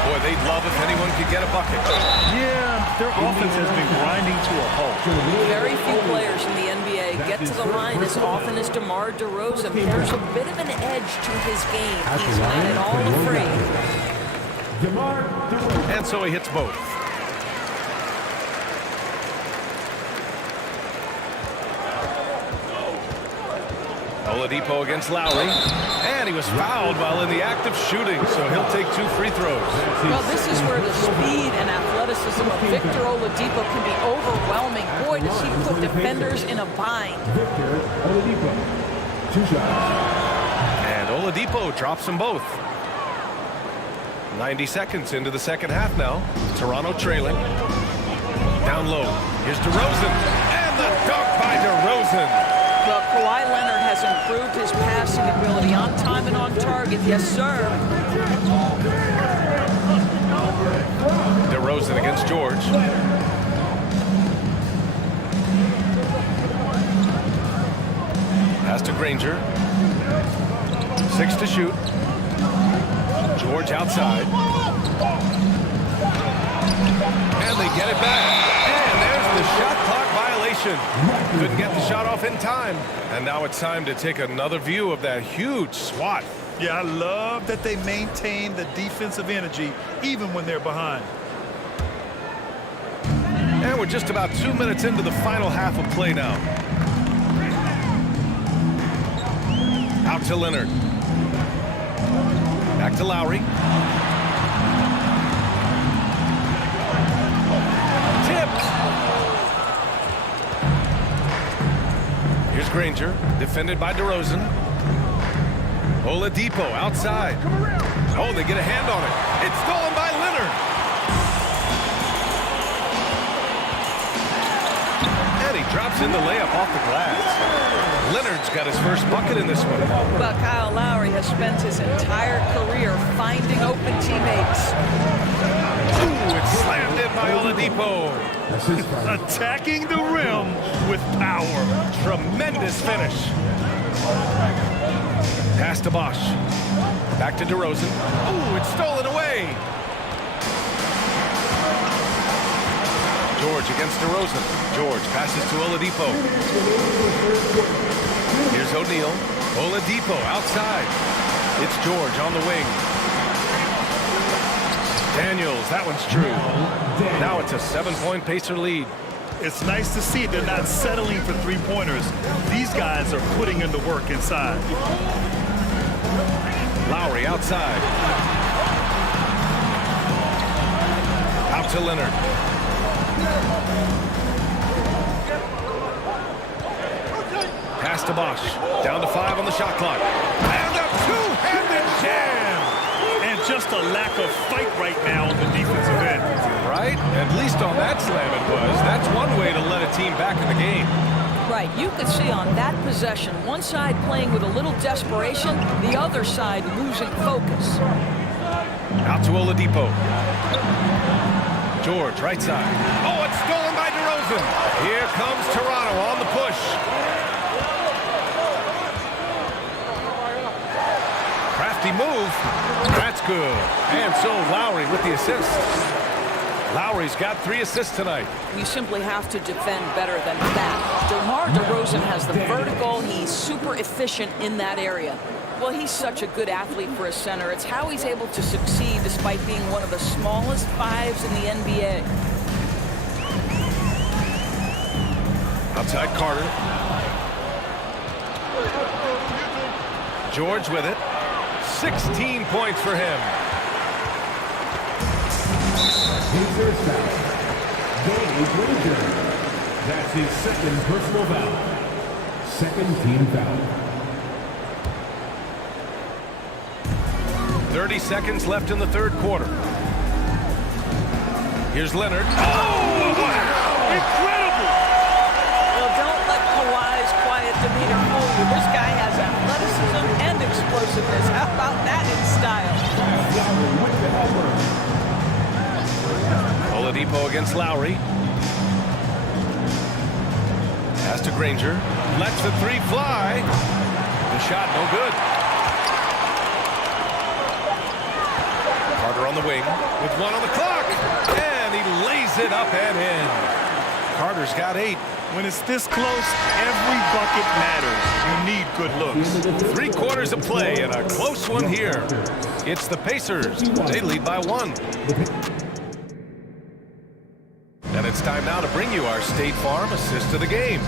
Boy, they'd love if anyone could get a bucket. Yeah, their offense has been grinding to a halt. Very few players in the NBA get to the line as often as DeMar DeRozan. There's a bit of an edge to his game. He's not at all afraid. And so he hits both. Oladipo against Lowry, and he was fouled while in the act of shooting, so he'll take 2 free throws. Well, this is where the speed and athleticism of Victor Oladipo can be overwhelming. Boy, does he put defenders in a bind. Victor Oladipo, 2 shots. And Oladipo drops them both. 90 seconds into the second half now. Toronto trailing. Down low. Here's DeRozan, and the dunk by DeRozan. Well, Kawhi Leonard has improved his passing ability on time and on target. Yes, sir. DeRozan against George. Pass to Granger. 6 to shoot. George outside. And they get it back. And there's the shot clock violation. Couldn't get the shot off in time. And now it's time to take another view of that huge swat. Yeah, I love that they maintain the defensive energy even when they're behind. And we're just about 2 minutes into the final half of play now. Out to Leonard. Back to Lowry. Tipped. Here's Granger, defended by DeRozan. Oladipo outside. Oh, they get a hand on it. It's stolen by Leonard. And he drops in the layup off the glass. Leonard's got his first bucket in this one. But Kyle Lowry has spent his entire career finding open teammates. Ooh, it's slammed in by Oladipo. Attacking the rim with power. Tremendous finish. Pass to Bosch. Back to DeRozan. Ooh, it's stolen away. George against DeRozan. George passes to Oladipo. Here's O'Neal. Oladipo outside. It's George on the wing. Daniels, that one's true. Now it's a 7-point Pacer lead. It's nice to see they're not settling for three-pointers. These guys are putting in the work inside. Lowry outside. Out to Leonard. Pass to Bosch. Down to 5 on the shot clock. And a two-handed jam! And just a lack of fight right now on the defensive end. Right? At least on that slam it was. That's one way to let a team back in the game. Right, you could see on that possession, one side playing with a little desperation, the other side losing focus. Out to Oladipo. George, right side. Oh, it's stolen by DeRozan. Here comes Toronto on the push. Crafty move. That's good. And so Lowry with the assist. Lowry's got 3 assists tonight. You simply have to defend better than that. DeMar DeRozan has the vertical. He's super efficient in that area. Well, he's such a good athlete for a center. It's how he's able to succeed despite being one of the smallest 5s in the NBA. Outside Carter. George with it. 16 points for him. That's his second personal foul. Second team foul. 30 seconds left in the third quarter. Here's Leonard. Oh, wow! Incredible! Well, don't let Kawhi's quiet demeanor fool you. This guy has athleticism and explosiveness. How about that in style? Oladipo against Lowry. Pass to Granger. Lets the 3 fly. The shot no good. Carter on the wing with 1 on the clock. And he lays it up and in. Carter's got 8. When it's this close, every bucket matters. You need good looks. 3 quarters of play and a close one here. It's the Pacers. They lead by 1. And it's time now to bring you our State Farm assist of the game.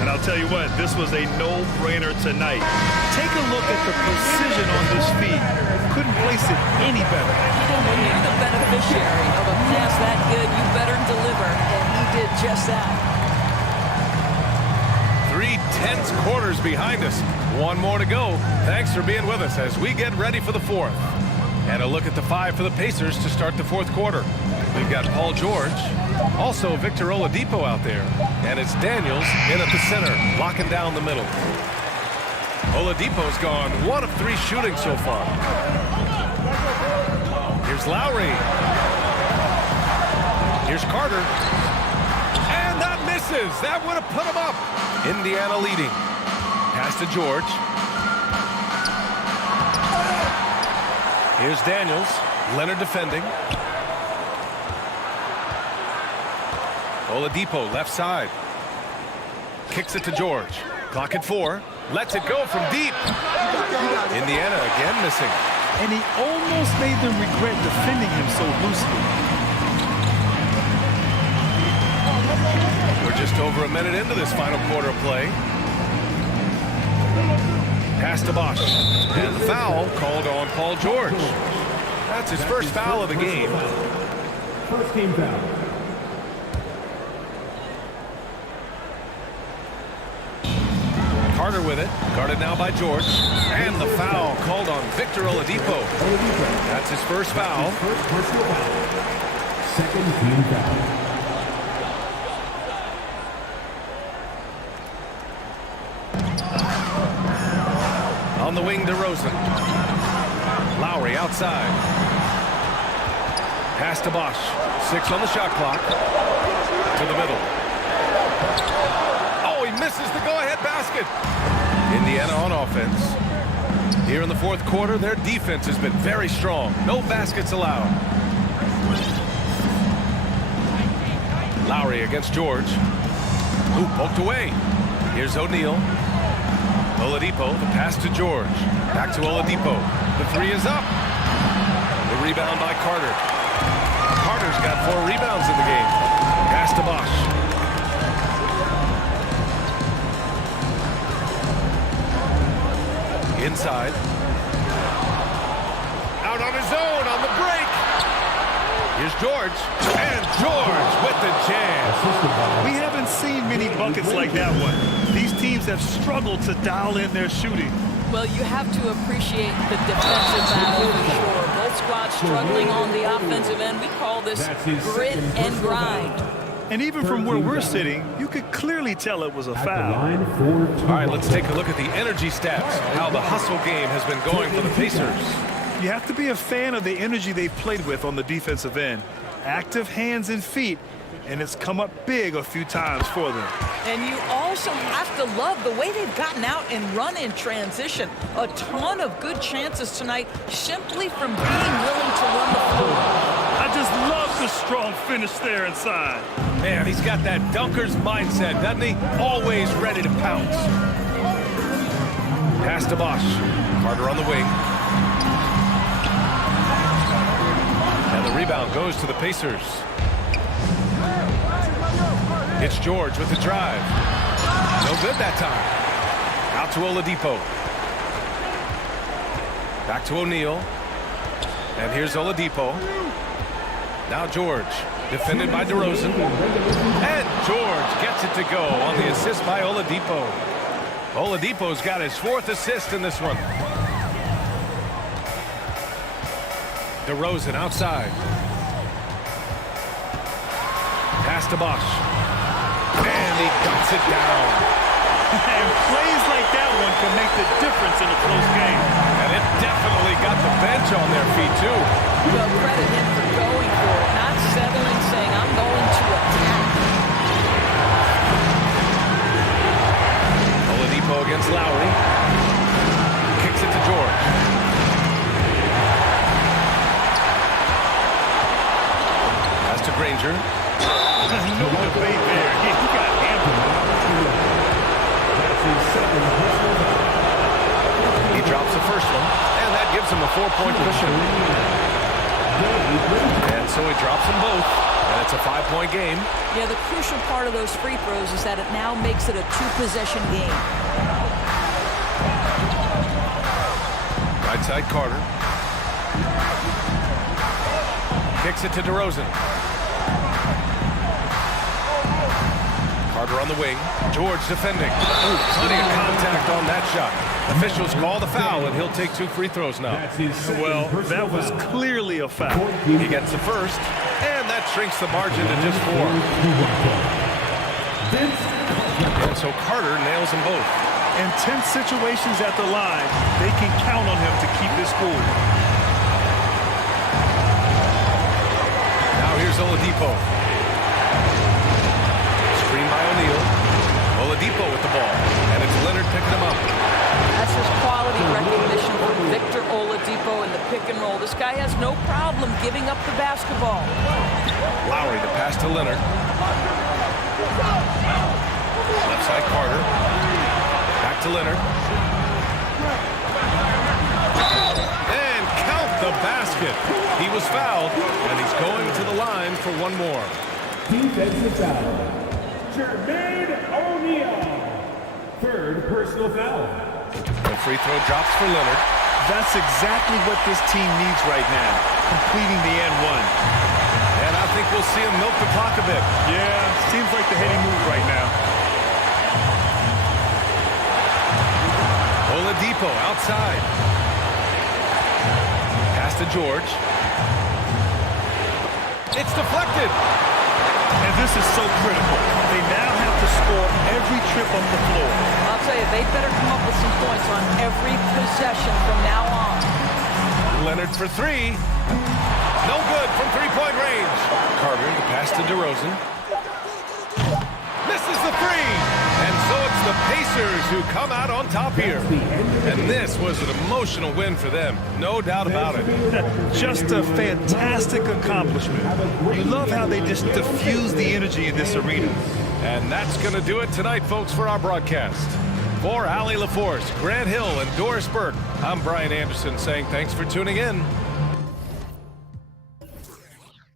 And I'll tell you what, this was a no-brainer tonight. Take a look at the precision on this feed. Couldn't place it any better. When you're the beneficiary of a pass that good, you better deliver, and he did just that. 3 tense quarters behind us. 1 more to go. Thanks for being with us as we get ready for the 4th. And a look at the 5 for the Pacers to start the 4th quarter. We've got Paul George, also Victor Oladipo out there, and it's Daniels in at the center, locking down the middle. Oladipo's gone 1 of 3 shooting so far. Here's Lowry. Here's Carter. And that misses. That would have put him up. Indiana leading. Pass to George. Here's Daniels. Leonard defending. Oladipo left side. Kicks it to George. Clock at 4. Lets it go from deep. Indiana again missing. And he almost made them regret defending him so loosely. We're just over a minute into this final quarter of play. Pass to Bosch. And the foul called on Paul George. That's his first foul of the game. First team foul. Carter with it. Guarded now by George. And the foul called on Victor Oladipo. That's his first foul. Personal foul. Second team foul. On the wing, DeRozan. Lowry outside. Pass to Bosch. 6 on the shot clock. To the middle. Oh, he misses the go-ahead basket. Indiana on offense. Here in the 4th quarter, their defense has been very strong. No baskets allowed. Lowry against George. Ooh, poked away. Here's O'Neal. Oladipo, the pass to George. Back to Oladipo. The 3 is up. The rebound by Carter. Carter's got 4 rebounds in the game. Pass to Bosch. Inside. Out on his own on the break. Here's George. And George with the jam. We haven't seen many buckets like that one. These teams have struggled to dial in their shooting. Well, you have to appreciate the defensive battle for sure. Both squads struggling on the offensive end. We call this grit and grind. And even from where we're sitting, you could clearly tell it was a foul. All right, let's take a look at the energy stats, how the hustle game has been going for the Pacers. You have to be a fan of the energy they've played with on the defensive end. Active hands and feet, and it's come up big a few times for them. And you also have to love the way they've gotten out and run in transition. A ton of good chances tonight simply from being willing to run the floor. I just love the strong finish there inside. Man, he's got that dunker's mindset, doesn't he? Always ready to pounce. Pass to Bosch. Carter on the wing. And the rebound goes to the Pacers. It's George with the drive. No good that time. Out to Oladipo. Back to O'Neal. And here's Oladipo. Now George, defended by DeRozan. And George gets it to go on the assist by Oladipo. Oladipo's got his 4th assist in this one. DeRozan outside. Pass to Bosch. And he ducks it down. And plays like that one can make the difference in a close game. And it definitely got the bench on their feet, too. Well, credit him for going for it, not settling, saying, I'm going to attack. Oladipo against Lowry. Kicks it to George. Pass to Granger. No debate there. He He drops the first one, and that gives him a 4-point cushion. And so he drops them both, and it's a 5-point game. Yeah, the crucial part of those free throws is that it now makes it a 2-possession game. Right side, Carter. Kicks it to DeRozan. Carter on the wing. George defending. Ooh, plenty of contact on that shot. Officials call the foul, and he'll take 2 free throws now. Well, that was clearly a foul. He gets the first, and that shrinks the margin to just 4. And so Carter nails them both. In tense situations at the line, they can count on him to keep his cool. Now here's Oladipo. Screen by O'Neal. Oladipo with the ball, and it's Leonard picking him up. That's his quality recognition for Victor Oladipo in the pick and roll. This guy has no problem giving up the basketball. Lowry the pass to Leonard. Left side Carter. Back to Leonard. And count the basket. He was fouled, and he's going to the line for one more. Defensive foul. Jermaine O'Neal. 3rd personal foul. The free throw drops for Leonard. That's exactly what this team needs right now, completing the N1. And I think we'll see him milk the clock a bit. Yeah, seems like the heady move right now. Oladipo outside. Pass to George. It's deflected. And this is so critical. They now have to score every trip up the floor. I'll tell you, they better come up with some points on every possession from now on. Leonard for 3. No good from 3-point range. Carter, the pass to DeRozan. Misses the 3. And so it's the Pacers who come out on top here. And this was an emotional win for them. No doubt about it. Just a fantastic accomplishment. You love how they just diffuse the energy in this arena. And that's going to do it tonight, folks, for our broadcast. For Allie LaForce, Grant Hill, and Doris Burke, I'm Brian Anderson saying thanks for tuning in. We'll be right back.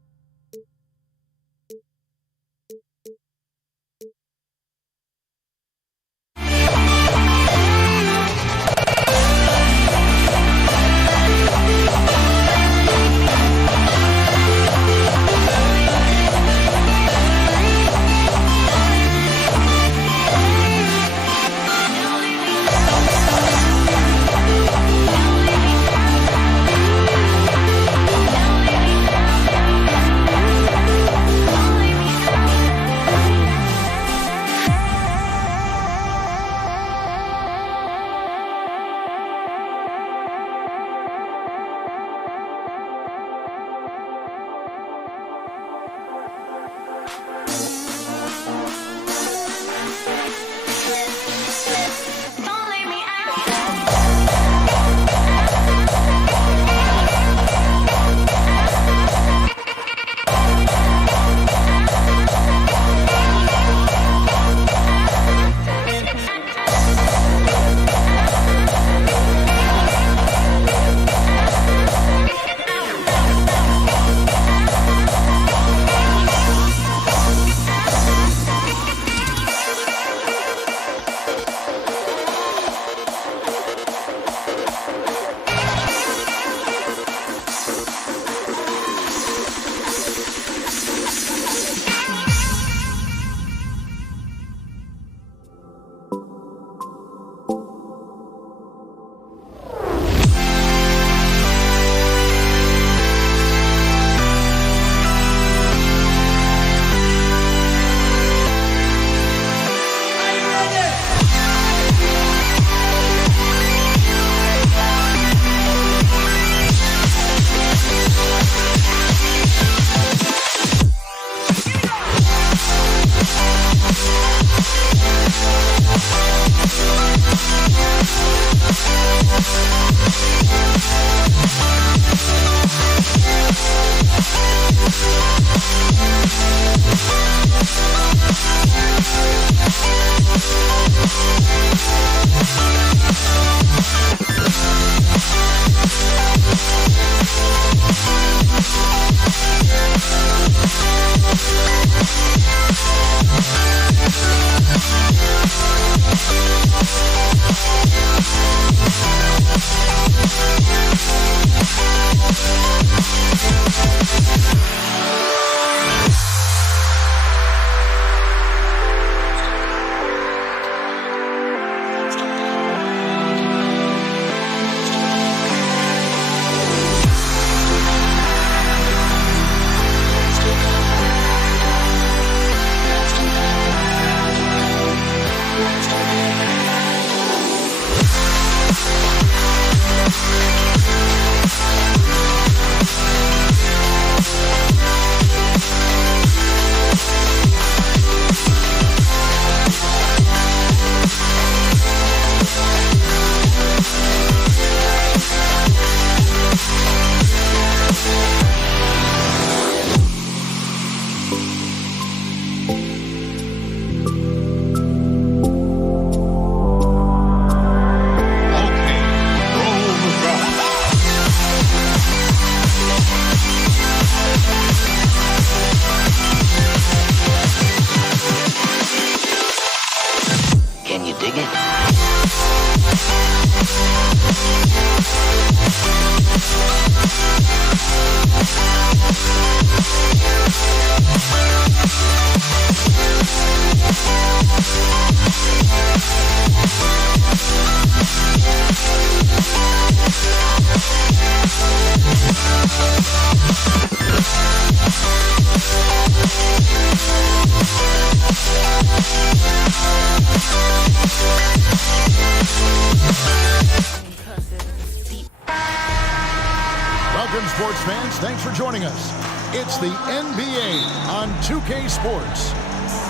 Welcome, sports fans. Thanks for joining us. It's the NBA on 2K Sports.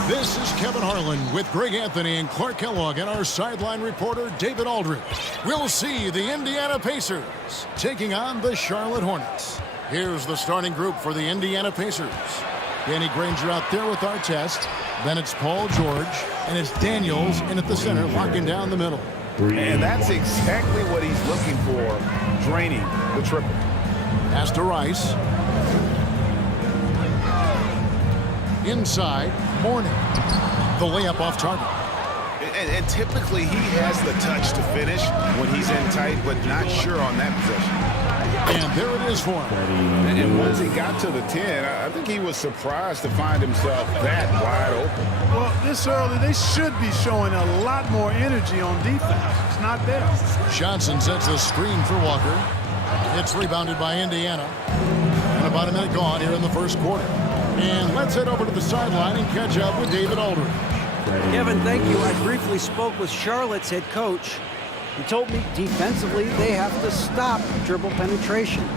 This is Kevin Harlan with Greg Anthony and Clark Kellogg and our sideline reporter, David Aldridge. We'll see the Indiana Pacers taking on the Charlotte Hornets. Here's the starting group for the Indiana Pacers. Danny Granger out there with Artest. Then it's Paul George. And it's Daniels in at the center, locking down the middle. And that's exactly what he's looking for, draining the triple. Pass to Rice. Inside, Mourning. The layup off target. And typically he has the touch to finish when he's in tight, but not sure on that possession. And there it is for him. And once he got to the 10, I think he was surprised to find himself that wide open. Well, this early, they should be showing a lot more energy on defense. It's not there. Johnson sets the screen for Walker. It's rebounded by Indiana. And about a minute gone here in the first quarter. And let's head over to the sideline and catch up with David Aldridge. Kevin, thank you. I briefly spoke with Charlotte's head coach. He told me defensively they have to stop dribble penetration,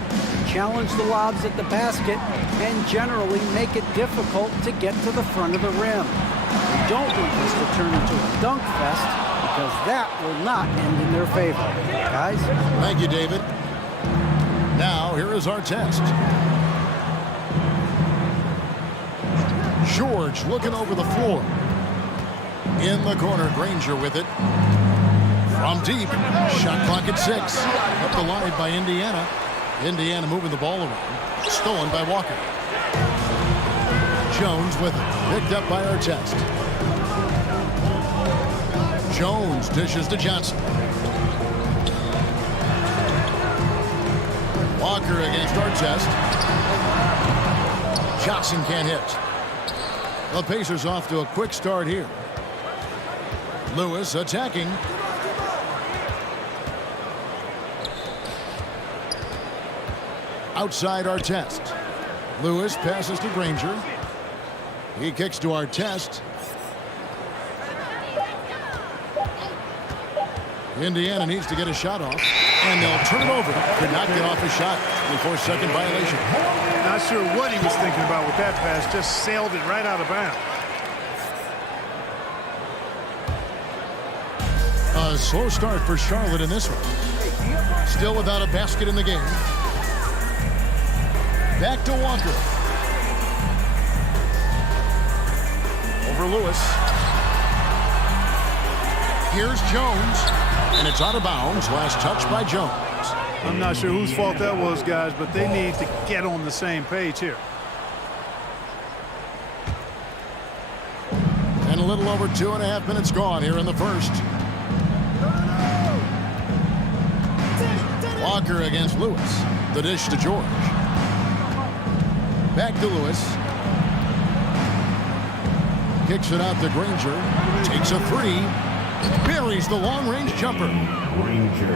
challenge the lobs at the basket, and generally make it difficult to get to the front of the rim. We don't want this to turn into a dunk fest because that will not end in their favor. Guys? Thank you, David. Now, here is our test. George looking over the floor. In the corner, Granger with it. From deep, shot clock at 6. Up the line by Indiana. Indiana moving the ball around. Stolen by Walker. Jones with it. Picked up by Artest. Jones dishes to Johnson. Walker against Artest. Johnson can't hit. The Pacers off to a quick start here. Lewis attacking. Outside Artest. Lewis passes to Granger. He kicks to Artest. Indiana needs to get a shot off, and they'll turn it over. Could not get off a shot before second violation. Not sure what he was thinking about with that pass. Just sailed it right out of bounds. A slow start for Charlotte in this one. Still without a basket in the game. Back to Walker. Over Lewis. Here's Jones. And it's out of bounds. Last touch by Jones. I'm not sure whose fault that was, guys, but they need to get on the same page here. And a little over 2.5 minutes gone here in the first. Walker against Lewis. The dish to George. Back to Lewis. Kicks it out to Granger. Takes a three. Buries the long-range jumper.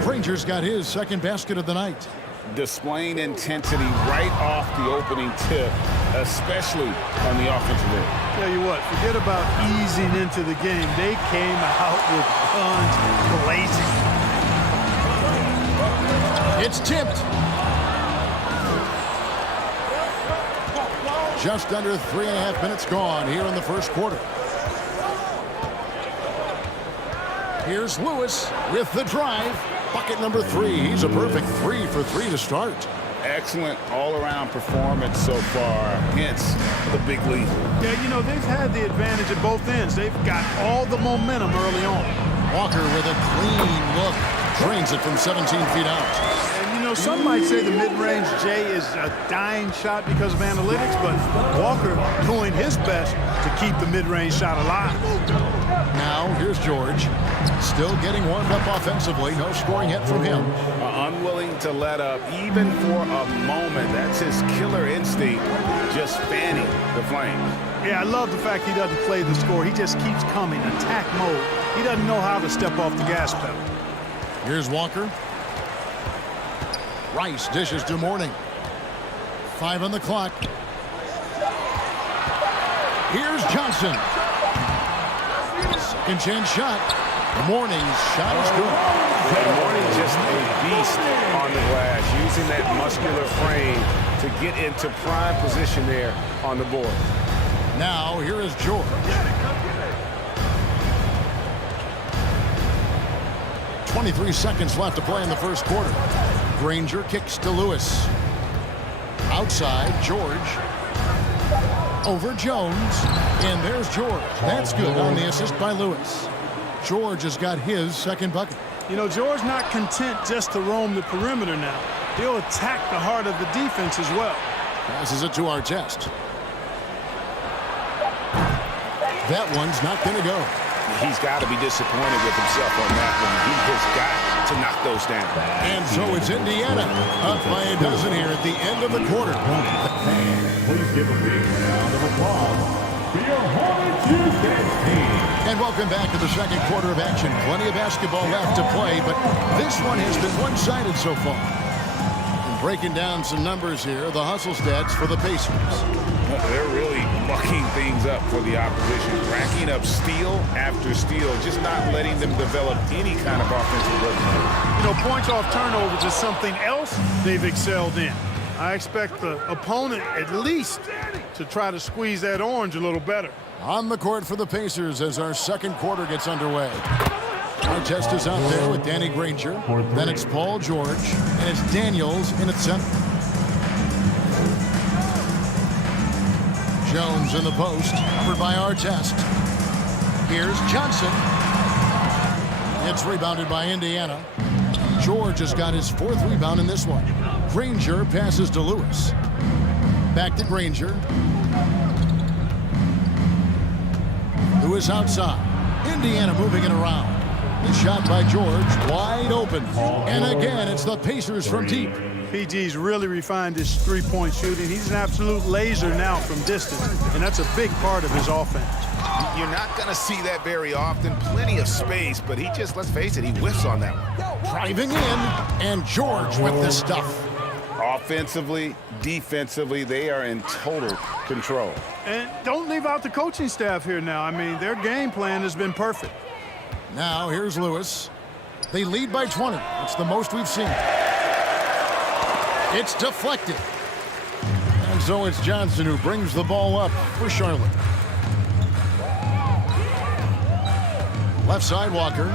Granger's got his second basket of the night. Displaying intensity right off the opening tip, especially on the offensive end. Tell you what, forget about easing into the game. They came out with guns blazing. It's tipped. Just under 3.5 minutes gone here in the first quarter. Here's Lewis with the drive. Bucket number 3. He's a perfect 3 for 3 to start. excellent all-around performance so far, hence the big lead. Yeah, you know, they've had the advantage at both ends. They've got all the momentum early on. Walker with a clean look. Drains it from 17 feet out. And, you know, some might say the mid-range J is a dying shot because of analytics, but Walker doing his best to keep the mid-range shot alive. Now, here's George. Still getting warmed up offensively. No scoring yet from him. Unwilling to let up even for a moment. That's his killer instinct, just fanning the flames. Yeah, I love the fact he doesn't play the score. He just keeps coming, attack mode. He doesn't know how to step off the gas pedal. Here's Walker. Rice dishes to Mourning. 5 on the clock. Here's Johnson. Second chance shot. Mourning's shot is good. Mourning just a beast on the glass, using that muscular frame to get into prime position there on the board. Now, here is George. 23 seconds left to play in the first quarter. Granger kicks to Lewis. Outside, George. Over Jones. And there's George. That's good on the assist by Lewis. George has got his second bucket. You know, George not content just to roam the perimeter now. He'll attack the heart of the defense as well. Passes it to Artest. That one's not going to go. He's got to be disappointed with himself on that one. He has got to knock those down. And so it's Indiana up by a dozen here at the end of the quarter. Please give a big round of applause for your Hornets team. And welcome back to the second quarter of action. Plenty of basketball left to play, but this one has been one-sided so far. And breaking down some numbers here, the hustle stats for the Pacers. They're really mucking things up for the opposition, racking up steal after steal, just not letting them develop any kind of offensive rhythm. You know, points off turnovers is something else they've excelled in. I expect the opponent at least to try to squeeze that orange a little better. On the court for the Pacers as our second quarter gets underway. Artest is out there with Danny Granger. Then it's Paul George, and it's Daniels in at center. Jones in the post, covered by Artest. Here's Johnson. It's rebounded by Indiana. George has got his fourth rebound in this one. Granger passes to Lewis. Back to Granger. Lewis outside. Indiana moving it around. The shot by George, wide open. And again, it's the Pacers from deep. PG's really refined his three-point shooting. He's an absolute laser now from distance, and that's a big part of his offense. You're not going to see that very often. Plenty of space, but he just, let's face it, he whiffs on that one. Driving in, and George with the stuff. Offensively, defensively, they are in total control. And don't leave out the coaching staff here now. I mean, their game plan has been perfect. Now, here's Lewis. They lead by 20. It's the most we've seen. It's deflected. And so it's Johnson who brings the ball up for Charlotte. Left side, Walker.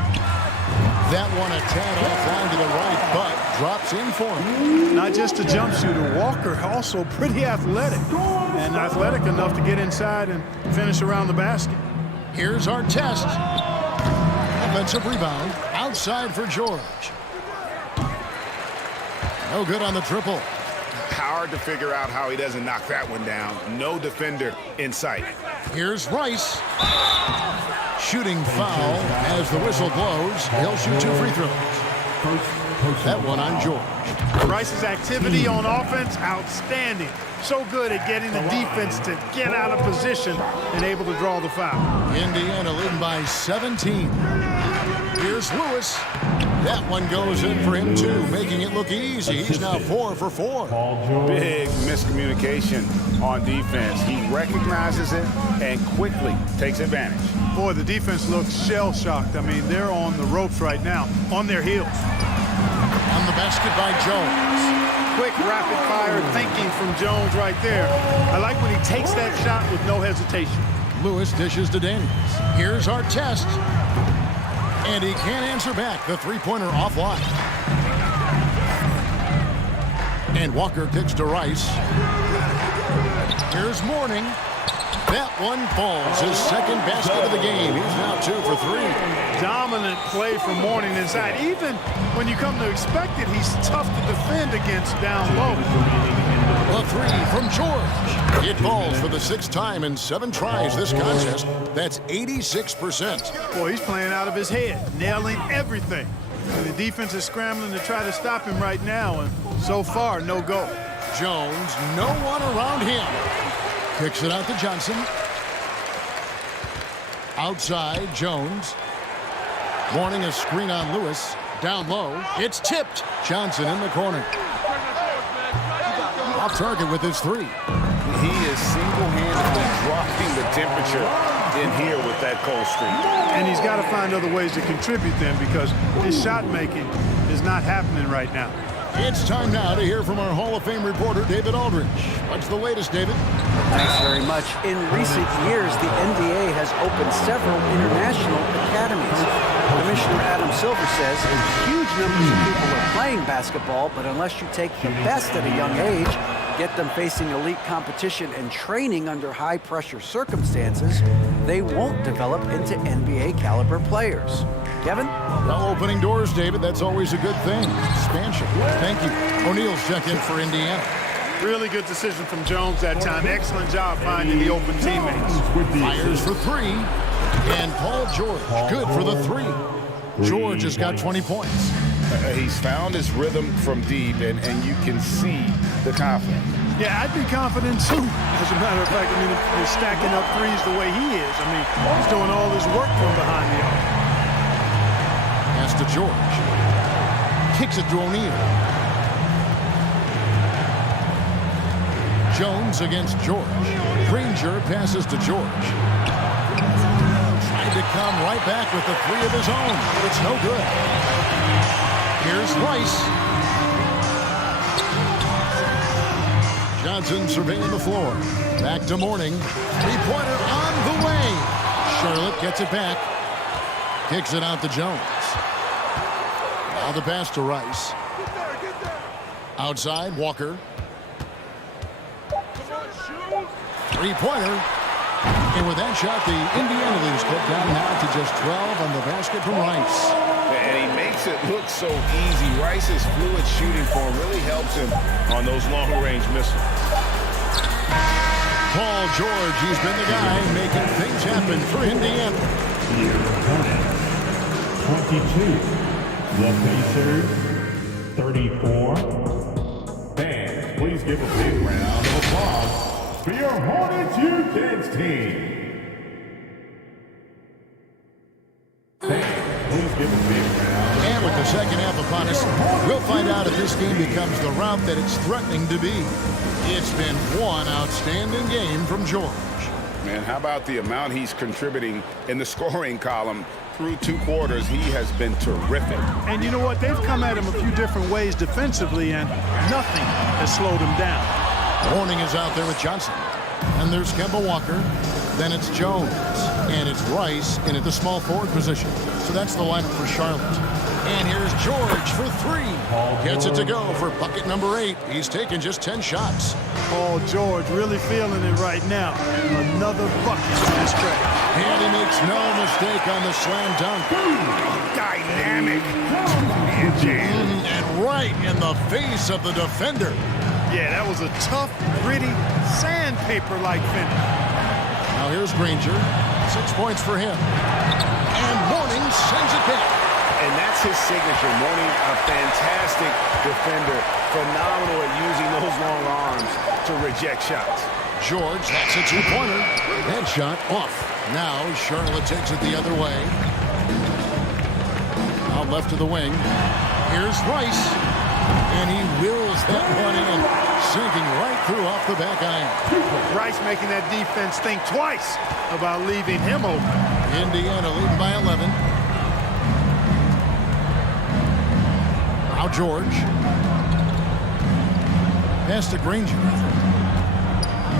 That one a tad offline to the right, but drops in for him. Not just a jump shooter. Walker also pretty athletic. And athletic enough to get inside and finish around the basket. Here's Artest. Offensive rebound. Outside for George. No good on the triple. Hard to figure out how he doesn't knock that one down. No defender in sight. Here's Rice. Shooting foul as the whistle blows. He'll shoot 2 free throws. That one on George. Rice's activity on offense, outstanding. So good at getting the defense to get out of position and able to draw the foul. Indiana leading by 17. Here's Lewis. That one goes in for him, too, making it look easy. He's now 4 for 4. Big miscommunication on defense. He recognizes it and quickly takes advantage. Boy, the defense looks shell-shocked. I mean, they're on the ropes right now, on their heels. On the basket by Jones. Quick, rapid-fire thinking from Jones right there. I like when he takes that shot with no hesitation. Lewis dishes to Daniels. Here's Artest. And he can't answer back. The three-pointer offline. And Walker kicks to Rice. Here's Mourning. That one falls. His second basket of the game. He's now 2 for 3. Dominant play from Mourning inside. Even when you come to expect it, he's tough to defend against down low. A 3 from George. It falls for the 6th time in 7 tries this contest. That's 86%. Boy, he's playing out of his head, nailing everything. And the defense is scrambling to try to stop him right now, and so far, no go. Jones, no one around him. Kicks it out to Johnson. Outside, Jones. Mourning a screen on Lewis. Down low. It's tipped. Johnson in the corner. Off target with his 3. He is single-handedly dropping the temperature in here with that cold streak. And he's got to find other ways to contribute then, because his shot making is not happening right now. It's time now to hear from our Hall of Fame reporter, David Aldridge. What's the latest, David? Thanks very much. In recent years, the NBA has opened several international academies. Commissioner Adam Silver says huge numbers of people are playing basketball, but unless you take the best at a young age, get them facing elite competition and training under high-pressure circumstances, they won't develop into NBA-caliber players. Kevin? Well, opening doors, David, that's always a good thing. Expansion. Thank you. O'Neal's checked in for Indiana. Really good decision from Jones that time. Excellent job finding the open teammates. Fires for 3. And Paul George, good for the 3. George has got 20 points. He's found his rhythm from deep, and you can see the confidence. Yeah, I'd be confident too. As a matter of fact, I mean, if you're stacking up threes the way he is, I mean, he's doing all his work from behind the arc. Pass to George. Kicks it to O'Neal. Jones against George. Granger passes to George. Trying to come right back with the 3 of his own, but it's no good. Here's Rice. Johnson surveying the floor. Back to Mourning. 3-pointer on the way. Charlotte gets it back. Kicks it out to Jones. Now the pass to Rice. Outside, Walker. 3-pointer. And with that shot, the Indiana leads cut down now to just 12 on the basket from Rice. And he makes it look so easy. Rice's fluid shooting form really helps him on those long-range missiles. Paul George, he's been the guy making things happen for Indiana. 22. The Pacers, 34. Fans, please give a big round of applause for your Hornets U-Kids team. And with the second half upon us, we'll find out if this game becomes the rout that it's threatening to be. It's been one outstanding game from George. Man, how about the amount he's contributing in the scoring column? Through 2 quarters, he has been terrific. And you know what? They've come at him a few different ways defensively, and nothing has slowed him down. Mourning is out there with Johnson. And there's Kemba Walker. Then it's Jones. And it's Rice in at the small forward position. So that's the lineup for Charlotte. And here's George for 3. Gets it to go for bucket number 8. He's taken just 10 shots. Paul George really feeling it right now. Another bucket for this track. And he makes no mistake on the slam dunk. Dynamic. And right in the face of the defender. Yeah, that was a tough, gritty, sandpaper-like finish. Now here's Granger. 6 points for him. And Mourning sends it back. And that's his signature. Mourning, a fantastic defender. Phenomenal at using those long arms to reject shots. George, that's a 2-pointer. That shot off. Now Charlotte takes it the other way. Out left to the wing. Here's Rice. And he wills that one in. Sinking right through off the back iron. Rice making that defense think twice about leaving him open. Indiana leading by 11. Now George. Pass to Granger.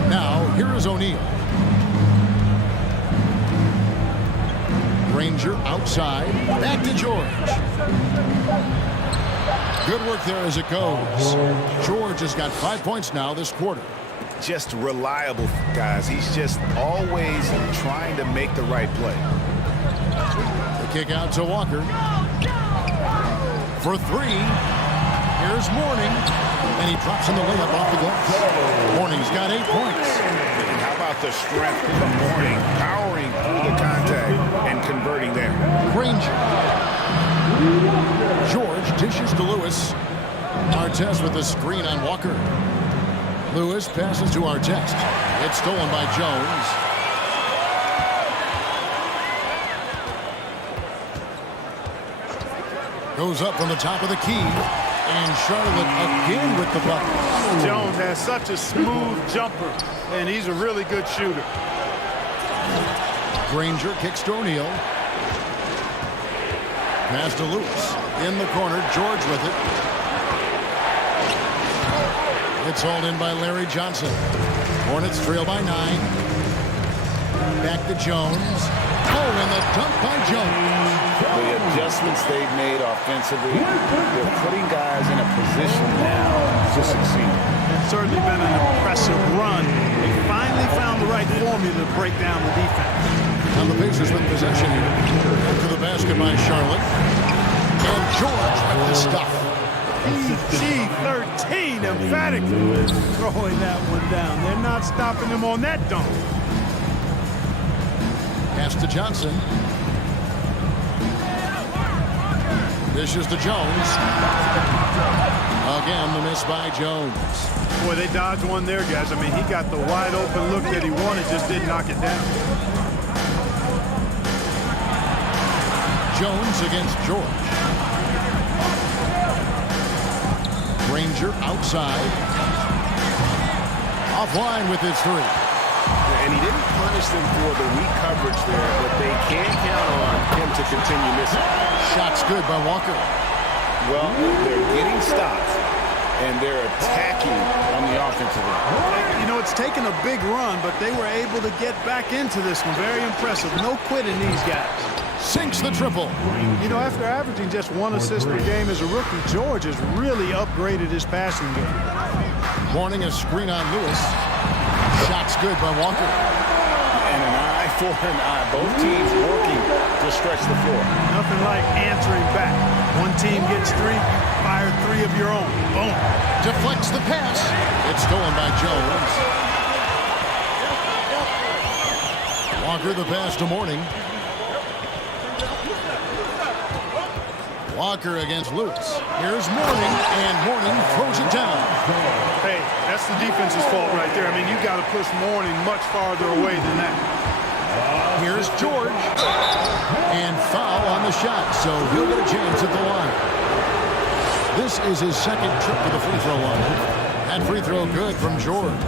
Now here is O'Neal. Granger outside. Back to George. Good work there as it goes. George has got 5 points now this quarter. Just reliable, guys. He's just always trying to make the right play. The kick out to Walker. For three. Here's Mourning. And he drops in the layup off the glass. Mourning's got 8 points. And how about the strength of Mourning, powering through the contact and converting there. Granger. George dishes to Lewis. Artest with the screen on Walker. Lewis passes to Artest. It's stolen by Jones. Goes up from the top of the key. And Charlotte again with the bucket. Jones has such a smooth jumper, and he's a really good shooter. Granger kicks to O'Neal. Pass to Lewis. In the corner, George with it. It's hauled in by Larry Johnson. Hornets trail by 9. Back to Jones. Oh, and the dunk by Jones. The adjustments they've made offensively, they're putting guys in a position now to succeed. It's certainly been an impressive run. They finally found the right formula to break down the defense. And the Pacers with possession here. To the basket by Charlotte. And George with the stuff. PG-13 emphatically throwing that one down. They're not stopping him on that dunk. Pass to Johnson. Dishes to Jones. Again, the miss by Jones. Boy, they dodged one there, guys. I mean, he got the wide open look that he wanted, just didn't knock it down. Jones against George. Granger outside. Offline with his three. And he didn't punish them for the weak coverage there, but they can count on him to continue missing. Shot's good by Walker. Well, they're getting stops, and they're attacking on the offensive end. You know, it's taken a big run, but they were able to get back into this one. Very impressive. No quitting these guys. Sinks the triple. You know, after averaging just 1 assist per game as a rookie, George has really upgraded his passing game. Mourning a screen on Lewis. Shot's good by Walker. And an eye for an eye. Both teams working to stretch the floor. Nothing like answering back. One team gets 3, fire 3 of your own. Boom. Deflects the pass. It's stolen by Jones. Walker the pass to Mourning. Walker against Lewis. Here's Mourning, and Mourning throws it down. Hey, that's the defense's fault right there. I mean, you got to push Mourning much farther away than that. Here's George. And foul on the shot, so he'll get a chance at the line. This is his second trip to the free throw line. That free throw good from George.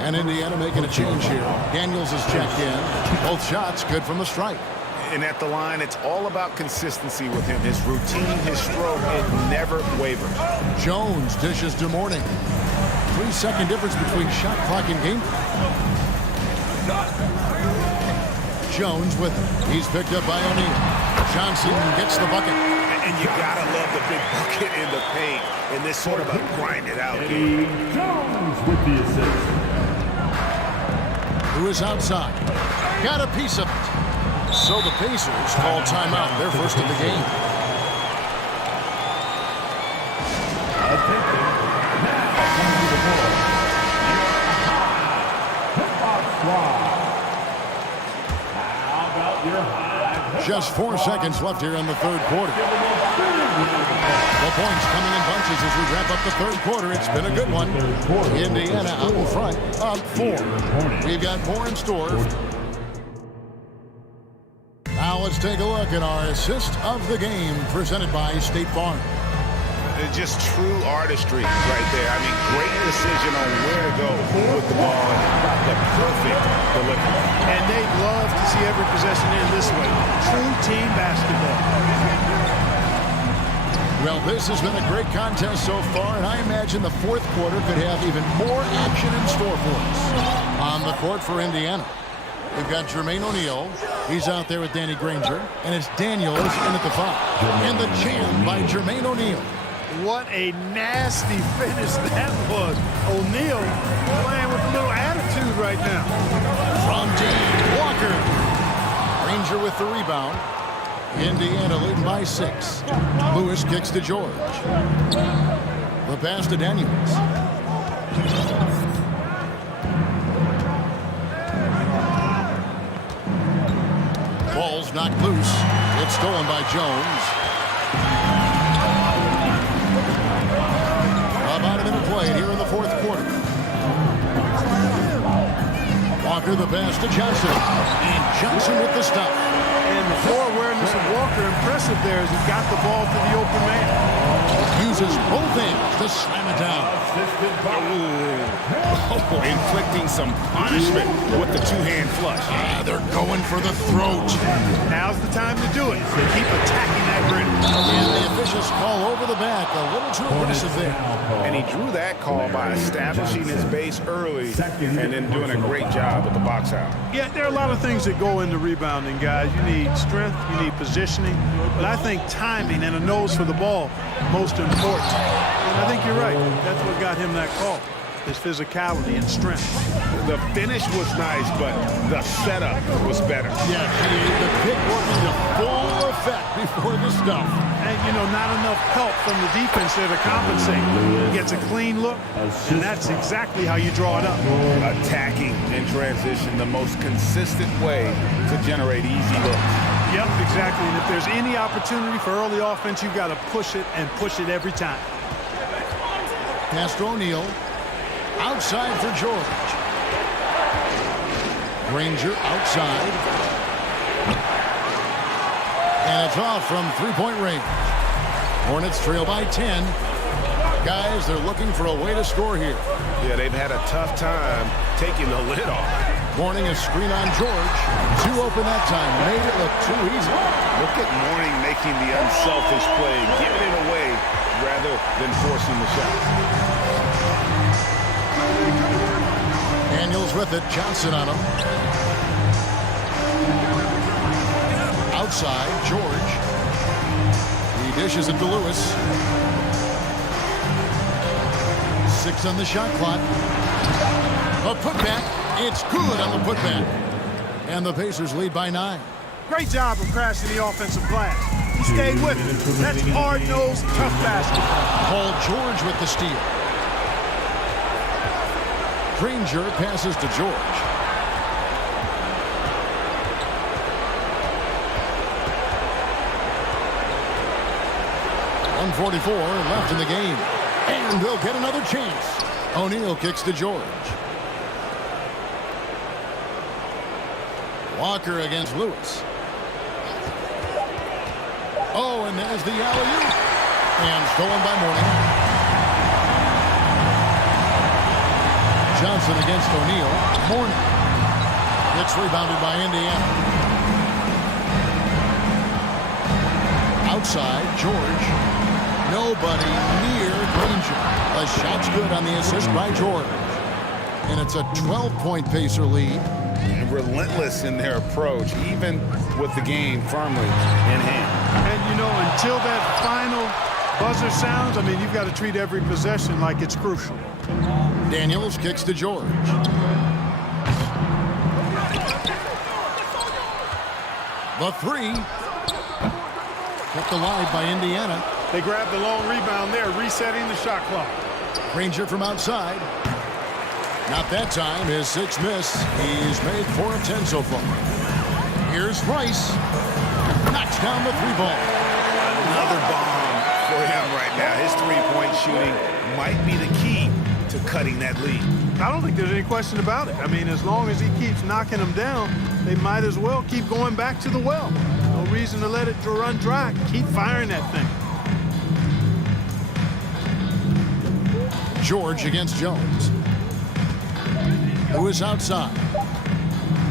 And Indiana making a change here. Daniels is checked in. Both shots good from the strike. And at the line, it's all about consistency with him. His routine, his stroke, it never wavers. Jones dishes to Mourning. 3-second difference between shot clock and game. Jones with it. He's picked up by O'Neal. Johnson gets the bucket. And you gotta love the big bucket in the paint in this sort of a grind-it-out game. Jones with the assist. Lewis outside. Got a piece of it. So the Pacers call timeout, their first of the game. Just 4 seconds left here in the third quarter. The points coming in bunches as we wrap up the third quarter. It's been a good one. Indiana out in front, up 4. We've got more in store. Now let's take a look at our assist of the game presented by State Farm. Just true artistry right there. I mean, great decision on where to go with the ball and the perfect delivery. And they'd love to see every possession end this way. True team basketball. Well, this has been a great contest so far, and I imagine the fourth quarter could have even more action in store for us. On the court for Indiana, we've got Jermaine O'Neal. He's out there with Danny Granger, and it's Daniels in at the foul. And the jam by Jermaine O'Neal. What a nasty finish that was. O'Neal playing with a little attitude right now. From deep, Walker. Granger with the rebound. Indiana leading by 6. Lewis kicks to George. The pass to Daniels. Ball's knocked loose. It's stolen by Jones. About a minute played here in the fourth quarter. Walker the pass to Johnson. And Johnson with the stop. And the floor awareness of Walker impressive there as he got the ball to the open man. Uses both hands to slam it down. Oh, inflicting some punishment with the two-hand flush. They're going for the throat. Now's the time to do it. They keep attacking that rim. And the officials call over the back. A little too aggressive there. And he drew that call by establishing his base early and then doing a great job with the box out. Yeah, there are a lot of things that go into rebounding, guys. You need strength, you need positioning, but I think timing and a nose for the ball, most important. And I think you're right. That's what got him that call, his physicality and strength. The finish was nice, but the setup was better. Yeah, the pick working to full effect before the stuff. And, you know, not enough help from the defense there to compensate. He gets a clean look, and that's exactly how you draw it up. Attacking in transition, the most consistent way to generate easy looks. Yep, exactly. And if there's any opportunity for early offense, you've got to push it and push it every time. Pass to O'Neal. Outside for George. Granger outside. And it's off from three-point range. Hornets trail by 10. Guys, they're looking for a way to score here. Yeah, they've had a tough time taking the lid off. Mourning a screen on George. Too open that time. Made it look too easy. Look at Mourning making the unselfish play, giving it away rather than forcing the shot. Daniels with it. Johnson on him. Outside, George. He dishes it to Lewis. 6 on the shot clock. A putback. It's good on the putback. And the Pacers lead by 9. Great job of crashing the offensive glass. He stayed with it. That's hard-nosed, tough basketball. Paul George with the steal. Granger passes to George. .144 left in the game. And they'll get another chance. O'Neal kicks to George. Walker against Lewis. Oh, and there's the alley-oop. And stolen by Mourning. Johnson against O'Neal. Mourning. It's rebounded by Indiana. Outside, George. Nobody near Granger. A shot's good on the assist by George. And it's a 12-point Pacer lead. And relentless in their approach, even with the game firmly in hand. And, you know, until that final buzzer sounds, I mean, you've got to treat every possession like it's crucial. Daniels kicks to George. The three. Kept alive by Indiana. They grabbed the long rebound there, resetting the shot clock. Granger from outside. Not that time. His 6th miss. He's made 4 of 10 so far. Here's Rice. Knocks down the 3-ball. Another bomb for him right now. His three-point shooting might be the key to cutting that lead. I don't think there's any question about it. I mean, as long as he keeps knocking them down, they might as well keep going back to the well. No reason to let it run dry. Keep firing that thing. George against Jones. Lewis outside.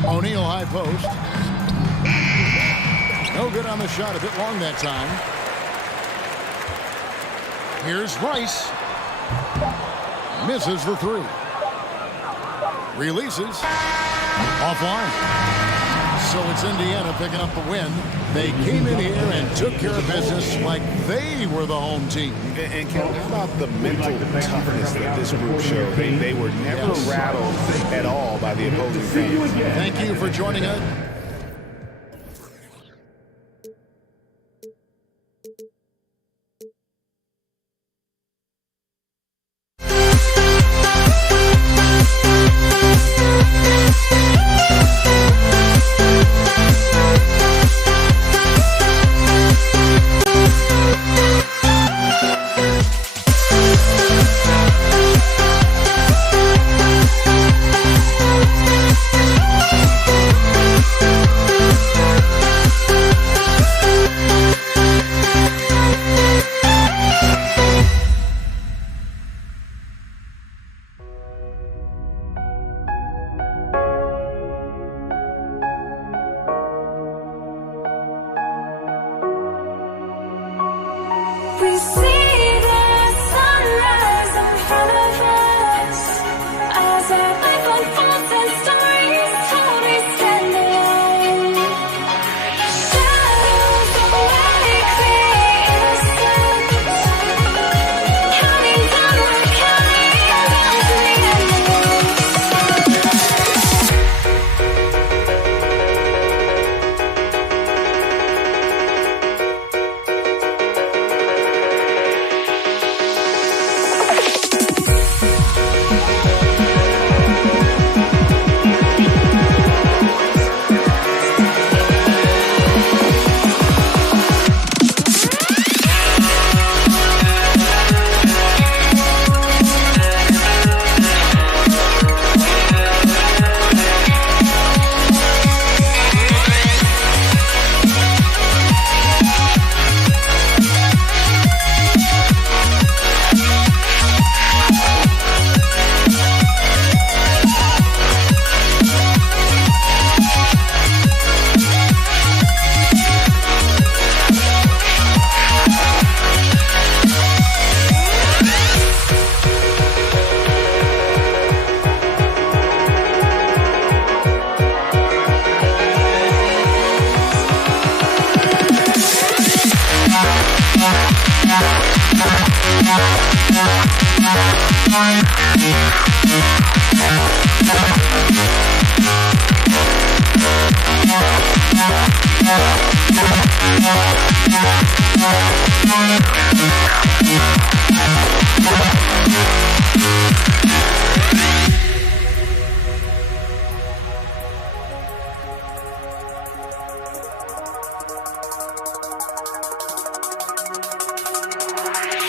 O'Neal high post. No good on the shot. A bit long that time. Here's Rice. Misses the 3. Releases. Offline. So it's Indiana picking up the win. They came in here and took care of business like they were the home team. And Kevin, how about the mental toughness that this group showed? They were never rattled at all by the opposing fans. Thank you for joining us. We see the sunrise in front of us as our life unfolds and stories told. We stand alone. Shadows awake the innocence, counting down, we're counting down to the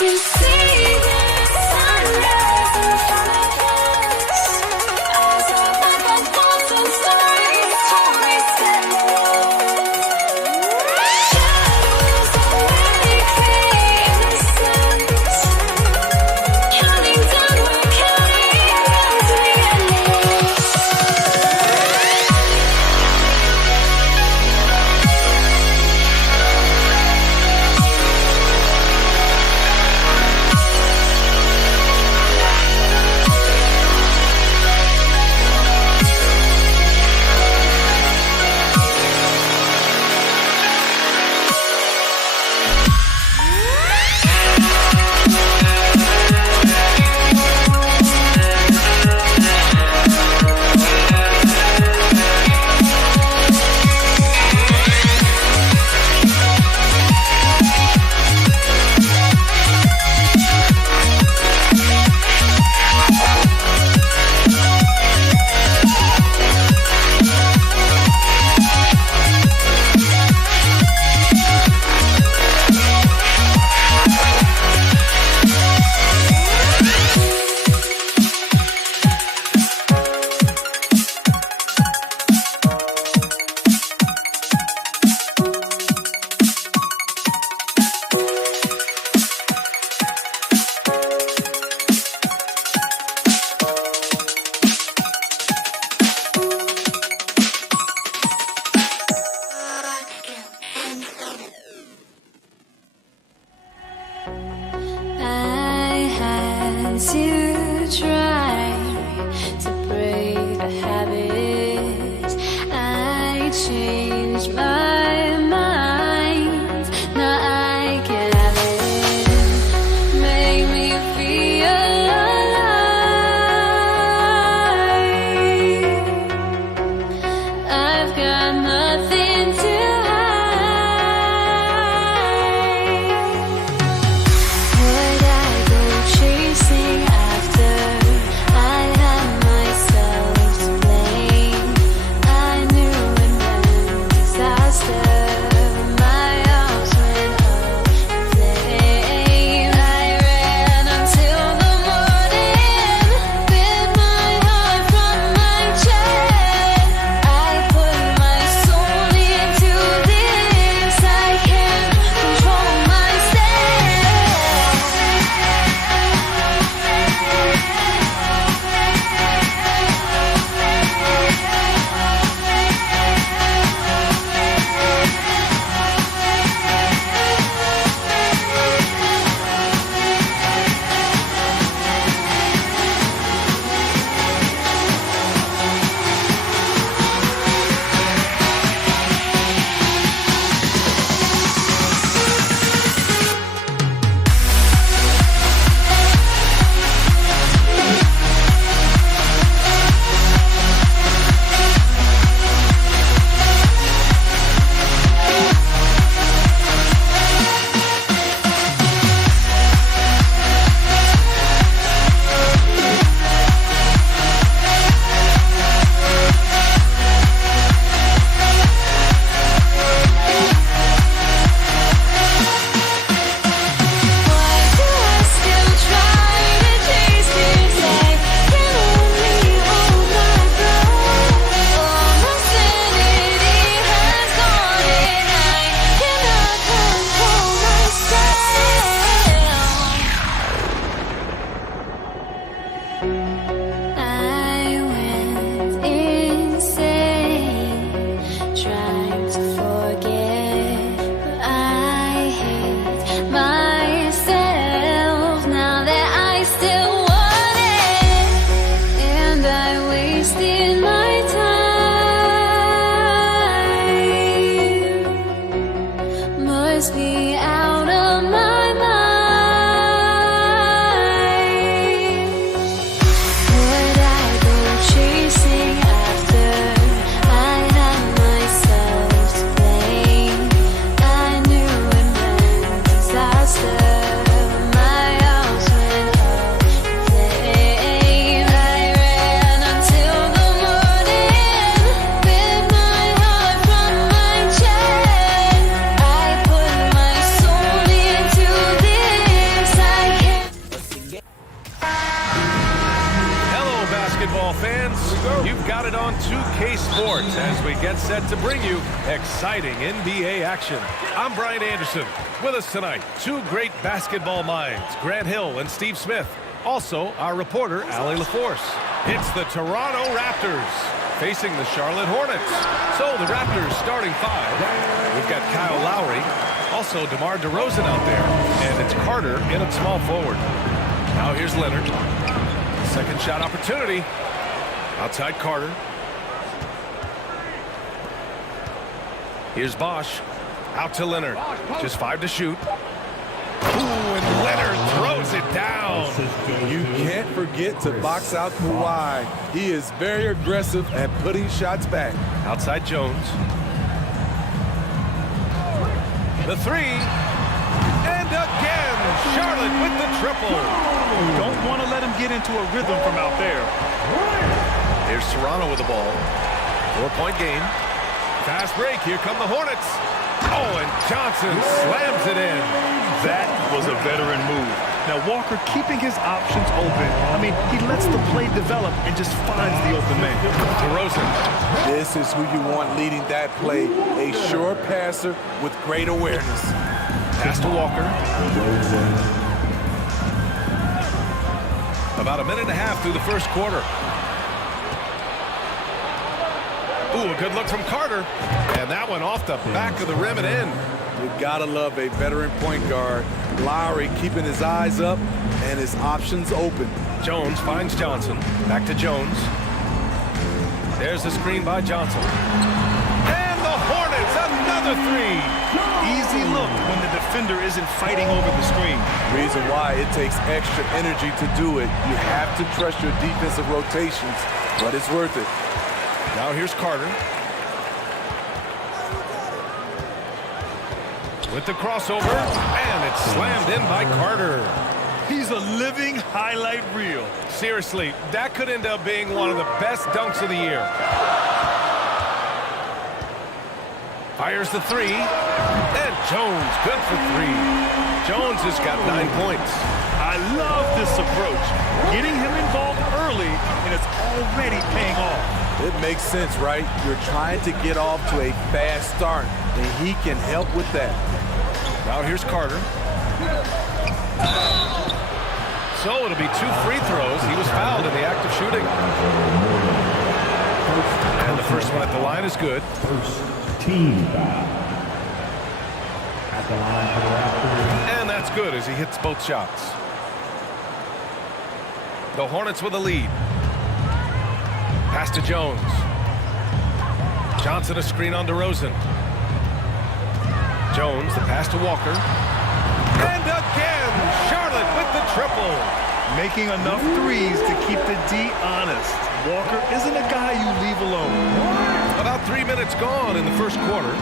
We see the sunrise in front of us as our life unfolds and stories told. We stand alone. Shadows awake the innocence, counting down, we're counting down to the endless. changed my mind. Now I can have it. Make me feel alive. I've got nothing to would I go chasing after? I had myself to blame. I knew it meant disaster. My arms went up in flames. I ran until the morning, bit my heart from my chest. I put my soul into this. I can't control must be out of my mind. Would I go chasing after? I had myself to blame. I knew it meant disaster. My arms went up in flames. I ran until the morning, bit my heart from my chest. I put my soul into this. I can't. Hello, basketball fans. You've got it on 2K Sports as we get set to bring you exciting NBA action. I'm Brian Anderson. With us tonight, two great basketball minds, Grant Hill and Steve Smith. Also, our reporter, Allie LaForce. It's the Toronto Raptors facing the Charlotte Hornets. So the Raptors starting five. We've got Kyle Lowry, also DeMar DeRozan out there, and it's Carter in at small forward. Now here's Leonard. Second shot opportunity. Outside Carter. Here's Bosch. Out to Leonard. Just 5 to shoot. Ooh, and Leonard throws it down. You can't forget to box out Kawhi. He is very aggressive at putting shots back. Outside Jones. The three. And again, Charlotte with the triple. Don't want to let him get into a rhythm from out there. Here's Toronto with the ball. 4-point game. Fast break. Here come the Hornets. Oh, and Johnson slams it in. That was a veteran move. Now, Walker keeping his options open. I mean, he lets the play develop and just finds the open man. DeRozan. This is who you want leading that play. A sure passer with great awareness. Pass to Walker. About a minute and a half through the first quarter. Ooh, a good look from Carter. And that one off the back of the rim and in. You gotta love a veteran point guard. Lowry keeping his eyes up and his options open. Jones finds Johnson. Back to Jones. There's the screen by Johnson. And the Hornets the three. Easy look when the defender isn't fighting over the screen. Reason why it takes extra energy to do it. You have to trust your defensive rotations, but it's worth it. Now here's Carter. With the crossover, and it's slammed in by Carter. He's a living highlight reel. Seriously, that could end up being one of the best dunks of the year. Fires the three, and Jones good for three. Jones has got 9 points. I love this approach. Getting him involved early, and it's already paying off. It makes sense, right? You're trying to get off to a fast start, and he can help with that. Now here's Carter. So it'll be 2 free throws. He was fouled in the act of shooting. And the first one at the line is good. First team foul. At the line for the Raptors. And that's good as he hits both shots. The Hornets with a lead. Pass to Jones. Johnson a screen on DeRozan. Jones, the pass to Walker. And again, Charlotte with the triple. Making enough threes to keep the D honest. Walker isn't a guy you leave alone. About 3 minutes gone in the first quarter.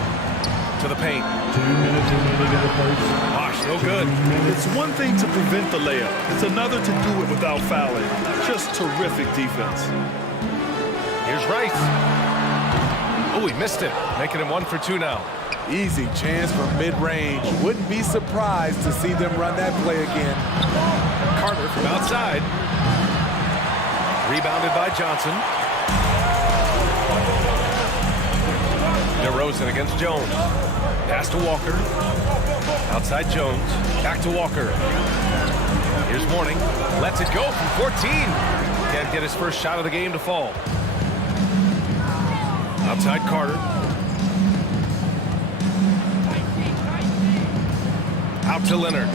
To the paint. 2 minutes remaining in the first. Bosh, no good. It's one thing to prevent the layup. It's another to do it without fouling. Just terrific defense. Here's Rice. Oh, he missed it. Making him 1 for 2 now. Easy chance from mid-range. Wouldn't be surprised to see them run that play again. Carter from outside. Rebounded by Johnson. DeRozan against Jones. Pass to Walker. Outside Jones. Back to Walker. Here's Mourning. Lets it go from 14. Can't get his first shot of the game to fall. Outside Carter. Out to Leonard.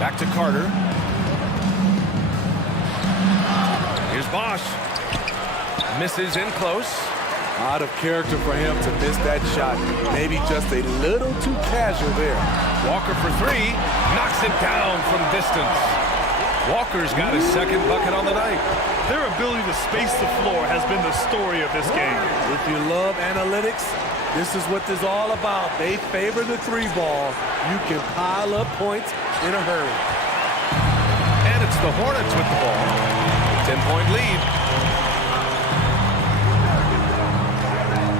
Back to Carter. Here's Bosh. Misses in close. Out of character for him to miss that shot. Maybe just a little too casual there. Walker for three. Knocks it down from distance. Walker's got his second bucket on the night. Their ability to space the floor has been the story of this game. If you love analytics, this is what this is all about. They favor the three ball. You can pile up points in a hurry. And it's the Hornets with the ball. 10-point lead.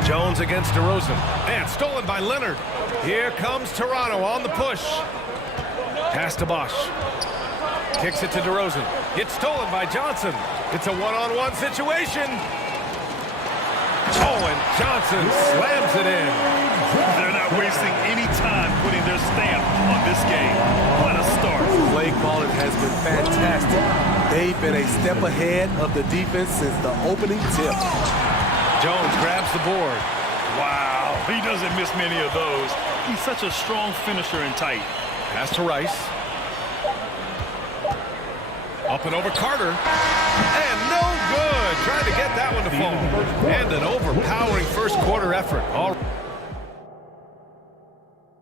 Jones against DeRozan. And stolen by Leonard. Here comes Toronto on the push. Pass to Bosh. Kicks it to DeRozan. It's stolen by Johnson. It's a one-on-one situation. Oh, and Johnson slams it in. They're not wasting any time putting their stamp on this game. What a start. Play calling has been fantastic. They've been a step ahead of the defense since the opening tip. Jones grabs the board. Wow, he doesn't miss many of those. He's such a strong finisher in tight. Pass to Rice. Up and over Carter. And no good. Trying to get that one to fall. And an overpowering first quarter effort. All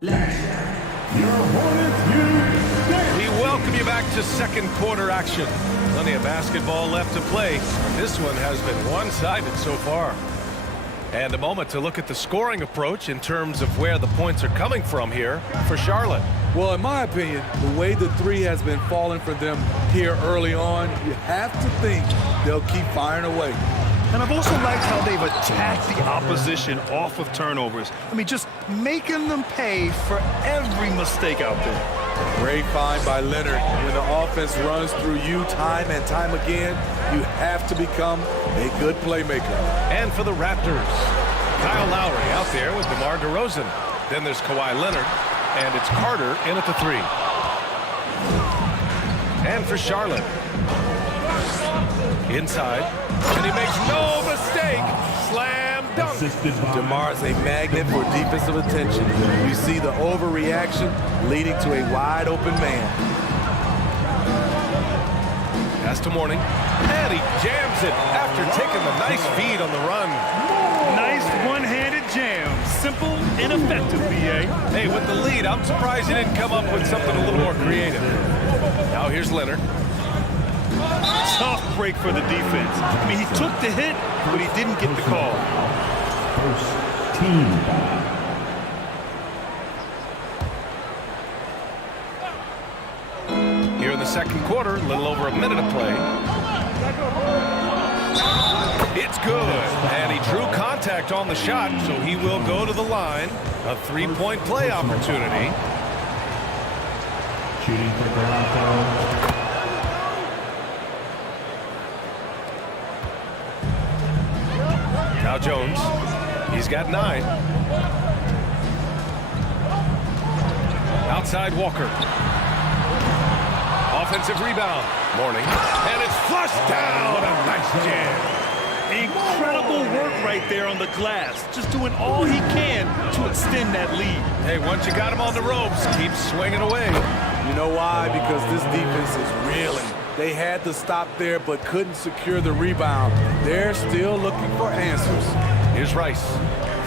we welcome you back to second quarter action. Plenty of basketball left to play. This one has been one-sided so far. And a moment to look at the scoring approach in terms of where the points are coming from here for Charlotte. Well, in my opinion, the way the three has been falling for them here early on, you have to think they'll keep firing away. And I've also liked how they've attacked the opposition off of turnovers. I mean, just making them pay for every mistake out there. Great find by Leonard. When the offense runs through you time and time again, you have to become a good playmaker. And for the Raptors, Kyle Lowry out there with DeMar DeRozan. Then there's Kawhi Leonard, and it's Carter in at the three. And for Charlotte, inside, and he makes no mistake. Slam dunk. DeMar's a magnet for defensive attention. You see the overreaction leading to a wide open man. Pass to Mourning, and he jams it after taking the nice feed on the run. Nice one-handed jam. Simple and effective, B.A. Hey, with the lead, I'm surprised he didn't come up with something a little more creative. Now here's Leonard. Tough break for the defense. I mean, he took the hit, but he didn't get the call. First team foul. Here in the second quarter, a little over a minute of play. It's good, and he drew contact on the shot, so he will go to the line. A three-point play opportunity. Shooting for Toronto. Now Jones, he's got 9. Outside Walker. Offensive rebound. Mourning. And it's flushed down. What a nice jam. Incredible work right there on the glass. Just doing all he can to extend that lead. Hey, once you got him on the ropes, keep swinging away. You know why? Because this defense is reeling. They had to stop there but couldn't secure the rebound. They're still looking for answers. Here's Rice.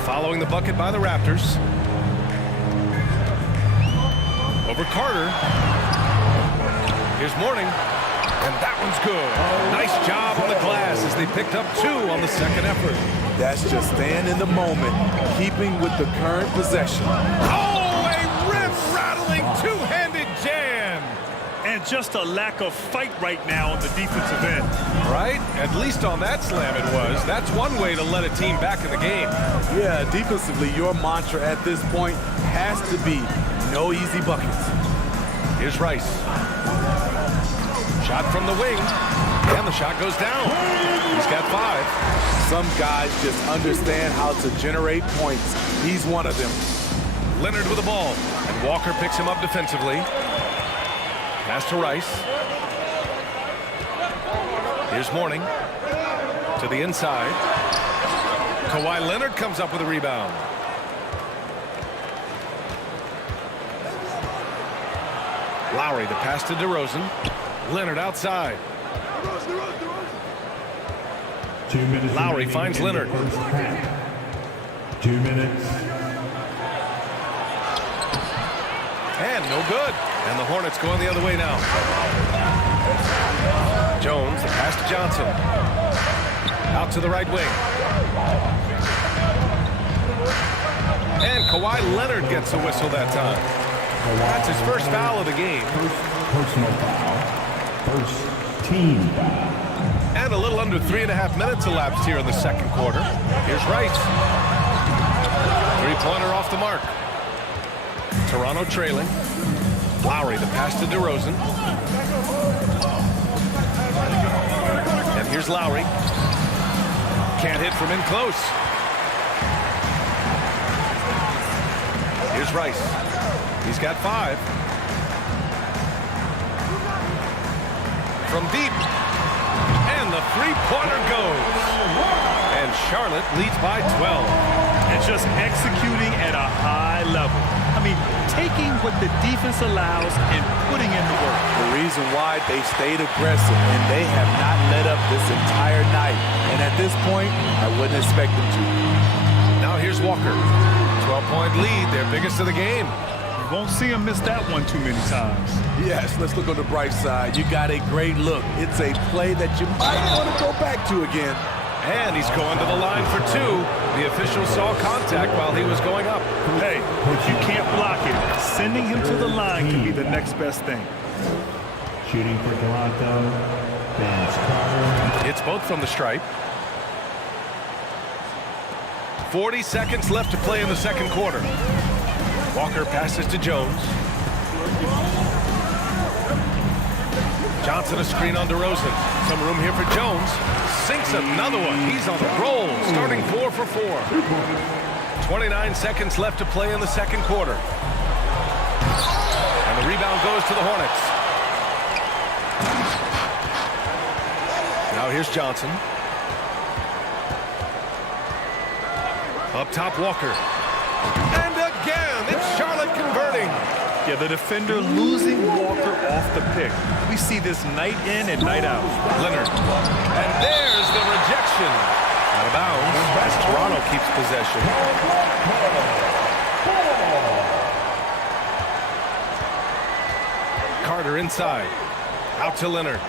Following the bucket by the Raptors. Over Carter. Here's Mourning. And that one's good. Nice job on the glass as they picked up 2 on the second effort. That's just staying in the moment, keeping with the current possession. Oh, a rib-rattling two-handed jam. And just a lack of fight right now on the defensive end. Right? At least on that slam it was. That's one way to let a team back in the game. Yeah, defensively, your mantra at this point has to be no easy buckets. Here's Rice. Shot from the wing, and the shot goes down. He's got 5. Some guys just understand how to generate points. He's one of them. Leonard with the ball, and Walker picks him up defensively. Pass to Rice. Here's Mourning to the inside. Kawhi Leonard comes up with a rebound. Lowry, the pass to DeRozan. Leonard outside. 2 minutes. Lowry finds Leonard. 2 minutes. And no good. And the Hornets going the other way now. Jones, the pass to Johnson. Out to the right wing. And Kawhi Leonard gets a whistle that time. That's his first foul of the game. Personal foul. First team foul. And a little under 3.5 minutes elapsed here in the second quarter. Here's Rice. Three-pointer off the mark. Toronto trailing. Lowry, the pass to DeRozan. And here's Lowry. Can't hit from in close. Here's Rice. He's got 5. From deep. And the three-pointer goes. And Charlotte leads by 12. And just executing at a high level. I mean, taking what the defense allows and putting in the work. The reason why they stayed aggressive, and they have not let up this entire night. And at this point, I wouldn't expect them to. Now here's Walker. 12-point lead, their biggest of the game. You won't see him miss that one too many times. Yes, let's look on the bright side. You got a great look. It's a play that you might want to go back to again. And he's going to the line for 2. The official saw contact while he was going up. Hey, if you can't block it, sending him to the line can be the next best thing. Shooting for Toronto, Vince Carter. It's both from the stripe. 40 seconds left to play in the second quarter. Walker passes to Jones. Johnson a screen on DeRozan. Some room here for Jones. Sinks another one. He's on the roll. Starting 4 for 4. 29 seconds left to play in the second quarter. And the rebound goes to the Hornets. Now here's Johnson. Up top, Walker. And again, it's Charlotte converting. Yeah, the defender losing Walker off the pick. We see this night in and night out. Leonard. And there's the rejection. Out of bounds as Toronto keeps possession. inside. Out to Leonard.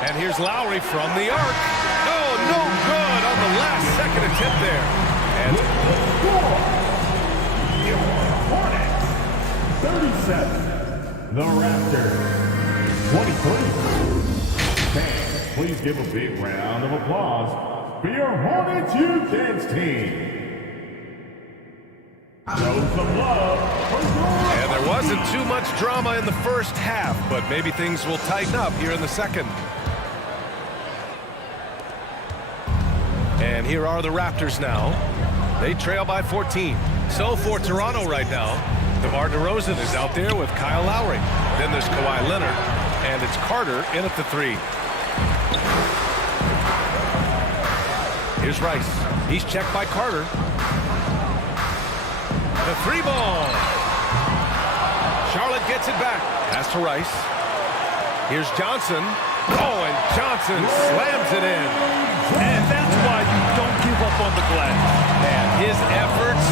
And here's Lowry from the arc. Oh, no good on the last second attempt there. And 37. The Raptors. 23. Fans, please give a big round of applause for your Hornets Youth Dance team. Show some love for your... And there wasn't too much drama in the first half, but maybe things will tighten up here in the second. And here are the Raptors now. They trail by 14. So for Toronto right now, DeMar DeRozan is out there with Kyle Lowry. Then there's Kawhi Leonard, and it's Carter in at the 3. Here's Rice. He's checked by Carter. The 3 ball. Charlotte gets it back. Pass to Rice. Here's Johnson. Oh, and Johnson slams it in. And that's why you don't give up on the glass. Man, his efforts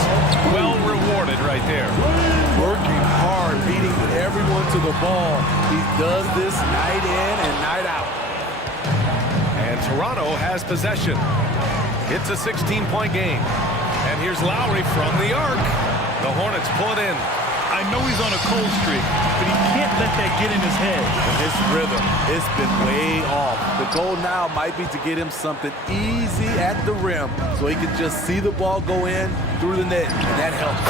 well rewarded right there. Working hard, beating everyone to the ball. He does this night in and night out. And Toronto has possession. It's a 16-point game. And here's Lowry from the arc. The Hornets pull it in. I know he's on a cold streak, but he can't let that get in his head. His rhythm, it's been way off. The goal now might be to get him something easy at the rim so he can just see the ball go in through the net, and that helps.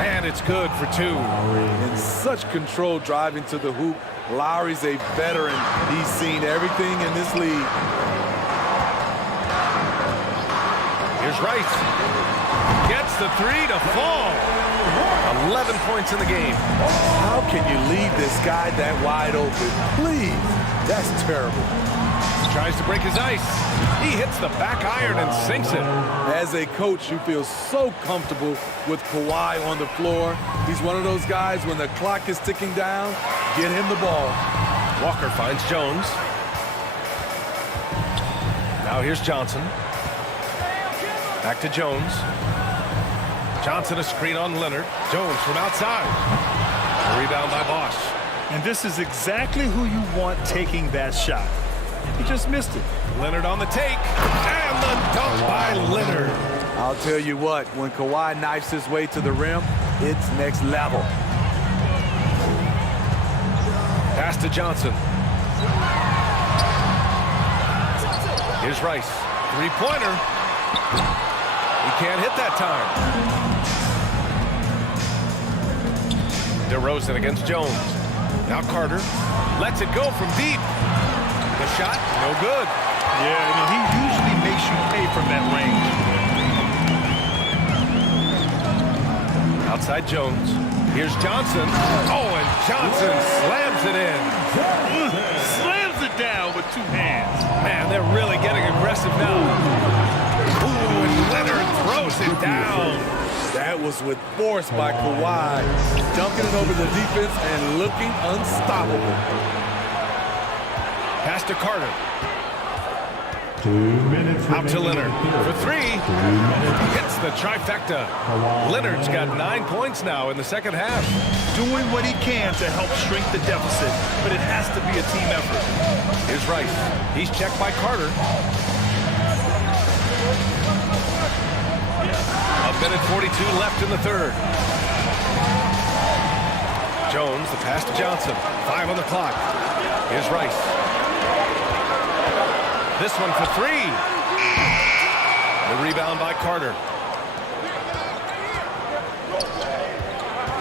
And it's good for 2. In such control driving to the hoop. Lowry's a veteran. He's seen everything in this league. Here's Rice. Gets the 3 to fall. 11 points in the game. How can you leave this guy that wide open? Please. That's terrible. Tries to break his ice. He hits the back iron and sinks it. As a coach, you feel so comfortable with Kawhi on the floor. He's one of those guys, when the clock is ticking down, get him the ball. Walker finds Jones. Now here's Johnson. Back to Jones. Johnson a screen on Leonard. Jones from outside. Rebound by Bosch. And this is exactly who you want taking that shot. He just missed it. Leonard on the take. And the dunk by Leonard. I'll tell you what, when Kawhi knifes his way to the rim, it's next level. Pass to Johnson. Here's Rice. 3-pointer. He can't hit that time. DeRozan against Jones. Now Carter lets it go from deep. The shot, no good. Yeah, he usually makes you pay from that range. Outside Jones. Here's Johnson. Oh, and Johnson slams it in. Slams it down with 2 hands. Man, they're really getting aggressive now. Ooh, and Leonard throws it down. That was with force by Kawhi, dunking it over the defense and looking unstoppable. Pass to Carter. 2 minutes out to Leonard for 3. Hits the trifecta. Leonard's got 9 points now in the second half. Doing what he can to help shrink the deficit, but it has to be a team effort. Here's Rice. He's checked by Carter. A minute 42 left in the third. Jones, the pass to Johnson. 5 on the clock. Here's Rice. This one for 3. The rebound by Carter.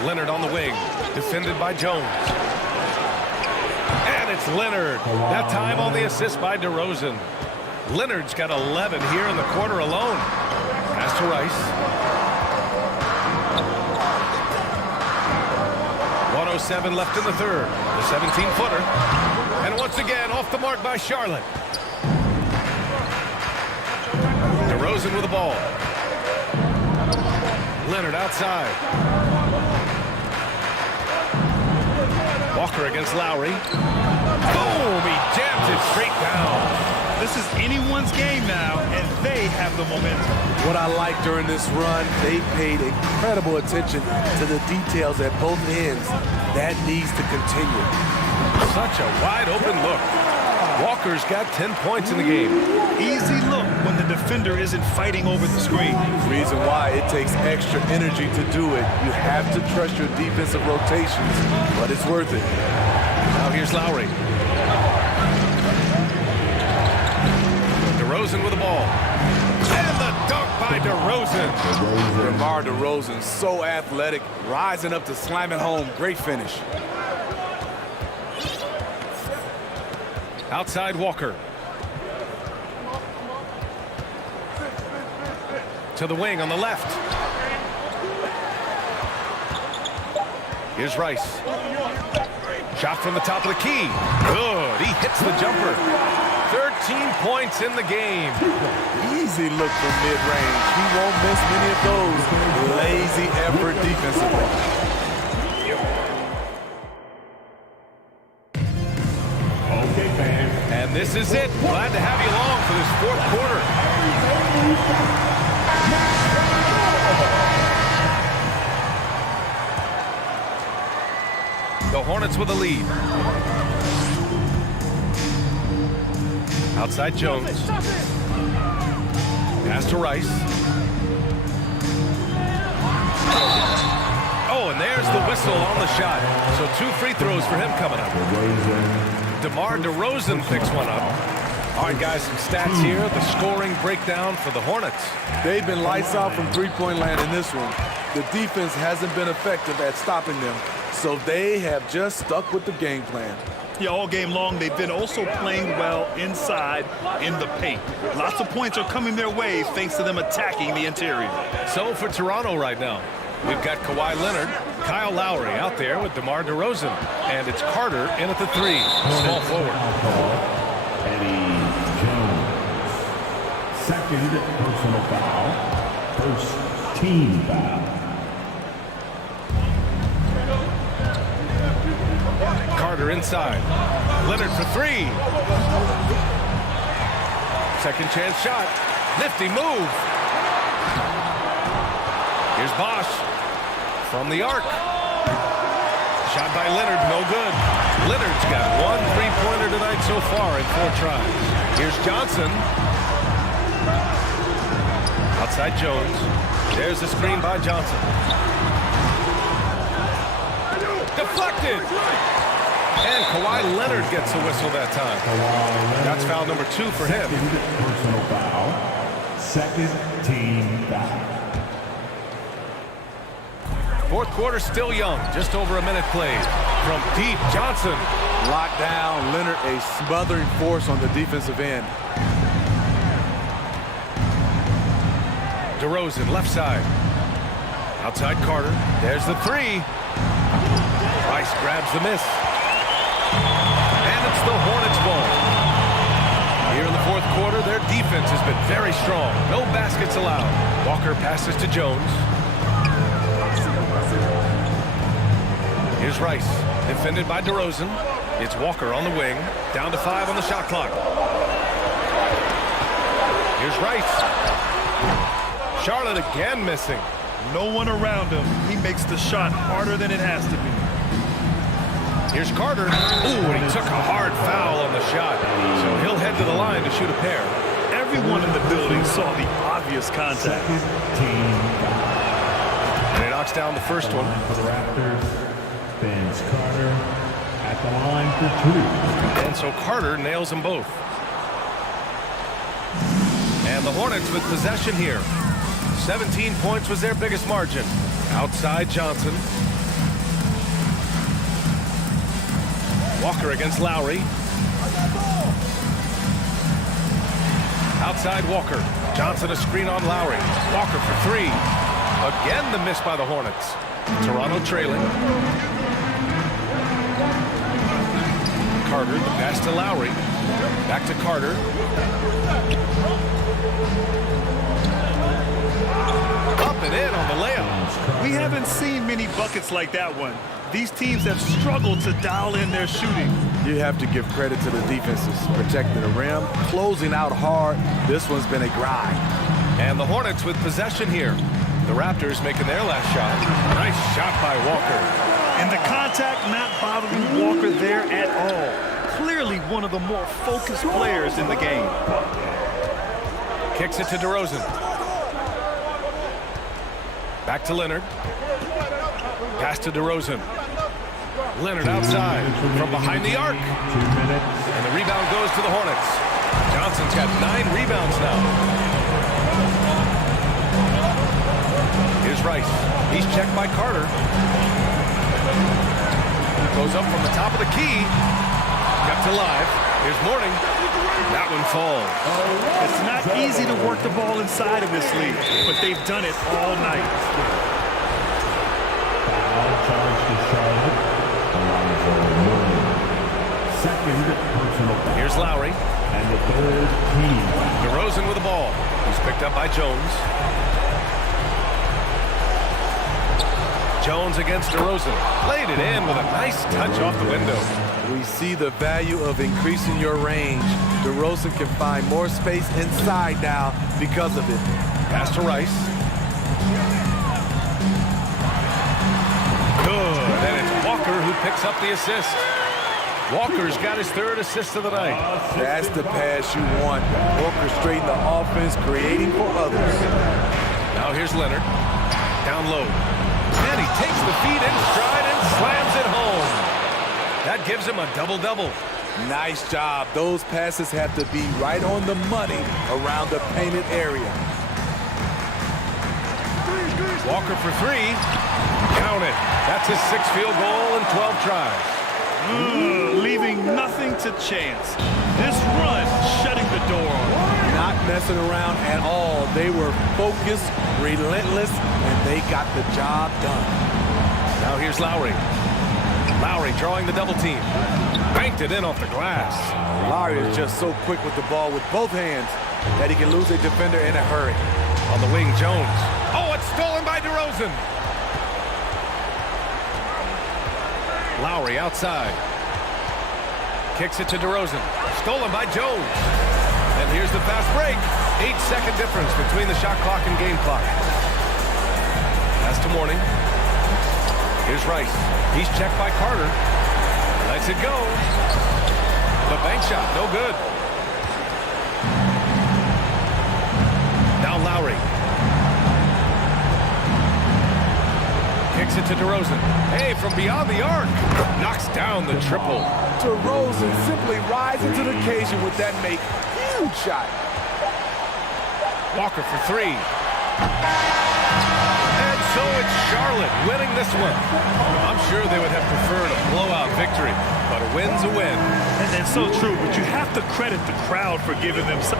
Leonard on the wing. Defended by Jones. And it's Leonard. That time on the assist by DeRozan. Leonard's got 11 here in the quarter alone. Pass to Rice. 1:07 left in the third. The 17-footer. And once again, off the mark by Charlotte. DeRozan with the ball. Leonard outside. Walker against Lowry. Boom! He jams it straight down. This is anyone's game now, and they have the momentum. What I like during this run, they paid incredible attention to the details at both ends. That needs to continue. Such a wide open look. Walker's got 10 points in the game. Easy look when the defender isn't fighting over the screen. Reason why it takes extra energy to do it. You have to trust your defensive rotations, but it's worth it. Now here's Lowry. DeRozan with the ball. And the dunk by DeRozan. DeMar DeRozan, so athletic, rising up to slam it home. Great finish. Outside Walker. To the wing on the left. Here's Rice. Shot from the top of the key. Good. He hits the jumper. 13 points in the game. Easy look from mid-range. He won't miss many of those. Lazy effort defensively. And this is it. Glad to have you along for this fourth quarter. The Hornets with a lead. Outside Jones. Pass to Rice. Oh, and there's the whistle on the shot. So 2 free throws for him coming up. DeMar DeRozan picks one up. All right, guys, some stats here. The scoring breakdown for the Hornets. They've been lights out from three-point land in this one. The defense hasn't been effective at stopping them, so they have just stuck with the game plan. Yeah, all game long, they've been also playing well inside in the paint. Lots of points are coming their way thanks to them attacking the interior. So for Toronto right now, we've got Kawhi Leonard, Kyle Lowry out there with DeMar DeRozan, and it's Carter in at the 3, small forward. Eddie Jones. Second personal foul. First team foul. Carter inside. Leonard for 3. Second chance shot. Nifty move. Here's Bosch from the arc. Shot by Leonard, no good. Leonard's got 1 3-pointer tonight so far in 4 tries. Here's Johnson. Outside Jones. There's the screen by Johnson. Deflected. And Kawhi Leonard gets a whistle that time. That's foul number 2 for him. Personal foul. Second team foul. Fourth quarter still young. Just over a minute played. From deep, Johnson. Locked down. Leonard, a smothering force on the defensive end. DeRozan, left side. Outside Carter. There's the 3. Rice grabs the miss. And it's the Hornets ball. Here in the fourth quarter, their defense has been very strong. No baskets allowed. Walker passes to Jones. Here's Rice, defended by DeRozan. It's Walker on the wing. Down to 5 on the shot clock. Here's Rice. Charlotte again missing. No one around him. He makes the shot harder than it has to be. Here's Carter. Ooh, and he took a hard foul on the shot. So he'll head to the line to shoot a pair. Everyone in the building saw the obvious contact. And he knocks down the first one. For the Raptors, Vince Carter at the line for 2. And so Carter nails them both. And the Hornets with possession here. 17 points was their biggest margin. Outside Johnson. Walker against Lowry. Outside Walker. Johnson a screen on Lowry. Walker for 3. Again the miss by the Hornets. Toronto trailing. Carter, the pass to Lowry. Back to Carter. Up and in on the layup. We haven't seen many buckets like that one. These teams have struggled to dial in their shooting. You have to give credit to the defenses, protecting the rim, closing out hard. This one's been a grind. And the Hornets with possession here. The Raptors making their last shot. Nice shot by Walker. And the contact not bothering Walker there at all. Clearly one of the more focused players in the game. Kicks it to DeRozan. Back to Leonard. Pass to DeRozan. Leonard outside from behind the arc. And the rebound goes to the Hornets. Johnson's got 9 rebounds now. Here's Rice. He's checked by Carter. Goes up from the top of the key. Kept alive. Here's Mourning. That one falls. It's not easy to work the ball inside of this league, but they've done it all night. Foul charge to Charlotte. Second personal foul. Here's Lowry. And the third team. DeRozan with the ball. He's picked up by Jones. Jones against DeRozan. Played it in with a nice touch off the window. We see the value of increasing your range. DeRozan can find more space inside now because of it. Pass to Rice. Good. And it's Walker who picks up the assist. Walker's got his 3rd assist of the night. That's the pass you want. Orchestrating the offense, creating for others. Now here's Leonard. Down low. And he takes the feed in stride and slams it home. That gives him a double-double. Nice job. Those passes have to be right on the money around the painted area. Walker for 3. Count it. That's his 6th field goal in 12 tries. Leaving nothing to chance. This run shutting the door on him. Not messing around at all. They were focused, relentless, and they got the job done. Now here's Lowry. Lowry drawing the double team. Banked it in off the glass. Lowry is just so quick with the ball with both hands that he can lose a defender in a hurry. On the wing, Jones. Oh, it's stolen by DeRozan. Lowry outside. Kicks it to DeRozan. Stolen by Jones. And here's the fast break. 8-second difference between the shot clock and game clock. Pass to Mourning. Here's Rice. He's checked by Carter. Lets it go. The bank shot, no good. Now Lowry. Kicks it to DeRozan. Hey, from beyond the arc. Knocks down the triple. DeRozan simply rises to the occasion with that make. Huge shot. Walker for 3. And so it's Charlotte winning this one. I'm sure they would have preferred a blowout victory, but a win's a win. And that's so true, but you have to credit the crowd for giving them some.